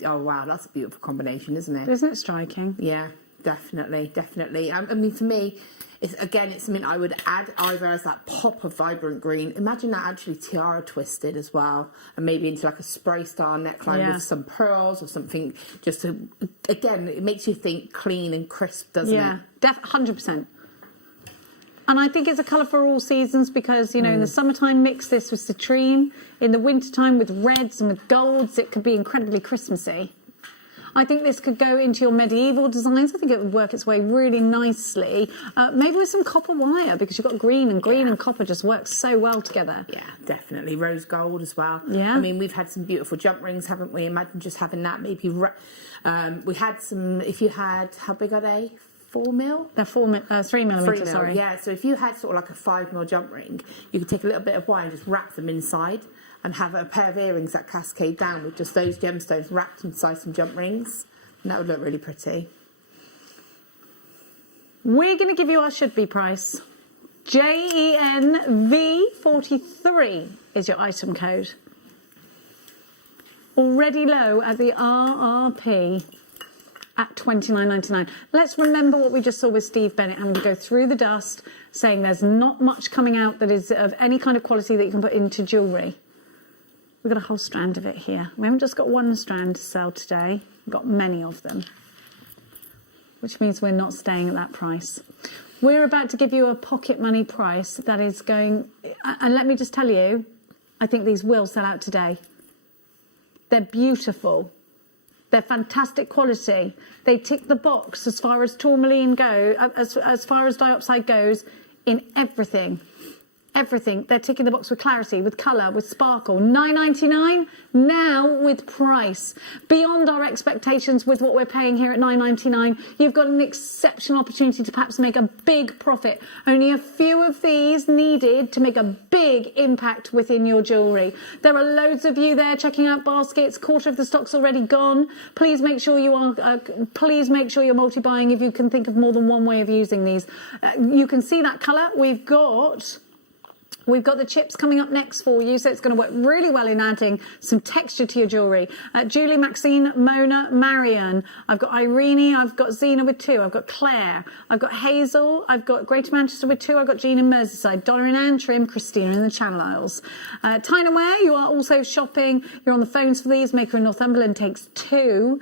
oh wow, that's a beautiful combination, isn't it? Isn't it striking? Yeah, definitely, definitely. I mean, for me, it's something I would add either as that pop of vibrant green. Imagine that actually tiara twisted as well, and maybe into like a spray star neckline with some pearls or something. Just to, again, it makes you think clean and crisp, doesn't it? Yeah, 100%. And I think it's a colour for all seasons because, you know, in the summertime, mix this with citrine. In the wintertime, with reds and with golds, it could be incredibly Christmassy. I think this could go into your medieval designs. I think it would work its way really nicely. Maybe with some copper wire, because you've got green and copper just work so well together. Yeah, definitely. Rose gold as well. Yeah. I mean, we've had some beautiful jump rings, haven't we? Imagine just having that. Maybe we had some, if you had, how big are they? 4 mil? They're 3 millimetres, sorry. Yeah, so if you had sort of like a 5 mil jump ring, you could take a little bit of wire and just wrap them inside and have a pair of earrings that cascade down with just those gemstones wrapped inside some jump rings. And that would look really pretty. We're going to give you our should-be price. JENV43 is your item code. already low at the RRP at $29.99. Let's remember what we just saw with Steve Bennett having to go through the dust, saying there's not much coming out that is of any kind of quality that you can put into jewellery. We've got a whole strand of it here. We haven't just got one strand to sell today. We've got many of them, which means we're not staying at that price. We're about to give you a pocket money price that is going, and let me just tell you, I think these will sell out today. They're beautiful. They're fantastic quality. They tick the box as far as tourmaline go, as far as diopside goes, in everything. Everything. They're ticking the box with clarity, with colour, with sparkle. $9.99 now with price. Beyond our expectations with what we're paying here at $9.99, you've got an exceptional opportunity to perhaps make a big profit. Only a few of these needed to make a big impact within your jewellery. There are loads of you there checking out baskets. Quarter of the stock's already gone. Please make sure you are. Please make sure you're multi-buying if you can think of more than one way of using these. You can see that colour. We've got the chips coming up next for you, so it's going to work really well in adding some texture to your jewellery. Julie, Maxine, Mona, Marion. I've got Irene, I've got Zena with 2, I've got Claire, I've got Hazel, I've got Greater Manchester with 2, I've got Jean in Merseyside, Donna in Antrim, Christina in the Channel Isles. Tyne Ware, you are also shopping. You're on the phones for these. Maker in Northumberland takes 2.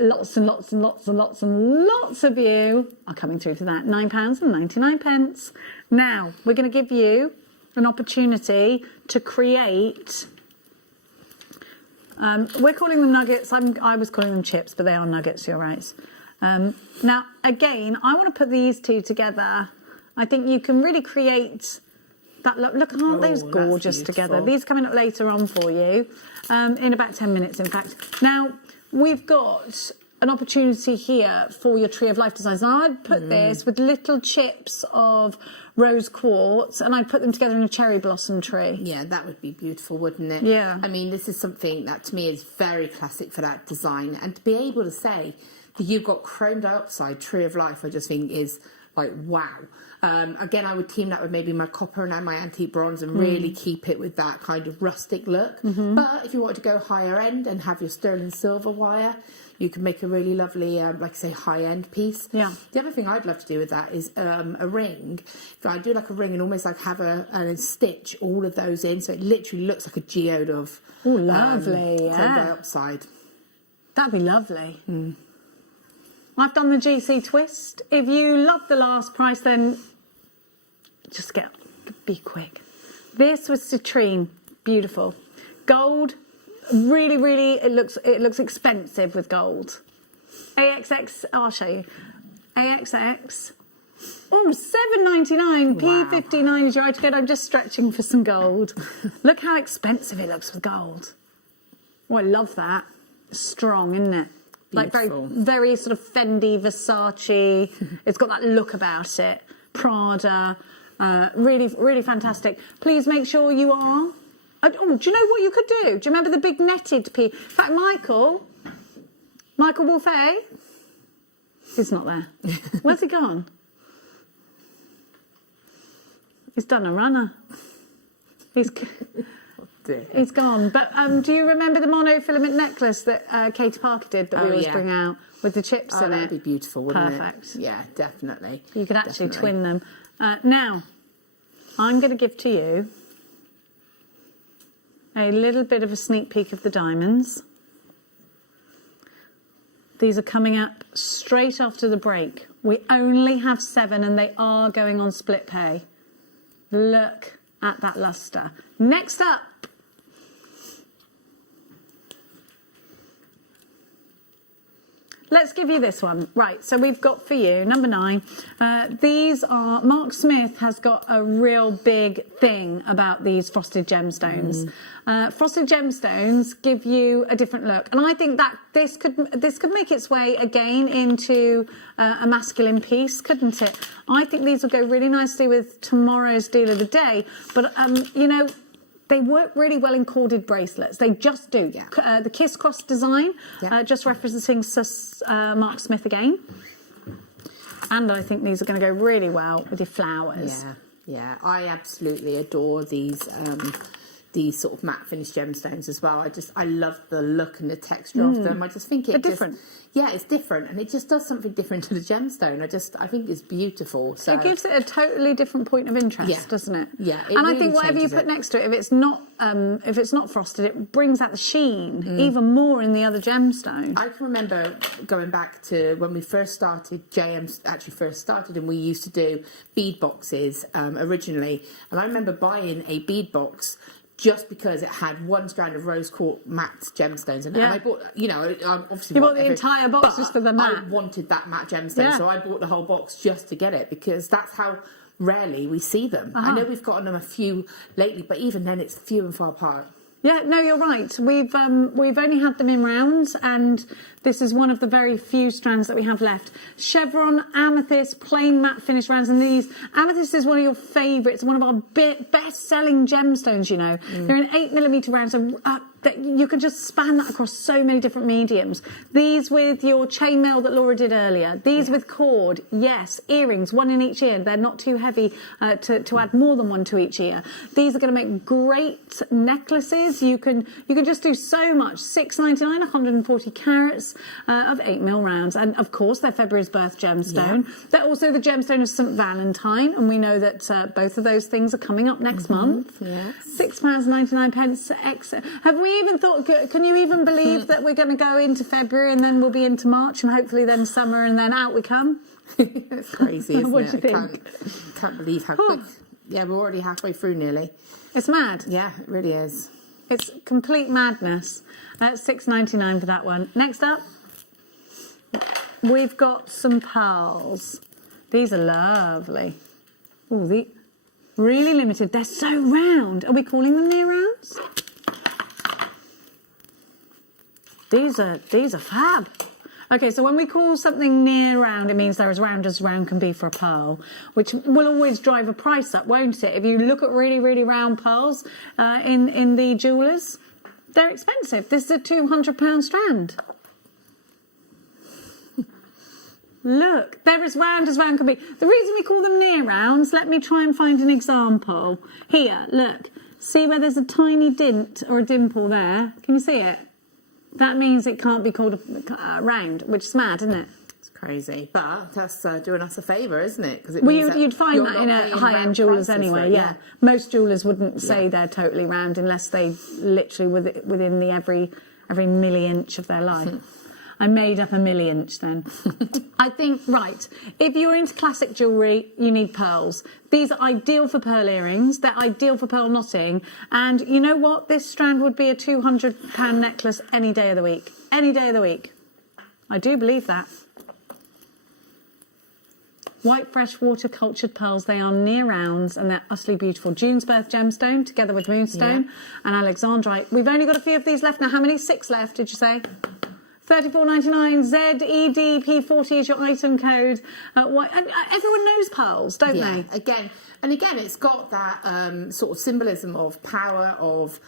Lots and lots and lots and lots and lots of you are coming through for that. £9.99. Now, we're going to give you an opportunity to create, we're calling them nuggets, I was calling them chips, but they are nuggets, you're right. Now, again, I want to put these two together. I think you can really create that look. Look, aren't those gorgeous together? These are coming up later on for you, in about 10 minutes, in fact. Now, we've got an opportunity here for your Tree of Life designs. Now, I'd put this with little chips of rose quartz, and I'd put them together in a cherry blossom tree. Yeah, that would be beautiful, wouldn't it? Yeah. I mean, this is something that to me is very classic for that design, and to be able to say that you've got chrome diopside Tree of Life, I just think is like, wow. Again, I would team that with maybe my copper and my antique bronze and really keep it with that kind of rustic look. But if you want to go higher end and have your sterling silver wire, you can make a really lovely, like I say, high-end piece. Yeah. The other thing I'd love to do with that is a ring. If I do like a ring and almost like have and stitch all of those in, so it literally looks like a geode of lovely, chrome dioxide. That'd be lovely. I've done the GC twist. If you love the last price, then just be quick. This was citrine, beautiful. Gold. Really, really, it looks expensive with gold. AXX, I'll show you. AXX. Oh, $7.99. P59 is your right to get. I'm just stretching for some gold. Look how expensive it looks with gold. Oh, I love that. Strong, isn't it? Beautiful. Like very sort of Fendi, Versace. It's got that look about it. Prada. Really, really fantastic. Please make sure you are. Oh, do you know what you could do? Do you remember the big netted piece? In fact, Michael Wolfe, he's not there. Where's he gone? He's done a runner. He's gone. But do you remember the monofilament necklace that Katie Parker did that we always bring out with the chips in it? That'd be beautiful, wouldn't it? Perfect. Yeah, definitely. You could actually twin them. Now, I'm going to give to you a little bit of a sneak peek of the diamonds. These are coming up straight after the break. We only have 7 and they are going on split pay. Look at that luster. Next up, let's give you this one. Right, so we've got for you, number 9. These are, Mark Smith has got a real big thing about these frosted gemstones. Frosted gemstones give you a different look. And I think that this could make its way again into a masculine piece, couldn't it? I think these will go really nicely with tomorrow's deal of the day. But, you know, they work really well in corded bracelets. They just do. Yeah. The Kiss Cross design, just referencing Mark Smith again. And I think these are going to go really well with your flowers. Yeah, yeah. I absolutely adore these these sort of matte finish gemstones as well. I love the look and the texture of them. I just think They're different. Yeah, it's different, and it just does something different to the gemstone. I think it's beautiful. So it gives it a totally different point of interest, doesn't it? Yeah, and I think whatever you put next to it, if it's not frosted, it brings out the sheen even more in the other gemstone. I can remember going back to when we first started, and we used to do bead boxes originally, and I remember buying a bead box just because it had one strand of rose quartz matte gemstones in it. And I bought, obviously... You bought the entire box just for the matte. I wanted that matte gemstone, so I bought the whole box just to get it, because that's how rarely we see them. I know we've gotten them a few lately, but even then it's few and far apart. Yeah, no, you're right. We've only had them in rounds, and this is one of the very few strands that we have left. Chevron, amethyst, plain matte finish rounds, and these amethyst is one of your favourites, one of our best-selling gemstones. They're in 8mm rounds, so that you can just span that across so many different mediums. These with your chainmail that Laura did earlier. These with cord, yes. Earrings, one in each ear. They're not too heavy to add more than one to each ear. These are going to make great necklaces. You can just do so much. $6.99, 140 carats of 8mm rounds, and of course they're February's birth gemstone. They're also the gemstone of St Valentine, and we know that both of those things are coming up next month. Yes. £6.99. Have we even thought? Can you even believe that we're going to go into February and then we'll be into March and hopefully then summer and then out we come? It's crazy, isn't what it? do you think? Can't believe how quick. Yeah, we're already halfway through nearly. It's mad. Yeah, it really is. It's complete madness. $6.99 for that one. Next up, we've got some pearls. These are lovely. Oh, the really limited. They're so round. Are we calling them near rounds? These are fab. Okay, so when we call something near round, it means they're as round can be for a pearl, which will always drive a price up, won't it? If you look at really, really round pearls in the jewellers, they're expensive. This is a £200 strand. Look, they're as round can be. The reason we call them near rounds, let me try and find an example. Here, look. See where there's a tiny dint or a dimple there? Can you see it? That means it can't be called a round, which is mad, isn't it? It's crazy, but that's doing us a favour, isn't it? Because you'd find that in a high-end jewellers anyway. Yeah, most jewellers wouldn't say they're totally round unless they literally within the every milli-inch of their life. I made up a milli-inch then. I think, right, if you're into classic jewellery, you need pearls. These are ideal for pearl earrings. They're ideal for pearl knotting. And you know what? This strand would be a £200 necklace any day of the week. Any day of the week. I do believe that. White freshwater cultured pearls. They are near rounds and they're utterly beautiful. June's birth gemstone together with moonstone and alexandrite. We've only got a few of these left now. How many? 6 left, did you say? $34.99. ZEDP40 is your item code. Everyone knows pearls, don't they? Again, it's got that sort of symbolism of power, of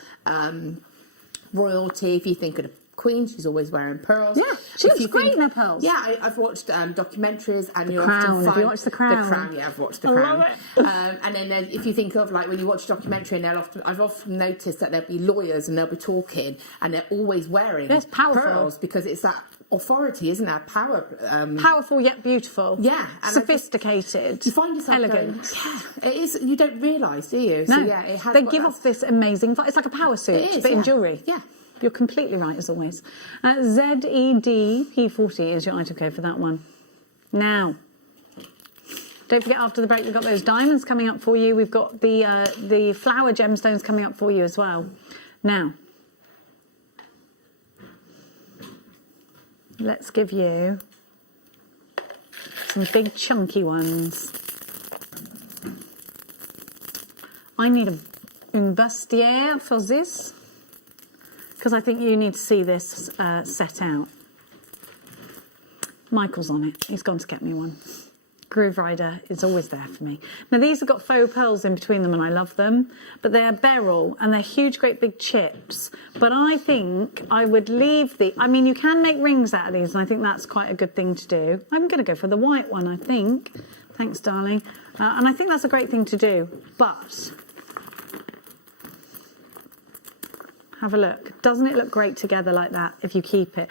royalty. If you think of the Queen, she's always wearing pearls. Yeah, she looks great in her pearls. Yeah, I've watched documentaries, and you Crown. often find... Have you watched The Crown? The Crown, yeah, I've watched The I Crown. love it. And then if you think of, like, when you watch a documentary, and I've often noticed that there'll be lawyers and they'll be talking, and they're always wearing pearls, because it's that authority, isn't that power? Powerful yet beautiful. Yeah. And sophisticated. You find yourself elegant. It is. You don't realise, do you? No. So, yeah, it has they give off this amazing... It's like a power suit, but in jewellery. Yeah. You're completely right, as always. ZEDP40 is your item code for that one. Now, don't forget, after the break, we've got those diamonds coming up for you. We've got the flower gemstones coming up for you as well. Now, let's give you some big chunky ones. I need une bustière for this, because I think you need to see this set out. Michael's on it. He's gone to get me one. Groove Rider is always there for me. Now, these have got faux pearls in between them, and I love them. But they're beryl, and they're huge, great big chips. But I think I would leave the... I mean, you can make rings out of these, and I think that's quite a good thing to do. I'm going to go for the white one, I think. Thanks, darling. And I think that's a great thing to do. But... Have a look. Doesn't it look great together like that if you keep it?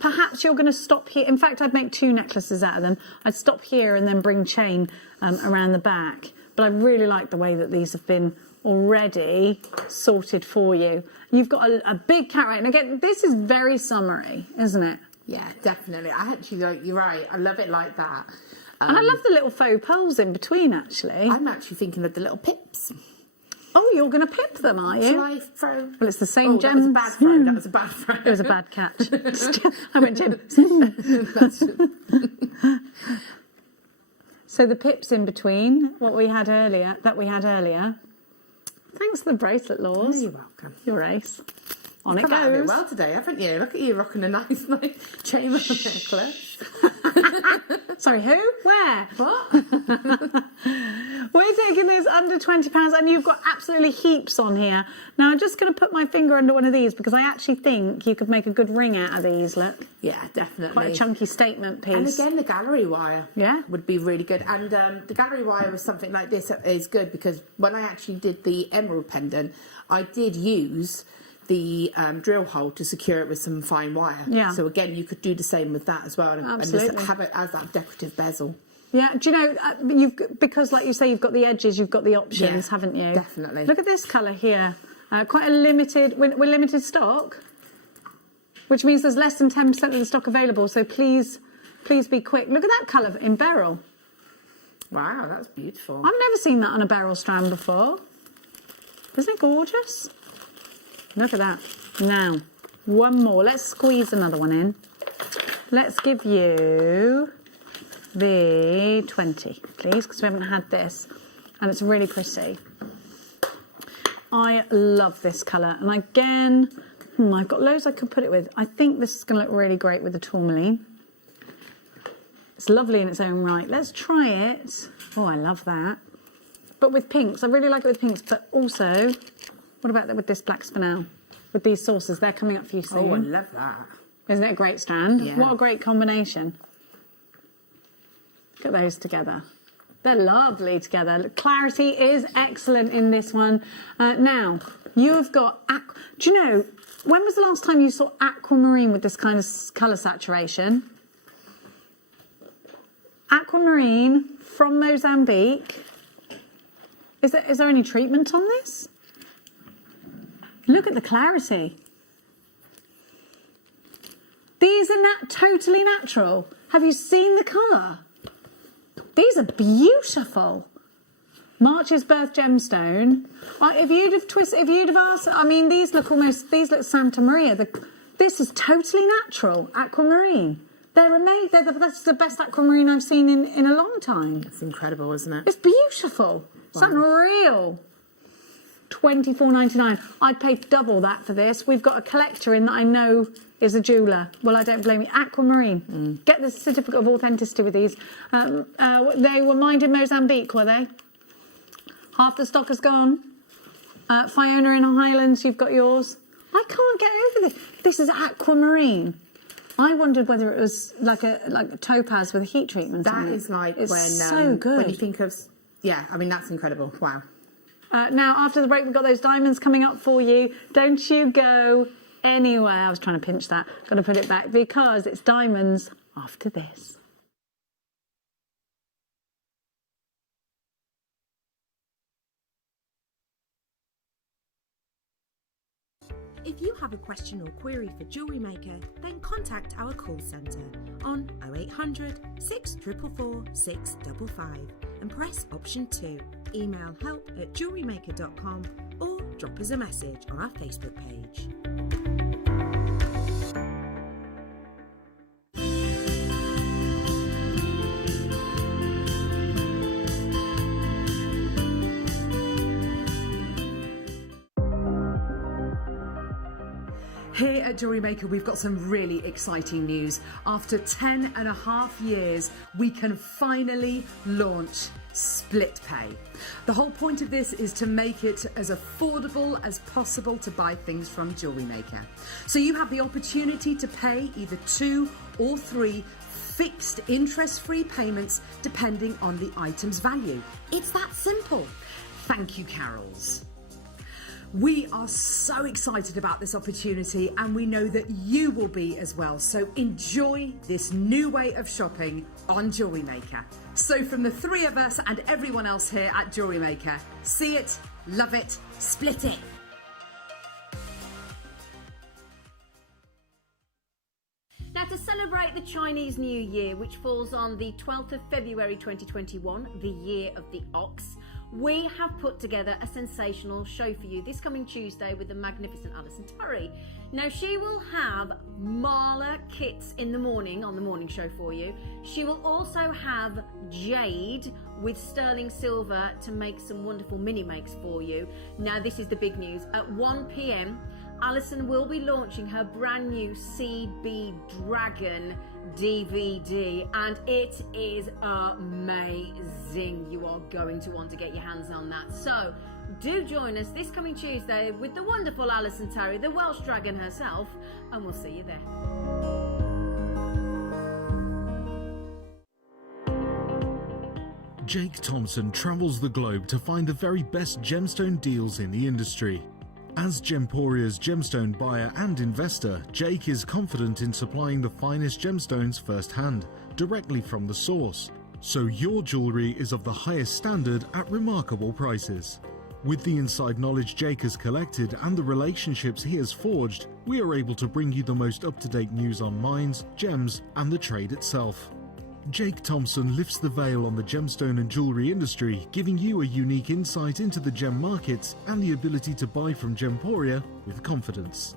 Perhaps you're going to stop here. In fact, I'd make 2 necklaces out of them. I'd stop here and then bring chain around the back. But I really like the way that these have been already sorted for you. You've got a big carrot. And again, this is very summery, isn't it? Yeah, definitely. I actually, you're right. I love it like that. And I love the little faux pearls in between, actually. I'm actually thinking of the little pips. Oh, you're going to pip them, are you? Shall I throw? Well, it's the same gem. That was a bad throw. That was a bad throw. It was a bad catch. I went gem. So the pips in between, that we had earlier. Thanks for the bracelet, Laws. Oh, you're welcome. Your ace. On You've it come out a bit goes. well today, haven't you? Look at you rocking a nice chain necklace. Sorry, who? Where? What? We're taking this under £20 and you've got absolutely heaps on here. Now I'm just going to put my finger under one of these because I actually think you could make a good ring out of these, look. Yeah, definitely. Quite a chunky statement piece. And again, the gallery wire would be really good. And the gallery wire with something like this is good because when I actually did the emerald pendant, I did use the drill hole to secure it with some fine wire. Yeah. So again, you could do the same with that as well, and just have it as that decorative bezel. Yeah. Do you know because like you say, you've got the edges, you've got the options, haven't you? Definitely. Look at this colour here. Quite a limited. We're limited stock, which means there's less than 10% of the stock available. So please be quick. Look at that colour in beryl. Wow, that's beautiful. I've never seen that on a beryl strand before. Isn't it gorgeous? Look at that. Now, one more. Let's squeeze another one in. Let's give you the 20, please, because we haven't had this. And it's really pretty. I love this colour. And again, I've got loads I could put it with. I think this is going to look really great with the tourmaline. It's lovely in its own right. Let's try it. Oh, I love that. But with pinks. I really like it with pinks, but also... What about that with this black spinel? With these saucers, they're coming up for you soon. Oh, I love that. Isn't it a great strand? Yeah. What a great combination. Look at those together. They're lovely together. Clarity is excellent in this one. Now, you've got... Do you know, when was the last time you saw aquamarine with this kind of colour saturation? Aquamarine from Mozambique. Is there any treatment on this? Look at the clarity. These are totally natural. Have you seen the colour? These are beautiful. March's birth gemstone. If you'd have asked, I mean, these look Santa Maria. This is totally natural. Aquamarine. They're amazing. That's the best aquamarine I've seen in a long time. It's incredible, isn't it? It's beautiful. Wow. It's unreal. $24.99. I'd pay double that for this. We've got a collector in that I know is a jeweller. Well, I don't blame you. Aquamarine. Get the certificate of authenticity with these. They were mined in Mozambique, were they? Half the stock has gone. Fiona in the Highlands, you've got yours. I can't get over this. This is aquamarine. I wondered whether it was like a topaz with a heat treatment. That is like it's when so good. When you think of, yeah, I mean that's incredible. Wow. Now, after the break, we've got those diamonds coming up for you. Don't you go anywhere. I was trying to pinch that. Got to put it back because it's diamonds after this. If you have a question or query for JewelleryMaker, then contact our call centre on 0800 644 655 and press option 2. Email help@jewellerymaker.com or drop us a message on our Facebook page. Here at JewelleryMaker, we've got some really exciting news. After 10.5 years, we can finally launch split pay. The whole point of this is to make it as affordable as possible to buy things from JewelleryMaker. So you have the opportunity to pay either 2 or 3 fixed interest-free payments depending on the item's value. It's that simple. Thank you, Carols. We are so excited about this opportunity and we know that you will be as well. So enjoy this new way of shopping on Jewellery Maker. So from the three of us and everyone else here at Jewellery Maker, see it, love it, split it. Now, to celebrate the Chinese New Year, which falls on the 12th of February 2021, the year of the ox, we have put together a sensational show for you this coming Tuesday with the magnificent Alison Turry. Now, she will have Marla kits in the morning on the morning show for you. She will also have jade with sterling silver to make some wonderful mini makes for you. Now, this is the big news. At 1 p.m, Alison will be launching her brand new CB Dragon DVD, and it is amazing. You are going to want to get your hands on that. So do join us this coming Tuesday with the wonderful Alison Turry, the Welsh Dragon herself, and we'll see you there. Jake Thompson travels the globe to find the very best gemstone deals in the industry. As Gemporia's gemstone buyer and investor, Jake is confident in supplying the finest gemstones firsthand, directly from the source, so your jewellery is of the highest standard at remarkable prices. With the inside knowledge Jake has collected and the relationships he has forged, we are able to bring you the most up-to-date news on mines, gems and the trade itself. Jake Thompson lifts the veil on the gemstone and jewellery industry, giving you a unique insight into the gem markets and the ability to buy from Gemporia with confidence.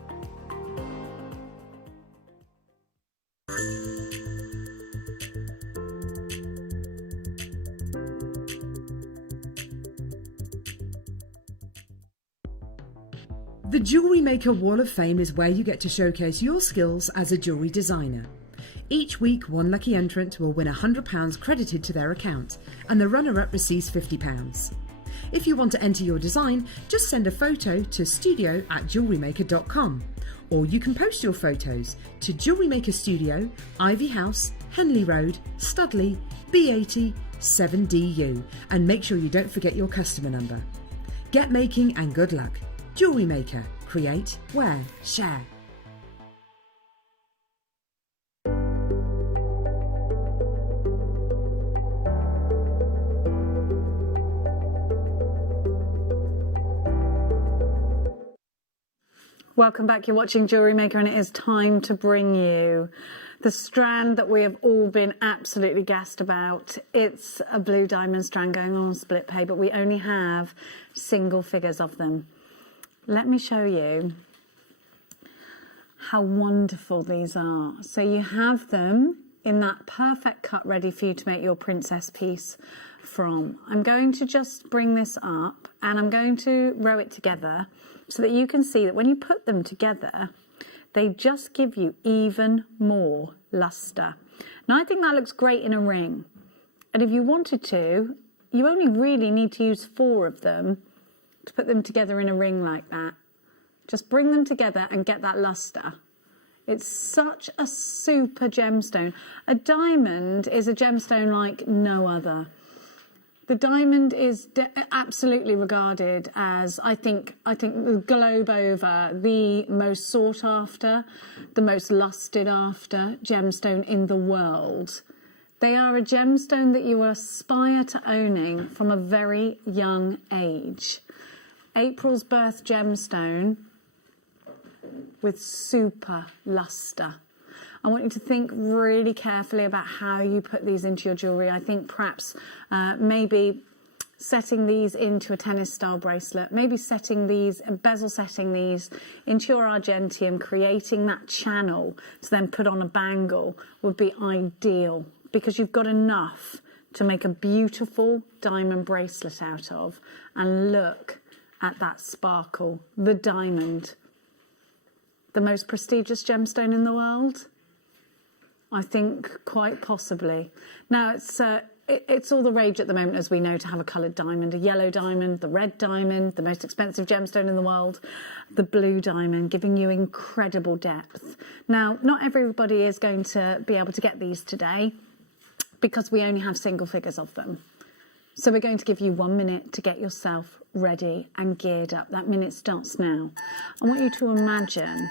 The Jewellery Maker Wall of Fame is where you get to showcase your skills as a jewellery designer. Each week, one lucky entrant will win £100 credited to their account, and the runner-up receives £50. If you want to enter your design, just send a photo to studio@jewellerymaker.com, or you can post your photos to Jewellery Maker Studio, Ivy House, Henley Road, Studley, B80 7DU, and make sure you don't forget your customer number. Get making and good luck. Jewellery Maker. Create, wear, share. Welcome back. You're watching Jewellery Maker, and it is time to bring you the strand that we have all been absolutely gassed about. It's a blue diamond strand going on split pay, but we only have single figures of them. Let me show you how wonderful these are. So you have them in that perfect cut ready for you to make your princess piece from. I'm going to just bring this up and I'm going to row it together so that you can see that when you put them together, they just give you even more luster. Now, I think that looks great in a ring. And if you wanted to, you only really need to use 4 of them to put them together in a ring like that. Just bring them together and get that luster. It's such a super gemstone. A diamond is a gemstone like no other. The diamond is absolutely regarded as, I think the globe over, the most sought after, the most lusted after gemstone in the world. They are a gemstone that you aspire to owning from a very young age. April's birth gemstone with super luster. I want you to think really carefully about how you put these into your jewellery. I think perhaps maybe setting these into a tennis style bracelet, maybe setting these, bezel setting these into your Argentium, creating that channel to then put on a bangle would be ideal, because you've got enough to make a beautiful diamond bracelet out of. And look at that sparkle, the diamond, the most prestigious gemstone in the world. I think quite possibly. Now, it's all the rage at the moment, as we know, to have a coloured diamond, a yellow diamond, the red diamond, the most expensive gemstone in the world, the blue diamond, giving you incredible depth. Now, not everybody is going to be able to get these today because we only have single figures of them. So we're going to give you 1 minute to get yourself ready and geared up. That minute starts now. I want you to imagine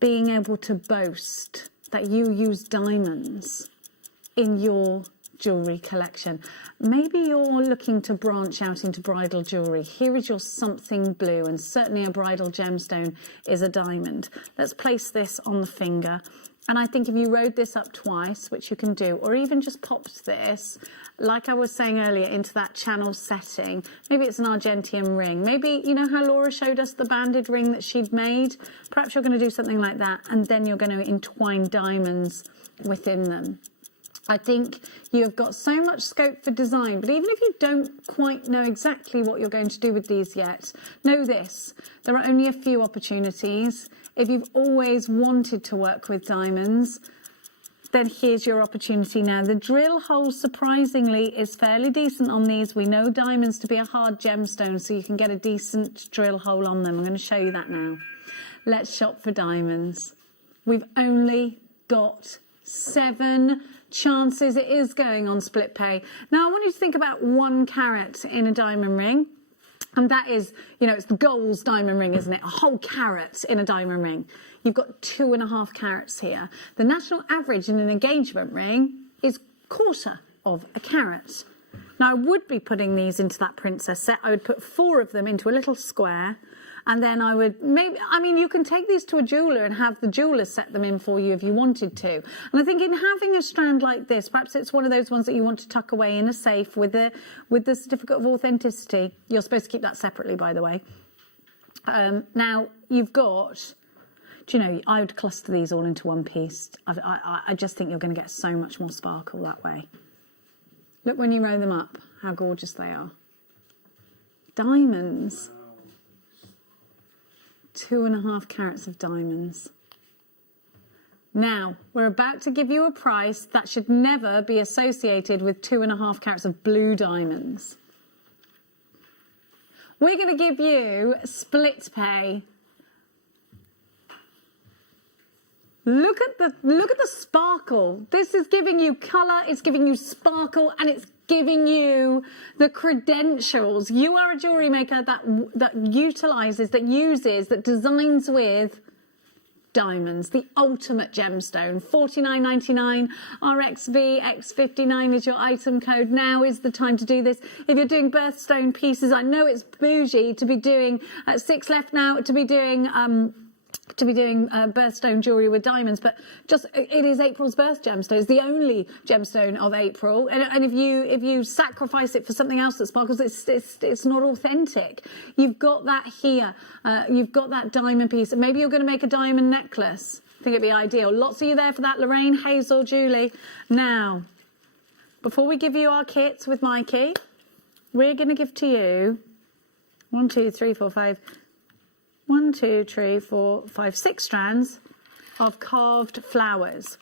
being able to boast that you use diamonds in your jewellery collection. Maybe you're looking to branch out into bridal jewellery. Here is your something blue, and certainly a bridal gemstone is a diamond. Let's place this on the finger. And I think if you rode this up twice, which you can do, or even just popped this, like I was saying earlier, into that channel setting. Maybe it's an Argentium ring. Maybe, you know how Laura showed us the banded ring that she'd made? Perhaps you're going to do something like that, and then you're going to entwine diamonds within them. I think you have got so much scope for design, but even if you don't quite know exactly what you're going to do with these yet, know this, there are only a few opportunities. If you've always wanted to work with diamonds, then here's your opportunity now. The drill hole, surprisingly, is fairly decent on these. We know diamonds to be a hard gemstone, so you can get a decent drill hole on them. I'm going to show you that now. Let's shop for diamonds. We've only got 7 chances. It is going on split pay. Now, I want you to think about 1 carat in a diamond ring. And that is, you know, it's the gold's diamond ring, isn't it? A whole carat in a diamond ring. You've got 2.5 carats here. The national average in an engagement ring is 1/4 of a carat. Now, I would be putting these into that princess set. I would put 4 of them into a little square. And then I would maybe, I mean, you can take these to a jeweller and have the jeweller set them in for you if you wanted to. And I think in having a strand like this, perhaps it's one of those ones that you want to tuck away in a safe with the certificate of authenticity. You're supposed to keep that separately, by the way. Now, you've got, do you know, I would cluster these all into one piece. I just think you're going to get so much more sparkle that way. Look when you roll them up, how gorgeous they are. Diamonds. 2.5 carats of diamonds. Now, we're about to give you a price that should never be associated with 2.5 carats of blue diamonds. We're going to give you split pay. Look at the sparkle. This is giving you colour, it's giving you sparkle, and it's giving you the credentials. You are a jewellery maker that utilises, that uses, that designs with diamonds, the ultimate gemstone. $49.99 RXV X59 is your item code. Now is the time to do this. If you're doing birthstone pieces, I know it's bougie to be doing 6 left now to be doing birthstone jewellery with diamonds, but just it is April's birth gemstone. It's the only gemstone of April, and if you sacrifice it for something else that sparkles, it's not authentic. You've got that here. You've got that diamond piece, and maybe you're going to make a diamond necklace. I think it'd be ideal. Lots of you there for that, Lorraine, Hazel, Julie. Now, before we give you our kits with Mikey, we're going to give to you 1, 2, 3, 4, 5. 1, 2, 3, 4, 5, 6 strands of carved flowers.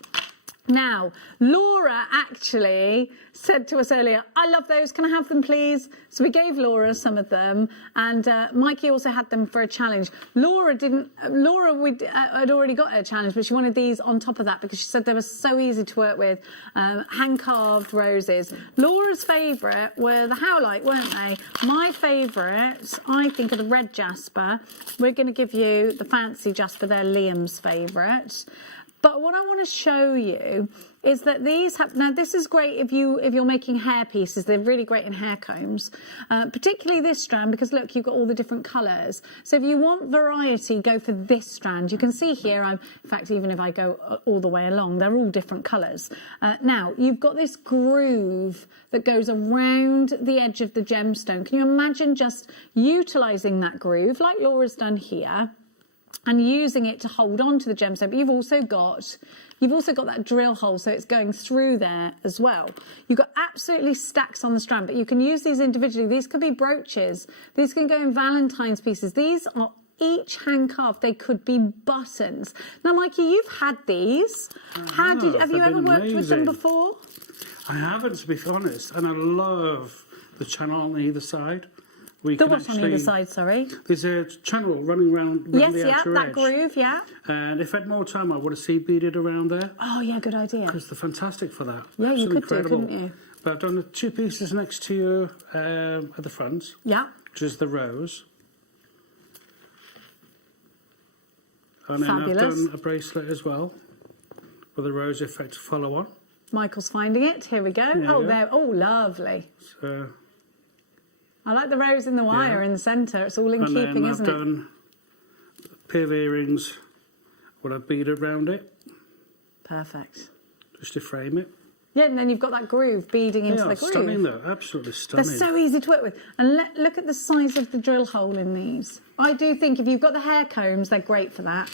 Now, Laura actually said to us earlier, I love those, can I have them please? So we gave Laura some of them, and Mikey also had them for a challenge. Laura had already got her challenge, but she wanted these on top of that because she said they were so easy to work with, hand-carved roses. Laura's favourite were the howlite, weren't they? My favourite, I think, are the red jasper. We're going to give you the fancy jasper, they're Liam's favourite. But what I want to show you is that these have, now this is great if you're making hair pieces, they're really great in hair combs, particularly this strand, because look, you've got all the different colours. So if you want variety, go for this strand. You can see here, in fact, even if I go all the way along, they're all different colours. Now, you've got this groove that goes around the edge of the gemstone. Can you imagine just utilising that groove, like Laura's done here, and using it to hold on to the gemstone? But you've also got that drill hole, so it's going through there as well. You've got absolutely stacks on the strand, but you can use these individually. These could be brooches. These can go in Valentine's pieces. These are each hand carved. They could be buttons. Now, Mikey, you've had these. Have you ever worked with them before? I haven't, to be honest, and I love the channel on either side. The what on either side, sorry? There's a channel running around the outer edge. That groove, yeah. And if I had more time, I would have seed beaded around there. Oh, yeah, good idea. Because they're fantastic for that. Yeah, Absolutely you could incredible. do, couldn't you? But I've done the 2 pieces next to you at the front. Yeah. Which is the rose. And Fabulous. then I've done a bracelet as well with a rose effect follow on. Michael's finding it. Here we go. There Oh, you go. there. Oh, lovely. So, I like the rose in the wire in the centre. It's all in and keeping, then isn't I've it? done a pair of earrings with a bead around it. Perfect. Just to frame it. Yeah, and then you've got that groove beading into the groove. Stunning though, absolutely stunning. They're so easy to work with. And look at the size of the drill hole in these. I do think if you've got the hair combs, they're great for that.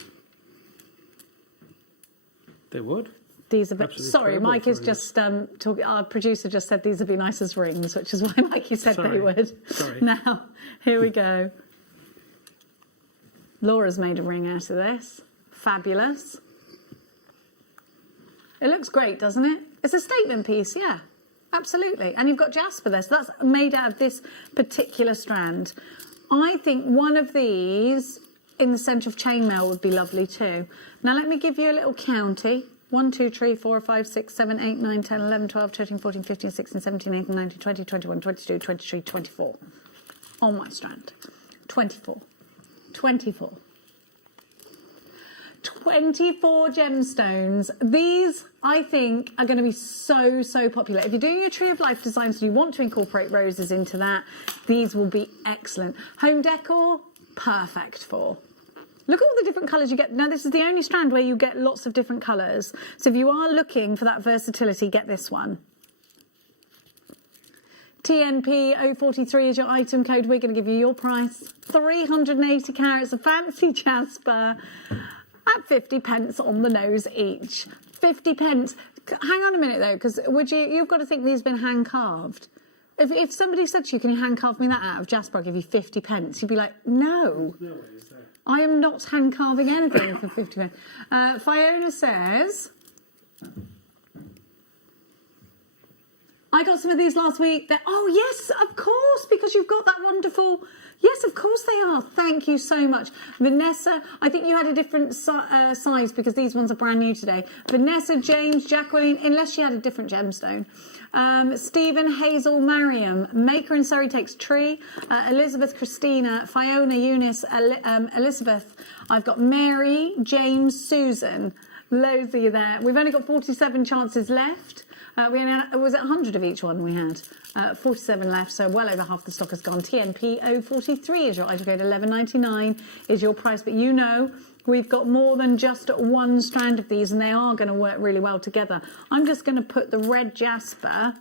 They would. These are bit, Absolutely sorry, incredible Mike is for just talking. Our producer just said these would be nice as rings, which is why Mikey said they Sorry. would. Sorry. Now, here we go. Laura's made a ring out of this. Fabulous. It looks great, doesn't it? It's a statement piece, yeah. Absolutely. And you've got jasper there, so that's made out of this particular strand. I think one of these in the centre of chainmail would be lovely too. Now let me give you a little county. 1, 2, 3, 4, 5, 6, 7, 8, 9, 10, 11, 12, 13, 14, 15, 16, 17, 18, 19, 20, 21, 22, 23, 24. On my strand. 24. 24. 24 gemstones. These, I think, are going to be so, so popular. If you're doing your Tree of Life designs and you want to incorporate roses into that, these will be excellent. Home decor, perfect for. Look at all the different colours you get. Now, this is the only strand where you get lots of different colours. So if you are looking for that versatility, get this one. TNP 043 is your item code. We're going to give you your price. 380 carats of fancy jasper at 50 pence on the nose each. 50 pence. Hang on a minute, though, because you've got to think these have been hand-carved. If somebody said to you, can you hand-carve me that out of jasper, I'll give you 50 pence, you'd be like, no. I am not hand-carving anything for 50 pence. Fiona says, I got some of these last week. Oh, yes, of course, because you've got that wonderful... Yes, of course they are. Thank you so much. Vanessa, I think you had a different size because these ones are brand new today. Vanessa, James, Jacqueline, unless she had a different gemstone. Stephen, Hazel, Mariam, Maker in Surrey takes Tree, Elizabeth, Christina, Fiona, Eunice, Elizabeth. I've got Mary, James, Susan. Loads of you there. We've only got 47 chances left. Was it 100 of each one we had? 47 left, so well over half the stock has gone. TNP 043 is your item code. 11.99 is your price, but you know we've got more than just one strand of these, and they are going to work really well together. I'm just going to put the red jasper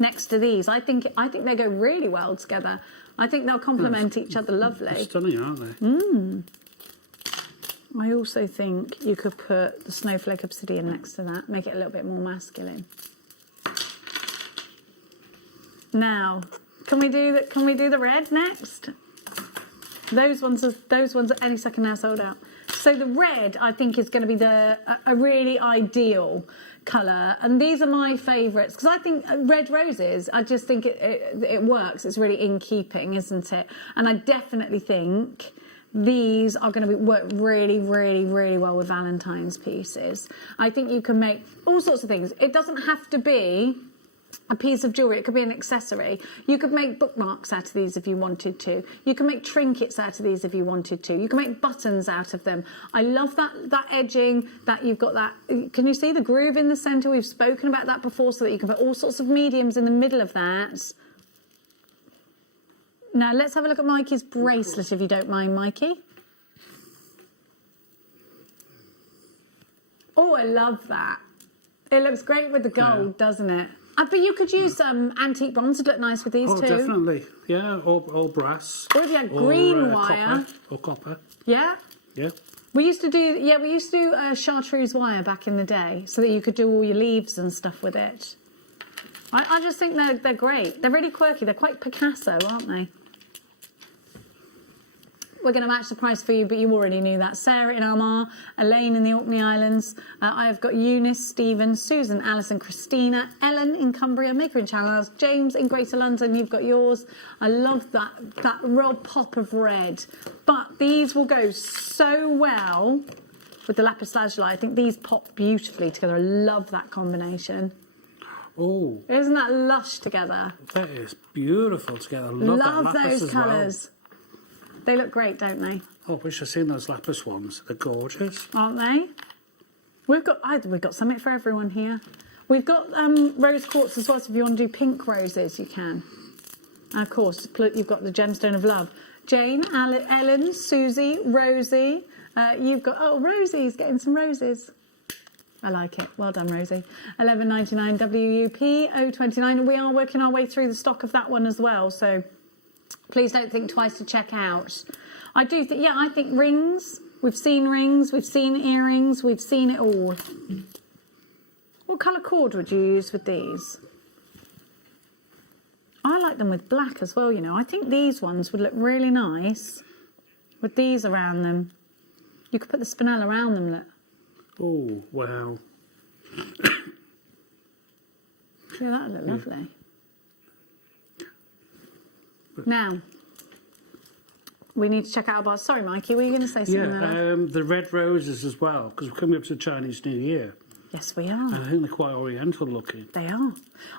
next to these. I think they go really well together. I think they'll complement each other lovely. They're stunning, aren't they? Mm. I also think you could put the snowflake obsidian next to that, make it a little bit more masculine. Now, can we do the red next? Those ones are any second now sold out. So the red, I think, is going to be a really ideal colour, and these are my favourites because I think red roses. I just think it works. It's really in keeping, isn't it? And I definitely think these are going to work really, really, really well with Valentine's pieces. I think you can make all sorts of things. It doesn't have to be a piece of jewellery. It could be an accessory. You could make bookmarks out of these if you wanted to. You can make trinkets out of these if you wanted to. You can make buttons out of them. I love that edging, that you've got that. Can you see the groove in the centre? We've spoken about that before, so that you can put all sorts of mediums in the middle of that. Now, let's have a look at Mikey's bracelet, if you don't mind, Mikey. Oh, I love that. It looks great with the gold, doesn't it? But you could use antique bronze to look nice with these too. Oh, definitely. Yeah, or brass. Or if you had green wire. Or copper. Yeah. Yeah. We used to do chartreuse wire back in the day so that you could do all your leaves and stuff with it. I just think they're great. They're really quirky. They're quite Picasso, aren't they? We're going to match the price for you, but you already knew that. Sarah in Armagh, Elaine in the Orkney Islands. I have got Eunice, Stephen, Susan, Alison, Christina, Ellen in Cumbria, Maker in Channel Islands, James in Greater London. You've got yours. I love that real pop of red. But these will go so well with the Lapis lazuli. I think these pop beautifully together. I love that combination. Oh. Isn't that lush together? That is beautiful together. Love that lapis those colours. Well. They look great, don't they? Oh, I wish I'd seen those lapis ones. They're gorgeous. Aren't they? We've got something for everyone here. We've got rose quartz as well, so if you want to do pink roses, you can. And of course, you've got the gemstone of love. Jane, Ellen, Susie, Rosie. You've got, oh, Rosie's getting some roses. I like it. Well done, Rosie. 11.99 WUP 029. We are working our way through the stock of that one as well, so please don't think twice to check out. I do think, yeah, I think rings. We've seen rings, we've seen earrings, we've seen it all. What colour cord would you use with these? I like them with black as well, you know. I think these ones would look really nice with these around them. You could put the spinel around them, look. Oh, wow. Yeah, that would look lovely. Now, we need to check out our bars. Sorry, Mikey, were you going to say something there? Yeah, the red roses as well, because we're coming up to the Chinese New Year. Yes, we are. And I think they're quite oriental looking. They are.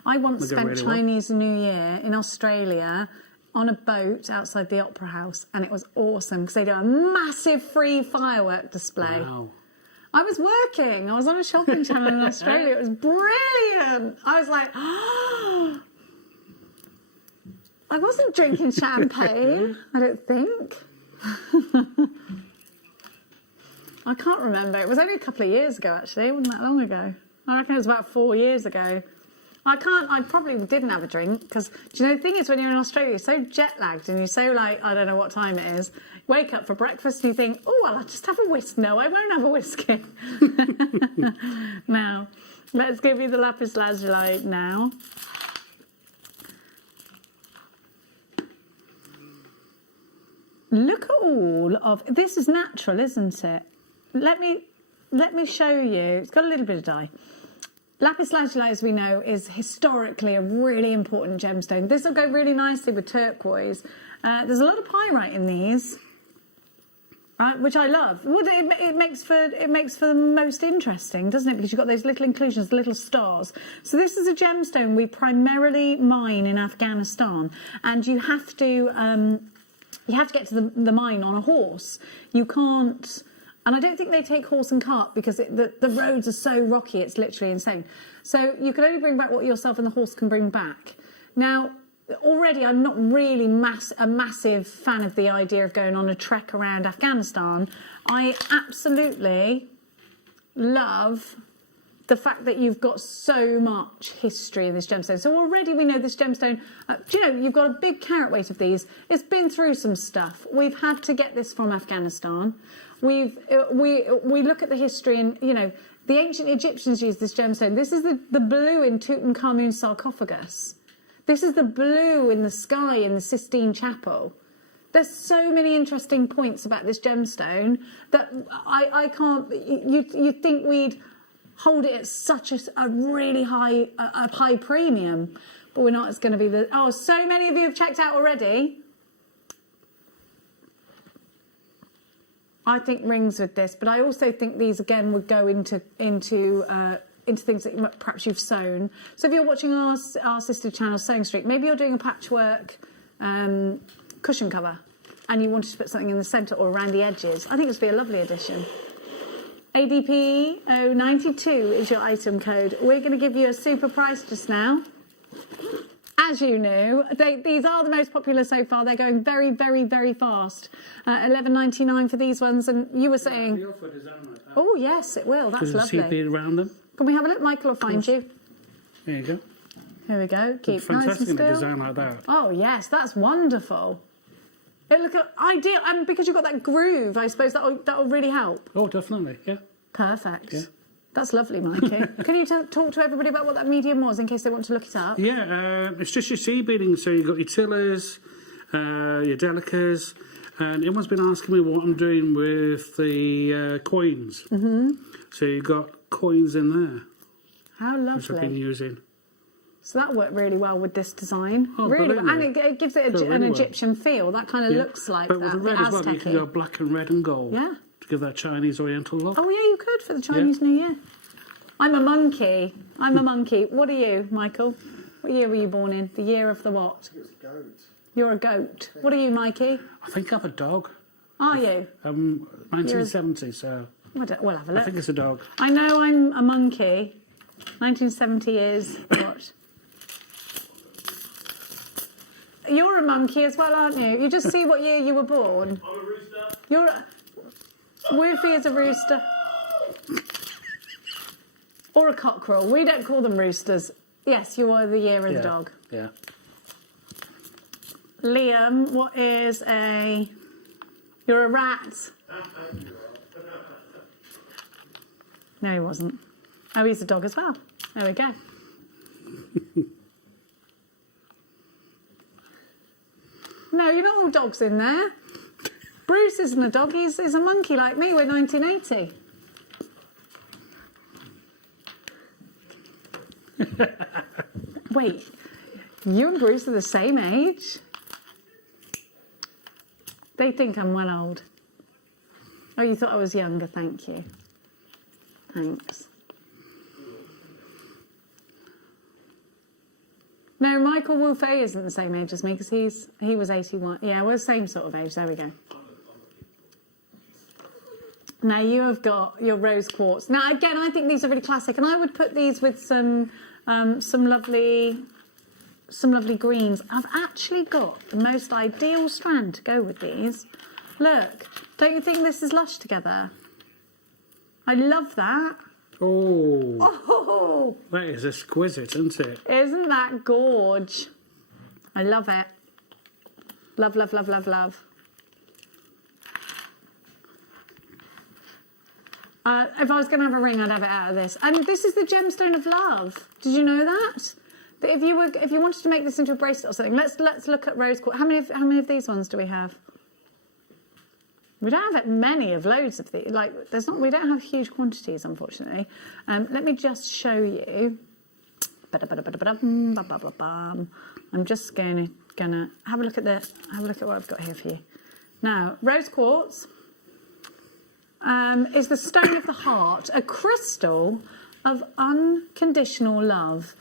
I once spent really Chinese New Year in Australia on a boat outside the Opera House, and it was awesome because they do a massive free firework display. Wow. I was working. I was on a shopping channel in Australia. It was brilliant. I was like, oh. I wasn't drinking champagne, I don't think. I can't remember. It was only a couple of years ago, actually. It wasn't that long ago. I reckon it was about 4 years ago. I probably didn't have a drink because, do you know, the thing is when you're in Australia, you're so jet lagged and you're so like, I don't know what time it is. Wake up for breakfast and you think, oh, well, I'll just have a whiskey. No, I won't have a whiskey. Now, let's give you the lapis lazuli now. Look at all of this. Is natural, isn't it? Let me show you. It's got a little bit of dye. Lapis lazuli, as we know, is historically a really important gemstone. This will go really nicely with turquoise. There's a lot of pyrite in these, right, which I love. It makes for the most interesting, doesn't it? Because you've got those little inclusions, little stars. So this is a gemstone we primarily mine in Afghanistan, and you have to get to the mine on a horse. You can't. And I don't think they take horse and cart because the roads are so rocky, it's literally insane. So you can only bring back what yourself and the horse can bring back. Now, already I'm not really a massive fan of the idea of going on a trek around Afghanistan. I absolutely love the fact that you've got so much history in this gemstone. So already we know this gemstone, you know, you've got a big carat weight of these. It's been through some stuff. We've had to get this from Afghanistan. We look at the history and, you know, the ancient Egyptians used this gemstone. This is the blue in Tutankhamun's sarcophagus. This is the blue in the sky in the Sistine Chapel. There's so many interesting points about this gemstone that I can't, you'd think we'd hold it at such a really high premium, but we're not. It's going to be oh, so many of you have checked out already. I think rings with this, but I also think these again would go into things that perhaps you've sewn. So if you're watching our sister channel Sewing Street, maybe you're doing a patchwork cushion cover and you wanted to put something in the centre or around the edges. I think this would be a lovely addition. ADP 092 is your item code. We're going to give you a super price just now. As you knew, these are the most popular so far. They're going very, very, very fast. $11.99 for these ones, and you were saying... Oh, yes, it will. That's lovely. Does it see around them? Can we have a look? Michael will find you. There you go. Here we go. Keep it's nice fantastic and still. Design like that. Oh, yes, that's wonderful. It look ideal, and because you've got that groove, I suppose that'll really help. Oh, definitely, yeah. Perfect. Yeah. That's lovely, Mikey. Can you talk to everybody about what that medium was in case they want to look it up? Yeah, it's just your seed beading. So you've got your tillers, your delicas, and everyone's been asking me what I'm doing with the coins. Mm-hmm. So you've got coins in there. How lovely. Which I've been using. So that worked really well with this design. Oh, really well. And it gives it an Egyptian feel. That kind of looks like but that. But with the red as well, you can go black and red and gold. Yeah. To give that Chinese Oriental look. Oh, yeah, you could for the Chinese New Year. I'm a monkey. I'm a monkey. What are you, Michael? What year were you born in? The year of the what? It's a goat. You're a goat. What are you, Mikey? I think I'm a dog. Are you? 1970, so... We'll have a look. I think it's a dog. I know I'm a monkey. 1970 is what? You're a monkey as well, aren't you? You just see what year you were born. I'm a rooster. Wolfie is a rooster. Or a cockerel. We don't call them roosters. Yes, you are the year of the dog. Yeah. Liam, what is a... You're a rat. No, he wasn't. Oh, he's a dog as well. There we go. No, you're not all dogs in there. Bruce isn't a dog, he's a monkey like me. We're 1980. Wait, you and Bruce are the same age? They think I'm well old. Oh, you thought I was younger, thank you. Thanks. No, Michael Wolfe isn't the same age as me because he was 81. Yeah, we're the same sort of age. There we go. Now you have got your rose quartz. Now again, I think these are really classic, and I would put these with some lovely greens. I've actually got the most ideal strand to go with these. Look, don't you think this is lush together? I love that. Oh, that is exquisite, isn't it? Isn't that gorge? I love it. Love, love, love, love, love. If I was going to have a ring, I'd have it out of this. And this is the gemstone of love. Did you know that? That if you wanted to make this into a bracelet or something, let's look at rose quartz. How many of these ones do we have? We don't have many of loads of these. Like we don't have huge quantities, unfortunately. Let me just show you. I'm just gonna have a look at what I've got here for you. Now, rose quartz is the stone of the heart, a crystal of unconditional love.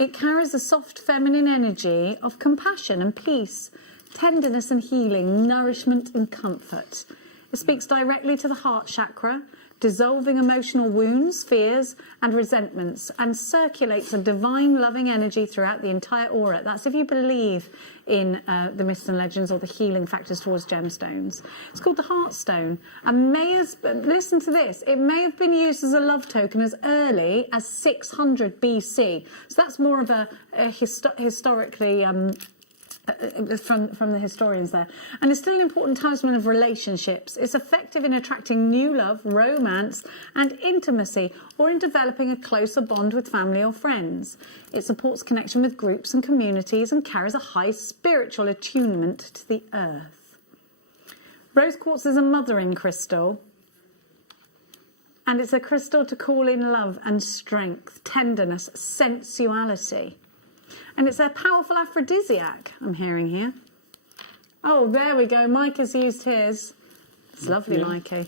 It carries a soft feminine energy of compassion and peace, tenderness and healing, nourishment and comfort. It speaks directly to the heart chakra, dissolving emotional wounds, fears and resentments, and circulates a divine loving energy throughout the entire aura. That's if you believe in the myths and legends or the healing factors towards gemstones. It's called the Heartstone, and listen to this, it may have been used as a love token as early as 600 BC. So that's more of a historically... from the historians there. And it's still an important talisman of relationships. It's effective in attracting new love, romance and intimacy, or in developing a closer bond with family or friends. It supports connection with groups and communities and carries a high spiritual attunement to the earth. Rose quartz is a mothering crystal, and it's a crystal to call in love and strength, tenderness, sensuality. And it's a powerful aphrodisiac, I'm hearing here. Oh, there we go. Mike has used his. It's lovely, yeah. Mikey.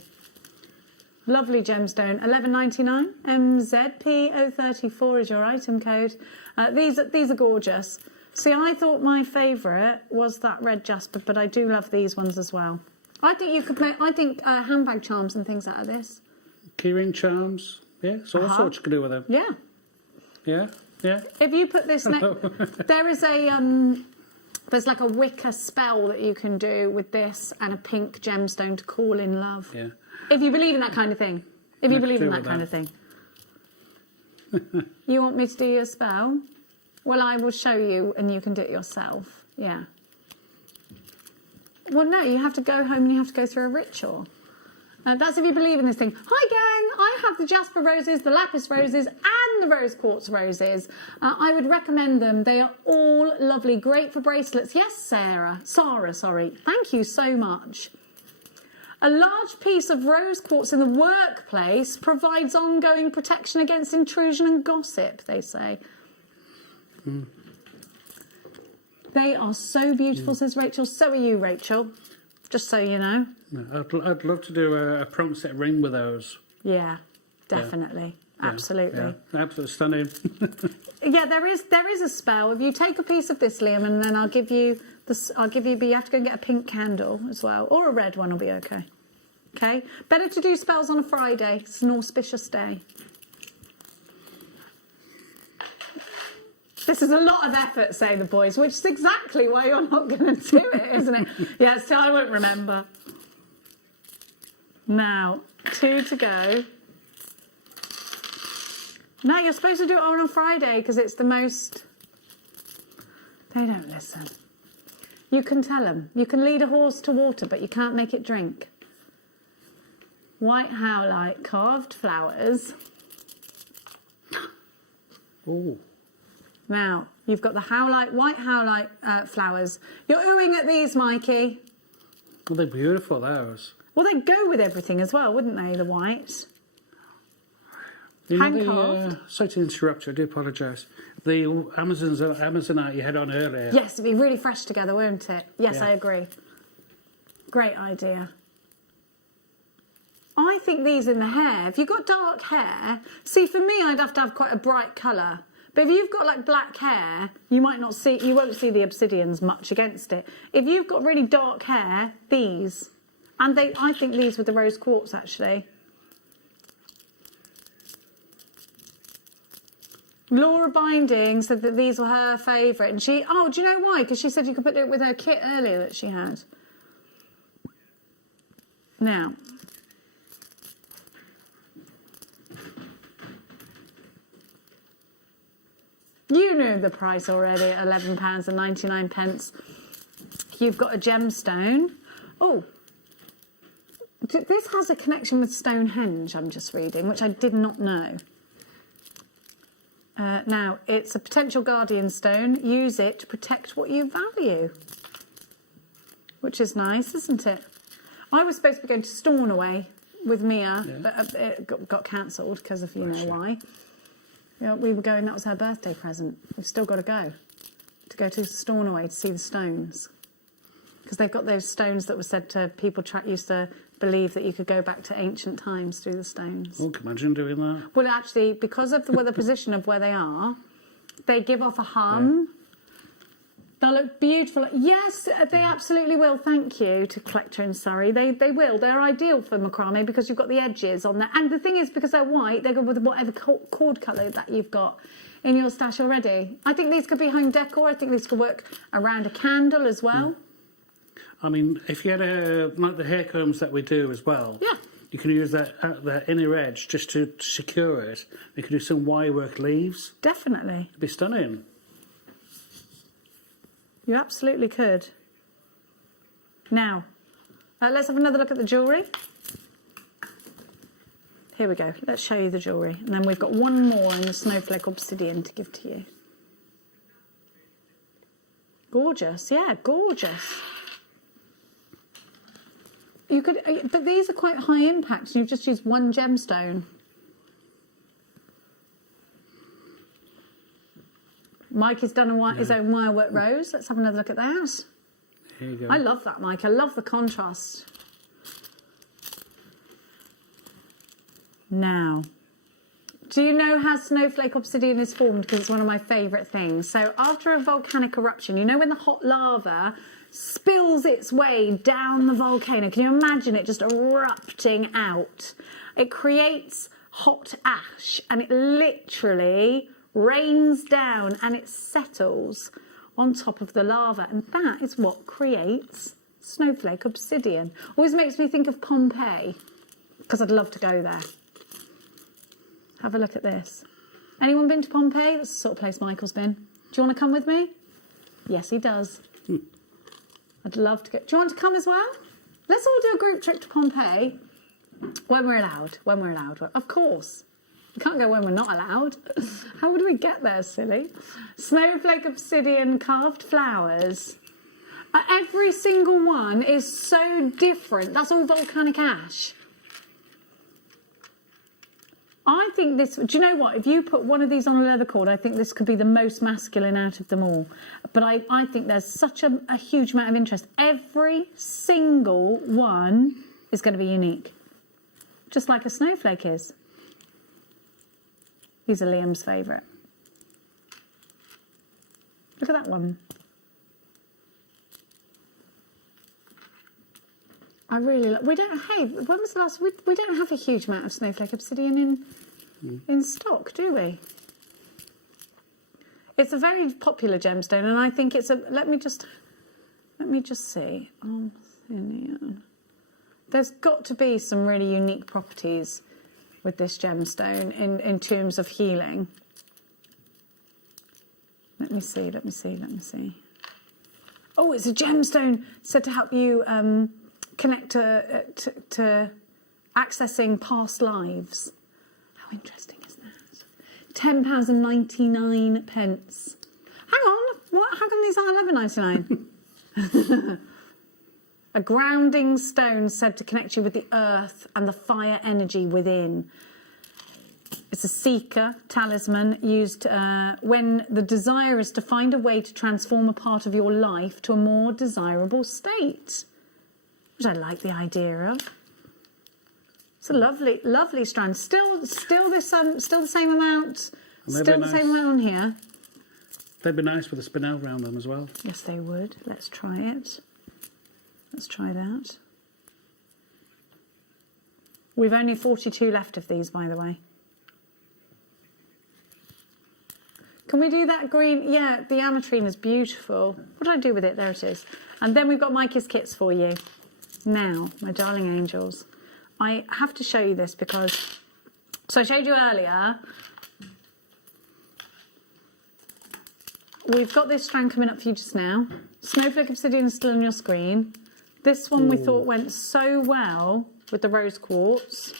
Lovely gemstone. $11.99. MZP034 is your item code. These are gorgeous. See, I thought my favourite was that red jasper, but I do love these ones as well. I think you could make, handbag charms and things out of this. Keyring charms. Yeah, so all sorts you can do with them. Yeah. Yeah. Yeah. If you put this next, there is there's like a Wicca spell that you can do with this and a pink gemstone to call in love. Yeah. If you believe in that kind of thing. If you believe in that kind of thing. You want me to do your spell? Well, I will show you and you can do it yourself. Yeah. Well, no, you have to go home and you have to go through a ritual. That's if you believe in this thing. Hi, gang. I have the jasper roses, the lapis roses, and the rose quartz roses. I would recommend them. They are all lovely. Great for bracelets. Yes, Sarah, sorry. Thank you so much. A large piece of rose quartz in the workplace provides ongoing protection against intrusion and gossip, they say. Mm. They are so beautiful, says Rachel. So are you, Rachel. Just so you know. I'd love to do a prompt set ring with those. Yeah, definitely. Absolutely. Yeah, absolutely stunning. Yeah, there is a spell. If you take a piece of this, Liam, and then I'll give you this. But you have to go and get a pink candle as well, or a red one will be okay. Okay. Better to do spells on a Friday. It's an auspicious day. This is a lot of effort, say the boys, which is exactly why you're not going to do it, isn't it? Yes, I won't remember. Now, 2 to go. No, you're supposed to do it on a Friday because it's the most... They don't listen. You can tell them. You can lead a horse to water, but you can't make it drink. White howlite, carved flowers. Oh. Now, you've got the howlite, white howlite flowers. You're oohing at these, Mikey. Well, they're beautiful, those. Well, they'd go with everything as well, wouldn't they, the white? Hand-carved. Sorry to interrupt you, I do apologise. The Amazonite you had on earlier. Yes, it'd be really fresh together, won't it? Yes, Yeah. I agree. Great idea. I think these in the hair, if you've got dark hair, see, for me, I'd have to have quite a bright colour. But if you've got like black hair, you won't see the obsidians much against it. If you've got really dark hair, these, and I think these with the rose quartz actually. Laura Binding said that these were her favourite, and do you know why? Because she said you could put it with her kit earlier that she had. Now. You knew the price already at £11.99. You've got a gemstone. Oh, this has a connection with Stonehenge, I'm just reading, which I did not know. Now, it's a potential guardian stone. Use it to protect what you value. Which is nice, isn't it? I was supposed to be going to Stornoway with Mia, but it got cancelled because of you know why. Yeah, we were going, that was her birthday present. We've still got to go to Stornoway to see the stones. Because they've got those stones that were said to people used to believe that you could go back to ancient times through the stones. Oh, can you imagine doing that? Well, actually, because of the position of where they are, they give off a hum. Yeah. They'll look beautiful. Yes, they absolutely will. Thank you to Collector in Surrey. They will. They're ideal for macrame because you've got the edges on there. And the thing is, because they're white, they go with whatever cord colour that you've got in your stash already. I think these could be home decor. I think these could work around a candle as well. I mean, if you had like the hair combs that we do as well. Yeah. You can use that inner edge just to secure it. You can do some wirework leaves. Definitely. It'd be stunning. You absolutely could. Now, let's have another look at the jewellery. Here we go. Let's show you the jewellery. And then we've got one more in the snowflake obsidian to give to you. Gorgeous. Yeah, gorgeous. You could, but these are quite high impact. So you've just used one gemstone. Mike has done his own wirework rose. Let's have another look at that. Here you go. I love that, Mike. I love the contrast. Now, do you know how snowflake obsidian is formed? Because it's one of my favourite things. So after a volcanic eruption, you know when the hot lava spills its way down the volcano, can you imagine it just erupting out? It creates hot ash and it literally rains down and it settles on top of the lava, and that is what creates snowflake obsidian. Always makes me think of Pompeii, because I'd love to go there. Have a look at this. Anyone been to Pompeii? That's the sort of place Michael's been. Do you want to come with me? Yes, he does. I'd love to go. Do you want to come as well? Let's all do a group trip to Pompeii. When we're allowed. When we're allowed. Of course. We can't go when we're not allowed. How would we get there, silly? Snowflake obsidian carved flowers. Every single one is so different. That's all volcanic ash. I think this, do you know what? If you put one of these on a leather cord, I think this could be the most masculine out of them all. But I think there's such a huge amount of interest. Every single one is going to be unique. Just like a snowflake is. These are Liam's favourite. Look at that one. I really like, we don't, hey, when was the last, we don't have a huge amount of snowflake obsidian in stock, do we? It's a very popular gemstone, and I think it's a, let me just see. Obsidian. There's got to be some really unique properties with this gemstone in terms of healing. Let me see. Oh, it's a gemstone said to help you connect to accessing past lives. How interesting is that? £10.99. Hang on, what? How come these are £11.99? A grounding stone said to connect you with the earth and the fire energy within. It's a seeker talisman used when the desire is to find a way to transform a part of your life to a more desirable state, which I like the idea of. It's a lovely, lovely strand. Still the same amount. Still the same amount on here. They'd be nice with a spinel around them as well. Yes, they would. Let's try it. Let's try that. We've only 42 left of these, by the way. Can we do that green? Yeah, the ametrine is beautiful. What did I do with it? There it is. And then we've got Mikey's kits for you. Now, my darling angels, I have to show you this because, so I showed you earlier, we've got this strand coming up for you just now. Snowflake obsidian is still on your screen. This one we thought went so well with the rose quartz.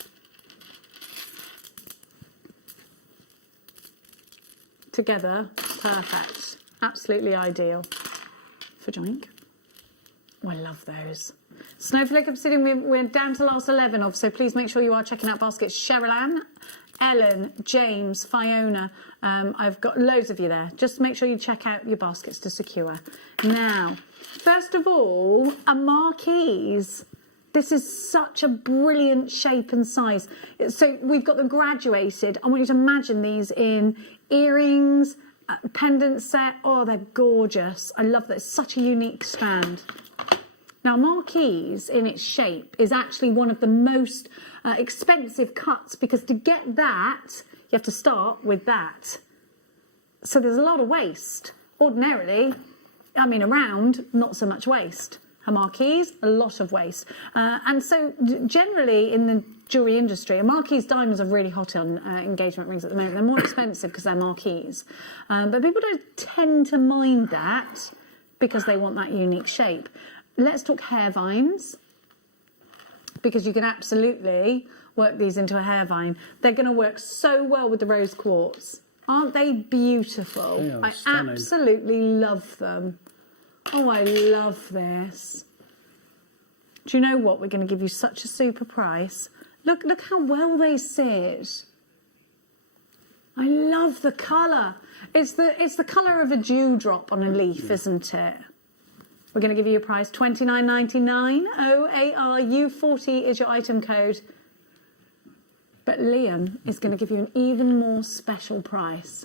Together, perfect. Absolutely ideal for drink. Oh, I love those. Snowflake obsidian, we're down to the last 11 of, so please make sure you are checking out baskets. Cheryl-Ann, Ellen, James, Fiona, I've got loads of you there. Just make sure you check out your baskets to secure. Now, first of all, a marquise. This is such a brilliant shape and size. So we've got them graduated. I want you to imagine these in earrings, pendant set. Oh, they're gorgeous. I love that. It's such a unique strand. Now, marquise in its shape is actually one of the most expensive cuts because to get that, you have to start with that. So there's a lot of waste. Ordinarily, I mean, around, not so much waste. A marquise, a lot of waste. And so generally in the jewellery industry, a marquise diamonds are really hot on engagement rings at the moment. They're more expensive because they're marquise. But people don't tend to mind that because they want that unique shape. Let's talk hair vines, because you can absolutely work these into a hair vine. They're going to work so well with the rose quartz. Aren't they beautiful? They are I stunning. absolutely love them. Oh, I love this. Do you know what? We're going to give you such a super price. Look how well they sit. I love the colour. It's the colour of a dewdrop on a leaf, isn't it? We're going to give you a price, $29.99. OARU40 is your item code. But Liam is going to give you an even more special price.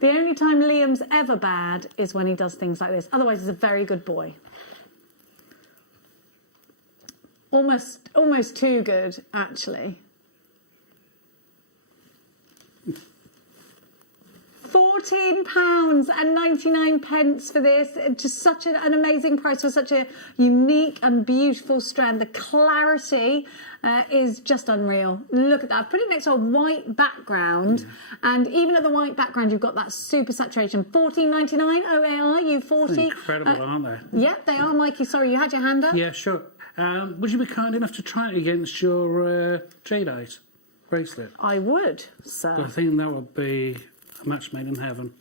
The only time Liam's ever bad is when he does things like this. Otherwise, he's a very good boy. Almost too good, actually. £14.99 for this. Just such an amazing price for such a unique and beautiful strand. The clarity is just unreal. Look at that. I've put it next to a white background, and even at the white background, you've got that super saturation. £14.99 OAR U40. Incredible, aren't they? Yeah, they are, Mikey. Sorry, you had your hand up? Yeah, sure. Would you be kind enough to try it against your jadeite bracelet? I would, sir. I think that would be a match made in heaven.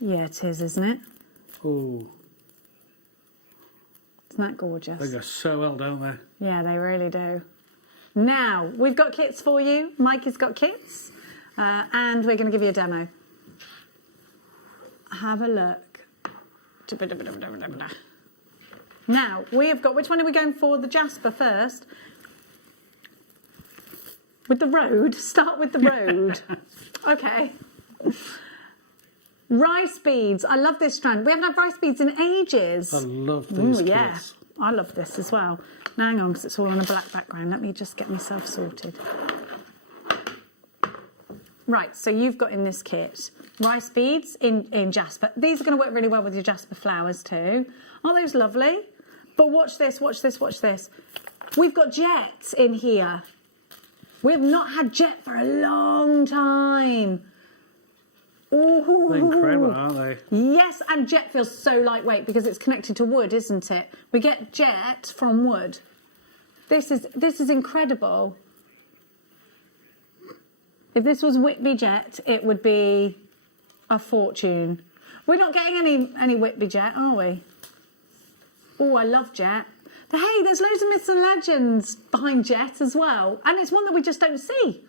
Yeah, it is, isn't it? Oh. Isn't that gorgeous? They go so well, don't they? Yeah, they really do. Now, we've got kits for you. Mikey's got kits. And we're going to give you a demo. Have a look. Now, we have got... Which one are we going for? The Jasper first. With the road? Start with the road. Okay. Rice beads. I love this strand. We haven't had rice beads in ages. I love these kits. Yeah, I love this as well. Now hang on, because it's all on a black background. Let me just get myself sorted. Right, so you've got in this kit rice beads in jasper. These are going to work really well with your jasper flowers too. Aren't those lovely? But watch this, watch this, watch this. We've got jet in here. We have not had jet for a long time. Ooh. They're incredible, aren't they? Yes, and jet feels so lightweight because it's connected to wood, isn't it? We get jet from wood. This is incredible. If this was Whitby jet, it would be a fortune. We're not getting any Whitby jet, are we? Oh, I love jet. But hey, there's loads of myths and legends behind jet as well. And it's one that we just don't see.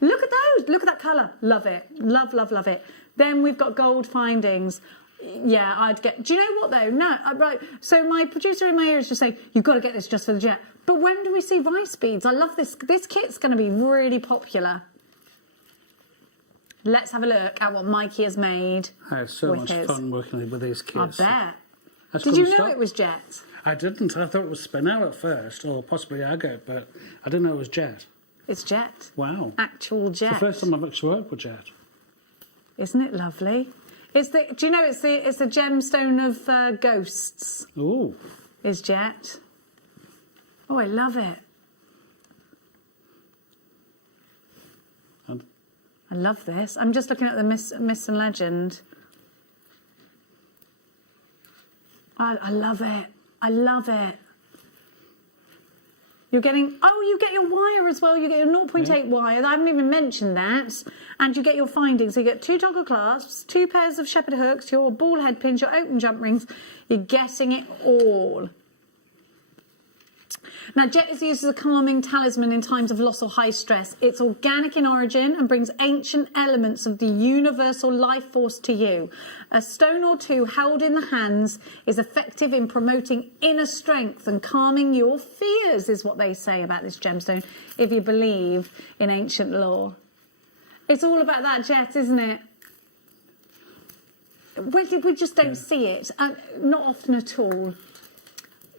Look at those. Look at that colour. Love it. Love, love, love it. Then we've got gold findings. Yeah, I'd get... Do you know what, though? No, right. So my producer in my ear is just saying, you've got to get this just for the jet. But when do we see rice beads? I love this. This kit's going to be really popular. Let's have a look at what Mikey has made. I had so much fun working with these kits. I bet. Did you know it was jet? I didn't. I thought it was spinel at first, or possibly agate, but I didn't know it was jet. It's jet. Wow. Actual jet. It's the first time I've actually worked with jet. Isn't it lovely? It's the. Do you know it's the gemstone of ghosts? Ooh. Is jet. Oh, I love it. And I love this. I'm just looking at the myths and legend. I love it. I love it. You're getting, you get your wire as well. You get your 0.8 wire. I haven't even mentioned that. And you get your findings. So you get 2 toggle clasps, 2 pairs of shepherd hooks, your ball head pins, your open jump rings. You're getting it all. Now, jet is used as a calming talisman in times of loss or high stress. It's organic in origin and brings ancient elements of the universal life force to you. A stone or two held in the hands is effective in promoting inner strength and calming your fears, is what they say about this gemstone, if you believe in ancient lore. It's all about that jet, isn't it? We just don't see it, not often at all.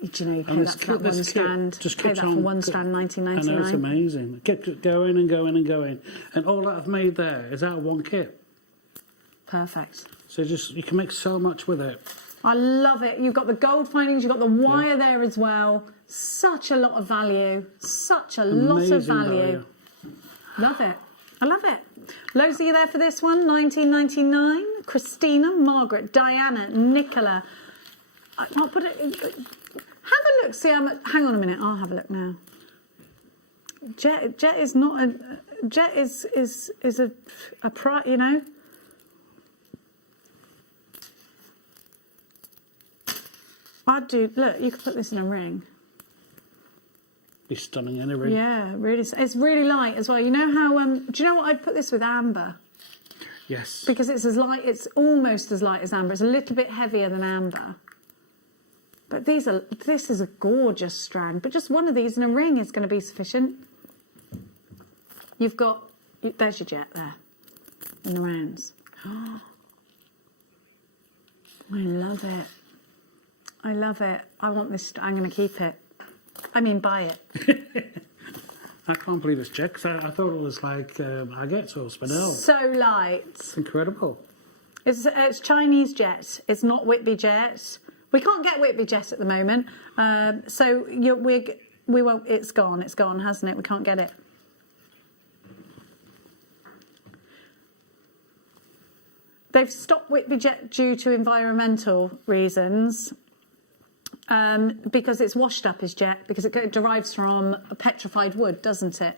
Do you know, you pay that for that one strand, pay that for one strand, $19.99. I know, it's amazing. It kept going and going and going. And all that I've made there is out of one kit. Perfect. So you can make so much with it. I love it. You've got the gold findings, you've got the wire there as well. Such a lot of value. Such a lot of value. Love it. I love it. Loads, are you there for this one? $19.99. Christina, Margaret, Diana, Nicola. I'll put it in. Have a look, see how much. Hang on a minute, I'll have a look now. Jet is not a. Jet is a price, you know. I'd do. Look, you could put this in a ring. Be stunning in a ring. Yeah, really. It's really light as well. You know how? Do you know what I'd put this with? Amber. Yes. Because it's as light. It's almost as light as amber. It's a little bit heavier than amber. But this is a gorgeous strand. But just one of these in a ring is going to be sufficient. You've got, there's your jet there, in the rounds. Oh, I love it. I love it. I want this, I'm going to keep it. I mean, buy it. I can't believe it's jet, 'cause I thought it was like agate or spinel. So light. It's incredible. It's Chinese jet. It's not Whitby jet. We can't get Whitby jet at the moment, so we won't. It's gone. It's gone, hasn't it? We can't get it. They've stopped Whitby jet due to environmental reasons, because it's washed up as jet, because it derives from petrified wood, doesn't it?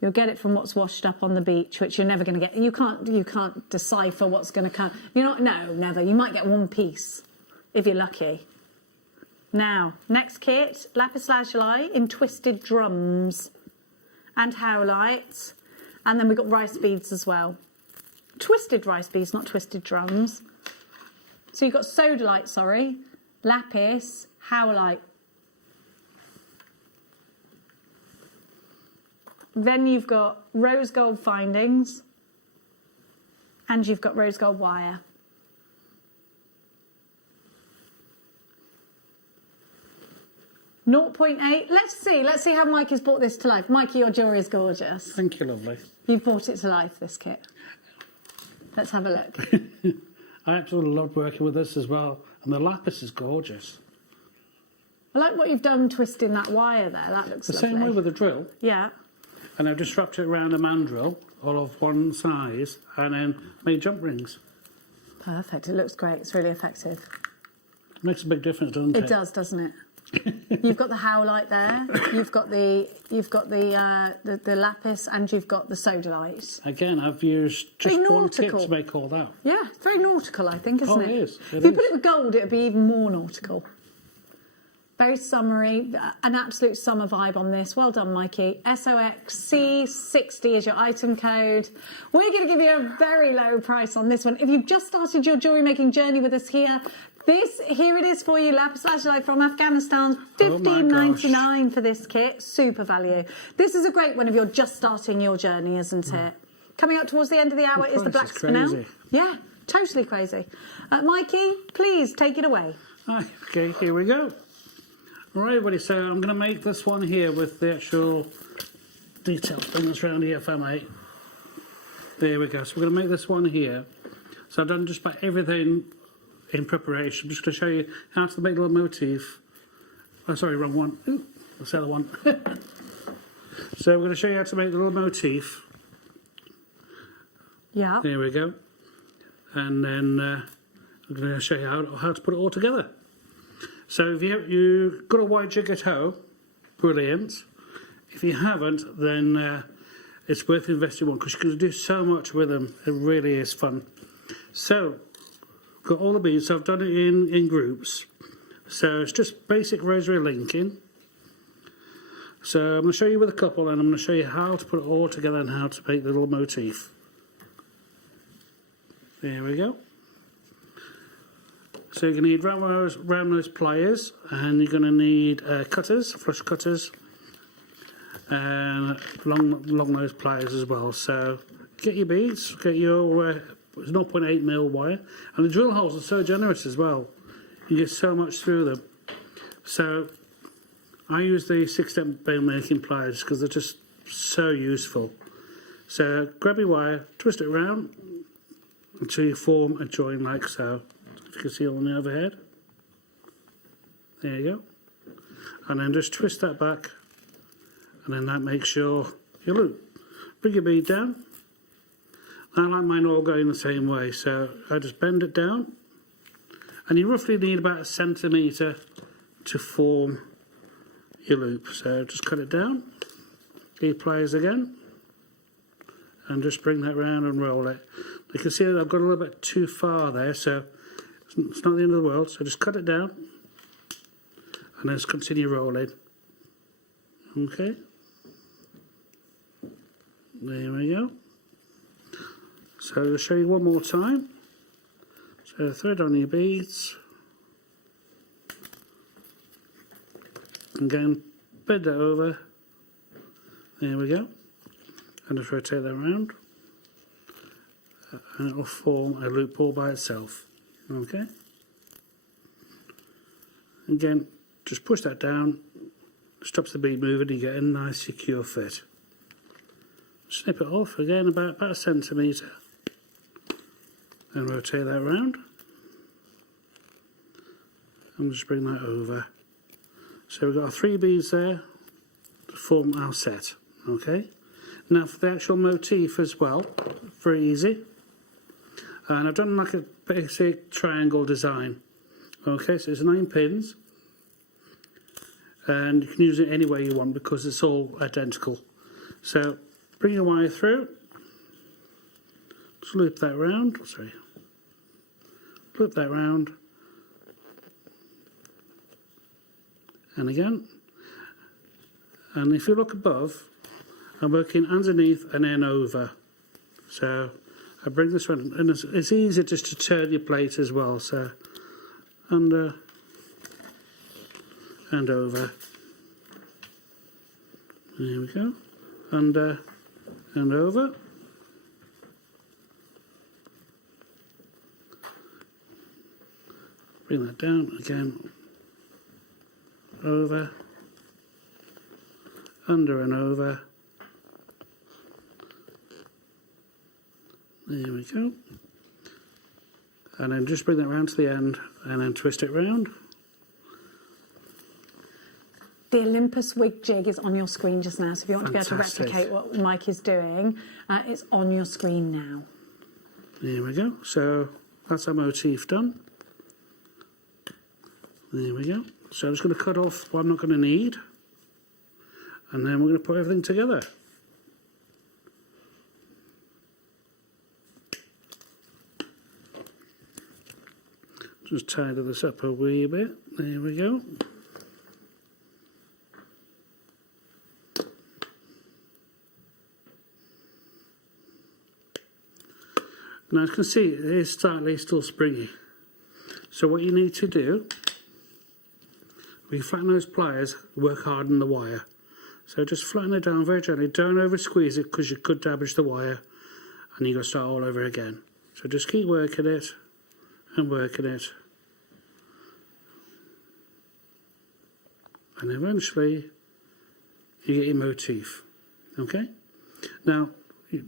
You'll get it from what's washed up on the beach, which you're never going to get. You can't decipher what's going to come. No, never. You might get one piece if you're lucky. Now, next kit, Lapis lazuli in twisted drums and howlite. And then we've got rice beads as well. Twisted rice beads, not twisted drums. So you've got sodalite, lapis, howlite. Then you've got rose gold findings, and you've got rose gold wire. .8. Let's see how Mike has brought this to life. Mikey, your jewellery is gorgeous. Thank you, lovely. You've brought it to life, this kit. Let's have a look. I absolutely loved working with this as well, and the lapis is gorgeous. I like what you've done twisting that wire there. That looks lovely. The same way with the drill. Yeah. And I've just wrapped it around a mandrel, all of one size, and then made jump rings. Perfect. It looks great. It's really effective. It makes a big difference, doesn't it? It does, doesn't it? You've got the howlite there. You've got the lapis, and you've got the sodalite. Again, I've used just one tip to make all that. Yeah, it's very nautical, I think, isn't it? It is. If you put it with gold, it would be even more nautical. Very summery, an absolute summer vibe on this. Well done, Mikey. SOXC60 is your item code. We're going to give you a very low price on this one. If you've just started your jewellery making journey with us here, here it is for you, Lapis Lazuli from Afghanistan, $15.99 for this kit, super value. This is a great one if you're just starting your journey, isn't it? Coming up towards the end of the hour is the black spinel. Yeah, totally crazy. Mikey, please take it away. Okay, here we go. All right, everybody, so I'm going to make this one here with the actual details. Bring this around here if I may. There we go. So we're going to make this one here. So I've done just about everything in preparation. I'm just going to show you how to make a little motif. Oh, sorry, wrong one. Ooh, that's the other one. So we're going to show you how to make the little motif. Yeah. There we go. And then I'm going to show you how to put it all together. So if you've got a white jig at home, brilliant. If you haven't, then it's worth investing in one because you can do so much with them. It really is fun. So got all the beads, so I've done it in groups. So it's just basic rosary linking. So I'm going to show you with a couple, and I'm going to show you how to put it all together and how to make the little motif. There we go. So you're going to need round nose pliers, and you're going to need cutters, flush cutters, and long nose pliers as well. So get your beads, get your 0.8mm wire, and the drill holes are so generous as well. You get so much through them. So I use the 6-step bead making pliers because they're just so useful. So grab your wire, twist it around until you form a join like so. If you can see on the overhead. There you go. And then just twist that back, and then that makes your loop. Bring your bead down. I like mine all going the same way, so I just bend it down, and you roughly need about 1 centimetre to form your loop. So just cut it down, get your pliers again, and just bring that round and roll it. You can see that I've got a little bit too far there, so it's not the end of the world. So just cut it down, and then just continue rolling. Okay, there we go. So I'll show you one more time. So thread on your beads. Again, bend it over. There we go. And just rotate that around. And it will form a loop all by itself. Okay. Again, just push that down. Stops the bead moving, you get a nice secure fit. Snip it off again about 1 centimetre. And rotate that around, and just bring that over. So we've got our 3 beads there to form our set. Okay. Now for the actual motif as well, very easy. And I've done like a basic triangle design. Okay, so it's 9 pins, and you can use it any way you want because it's all identical. So bring your wire through. Just loop that round. Sorry. Loop that round, and again. And if you look above, I'm working underneath and then over. So I bring this one, and it's easy just to turn your plate as well. So under and over. There we go. under and over. Bring that down again, over, under and over. There we go. And then just bring that round to the end and then twist it round. The Olympus wig jig is on your screen just now, so if you want Fantastic. to be able to replicate what Mike is doing, it's on your screen now. There we go. So that's our motif done. There we go. So I'm just going to cut off what I'm not going to need, and then we're going to put everything together. Just tidy this up a wee bit. There we go. Now, as you can see, it is slightly still springy. So what you need to do, when you flatten those pliers, work hard on the wire. So just flatten it down very gently. Don't over squeeze it because you could damage the wire and you've got to start all over again. So just keep working it and working it. And eventually you get your motif. Okay? Now,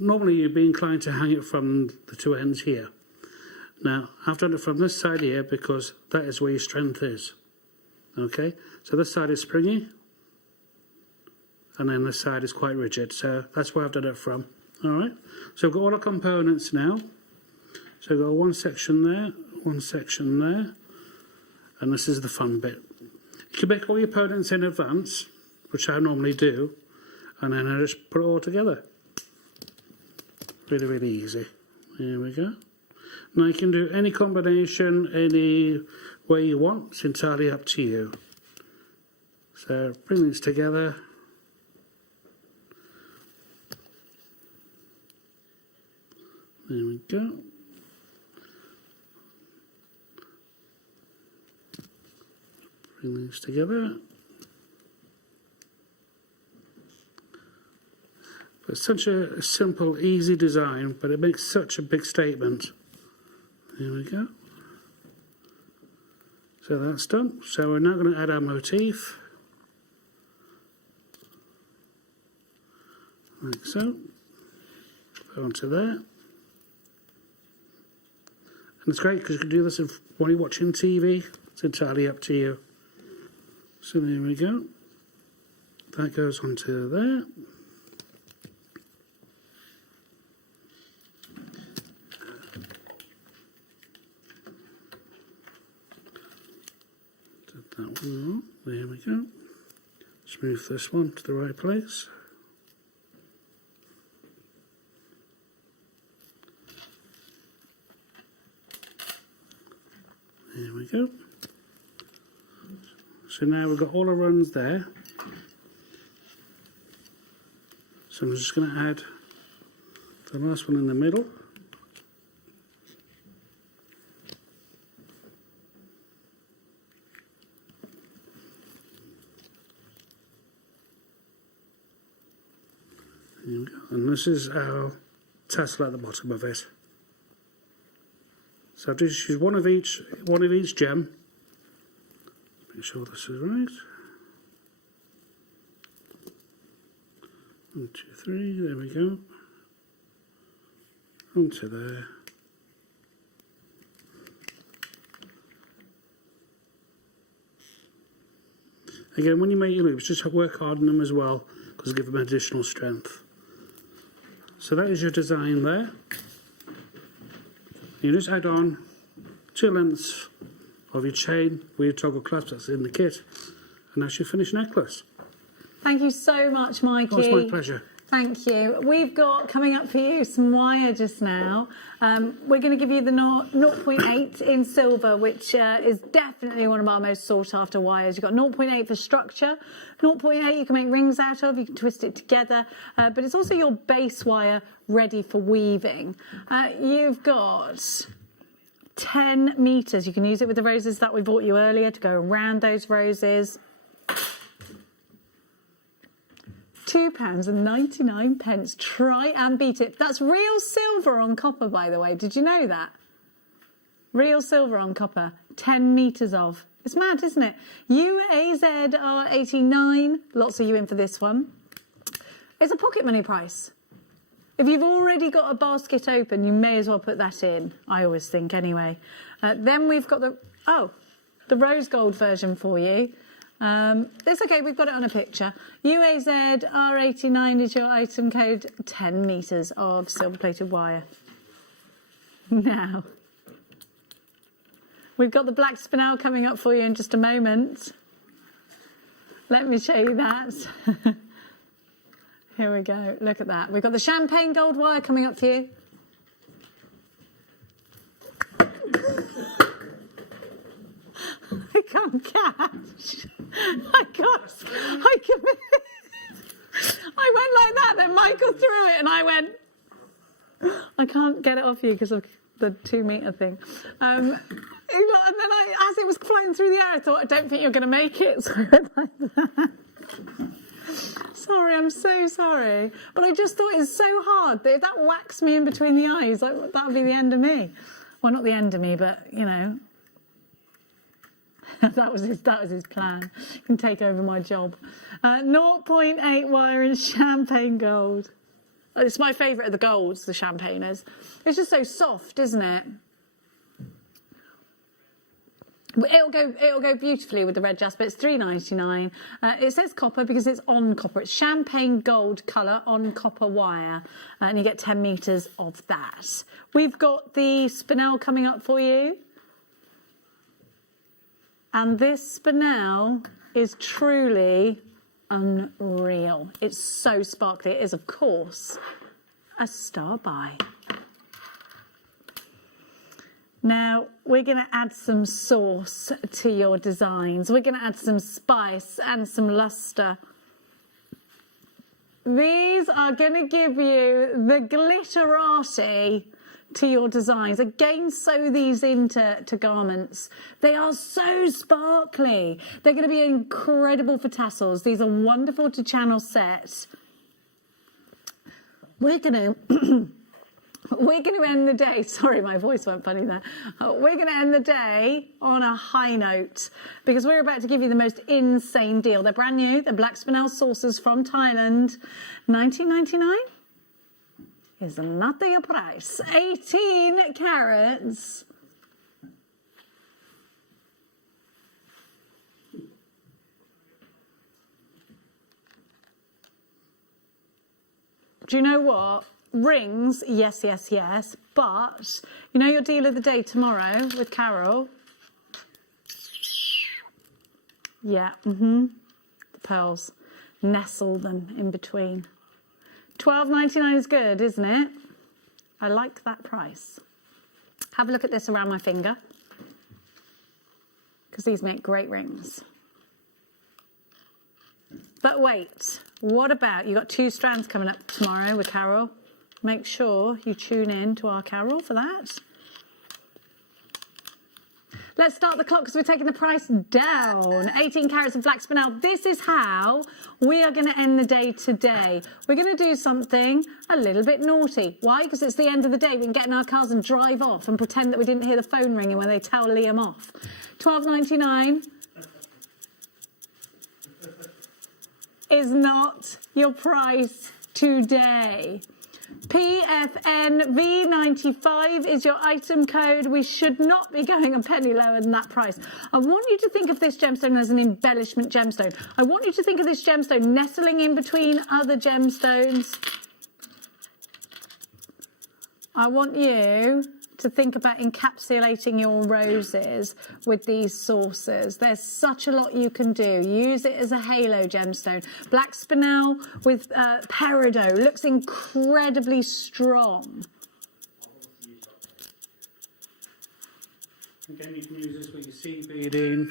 normally you'd be inclined to hang it from the two ends here. Now, I've done it from this side here because that is where your strength is. Okay? So this side is springy, and then this side is quite rigid. So that's where I've done it from. Alright? So we've got all the components now. So we've got one section there, and this is the fun bit. You can make all your components in advance, which I normally do, and then I just put it all together. Really, really easy. There we go. Now you can do any combination, any way you want. It's entirely up to you. So bring these together. There we go. Bring these together. It's such a simple, easy design, but it makes such a big statement. There we go. So that's done. So we're now going to add our motif. Like so. Put onto there. And it's great because you can do this when you're watching TV. It's entirely up to you. So there we go. That goes onto there. That one, there we go. Let's move this one to the right place. There we go. So now we've got all the runs there. So I'm just going to add the last one in the middle. There we go. And this is our tassel at the bottom of it. So I've just used one of each gem. Make sure this is right. 1, 2, 3. There we go. Onto there. Again, when you make your loops, just work hard on them as well, because give them additional strength. So that is your design there. You just add on 2 lengths of your chain with your toggle clasp that's in the kit, and that's your finished necklace. Thank you so much, Mikey. Oh, it's my pleasure. Thank you. We've got coming up for you some wire just now. We're going to give you the 0.8 in silver, which is definitely one of our most sought after wires. You've got 0.8 for structure, 0.8 you can make rings out of, you can twist it together, but it's also your base wire ready for weaving. You've got 10 meters. You can use it with the roses that we bought you earlier to go around those roses. £2.99. Try and beat it. That's real silver on copper, by the way. Did you know that? Real silver on copper. 10 metres of. It's mad, isn't it? UAZR89. Lots of you in for this one. It's a pocket money price. If you've already got a basket open, you may as well put that in. I always think, anyway. Then we've got the rose gold version for you. It's okay, we've got it on a picture. UAZR89 is your item code. 10 metres of silver-plated wire. Now, we've got the black spinel coming up for you in just a moment. Let me show you that. Here we go. Look at that. We've got the champagne gold wire coming up for you. I can't catch. I went like that, then Michael threw it, and I went. I can't get it off you because of the 2 metre thing. And then as it was flying through the air, I thought, I don't think you're going to make it. So I went like that. Sorry, I'm so sorry. But I just thought it's so hard that if that whacks me in between the eyes, that would be the end of me. Well, not the end of me, but, you know. that was his plan. He can take over my job. 0.8 wire in champagne gold. It's my favourite of the golds, the champagners. It's just so soft, isn't it? It'll go beautifully with the red jasper. It's $3.99. It says copper because it's on copper. It's champagne gold colour on copper wire, and you get 10 metres of that. We've got the spinel coming up for you. And this spinel is truly unreal. It's so sparkly. It is, of course, a star buy. Now, we're going to add some sauce to your designs. We're going to add some spice and some lustre. These are going to give you the glitterati to your designs. Again, sew these into garments. They are so sparkly. They're going to be incredible for tassels. These are wonderful to channel set. We're going to end the day. Sorry, my voice went funny there. We're going to end the day on a high note because we're about to give you the most insane deal. They're brand new. They're black spinel saucers from Thailand. $19.99 is not the price. 18 carats. Do you know what? Rings, yes, yes, yes. But, you know your deal of the day tomorrow with Carol? Yeah, The pearls. Nestle them in between. $12.99 is good, isn't it? I like that price. Have a look at this around my finger. Because these make great rings. But wait, what about, you got 2 strands coming up tomorrow with Carol. Make sure you tune in to our Carol for that. Let's start the clock because we're taking the price down. 18 carats of black spinel. This is how we are going to end the day today. We're going to do something a little bit naughty. Why? Because it's the end of the day. We can get in our cars and drive off and pretend that we didn't hear the phone ringing when they tell Liam off. $12.99 is not your price today. PFN V95 is your item code. We should not be going a penny lower than that price. I want you to think of this gemstone as an embellishment gemstone. I want you to think of this gemstone nestling in between other gemstones. I want you to think about encapsulating your roses with these saucers. There's such a lot you can do. Use it as a halo gemstone. Black spinel with peridot looks incredibly strong. Again, you can use this with your seed beading,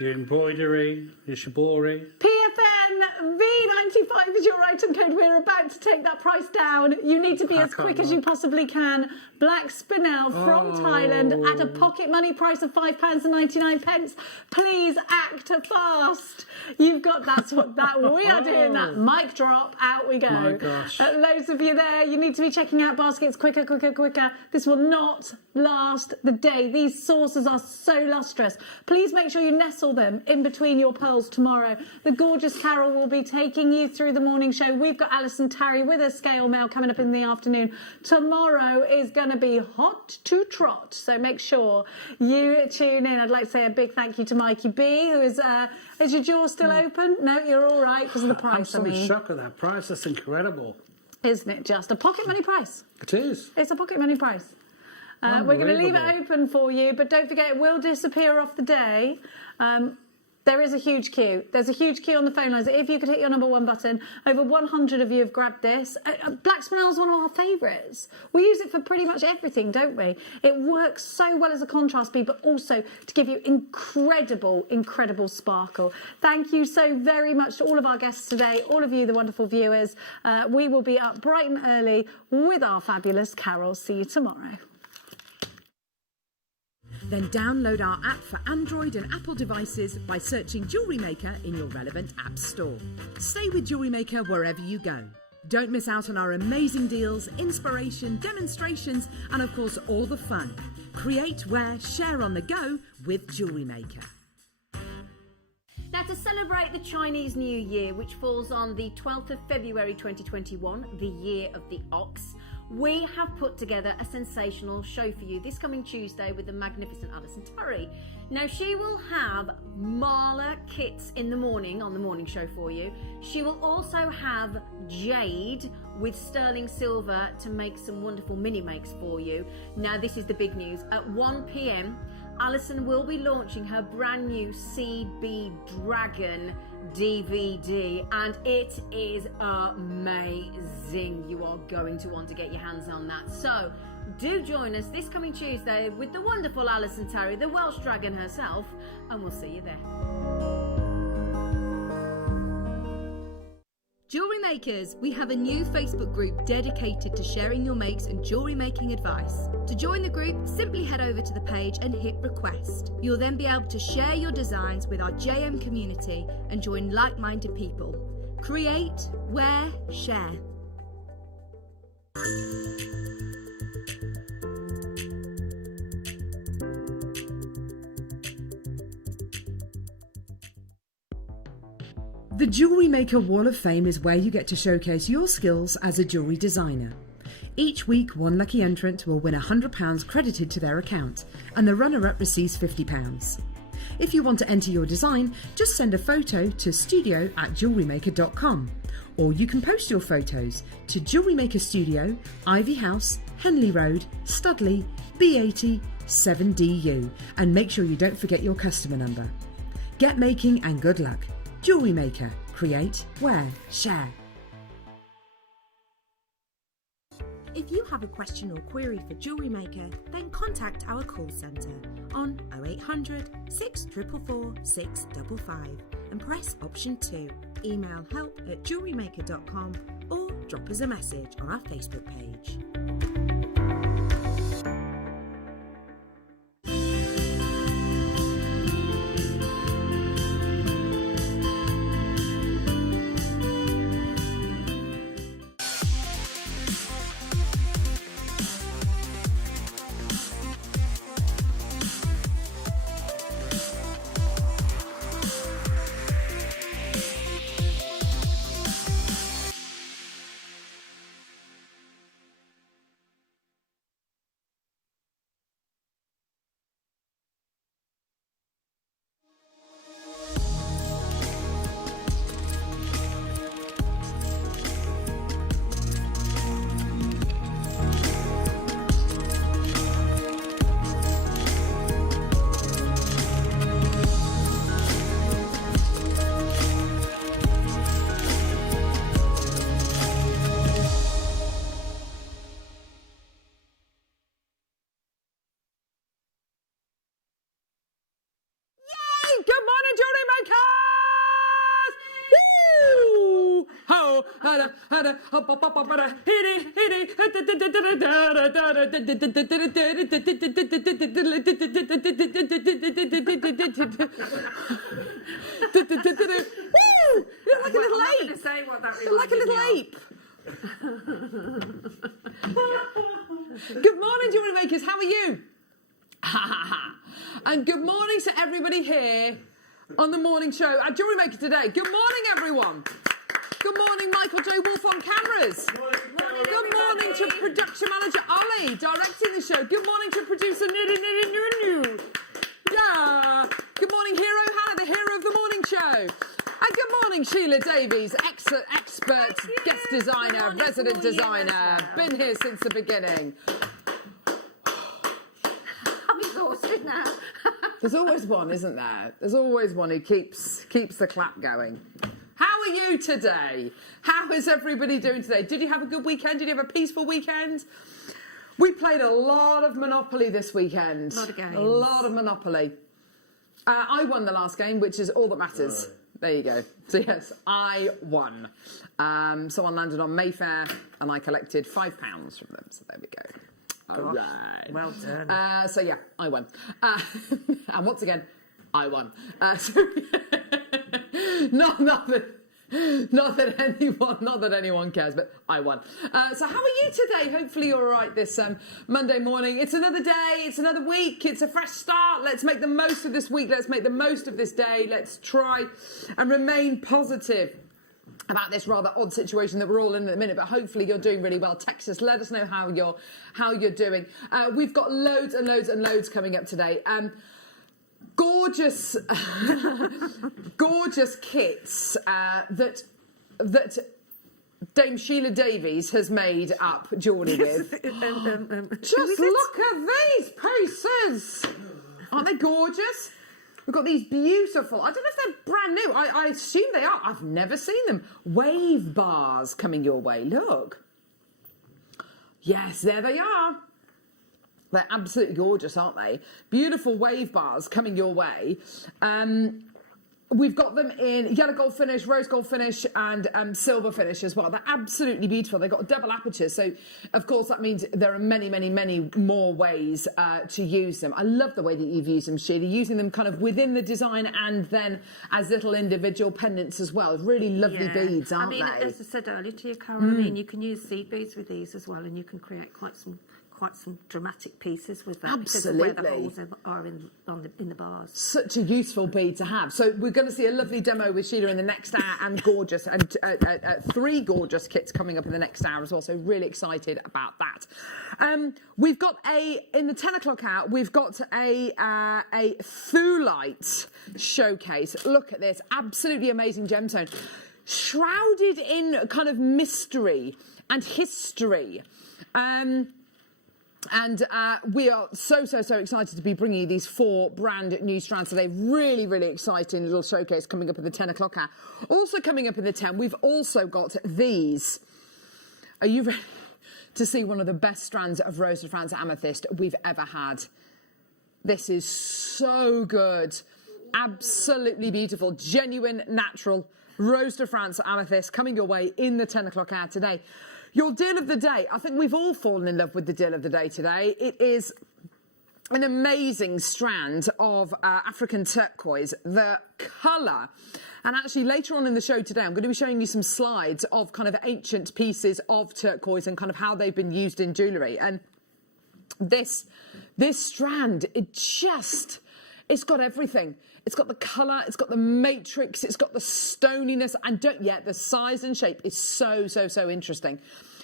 your embroidery, your shibori. PFN V95 is your item code. We're about to take that price down. You need to be as quick as you possibly can. Black spinel from Thailand at a pocket money price of £5.99. Please act fast. You've got, that's what that we are doing. That mic drop, out we go. My gosh. Loads of you there. You need to be checking out baskets quicker. This will not last the day. These saucers are so lustrous. Please make sure you nestle them in between your pearls tomorrow. The gorgeous Carol will be taking you through the morning show. We've got Alison Tarry with a scale mail coming up in the afternoon. Tomorrow is going to be hot to trot, so make sure you tune in. I'd like to say a big thank you to Mikey B, who is your jaw still open? No, you're all right because of the price. I'm so shocked at that price. That's incredible. Isn't it just a pocket money price? It is. It's a pocket money price. We're going to leave it open for you, but don't forget it will disappear off the day. There is a huge queue. There's a huge queue on the phone lines. If you could hit your number 1 button, over 100 of you have grabbed this. Black spinel is one of our favourites. We use it for pretty much everything, don't we? It works so well as a contrast bead, but also to give you incredible, incredible sparkle. Thank you so very much to all of our guests today, all of you, the wonderful viewers. We will be up bright and early with our fabulous Carol. See you tomorrow. Then download our app for Android and Apple devices by searching Jewellery Maker in your relevant app store. Stay with Jewellery Maker wherever you go. Don't miss out on our amazing deals, inspiration, demonstrations, and of course all the fun. Create, wear, share on the go with Jewellery Maker. Now, to celebrate the Chinese New Year, which falls on the 12th of February 2021, the year of the ox, we have put together a sensational show for you this coming Tuesday with the magnificent Alison Tarry. Now, she will have Marla kits in the morning on the morning show for you. She will also have jade with sterling silver to make some wonderful mini makes for you. Now, this is the big news. At 1 p.m, Alison will be launching her brand new CB Dragon DVD, and it is amazing. You are going to want to get your hands on that. So do join us this coming Tuesday with the wonderful Alison Tarry, the Welsh Dragon herself, and we'll see you there. Jewellery Makers, we have a new Facebook group dedicated to sharing your makes and jewellery making advice. To join the group, simply head over to the page and hit request. You'll then be able to share your designs with our JM community and join like-minded people. Create, wear, share. The Jewellery Maker Wall of Fame is where you get to showcase your skills as a jewellery designer. Each week, one lucky entrant will win £100 credited to their account, and the runner-up receives £50. If you want to enter your design, just send a photo to studio@jewellerymaker.com, or you can post your photos to Jewellery Maker Studio, Ivy House, Henley Road, Studley, B80 7DU, and make sure you don't forget your customer number. Get making and good luck. Jewellery Maker. Create, wear, share. If you have a question or query for Jewellery Maker, then contact our call centre on 0800 644 655 and press option 2. Email help@jewellerymaker.com or drop us a message on our Facebook page. like a little ape. Say what that You're like a little ape. Good morning, jewellery makers. How are you? And good morning to everybody here on the morning show at Jewellery Maker today. Good morning, everyone. Good morning, Michael J. Wolf on cameras. Good morning to production manager Ollie, directing the show. Good morning to producer Yeah. Good morning, Hero Hannah, the hero of the morning show. And good morning, Sheila Davies, expert guest designer, resident designer. Been here since the beginning. I'm exhausted now. There's always one, isn't there? There's always one who keeps the clap going. How are you today? How is everybody doing today? Did you have a good weekend? Did you have a peaceful weekend? We played a lot of Monopoly this weekend. A lot of games. A lot of Monopoly. I won the last game, which is all that matters. There you go. So yes, I won. Someone landed on Mayfair and I collected £5 from them. So there we go. All right. Well done. So yeah, I won. And once again, I won. Not that anyone cares, but I won. So how are you today? Hopefully you're all right this Monday morning. It's another day, it's another week, it's a fresh start. Let's make the most of this week. Let's make the most of this day. Let's try and remain positive about this rather odd situation that we're all in at the minute, but hopefully you're doing really well. Text us, let us know how you're doing. We've got loads and loads and loads coming up today. Gorgeous kits that Dame Sheila Davies has made up jewellery with. Just look at these pieces. Aren't they gorgeous? We've got these beautiful, I don't know if they're brand new, I assume they are. I've never seen them. Wave bars coming your way, look. Yes, there they are. They're absolutely gorgeous, aren't they? Beautiful wave bars coming your way. We've got them in yellow gold finish, rose gold finish, and silver finish as well. They're absolutely beautiful. They've got double apertures, so of course that means there are many, many, many more ways to use them. I love the way that you've used them, Sheila, using them kind of within the design and then as little individual pendants as well. Really lovely beads, aren't they? As I said earlier to you, Carol, I mean, you can use seed beads with these as well, and you can create quite some dramatic pieces with that. Absolutely. Because of where the holes are in the bars. Such a useful bead to have. So we're going to see a lovely demo with Sheila in the next hour and gorgeous, and 3 gorgeous kits coming up in the next hour as well. So really excited about that. We've got in the 10 o'clock hour, we've got a Thulite showcase. Look at this, absolutely amazing gemstone. Shrouded in kind of mystery and history. And we are so excited to be bringing you these 4 brand new strands today. Really, really exciting little showcase coming up at the 10 o'clock hour. Also coming up in the 10, we've also got these. Are you ready to see one of the best strands of Rose de France Amethyst we've ever had? This is so good. Absolutely beautiful. Genuine, natural Rose de France Amethyst coming your way in the 10 o'clock hour today. Your deal of the day, I think we've all fallen in love with the deal of the day today. It is an amazing strand of African turquoise. The colour, and actually later on in the show today, I'm going to be showing you some slides of kind of ancient pieces of turquoise and kind of how they've been used in jewellery. And this strand, it's got everything. It's got the colour, it's got the matrix, it's got the stoniness, and the size and shape is so interesting.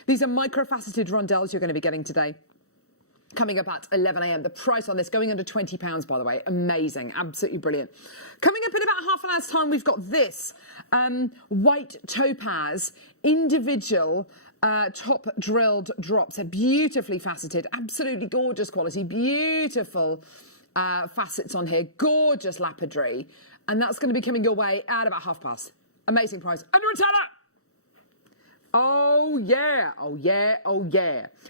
These are microfaceted rondelles you're going to be getting today. Coming up at 11 a.m. The price on this going under £20, by the way. Amazing, absolutely brilliant. Coming up in about half an hour's time, we've got this white topaz individual top drilled drops. They're beautifully faceted, absolutely gorgeous quality, beautiful facets on here, gorgeous lapidary, and that's going to be coming your way at about past. Amazing price. Under a tenner. Oh yeah.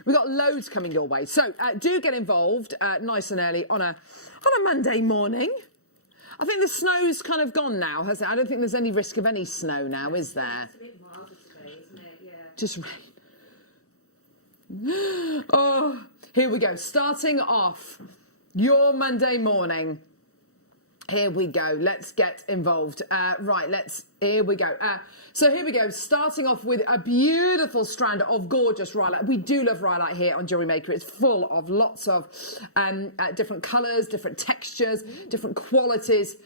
We've got loads coming your way, so do get involved nice and early on a Monday morning. I think the snow's kind of gone now, has it? I don't think there's any risk of any snow now, is there? It's a bit milder today, isn't it? just... Oh, here we go. Starting off your Monday morning. Here we go. Let's get involved. Here we go. So here we go. Starting off with a beautiful strand of gorgeous Rhizolite. We do love Rhizolite here on Jewellery Maker. It's full of lots of different colours, different textures, different qualities.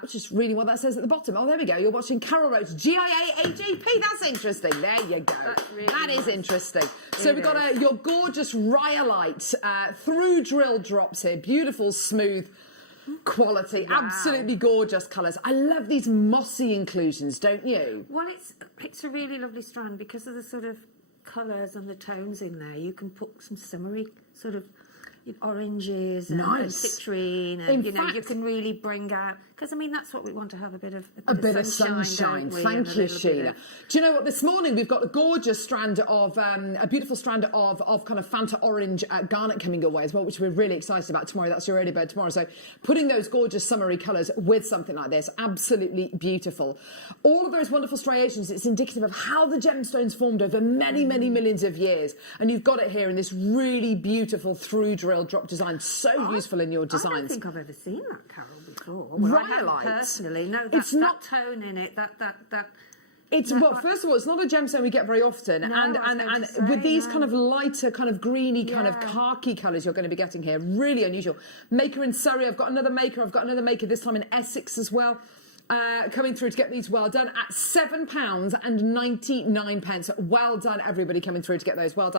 Which is really what that says at the bottom. Oh, there we go. You're watching Carol Roach, GIA-AGP. That's interesting. There you go. That is interesting. So we've got your gorgeous Rhyolite through drill drops here. Beautiful, smooth quality. Wow. Absolutely gorgeous colours. I love these mossy inclusions, don't you? Well, it's a really lovely strand because of the sort of colours and the tones in there. You can put some summery sort of oranges and citrine, and you can really bring out, because I mean that's what we want to have, a bit of sunshine. Thank you, Sheila. Do you know what? This morning we've got a gorgeous strand of a beautiful strand of kind of Fanta orange garnet coming your way as well, which we're really excited about tomorrow. That's your early bird tomorrow. So putting those gorgeous summery colours with something like this, absolutely beautiful. All of those wonderful striations, it's indicative of how the gemstones formed over many millions of years, and you've got it here in this really beautiful through drill drop design. So useful in your designs. I don't think I've ever seen that, Carol, before. Rhyolite. Personally, no, It's not that tone in it. It's well, first of all, it's not a gemstone we get very often, and with these kind of lighter, kind of greeny, kind of khaki colours you're going to be getting here, really unusual. Maker in Surrey. I've got another maker. This time in Essex as well. Coming through to get these well done at £7.99. Well done, everybody coming through to get those well done.